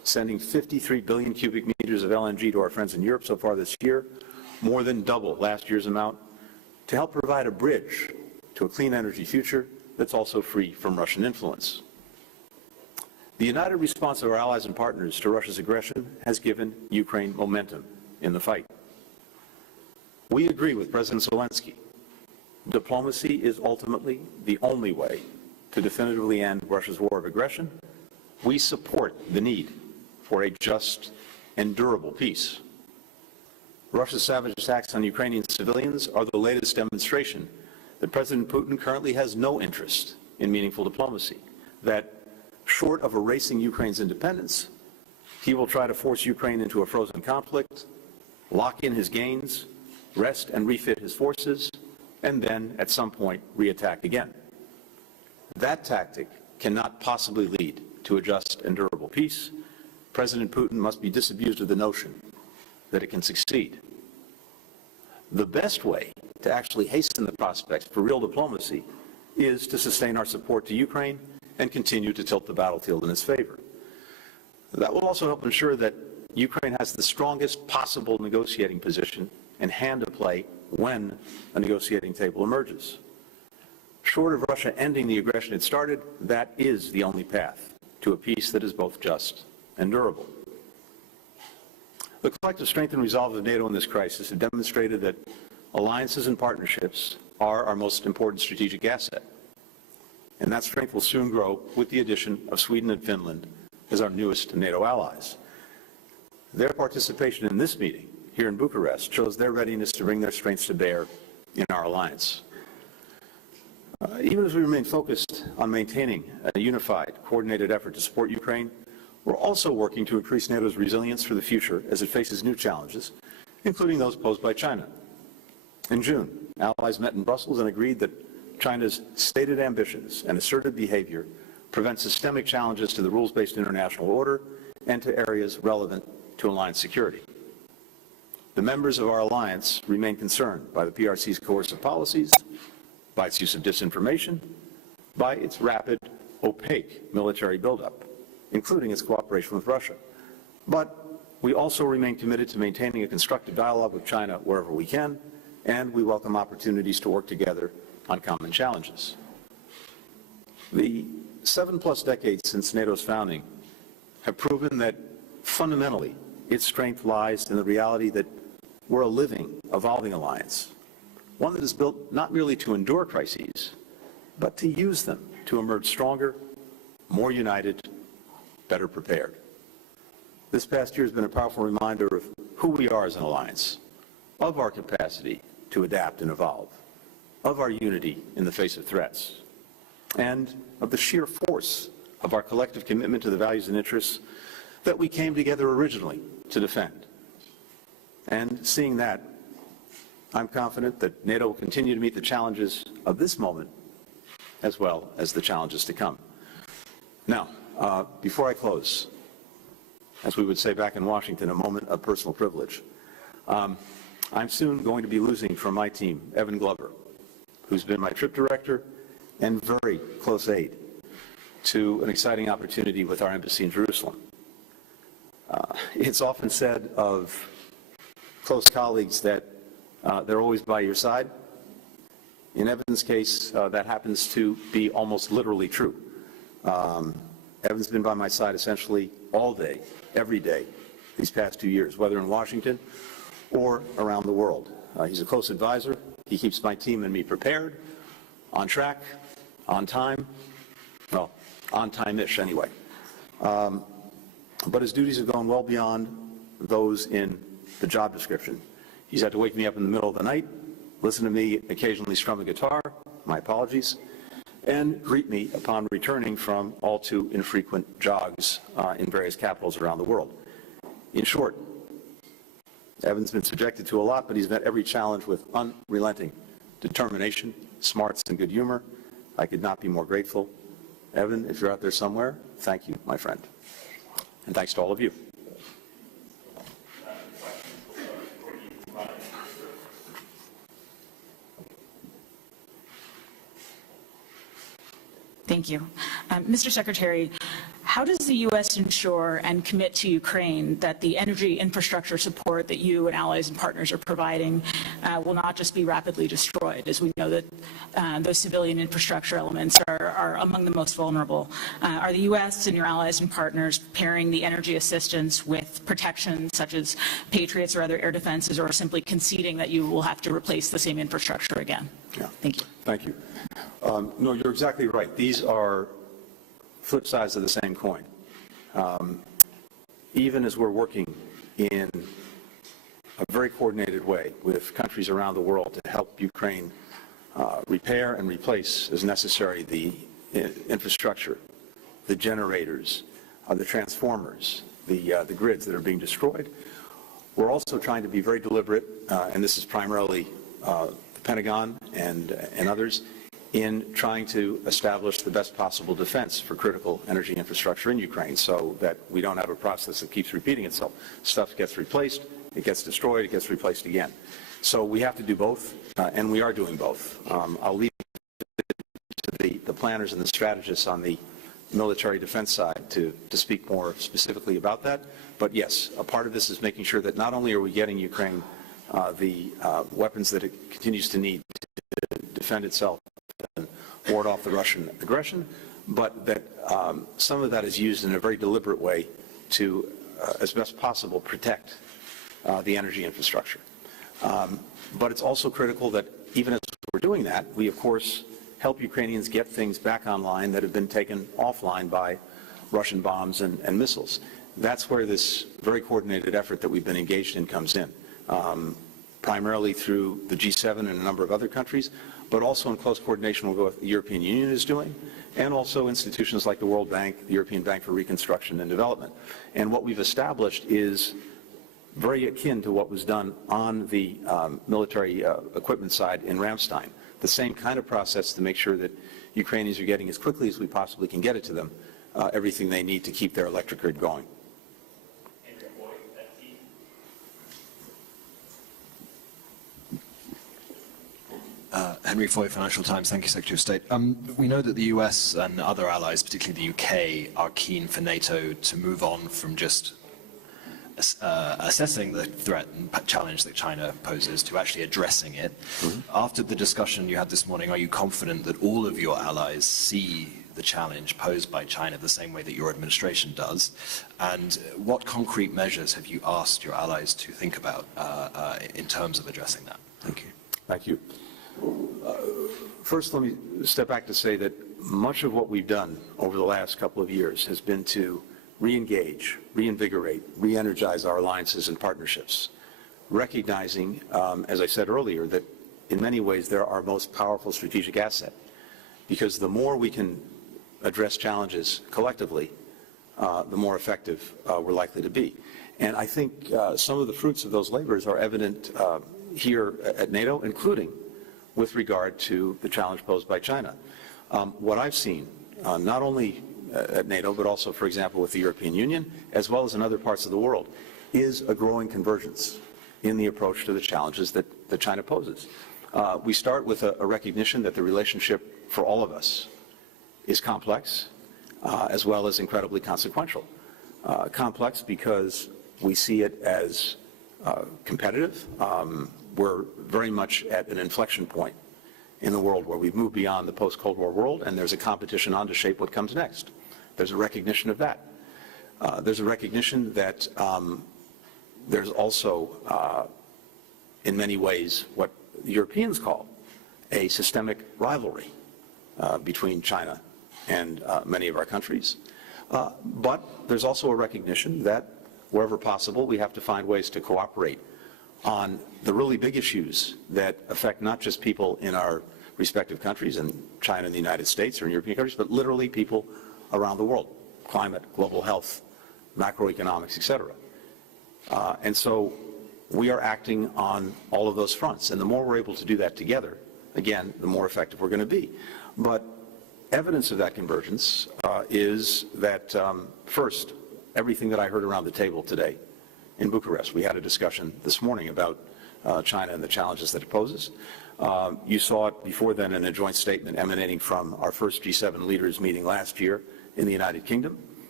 sending 53 billion cubic meters of LNG to our friends in Europe so far this year, more than double last year's amount, to help provide a bridge to a clean energy future that's also free from Russian influence. The united response of our allies and partners to Russia's aggression has given Ukraine momentum in the fight. We agree with President Zelensky. Diplomacy is ultimately the only way to definitively end Russia's war of aggression. We support the need for a just and durable peace. Russia's savage attacks on Ukrainian civilians are the latest demonstration that President Putin currently has no interest in meaningful diplomacy, that short of erasing Ukraine's independence, he will try to force Ukraine into a frozen conflict, lock in his gains, rest and refit his forces, and then, at some point, reattack again. That tactic cannot possibly lead to a just and durable peace. President Putin must be disabused of the notion that it can succeed. The best way to actually hasten the prospects for real diplomacy is to sustain our support to Ukraine and continue to tilt the battlefield in its favor. That will also help ensure that Ukraine has the strongest possible negotiating position and hand to play when a negotiating table emerges. Short of Russia ending the aggression it started, that is the only path to a peace that is both just and durable. The collective strength and resolve of NATO in this crisis have demonstrated that alliances and partnerships are our most important strategic asset. And that strength will soon grow with the addition of Sweden and Finland as our newest NATO allies. Their participation in this meeting here in Bucharest shows their readiness to bring their strengths to bear in our alliance. Even as we remain focused on maintaining a unified, coordinated effort to support Ukraine, we're also working to increase NATO's resilience for the future as it faces new challenges, including those posed by China. In June, allies met in Brussels and agreed that China's stated ambitions and assertive behavior prevent systemic challenges to the rules-based international order and to areas relevant to alliance security. The members of our alliance remain concerned by the PRC's coercive policies, by its use of disinformation, by its rapid, opaque military buildup, including its cooperation with Russia. But we also remain committed to maintaining a constructive dialogue with China wherever we can, and we welcome opportunities to work together on common challenges. The 7+ decades since NATO's founding have proven that fundamentally its strength lies in the reality that we're a living, evolving alliance, one that is built not merely to endure crises, but to use them to emerge stronger, more united, better prepared. This past year has been a powerful reminder of who we are as an alliance, of our capacity to adapt and evolve, of our unity in the face of threats, and of the sheer force of our collective commitment to the values and interests that we came together originally to defend. And seeing that, I'm confident that NATO will continue to meet the challenges of this moment as well as the challenges to come. Now, before I close, as we would say back in Washington, a moment of personal privilege. I'm soon going to be losing from my team Evan Glover, who's been my trip director and very close aide to an exciting opportunity with our embassy in Jerusalem. It's often said of close colleagues that they're always by your side. In Evan's case, that happens to be almost literally true. Evan's been by my side essentially all day, every day, these past 2 years, whether in Washington or around the world. He's a close advisor. He keeps my team and me prepared, on track, on time, well, on time-ish anyway. But his duties have gone well beyond those in the job description. He's had to wake me up in the middle of the night, listen to me occasionally strum a guitar, my apologies, and greet me upon returning from all too infrequent jogs in various capitals around the world. In short, Evan's been subjected to a lot, but he's met every challenge with unrelenting determination, smarts, and good humor. I could not be more grateful. Evan, if you're out there somewhere, thank you, my friend. And thanks to all of you. Thank you. Mr. Secretary, how How does the U.S. ensure and commit to Ukraine that the energy infrastructure support that you and allies and partners are providing will not just be rapidly destroyed, as we know that those civilian infrastructure elements are among the most vulnerable? Are the U.S. and your allies and partners pairing the energy assistance with protection such as Patriots or other air defenses, or simply conceding that you will have to replace the same infrastructure again? Yeah. Thank you. Thank you. No, you're exactly right. These are flip sides of the same coin. Even as we're working in a very coordinated way with countries around the world to help Ukraine repair and replace as necessary the infrastructure, the generators, the transformers, the grids that are being destroyed, we're also trying to be very deliberate, and this is primarily the Pentagon and others, in trying to establish the best possible defense for critical energy infrastructure in Ukraine so that we don't have a process that keeps repeating itself. Stuff gets replaced, it gets destroyed, it gets replaced again. So we have to do both, and we are doing both. I'll leave it to the planners and the strategists on the military defense side to speak more specifically about that. But yes, a part of this is making sure that not only are we getting Ukraine the weapons that it continues to need to defend itself and ward off the Russian aggression, but that some of that is used in a very deliberate way to, as best possible, protect the energy infrastructure. But it's also critical that even as we're doing that, we, of course, help Ukrainians get things back online that have been taken offline by Russian bombs and missiles. That's where this very coordinated effort that we've been engaged in comes in, primarily through the G7 and a number of other countries, but also in close coordination with what the European Union is doing, and also institutions like the World Bank, the European Bank for Reconstruction and Development. And what we've established is very akin to what was done on the military equipment side in Ramstein. The same kind of process to make sure that Ukrainians are getting, as quickly as we possibly can get it to them, everything they need to keep their electric grid going. Henry Foy, Financial Times. Thank you, Secretary of State. We know that the US and other allies, particularly the UK, are keen for NATO to move on from just assessing the threat and challenge that China poses to actually addressing it. After the discussion you had this morning, are you confident that all of your allies see the challenge posed by China the same way that your administration does? And what concrete measures have you asked your allies to think about in terms of addressing that? Thank you. Thank you. First, let me step back to say that much of what we've done over the last couple of years has been to re-engage, reinvigorate, re-energize our alliances and partnerships, recognizing, as I said earlier, that in many ways they're our most powerful strategic asset, because the more we can address challenges collectively, the more effective we're likely to be. And I think some of the fruits of those labors are evident here at NATO, including with regard to the challenge posed by China. What I've seen, not only at NATO, but also, for example, with the European Union, as well as in other parts of the world, is a growing convergence in the approach to the challenges that China poses. We start with a recognition that the relationship for all of us is complex, as well as incredibly consequential. Complex because we see it as competitive. We're very much at an inflection point in the world where we've moved beyond the post-Cold War world, and there's a competition on to shape what comes next. There's a recognition of that. There's a recognition that there's also, in many ways, what the Europeans call a systemic rivalry between China and many of our countries. But there's also a recognition that wherever possible, we have to find ways to cooperate on the really big issues that affect not just people in our respective countries, in China and the United States or in European countries, but literally people around the world: climate, global health, macroeconomics, etc. And so we are acting on all of those fronts. And the more we're able to do that together, again, the more effective we're going to be. But evidence of that convergence is that, first, everything that I heard around the table today in Bucharest. We had a discussion this morning about China and the challenges that it poses. You saw it before then in a joint statement emanating from our first G7 leaders meeting last year in the United Kingdom.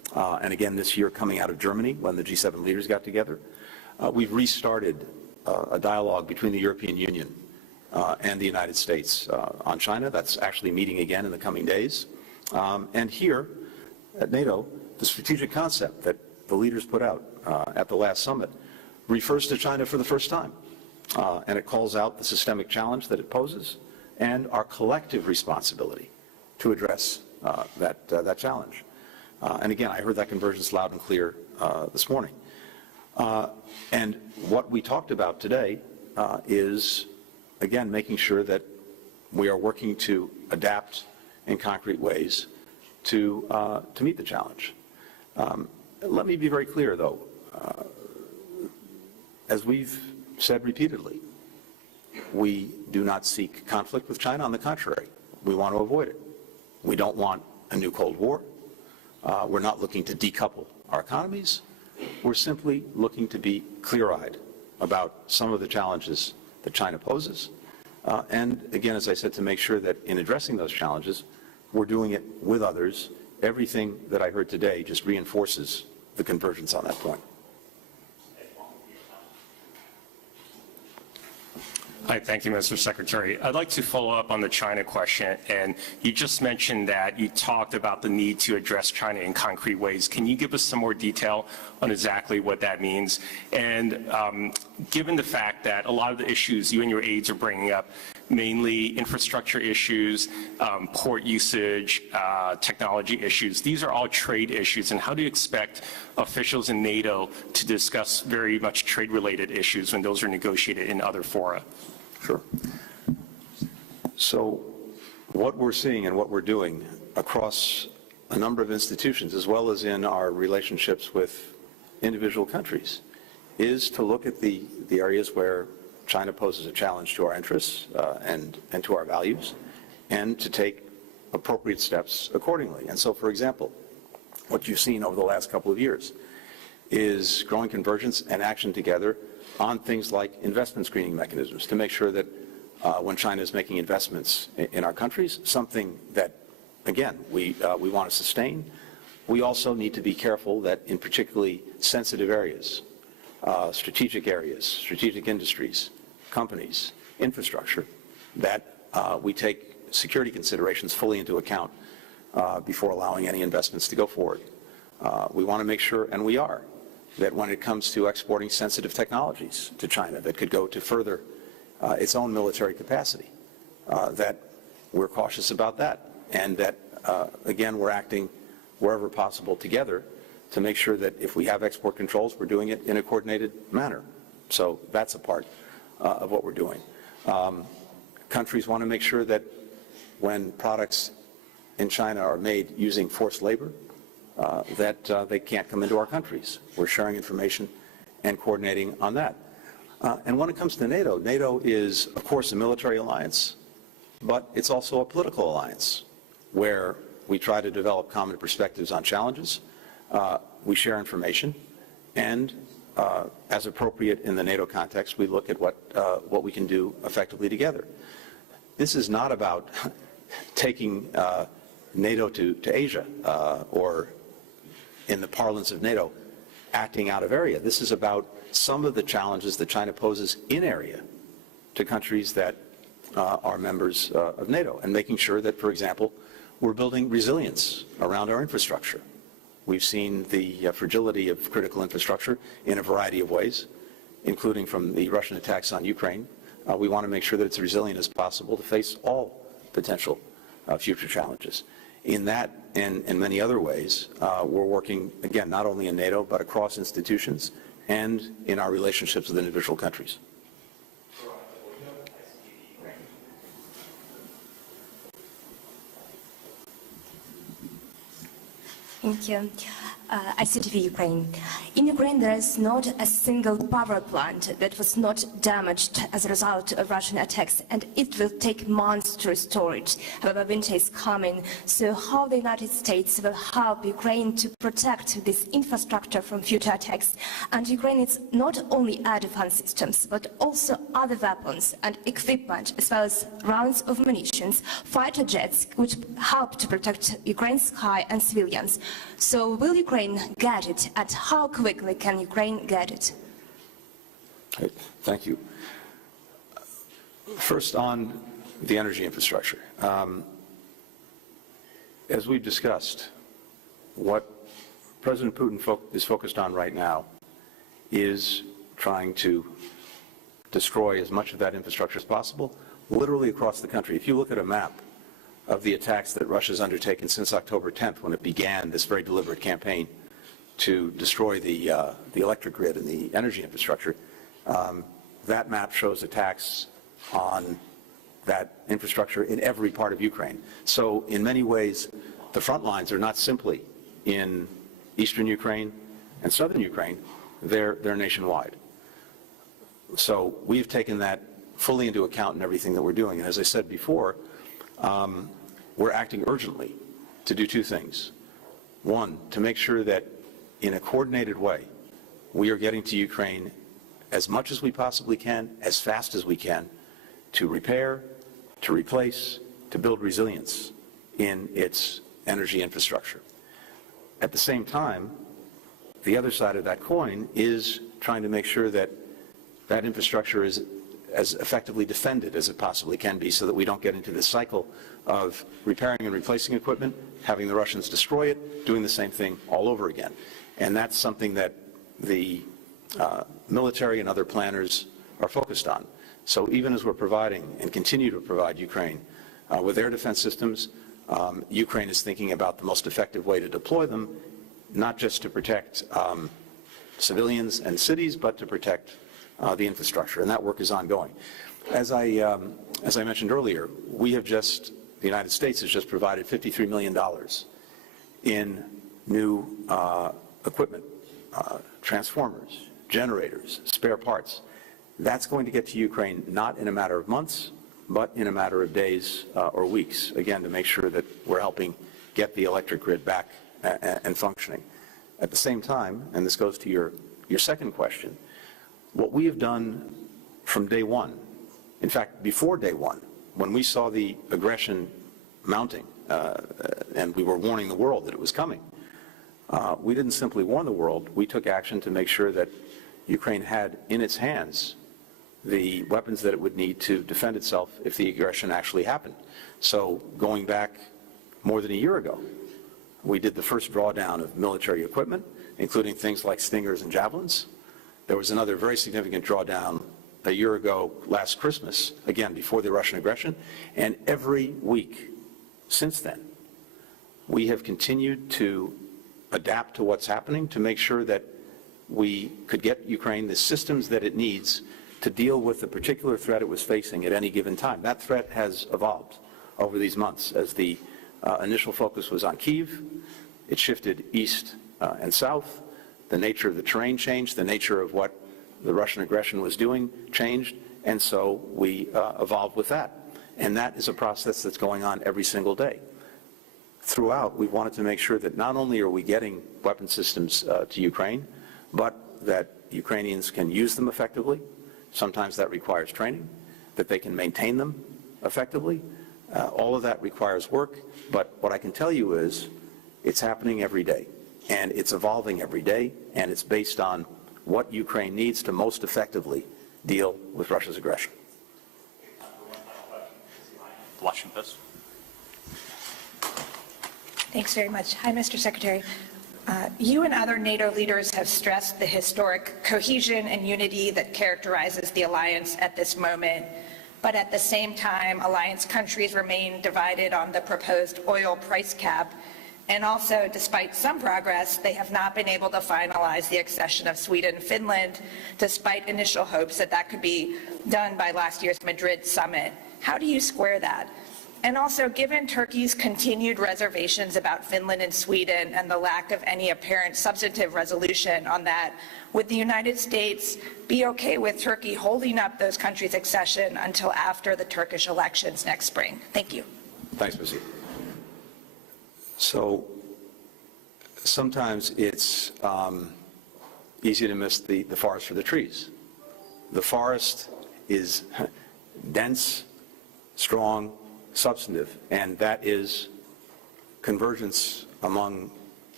and again this year coming out of Germany when the G7 leaders got together. We've restarted a dialogue between the European Union and the United States on China. That's actually meeting again in the coming days. And here at NATO, the strategic concept that the leaders put out at the last summit refers to China for the first time. And it calls out the systemic challenge that it poses and our collective responsibility to address that challenge. And again, I heard that convergence loud and clear this morning. And what we talked about today is, again, making sure that we are working to adapt in concrete ways to meet the challenge. Let me be very clear, though. As we've said repeatedly, we do not seek conflict with China. On the contrary, we want to avoid it. We don't want a new Cold War. We're not looking to decouple our economies. We're simply looking to be clear-eyed about some of the challenges that China poses. And again, as I said, to make sure that in addressing those challenges, we're doing it with others. Everything that I heard today just reinforces the convergence on that point. Hi, thank you, Mr. Secretary. I'd like to follow up on the China question, and you just mentioned that you talked about the need to address China in concrete ways. Can you give us some more detail on exactly what that means? And given the fact that a lot of the issues you and your aides are bringing up, mainly infrastructure issues, port usage, technology issues, these are all trade issues, and how do you expect officials in NATO to discuss very much trade-related issues when those are negotiated in other fora? Sure. So what we're seeing and what we're doing across a number of institutions, as well as in our relationships with individual countries, is to look at the areas where China poses a challenge to our interests and to our values, and to take appropriate steps accordingly. And so, for example, what you've seen over the last couple of years is growing convergence and action together on things like investment screening mechanisms to make sure that when China is making investments in our countries, something that, again, we want to sustain, we also need to be careful that in particularly sensitive areas, strategic industries, companies, infrastructure, that we take security considerations fully into account before allowing any investments to go forward. We want to make sure, and we are, that when it comes to exporting sensitive technologies to China that could go to further its own military capacity, that we're cautious about that, and that, again, we're acting wherever possible together to make sure that if we have export controls, we're doing it in a coordinated manner. So that's a part of what we're doing. Countries want to make sure that when products in China are made using forced labor, that they can't come into our countries. We're sharing information and coordinating on that. And when it comes to NATO, NATO is, of course, a military alliance, but it's also a political alliance where we try to develop common perspectives on challenges. We share information, and as appropriate in the NATO context, we look at what we can do effectively together. This is not about taking NATO to Asia or, in the parlance of NATO, acting out of area. This is about some of the challenges that China poses in area to countries that are members of NATO, and making sure that, for example, we're building resilience around our infrastructure. We've seen the fragility of critical infrastructure in a variety of ways, including from the Russian attacks on Ukraine. We want to make sure that it's as resilient as possible to face all potential future challenges. In that and in many other ways, we're working, again, not only in NATO, but across institutions and in our relationships with individual countries. Thank you. ICTV Ukraine. In Ukraine, there is not a single power plant that was not damaged as a result of Russian attacks, and it will take months to restore it. However, winter is coming, so how the United States will help Ukraine to protect this infrastructure from future attacks? And Ukraine is not only air defense systems, but also other weapons and equipment, as well as rounds of munitions, fighter jets, which help to protect Ukraine's sky and civilians. So will Ukraine Ukraine get it, and how quickly can Ukraine get it? Okay, thank you. First, on the energy infrastructure. As we've discussed, what President Putin is focused on right now is trying to destroy as much of that infrastructure as possible, literally across the country. If you look at a map of the attacks that Russia's undertaken since October 10th, when it began this very deliberate campaign to destroy the electric grid and the energy infrastructure, that map shows attacks on that infrastructure in every part of Ukraine. So in many ways, the front lines are not simply in eastern Ukraine and southern Ukraine, they're nationwide. So we've taken that fully into account in everything that we're doing. And as I said before, we're acting urgently to do two things. One, to make sure that in a coordinated way, we are getting to Ukraine as much as we possibly can, as fast as we can, to repair, to replace, to build resilience in its energy infrastructure. At the same time, the other side of that coin is trying to make sure that that infrastructure is as effectively defended as it possibly can be, so that we don't get into this cycle of repairing and replacing equipment, having the Russians destroy it, doing the same thing all over again. And that's something that the military and other planners are focused on. So even as we're providing and continue to provide Ukraine with air defense systems, Ukraine is thinking about the most effective way to deploy them, not just to protect civilians and cities, but to protect the infrastructure, and that work is ongoing. As I mentioned earlier, the United States has just provided $53 million in new equipment, transformers, generators, spare parts. That's going to get to Ukraine not in a matter of months, but in a matter of days or weeks, again, to make sure that we're helping get the electric grid back and functioning. At the same time, and this goes to your second question, what we have done from day one, in fact, before day one, when we saw the aggression mounting and we were warning the world that it was coming, we didn't simply warn the world, we took action to make sure that Ukraine had in its hands the weapons that it would need to defend itself if the aggression actually happened. So going back more than a year ago, we did the first drawdown of military equipment, including things like Stingers and Javelins. There was another very significant drawdown a year ago last Christmas, again, before the Russian aggression. And every week since then, we have continued to adapt to what's happening to make sure that we could get Ukraine the systems that it needs to deal with the particular threat it was facing at any given time. That threat has evolved over these months. As the initial focus was on Kyiv, it shifted east and south. The nature of the terrain changed, the nature of what the Russian aggression was doing changed, and so we evolved with that. And that is a process that's going on every single day. Throughout, we wanted to make sure that not only are we getting weapon systems to Ukraine, but that Ukrainians can use them effectively. Sometimes that requires training, that they can maintain them effectively. All of that requires work, but what I can tell you is it's happening every day, and it's evolving every day, and it's based on what Ukraine needs to most effectively deal with Russia's aggression. Washington. Thanks very much. Hi, Mr. Secretary. You and other NATO leaders have stressed the historic cohesion and unity that characterizes the alliance at this moment. But at the same time, alliance countries remain divided on the proposed oil price cap. And also, despite some progress, they have not been able to finalize the accession of Sweden and Finland, despite initial hopes that that could be done by last year's Madrid summit. How do you square that? And also, given Turkey's continued reservations about Finland and Sweden and the lack of any apparent substantive resolution on that, would the United States be okay with Turkey holding up those countries' accession until after the Turkish elections next spring? Thank you. Thanks, Missy. So sometimes it's easy to miss the forest for the trees. The forest is dense, strong, substantive, and that is convergence among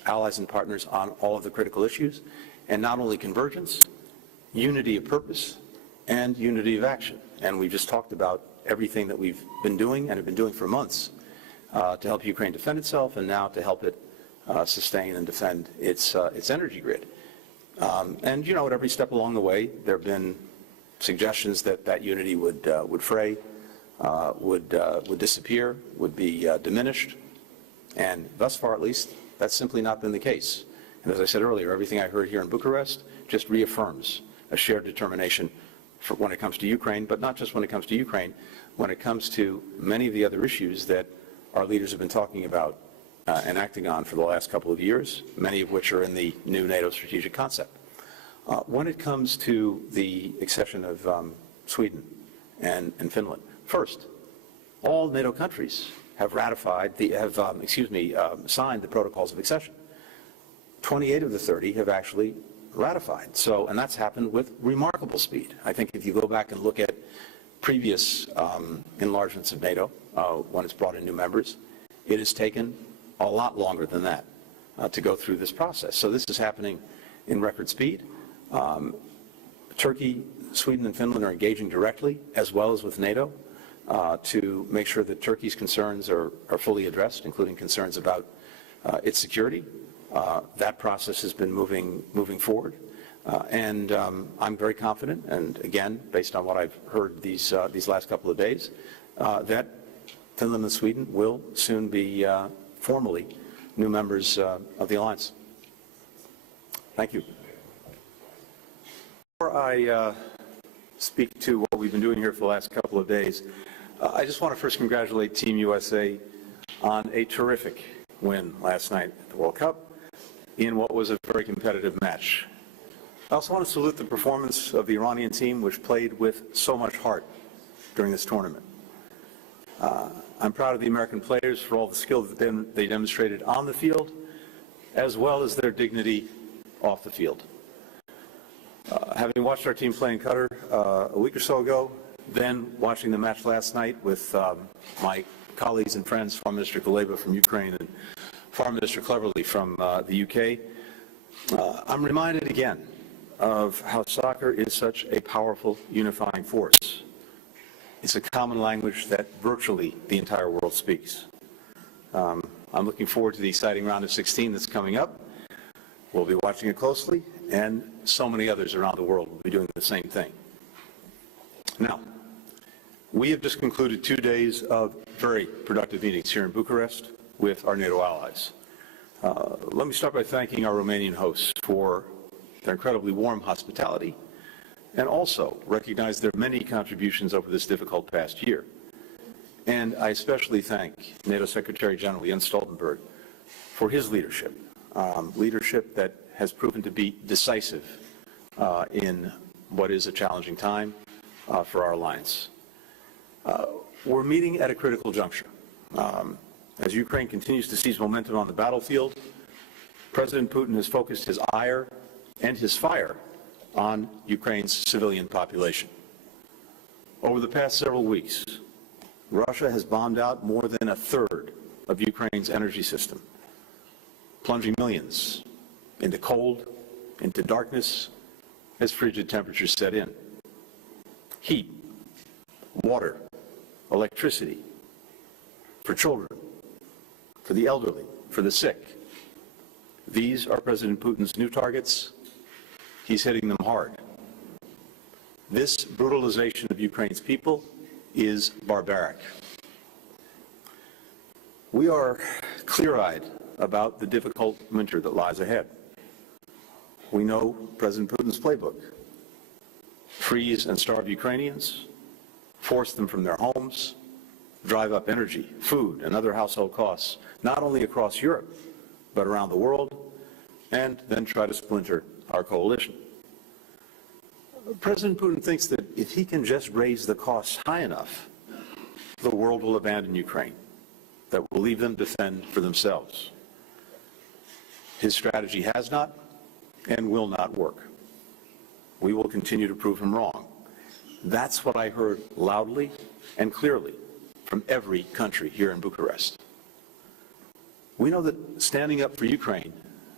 allies and partners on all of the critical issues, and not only convergence, unity of purpose, and unity of action. And we've just talked about everything that we've been doing and have been doing for months to help Ukraine defend itself, and now to help it sustain and defend its energy grid. And you know, at every step along the way, there have been suggestions that that unity would fray, would disappear, would be diminished, and thus far, at least, that's simply not been the case. And as I said earlier, everything I heard here in Bucharest just reaffirms a shared determination for when it comes to Ukraine, but not just when it comes to Ukraine, when it comes to many of the other issues that our leaders have been talking about and acting on for the last couple of years, many of which are in the new NATO strategic concept. When it comes to the accession of Sweden and Finland, first, all NATO countries have ratified signed the protocols of accession. 28 of the 30 have actually ratified. So, and that's happened with remarkable speed. I think if you go back and look at previous enlargements of NATO, when it's brought in new members, it has taken a lot longer than that to go through this process. So this is happening in record speed. Turkey, Sweden, and Finland are engaging directly, as well as with NATO, to make sure that Turkey's concerns are fully addressed, including concerns about its security. That process has been moving forward, and I'm very confident. And again, based on what I've heard these last couple of days, that Finland and Sweden will soon be formally new members of the alliance. Thank you. Before I speak to what we've been doing here for the last couple of days, I just want to first congratulate Team USA on a terrific win last night at the World Cup in what was a very competitive match. I also want to salute the performance of the Iranian team, which played with so much heart during this tournament. I'm proud of the American players for all the skill that they demonstrated on the field, as well as their dignity off the field. Having watched our team play in Qatar a week or so ago, then watching the match last night with my colleagues and friends, Foreign Minister Kuleba from Ukraine and Foreign Minister Cleverly from the UK, I'm reminded again of how soccer is such a powerful unifying force. It's a common language that virtually the entire world speaks. I'm looking forward to the exciting round of 16 that's coming up. We'll be watching it closely, and so many others around the world will be doing the same thing. Now, we have just concluded 2 days of very productive meetings here in Bucharest with our NATO allies. Let me start by thanking our Romanian hosts for their incredibly warm hospitality, and also recognize their many contributions over this difficult past year. And I especially thank NATO Secretary General Jens Stoltenberg for his leadership, leadership that has proven to be decisive in what is a challenging time for our alliance. We're meeting at a critical juncture. As Ukraine continues to seize momentum on the battlefield, President Putin has focused his ire and his fire on Ukraine's civilian population. Over the past several weeks, Russia has bombed out more than a third of Ukraine's energy system, plunging millions into cold, into darkness, as frigid temperatures set in. Heat, water, electricity, for children, for the elderly, for the sick. These are President Putin's new targets. He's hitting them hard. This brutalization of Ukraine's people is barbaric. We are clear-eyed about the difficult winter that lies ahead. We know President Putin's playbook: freeze and starve Ukrainians, force them from their homes, drive up energy, food, and other household costs, not only across Europe, but around the world, and then try to splinter our coalition. President Putin thinks that if he can just raise the costs high enough, the world will abandon Ukraine, that will leave them to fend for themselves. His strategy has not and will not work. We will continue to prove him wrong. That's what I heard loudly and clearly from every country here in Bucharest. We know that standing up for Ukraine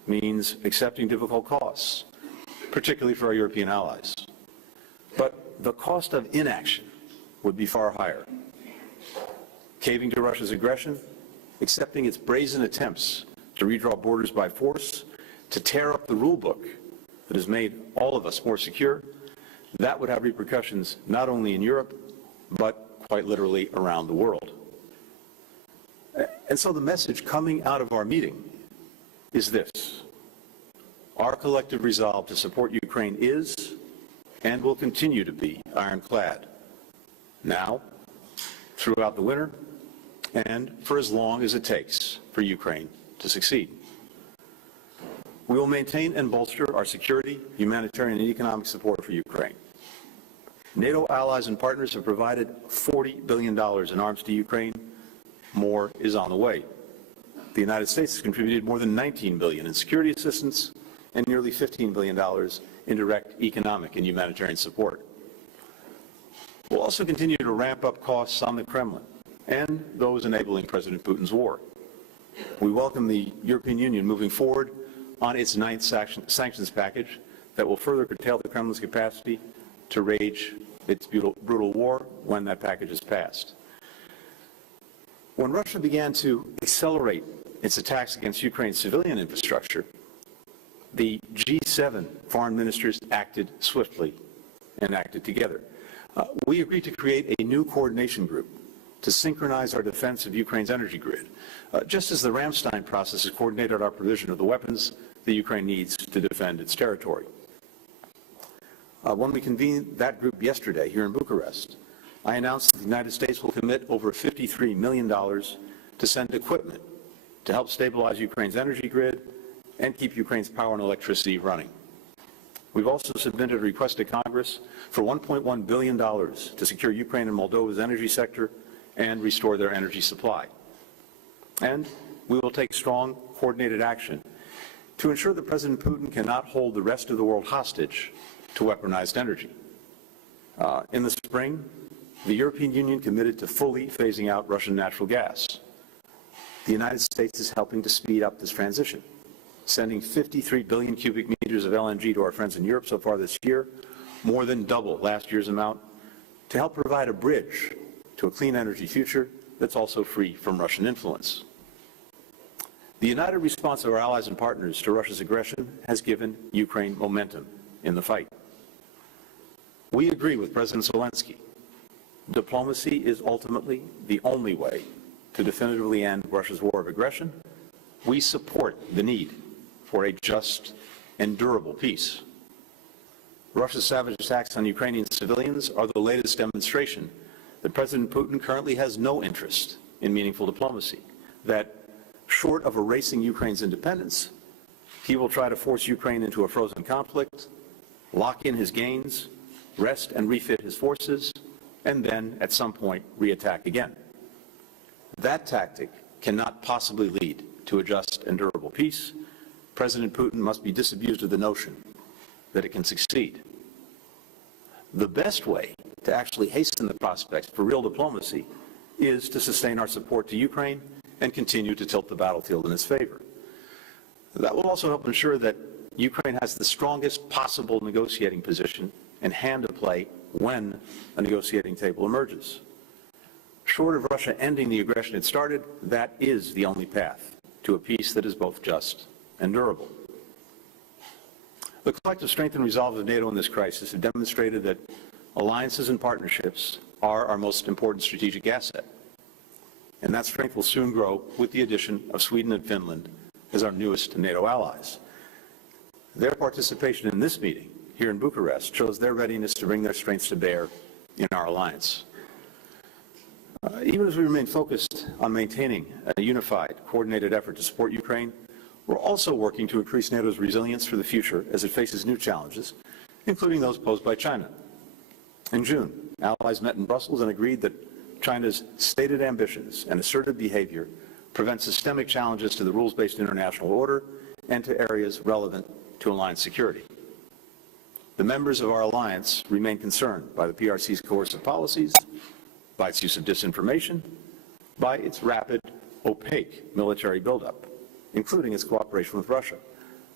means accepting difficult costs, particularly for our European allies. But the cost of inaction would be far higher. Caving to Russia's aggression, accepting its brazen attempts to redraw borders by force, to tear up the rule book that has made all of us more secure, that would have repercussions not only in Europe, but quite literally around the world. And so the message coming out of our meeting is this: our collective resolve to support Ukraine is and will continue to be ironclad, now, throughout the winter, and for as long as it takes for Ukraine to succeed. We will maintain and bolster our security, humanitarian, and economic support for Ukraine. NATO allies and partners have provided $40 billion in arms to Ukraine. More is on the way. The United States has contributed more than $19 billion in security assistance and nearly $15 billion in direct economic and humanitarian support. We'll also continue to ramp up costs on the Kremlin and those enabling President Putin's war. We welcome the European Union moving forward on its ninth sanctions package that will further curtail the Kremlin's capacity to wage its brutal war when that package is passed. When Russia began to accelerate its attacks against Ukraine's civilian infrastructure, the G7 foreign ministers acted swiftly and acted together. We agreed to create a new coordination group to synchronize our defense of Ukraine's energy grid, just as the Ramstein process has coordinated our provision of the weapons that Ukraine needs to defend its territory. When we convened that group yesterday here in Bucharest, I announced that the United States will commit over $53 million to send equipment to help stabilize Ukraine's energy grid and keep Ukraine's power and electricity running. We've also submitted a request to Congress for $1.1 billion to secure Ukraine and Moldova's energy sector and restore their energy supply. And we will take strong, coordinated action to ensure that President Putin cannot hold the rest of the world hostage to weaponized energy. In the spring, the European Union committed to fully phasing out Russian natural gas. The United States is helping to speed up this transition, sending 53 billion cubic meters of LNG to our friends in Europe so far this year, more than double last year's amount, to help provide a bridge to a clean energy future that's also free from Russian influence. The united response of our allies and partners to Russia's aggression has given Ukraine momentum in the fight. We agree with President Zelensky. Diplomacy is ultimately the only way to definitively end Russia's war of aggression. We support the need for a just and durable peace. Russia's savage attacks on Ukrainian civilians are the latest demonstration that President Putin currently has no interest in meaningful diplomacy, that short of erasing Ukraine's independence, he will try to force Ukraine into a frozen conflict, lock in his gains, rest and refit his forces, and then, at some point, reattack again. That tactic cannot possibly lead to a just and durable peace. President Putin must be disabused of the notion that it can succeed. The best way to actually hasten the prospects for real diplomacy is to sustain our support to Ukraine and continue to tilt the battlefield in its favor. That will also help ensure that Ukraine has the strongest possible negotiating position and hand to play when a negotiating table emerges. Short of Russia ending the aggression it started, that is the only path to a peace that is both just and durable. The collective strength and resolve of NATO in this crisis have demonstrated that alliances and partnerships are our most important strategic asset. And that strength will soon grow with the addition of Sweden and Finland as our newest NATO allies. Their participation in this meeting here in Bucharest shows their readiness to bring their strengths to bear in our alliance. Even as we remain focused on maintaining a unified, coordinated effort to support Ukraine, we're also working to increase NATO's resilience for the future as it faces new challenges, including those posed by China. In June, allies met in Brussels and agreed that China's stated ambitions and assertive behavior prevent systemic challenges to the rules-based international order and to areas relevant to alliance security. The members of our alliance remain concerned by the PRC's coercive policies, by its use of disinformation, by its rapid, opaque military buildup, including its cooperation with Russia.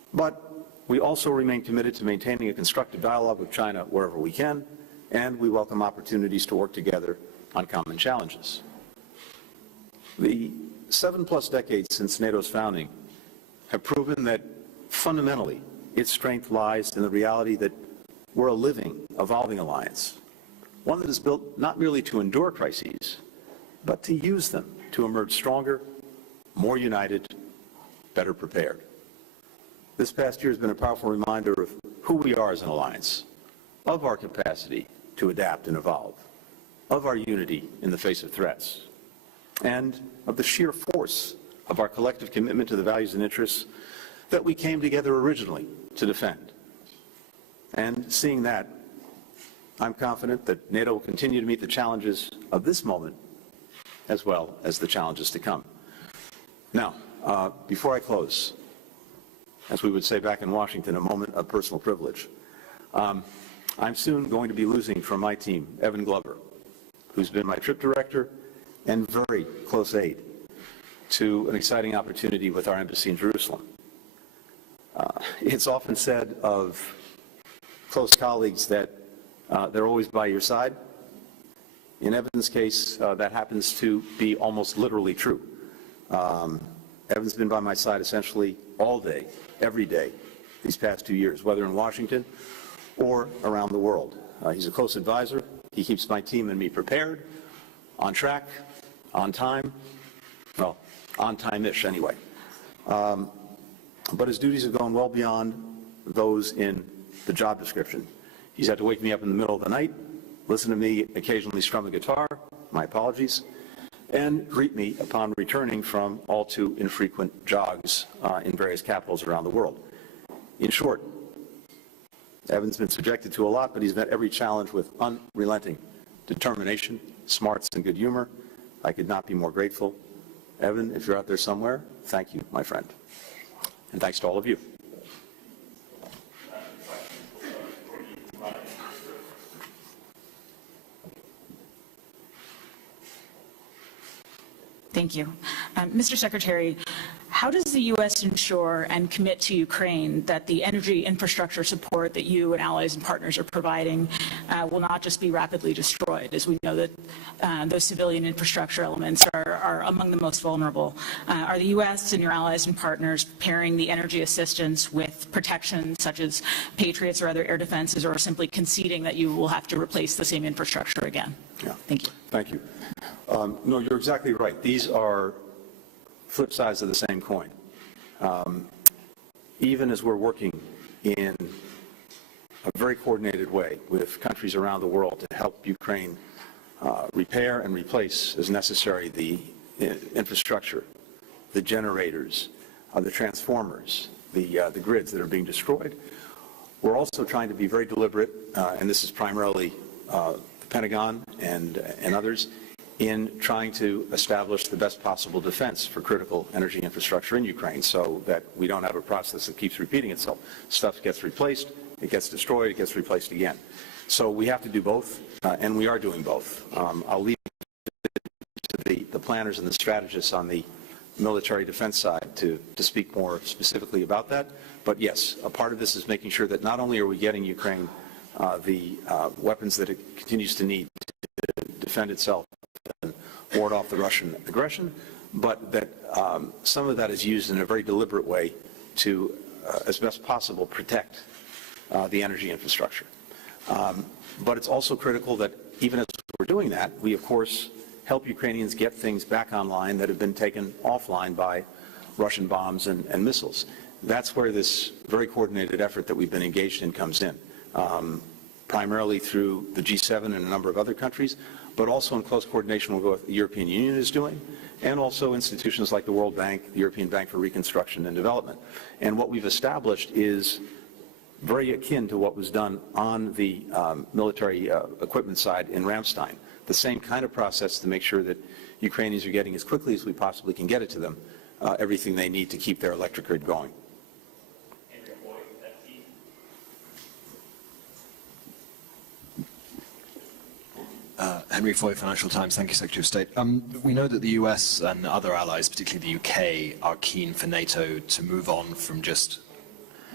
But we also remain committed to maintaining a constructive dialogue with China wherever we can, and we welcome opportunities to work together on common challenges. The 7+ decades since NATO's founding have proven that fundamentally its strength lies in the reality that we're a living, evolving alliance, one that is built not merely to endure crises, but to use them to emerge stronger, more united, better prepared. This past year has been a powerful reminder of who we are as an alliance, of our capacity to adapt and evolve, of our unity in the face of threats, and of the sheer force of our collective commitment to the values and interests that we came together originally to defend. And seeing that, I'm confident that NATO will continue to meet the challenges of this moment as well as the challenges to come. Now, before I close, as we would say back in Washington, a moment of personal privilege. I'm soon going to be losing from my team Evan Glover, who's been my trip director and very close aide to an exciting opportunity with our embassy in Jerusalem. It's often said of close colleagues that they're always by your side. In Evan's case, that happens to be almost literally true. Evan's been by my side essentially all day, every day, these past 2 years, whether in Washington or around the world. He's a close advisor. He keeps my team and me prepared, on track, on time, well, on time-ish anyway. But his duties have gone well beyond those in the job description. He's had to wake me up in the middle of the night, listen to me occasionally strum a guitar, my apologies, and greet me upon returning from all too infrequent jogs in various capitals around the world. In short, Evan's been subjected to a lot, but he's met every challenge with unrelenting determination, smarts, and good humor. I could not be more grateful. Evan, if you're out there somewhere, thank you, my friend. And thanks to all of you. Thank you. Mr. Secretary, how does the U.S. ensure and commit to Ukraine that the energy infrastructure support that you and allies and partners are providing will not just be rapidly destroyed, as we know that those civilian infrastructure elements are among the most vulnerable? Are the U.S. and your allies and partners pairing the energy assistance with protection such as Patriots or other air defenses, or simply conceding that you will have to replace the same infrastructure again? Yeah. Thank you. Thank you. No, you're exactly right. These are flip sides of the same coin. Even as we're working in a very coordinated way with countries around the world to help Ukraine repair and replace as necessary the infrastructure, the generators, the transformers, the grids that are being destroyed, we're also trying to be very deliberate, and this is primarily the Pentagon and others, in trying to establish the best possible defense for critical energy infrastructure in Ukraine so that we don't have a process that keeps repeating itself. Stuff gets replaced, it gets destroyed, it gets replaced again. So we have to do both, and we are doing both. I'll leave it to the planners and the strategists on the military defense side to speak more specifically about that. But yes, a part of this is making sure that not only are we getting Ukraine the weapons that it continues to need to defend itself and ward off the Russian aggression, but that some of that is used in a very deliberate way to, as best possible, protect the energy infrastructure. But it's also critical that even as we're doing that, we, of course, help Ukrainians get things back online that have been taken offline by Russian bombs and missiles. That's where this very coordinated effort that we've been engaged in comes in, primarily through the G7 and a number of other countries, but also in close coordination with what the European Union is doing, and also institutions like the World Bank, the European Bank for Reconstruction and Development. And what we've established is very akin to what was done on the military equipment side in Ramstein, the same kind of process to make sure that Ukrainians are getting, as quickly as we possibly can get it to them, everything they need to keep their electric grid going. Henry Foy, Financial Times. Thank you, Secretary of State. We know that the US and other allies, particularly the UK, are keen for NATO to move on from just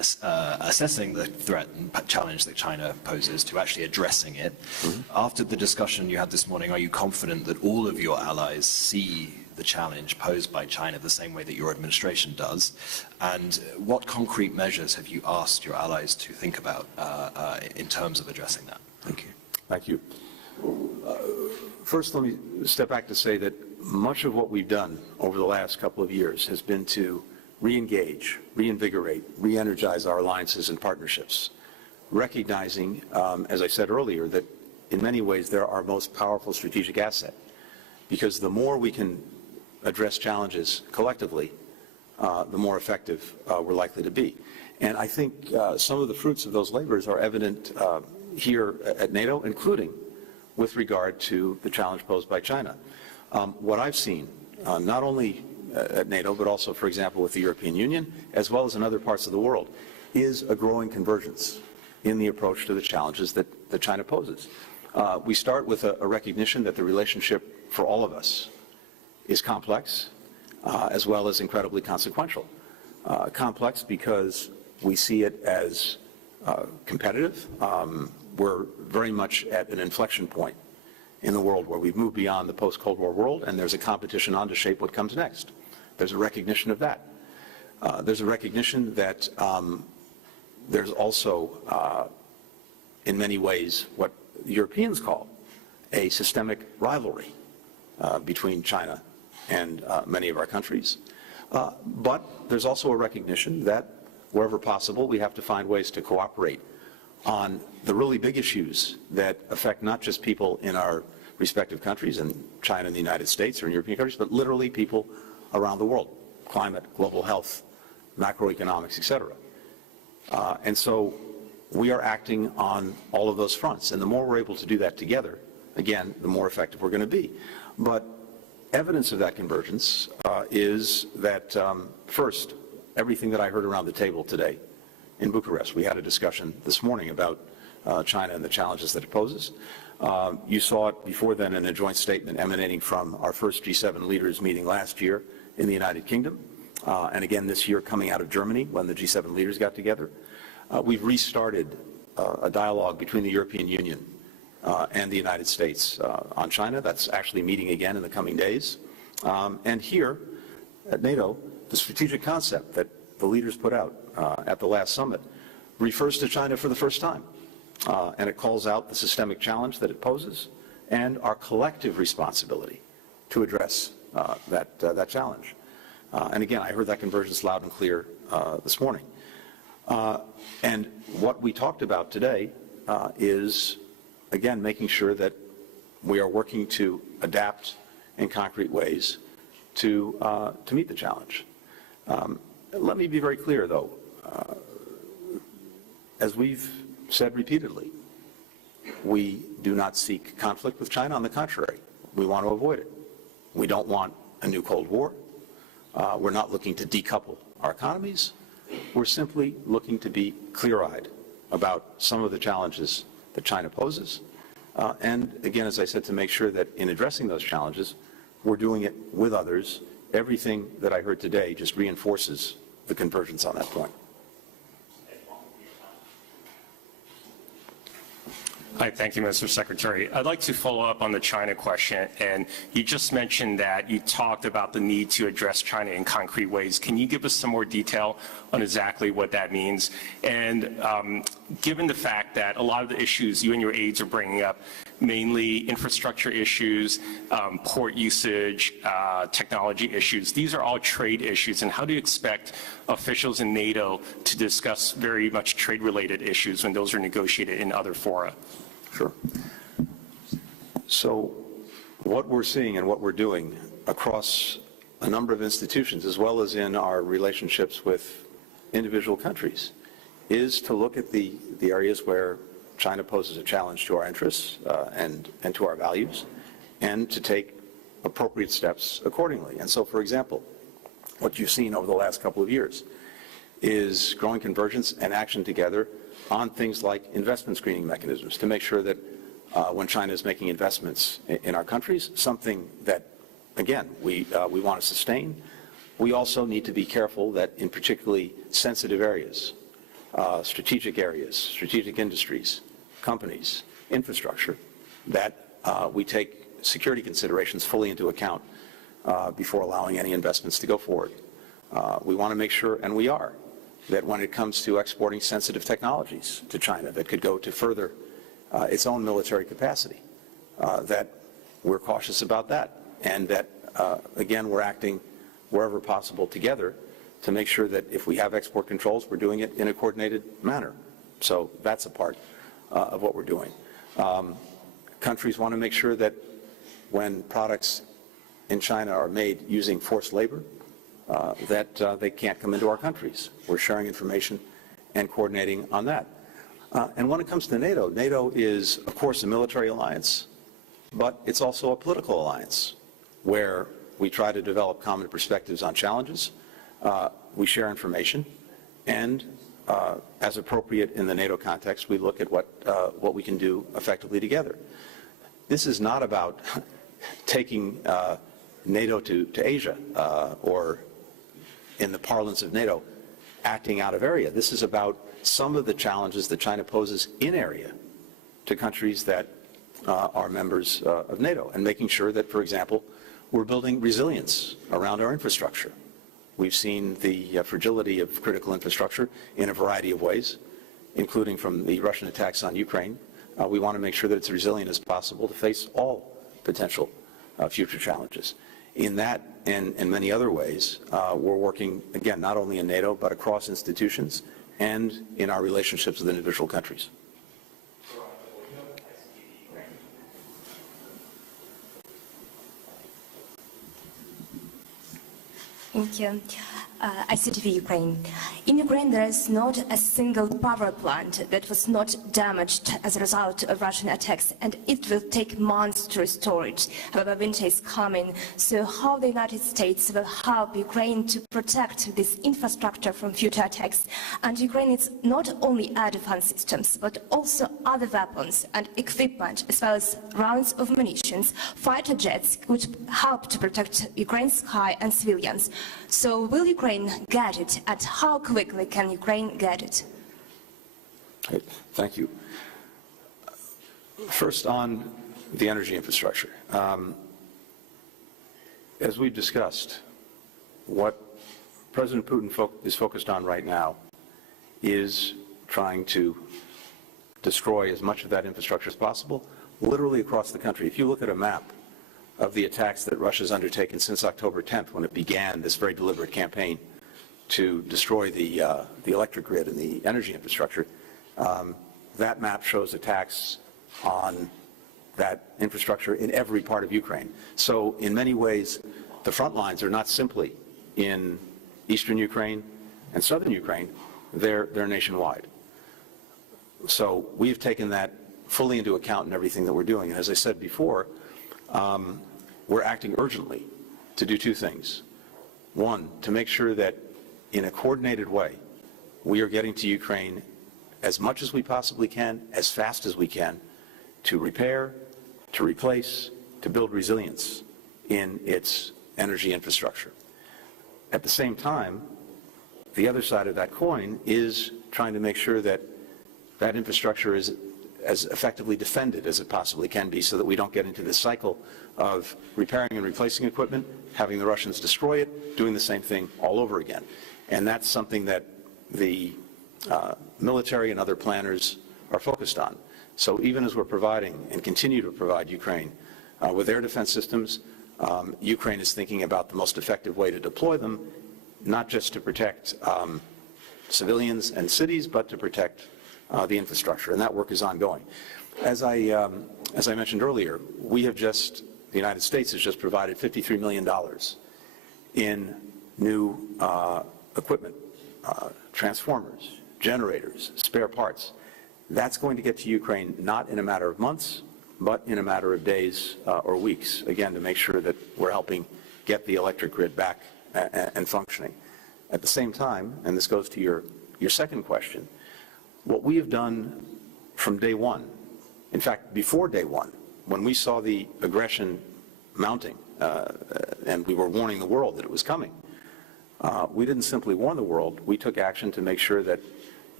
assessing the threat and challenge that China poses to actually addressing it. After the discussion you had this morning, are you confident that all of your allies see the challenge posed by China the same way that your administration does? And what concrete measures have you asked your allies to think about in terms of addressing that? Thank you. Thank you. First, let me step back to say that much of what we've done over the last couple of years has been to re-engage, reinvigorate, re-energize our alliances and partnerships, recognizing, as I said earlier, that in many ways they're our most powerful strategic asset, because the more we can address challenges collectively, the more effective we're likely to be. And I think some of the fruits of those labors are evident here at NATO, including with regard to the challenge posed by China. What I've seen, not only at NATO, but also, for example, with the European Union, as well as in other parts of the world, is a growing convergence in the approach to the challenges that China poses. We start with a recognition that the relationship for all of us is complex, as well as incredibly consequential. Complex because we see it as competitive. We're very much at an inflection point in the world where we've moved beyond the post-Cold War world, and there's a competition on to shape what comes next. There's a recognition of that. There's a recognition that there's also, in many ways, what the Europeans call a systemic rivalry between China and many of our countries. But there's also a recognition that wherever possible, we have to find ways to cooperate on the really big issues that affect not just people in our respective countries, in China and the United States or in European countries, but literally people around the world: climate, global health, macroeconomics, etc. And so we are acting on all of those fronts. And the more we're able to do that together, again, the more effective we're going to be. But evidence of that convergence is that, first, everything that I heard around the table today in Bucharest. We had a discussion this morning about China and the challenges that it poses. You saw it before then in a joint statement emanating from our first G7 leaders meeting last year in the United Kingdom, and again this year coming out of Germany when the G7 leaders got together. We've restarted a dialogue between the European Union and the United States on China. That's actually meeting again in the coming days. And here at NATO, the strategic concept that the leaders put out at the last summit refers to China for the first time. And it calls out the systemic challenge that it poses and our collective responsibility to address that challenge. And again, I heard that convergence loud and clear this morning. And what we talked about today is, again, making sure that we are working to adapt in concrete ways to meet the challenge. Let me be very clear, though. As we've said repeatedly, we do not seek conflict with China. On the contrary, we want to avoid it. We don't want a new Cold War. We're not looking to decouple our economies. We're simply looking to be clear-eyed about some of the challenges that China poses. And again, as I said, to make sure that in addressing those challenges, we're doing it with others. Everything that I heard today just reinforces the convergence on that point. Hi, thank you, Mr. Secretary. I'd like to follow up on the China question. And you just mentioned that you talked about the need to address China in concrete ways. Can you give us some more detail on exactly what that means? And given the fact that a lot of the issues you and your aides are bringing up, mainly infrastructure issues, port usage, technology issues, these are all trade issues. And how do you expect officials in NATO to discuss very much trade-related issues when those are negotiated in other fora? Sure. So what we're seeing and what we're doing across a number of institutions, as well as in our relationships with individual countries, is to look at the areas where China poses a challenge to our interests and to our values, and to take appropriate steps accordingly. And so, for example, what you've seen over the last couple of years is growing convergence and action together on things like investment screening mechanisms to make sure that when China is making investments in our countries, something that, again, we want to sustain, we also need to be careful that in particularly sensitive areas strategic areas, strategic industries, companies, infrastructure, that we take security considerations fully into account before allowing any investments to go forward. We want to make sure, and we are, that when it comes to exporting sensitive technologies to China that could go to further its own military capacity, that we're cautious about that, and that, again, we're acting wherever possible together to make sure that if we have export controls, we're doing it in a coordinated manner. So that's a part of what we're doing. Countries want to make sure that when products in China are made using forced labor, that they can't come into our countries. We're sharing information and coordinating on that. And when it comes to NATO, NATO is, of course, a military alliance, but it's also a political alliance where we try to develop common perspectives on challenges. We share information, and as appropriate in the NATO context, we look at what we can do effectively together. This is not about taking NATO to Asia or, in the parlance of NATO, acting out of area. This is about some of the challenges that China poses in area to countries that are members of NATO, and making sure that, for example, we're building resilience around our infrastructure. We've seen the fragility of critical infrastructure in a variety of ways, including from the Russian attacks on Ukraine. We want to make sure that it's resilient as possible to face all potential future challenges. In that and in many other ways, we're working, again, not only in NATO, but across institutions and in our relationships with individual countries. Thank you. ICTV Ukraine. In Ukraine, there is not a single power plant that was not damaged as a result of Russian attacks, and it will take months to restore it. However, winter is coming, so how the United States will help Ukraine to protect this infrastructure from future attacks? And Ukraine needs not only air defense systems, but also other weapons and equipment, as well as rounds of munitions. Fighter jets could help to protect Ukraine's sky and civilians. So will Ukraine get it, and how quickly can Ukraine get it? Great. Thank you. First, on the energy infrastructure. As we've discussed, what President Putin is focused on right now is trying to destroy as much of that infrastructure as possible, literally across the country. If you look at a map of the attacks that Russia's undertaken since October 10th, when it began this very deliberate campaign to destroy the electric grid and the energy infrastructure, that map shows attacks on that infrastructure in every part of Ukraine. So in many ways, the front lines are not simply in eastern Ukraine and southern Ukraine, they're nationwide. So we've taken that fully into account in everything that we're doing. And as I said before, we're acting urgently to do two things. One, to make sure that in a coordinated way, we are getting to Ukraine as much as we possibly can, as fast as we can, to repair, to replace, to build resilience in its energy infrastructure. At the same time, the other side of that coin is trying to make sure that that infrastructure is as effectively defended as it possibly can be, so that we don't get into this cycle of repairing and replacing equipment, having the Russians destroy it, doing the same thing all over again. And that's something that the military and other planners are focused on. So even as we're providing and continue to provide Ukraine with air defense systems, Ukraine is thinking about the most effective way to deploy them, not just to protect civilians and cities, but to protect the infrastructure, and that work is ongoing. As I mentioned earlier, the United States has just provided $53 million in new equipment, transformers, generators, spare parts. That's going to get to Ukraine not in a matter of months, but in a matter of days or weeks, again, to make sure that we're helping get the electric grid back and functioning. At the same time, and this goes to your second question, what we have done from day one, in fact, before day one, when we saw the aggression mounting and we were warning the world that it was coming, we didn't simply warn the world, we took action to make sure that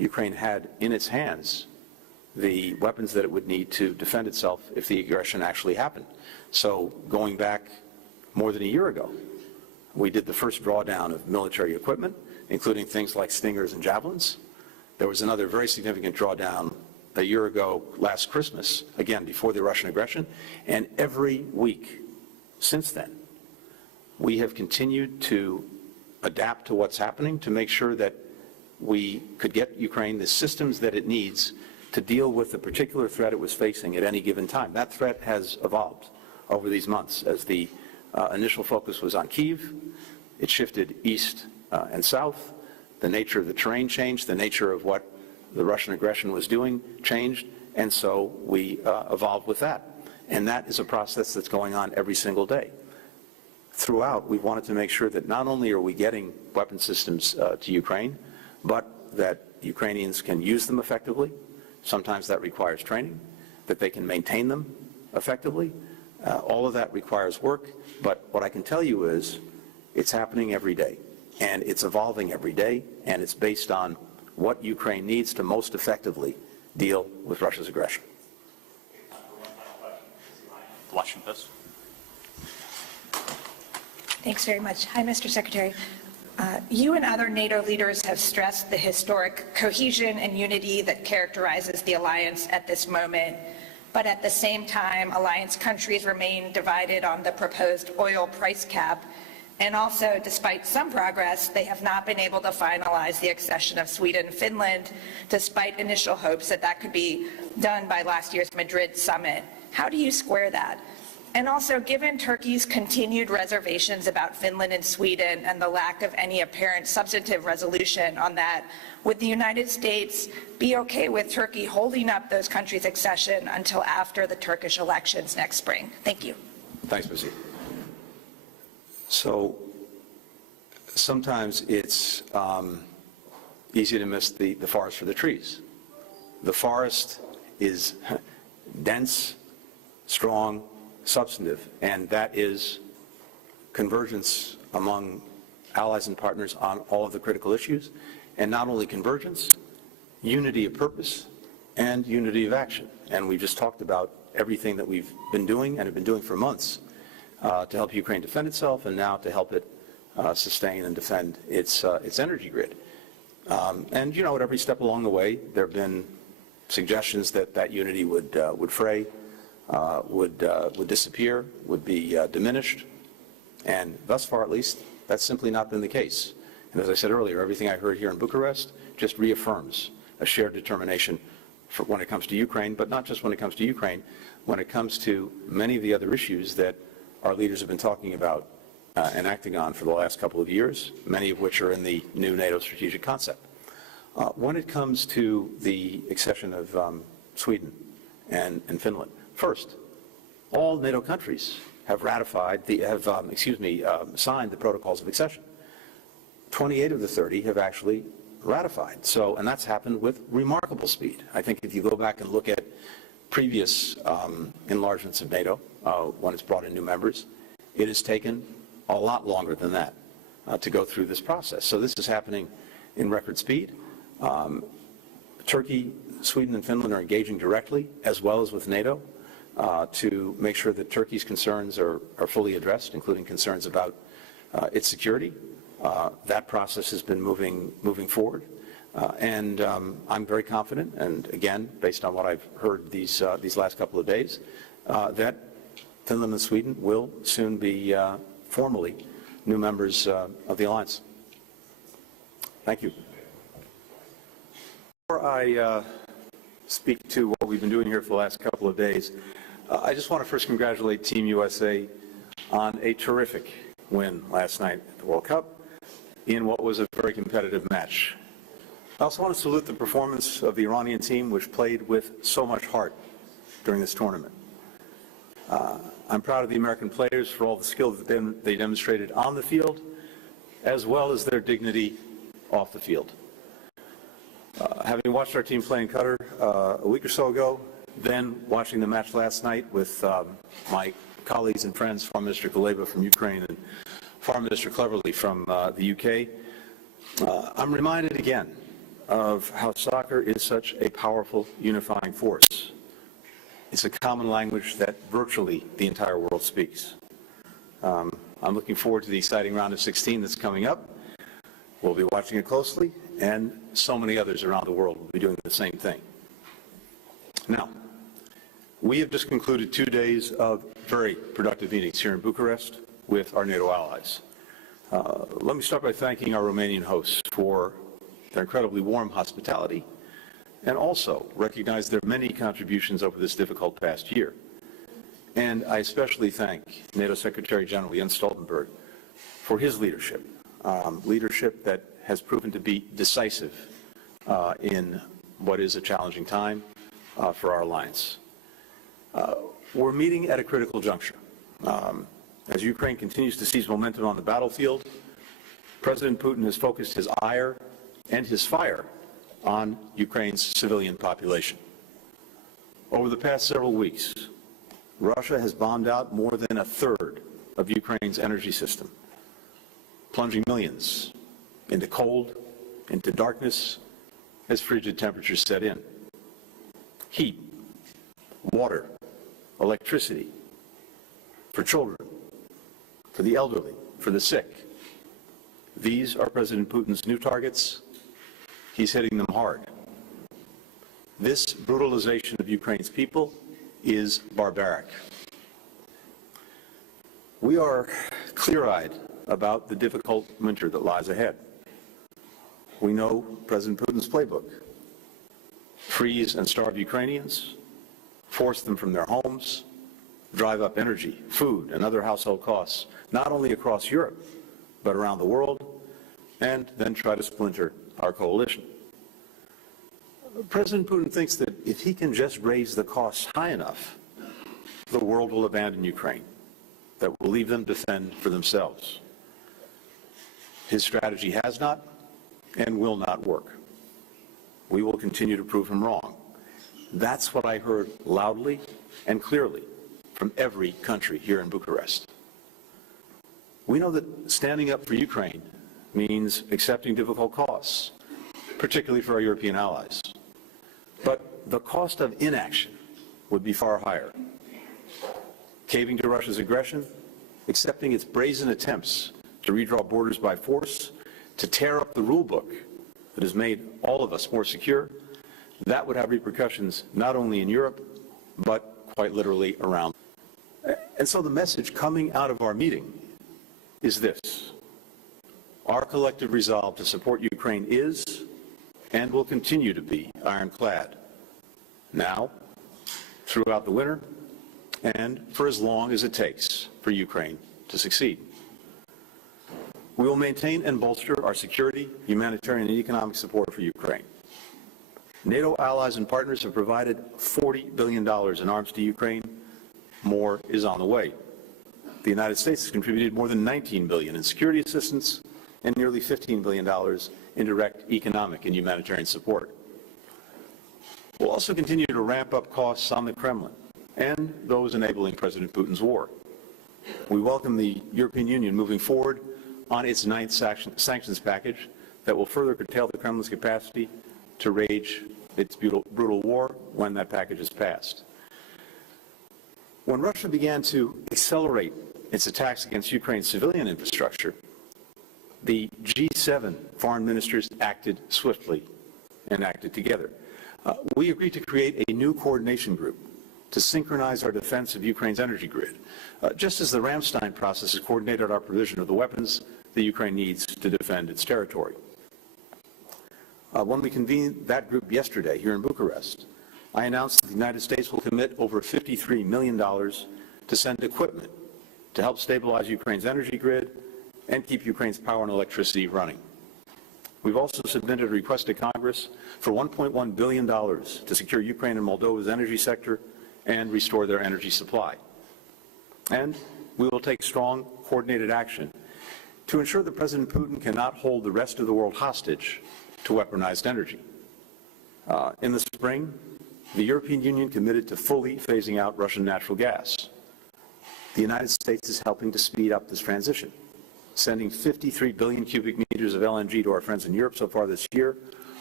Ukraine had in its hands the weapons that it would need to defend itself if the aggression actually happened. So going back more than a year ago, we did the first drawdown of military equipment, including things like Stingers and Javelins. There was another very significant drawdown a year ago last Christmas, again, before the Russian aggression. And every week since then, we have continued to adapt to what's happening to make sure that we could get Ukraine the systems that it needs to deal with the particular threat it was facing at any given time. That threat has evolved over these months. As the initial focus was on Kyiv, it shifted east and south. The nature of the terrain changed. The nature of what the Russian aggression was doing changed. And so we evolved with that. And that is a process that's going on every single day. Throughout, we wanted to make sure that not only are we getting weapon systems to Ukraine, but that Ukrainians can use them effectively. Sometimes that requires training, that they can maintain them effectively. All of that requires work, but what I can tell you is it's happening every day, and it's evolving every day, and it's based on what Ukraine needs to most effectively deal with Russia's aggression. Washington Post. Thanks very much. Hi, Mr. Secretary. You and other NATO leaders have stressed the historic cohesion and unity that characterizes the alliance at this moment. But at the same time, alliance countries remain divided on the proposed oil price cap. And also, despite some progress, they have not been able to finalize the accession of Sweden and Finland, despite initial hopes that that could be done by last year's Madrid summit. How do you square that? And also, given Turkey's continued reservations about Finland and Sweden and the lack of any apparent substantive resolution on that, would the United States be okay with Turkey holding up those countries' accession until after the Turkish elections next spring? Thank you. Thanks, Missy. So sometimes it's easy to miss the forest for the trees. The forest is dense, strong, substantive, and that is convergence among allies and partners on all of the critical issues, and not only convergence, unity of purpose and unity of action. And we just talked about everything that we've been doing and have been doing for months to help Ukraine defend itself, and now to help it sustain and defend its energy grid. And you know, at every step along the way, there have been suggestions that that unity would fray, would disappear, would be diminished, and thus far, at least, that's simply not been the case. And as I said earlier, everything I heard here in Bucharest just reaffirms a shared determination for when it comes to Ukraine, but not just when it comes to Ukraine, when it comes to many of the other issues that our leaders have been talking about and acting on for the last couple of years, many of which are in the new NATO strategic concept. When it comes to the accession of Sweden and Finland, first, all NATO countries have ratified signed the protocols of accession. 28 of the 30 have actually ratified. So, and that's happened with remarkable speed. I think if you go back and look at previous enlargements of NATO, when it's brought in new members, it has taken a lot longer than that to go through this process. So this is happening in record speed. Turkey, Sweden, and Finland are engaging directly, as well as with NATO, to make sure that Turkey's concerns are fully addressed, including concerns about its security. That process has been moving forward, and I'm very confident. And again, based on what I've heard these last couple of days, that Finland and Sweden will soon be formally new members of the alliance. Thank you. Before I speak to what we've been doing here for the last couple of days, I just want to first congratulate Team USA on a terrific win last night at the World Cup in what was a very competitive match. I also want to salute the performance of the Iranian team, which played with so much heart during this tournament. I'm proud of the American players for all the skill that they demonstrated on the field, as well as their dignity off the field. Having watched our team play in Qatar a week or so ago, then watching the match last night with my colleagues and friends, Foreign Minister Kuleba from Ukraine and Foreign Minister Cleverly from the UK, I'm reminded again of how soccer is such a powerful unifying force. It's a common language that virtually the entire world speaks. I'm looking forward to the exciting round of 16 that's coming up. We'll be watching it closely, and so many others around the world will be doing the same thing. Now, we have just concluded 2 days of very productive meetings here in Bucharest with our NATO allies. Let me start by thanking our Romanian hosts for their incredibly warm hospitality, and also recognize their many contributions over this difficult past year. And I especially thank NATO Secretary General Jens Stoltenberg for his leadership, leadership that has proven to be decisive in what is a challenging time for our alliance. We're meeting at a critical juncture. As Ukraine continues to seize momentum on the battlefield, President Putin has focused his ire and his fire on Ukraine's civilian population. Over the past several weeks, Russia has bombed out more than a third of Ukraine's energy system, plunging millions into cold, into darkness, as frigid temperatures set in. Heat, water, electricity, for children, for the elderly, for the sick. These are President Putin's new targets. He's hitting them hard. This brutalization of Ukraine's people is barbaric. We are clear-eyed about the difficult winter that lies ahead. We know President Putin's playbook: freeze and starve Ukrainians, force them from their homes, drive up energy, food, and other household costs, not only across Europe, but around the world, and then try to splinter our coalition. President Putin thinks that if he can just raise the costs high enough, the world will abandon Ukraine, that will leave them to fend for themselves. His strategy has not and will not work. We will continue to prove him wrong. That's what I heard loudly and clearly from every country here in Bucharest. We know that standing up for Ukraine means accepting difficult costs, particularly for our European allies. But the cost of inaction would be far higher. Caving to Russia's aggression, accepting its brazen attempts to redraw borders by force, to tear up the rule book that has made all of us more secure, that would have repercussions not only in Europe, but quite literally around. And so the message coming out of our meeting is this: our collective resolve to support Ukraine is and will continue to be ironclad, now, throughout the winter, and for as long as it takes for Ukraine to succeed. We will maintain and bolster our security, humanitarian, and economic support for Ukraine. NATO allies and partners have provided $40 billion in arms to Ukraine. More is on the way. The United States has contributed more than $19 billion in security assistance and nearly $15 billion in direct economic and humanitarian support. We'll also continue to ramp up costs on the Kremlin and those enabling President Putin's war. We welcome the European Union moving forward on its ninth sanctions package that will further curtail the Kremlin's capacity to wage its brutal war when that package is passed. When Russia began to accelerate its attacks against Ukraine's civilian infrastructure, the G7 foreign ministers acted swiftly and acted together. We agreed to create a new coordination group to synchronize our defense of Ukraine's energy grid, just as the Ramstein process has coordinated our provision of the weapons that Ukraine needs to defend its territory. When we convened that group yesterday here in Bucharest, I announced that the United States will commit over $53 million to send equipment to help stabilize Ukraine's energy grid and keep Ukraine's power and electricity running. We've also submitted a request to Congress for $1.1 billion to secure Ukraine and Moldova's energy sector and restore their energy supply. And we will take strong, coordinated action to ensure that President Putin cannot hold the rest of the world hostage to weaponized energy. In the spring, the European Union committed to fully phasing out Russian natural gas. The United States is helping to speed up this transition, sending 53 billion cubic meters of LNG to our friends in Europe so far this year,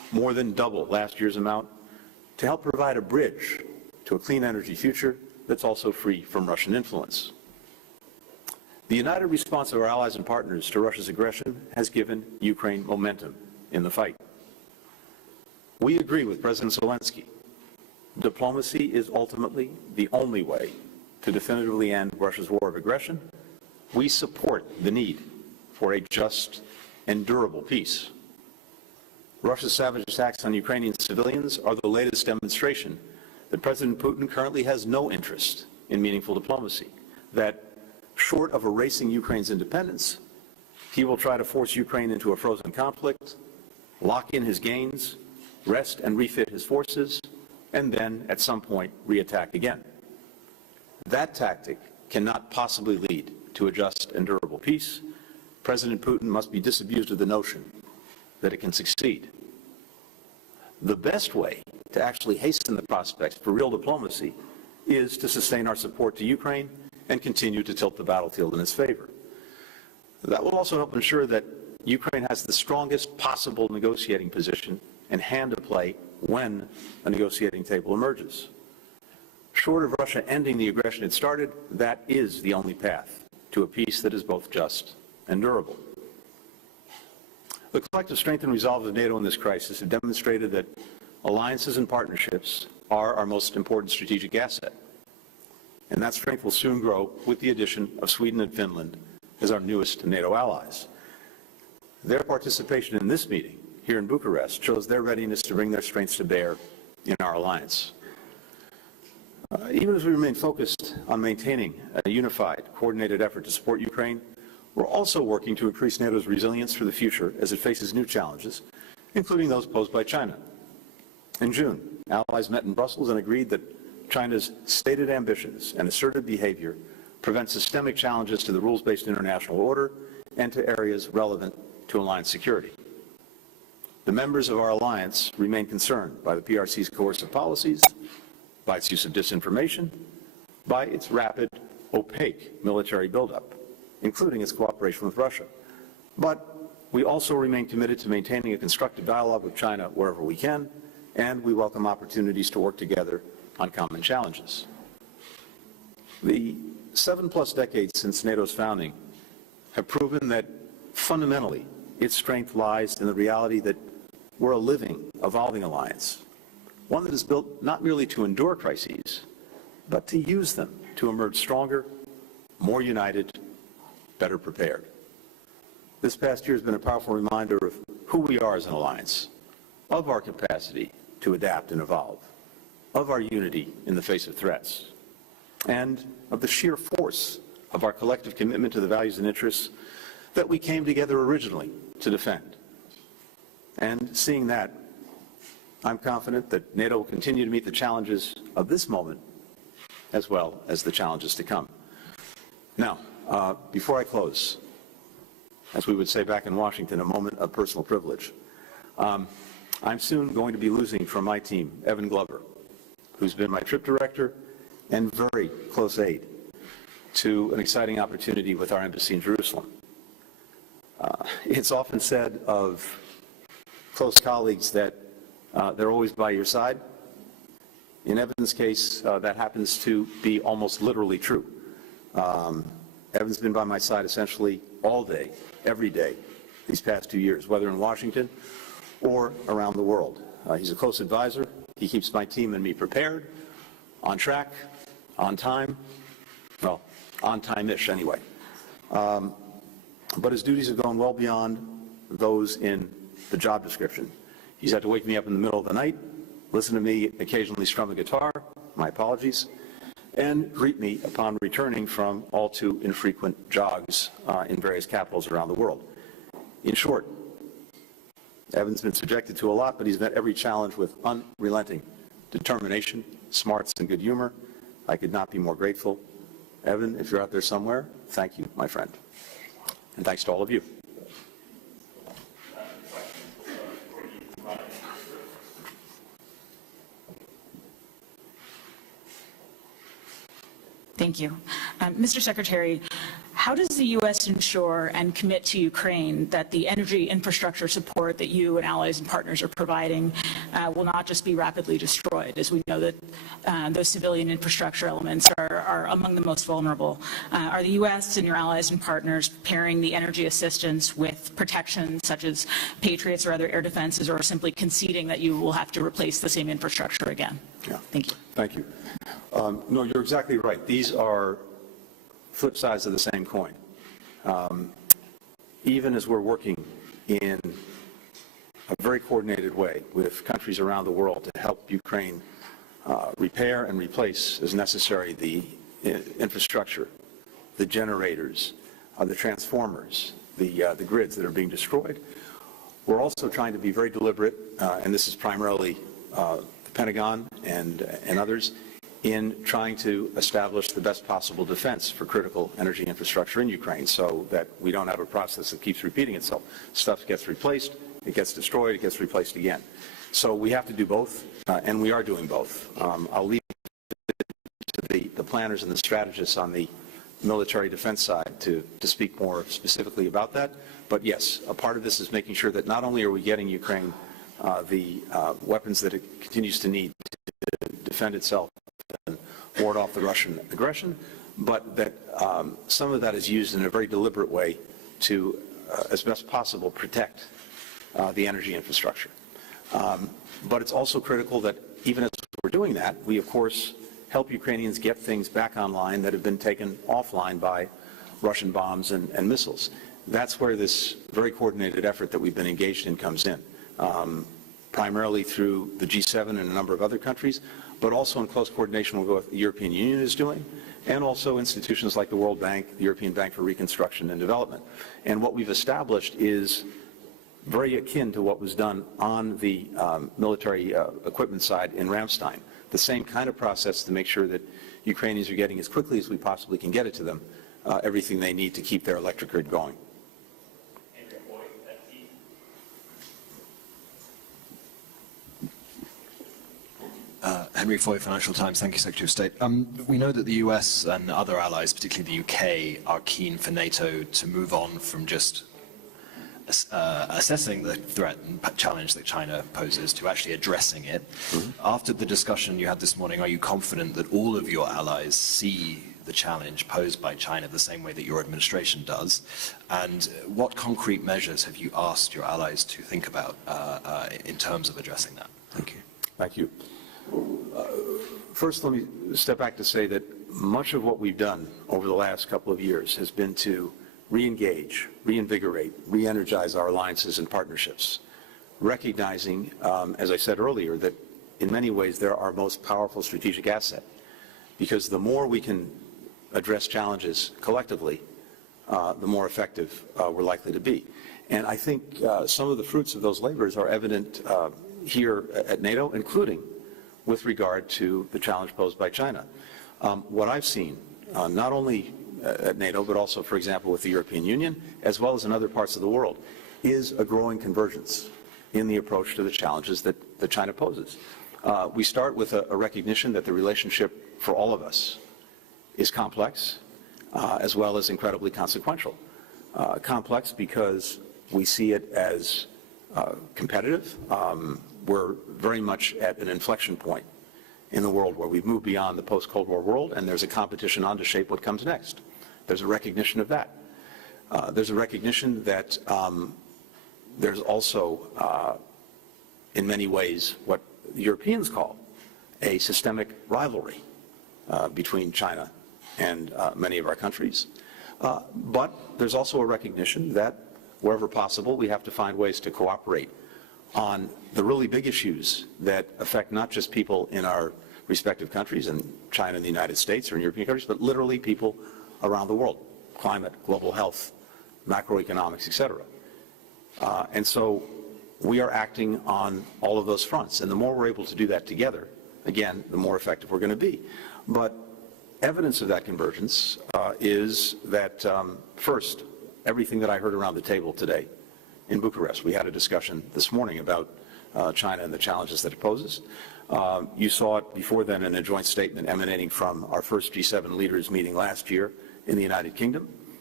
more than double last year's amount, to help provide a bridge to a clean energy future that's also free from Russian influence. The united response of our allies and partners to Russia's aggression has given Ukraine momentum in the fight. We agree with President Zelensky. Diplomacy is ultimately the only way to definitively end Russia's war of aggression. We support the need for a just and durable peace. Russia's savage attacks on Ukrainian civilians are the latest demonstration that President Putin currently has no interest in meaningful diplomacy, that short of erasing Ukraine's independence, he will try to force Ukraine into a frozen conflict, lock in his gains, rest and refit his forces, and then, at some point, reattack again. That tactic cannot possibly lead to a just and durable peace. President Putin must be disabused of the notion that it can succeed. The best way to actually hasten the prospects for real diplomacy is to sustain our support to Ukraine and continue to tilt the battlefield in its favor. That will also help ensure that Ukraine has the strongest possible negotiating position and hand to play when a negotiating table emerges. Short of Russia ending the aggression it started, that is the only path to a peace that is both just and durable. The collective strength and resolve of NATO in this crisis have demonstrated that alliances and partnerships are our most important strategic asset. And that strength will soon grow with the addition of Sweden and Finland as our newest NATO allies. Their participation in this meeting here in Bucharest shows their readiness to bring their strengths to bear in our alliance. Even as we remain focused on maintaining a unified, coordinated effort to support Ukraine, we're also working to increase NATO's resilience for the future as it faces new challenges, including those posed by China. In June, allies met in Brussels and agreed that China's stated ambitions and assertive behavior prevent systemic challenges to the rules-based international order and to areas relevant to alliance security. The members of our alliance remain concerned by the PRC's coercive policies, by its use of disinformation, by its rapid, opaque military buildup, including its cooperation with Russia. But we also remain committed to maintaining a constructive dialogue with China wherever we can, and we welcome opportunities to work together on common challenges. The 7+ decades since NATO's founding have proven that fundamentally its strength lies in the reality that we're a living, evolving alliance, one that is built not merely to endure crises, but to use them to emerge stronger, more united, better prepared. This past year has been a powerful reminder of who we are as an alliance, of our capacity to adapt and evolve, of our unity in the face of threats, and of the sheer force of our collective commitment to the values and interests that we came together originally to defend. And seeing that, I'm confident that NATO will continue to meet the challenges of this moment as well as the challenges to come. Now, before I close, as we would say back in Washington, a moment of personal privilege. I'm soon going to be losing from my team Evan Glover, who's been my trip director and very close aide to an exciting opportunity with our embassy in Jerusalem. It's often said of close colleagues that they're always by your side. In Evan's case, that happens to be almost literally true. Evan's been by my side essentially all day, every day, these past 2 years, whether in Washington or around the world. He's a close advisor. He keeps my team and me prepared, on track, on time, well, on time-ish anyway. But his duties have gone well beyond those in the job description. He's had to wake me up in the middle of the night, listen to me occasionally strum a guitar, my apologies, and greet me upon returning from all too infrequent jogs in various capitals around the world. In short, Evan's been subjected to a lot, but he's met every challenge with unrelenting determination, smarts, and good humor. I could not be more grateful. Evan, if you're out there somewhere, thank you, my friend. And thanks to all of you. Thank you. Mr. Secretary, How does the U.S. ensure and commit to Ukraine that the energy infrastructure support that you and allies and partners are providing will not just be rapidly destroyed, as we know that those civilian infrastructure elements are among the most vulnerable? Are the U.S. and your allies and partners pairing the energy assistance with protection such as Patriots or other air defenses, or simply conceding that you will have to replace the same infrastructure again? Yeah. Thank you. Thank you. No, you're exactly right. These are flip sides of the same coin. Even as we're working in a very coordinated way with countries around the world to help Ukraine repair and replace as necessary the infrastructure, the generators, the transformers, the grids that are being destroyed, we're also trying to be very deliberate, and this is primarily the Pentagon and others, in trying to establish the best possible defense for critical energy infrastructure in Ukraine so that we don't have a process that keeps repeating itself. Stuff gets replaced, it gets destroyed, it gets replaced again. So we have to do both, and we are doing both. I'll leave it to the planners and the strategists on the military defense side to speak more specifically about that. But yes, a part of this is making sure that not only are we getting Ukraine the weapons that it continues to need to defend itself and ward off the Russian aggression, but that some of that is used in a very deliberate way to, as best possible, protect the energy infrastructure. But it's also critical that even as we're doing that, we, of course, help Ukrainians get things back online that have been taken offline by Russian bombs and missiles. That's where this very coordinated effort that we've been engaged in comes in, primarily through the G7 and a number of other countries, but also in close coordination with what the European Union is doing, and also institutions like the World Bank, the European Bank for Reconstruction and Development. And what we've established is very akin to what was done on the military equipment side in Ramstein, the same kind of process to make sure that Ukrainians are getting, as quickly as we possibly can get it to them, everything they need to keep their electric grid going. Henry Foy, Financial Times. Thank you, Secretary of State. We know that the US and other allies, particularly the UK, are keen for NATO to move on from just assessing the threat and challenge that China poses to actually addressing it. After the discussion you had this morning, are you confident that all of your allies see the challenge posed by China the same way that your administration does? And what concrete measures have you asked your allies to think about in terms of addressing that? Thank you. Thank you. First, let me step back to say that much of what we've done over the last couple of years has been to re-engage, reinvigorate, re-energize our alliances and partnerships, recognizing, as I said earlier, that in many ways they're our most powerful strategic asset, because the more we can address challenges collectively, the more effective we're likely to be. And I think some of the fruits of those labors are evident here at NATO, including with regard to the challenge posed by China. What I've seen, not only at NATO, but also, for example, with the European Union, as well as in other parts of the world, is a growing convergence in the approach to the challenges that China poses. We start with a recognition that the relationship for all of us is complex, as well as incredibly consequential. Complex because we see it as competitive. We're very much at an inflection point in the world where we've moved beyond the post-Cold War world, and there's a competition on to shape what comes next. There's a recognition of that. There's a recognition that there's also, in many ways, what the Europeans call a systemic rivalry between China and many of our countries. But there's also a recognition that wherever possible, we have to find ways to cooperate on the really big issues that affect not just people in our respective countries, in China and the United States or in European countries, but literally people around the world: climate, global health, macroeconomics, etc. And so we are acting on all of those fronts. And the more we're able to do that together, again, the more effective we're going to be. But evidence of that convergence is that, first, everything that I heard around the table today in Bucharest. We had a discussion this morning about China and the challenges that it poses. You saw it before then in a joint statement emanating from our first G7 leaders meeting last year in the United Kingdom.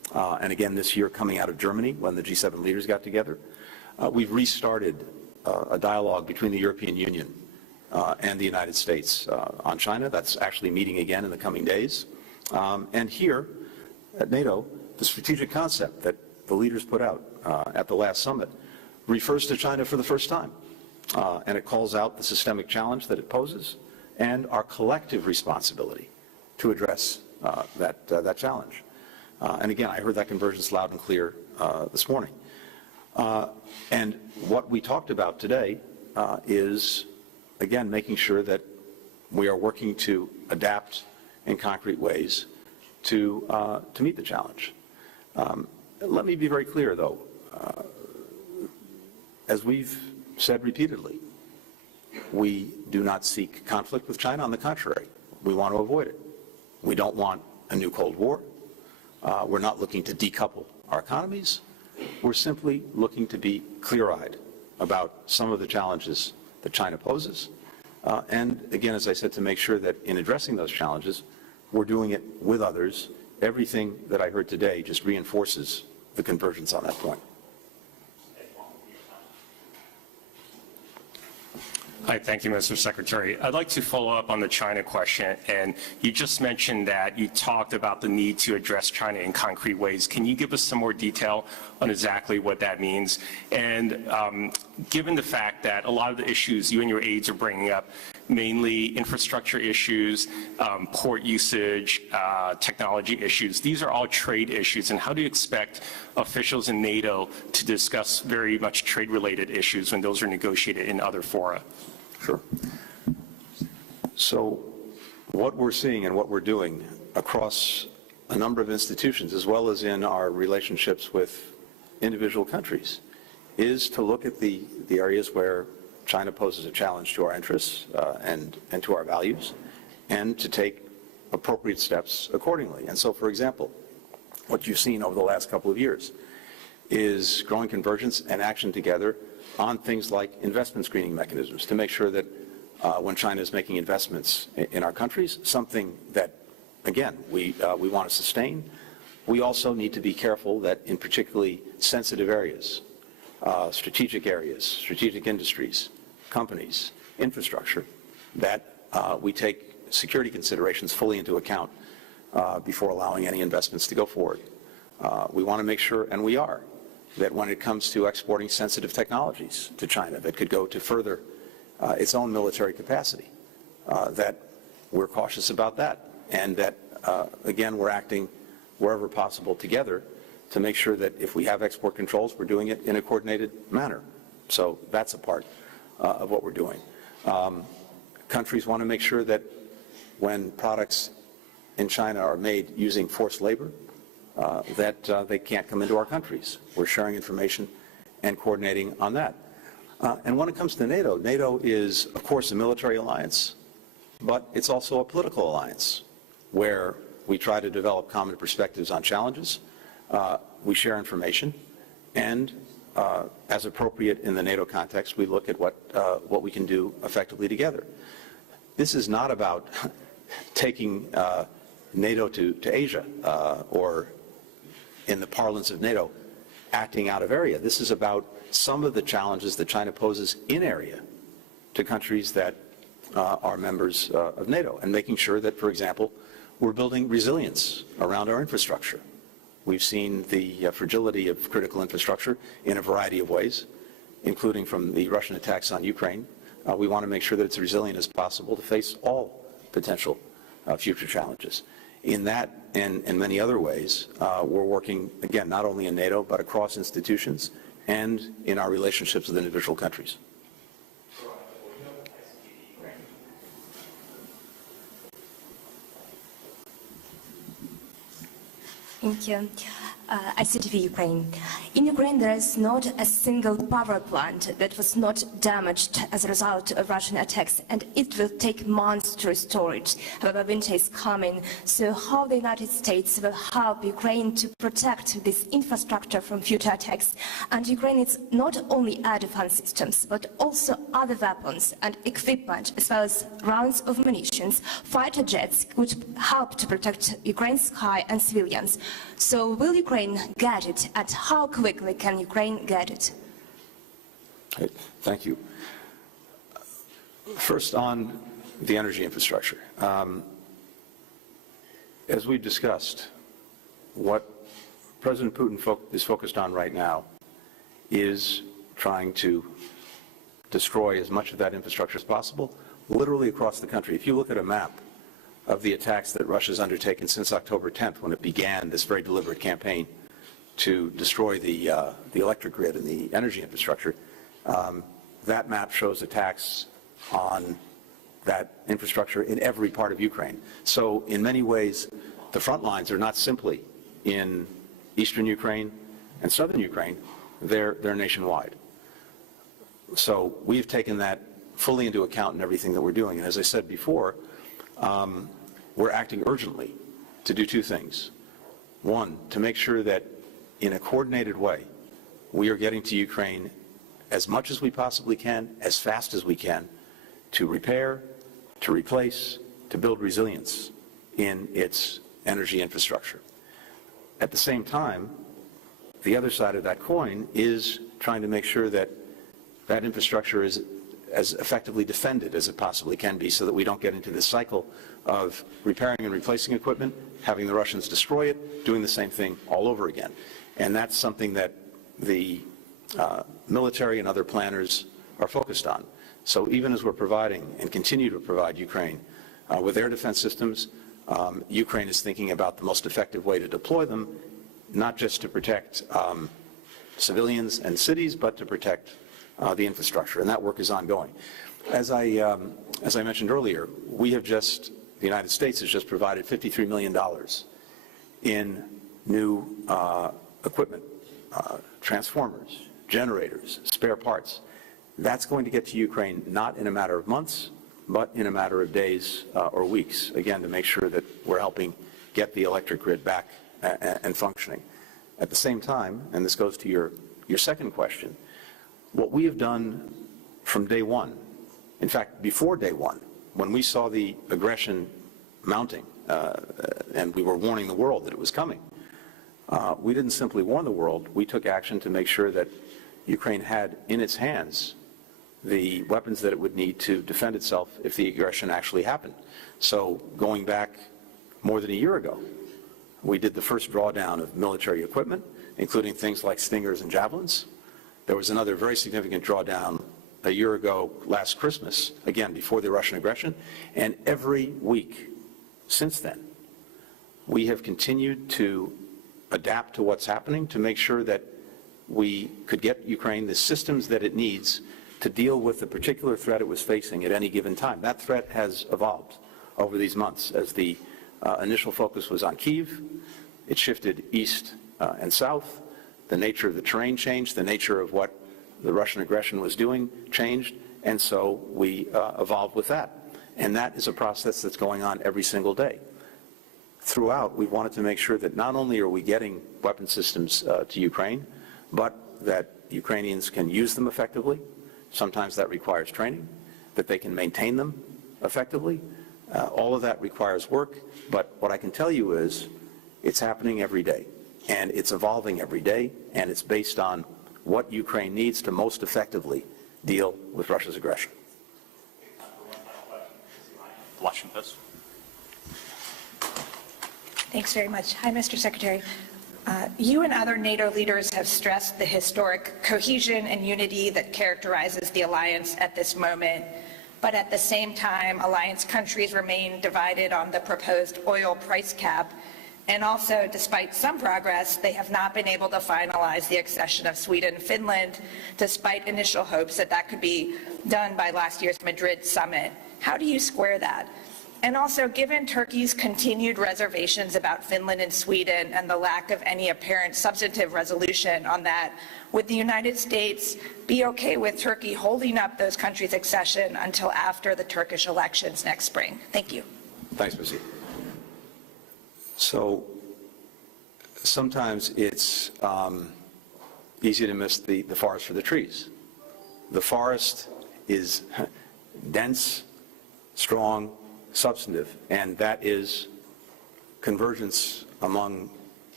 and again this year coming out of Germany when the G7 leaders got together. We've restarted a dialogue between the European Union and the United States on China. That's actually meeting again in the coming days. And here at NATO, the strategic concept that the leaders put out at the last summit refers to China for the first time. And it calls out the systemic challenge that it poses and our collective responsibility to address that challenge. And again, I heard that convergence loud and clear this morning. And what we talked about today is, again, making sure that we are working to adapt in concrete ways to meet the challenge. Let me be very clear, though. As we've said repeatedly, we do not seek conflict with China. On the contrary, we want to avoid it. We don't want a new Cold War. We're not looking to decouple our economies. We're simply looking to be clear-eyed about some of the challenges that China poses. And again, as I said, to make sure that in addressing those challenges, we're doing it with others. Everything that I heard today just reinforces the convergence on that point. Hi, thank you, Mr. Secretary. I'd like to follow up on the China question, and you just mentioned that you talked about the need to address China in concrete ways. Can you give us some more detail on exactly what that means? And given the fact that a lot of the issues you and your aides are bringing up, mainly infrastructure issues, port usage, technology issues, these are all trade issues, and how do you expect officials in NATO to discuss very much trade-related issues when those are negotiated in other fora? Sure. So what we're seeing and what we're doing across a number of institutions, as well as in our relationships with individual countries, is to look at the areas where China poses a challenge to our interests and to our values, and to take appropriate steps accordingly. And so, for example, what you've seen over the last couple of years is growing convergence and action together on things like investment screening mechanisms to make sure that when China is making investments in our countries, something that, again, we want to sustain, we also need to be careful that in particularly sensitive areas, strategic industries, companies, infrastructure, that we take security considerations fully into account before allowing any investments to go forward. We want to make sure, and we are, that when it comes to exporting sensitive technologies to China that could go to further its own military capacity, that we're cautious about that, and that, again, we're acting wherever possible together to make sure that if we have export controls, we're doing it in a coordinated manner. So that's a part of what we're doing. Countries want to make sure that when products in China are made using forced labor, that they can't come into our countries. We're sharing information and coordinating on that. And when it comes to NATO, NATO is, of course, a military alliance, but it's also a political alliance where we try to develop common perspectives on challenges. We share information, and as appropriate in the NATO context, we look at what we can do effectively together. This is not about taking NATO to Asia or, in the parlance of NATO, acting out of area. This is about some of the challenges that China poses in area to countries that are members of NATO, and making sure that, for example, we're building resilience around our infrastructure. We've seen the fragility of critical infrastructure in a variety of ways, including from the Russian attacks on Ukraine. We want to make sure that it's resilient as possible to face all potential future challenges. In that and in many other ways, we're working, again, not only in NATO, but across institutions and in our relationships with individual countries. Thank you. ICTV Ukraine. In Ukraine, there is not a single power plant that was not damaged as a result of Russian attacks, and it will take months to restore it. However, winter is coming, so how the United States will help Ukraine to protect this infrastructure from future attacks? And Ukraine needs not only air defense systems, but also other weapons and equipment, as well as rounds of munitions. Fighter jets could help to protect Ukraine's sky and civilians. So will Ukraine Ukraine get it, and how quickly can Ukraine get it? Okay, thank you. First, on the energy infrastructure. As we've discussed, what President Putin is focused on right now is trying to destroy as much of that infrastructure as possible, literally across the country. If you look at a map of the attacks that Russia's undertaken since October 10th, when it began this very deliberate campaign to destroy the electric grid and the energy infrastructure, that map shows attacks on that infrastructure in every part of Ukraine. So in many ways, the front lines are not simply in eastern Ukraine and southern Ukraine, they're nationwide. So we've taken that fully into account in everything that we're doing. And as I said before, we're acting urgently to do two things. One, to make sure that in a coordinated way, we are getting to Ukraine as much as we possibly can, as fast as we can, to repair, to replace, to build resilience in its energy infrastructure. At the same time, the other side of that coin is trying to make sure that that infrastructure is as effectively defended as it possibly can be, so that we don't get into this cycle of repairing and replacing equipment, having the Russians destroy it, doing the same thing all over again. And that's something that the military and other planners are focused on. So even as we're providing and continue to provide Ukraine with air defense systems, Ukraine is thinking about the most effective way to deploy them, not just to protect civilians and cities, but to protect the infrastructure, and that work is ongoing. As I mentioned earlier, the United States has just provided $53 million in new equipment, transformers, generators, spare parts. That's going to get to Ukraine not in a matter of months, but in a matter of days or weeks, again, to make sure that we're helping get the electric grid back and functioning. At the same time, and this goes to your second question, what we have done from day one, in fact, before day one, when we saw the aggression mounting and we were warning the world that it was coming, we didn't simply warn the world, we took action to make sure that Ukraine had in its hands the weapons that it would need to defend itself if the aggression actually happened. So going back more than a year ago, we did the first drawdown of military equipment, including things like Stingers and Javelins. There was another very significant drawdown a year ago last Christmas, again, before the Russian aggression. And every week since then, we have continued to adapt to what's happening to make sure that we could get Ukraine the systems that it needs to deal with the particular threat it was facing at any given time. That threat has evolved over these months. As the initial focus was on Kyiv, it shifted east and south. The nature of the terrain changed, the nature of what the Russian aggression was doing changed, and so we evolved with that. And that is a process that's going on every single day. Throughout, we wanted to make sure that not only are we getting weapon systems to Ukraine, but that Ukrainians can use them effectively. Sometimes that requires training, that they can maintain them effectively. All of that requires work, but what I can tell you is it's happening every day, and it's evolving every day, and it's based on what Ukraine needs to most effectively deal with Russia's aggression. Washington Post. Thanks very much. Hi, Mr. Secretary. You and other NATO leaders have stressed the historic cohesion and unity that characterizes the alliance at this moment. But at the same time, alliance countries remain divided on the proposed oil price cap. And also, despite some progress, they have not been able to finalize the accession of Sweden and Finland, despite initial hopes that that could be done by last year's Madrid summit. How do you square that? And also, given Turkey's continued reservations about Finland and Sweden and the lack of any apparent substantive resolution on that, would the United States be okay with Turkey holding up those countries' accession until after the Turkish elections next spring? Thank you. Thanks, Missy. So sometimes it's easy to miss the forest for the trees. The forest is dense, strong, substantive, and that is convergence among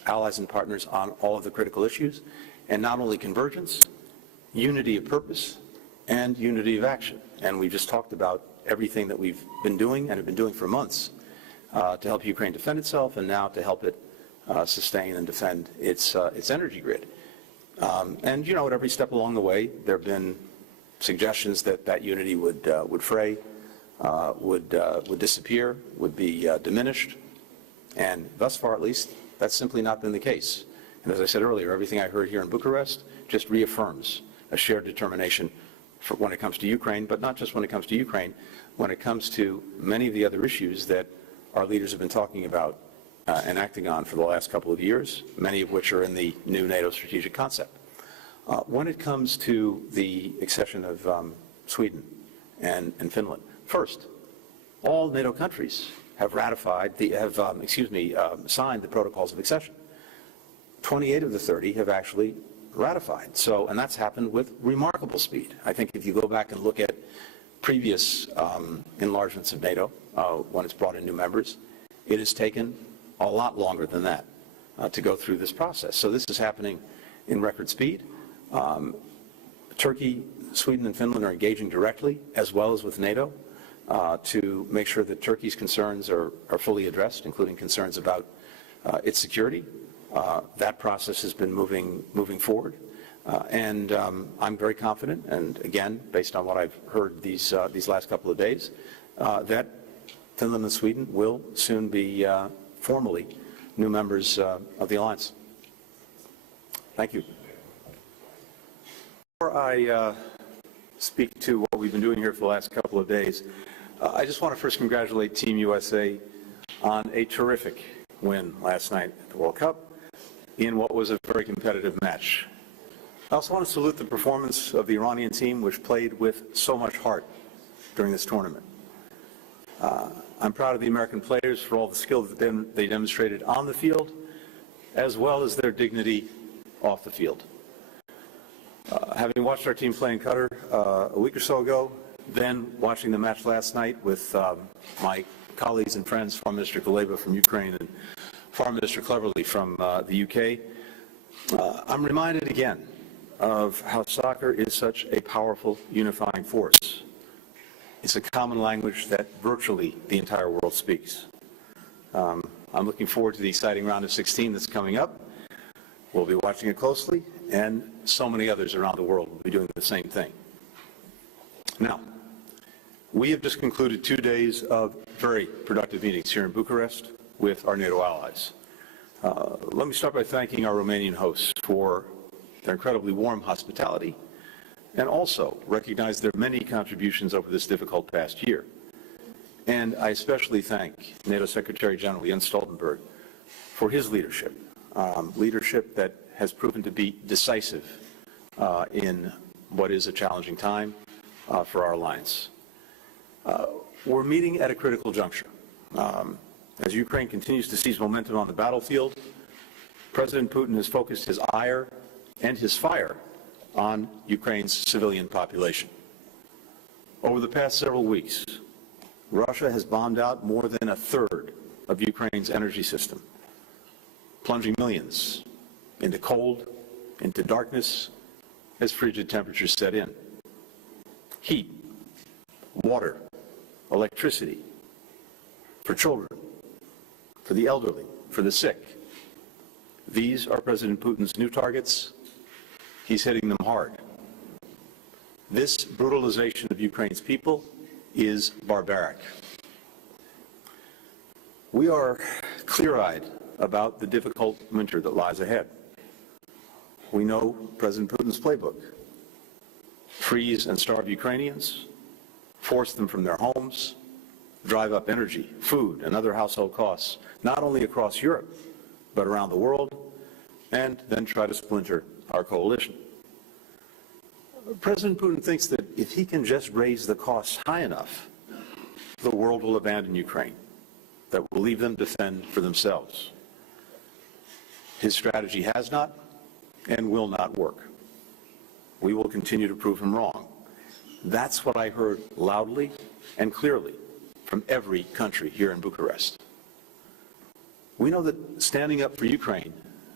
allies and partners on all of the critical issues, and not only convergence, unity of purpose, and unity of action. And we've just talked about everything that we've been doing and have been doing for months to help Ukraine defend itself, and now to help it sustain and defend its energy grid. And you know, at every step along the way, there have been suggestions that that unity would fray, would disappear, would be diminished, and thus far, at least, that's simply not been the case. And as I said earlier, everything I heard here in Bucharest just reaffirms a shared determination for when it comes to Ukraine, but not just when it comes to Ukraine, when it comes to many of the other issues that our leaders have been talking about and acting on for the last couple of years, many of which are in the new NATO strategic concept. When it comes to the accession of Sweden and Finland, first, all NATO countries have ratified, signed the protocols of accession. 28 of the 30 have actually ratified. So, and that's happened with remarkable speed. I think if you go back and look at previous enlargements of NATO, when it's brought in new members, it has taken a lot longer than that to go through this process. So this is happening in record speed. Turkey, Sweden, and Finland are engaging directly, as well as with NATO, to make sure that Turkey's concerns are fully addressed, including concerns about its security. That process has been moving forward, and I'm very confident. And again, based on what I've heard these last couple of days, that Finland and Sweden will soon be formally new members of the alliance. Thank you. Before I speak to what we've been doing here for the last couple of days, I just want to first congratulate Team USA on a terrific win last night at the World Cup in what was a very competitive match. I also want to salute the performance of the Iranian team, which played with so much heart during this tournament. I'm proud of the American players for all the skill that they demonstrated on the field, as well as their dignity off the field. Having watched our team play in Qatar a week or so ago, then watching the match last night with my colleagues and friends, Foreign Minister Kuleba from Ukraine and Foreign Minister Cleverly from the UK, I'm reminded again of how soccer is such a powerful unifying force. It's a common language that virtually the entire world speaks. I'm looking forward to the exciting round of 16 that's coming up. We'll be watching it closely, and so many others around the world will be doing the same thing. Now, we have just concluded 2 days of very productive meetings here in Bucharest with our NATO allies. Let me start by thanking our Romanian hosts for their incredibly warm hospitality, and also recognize their many contributions over this difficult past year. And I especially thank NATO Secretary General Jens Stoltenberg for his leadership, leadership that has proven to be decisive in what is a challenging time for our alliance. We're meeting at a critical juncture. As Ukraine continues to seize momentum on the battlefield, President Putin has focused his ire and his fire on Ukraine's civilian population. Over the past several weeks, Russia has bombed out more than a third of Ukraine's energy system, plunging millions into cold, into darkness, as frigid temperatures set in. Heat, water, electricity, for children, for the elderly, for the sick. These are President Putin's new targets. He's hitting them hard. This brutalization of Ukraine's people is barbaric. We are clear-eyed about the difficult winter that lies ahead. We know President Putin's playbook: freeze and starve Ukrainians, force them from their homes, drive up energy, food, and other household costs, not only across Europe, but around the world, and then try to splinter our coalition. President Putin thinks that if he can just raise the costs high enough, the world will abandon Ukraine, that will leave them to fend for themselves. His strategy has not and will not work. We will continue to prove him wrong. That's what I heard loudly and clearly from every country here in Bucharest. We know that standing up for Ukraine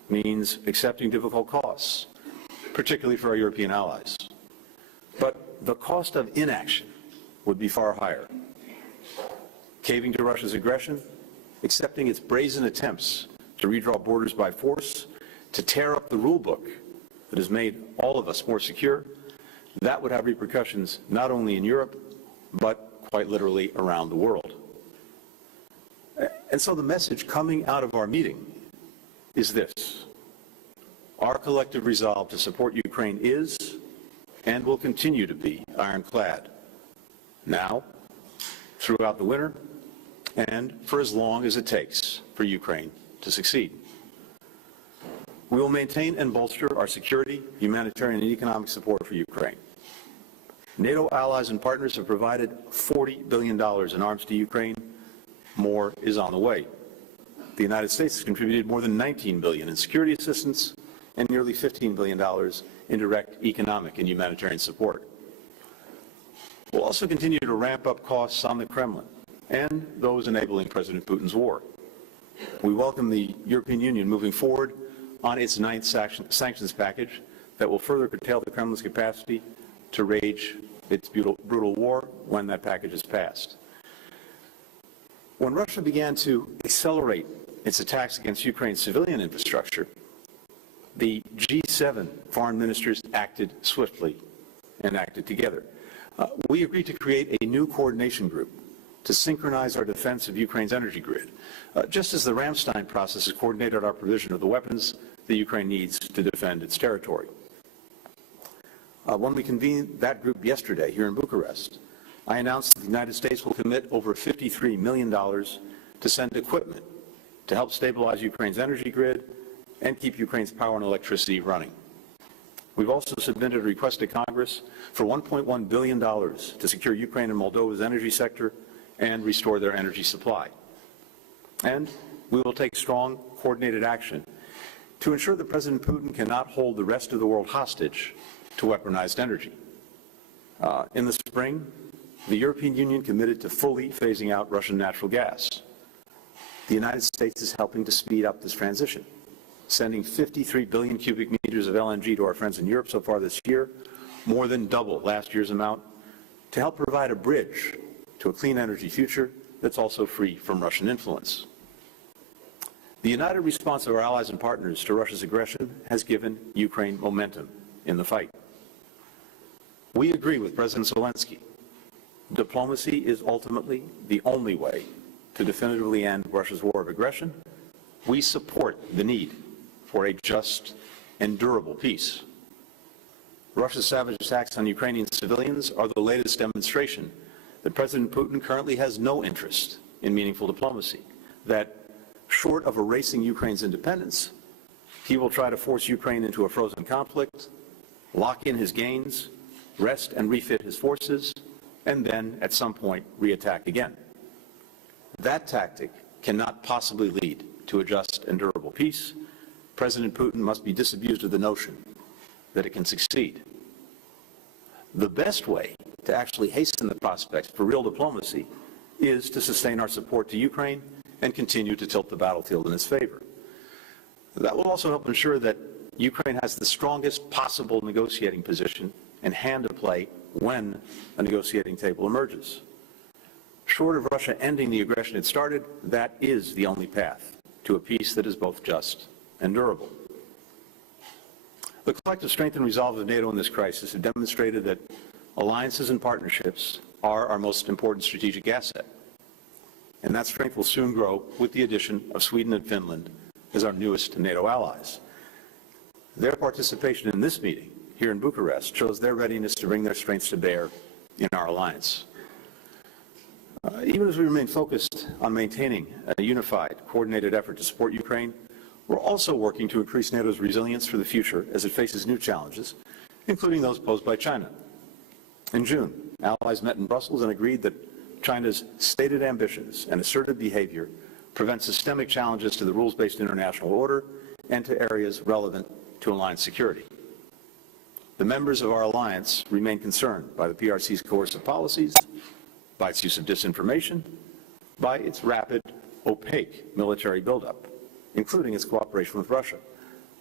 means accepting difficult costs, particularly for our European allies. But the cost of inaction would be far higher. Caving to Russia's aggression, accepting its brazen attempts to redraw borders by force, to tear up the rule book that has made all of us more secure, that would have repercussions not only in Europe, but quite literally around the world. And so the message coming out of our meeting is this: our collective resolve to support Ukraine is and will continue to be ironclad, now, throughout the winter, and for as long as it takes for Ukraine to succeed. We will maintain and bolster our security, humanitarian, and economic support for Ukraine. NATO allies and partners have provided $40 billion in arms to Ukraine. More is on the way. The United States has contributed more than $19 billion in security assistance and nearly $15 billion in direct economic and humanitarian support. We'll also continue to ramp up costs on the Kremlin and those enabling President Putin's war. We welcome the European Union moving forward on its ninth sanctions package that will further curtail the Kremlin's capacity to wage its brutal war when that package is passed. When Russia began to accelerate its attacks against Ukraine's civilian infrastructure, the G7 foreign ministers acted swiftly and acted together. We agreed to create a new coordination group to synchronize our defense of Ukraine's energy grid, just as the Ramstein process has coordinated our provision of the weapons that Ukraine needs to defend its territory. When we convened that group yesterday here in Bucharest, I announced that the United States will commit over $53 million to send equipment to help stabilize Ukraine's energy grid and keep Ukraine's power and electricity running. We've also submitted a request to Congress for $1.1 billion to secure Ukraine and Moldova's energy sector and restore their energy supply. And we will take strong, coordinated action to ensure that President Putin cannot hold the rest of the world hostage to weaponized energy. In the spring, the European Union committed to fully phasing out Russian natural gas. The United States is helping to speed up this transition, sending 53 billion cubic meters of LNG to our friends in Europe so far this year, more than double last year's amount, to help provide a bridge to a clean energy future that's also free from Russian influence. The united response of our allies and partners to Russia's aggression has given Ukraine momentum in the fight. We agree with President Zelensky. Diplomacy is ultimately the only way to definitively end Russia's war of aggression. We support the need for a just and durable peace. Russia's savage attacks on Ukrainian civilians are the latest demonstration that President Putin currently has no interest in meaningful diplomacy, that short of erasing Ukraine's independence, he will try to force Ukraine into a frozen conflict, lock in his gains, rest and refit his forces, and then, at some point, re-attack again. That tactic cannot possibly lead to a just and durable peace. President Putin must be disabused of the notion that it can succeed. The best way to actually hasten the prospects for real diplomacy is to sustain our support to Ukraine and continue to tilt the battlefield in its favor. That will also help ensure that Ukraine has the strongest possible negotiating position and hand to play when a negotiating table emerges. Short of Russia ending the aggression it started, that is the only path to a peace that is both just and durable. The collective strength and resolve of NATO in this crisis have demonstrated that alliances and partnerships are our most important strategic asset. And that strength will soon grow with the addition of Sweden and Finland as our newest NATO allies. Their participation in this meeting here in Bucharest shows their readiness to bring their strengths to bear in our alliance. Even as we remain focused on maintaining a unified, coordinated effort to support Ukraine, we're also working to increase NATO's resilience for the future as it faces new challenges, including those posed by China. In June, allies met in Brussels and agreed that China's stated ambitions and assertive behavior prevent systemic challenges to the rules-based international order and to areas relevant to alliance security. The members of our alliance remain concerned by the PRC's coercive policies, by its use of disinformation, by its rapid, opaque military buildup, including its cooperation with Russia.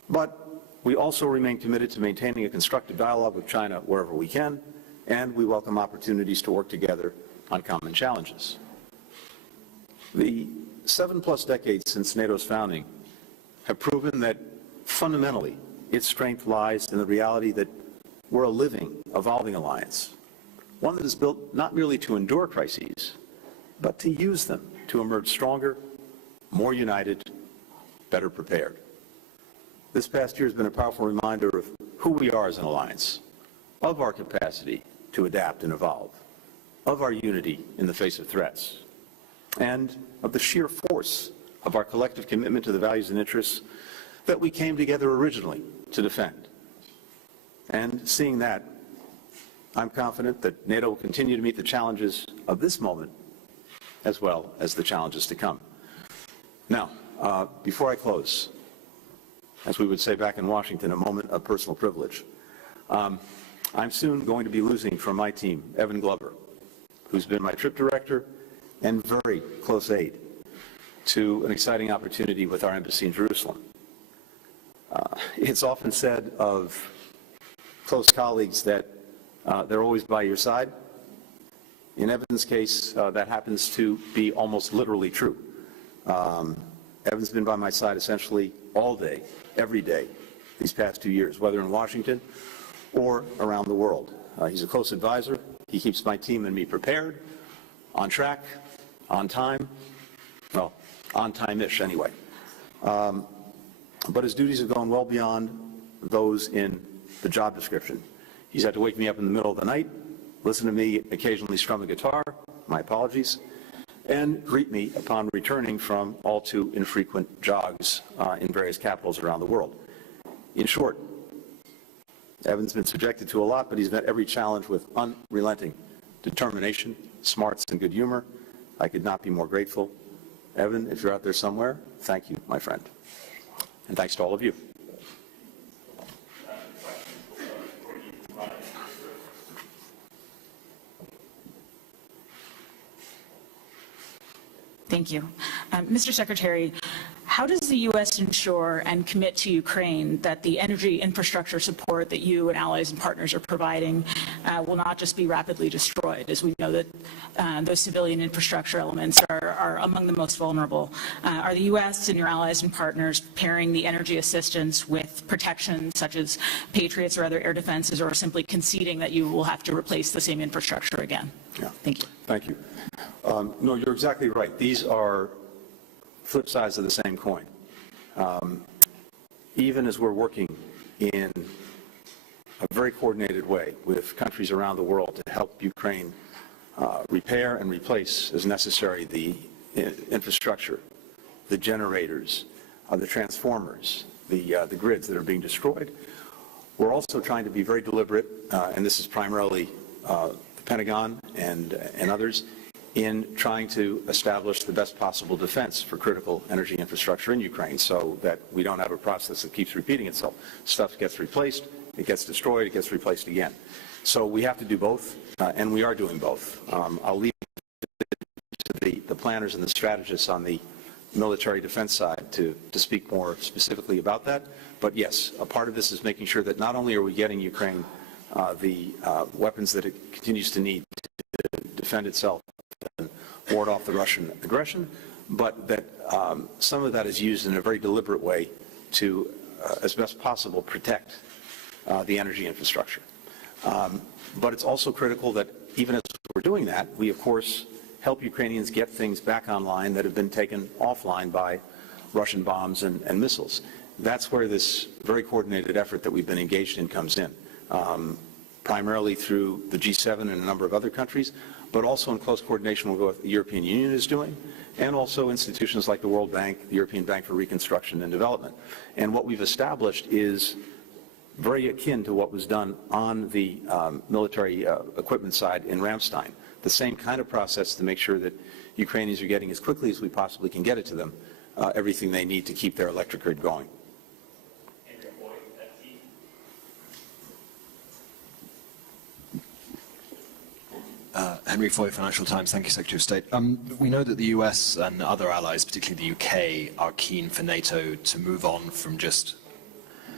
But we also remain committed to maintaining a constructive dialogue with China wherever we can, and we welcome opportunities to work together on common challenges. The 7+ decades since NATO's founding have proven that fundamentally its strength lies in the reality that we're a living, evolving alliance, one that is built not merely to endure crises, but to use them to emerge stronger, more united, better prepared. This past year has been a powerful reminder of who we are as an alliance, of our capacity to adapt and evolve, of our unity in the face of threats, and of the sheer force of our collective commitment to the values and interests that we came together originally to defend. And seeing that, I'm confident that NATO will continue to meet the challenges of this moment as well as the challenges to come. Now, before I close, as we would say back in Washington, a moment of personal privilege. I'm soon going to be losing from my team, Evan Glover, who's been my trip director and very close aide to an exciting opportunity with our embassy in Jerusalem. It's often said of close colleagues that they're always by your side. In Evan's case, that happens to be almost literally true. Evan's been by my side essentially all day, every day, these past 2 years, whether in Washington or around the world. He's a close advisor. He keeps my team and me prepared, on track, on time, well, on time-ish anyway. But his duties have gone well beyond those in the job description. He's had to wake me up in the middle of the night, listen to me occasionally strum a guitar, my apologies, and greet me upon returning from all too infrequent jogs in various capitals around the world. In short, Evan's been subjected to a lot, but he's met every challenge with unrelenting determination, smarts, and good humor. I could not be more grateful. Evan, if you're out there somewhere, thank you, my friend. And thanks to all of you. Thank you. Mr. Secretary, how does the U.S. ensure and commit to Ukraine that the energy infrastructure support that you and allies and partners are providing will not just be rapidly destroyed, as we know that those civilian infrastructure elements are among the most vulnerable? Are the U.S. and your allies and partners pairing the energy assistance with protection such as Patriots or other air defenses, or simply conceding that you will have to replace the same infrastructure again? Yeah. Thank you. Thank you. No, you're exactly right. These are flip sides of the same coin. Even as we're working in a very coordinated way with countries around the world to help Ukraine repair and replace as necessary the infrastructure, the generators, the transformers, the grids that are being destroyed, we're also trying to be very deliberate, and this is primarily the Pentagon and others, in trying to establish the best possible defense for critical energy infrastructure in Ukraine so that we don't have a process that keeps repeating itself. Stuff gets replaced, it gets destroyed, it gets replaced again. So we have to do both, and we are doing both. I'll leave it to the planners and the strategists on the military defense side to speak more specifically about that. But yes, a part of this is making sure that not only are we getting Ukraine the weapons that it continues to need to defend itself and ward off the Russian aggression, but that some of that is used in a very deliberate way to, as best possible, protect the energy infrastructure. But it's also critical that even as we're doing that, we, of course, help Ukrainians get things back online that have been taken offline by Russian bombs and missiles. That's where this very coordinated effort that we've been engaged in comes in, primarily through the G7 and a number of other countries, but also in close coordination with what the European Union is doing, and also institutions like the World Bank, the European Bank for Reconstruction and Development. And what we've established is very akin to what was done on the military equipment side in Ramstein. The same kind of process to make sure that Ukrainians are getting as quickly as we possibly can get it to them everything they need to keep their electric grid going. Henry Foy, Financial Times. Thank you, Secretary of State. We know that the US and other allies, particularly the UK, are keen for NATO to move on from just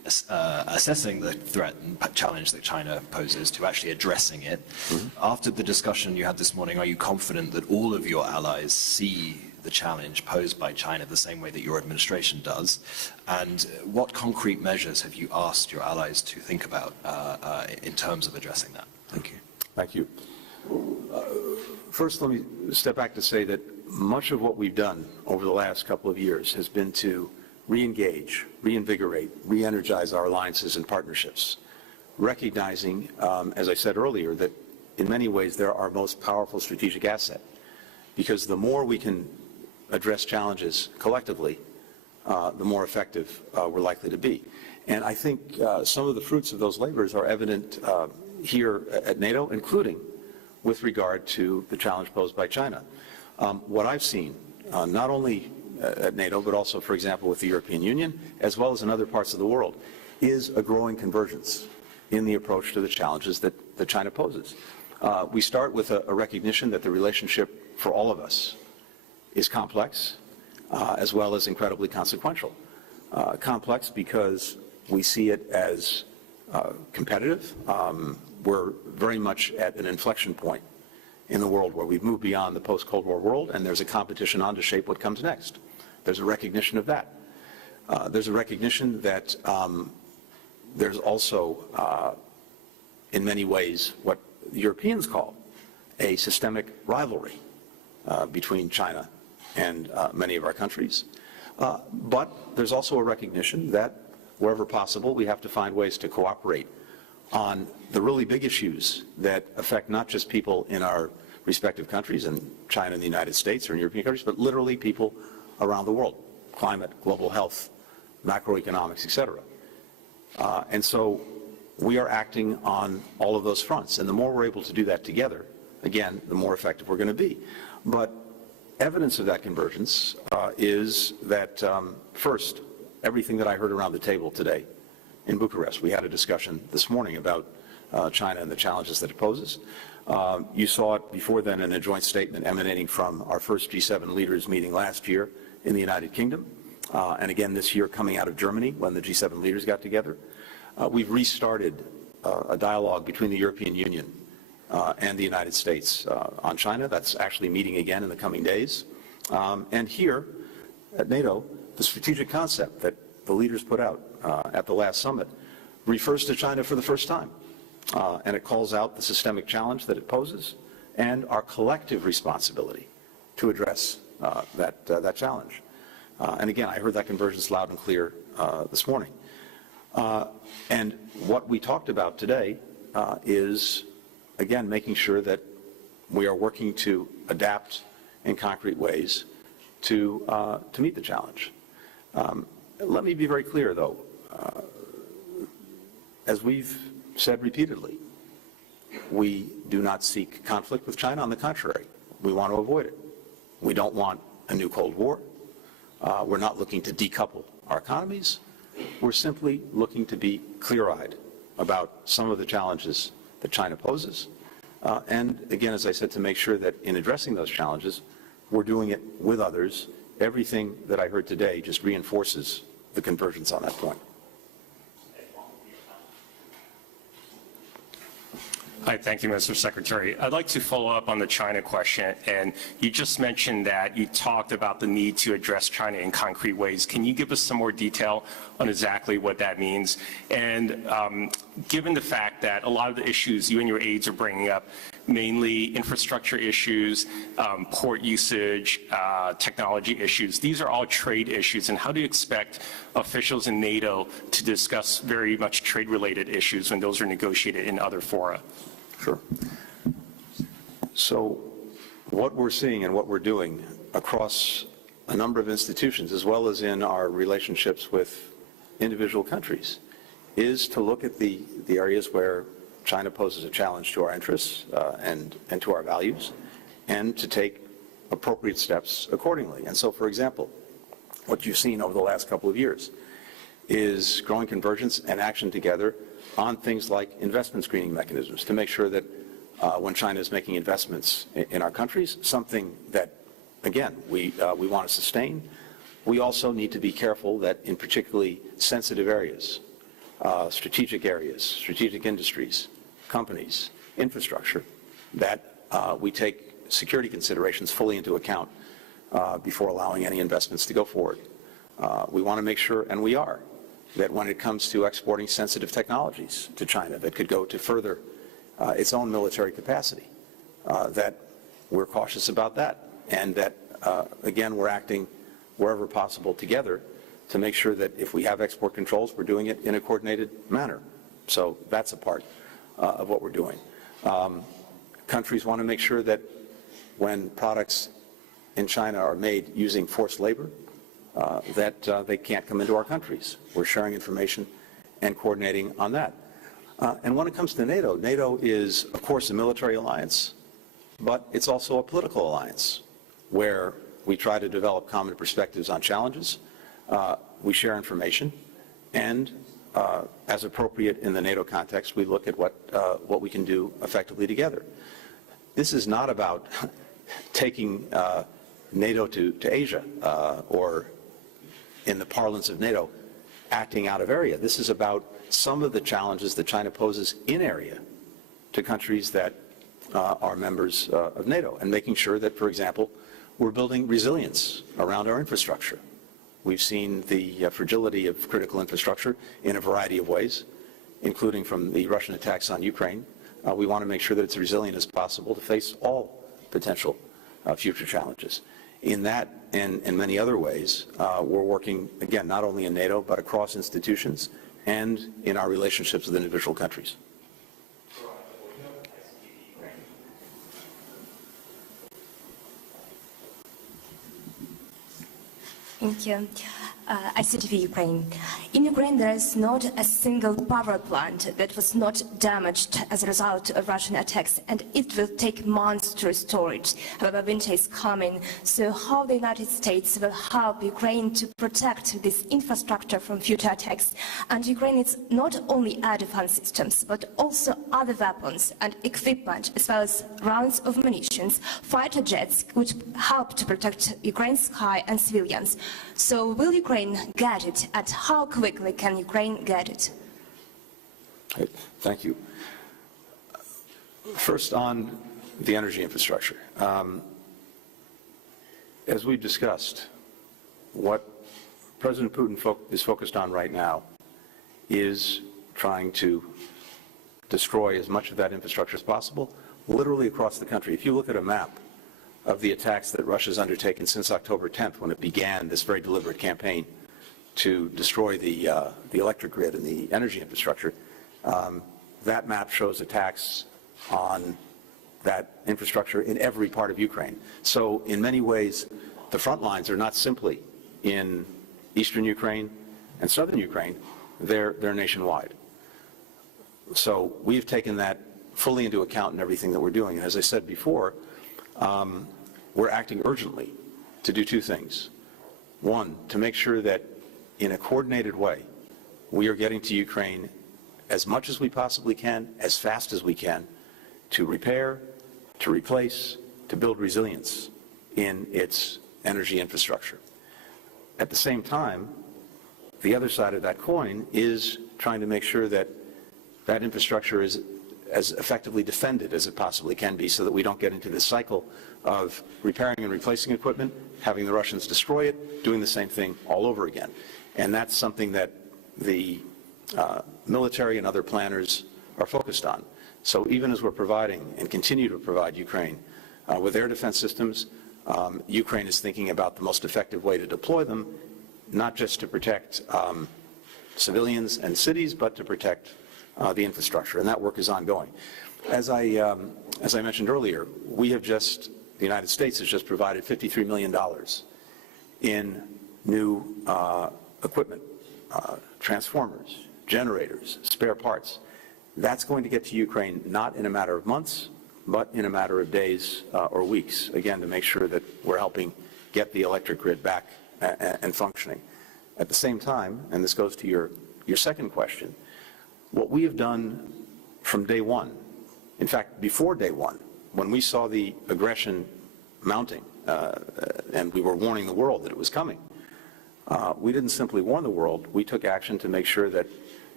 assessing the threat and challenge that China poses to actually addressing it. After the discussion you had this morning, are you confident that all of your allies see the challenge posed by China the same way that your administration does? And what concrete measures have you asked your allies to think about in terms of addressing that? Thank you. Thank you. First, let me step back to say that much of what we've done over the last couple of years has been to re-engage, reinvigorate, re-energize our alliances and partnerships, recognizing, as I said earlier, that in many ways they're our most powerful strategic asset, because the more we can address challenges collectively, the more effective we're likely to be. And I think some of the fruits of those labors are evident here at NATO, including with regard to the challenge posed by China. What I've seen, not only at NATO, but also, for example, with the European Union, as well as in other parts of the world, is a growing convergence in the approach to the challenges that China poses. We start with a recognition that the relationship for all of us is complex, as well as incredibly consequential. Complex because we see it as competitive. We're very much at an inflection point in the world where we've moved beyond the post-Cold War world, and there's a competition on to shape what comes next. There's a recognition of that. There's a recognition that there's also, in many ways, what the Europeans call a systemic rivalry between China and many of our countries. But there's also a recognition that wherever possible, we have to find ways to cooperate on the really big issues that affect not just people in our respective countries, in China and the United States or in European countries, but literally people around the world: climate, global health, macroeconomics, etc. And so we are acting on all of those fronts. And the more we're able to do that together, again, the more effective we're going to be. But evidence of that convergence is that, first, everything that I heard around the table today in Bucharest. We had a discussion this morning about China and the challenges that it poses. You saw it before then in a joint statement emanating from our first G7 leaders meeting last year in the United Kingdom, and again this year coming out of Germany when the G7 leaders got together. We've restarted a dialogue between the European Union and the United States on China. That's actually meeting again in the coming days. And here at NATO, the strategic concept that the leaders put out at the last summit refers to China for the first time. And it calls out the systemic challenge that it poses and our collective responsibility to address that challenge. And again, I heard that convergence loud and clear this morning. And what we talked about today is, again, making sure that we are working to adapt in concrete ways to meet the challenge. Let me be very clear, though. As we've said repeatedly, we do not seek conflict with China. On the contrary, we want to avoid it. We don't want a new Cold War. We're not looking to decouple our economies. We're simply looking to be clear-eyed about some of the challenges that China poses. And again, as I said, to make sure that in addressing those challenges, we're doing it with others. Everything that I heard today just reinforces the convergence on that point. Hi, thank you, Mr. Secretary. I'd like to follow up on the China question. And you just mentioned that you talked about the need to address China in concrete ways. Can you give us some more detail on exactly what that means? And given the fact that a lot of the issues you and your aides are bringing up, mainly infrastructure issues, port usage, technology issues, these are all trade issues. And how do you expect officials in NATO to discuss very much trade-related issues when those are negotiated in other fora? Sure. So what we're seeing and what we're doing across a number of institutions, as well as in our relationships with individual countries, is to look at the areas where China poses a challenge to our interests and to our values, and to take appropriate steps accordingly. And so, for example, what you've seen over the last couple of years is growing convergence and action together on things like investment screening mechanisms to make sure that when China is making investments in our countries, something that, again, we want to sustain, we also need to be careful that in particularly sensitive areas strategic areas, strategic industries, companies, infrastructure, that we take security considerations fully into account before allowing any investments to go forward. We want to make sure, and we are, that when it comes to exporting sensitive technologies to China that could go to further its own military capacity, that we're cautious about that, and that, again, we're acting wherever possible together to make sure that if we have export controls, we're doing it in a coordinated manner. So that's a part of what we're doing. Countries want to make sure that when products in China are made using forced labor, that they can't come into our countries. We're sharing information and coordinating on that. And when it comes to NATO, NATO is, of course, a military alliance, but it's also a political alliance where we try to develop common perspectives on challenges. We share information, and as appropriate in the NATO context, we look at what we can do effectively together. This is not about taking NATO to Asia or, in the parlance of NATO, acting out of area. This is about some of the challenges that China poses in area to countries that are members of NATO, and making sure that, for example, we're building resilience around our infrastructure. We've seen the fragility of critical infrastructure in a variety of ways, including from the Russian attacks on Ukraine. We want to make sure that it's resilient as possible to face all potential future challenges. In that and in many other ways, we're working, again, not only in NATO, but across institutions and in our relationships with individual countries. Thank you. ICTV Ukraine. In Ukraine, there is not a single power plant that was not damaged as a result of Russian attacks, and it will take months to restore it. However, winter is coming, so how the United States will help Ukraine to protect this infrastructure from future attacks? And Ukraine needs not only air defense systems, but also other weapons and equipment, as well as rounds of munitions, fighter jets, which help to protect Ukraine's sky and civilians. So will Ukraine get it, and how quickly can Ukraine get it? Thank you. First, on the energy infrastructure. As we've discussed, what President Putin is focused on right now is trying to destroy as much of that infrastructure as possible, literally across the country. If you look at a map of the attacks that Russia's undertaken since October 10th, when it began this very deliberate campaign to destroy the electric grid and the energy infrastructure, that map shows attacks on that infrastructure in every part of Ukraine. So in many ways, the front lines are not simply in eastern Ukraine and southern Ukraine, they're nationwide. So we've taken that fully into account in everything that we're doing. And as I said before, we're acting urgently to do two things. One, to make sure that in a coordinated way, we are getting to Ukraine as much as we possibly can, as fast as we can, to repair, to replace, to build resilience in its energy infrastructure. At the same time, the other side of that coin is trying to make sure that that infrastructure is as effectively defended as it possibly can be, so that we don't get into this cycle of repairing and replacing equipment, having the Russians destroy it, doing the same thing all over again. And that's something that the military and other planners are focused on. So even as we're providing and continue to provide Ukraine with air defense systems, Ukraine is thinking about the most effective way to deploy them, not just to protect civilians and cities, but to protect the infrastructure, and that work is ongoing. As I mentioned earlier, the United States has just provided $53 million in new equipment, transformers, generators, spare parts. That's going to get to Ukraine not in a matter of months, but in a matter of days or weeks, again, to make sure that we're helping get the electric grid back and functioning. At the same time, and this goes to your second question, what we have done from day one, in fact, before day one, when we saw the aggression mounting and we were warning the world that it was coming, we didn't simply warn the world, we took action to make sure that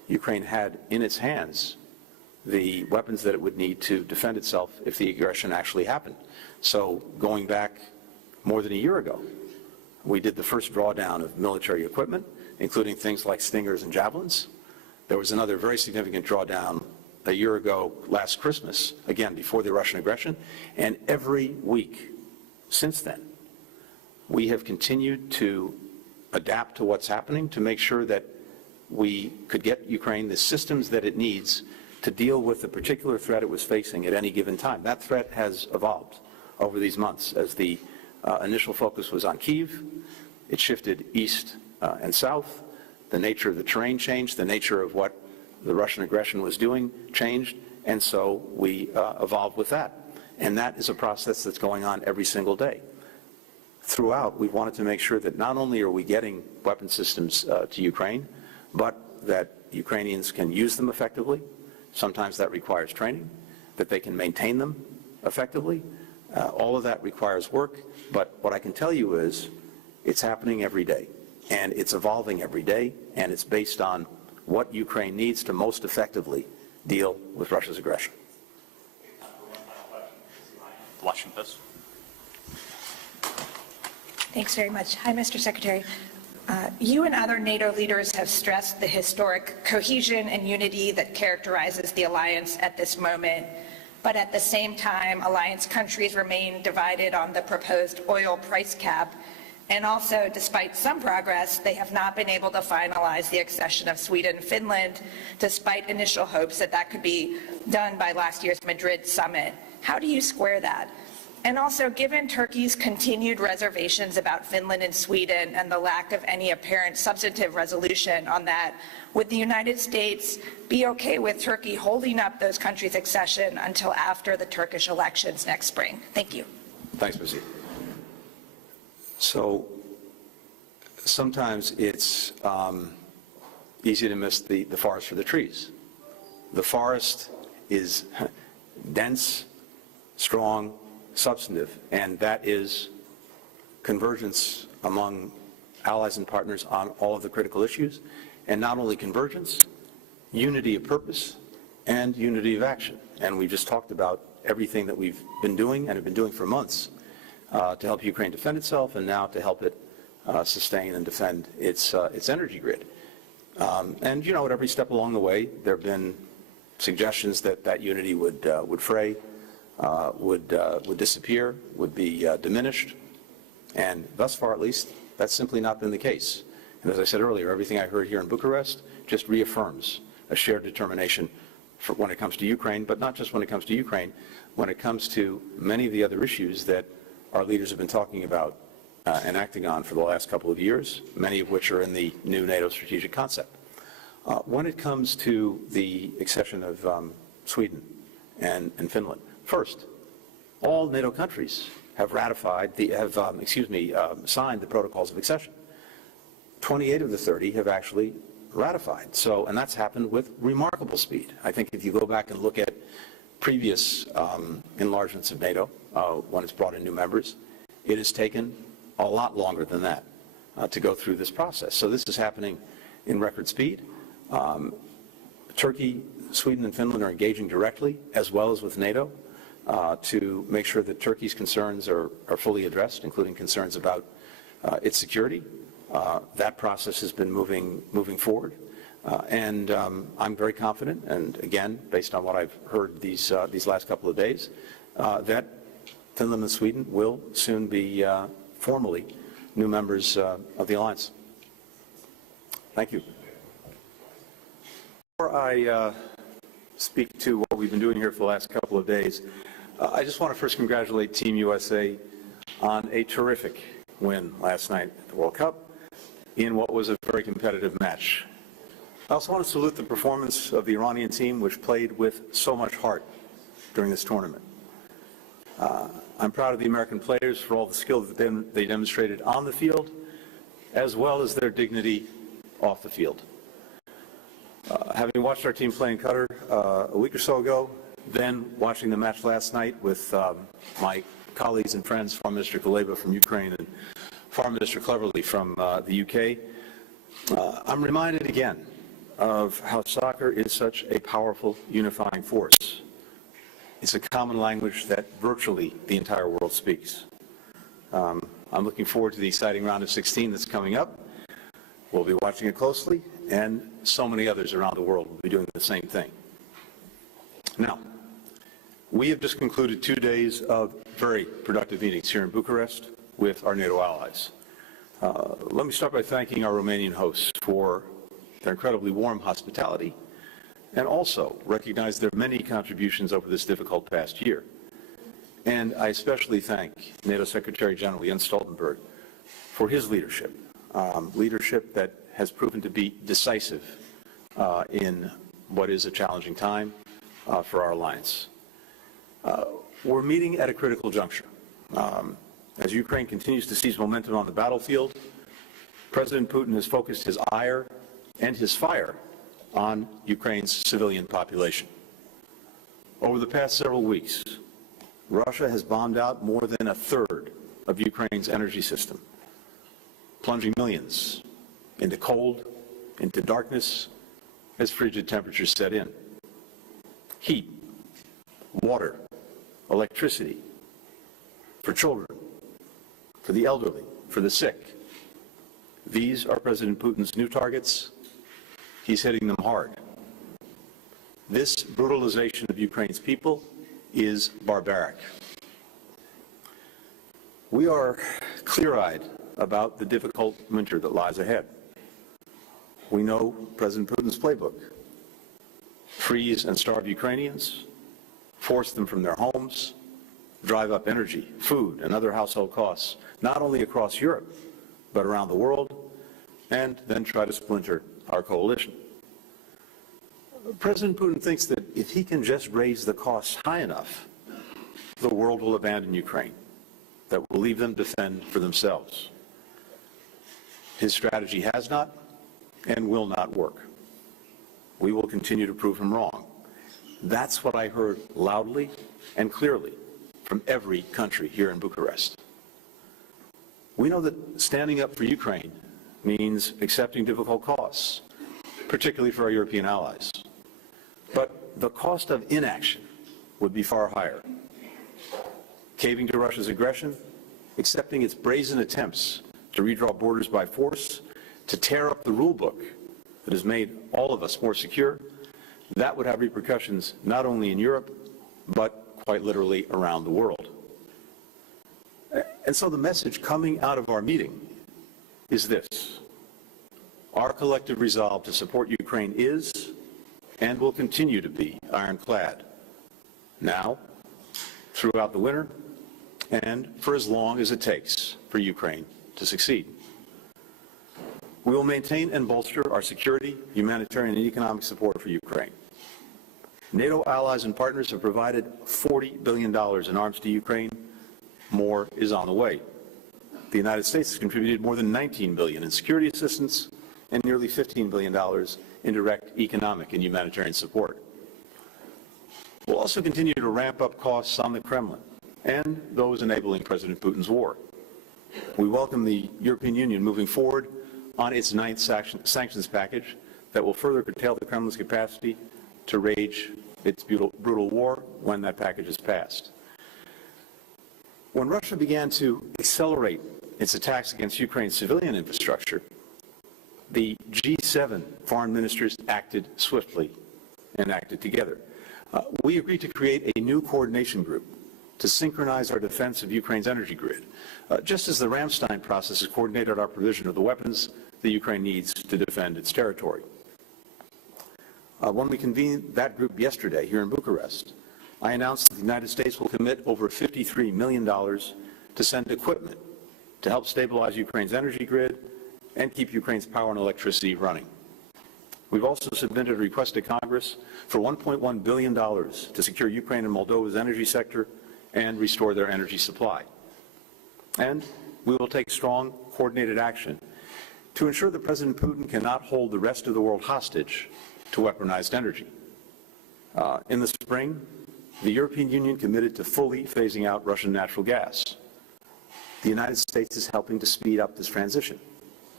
Ukraine had in its hands the weapons that it would need to defend itself if the aggression actually happened. So going back more than a year ago, we did the first drawdown of military equipment, including things like Stingers and Javelins. There was another very significant drawdown a year ago, last Christmas, again, before the Russian aggression. And every week since then, we have continued to adapt to what's happening to make sure that we could get Ukraine the systems that it needs to deal with the particular threat it was facing at any given time. That threat has evolved over these months. As the initial focus was on Kyiv, it shifted east and south. The nature of the terrain changed, the nature of what the Russian aggression was doing changed, and so we evolved with that. And that is a process that's going on every single day. Throughout, we wanted to make sure that not only are we getting weapon systems to Ukraine, but that Ukrainians can use them effectively. Sometimes that requires training, that they can maintain them effectively. All of that requires work, but what I can tell you is it's happening every day, and it's evolving every day, and it's based on what Ukraine needs to most effectively deal with Russia's aggression. Washington. Thanks very much. Hi, Mr. Secretary. You and other NATO leaders have stressed the historic cohesion and unity that characterizes the alliance at this moment. But at the same time, alliance countries remain divided on the proposed oil price cap. And also, despite some progress, they have not been able to finalize the accession of Sweden and Finland, despite initial hopes that that could be done by last year's Madrid summit. How do you square that? And also, given Turkey's continued reservations about Finland and Sweden and the lack of any apparent substantive resolution on that, would the United States be okay with Turkey holding up those countries' accession until after the Turkish elections next spring? Thank you. Thanks, Missy. So sometimes it's easy to miss the forest for the trees. The forest is dense, strong, substantive, and that is convergence among allies and partners on all of the critical issues, and not only convergence, unity of purpose and unity of action. And we just talked about everything that we've been doing and have been doing for months to help Ukraine defend itself, and now to help it sustain and defend its energy grid. And you know, at every step along the way, there have been suggestions that that unity would fray, would disappear, would be diminished, and thus far, at least, that's simply not been the case. And as I said earlier, everything I heard here in Bucharest just reaffirms a shared determination for when it comes to Ukraine, but not just when it comes to Ukraine, when it comes to many of the other issues that our leaders have been talking about and acting on for the last couple of years, many of which are in the new NATO strategic concept. When it comes to the accession of Sweden and Finland, first, all NATO countries have signed the protocols of accession. 28 of the 30 have actually ratified. So, and that's happened with remarkable speed. I think if you go back and look at previous enlargements of NATO, when it's brought in new members, it has taken a lot longer than that to go through this process. So this is happening in record speed. Turkey, Sweden, and Finland are engaging directly, as well as with NATO, to make sure that Turkey's concerns are fully addressed, including concerns about its security. That process has been moving forward. And I'm very confident, and again, based on what I've heard these last couple of days, that Finland and Sweden will soon be formally new members of the alliance. Thank you. Before I speak to what we've been doing here for the last couple of days, I just want to first congratulate Team USA on a terrific win last night at the World Cup in what was a very competitive match. I also want to salute the performance of the Iranian team, which played with so much heart during this tournament. I'm proud of the American players for all the skill that they demonstrated on the field, as well as their dignity off the field. Having watched our team play in Qatar a week or so ago, then watching the match last night with my colleagues and friends, Foreign Minister Kuleba from Ukraine and Foreign Minister Cleverly from the UK, I'm reminded again of how soccer is such a powerful unifying force. It's a common language that virtually the entire world speaks. I'm looking forward to the exciting round of 16 that's coming up. We'll be watching it closely, and so many others around the world will be doing the same thing. Now, we have just concluded 2 days of very productive meetings here in Bucharest with our NATO allies. Let me start by thanking our Romanian hosts for their incredibly warm hospitality, and also recognize their many contributions over this difficult past year. And I especially thank NATO Secretary General Jens Stoltenberg for his leadership, leadership that has proven to be decisive in what is a challenging time for our alliance. We're meeting at a critical juncture. As Ukraine continues to seize momentum on the battlefield, President Putin has focused his ire and his fire on Ukraine's civilian population. Over the past several weeks, Russia has bombed out more than a third of Ukraine's energy system, plunging millions into cold, into darkness, as frigid temperatures set in. Heat, water, electricity, for children, for the elderly, for the sick. These are President Putin's new targets. He's hitting them hard. This brutalization of Ukraine's people is barbaric. We are clear-eyed about the difficult winter that lies ahead. We know President Putin's playbook: freeze and starve Ukrainians, force them from their homes, drive up energy, food, and other household costs, not only across Europe, but around the world, and then try to splinter our coalition. President Putin thinks that if he can just raise the costs high enough, the world will abandon Ukraine, that will leave them to fend for themselves. His strategy has not and will not work. We will continue to prove him wrong. That's what I heard loudly and clearly from every country here in Bucharest. We know that standing up for Ukraine means accepting difficult costs, particularly for our European allies. But the cost of inaction would be far higher. Caving to Russia's aggression, accepting its brazen attempts to redraw borders by force, to tear up the rule book that has made all of us more secure, that would have repercussions not only in Europe, but quite literally around the world. And so the message coming out of our meeting is this: our collective resolve to support Ukraine is and will continue to be ironclad, now, throughout the winter, and for as long as it takes for Ukraine to succeed. We will maintain and bolster our security, humanitarian, and economic support for Ukraine. NATO allies and partners have provided $40 billion in arms to Ukraine. More is on the way. The United States has contributed more than $19 billion in security assistance and nearly $15 billion in direct economic and humanitarian support. We'll also continue to ramp up costs on the Kremlin and those enabling President Putin's war. We welcome the European Union moving forward on its ninth sanctions package that will further curtail the Kremlin's capacity to wage its brutal war when that package is passed. When Russia began to accelerate its attacks against Ukraine's civilian infrastructure, the G7 foreign ministers acted swiftly and acted together. We agreed to create a new coordination group to synchronize our defense of Ukraine's energy grid, just as the Ramstein process has coordinated our provision of the weapons that Ukraine needs to defend its territory. When we convened that group yesterday here in Bucharest, I announced that the United States will commit over $53 million to send equipment to help stabilize Ukraine's energy grid and keep Ukraine's power and electricity running. We've also submitted a request to Congress for $1.1 billion to secure Ukraine and Moldova's energy sector and restore their energy supply. And we will take strong, coordinated action to ensure that President Putin cannot hold the rest of the world hostage to weaponized energy. In the spring, the European Union committed to fully phasing out Russian natural gas. The United States is helping to speed up this transition.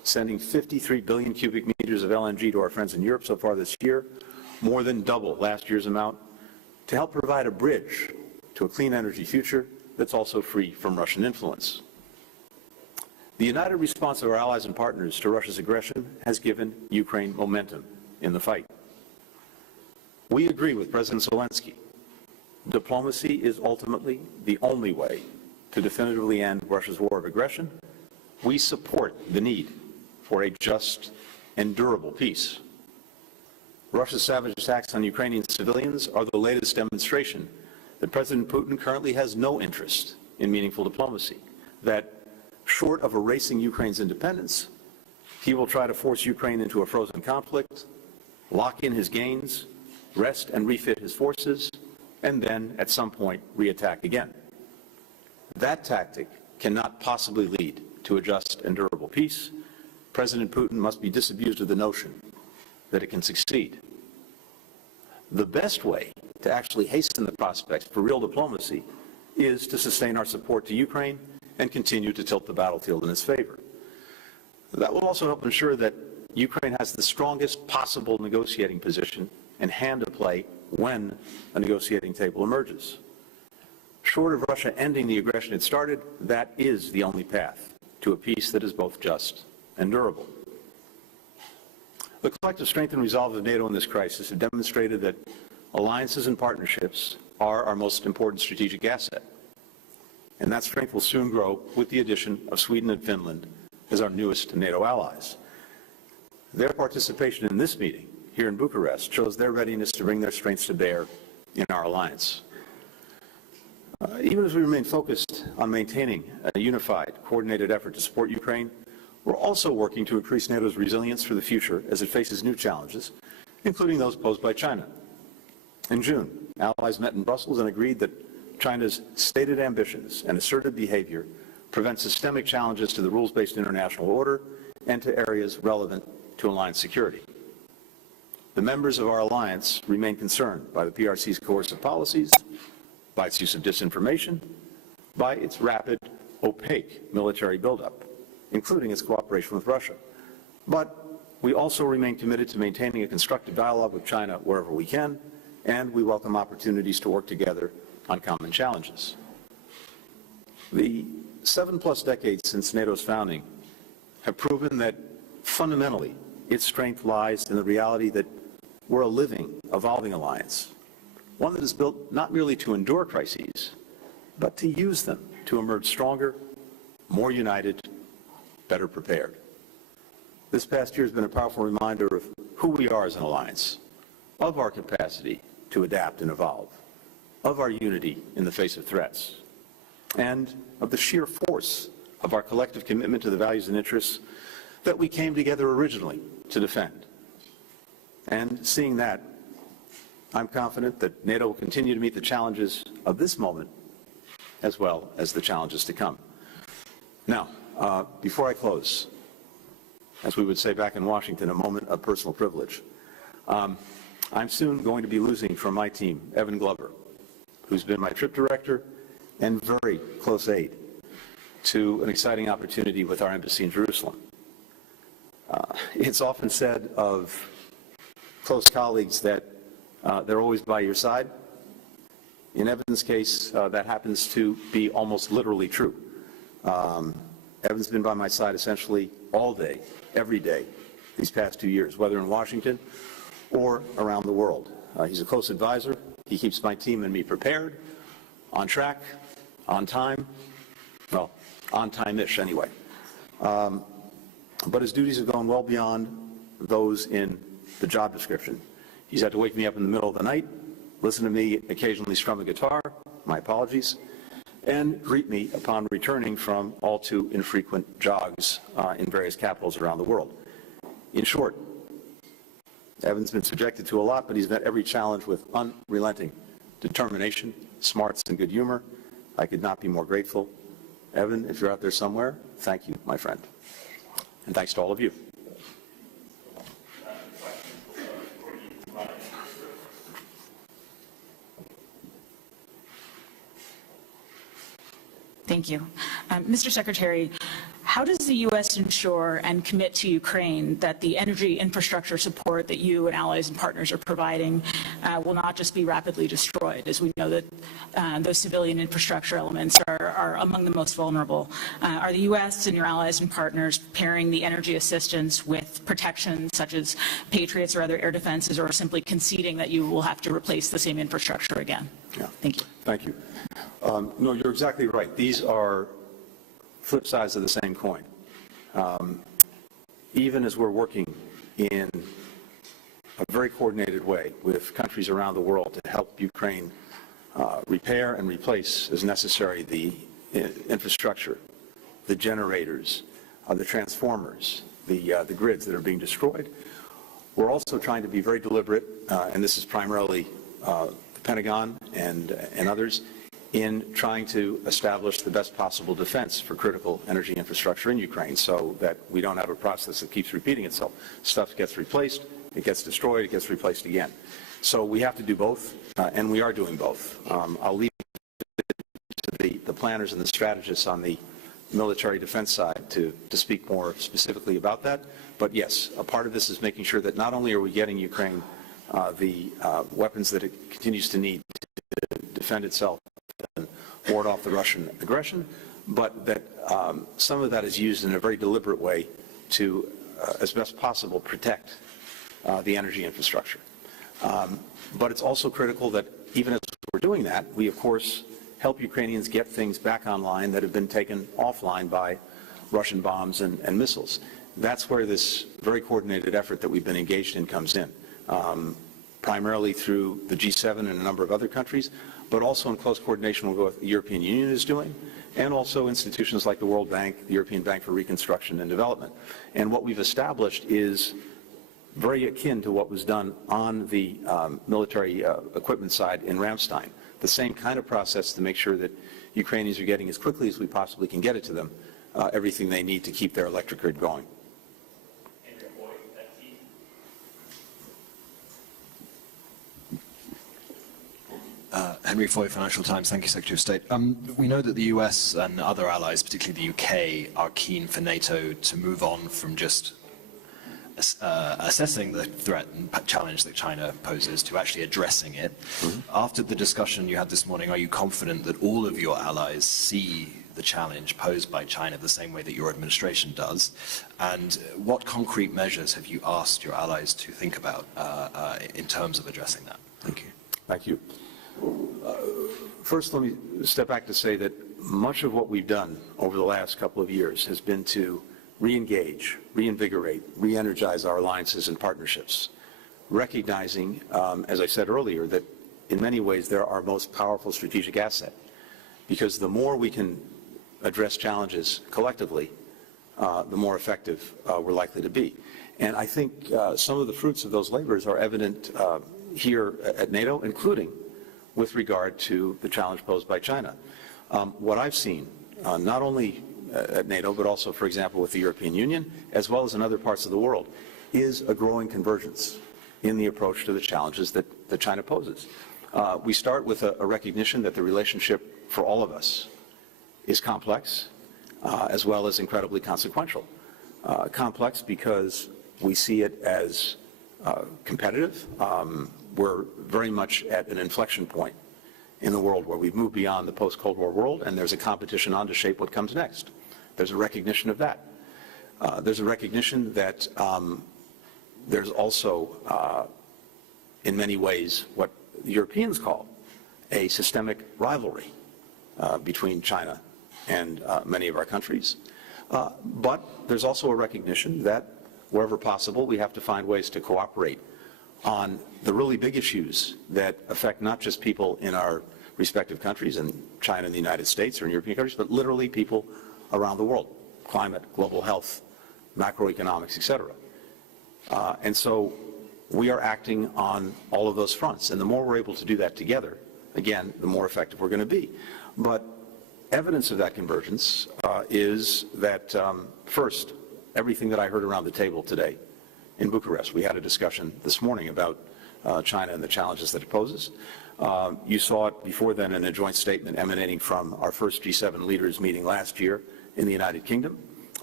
sending 53 billion cubic meters of LNG to our friends in Europe so far this year, more than double last year's amount, to help provide a bridge to a clean energy future that's also free from Russian influence. The united response of our allies and partners to Russia's aggression has given Ukraine momentum in the fight. We agree with President Zelensky. Diplomacy is ultimately the only way to definitively end Russia's war of aggression. We support the need for a just and durable peace. Russia's savage attacks on Ukrainian civilians are the latest demonstration that President Putin currently has no interest in meaningful diplomacy, that short of erasing Ukraine's independence, he will try to force Ukraine into a frozen conflict, lock in his gains, rest and refit his forces, and then, at some point, reattack again. That tactic cannot possibly lead to a just and durable peace. President Putin must be disabused of the notion that it can succeed. The best way to actually hasten the prospects for real diplomacy is to sustain our support to Ukraine and continue to tilt the battlefield in its favor. That will also help ensure that Ukraine has the strongest possible negotiating position and hand to play when a negotiating table emerges. Short of Russia ending the aggression it started, that is the only path to a peace that is both just and durable. The collective strength and resolve of NATO in this crisis have demonstrated that alliances and partnerships are our most important strategic asset. And that strength will soon grow with the addition of Sweden and Finland as our newest NATO allies. Their participation in this meeting here in Bucharest shows their readiness to bring their strengths to bear in our alliance. Even as we remain focused on maintaining a unified, coordinated effort to support Ukraine, we're also working to increase NATO's resilience for the future as it faces new challenges, including those posed by China. In June, allies met in Brussels and agreed that China's stated ambitions and assertive behavior prevent systemic challenges to the rules-based international order and to areas relevant to alliance security. The members of our alliance remain concerned by the PRC's coercive policies, by its use of disinformation, by its rapid, opaque military buildup, including its cooperation with Russia. But we also remain committed to maintaining a constructive dialogue with China wherever we can, and we welcome opportunities to work together on common challenges. The 7+ decades since NATO's founding have proven that fundamentally its strength lies in the reality that we're a living, evolving alliance, one that is built not merely to endure crises, but to use them to emerge stronger, more united, better prepared. This past year has been a powerful reminder of who we are as an alliance, of our capacity to adapt and evolve, of our unity in the face of threats, and of the sheer force of our collective commitment to the values and interests that we came together originally to defend. And seeing that, I'm confident that NATO will continue to meet the challenges of this moment as well as the challenges to come. Now, before I close, as we would say back in Washington, a moment of personal privilege. I'm soon going to be losing from my team Evan Glover, who's been my trip director and very close aide to an exciting opportunity with our embassy in Jerusalem. It's often said of close colleagues that they're always by your side. In Evan's case, that happens to be almost literally true. Evan's been by my side essentially all day, every day, these past 2 years, whether in Washington or around the world. He's a close advisor. He keeps my team and me prepared, on track, on time, well, on time-ish anyway. But his duties have gone well beyond those in the job description. He's had to wake me up in the middle of the night, listen to me occasionally strum a guitar, my apologies, and greet me upon returning from all too infrequent jogs in various capitals around the world. In short, Evan's been subjected to a lot, but he's met every challenge with unrelenting determination, smarts, and good humor. I could not be more grateful. Evan, if you're out there somewhere, thank you, my friend. And thanks to all of you. Thank you. Mr. Secretary, How does the U.S. ensure and commit to Ukraine that the energy infrastructure support that you and allies and partners are providing will not just be rapidly destroyed, as we know that those civilian infrastructure elements are among the most vulnerable? Are the U.S. and your allies and partners pairing the energy assistance with protections such as Patriots or other air defenses, or simply conceding that you will have to replace the same infrastructure again? Yeah. Thank you. Thank you. No, you're exactly right. These are flip sides of the same coin. Even as we're working in a very coordinated way with countries around the world to help Ukraine repair and replace as necessary the infrastructure, the generators, the transformers, the grids that are being destroyed, we're also trying to be very deliberate, and this is primarily the Pentagon and others, in trying to establish the best possible defense for critical energy infrastructure in Ukraine so that we don't have a process that keeps repeating itself. Stuff gets replaced, it gets destroyed, it gets replaced again. So we have to do both, and we are doing both. I'll leave it to the planners and the strategists on the military defense side to speak more specifically about that. But yes, a part of this is making sure that not only are we getting Ukraine the weapons that it continues to need to defend itself and ward off the Russian aggression, but that some of that is used in a very deliberate way to, as best possible, protect the energy infrastructure. But it's also critical that even as we're doing that, we, of course, help Ukrainians get things back online that have been taken offline by Russian bombs and missiles. That's where this very coordinated effort that we've been engaged in comes in, primarily through the G7 and a number of other countries, but also in close coordination with what the European Union is doing, and also institutions like the World Bank, the European Bank for Reconstruction and Development. And what we've established is very akin to what was done on the military equipment side in Ramstein. The same kind of process to make sure that Ukrainians are getting as quickly as we possibly can get it to them, everything they need to keep their electric grid going. Henry Foy, Financial Times. Thank you, Secretary of State. We know that the US and other allies, particularly the UK, are keen for NATO to move on from just assessing the threat and challenge that China poses to actually addressing it. After the discussion you had this morning, are you confident that all of your allies see the challenge posed by China the same way that your administration does? And what concrete measures have you asked your allies to think about in terms of addressing that? Thank you. Thank you. First, let me step back to say that much of what we've done over the last couple of years has been to re-engage, reinvigorate, re-energize our alliances and partnerships, recognizing, as I said earlier, that in many ways they're our most powerful strategic asset, because the more we can address challenges collectively, the more effective we're likely to be. And I think some of the fruits of those labors are evident here at NATO, including with regard to the challenge posed by China. What I've seen, not only at NATO, but also, for example, with the European Union, as well as in other parts of the world, is a growing convergence in the approach to the challenges that China poses. We start with a recognition that the relationship for all of us is complex, as well as incredibly consequential. Complex because we see it as competitive. We're very much at an inflection point in the world where we've moved beyond the post-Cold War world, and there's a competition on to shape what comes next. There's a recognition of that. There's a recognition that there's also, in many ways, what the Europeans call a systemic rivalry between China and many of our countries. But there's also a recognition that wherever possible, we have to find ways to cooperate on the really big issues that affect not just people in our respective countries, in China and the United States or in European countries, but literally people around the world: climate, global health, macroeconomics, etc. And so we are acting on all of those fronts. And the more we're able to do that together, again, the more effective we're going to be. But evidence of that convergence is that, first, everything that I heard around the table today in Bucharest. We had a discussion this morning about China and the challenges that it poses. You saw it before then in a joint statement emanating from our first G7 leaders meeting last year in the United Kingdom.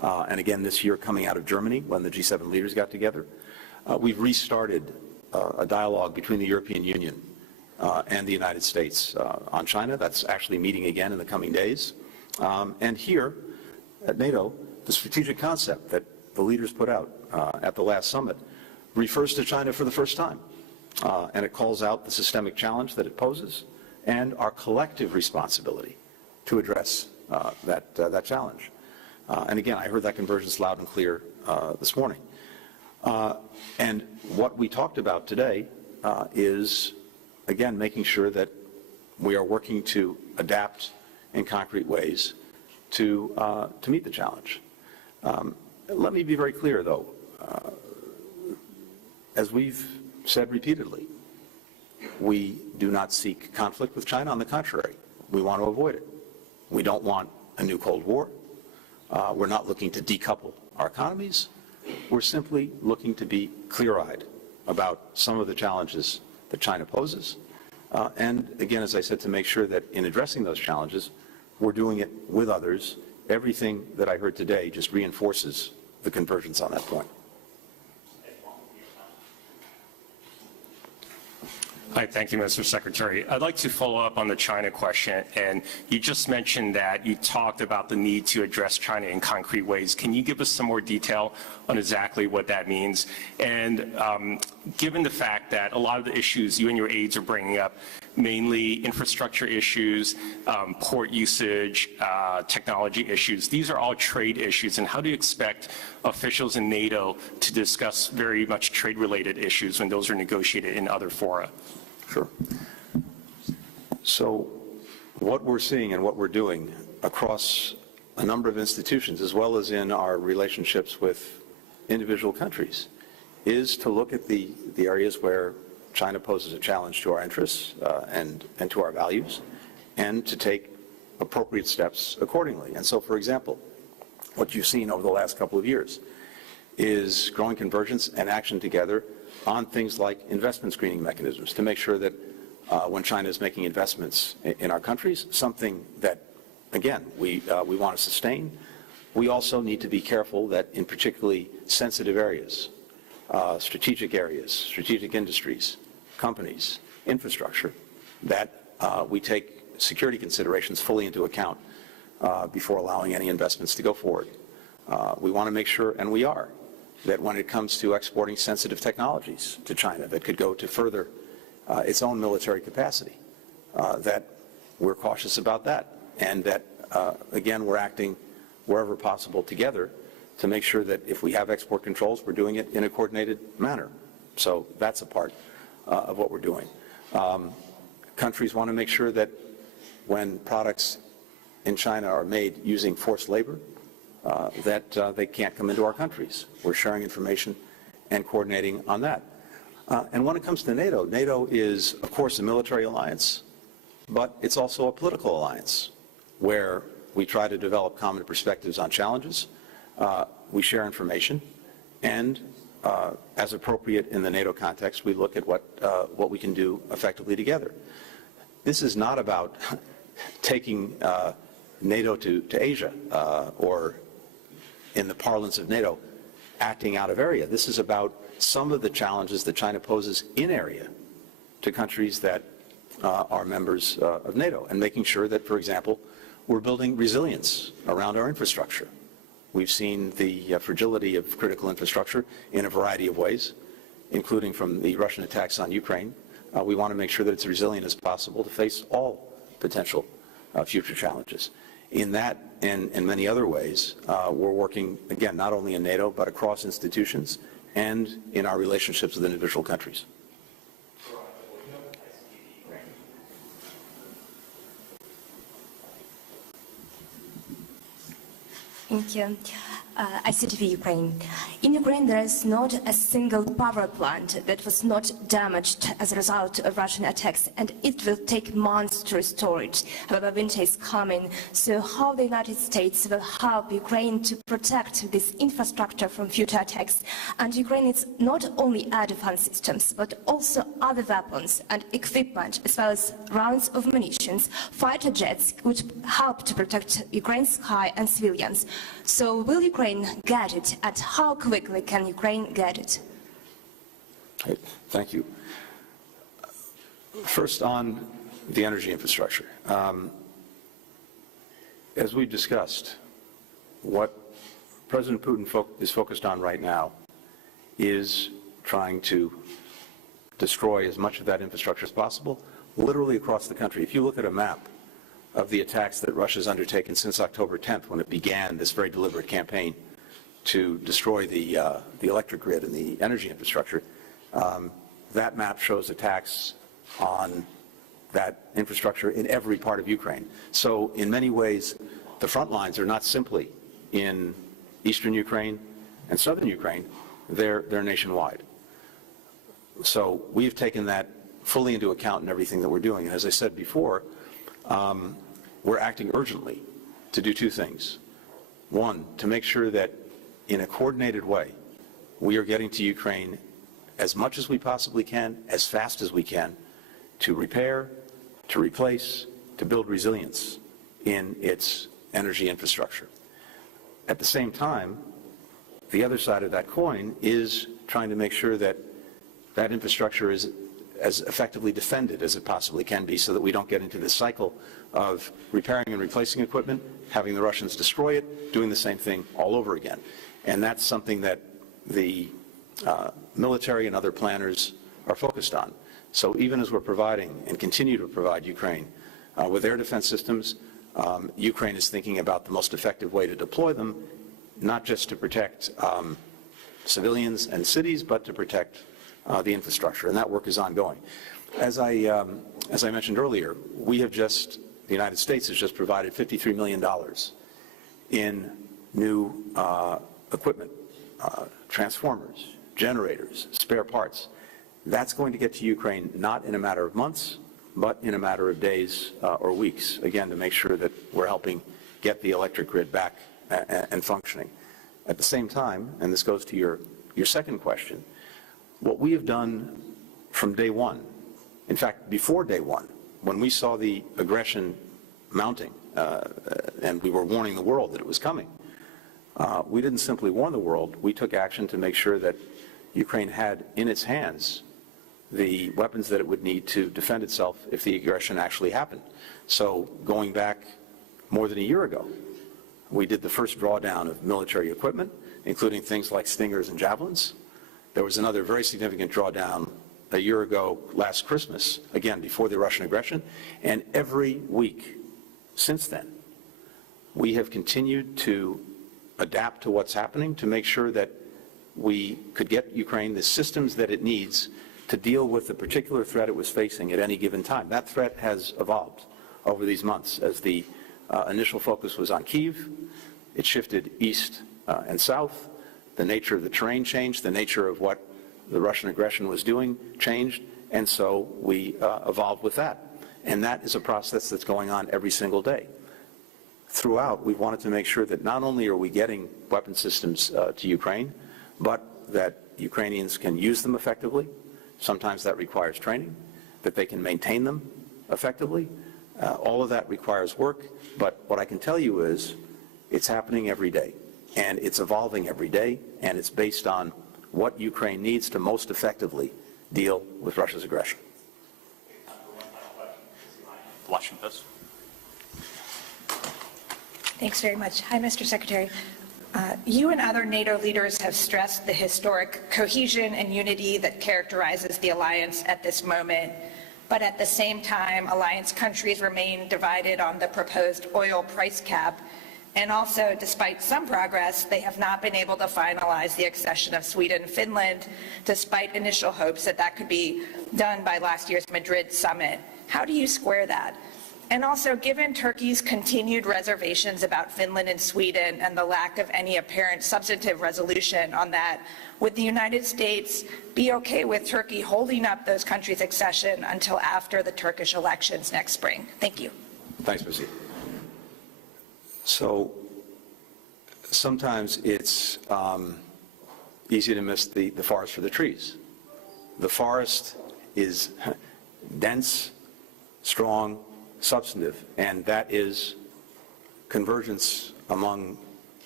and again this year coming out of Germany when the G7 leaders got together. We've restarted a dialogue between the European Union and the United States on China. That's actually meeting again in the coming days. And here at NATO, the strategic concept that the leaders put out at the last summit refers to China for the first time. And it calls out the systemic challenge that it poses and our collective responsibility to address that challenge. And again, I heard that convergence loud and clear this morning. And what we talked about today is, again, making sure that we are working to adapt in concrete ways to meet the challenge. Let me be very clear, though. As we've said repeatedly, we do not seek conflict with China. On the contrary, we want to avoid it. We don't want a new Cold War. We're not looking to decouple our economies. We're simply looking to be clear-eyed about some of the challenges that China poses. And again, as I said, to make sure that in addressing those challenges, we're doing it with others. Everything that I heard today just reinforces the convergence on that point. Hi, thank you, Mr. Secretary. I'd like to follow up on the China question, and you just mentioned that you talked about the need to address China in concrete ways. Can you give us some more detail on exactly what that means? And given the fact that a lot of the issues you and your aides are bringing up, mainly infrastructure issues, port usage, technology issues, these are all trade issues, and how do you expect officials in NATO to discuss very much trade-related issues when those are negotiated in other fora? Sure. So what we're seeing and what we're doing across a number of institutions, as well as in our relationships with individual countries, is to look at the areas where China poses a challenge to our interests and to our values, and to take appropriate steps accordingly. And so, for example, what you've seen over the last couple of years is growing convergence and action together on things like investment screening mechanisms to make sure that when China is making investments in our countries, something that, again, we want to sustain, we also need to be careful that in particularly sensitive areas, strategic industries, companies, infrastructure, that we take security considerations fully into account before allowing any investments to go forward. We want to make sure, and we are, that when it comes to exporting sensitive technologies to China that could go to further its own military capacity, that we're cautious about that, and that, again, we're acting wherever possible together to make sure that if we have export controls, we're doing it in a coordinated manner. So that's a part of what we're doing. Countries want to make sure that when products in China are made using forced labor, that they can't come into our countries. We're sharing information and coordinating on that. And when it comes to NATO, NATO is, of course, a military alliance, but it's also a political alliance where we try to develop common perspectives on challenges. We share information, and as appropriate in the NATO context, we look at what we can do effectively together. This is not about taking NATO to Asia or, in the parlance of NATO, acting out of area. This is about some of the challenges that China poses in area to countries that are members of NATO, and making sure that, for example, we're building resilience around our infrastructure. We've seen the fragility of critical infrastructure in a variety of ways, including from the Russian attacks on Ukraine. We want to make sure that it's resilient as possible to face all potential future challenges. In that and in many other ways, we're working, again, not only in NATO, but across institutions and in our relationships with individual countries. Thank you. ICTV Ukraine. In Ukraine, there is not a single power plant that was not damaged as a result of Russian attacks, and it will take months to restore it. However, winter is coming, so how the United States will help Ukraine to protect this infrastructure from future attacks? And Ukraine needs not only air defense systems, but also other weapons and equipment, as well as rounds of munitions. Fighter jets would help to protect Ukraine's sky and civilians. So will Ukraine Ukraine get it, and how quickly can Ukraine get it? Okay, thank you. First, on the energy infrastructure. As we've discussed, what President Putin is focused on right now is trying to destroy as much of that infrastructure as possible, literally across the country. If you look at a map of the attacks that Russia's undertaken since October 10th, when it began this very deliberate campaign to destroy the electric grid and the energy infrastructure, that map shows attacks on that infrastructure in every part of Ukraine. So in many ways, the front lines are not simply in eastern Ukraine and southern Ukraine, they're nationwide. So we've taken that fully into account in everything that we're doing. And as I said before, we're acting urgently to do two things. One, to make sure that in a coordinated way, we are getting to Ukraine as much as we possibly can, as fast as we can, to repair, to replace, to build resilience in its energy infrastructure. At the same time, the other side of that coin is trying to make sure that that infrastructure is as effectively defended as it possibly can be, so that we don't get into this cycle of repairing and replacing equipment, having the Russians destroy it, doing the same thing all over again. And that's something that the military and other planners are focused on. So even as we're providing and continue to provide Ukraine with air defense systems, Ukraine is thinking about the most effective way to deploy them, not just to protect civilians and cities, but to protect the infrastructure, and that work is ongoing. As I mentioned earlier, the United States has just provided $53 million in new equipment, transformers, generators, spare parts. That's going to get to Ukraine not in a matter of months, but in a matter of days or weeks, again, to make sure that we're helping get the electric grid back and functioning. At the same time, and this goes to your second question, what we have done from day one, in fact, before day one, when we saw the aggression mounting and we were warning the world that it was coming, we didn't simply warn the world, we took action to make sure that Ukraine had in its hands the weapons that it would need to defend itself if the aggression actually happened. So going back more than a year ago, we did the first drawdown of military equipment, including things like Stingers and Javelins. There was another very significant drawdown a year ago last Christmas, again, before the Russian aggression. And every week since then, we have continued to adapt to what's happening to make sure that we could get Ukraine the systems that it needs to deal with the particular threat it was facing at any given time. That threat has evolved over these months. As the initial focus was on Kyiv, it shifted east and south. The nature of the terrain changed, the nature of what the Russian aggression was doing changed, and so we evolved with that. And that is a process that's going on every single day. Throughout, we wanted to make sure that not only are we getting weapon systems to Ukraine, but that Ukrainians can use them effectively. Sometimes that requires training, that they can maintain them effectively. All of that requires work, but what I can tell you is it's happening every day, and it's evolving every day, and it's based on what Ukraine needs to most effectively deal with Russia's aggression. Washington Post. Thanks very much. Hi, Mr. Secretary. You and other NATO leaders have stressed the historic cohesion and unity that characterizes the alliance at this moment. But at the same time, alliance countries remain divided on the proposed oil price cap. And also, despite some progress, they have not been able to finalize the accession of Sweden and Finland, despite initial hopes that that could be done by last year's Madrid summit. How do you square that? And also, given Turkey's continued reservations about Finland and Sweden and the lack of any apparent substantive resolution on that, would the United States be okay with Turkey holding up those countries' accession until after the Turkish elections next spring? Thank you. Thanks, Missy. So sometimes it's easy to miss the forest for the trees. The forest is dense, strong, substantive, and that is convergence among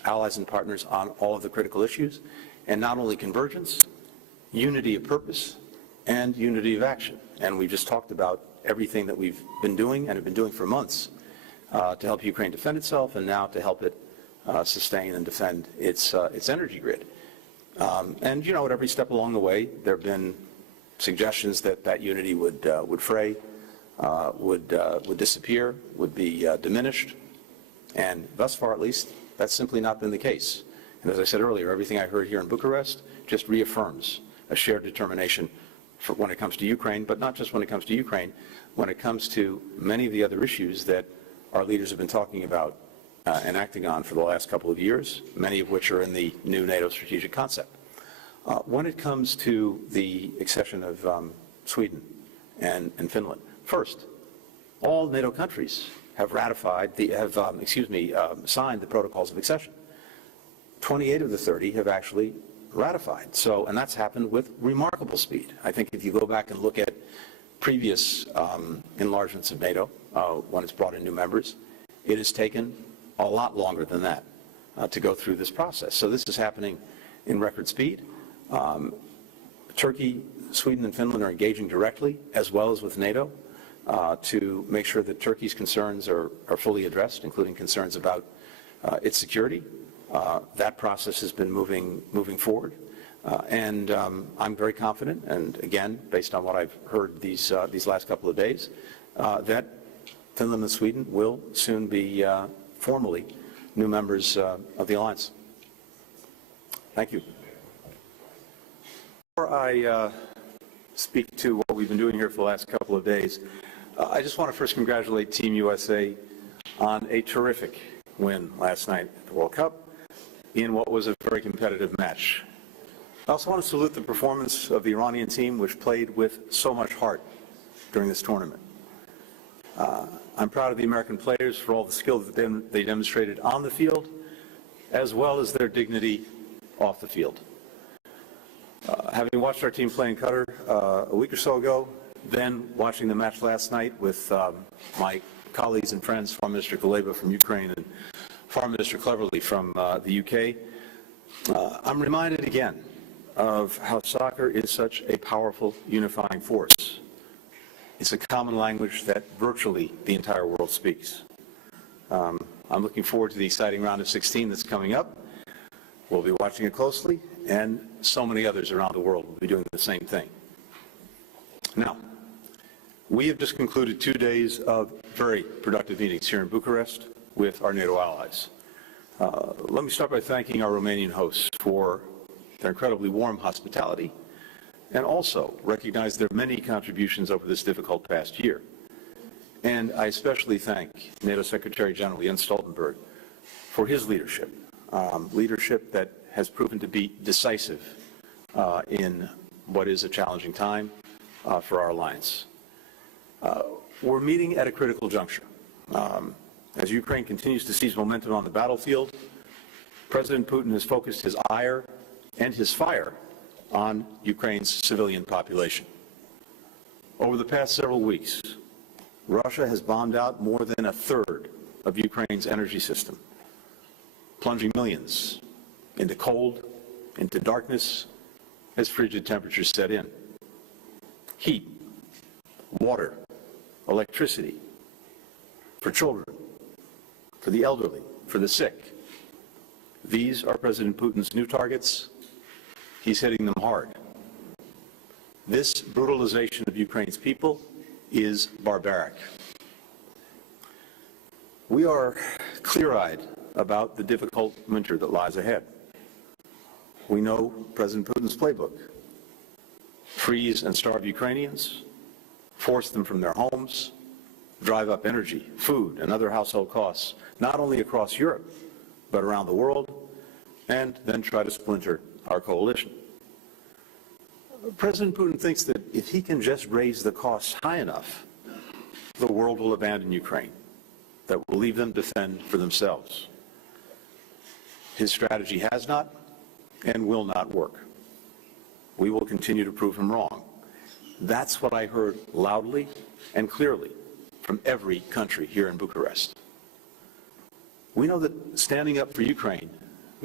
allies and partners on all of the critical issues, and not only convergence, unity of purpose, and unity of action. And we just talked about everything that we've been doing and have been doing for months to help Ukraine defend itself, and now to help it sustain and defend its energy grid. And, you know, at every step along the way, there have been suggestions that that unity would fray, would disappear, would be diminished. And thus far, at least, that's simply not been the case. And as I said earlier, everything I heard here in Bucharest just reaffirms a shared determination for when it comes to Ukraine, but not just when it comes to Ukraine, when it comes to many of the other issues that our leaders have been talking about and acting on for the last couple of years, many of which are in the new NATO strategic concept. When it comes to the accession of Sweden and Finland, first, all NATO countries have ratified, signed the protocols of accession. 28 of the 30 have actually ratified. So, and that's happened with remarkable speed. I think if you go back and look at previous enlargements of NATO, when it's brought in new members, it has taken a lot longer than that to go through this process. So this is happening in record speed. Turkey, Sweden, and Finland are engaging directly, as well as with NATO, to make sure that Turkey's concerns are fully addressed, including concerns about its security. That process has been moving forward, and I'm very confident, and again, based on what I've heard these last couple of days, that Finland and Sweden will soon be formally new members of the alliance. Thank you. Before I speak to what we've been doing here for the last couple of days, I just want to first congratulate Team USA on a terrific win last night at the World Cup in what was a very competitive match. I also want to salute the performance of the Iranian team, which played with so much heart during this tournament. I'm proud of the American players for all the skill that they demonstrated on the field, as well as their dignity off the field. Having watched our team play in Qatar a week or so ago, then watching the match last night with my colleagues and friends, Foreign Minister Kuleba from Ukraine and Foreign Minister Cleverly from the UK, I'm reminded again of how soccer is such a powerful unifying force. It's a common language that virtually the entire world speaks. I'm looking forward to the exciting round of 16 that's coming up. We'll be watching it closely, and so many others around the world will be doing the same thing. Now, we have just concluded 2 days of very productive meetings here in Bucharest with our NATO allies. Let me start by thanking our Romanian hosts for their incredibly warm hospitality, and also recognize their many contributions over this difficult past year. And I especially thank NATO Secretary General Jens Stoltenberg for his leadership, leadership that has proven to be decisive in what is a challenging time for our alliance. We're meeting at a critical juncture. As Ukraine continues to seize momentum on the battlefield, President Putin has focused his ire and his fire on Ukraine's civilian population. Over the past several weeks, Russia has bombed out more than a third of Ukraine's energy system, plunging millions into cold, into darkness, as frigid temperatures set in. Heat, water, electricity, for children, for the elderly, for the sick. These are President Putin's new targets. He's hitting them hard. This brutalization of Ukraine's people is barbaric. We are clear-eyed about the difficult winter that lies ahead. We know President Putin's playbook: freeze and starve Ukrainians, force them from their homes, drive up energy, food, and other household costs, not only across Europe, but around the world, and then try to splinter our coalition. President Putin thinks that if he can just raise the costs high enough, the world will abandon Ukraine, that will leave them to fend for themselves. His strategy has not and will not work. We will continue to prove him wrong. That's what I heard loudly and clearly from every country here in Bucharest. We know that standing up for Ukraine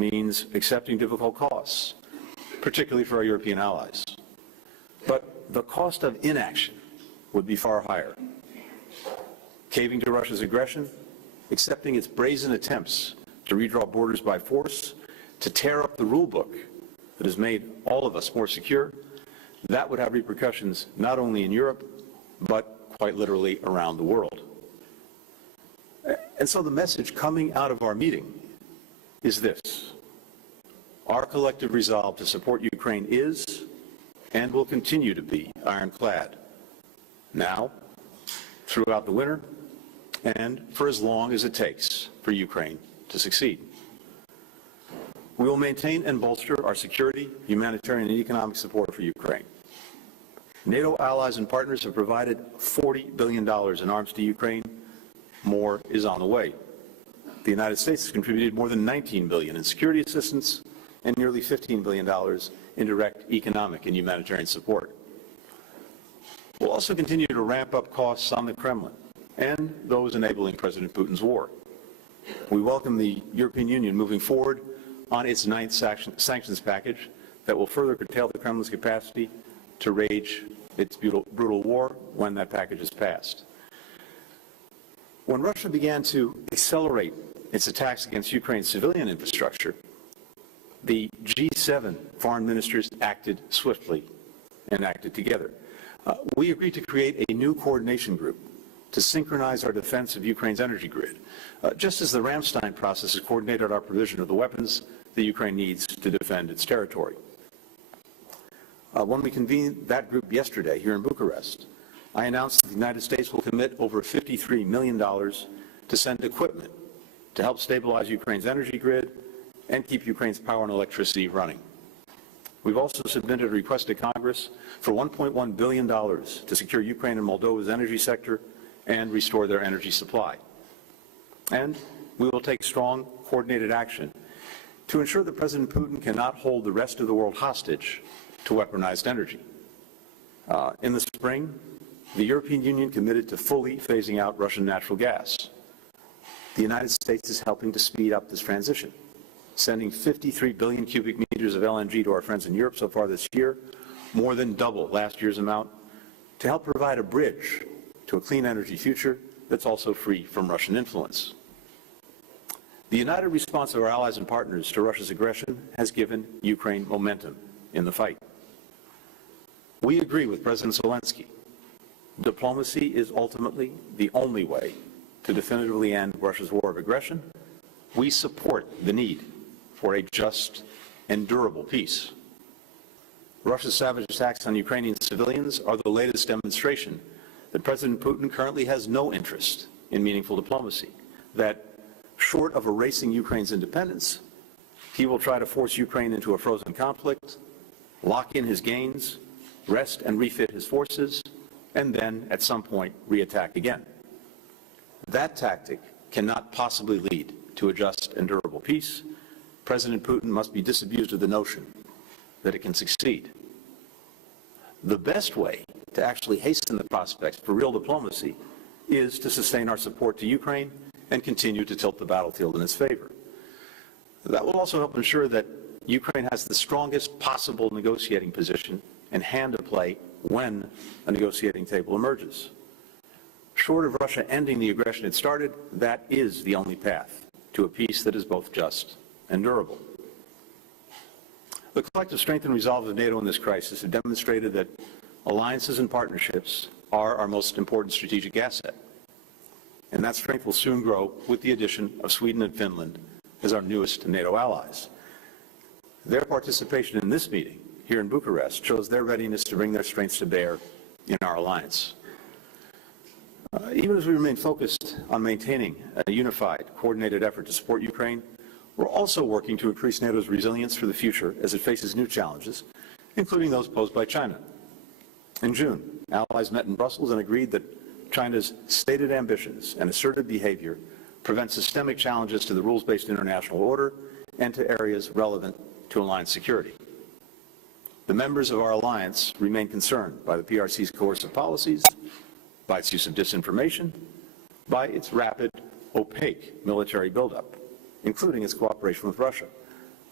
means accepting difficult costs, particularly for our European allies. But the cost of inaction would be far higher. Caving to Russia's aggression, accepting its brazen attempts to redraw borders by force, to tear up the rule book that has made all of us more secure, that would have repercussions not only in Europe, but quite literally around the world. And so the message coming out of our meeting is this: our collective resolve to support Ukraine is and will continue to be ironclad, now, throughout the winter, and for as long as it takes for Ukraine to succeed. We will maintain and bolster our security, humanitarian, and economic support for Ukraine. NATO allies and partners have provided $40 billion in arms to Ukraine. More is on the way. The United States has contributed more than $19 billion in security assistance and nearly $15 billion in direct economic and humanitarian support. We'll also continue to ramp up costs on the Kremlin and those enabling President Putin's war. We welcome the European Union moving forward on its ninth sanctions package that will further curtail the Kremlin's capacity to wage its brutal war when that package is passed. When Russia began to accelerate its attacks against Ukraine's civilian infrastructure, the G7 foreign ministers acted swiftly and acted together. We agreed to create a new coordination group to synchronize our defense of Ukraine's energy grid, just as the Ramstein process has coordinated our provision of the weapons that Ukraine needs to defend its territory. When we convened that group yesterday here in Bucharest, I announced that the United States will commit over $53 million to send equipment to help stabilize Ukraine's energy grid and keep Ukraine's power and electricity running. We've also submitted a request to Congress for $1.1 billion to secure Ukraine and Moldova's energy sector and restore their energy supply. And we will take strong, coordinated action to ensure that President Putin cannot hold the rest of the world hostage to weaponized energy. In the spring, the European Union committed to fully phasing out Russian natural gas. The United States is helping to speed up this transition, sending 53 billion cubic meters of LNG to our friends in Europe so far this year, more than double last year's amount, to help provide a bridge to a clean energy future that's also free from Russian influence. The united response of our allies and partners to Russia's aggression has given Ukraine momentum in the fight. We agree with President Zelensky. Diplomacy is ultimately the only way to definitively end Russia's war of aggression. We support the need for a just and durable peace. Russia's savage attacks on Ukrainian civilians are the latest demonstration that President Putin currently has no interest in meaningful diplomacy, that short of erasing Ukraine's independence, he will try to force Ukraine into a frozen conflict, lock in his gains, rest and refit his forces, and then, at some point, reattack again. That tactic cannot possibly lead to a just and durable peace. President Putin must be disabused of the notion that it can succeed. The best way to actually hasten the prospects for real diplomacy is to sustain our support to Ukraine and continue to tilt the battlefield in its favor. That will also help ensure that Ukraine has the strongest possible negotiating position and hand to play when a negotiating table emerges. Short of Russia ending the aggression it started, that is the only path to a peace that is both just and durable. The collective strength and resolve of NATO in this crisis have demonstrated that alliances and partnerships are our most important strategic asset. And that strength will soon grow with the addition of Sweden and Finland as our newest NATO allies. Their participation in this meeting here in Bucharest shows their readiness to bring their strengths to bear in our alliance. Even as we remain focused on maintaining a unified, coordinated effort to support Ukraine, we're also working to increase NATO's resilience for the future as it faces new challenges, including those posed by China. In June, allies met in Brussels and agreed that China's stated ambitions and assertive behavior prevent systemic challenges to the rules-based international order and to areas relevant to alliance security. The members of our alliance remain concerned by the PRC's coercive policies, by its use of disinformation, by its rapid, opaque military buildup, including its cooperation with Russia.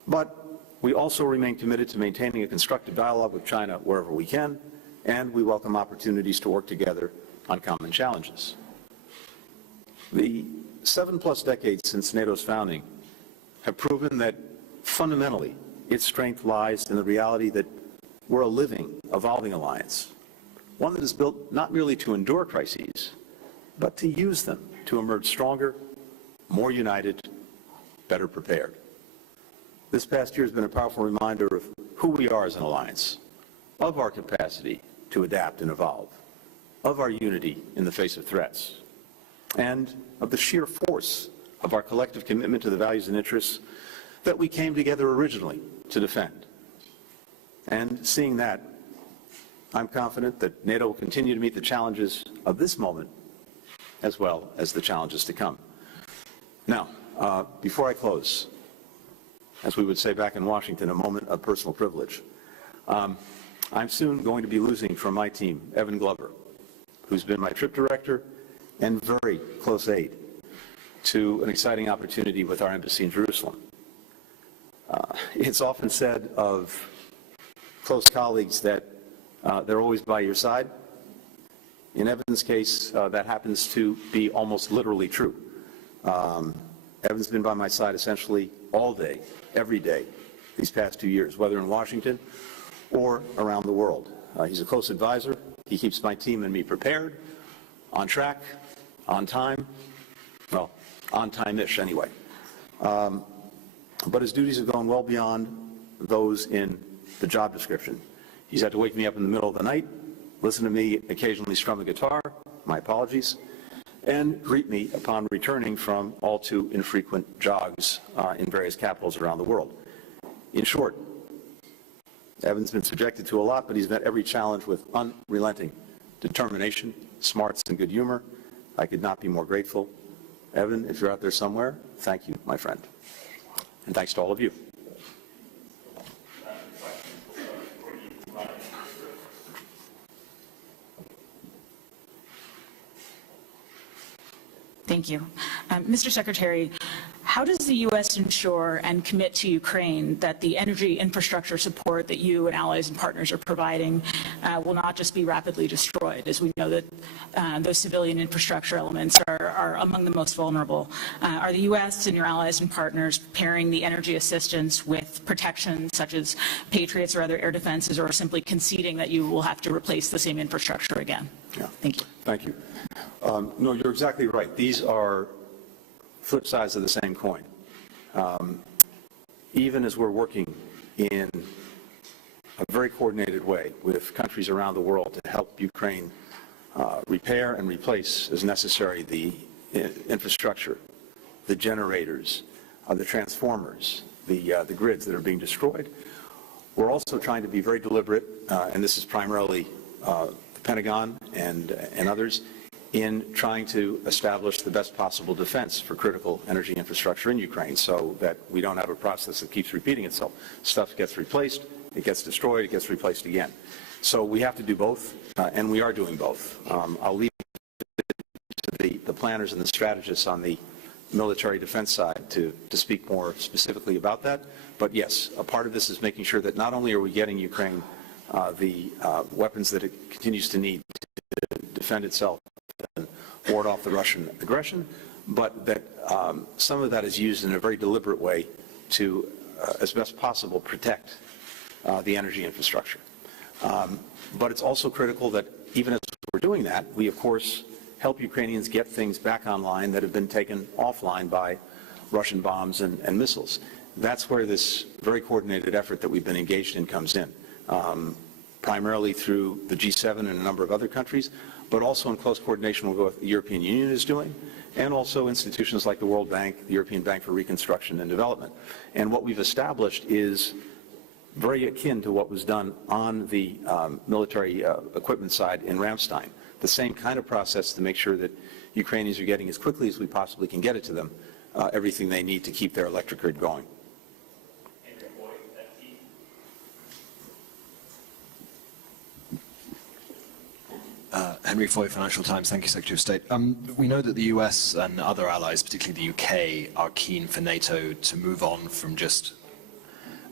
But we also remain committed to maintaining a constructive dialogue with China wherever we can, and we welcome opportunities to work together on common challenges. The 7+ decades since NATO's founding have proven that fundamentally its strength lies in the reality that we're a living, evolving alliance, one that is built not merely to endure crises, but to use them to emerge stronger, more united, better prepared. This past year has been a powerful reminder of who we are as an alliance, of our capacity to adapt and evolve, of our unity in the face of threats, and of the sheer force of our collective commitment to the values and interests that we came together originally to defend. And seeing that, I'm confident that NATO will continue to meet the challenges of this moment as well as the challenges to come. Now, before I close, as we would say back in Washington, a moment of personal privilege. I'm soon going to be losing from my team, Evan Glover, who's been my trip director and very close aide to an exciting opportunity with our embassy in Jerusalem. It's often said of close colleagues that they're always by your side. In Evan's case, that happens to be almost literally true. Evan's been by my side essentially all day, every day, these past 2 years, whether in Washington or around the world. He's a close advisor. He keeps my team and me prepared, on track, on time, well, on time-ish anyway. But his duties have gone well beyond those in the job description. He's had to wake me up in the middle of the night, listen to me occasionally strum a guitar, my apologies, and greet me upon returning from all too infrequent jogs in various capitals around the world. In short, Evan's been subjected to a lot, but he's met every challenge with unrelenting determination, smarts, and good humor. I could not be more grateful. Evan, if you're out there somewhere, thank you, my friend. And thanks to all of you. Thank you. Mr. Secretary, how does the U.S. ensure and commit to Ukraine that the energy infrastructure support that you and allies and partners are providing will not just be rapidly destroyed, as we know that those civilian infrastructure elements are among the most vulnerable? Are the U.S. and your allies and partners pairing the energy assistance with protection such as Patriots or other air defenses, or simply conceding that you will have to replace the same infrastructure again? Yeah. Thank you. Thank you. No, you're exactly right. These are flip sides of the same coin. Even as we're working in a very coordinated way with countries around the world to help Ukraine repair and replace as necessary the infrastructure, the generators, the transformers, the grids that are being destroyed, we're also trying to be very deliberate, and this is primarily the Pentagon and others, in trying to establish the best possible defense for critical energy infrastructure in Ukraine so that we don't have a process that keeps repeating itself. Stuff gets replaced, it gets destroyed, it gets replaced again. So we have to do both, and we are doing both. I'll leave it to the planners and the strategists on the military defense side to speak more specifically about that. But yes, a part of this is making sure that not only are we getting Ukraine the weapons that it continues to need to defend itself and ward off the Russian aggression, but that some of that is used in a very deliberate way to, as best possible, protect the energy infrastructure. But it's also critical that even as we're doing that, we, of course, help Ukrainians get things back online that have been taken offline by Russian bombs and missiles. That's where this very coordinated effort that we've been engaged in comes in, primarily through the G7 and a number of other countries, but also in close coordination with what the European Union is doing, and also institutions like the World Bank, the European Bank for Reconstruction and Development. And what we've established is very akin to what was done on the military equipment side in Ramstein. The same kind of process to make sure that Ukrainians are getting, as quickly as we possibly can get it to them, everything they need to keep their electric grid going. Henry Foy, Financial Times. Thank you, Secretary of State. We know that the US and other allies, particularly the UK, are keen for NATO to move on from just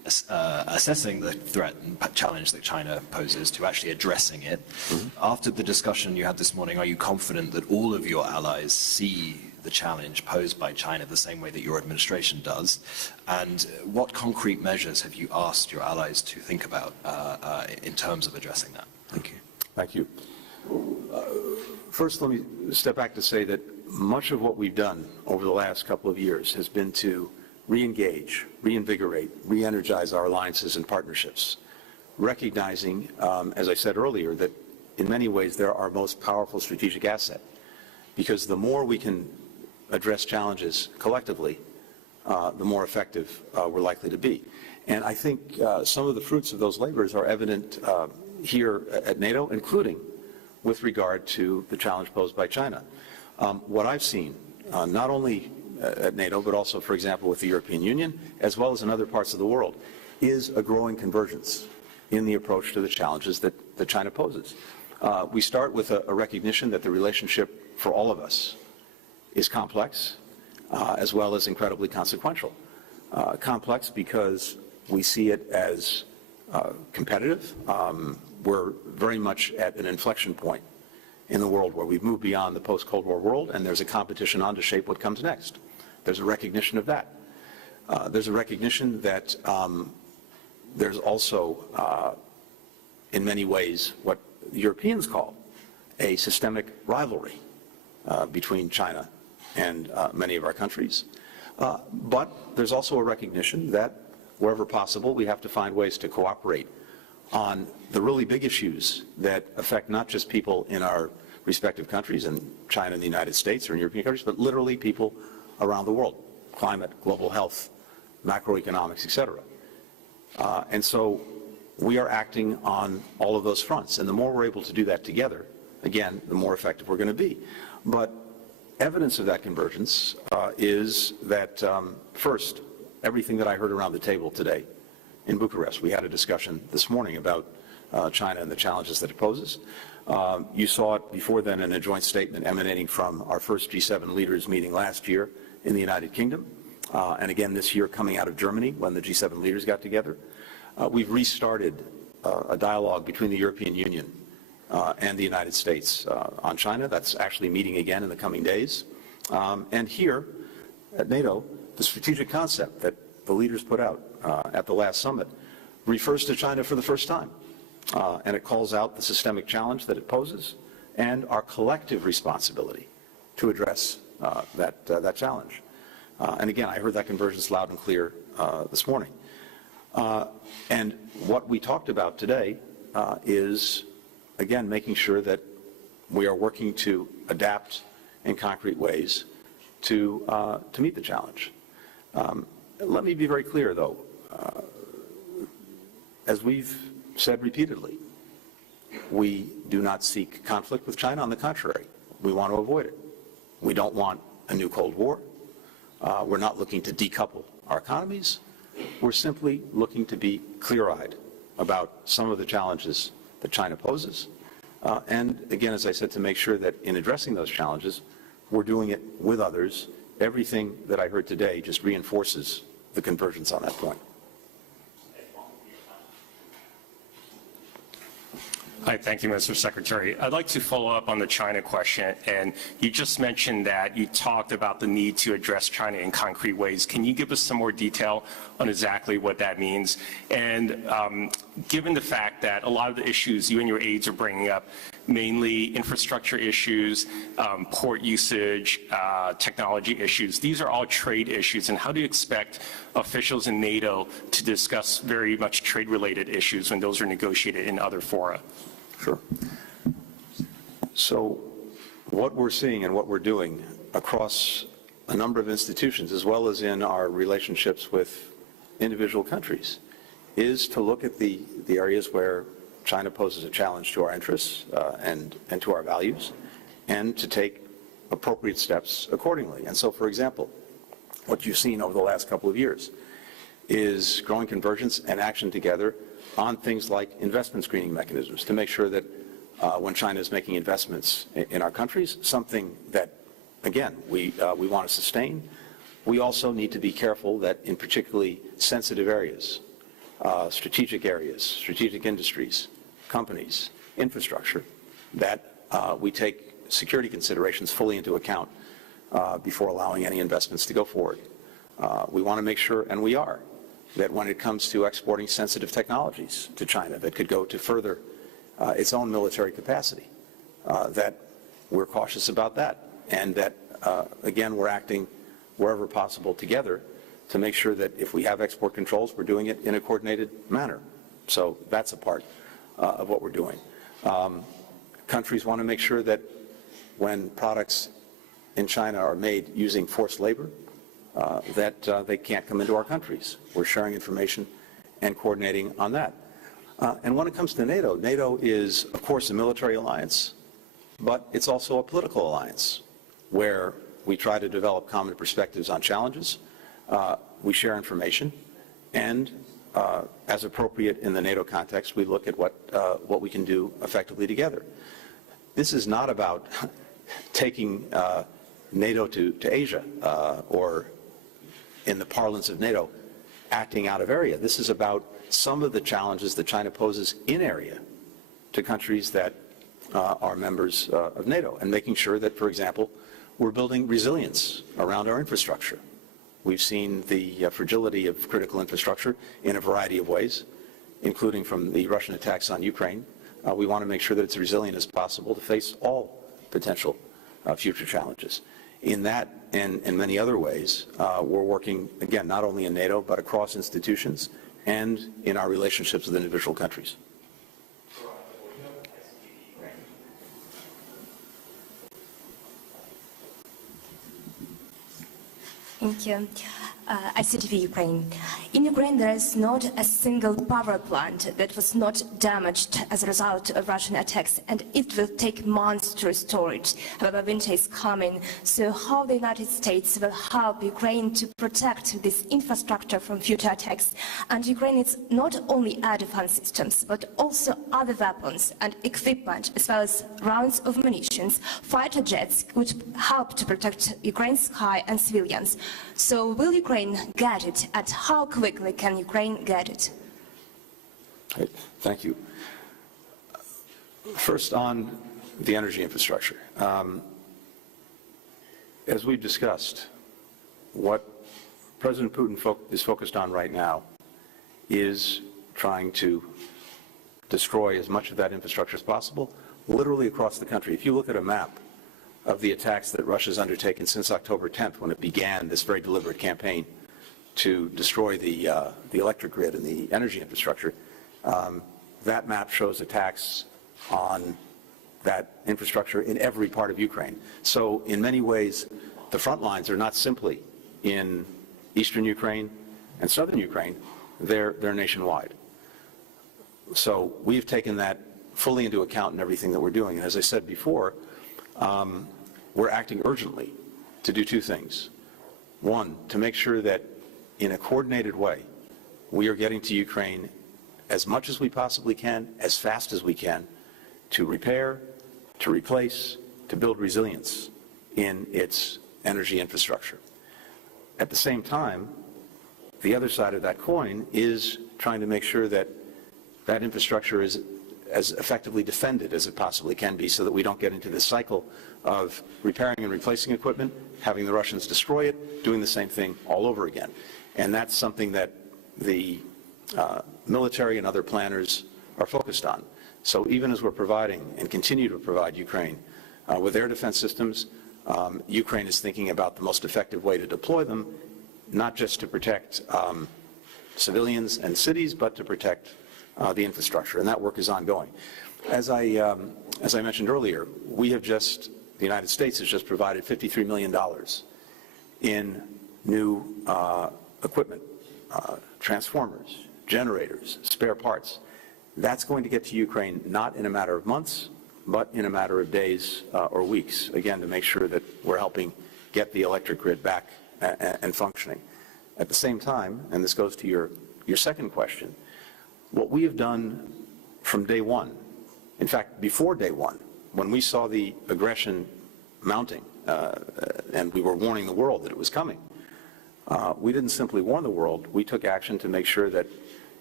assessing the threat and challenge that China poses to actually addressing it. After the discussion you had this morning, are you confident that all of your allies see the challenge posed by China the same way that your administration does? And what concrete measures have you asked your allies to think about in terms of addressing that? Thank you. Thank you. First, let me step back to say that much of what we've done over the last couple of years has been to re-engage, reinvigorate, re-energize our alliances and partnerships, recognizing, as I said earlier, that in many ways they're our most powerful strategic asset, because the more we can address challenges collectively, the more effective we're likely to be. And I think some of the fruits of those labors are evident here at NATO, including with regard to the challenge posed by China. What I've seen, not only at NATO, but also, for example, with the European Union, as well as in other parts of the world, is a growing convergence in the approach to the challenges that China poses. We start with a recognition that the relationship for all of us is complex, as well as incredibly consequential. Complex because we see it as competitive. We're very much at an inflection point in the world where we've moved beyond the post-Cold War world, and there's a competition on to shape what comes next. There's a recognition of that. There's a recognition that there's also, in many ways, what Europeans call a systemic rivalry between China and many of our countries. But there's also a recognition that wherever possible, we have to find ways to cooperate on the really big issues that affect not just people in our respective countries, in China and the United States or in European countries, but literally people around the world: climate, global health, macroeconomics, etc. And so we are acting on all of those fronts. And the more we're able to do that together, again, the more effective we're going to be. But evidence of that convergence is that, first, everything that I heard around the table today in Bucharest. We had a discussion this morning about China and the challenges that it poses. You saw it before then in a joint statement emanating from our first G7 leaders meeting last year in the United Kingdom, and again this year coming out of Germany when the G7 leaders got together. We've restarted a dialogue between the European Union and the United States on China. That's actually meeting again in the coming days. And here at NATO, the strategic concept that the leaders put out at the last summit refers to China for the first time. And it calls out the systemic challenge that it poses and our collective responsibility to address that challenge. And again, I heard that convergence loud and clear this morning. And what we talked about today is, again, making sure that we are working to adapt in concrete ways to meet the challenge. Let me be very clear, though. As we've said repeatedly, we do not seek conflict with China. On the contrary, we want to avoid it. We don't want a new Cold War. We're not looking to decouple our economies. We're simply looking to be clear-eyed about some of the challenges that China poses. And again, as I said, to make sure that in addressing those challenges, we're doing it with others. Everything that I heard today just reinforces the convergence on that point. Hi, thank you, Mr. Secretary. I'd like to follow up on the China question. And you just mentioned that you talked about the need to address China in concrete ways. Can you give us some more detail on exactly what that means? And given the fact that a lot of the issues you and your aides are bringing up, mainly infrastructure issues, port usage, technology issues, these are all trade issues. And how do you expect officials in NATO to discuss very much trade-related issues when those are negotiated in other fora? Sure. So what we're seeing and what we're doing across a number of institutions, as well as in our relationships with individual countries, is to look at the areas where China poses a challenge to our interests and to our values, and to take appropriate steps accordingly. And so, for example, what you've seen over the last couple of years is growing convergence and action together on things like investment screening mechanisms to make sure that when China is making investments in our countries, something that, again, we want to sustain, we also need to be careful that in particularly sensitive areas strategic areas, strategic industries, companies, infrastructure, that we take security considerations fully into account before allowing any investments to go forward. We want to make sure, and we are, that when it comes to exporting sensitive technologies to China that could go to further its own military capacity, that we're cautious about that, and that, again, we're acting wherever possible together to make sure that if we have export controls, we're doing it in a coordinated manner. So that's a part of what we're doing. Countries want to make sure that when products in China are made using forced labor, that they can't come into our countries. We're sharing information and coordinating on that. And when it comes to NATO, NATO is, of course, a military alliance, but it's also a political alliance where we try to develop common perspectives on challenges. We share information, and as appropriate in the NATO context, we look at what we can do effectively together. This is not about taking NATO to Asia or, in the parlance of NATO, acting out of area. This is about some of the challenges that China poses in area to countries that are members of NATO, and making sure that, for example, we're building resilience around our infrastructure. We've seen the fragility of critical infrastructure in a variety of ways, including from the Russian attacks on Ukraine. We want to make sure that it's resilient as possible to face all potential future challenges. In that and in many other ways, we're working, again, not only in NATO, but across institutions and in our relationships with individual countries. Thank you. ICTV Ukraine. In Ukraine, there is not a single power plant that was not damaged as a result of Russian attacks, and it will take months to restore it. However, winter is coming, so how the United States will help Ukraine to protect this infrastructure from future attacks? And Ukraine is not only air defense systems, but also other weapons and equipment, as well as rounds of munitions. Fighter jets could help to protect Ukraine's sky and civilians. So will Ukraine get it, and how quickly can Ukraine get it? Great. Thank you. First, on the energy infrastructure. As we've discussed, what President Putin is focused on right now is trying to destroy as much of that infrastructure as possible, literally across the country. If you look at a map of the attacks that Russia's undertaken since October 10th, when it began this very deliberate campaign to destroy the electric grid and the energy infrastructure, that map shows attacks on that infrastructure in every part of Ukraine. So in many ways, the front lines are not simply in eastern Ukraine and southern Ukraine, they're nationwide. So we've taken that fully into account in everything that we're doing. And as I said before, we're acting urgently to do two things. One, to make sure that in a coordinated way, we are getting to Ukraine as much as we possibly can, as fast as we can, to repair, to replace, to build resilience in its energy infrastructure. At the same time, the other side of that coin is trying to make sure that that infrastructure is as effectively defended as it possibly can be, so that we don't get into this cycle of repairing and replacing equipment, having the Russians destroy it, doing the same thing all over again. And that's something that the military and other planners are focused on. So even as we're providing and continue to provide Ukraine with air defense systems, Ukraine is thinking about the most effective way to deploy them, not just to protect civilians and cities, but to protect the infrastructure, and that work is ongoing. As I mentioned earlier, the United States has just provided $53 million in new equipment, transformers, generators, spare parts. That's going to get to Ukraine not in a matter of months, but in a matter of days or weeks, again, to make sure that we're helping get the electric grid back and functioning. At the same time, and this goes to your second question, what we have done from day one, in fact, before day one, when we saw the aggression mounting and we were warning the world that it was coming, we didn't simply warn the world, we took action to make sure that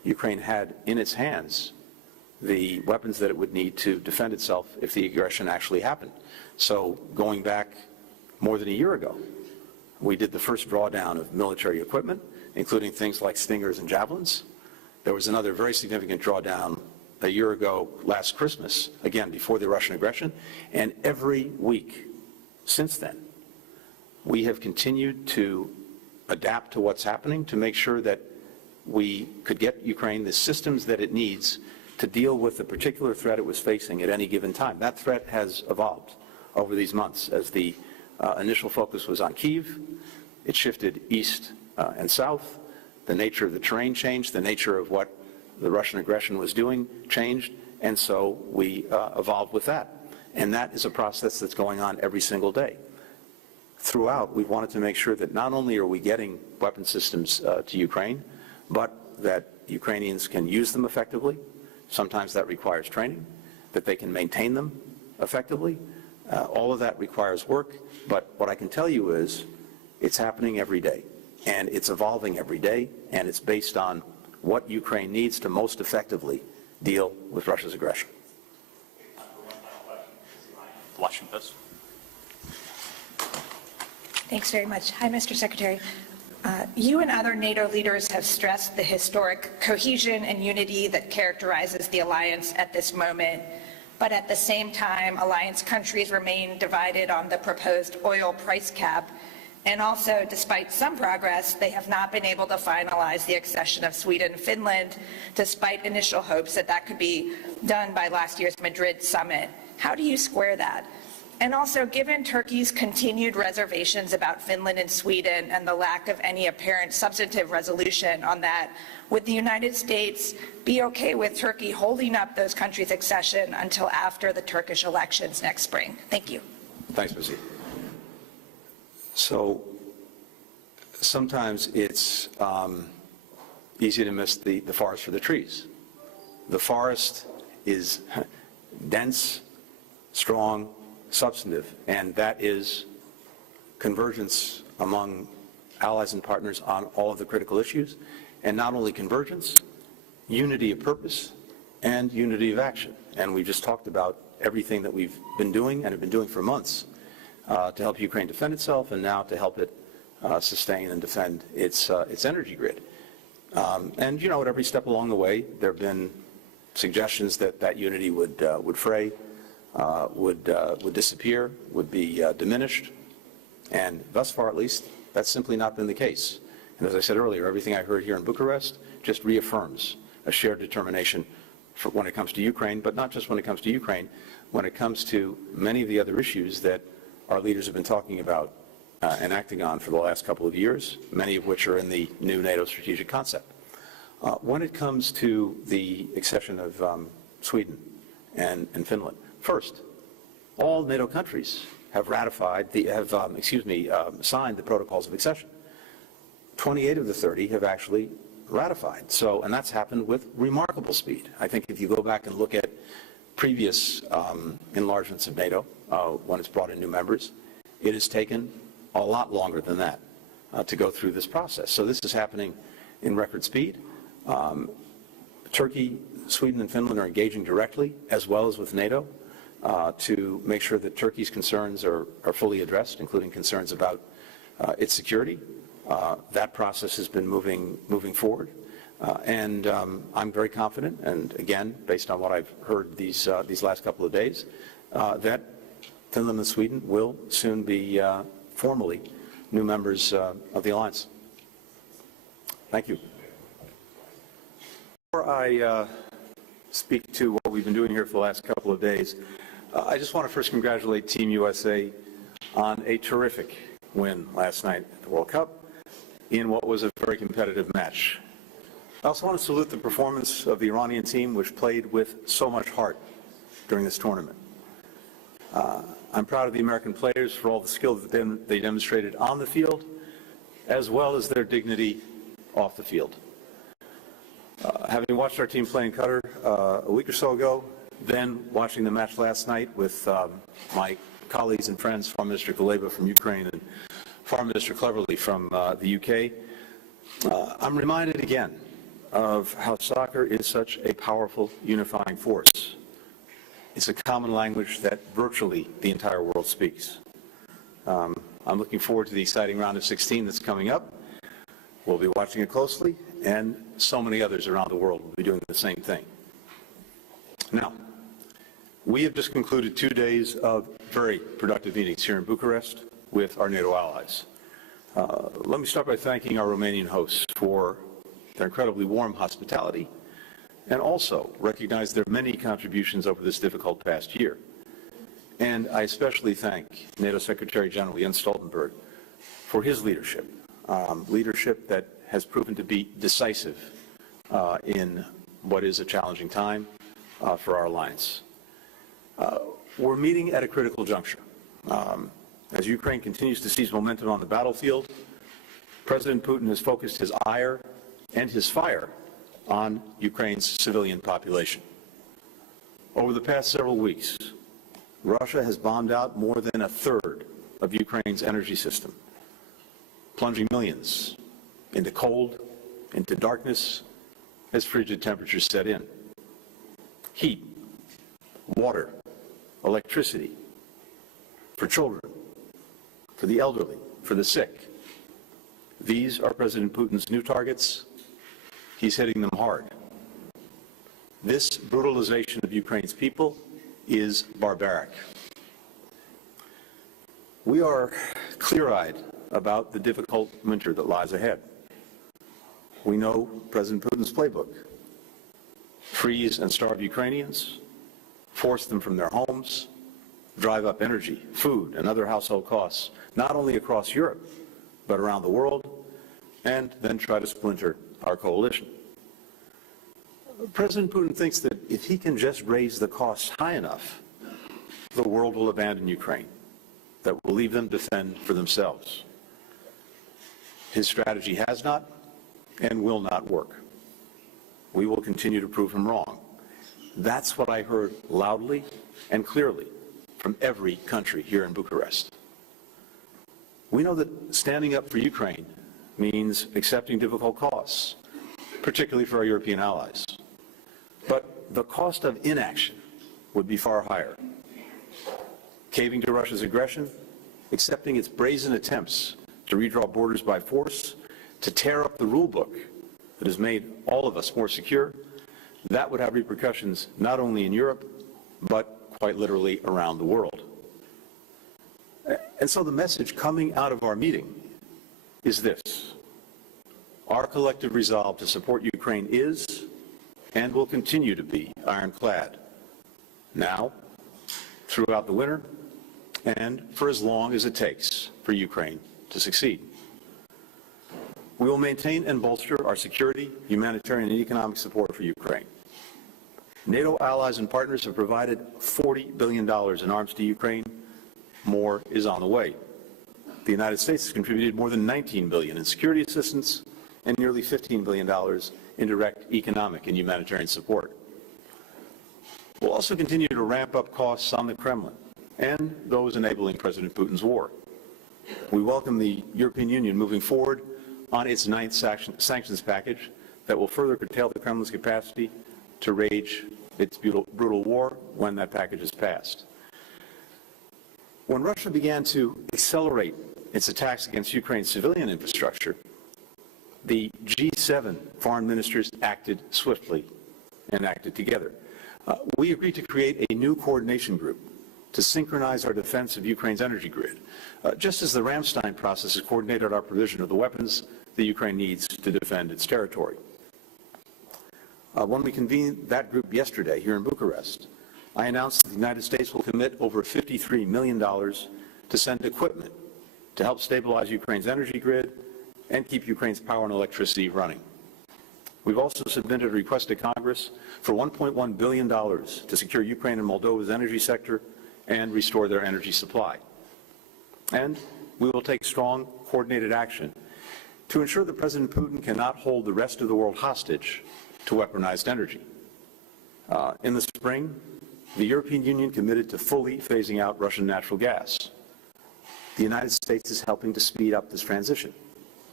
Ukraine had in its hands the weapons that it would need to defend itself if the aggression actually happened. So going back more than a year ago, we did the first drawdown of military equipment, including things like Stingers and Javelins. There was another very significant drawdown a year ago last Christmas, again, before the Russian aggression. And every week since then, we have continued to adapt to what's happening to make sure that we could get Ukraine the systems that it needs to deal with the particular threat it was facing at any given time. That threat has evolved over these months. As the initial focus was on Kyiv, it shifted east and south. The nature of the terrain changed, the nature of what the Russian aggression was doing changed, and so we evolved with that. And that is a process that's going on every single day. Throughout, we wanted to make sure that not only are we getting weapon systems to Ukraine, but that Ukrainians can use them effectively. Sometimes that requires training, that they can maintain them effectively. All of that requires work, but what I can tell you is it's happening every day, and it's evolving every day, and it's based on what Ukraine needs to most effectively deal with Russia's aggression. Washington Post. Thanks very much. Hi, Mr. Secretary. You and other NATO leaders have stressed the historic cohesion and unity that characterizes the alliance at this moment. But at the same time, alliance countries remain divided on the proposed oil price cap. And also, despite some progress, they have not been able to finalize the accession of Sweden and Finland, despite initial hopes that that could be done by last year's Madrid summit. How do you square that? And also, given Turkey's continued reservations about Finland and Sweden and the lack of any apparent substantive resolution on that, would the United States be okay with Turkey holding up those countries' accession until after the Turkish elections next spring? Thank you. Thanks, Missy. So sometimes it's easy to miss the forest for the trees. The forest is dense, strong, substantive, and that is convergence among allies and partners on all of the critical issues, and not only convergence, unity of purpose and unity of action. And we just talked about everything that we've been doing and have been doing for months to help Ukraine defend itself, and now to help it sustain and defend its energy grid. And you know, at every step along the way, there have been suggestions that that unity would fray, would disappear, would be diminished, and thus far, at least, that's simply not been the case. And as I said earlier, everything I heard here in Bucharest just reaffirms a shared determination for when it comes to Ukraine, but not just when it comes to Ukraine, when it comes to many of the other issues that our leaders have been talking about and acting on for the last couple of years, many of which are in the new NATO strategic concept. When it comes to the accession of Sweden and Finland, first, all NATO countries have ratified signed the protocols of accession. 28 of the 30 have actually ratified. So, and that's happened with remarkable speed. I think if you go back and look at previous enlargements of NATO, when it's brought in new members, it has taken a lot longer than that to go through this process. So this is happening in record speed. Turkey, Sweden, and Finland are engaging directly, as well as with NATO, to make sure that Turkey's concerns are fully addressed, including concerns about its security. That process has been moving forward, and I'm very confident. And again, based on what I've heard these last couple of days, that Finland and Sweden will soon be formally new members of the alliance. Thank you. Before I speak to what we've been doing here for the last couple of days, I just want to first congratulate Team USA on a terrific win last night at the World Cup in what was a very competitive match. I also want to salute the performance of the Iranian team, which played with so much heart during this tournament. I'm proud of the American players for all the skill that they demonstrated on the field, as well as their dignity off the field. Having watched our team play in Qatar a week or so ago, then watching the match last night with my colleagues and friends, Foreign Minister Kuleba from Ukraine and Foreign Minister Cleverly from the UK, I'm reminded again of how soccer is such a powerful unifying force. It's a common language that virtually the entire world speaks. I'm looking forward to the exciting round of 16 that's coming up. We'll be watching it closely, and so many others around the world will be doing the same thing. Now, we have just concluded 2 days of very productive meetings here in Bucharest with our NATO allies. Let me start by thanking our Romanian hosts for their incredibly warm hospitality and also recognize their many contributions over this difficult past year. And I especially thank NATO Secretary General Jens Stoltenberg for his leadership, leadership that has proven to be decisive in what is a challenging time for our alliance. We're meeting at a critical juncture. As Ukraine continues to seize momentum on the battlefield, President Putin has focused his ire and his fire on Ukraine's civilian population. Over the past several weeks, Russia has bombed out more than a third of Ukraine's energy system, plunging millions into cold, into darkness, as frigid temperatures set in. Heat, water, electricity, for children, for the elderly, for the sick. These are President Putin's new targets. He's hitting them hard. This brutalization of Ukraine's people is barbaric. We are clear-eyed about the difficult winter that lies ahead. We know President Putin's playbook: freeze and starve Ukrainians, force them from their homes, drive up energy, food, and other household costs, not only across Europe, but around the world, and then try to splinter our coalition. President Putin thinks that if he can just raise the costs high enough, the world will abandon Ukraine, that will leave them to fend for themselves. His strategy has not and will not work. We will continue to prove him wrong. That's what I heard loudly and clearly from every country here in Bucharest. We know that standing up for Ukraine means accepting difficult costs, particularly for our European allies. But the cost of inaction would be far higher. Caving to Russia's aggression, accepting its brazen attempts to redraw borders by force, to tear up the rule book that has made all of us more secure, that would have repercussions not only in Europe, but quite literally around the world. And so the message coming out of our meeting is this: our collective resolve to support Ukraine is and will continue to be ironclad, now, throughout the winter, and for as long as it takes for Ukraine to succeed. We will maintain and bolster our security, humanitarian, and economic support for Ukraine. NATO allies and partners have provided $40 billion in arms to Ukraine. More is on the way. The United States has contributed more than $19 billion in security assistance and nearly $15 billion in direct economic and humanitarian support. We'll also continue to ramp up costs on the Kremlin and those enabling President Putin's war. We welcome the European Union moving forward on its ninth sanctions package that will further curtail the Kremlin's capacity to wage its brutal war when that package is passed. When Russia began to accelerate its attacks against Ukraine's civilian infrastructure, the G7 foreign ministers acted swiftly and acted together. We agreed to create a new coordination group to synchronize our defense of Ukraine's energy grid, just as the Ramstein process has coordinated our provision of the weapons that Ukraine needs to defend its territory. When we convened that group yesterday here in Bucharest, I announced that the United States will commit over $53 million to send equipment to help stabilize Ukraine's energy grid and keep Ukraine's power and electricity running. We've also submitted a request to Congress for $1.1 billion to secure Ukraine and Moldova's energy sector and restore their energy supply. And we will take strong, coordinated action to ensure that President Putin cannot hold the rest of the world hostage to weaponized energy. In the spring, the European Union committed to fully phasing out Russian natural gas. The United States is helping to speed up this transition.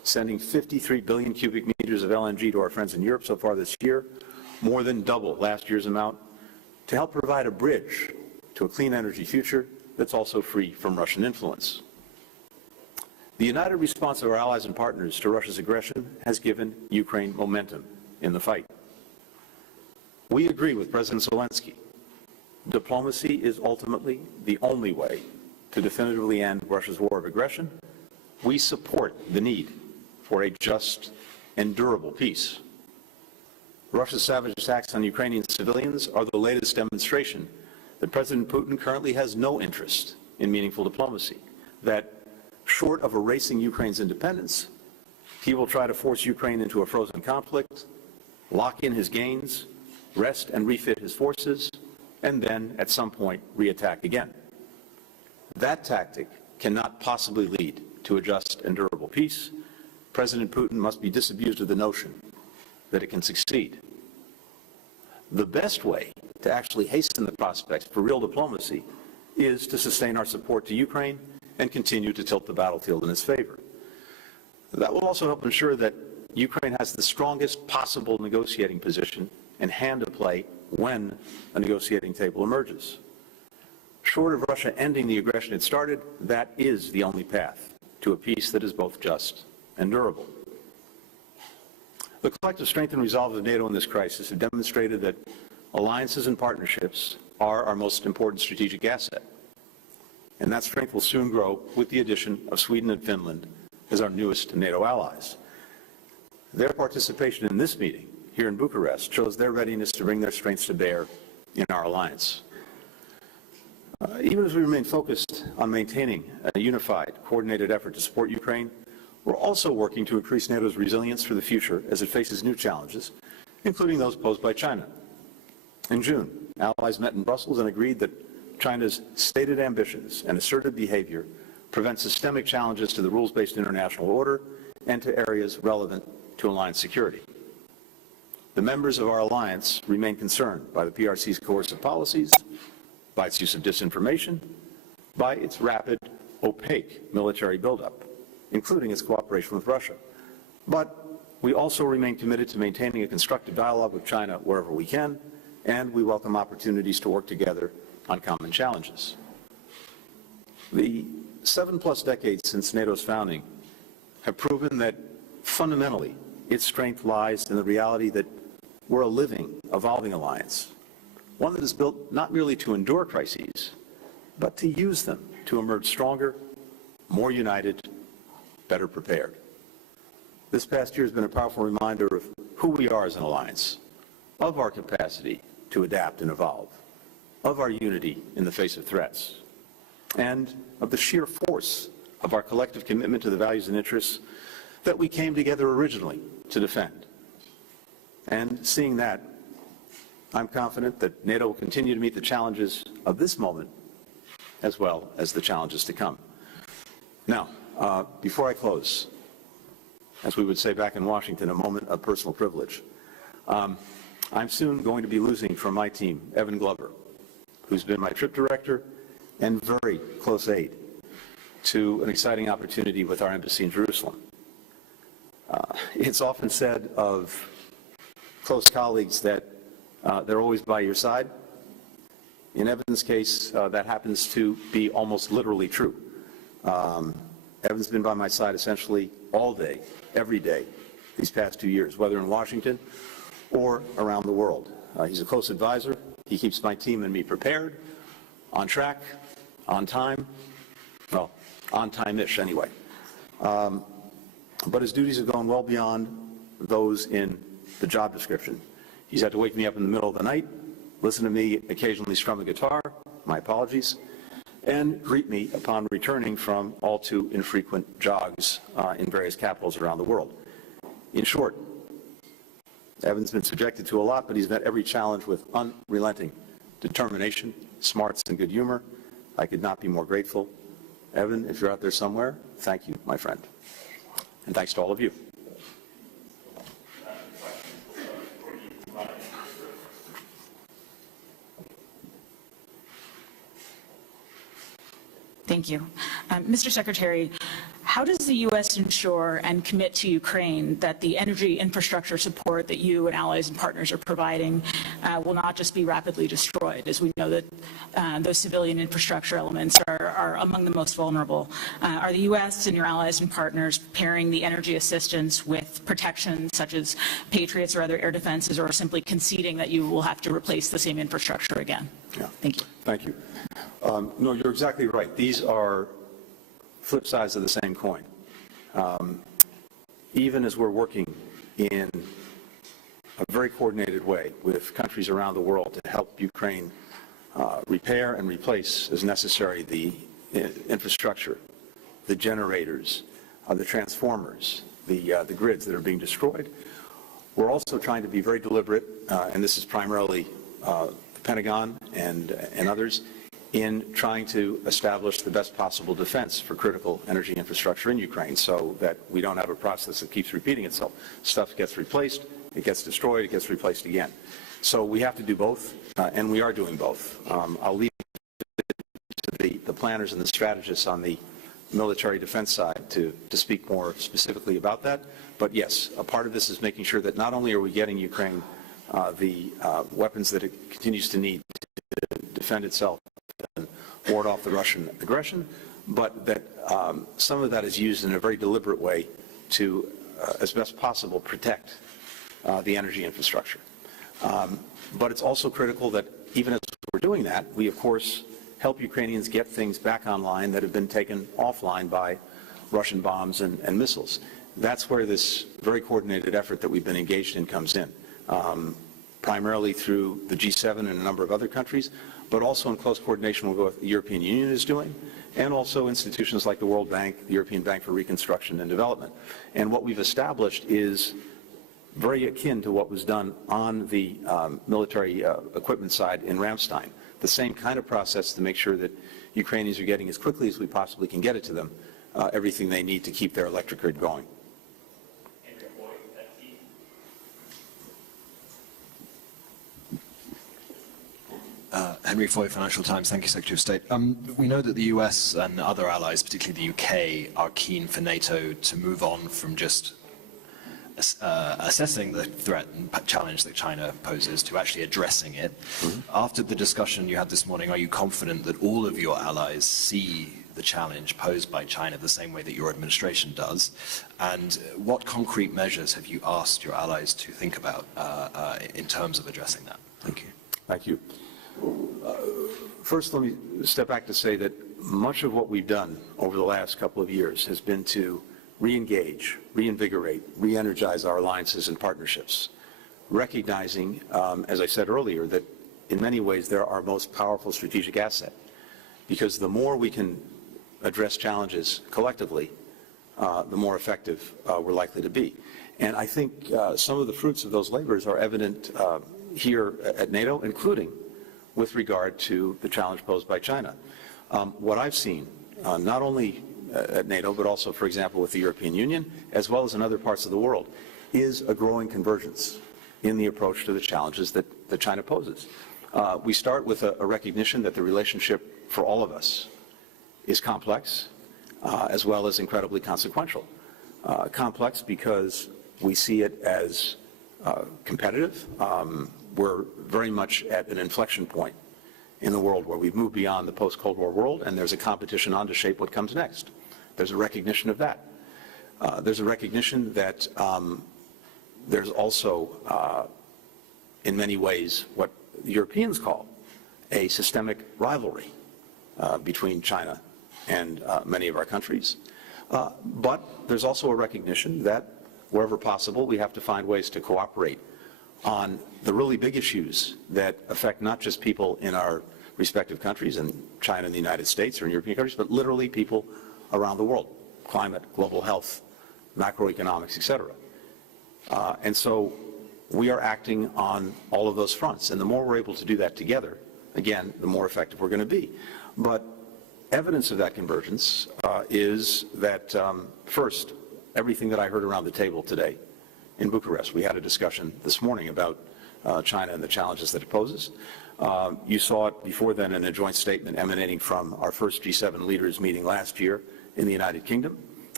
sending 53 billion cubic meters of LNG to our friends in Europe so far this year, more than double last year's amount, to help provide a bridge to a clean energy future that's also free from Russian influence. The united response of our allies and partners to Russia's aggression has given Ukraine momentum in the fight. We agree with President Zelensky. Diplomacy is ultimately the only way to definitively end Russia's war of aggression. We support the need for a just and durable peace. Russia's savage attacks on Ukrainian civilians are the latest demonstration that President Putin currently has no interest in meaningful diplomacy, that short of erasing Ukraine's independence, he will try to force Ukraine into a frozen conflict, lock in his gains, rest and refit his forces, and then, at some point, re-attack again. That tactic cannot possibly lead to a just and durable peace. President Putin must be disabused of the notion that it can succeed. The best way to actually hasten the prospects for real diplomacy is to sustain our support to Ukraine and continue to tilt the battlefield in its favor. That will also help ensure that Ukraine has the strongest possible negotiating position and hand to play when a negotiating table emerges. Short of Russia ending the aggression it started, that is the only path to a peace that is both just and durable. The collective strength and resolve of NATO in this crisis have demonstrated that alliances and partnerships are our most important strategic asset. And that strength will soon grow with the addition of Sweden and Finland as our newest NATO allies. Their participation in this meeting here in Bucharest shows their readiness to bring their strengths to bear in our alliance. Even as we remain focused on maintaining a unified, coordinated effort to support Ukraine, we're also working to increase NATO's resilience for the future as it faces new challenges, including those posed by China. In June, allies met in Brussels and agreed that China's stated ambitions and assertive behavior prevent systemic challenges to the rules-based international order and to areas relevant to alliance security. The members of our alliance remain concerned by the PRC's coercive policies, by its use of disinformation, by its rapid, opaque military buildup, including its cooperation with Russia. But we also remain committed to maintaining a constructive dialogue with China wherever we can, and we welcome opportunities to work together on common challenges. The 7+ decades since NATO's founding have proven that fundamentally its strength lies in the reality that we're a living, evolving alliance, one that is built not merely to endure crises, but to use them to emerge stronger, more united, better prepared. This past year has been a powerful reminder of who we are as an alliance, of our capacity to adapt and evolve, of our unity in the face of threats, and of the sheer force of our collective commitment to the values and interests that we came together originally to defend. And seeing that, I'm confident that NATO will continue to meet the challenges of this moment as well as the challenges to come. Now, before I close, as we would say back in Washington, a moment of personal privilege. I'm soon going to be losing from my team, Evan Glover, who's been my trip director and very close aide to an exciting opportunity with our embassy in Jerusalem. It's often said of close colleagues that they're always by your side. In Evan's case, that happens to be almost literally true. Evan's been by my side essentially all day, every day, these past 2 years, whether in Washington or around the world. He's a close advisor. He keeps my team and me prepared, on track, on time, well, on time-ish anyway. But his duties have gone well beyond those in the job description. He's had to wake me up in the middle of the night, listen to me occasionally strum a guitar, my apologies, and greet me upon returning from all too infrequent jogs in various capitals around the world. In short, Evan's been subjected to a lot, but he's met every challenge with unrelenting determination, smarts, and good humor. I could not be more grateful. Evan, if you're out there somewhere, thank you, my friend. And thanks to all of you. Thank you. Mr. Secretary, How does the U.S. ensure and commit to Ukraine that the energy infrastructure support that you and allies and partners are providing will not just be rapidly destroyed, as we know that those civilian infrastructure elements are among the most vulnerable? Are the U.S. and your allies and partners pairing the energy assistance with protections such as Patriots or other air defenses, or simply conceding that you will have to replace the same infrastructure again? Yeah. Thank you. Thank you. No, you're exactly right. These are flip sides of the same coin. Even as we're working in a very coordinated way with countries around the world to help Ukraine repair and replace as necessary the infrastructure, the generators, the transformers, the grids that are being destroyed, we're also trying to be very deliberate, and this is primarily the Pentagon and others, in trying to establish the best possible defense for critical energy infrastructure in Ukraine so that we don't have a process that keeps repeating itself. Stuff gets replaced, it gets destroyed, it gets replaced again. So we have to do both, and we are doing both. I'll leave it to the planners and the strategists on the military defense side to speak more specifically about that. But yes, a part of this is making sure that not only are we getting Ukraine the weapons that it continues to need to defend itself and ward off the Russian aggression, but that some of that is used in a very deliberate way to, as best possible, protect the energy infrastructure. But it's also critical that even as we're doing that, we, of course, help Ukrainians get things back online that have been taken offline by Russian bombs and missiles. That's where this very coordinated effort that we've been engaged in comes in, primarily through the G7 and a number of other countries, but also in close coordination with what the European Union is doing, and also institutions like the World Bank, the European Bank for Reconstruction and Development. And what we've established is very akin to what was done on the military equipment side in Ramstein. The same kind of process to make sure that Ukrainians are getting as quickly as we possibly can get it to them everything they need to keep their electric grid going. Henry Foy, Financial Times. Thank you, Secretary of State. We know that the US and other allies, particularly the UK, are keen for NATO to move on from just assessing the threat and challenge that China poses to actually addressing it. Mm-hmm. After the discussion you had this morning, are you confident that all of your allies see the challenge posed by China the same way that your administration does? And what concrete measures have you asked your allies to think about in terms of addressing that? Thank you. Thank you. First, let me step back to say that much of what we've done over the last couple of years has been to re-engage, reinvigorate, re-energize our alliances and partnerships, recognizing, as I said earlier, that in many ways they're our most powerful strategic asset, because the more we can address challenges collectively, the more effective we're likely to be. And I think some of the fruits of those labors are evident here at NATO, including with regard to the challenge posed by China. What I've seen, not only at NATO, but also, for example, with the European Union, as well as in other parts of the world, is a growing convergence in the approach to the challenges that China poses. We start with a recognition that the relationship for all of us is complex, as well as incredibly consequential. Complex because we see it as competitive. We're very much at an inflection point in the world where we've moved beyond the post-Cold War world, and there's a competition on to shape what comes next. There's a recognition of that. There's a recognition that there's also, in many ways, what the Europeans call a systemic rivalry between China and many of our countries. But there's also a recognition that wherever possible, we have to find ways to cooperate on the really big issues that affect not just people in our respective countries, in China and the United States or in European countries, but literally people around the world: climate, global health, macroeconomics, etc. And so we are acting on all of those fronts. And the more we're able to do that together, again, the more effective we're going to be. But evidence of that convergence is that, first, everything that I heard around the table today in Bucharest. We had a discussion this morning about China and the challenges that it poses. You saw it before then in a joint statement emanating from our first G7 leaders meeting last year in the United Kingdom.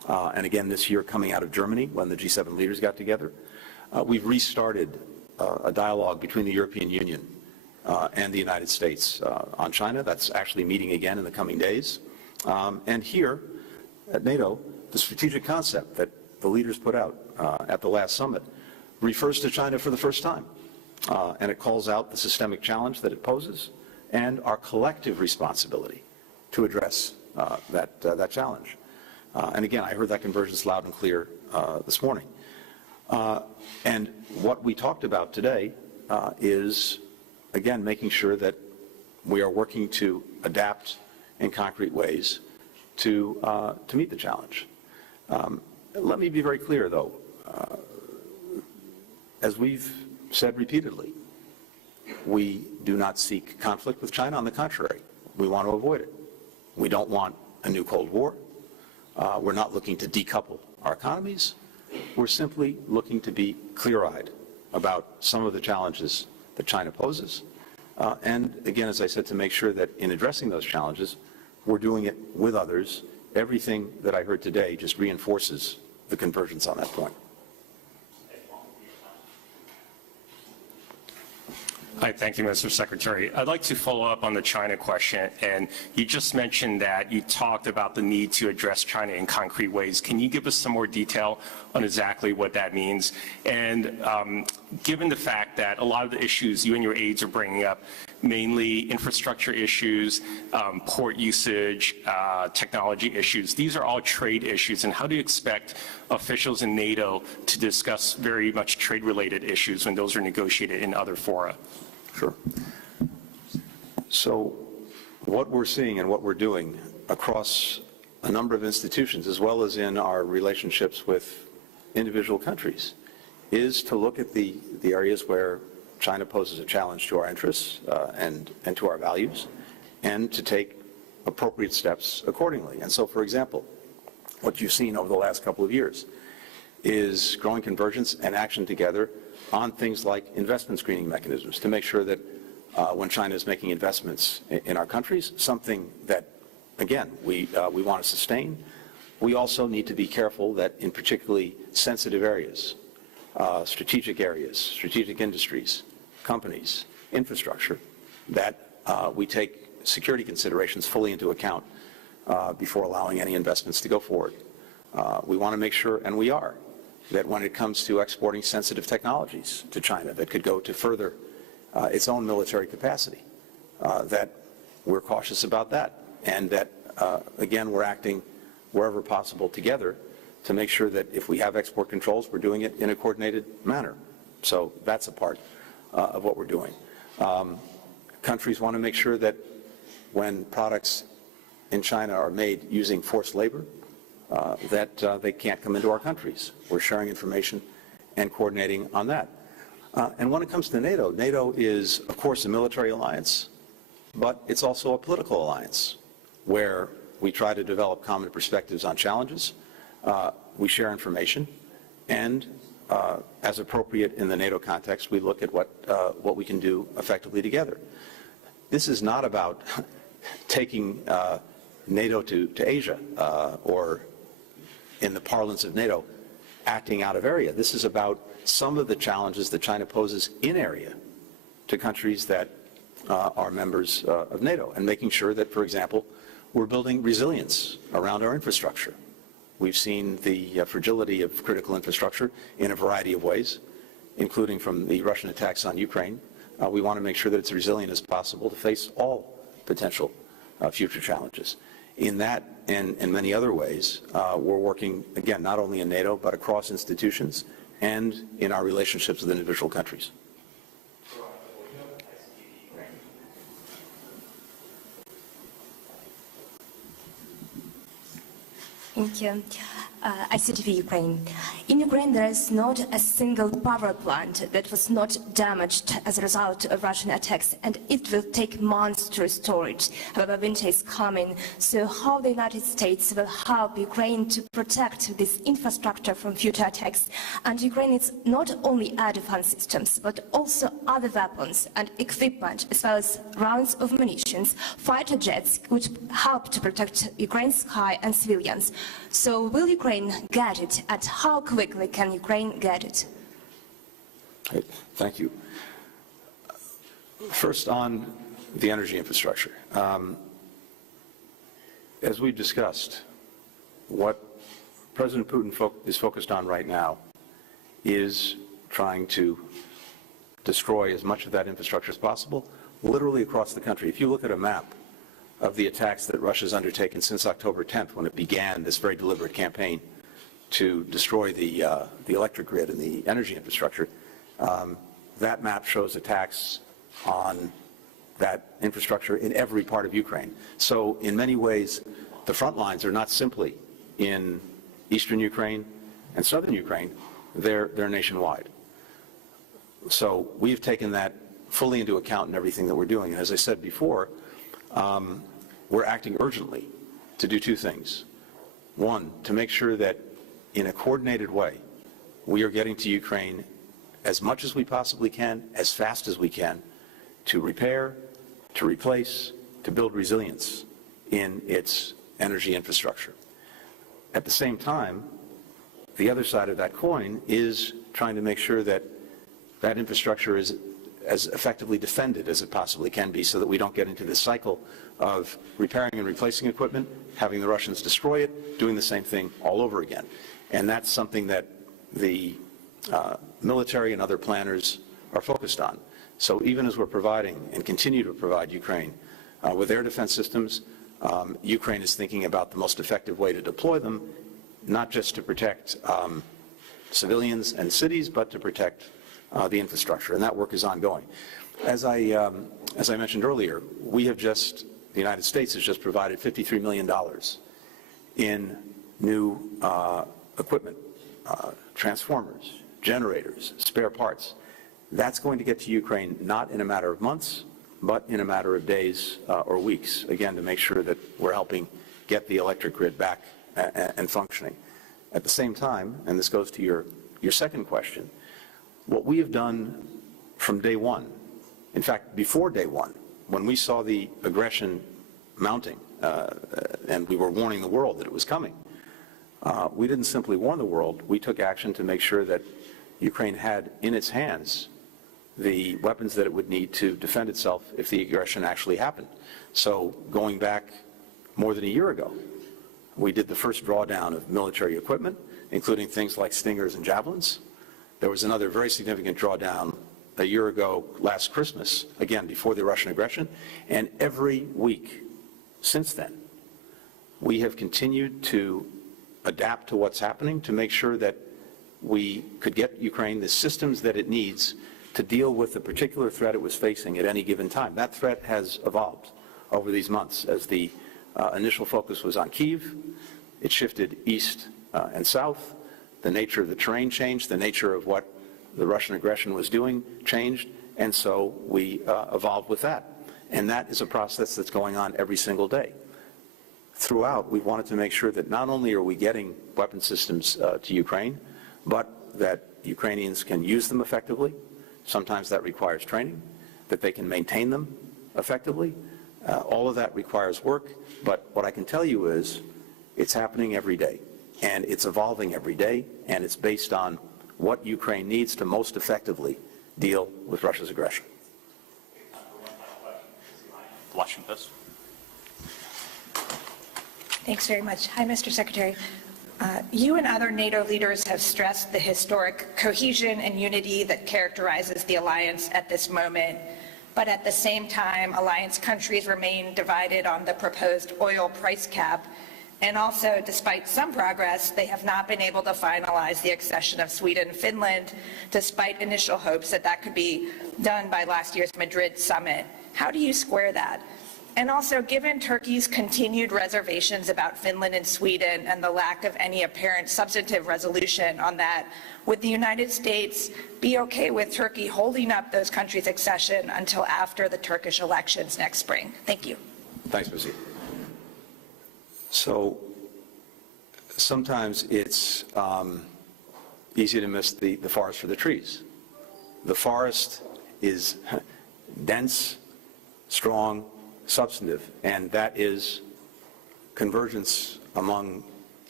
and again this year coming out of Germany when the G7 leaders got together. We've restarted a dialogue between the European Union and the United States on China. That's actually meeting again in the coming days. And here at NATO, the strategic concept that the leaders put out at the last summit refers to China for the first time. And it calls out the systemic challenge that it poses and our collective responsibility to address that challenge. And again, I heard that convergence loud and clear this morning. And what we talked about today is, again, making sure that we are working to adapt in concrete ways to meet the challenge. Let me be very clear, though. As we've said repeatedly, we do not seek conflict with China. On the contrary, we want to avoid it. We don't want a new Cold War. We're not looking to decouple our economies. We're simply looking to be clear-eyed about some of the challenges that China poses. And again, as I said, to make sure that in addressing those challenges, we're doing it with others. Everything that I heard today just reinforces the convergence on that point. Hi, thank you, Mr. Secretary. I'd like to follow up on the China question, and you just mentioned that you talked about the need to address China in concrete ways. Can you give us some more detail on exactly what that means? And given the fact that a lot of the issues you and your aides are bringing up, mainly infrastructure issues, port usage, technology issues, these are all trade issues, and how do you expect officials in NATO to discuss very much trade-related issues when those are negotiated in other fora? Sure. So what we're seeing and what we're doing across a number of institutions, as well as in our relationships with individual countries, is to look at the areas where China poses a challenge to our interests and to our values, and to take appropriate steps accordingly. And so, for example, what you've seen over the last couple of years is growing convergence and action together on things like investment screening mechanisms to make sure that when China is making investments in our countries, something that, again, we want to sustain, we also need to be careful that in particularly sensitive areas, strategic industries, companies, infrastructure, that we take security considerations fully into account before allowing any investments to go forward. We want to make sure, and we are, that when it comes to exporting sensitive technologies to China that could go to further its own military capacity, that we're cautious about that, and that, again, we're acting wherever possible together to make sure that if we have export controls, we're doing it in a coordinated manner. So that's a part of what we're doing. Countries want to make sure that when products in China are made using forced labor, that they can't come into our countries. We're sharing information and coordinating on that. And when it comes to NATO, NATO is, of course, a military alliance, but it's also a political alliance where we try to develop common perspectives on challenges. We share information, and as appropriate in the NATO context, we look at what we can do effectively together. This is not about taking NATO to Asia or, in the parlance of NATO, acting out of area. This is about some of the challenges that China poses in area to countries that are members of NATO, and making sure that, for example, we're building resilience around our infrastructure. We've seen the fragility of critical infrastructure in a variety of ways, including from the Russian attacks on Ukraine. We want to make sure that it's resilient as possible to face all potential future challenges. In that and many other ways, we're working, again, not only in NATO, but across institutions and in our relationships with individual countries. Thank you. ICTV Ukraine. In Ukraine, there is not a single power plant that was not damaged as a result of Russian attacks, and it will take months to restore it. However, winter is coming, so how the United States will help Ukraine to protect this infrastructure from future attacks? And Ukraine needs not only air defense systems, but also other weapons and equipment, as well as rounds of munitions, fighter jets, which help to protect Ukraine's sky and civilians. So will Ukraine Ukraine get it, and how quickly can Ukraine get it? Okay, thank you. First, on the energy infrastructure. As we've discussed, what President Putin is focused on right now is trying to destroy as much of that infrastructure as possible, literally across the country. If you look at a map of the attacks that Russia's undertaken since October 10th, when it began this very deliberate campaign to destroy the electric grid and the energy infrastructure, that map shows attacks on that infrastructure in every part of Ukraine. So in many ways, the front lines are not simply in eastern Ukraine and southern Ukraine, they're nationwide. So we've taken that fully into account in everything that we're doing. And as I said before, we're acting urgently to do two things. One, to make sure that in a coordinated way, we are getting to Ukraine as much as we possibly can, as fast as we can, to repair, to replace, to build resilience in its energy infrastructure. At the same time, the other side of that coin is trying to make sure that that infrastructure is as effectively defended as it possibly can be, so that we don't get into this cycle of repairing and replacing equipment, having the Russians destroy it, doing the same thing all over again. And that's something that the military and other planners are focused on. So even as we're providing and continue to provide Ukraine with air defense systems, Ukraine is thinking about the most effective way to deploy them, not just to protect civilians and cities, but to protect the infrastructure, and that work is ongoing. As I mentioned earlier, the United States has just provided $53 million in new equipment, transformers, generators, spare parts. That's going to get to Ukraine not in a matter of months, but in a matter of days or weeks, again, to make sure that we're helping get the electric grid back and functioning. At the same time, and this goes to your second question, what we have done from day one, in fact, before day one, when we saw the aggression mounting and we were warning the world that it was coming, we didn't simply warn the world, we took action to make sure that Ukraine had in its hands the weapons that it would need to defend itself if the aggression actually happened. So going back more than a year ago, we did the first drawdown of military equipment, including things like Stingers and Javelins. There was another very significant drawdown a year ago, last Christmas, again, before the Russian aggression. And every week since then, we have continued to adapt to what's happening to make sure that we could get Ukraine the systems that it needs to deal with the particular threat it was facing at any given time. That threat has evolved over these months. As the initial focus was on Kyiv, it shifted east and south. The nature of the terrain changed, the nature of what the Russian aggression was doing changed, and so we evolved with that. And that is a process that's going on every single day. Throughout, we wanted to make sure that not only are we getting weapon systems to Ukraine, but that Ukrainians can use them effectively. Sometimes that requires training, that they can maintain them effectively. All of that requires work, but what I can tell you is it's happening every day, and it's evolving every day, and it's based on what Ukraine needs to most effectively deal with Russia's aggression. Washington. Thanks very much. Hi, Mr. Secretary. You and other NATO leaders have stressed the historic cohesion and unity that characterizes the alliance at this moment. But at the same time, alliance countries remain divided on the proposed oil price cap. And also, despite some progress, they have not been able to finalize the accession of Sweden and Finland, despite initial hopes that that could be done by last year's Madrid summit. How do you square that? And also, given Turkey's continued reservations about Finland and Sweden and the lack of any apparent substantive resolution on that, would the United States be okay with Turkey holding up those countries' accession until after the Turkish elections next spring? Thank you. Thanks, Missy. So sometimes it's easy to miss the forest for the trees. The forest is dense, strong, substantive, and that is convergence among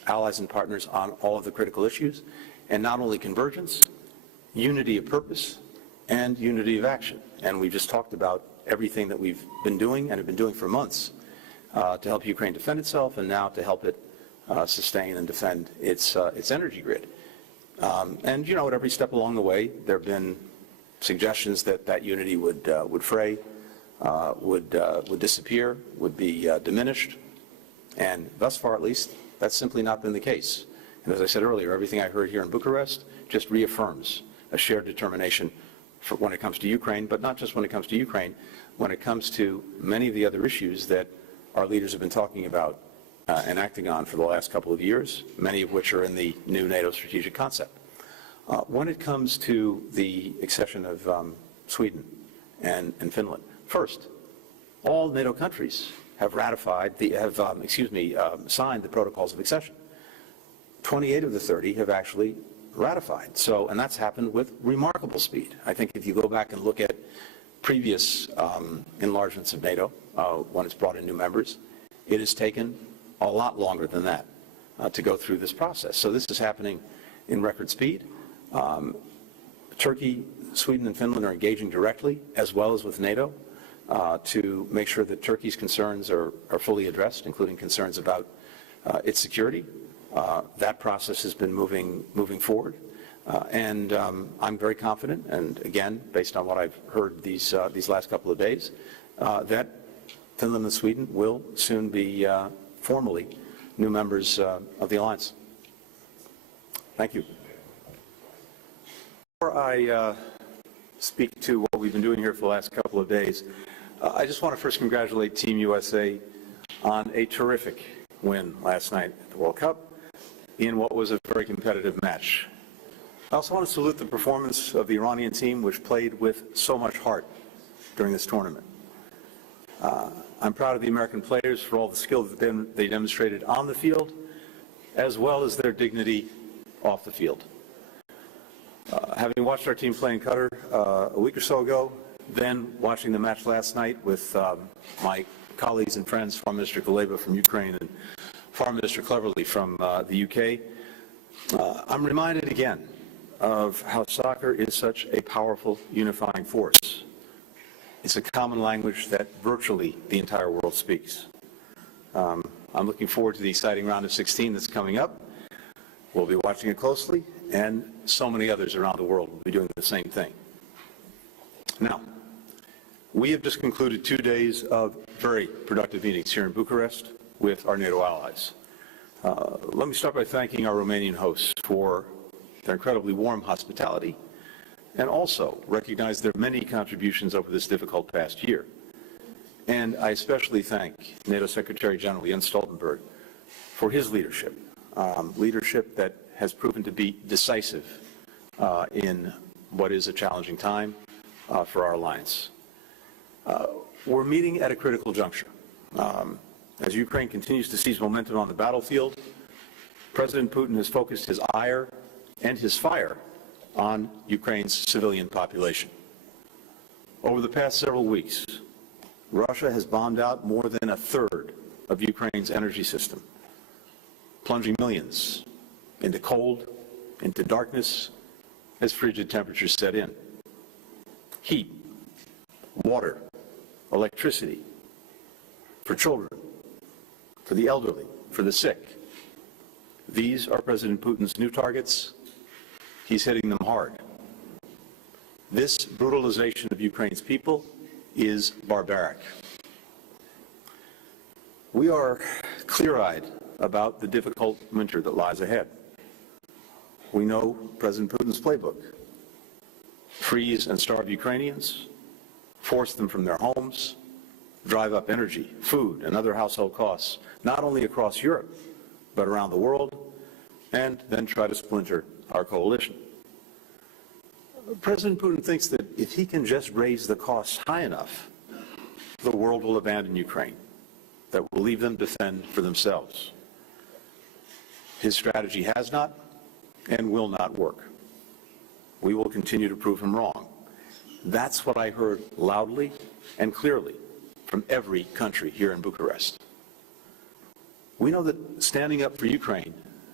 allies and partners on all of the critical issues, and not only convergence, unity of purpose, and unity of action. And we just talked about everything that we've been doing and have been doing for months to help Ukraine defend itself, and now to help it sustain and defend its energy grid. And, at every step along the way, there have been suggestions that unity would fray, would disappear, would be diminished. And thus far, at least, that's simply not been the case. And as I said earlier, everything I heard here in Bucharest just reaffirms a shared determination for when it comes to Ukraine, but not just when it comes to Ukraine, when it comes to many of the other issues that our leaders have been talking about and acting on for the last couple of years, many of which are in the new NATO strategic concept. When it comes to the accession of Sweden and Finland, first, all NATO countries have signed the protocols of accession. 28 of the 30 have actually ratified. So, and that's happened with remarkable speed. I think if you go back and look at previous enlargements of NATO, when it's brought in new members, it has taken a lot longer than that to go through this process. So this is happening in record speed. Turkey, Sweden, and Finland are engaging directly, as well as with NATO, to make sure that Turkey's concerns are fully addressed, including concerns about its security. That process has been moving forward. And I'm very confident, and again, based on what I've heard these last couple of days, that Finland and Sweden will soon be formally new members of the alliance. Thank you. Before I speak to what we've been doing here for the last couple of days, I just want to first congratulate Team USA on a terrific win last night at the World Cup in what was a very competitive match. I also want to salute the performance of the Iranian team, which played with so much heart during this tournament. I'm proud of the American players for all the skill that they demonstrated on the field, as well as their dignity off the field. Having watched our team play in Qatar a week or so ago, then watching the match last night with my colleagues and friends, Foreign Minister Kuleba from Ukraine and Foreign Minister Cleverly from the UK, I'm reminded again of how soccer is such a powerful unifying force. It's a common language that virtually the entire world speaks. I'm looking forward to the exciting round of 16 that's coming up. We'll be watching it closely, and so many others around the world will be doing the same thing. Now, we have just concluded 2 days of very productive meetings here in Bucharest with our NATO allies. Let me start by thanking our Romanian hosts for their incredibly warm hospitality, and also recognize their many contributions over this difficult past year. And I especially thank NATO Secretary General Jens Stoltenberg for his leadership, leadership that has proven to be decisive in what is a challenging time for our alliance. We're meeting at a critical juncture. As Ukraine continues to seize momentum on the battlefield, President Putin has focused his ire and his fire on Ukraine's civilian population. Over the past several weeks, Russia has bombed out more than a third of Ukraine's energy system, plunging millions into cold, into darkness, as frigid temperatures set in. Heat, water, electricity, for children, for the elderly, for the sick. These are President Putin's new targets. He's hitting them hard. This brutalization of Ukraine's people is barbaric. We are clear-eyed about the difficult winter that lies ahead. We know President Putin's playbook: freeze and starve Ukrainians, force them from their homes, drive up energy, food, and other household costs, not only across Europe, but around the world, and then try to splinter our coalition. President Putin thinks that if he can just raise the costs high enough, the world will abandon Ukraine, that will leave them to fend for themselves. His strategy has not and will not work. We will continue to prove him wrong. That's what I heard loudly and clearly from every country here in Bucharest. We know that standing up for Ukraine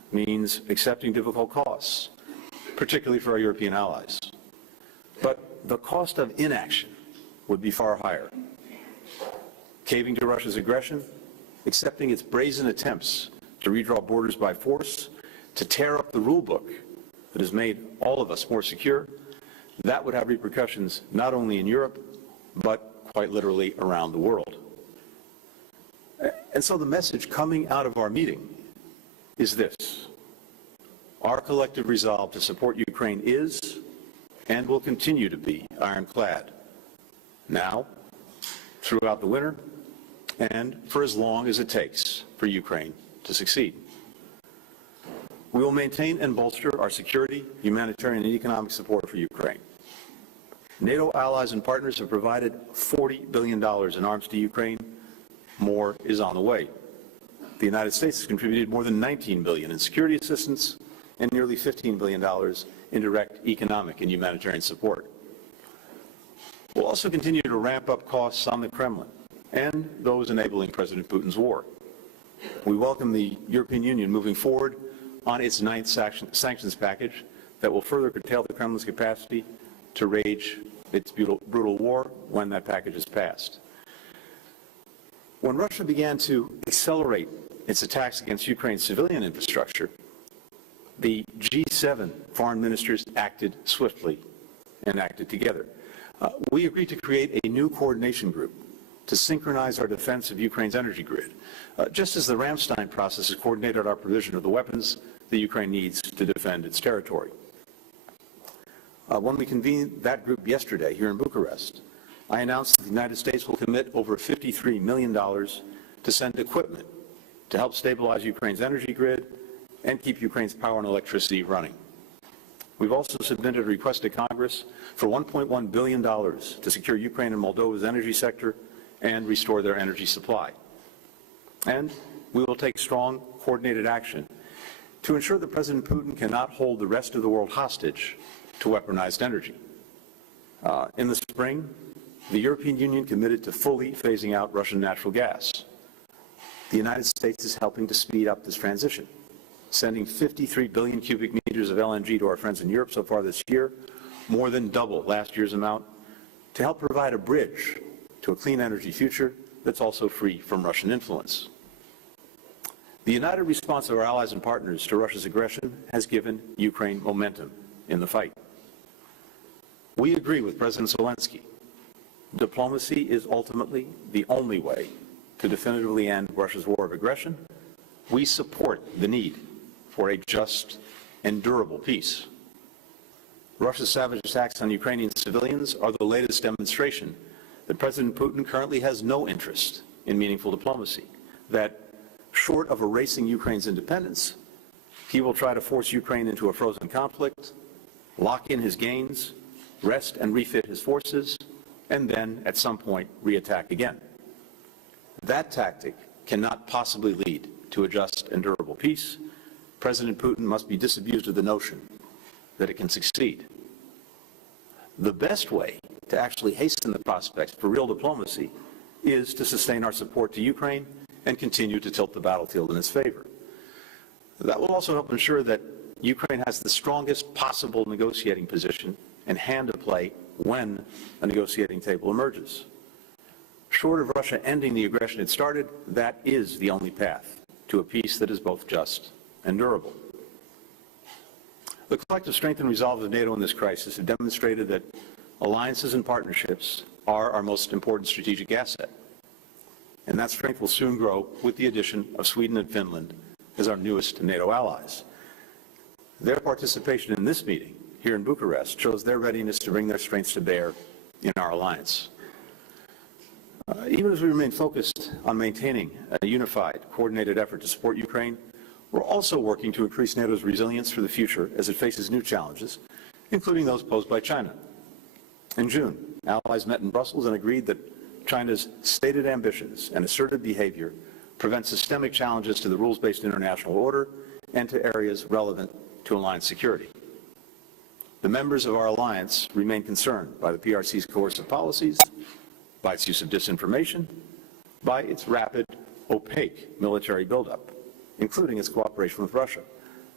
means accepting difficult costs, particularly for our European allies. But the cost of inaction would be far higher. Caving to Russia's aggression, accepting its brazen attempts to redraw borders by force, to tear up the rule book that has made all of us more secure, that would have repercussions not only in Europe, but quite literally around the world. And so the message coming out of our meeting is this: our collective resolve to support Ukraine is and will continue to be ironclad, now, throughout the winter, and for as long as it takes for Ukraine to succeed. We will maintain and bolster our security, humanitarian, and economic support for Ukraine. NATO allies and partners have provided $40 billion in arms to Ukraine. More is on the way. The United States has contributed more than $19 billion in security assistance and nearly $15 billion in direct economic and humanitarian support. We'll also continue to ramp up costs on the Kremlin and those enabling President Putin's war. We welcome the European Union moving forward on its ninth sanctions package that will further curtail the Kremlin's capacity to wage its brutal war when that package is passed. When Russia began to accelerate its attacks against Ukraine's civilian infrastructure, the G7 foreign ministers acted swiftly and acted together. We agreed to create a new coordination group to synchronize our defense of Ukraine's energy grid, just as the Ramstein process has coordinated our provision of the weapons that Ukraine needs to defend its territory. When we convened that group yesterday here in Bucharest, I announced that the United States will commit over $53 million to send equipment to help stabilize Ukraine's energy grid and keep Ukraine's power and electricity running. We've also submitted a request to Congress for $1.1 billion to secure Ukraine and Moldova's energy sector and restore their energy supply. And we will take strong, coordinated action to ensure that President Putin cannot hold the rest of the world hostage to weaponized energy. In the spring, the European Union committed to fully phasing out Russian natural gas. The United States is helping to speed up this transition, sending 53 billion cubic meters of LNG to our friends in Europe so far this year, more than double last year's amount, to help provide a bridge to a clean energy future that's also free from Russian influence. The united response of our allies and partners to Russia's aggression has given Ukraine momentum in the fight. We agree with President Zelensky. Diplomacy is ultimately the only way to definitively end Russia's war of aggression. We support the need for a just and durable peace. Russia's savage attacks on Ukrainian civilians are the latest demonstration that President Putin currently has no interest in meaningful diplomacy, that short of erasing Ukraine's independence, he will try to force Ukraine into a frozen conflict, lock in his gains, rest and refit his forces, and then, at some point, reattack again. That tactic cannot possibly lead to a just and durable peace. President Putin must be disabused of the notion that it can succeed. The best way to actually hasten the prospects for real diplomacy is to sustain our support to Ukraine and continue to tilt the battlefield in its favor. That will also help ensure that Ukraine has the strongest possible negotiating position and hand to play when a negotiating table emerges. Short of Russia ending the aggression it started, that is the only path to a peace that is both just and durable. The collective strength and resolve of NATO in this crisis have demonstrated that alliances and partnerships are our most important strategic asset. And that strength will soon grow with the addition of Sweden and Finland as our newest NATO allies. Their participation in this meeting here in Bucharest shows their readiness to bring their strengths to bear in our alliance. Even as we remain focused on maintaining a unified, coordinated effort to support Ukraine, we're also working to increase NATO's resilience for the future as it faces new challenges, including those posed by China. In June, allies met in Brussels and agreed that China's stated ambitions and assertive behavior prevent systemic challenges to the rules-based international order and to areas relevant to alliance security. The members of our alliance remain concerned by the PRC's coercive policies, by its use of disinformation, by its rapid, opaque military buildup, including its cooperation with Russia.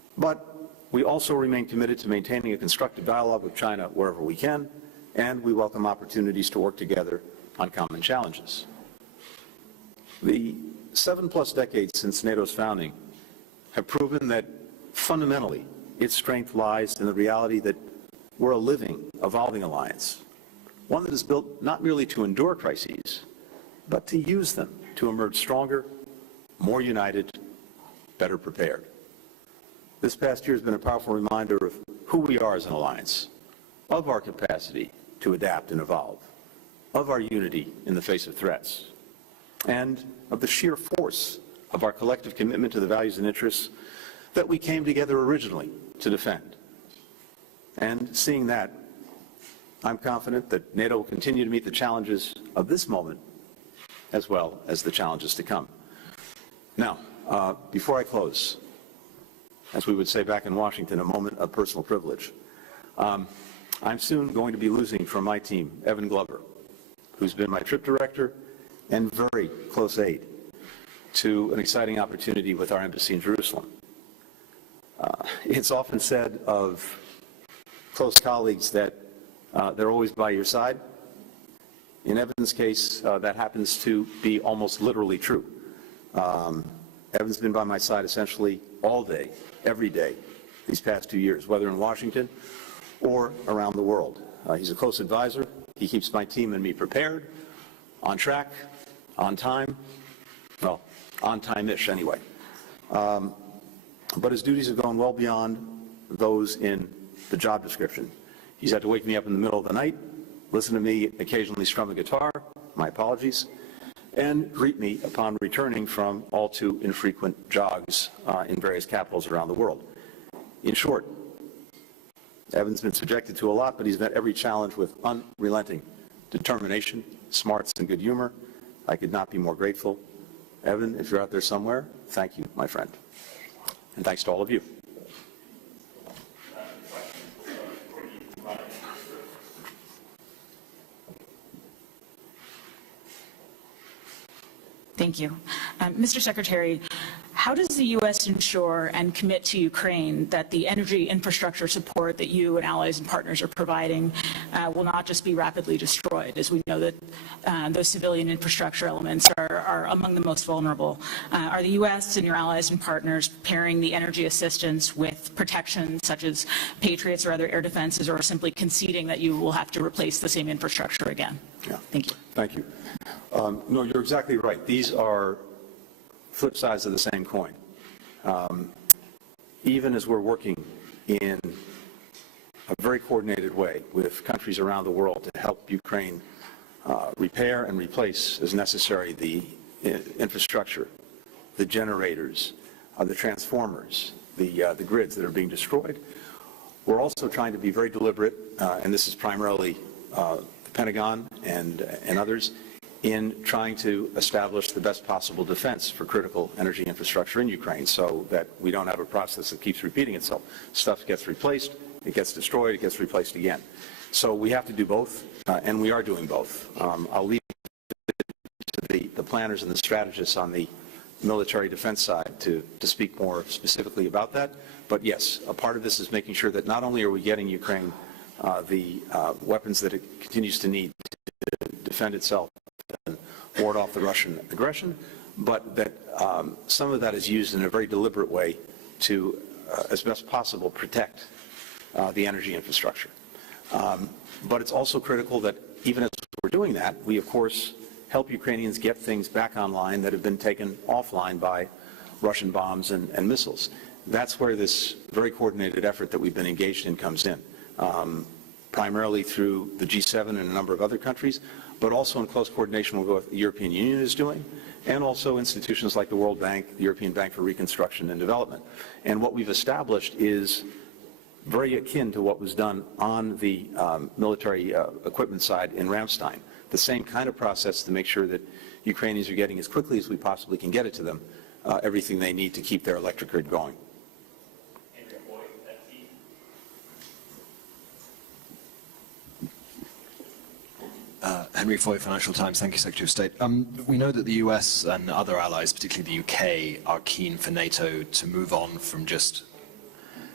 But we also remain committed to maintaining a constructive dialogue with China wherever we can, and we welcome opportunities to work together on common challenges. The 7+ decades since NATO's founding have proven that fundamentally its strength lies in the reality that we're a living, evolving alliance, one that is built not merely to endure crises, but to use them to emerge stronger, more united, better prepared. This past year has been a powerful reminder of who we are as an alliance, of our capacity to adapt and evolve, of our unity in the face of threats, and of the sheer force of our collective commitment to the values and interests that we came together originally to defend. And seeing that, I'm confident that NATO will continue to meet the challenges of this moment as well as the challenges to come. Now, before I close, as we would say back in Washington, a moment of personal privilege. I'm soon going to be losing from my team Evan Glover, who's been my trip director and very close aide to an exciting opportunity with our embassy in Jerusalem. It's often said of close colleagues that they're always by your side. In Evan's case, that happens to be almost literally true. Evan's been by my side essentially all day, every day, these past 2 years, whether in Washington or around the world. He's a close advisor. He keeps my team and me prepared, on track, on time, well, on time-ish anyway. But his duties have gone well beyond those in the job description. He's had to wake me up in the middle of the night, listen to me occasionally strum a guitar, my apologies, and greet me upon returning from all too infrequent jogs in various capitals around the world. In short, Evan's been subjected to a lot, but he's met every challenge with unrelenting determination, smarts, and good humor. I could not be more grateful. Evan, if you're out there somewhere, thank you, my friend. And thanks to all of you. Thank you. Mr. Secretary, how does the U.S. ensure and commit to Ukraine that the energy infrastructure support that you and allies and partners are providing will not just be rapidly destroyed, as we know that those civilian infrastructure elements are among the most vulnerable? Are the U.S. and your allies and partners pairing the energy assistance with protection such as Patriots or other air defenses, or simply conceding that you will have to replace the same infrastructure again? Yeah. Thank you. Thank you. No, you're exactly right. These are flip sides of the same coin. Even as we're working in a very coordinated way with countries around the world to help Ukraine repair and replace as necessary the infrastructure, the generators, the transformers, the grids that are being destroyed, we're also trying to be very deliberate, and this is primarily the Pentagon and others, in trying to establish the best possible defense for critical energy infrastructure in Ukraine so that we don't have a process that keeps repeating itself. Stuff gets replaced, it gets destroyed, it gets replaced again. So we have to do both, and we are doing both. I'll leave it to the planners and the strategists on the military defense side to speak more specifically about that. But yes, a part of this is making sure that not only are we getting Ukraine the weapons that it continues to need to defend itself and ward off the Russian aggression, but that some of that is used in a very deliberate way to, as best possible, protect the energy infrastructure. But it's also critical that even as we're doing that, we, of course, help Ukrainians get things back online that have been taken offline by Russian bombs and missiles. That's where this very coordinated effort that we've been engaged in comes in, primarily through the G7 and a number of other countries, but also in close coordination with what the European Union is doing, and also institutions like the World Bank, the European Bank for Reconstruction and Development. And what we've established is very akin to what was done on the military equipment side in Ramstein, the same kind of process to make sure that Ukrainians are getting as quickly as we possibly can get it to them, everything they need to keep their electric grid going. Henry Foy, Financial Times. Thank you, Secretary of State. We know that the US and other allies, particularly the UK, are keen for NATO to move on from just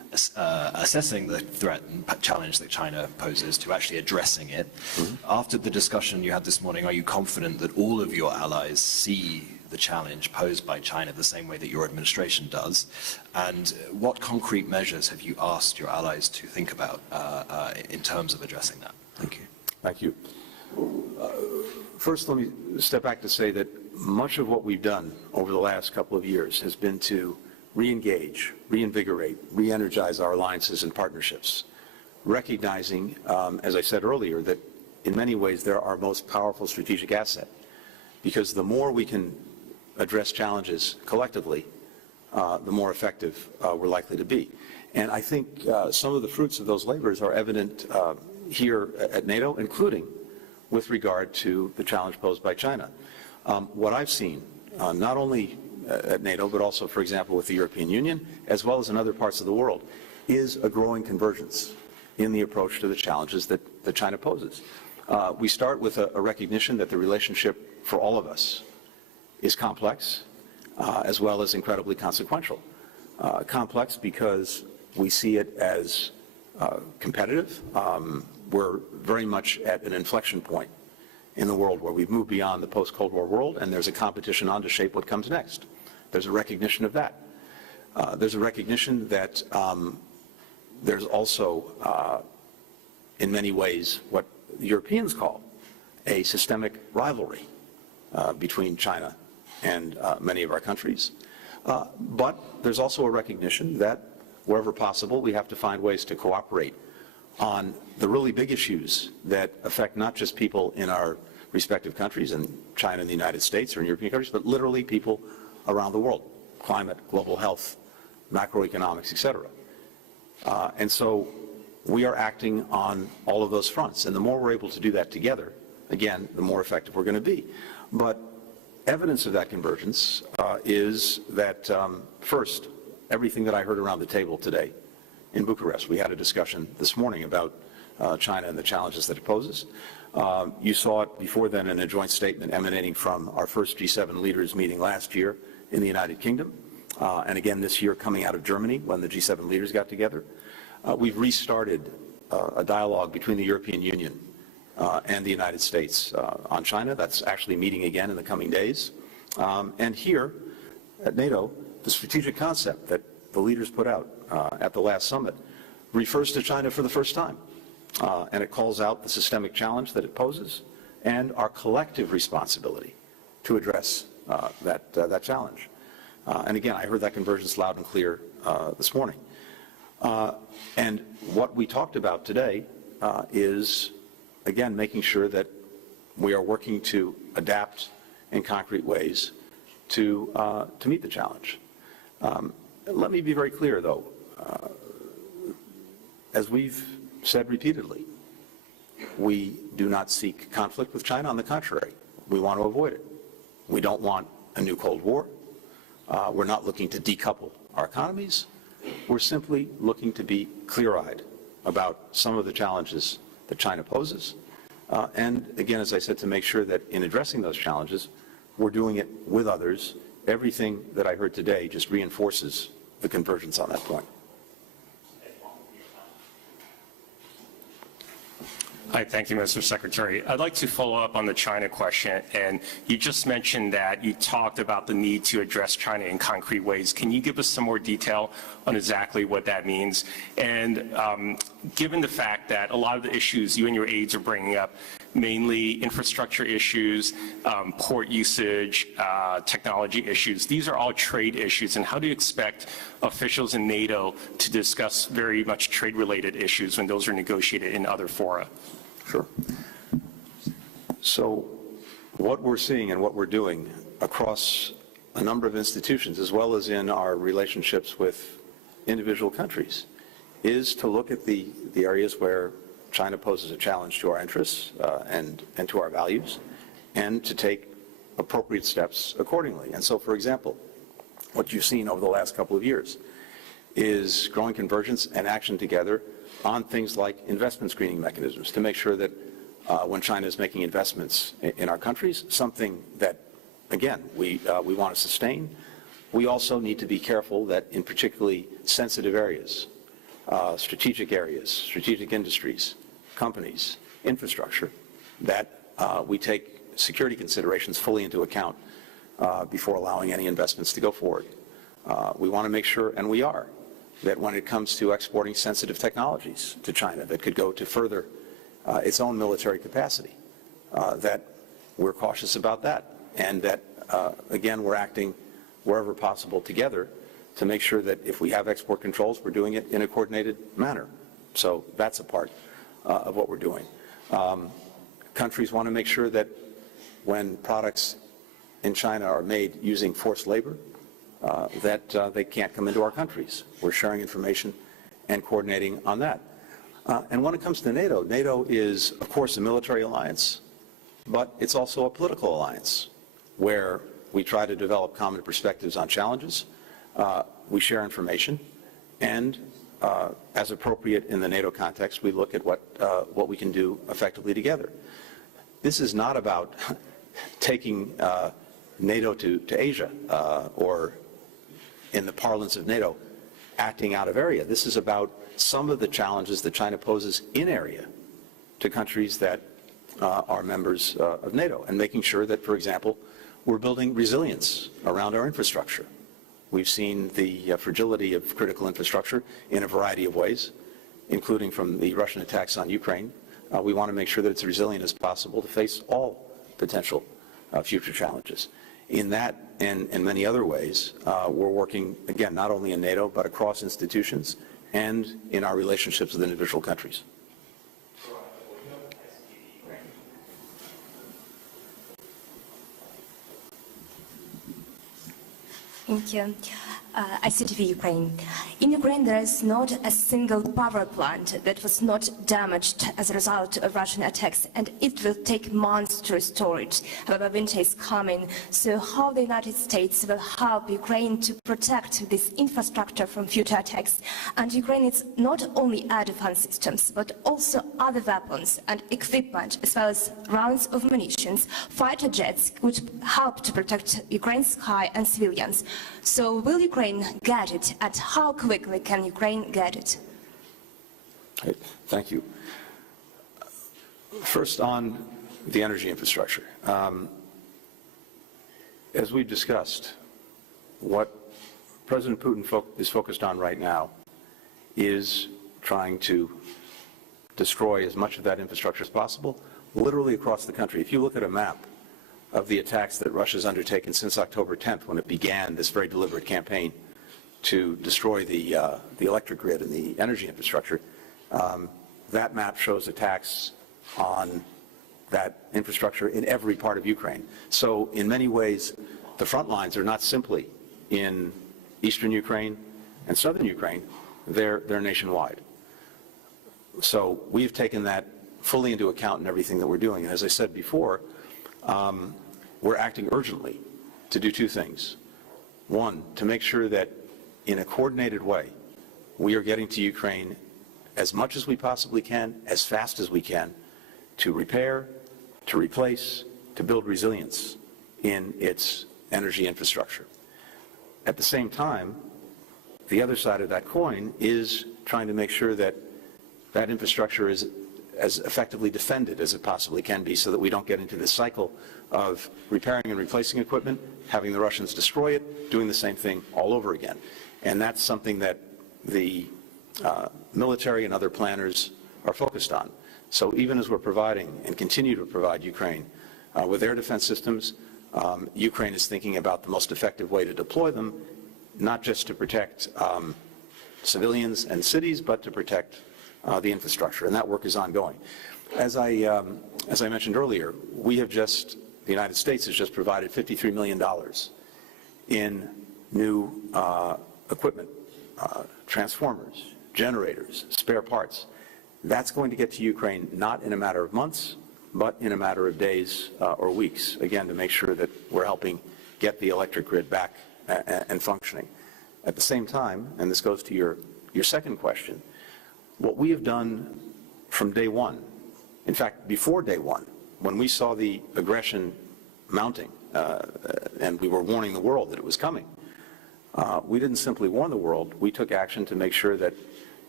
assessing the threat and challenge that China poses to actually addressing it. After the discussion you had this morning, are you confident that all of your allies see the challenge posed by China the same way that your administration does? And what concrete measures have you asked your allies to think about in terms of addressing that? Thank you. Thank you. First, let me step back to say that much of what we've done over the last couple of years has been to re-engage, reinvigorate, re-energize our alliances and partnerships, recognizing, as I said earlier, that in many ways they're our most powerful strategic asset, because the more we can address challenges collectively, the more effective we're likely to be. And I think some of the fruits of those labors are evident here at NATO, including with regard to the challenge posed by China. What I've seen, not only at NATO, but also, for example, with the European Union, as well as in other parts of the world, is a growing convergence in the approach to the challenges that China poses. We start with a recognition that the relationship for all of us is complex, as well as incredibly consequential. Complex because we see it as competitive. We're very much at an inflection point in the world where we've moved beyond the post-Cold War world, and there's a competition on to shape what comes next. There's a recognition of that. There's a recognition that there's also, in many ways, what the Europeans call a systemic rivalry between China and many of our countries. But there's also a recognition that wherever possible, we have to find ways to cooperate on the really big issues that affect not just people in our respective countries, in China and the United States or in European countries, but literally people around the world: climate, global health, macroeconomics, etc. And so we are acting on all of those fronts. And the more we're able to do that together, again, the more effective we're going to be. But evidence of that convergence is that, first, everything that I heard around the table today in Bucharest. We had a discussion this morning about China and the challenges that it poses. You saw it before then in a joint statement emanating from our first G7 leaders meeting last year in the United Kingdom, and again this year coming out of Germany when the G7 leaders got together. We've restarted a dialogue between the European Union and the United States on China. That's actually meeting again in the coming days. And here at NATO, the strategic concept that the leaders put out at the last summit refers to China for the first time. And it calls out the systemic challenge that it poses and our collective responsibility to address that challenge. And again, I heard that convergence loud and clear this morning. And what we talked about today is, again, making sure that we are working to adapt in concrete ways to meet the challenge. Let me be very clear, though. As we've said repeatedly, we do not seek conflict with China. On the contrary, we want to avoid it. We don't want a new Cold War. We're not looking to decouple our economies. We're simply looking to be clear-eyed about some of the challenges that China poses. And again, as I said, to make sure that in addressing those challenges, we're doing it with others. Everything that I heard today just reinforces the convergence on that point. Hi, thank you, Mr. Secretary. I'd like to follow up on the China question. And you just mentioned that you talked about the need to address China in concrete ways. Can you give us some more detail on exactly what that means? And given the fact that a lot of the issues you and your aides are bringing up, mainly infrastructure issues, port usage, technology issues, these are all trade issues. And how do you expect officials in NATO to discuss very much trade-related issues when those are negotiated in other fora? Sure. So what we're seeing and what we're doing across a number of institutions, as well as in our relationships with individual countries, is to look at the areas where China poses a challenge to our interests and to our values, and to take appropriate steps accordingly. And so, for example, what you've seen over the last couple of years is growing convergence and action together on things like investment screening mechanisms to make sure that when China is making investments in our countries, something that, again, we want to sustain, we also need to be careful that in particularly sensitive areas strategic areas, strategic industries, companies, infrastructure, that we take security considerations fully into account before allowing any investments to go forward. We want to make sure, and we are, that when it comes to exporting sensitive technologies to China that could go to further its own military capacity, that we're cautious about that, and that, again, we're acting wherever possible together to make sure that if we have export controls, we're doing it in a coordinated manner. So that's a part of what we're doing. Countries want to make sure that when products in China are made using forced labor, that they can't come into our countries. We're sharing information and coordinating on that. And when it comes to NATO, NATO is, of course, a military alliance, but it's also a political alliance where we try to develop common perspectives on challenges. We share information, and as appropriate in the NATO context, we look at what we can do effectively together. This is not about taking NATO to Asia or, in the parlance of NATO, acting out of area. This is about some of the challenges that China poses in area to countries that are members of NATO, and making sure that, for example, we're building resilience around our infrastructure. We've seen the fragility of critical infrastructure in a variety of ways, including from the Russian attacks on Ukraine. We want to make sure that it's resilient as possible to face all potential future challenges. In that and many other ways, we're working, again, not only in NATO, but across institutions and in our relationships with individual countries. Thank you. ICTV Ukraine. In Ukraine, there is not a single power plant that was not damaged as a result of Russian attacks, and it will take months to restore it. However, winter is coming, so how the United States will help Ukraine to protect this infrastructure from future attacks? And Ukraine needs not only air defense systems, but also other weapons and equipment, as well as rounds of munitions. Fighter jets would help to protect Ukraine's sky and civilians. So will Ukraine get it, and how quickly can Ukraine get it? Thank you. First, on the energy infrastructure. As we've discussed, what President Putin is focused on right now is trying to destroy as much of that infrastructure as possible, literally across the country. If you look at a map of the attacks that Russia's undertaken since October 10th, when it began this very deliberate campaign to destroy the electric grid and the energy infrastructure, that map shows attacks on that infrastructure in every part of Ukraine. So in many ways, the front lines are not simply in eastern Ukraine and southern Ukraine, they're nationwide. So we've taken that fully into account in everything that we're doing. And as I said before, we're acting urgently to do two things. One, to make sure that in a coordinated way, we are getting to Ukraine as much as we possibly can, as fast as we can, to repair, to replace, to build resilience in its energy infrastructure. At the same time, the other side of that coin is trying to make sure that that infrastructure is as effectively defended as it possibly can be, so that we don't get into this cycle of repairing and replacing equipment, having the Russians destroy it, doing the same thing all over again. And that's something that the military and other planners are focused on. So even as we're providing and continue to provide Ukraine with air defense systems, Ukraine is thinking about the most effective way to deploy them, not just to protect civilians and cities, but to protect the infrastructure, and that work is ongoing. As I mentioned earlier, the United States has just provided $53 million in new equipment, transformers, generators, spare parts. That's going to get to Ukraine not in a matter of months, but in a matter of days or weeks, again, to make sure that we're helping get the electric grid back and functioning. At the same time, and this goes to your second question, what we have done from day one, in fact, before day one, when we saw the aggression mounting and we were warning the world that it was coming, we didn't simply warn the world, we took action to make sure that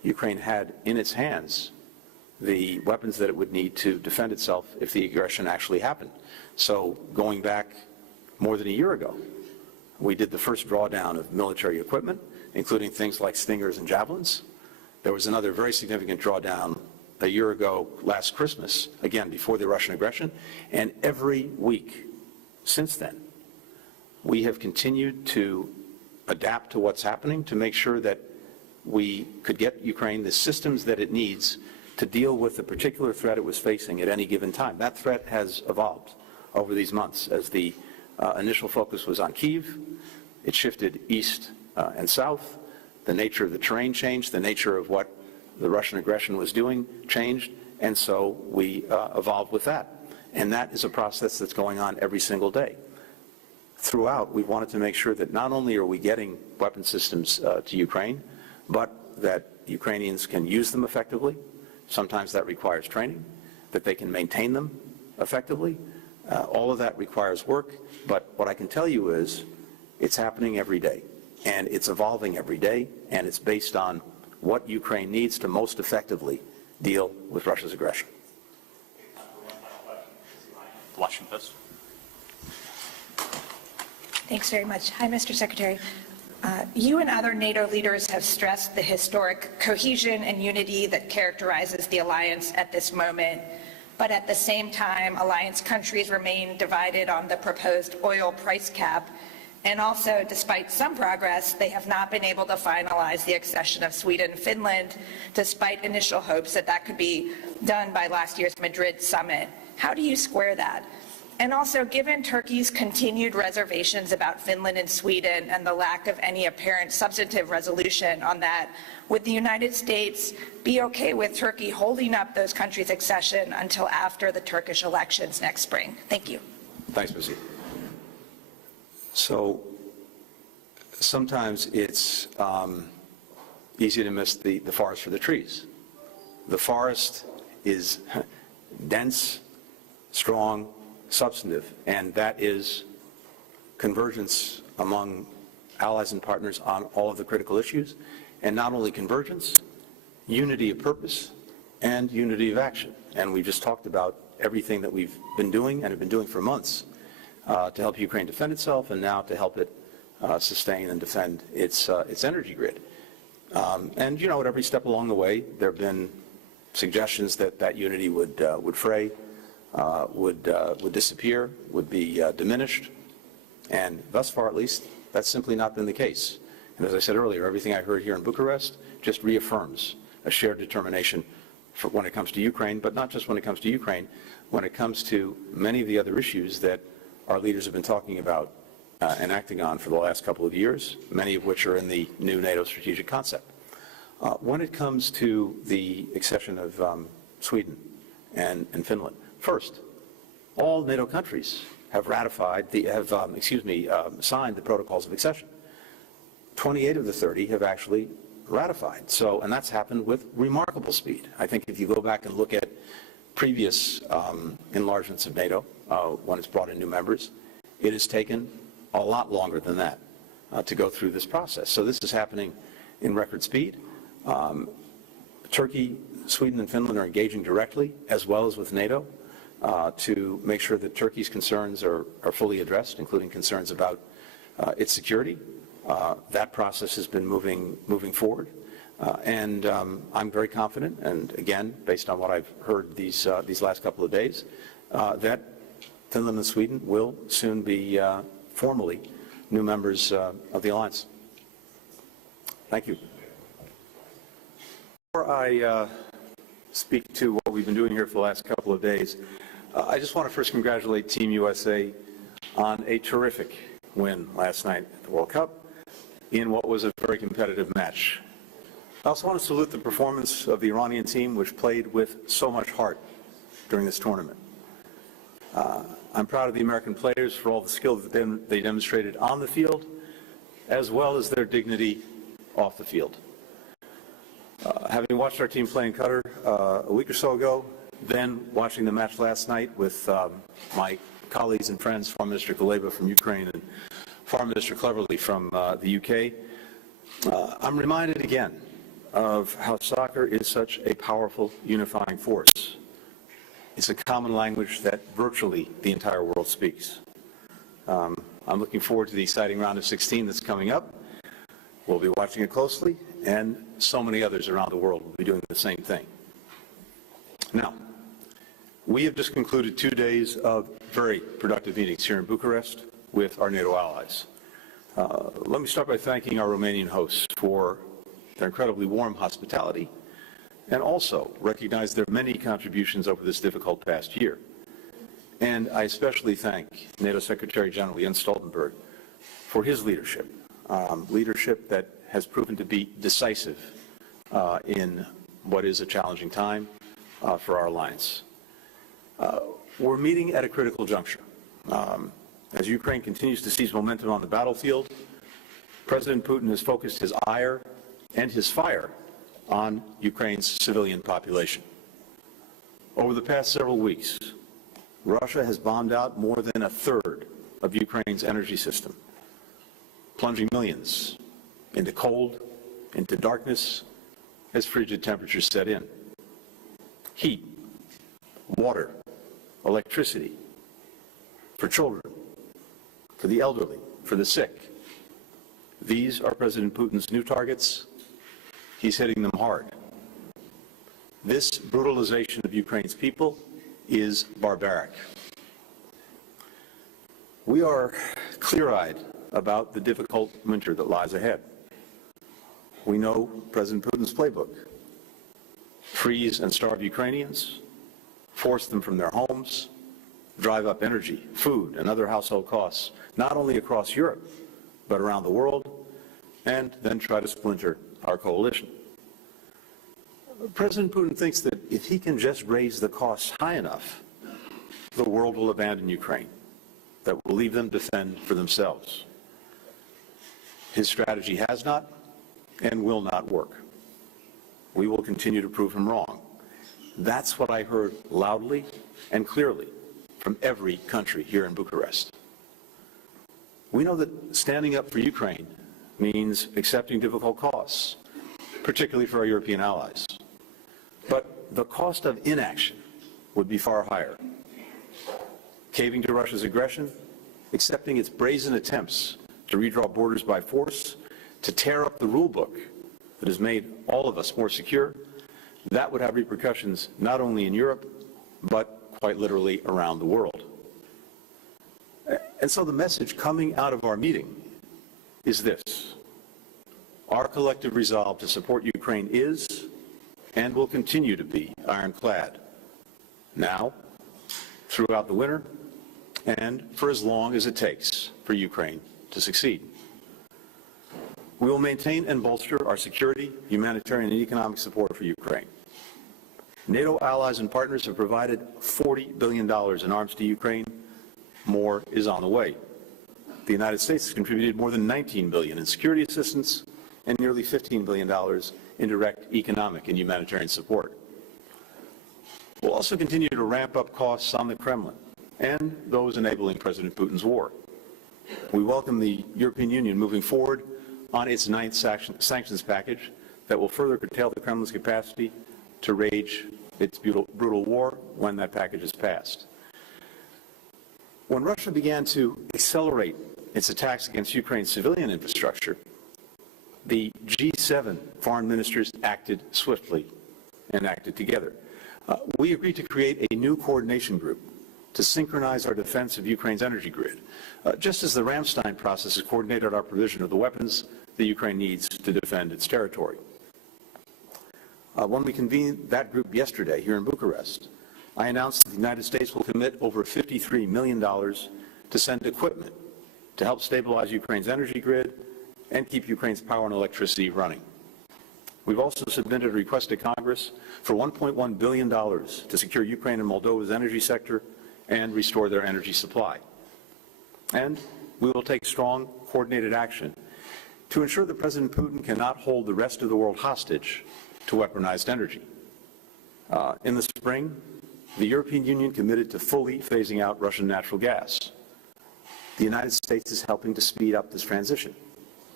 Ukraine had in its hands the weapons that it would need to defend itself if the aggression actually happened. So going back more than a year ago, we did the first drawdown of military equipment, including things like Stingers and Javelins. There was another very significant drawdown a year ago last Christmas, again, before the Russian aggression. And every week since then, we have continued to adapt to what's happening to make sure that we could get Ukraine the systems that it needs to deal with the particular threat it was facing at any given time. That threat has evolved over these months. As the initial focus was on Kyiv, it shifted east and south. The nature of the terrain changed, the nature of what the Russian aggression was doing changed, and so we evolved with that. And that is a process that's going on every single day. Throughout, we wanted to make sure that not only are we getting weapon systems to Ukraine, but that Ukrainians can use them effectively. Sometimes that requires training, that they can maintain them effectively. All of that requires work, but what I can tell you is it's happening every day, and it's evolving every day, and it's based on what Ukraine needs to most effectively deal with Russia's aggression. Washington Post. Thanks very much. Hi, Mr. Secretary. You and other NATO leaders have stressed the historic cohesion and unity that characterizes the alliance at this moment. But at the same time, alliance countries remain divided on the proposed oil price cap. And also, despite some progress, they have not been able to finalize the accession of Sweden and Finland, despite initial hopes that that could be done by last year's Madrid summit. How do you square that? And also, given Turkey's continued reservations about Finland and Sweden and the lack of any apparent substantive resolution on that, would the United States be okay with Turkey holding up those countries' accession until after the Turkish elections next spring? Thank you. Thanks, Missy. So sometimes it's easy to miss the forest for the trees. The forest is dense, strong, substantive, and that is convergence among allies and partners on all of the critical issues, and not only convergence, unity of purpose and unity of action. And we just talked about everything that we've been doing and have been doing for months to help Ukraine defend itself, and now to help it sustain and defend its energy grid. And you know, at every step along the way, there have been suggestions that that unity would fray, would disappear, would be diminished, and thus far, at least, that's simply not been the case. And as I said earlier, everything I heard here in Bucharest just reaffirms a shared determination for when it comes to Ukraine, but not just when it comes to Ukraine, when it comes to many of the other issues that our leaders have been talking about and acting on for the last couple of years, many of which are in the new NATO strategic concept. When it comes to the accession of Sweden and Finland, first, all NATO countries have ratified signed the protocols of accession. 28 of the 30 have actually ratified. So, and that's happened with remarkable speed. I think if you go back and look at previous enlargements of NATO, when it's brought in new members, it has taken a lot longer than that to go through this process. So this is happening in record speed. Turkey, Sweden, and Finland are engaging directly, as well as with NATO, to make sure that Turkey's concerns are fully addressed, including concerns about its security. That process has been moving forward. And I'm very confident, and again, based on what I've heard these last couple of days, that Finland and Sweden will soon be formally new members of the alliance. Thank you. Before I speak to what we've been doing here for the last couple of days, I just want to first congratulate Team USA on a terrific win last night at the World Cup in what was a very competitive match. I also want to salute the performance of the Iranian team, which played with so much heart during this tournament. I'm proud of the American players for all the skill that they demonstrated on the field, as well as their dignity off the field. Having watched our team play in Qatar a week or so ago, then watching the match last night with my colleagues and friends, Foreign Minister Kuleba from Ukraine and Foreign Minister Cleverly from the UK, I'm reminded again of how soccer is such a powerful unifying force. It's a common language that virtually the entire world speaks. I'm looking forward to the exciting round of 16 that's coming up. We'll be watching it closely, and so many others around the world will be doing the same thing. Now, we have just concluded 2 days of very productive meetings here in Bucharest with our NATO allies. Let me start by thanking our Romanian hosts for their incredibly warm hospitality, and also recognize their many contributions over this difficult past year. And I especially thank NATO Secretary General Jens Stoltenberg for his leadership, leadership that has proven to be decisive in what is a challenging time for our alliance. We're meeting at a critical juncture. As Ukraine continues to seize momentum on the battlefield, President Putin has focused his ire and his fire on Ukraine's civilian population. Over the past several weeks, Russia has bombed out more than a third of Ukraine's energy system, plunging millions into cold, into darkness, as frigid temperatures set in. Heat, water, electricity, for children, for the elderly, for the sick. These are President Putin's new targets. He's hitting them hard. This brutalization of Ukraine's people is barbaric. We are clear-eyed about the difficult winter that lies ahead. We know President Putin's playbook: freeze and starve Ukrainians, force them from their homes, drive up energy, food, and other household costs, not only across Europe, but around the world, and then try to splinter our coalition. President Putin thinks that if he can just raise the costs high enough, the world will abandon Ukraine, that will leave them to fend for themselves. His strategy has not and will not work. We will continue to prove him wrong. That's what I heard loudly and clearly from every country here in Bucharest. We know that standing up for Ukraine means accepting difficult costs, particularly for our European allies. But the cost of inaction would be far higher. Caving to Russia's aggression, accepting its brazen attempts to redraw borders by force, to tear up the rule book that has made all of us more secure, that would have repercussions not only in Europe, but quite literally around the world. And so the message coming out of our meeting is this: our collective resolve to support Ukraine is and will continue to be ironclad, now, throughout the winter, and for as long as it takes for Ukraine to succeed. We will maintain and bolster our security, humanitarian, and economic support for Ukraine. NATO allies and partners have provided $40 billion in arms to Ukraine. More is on the way. The United States has contributed more than $19 billion in security assistance and nearly $15 billion in direct economic and humanitarian support. We'll also continue to ramp up costs on the Kremlin and those enabling President Putin's war. We welcome the European Union moving forward on its ninth sanctions package that will further curtail the Kremlin's capacity to wage its brutal war when that package is passed. When Russia began to accelerate its attacks against Ukraine's civilian infrastructure, the G7 foreign ministers acted swiftly and acted together. We agreed to create a new coordination group to synchronize our defense of Ukraine's energy grid, just as the Ramstein process has coordinated our provision of the weapons that Ukraine needs to defend its territory. When we convened that group yesterday here in Bucharest, I announced that the United States will commit over $53 million to send equipment to help stabilize Ukraine's energy grid and keep Ukraine's power and electricity running. We've also submitted a request to Congress for $1.1 billion to secure Ukraine and Moldova's energy sector and restore their energy supply. And we will take strong, coordinated action to ensure that President Putin cannot hold the rest of the world hostage to weaponized energy. In the spring, the European Union committed to fully phasing out Russian natural gas. The United States is helping to speed up this transition,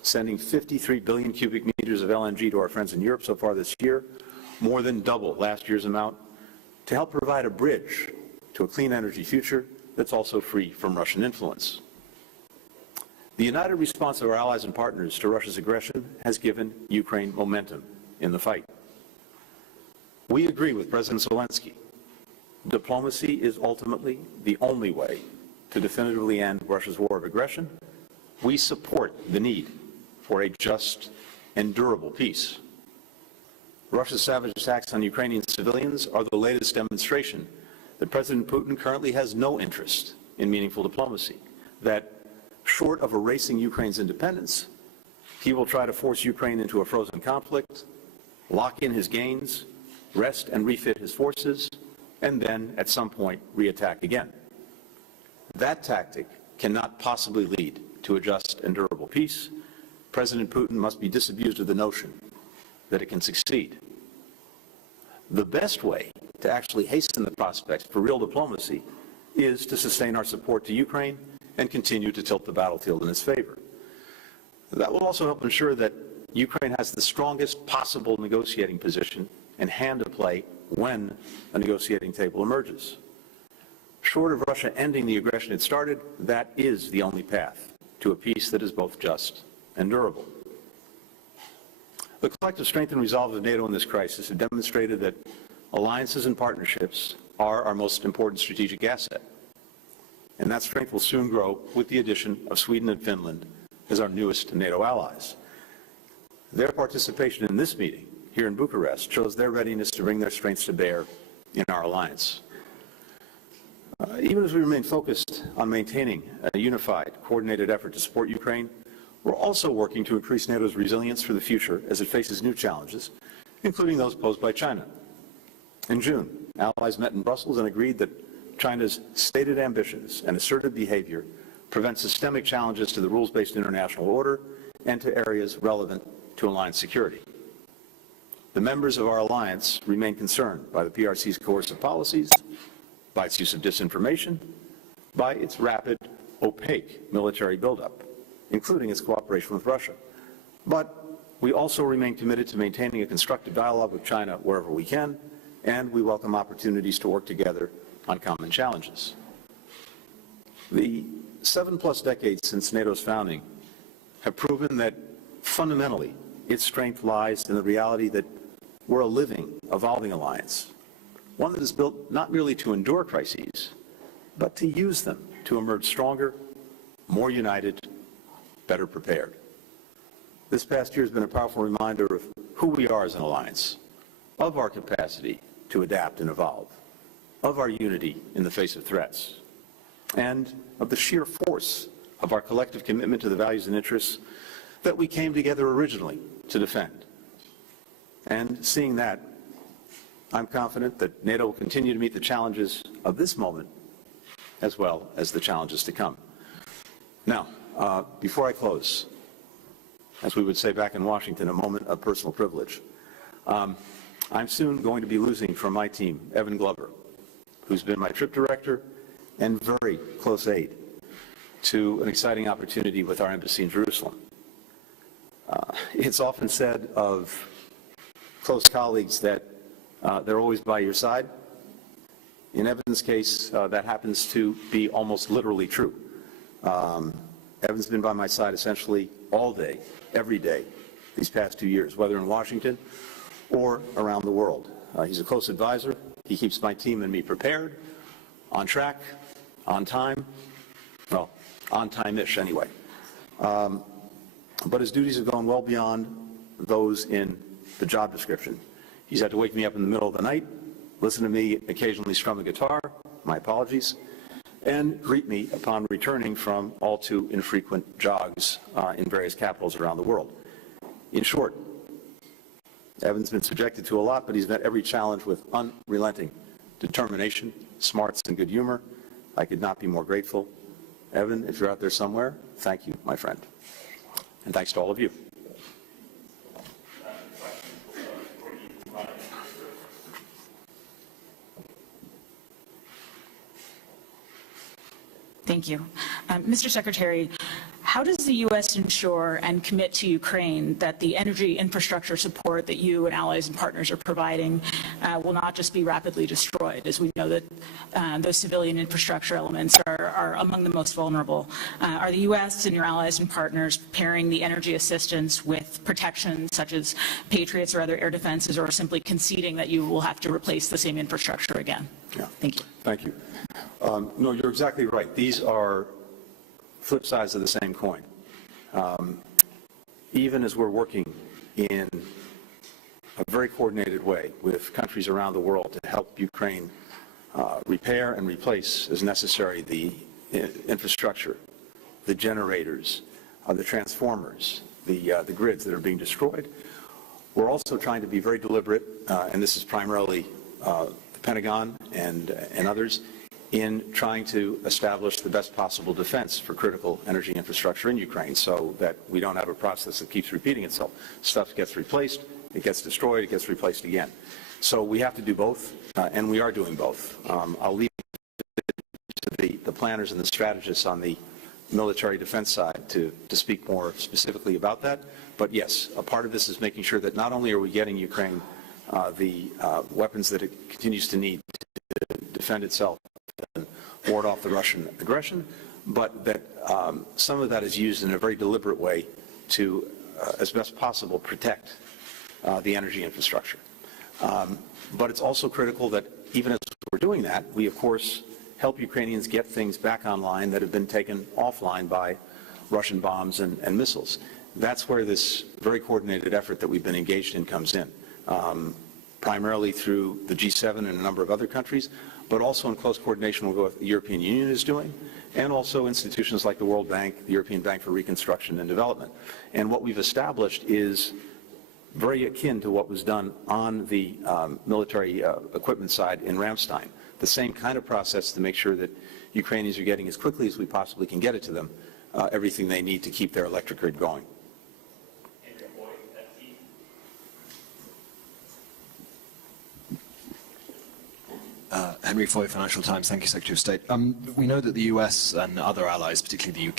sending 53 billion cubic meters of LNG to our friends in Europe so far this year, more than double last year's amount, to help provide a bridge to a clean energy future that's also free from Russian influence. The united response of our allies and partners to Russia's aggression has given Ukraine momentum in the fight. We agree with President Zelensky. Diplomacy is ultimately the only way to definitively end Russia's war of aggression. We support the need for a just and durable peace. Russia's savage attacks on Ukrainian civilians are the latest demonstration that President Putin currently has no interest in meaningful diplomacy, that short of erasing Ukraine's independence, he will try to force Ukraine into a frozen conflict, lock in his gains, rest and refit his forces, and then, at some point, reattack again. That tactic cannot possibly lead to a just and durable peace. President Putin must be disabused of the notion that it can succeed. The best way to actually hasten the prospects for real diplomacy is to sustain our support to Ukraine and continue to tilt the battlefield in its favor. That will also help ensure that Ukraine has the strongest possible negotiating position and hand to play when a negotiating table emerges. Short of Russia ending the aggression it started, that is the only path to a peace that is both just and durable. The collective strength and resolve of NATO in this crisis have demonstrated that alliances and partnerships are our most important strategic asset. And that strength will soon grow with the addition of Sweden and Finland as our newest NATO allies. Their participation in this meeting here in Bucharest shows their readiness to bring their strengths to bear in our alliance. Even as we remain focused on maintaining a unified, coordinated effort to support Ukraine, we're also working to increase NATO's resilience for the future as it faces new challenges, including those posed by China. In June, allies met in Brussels and agreed that China's stated ambitions and assertive behavior prevent systemic challenges to the rules-based international order and to areas relevant to alliance security. The members of our alliance remain concerned by the PRC's coercive policies, by its use of disinformation, by its rapid, opaque military buildup, including its cooperation with Russia. But we also remain committed to maintaining a constructive dialogue with China wherever we can, and we welcome opportunities to work together on common challenges. The 7+ decades since NATO's founding have proven that fundamentally its strength lies in the reality that we're a living, evolving alliance, one that is built not merely to endure crises, but to use them to emerge stronger, more united, better prepared. This past year has been a powerful reminder of who we are as an alliance, of our capacity to adapt and evolve, of our unity in the face of threats, and of the sheer force of our collective commitment to the values and interests that we came together originally to defend. And seeing that, I'm confident that NATO will continue to meet the challenges of this moment as well as the challenges to come. Now, before I close, as we would say back in Washington, a moment of personal privilege. I'm soon going to be losing from my team Evan Glover, who's been my trip director and very close aide to an exciting opportunity with our embassy in Jerusalem. It's often said of close colleagues that they're always by your side. In Evan's case, that happens to be almost literally true. Evan's been by my side essentially all day, every day, these past 2 years, whether in Washington or around the world. He's a close advisor. He keeps my team and me prepared, on track, on time, well, on time-ish anyway. But his duties have gone well beyond those in the job description. He's had to wake me up in the middle of the night, listen to me occasionally strum a guitar, my apologies, and greet me upon returning from all too infrequent jogs in various capitals around the world. In short, Evan's been subjected to a lot, but he's met every challenge with unrelenting determination, smarts, and good humor. I could not be more grateful. Evan, if you're out there somewhere, thank you, my friend. And thanks to all of you. Thank you. Mr. Secretary, How does the U.S. ensure and commit to Ukraine that the energy infrastructure support that you and allies and partners are providing will not just be rapidly destroyed, as we know that those civilian infrastructure elements are among the most vulnerable? Are the U.S. and your allies and partners pairing the energy assistance with protection such as Patriots or other air defenses, or simply conceding that you will have to replace the same infrastructure again? Yeah. Thank you. Thank you. No, you're exactly right. These are flip sides of the same coin. Even as we're working in a very coordinated way with countries around the world to help Ukraine repair and replace as necessary the infrastructure, the generators, the transformers, the grids that are being destroyed, we're also trying to be very deliberate, and this is primarily the Pentagon and others, in trying to establish the best possible defense for critical energy infrastructure in Ukraine so that we don't have a process that keeps repeating itself. Stuff gets replaced, it gets destroyed, it gets replaced again. So we have to do both, and we are doing both. I'll leave it to the planners and the strategists on the military defense side to speak more specifically about that. But yes, a part of this is making sure that not only are we getting Ukraine the weapons that it continues to need to defend itself and ward off the Russian aggression, but that some of that is used in a very deliberate way to, as best possible, protect the energy infrastructure. But it's also critical that even as we're doing that, we, of course, help Ukrainians get things back online that have been taken offline by Russian bombs and missiles. That's where this very coordinated effort that we've been engaged in comes in, primarily through the G7 and a number of other countries, but also in close coordination with what the European Union is doing, and also institutions like the World Bank, the European Bank for Reconstruction and Development. And what we've established is very akin to what was done on the military equipment side in Ramstein. The same kind of process to make sure that Ukrainians are getting as quickly as we possibly can get it to them, everything they need to keep their electric grid going. Henry Foy, Financial Times. Thank you, Secretary of State. We know that the US and other allies, particularly the UK,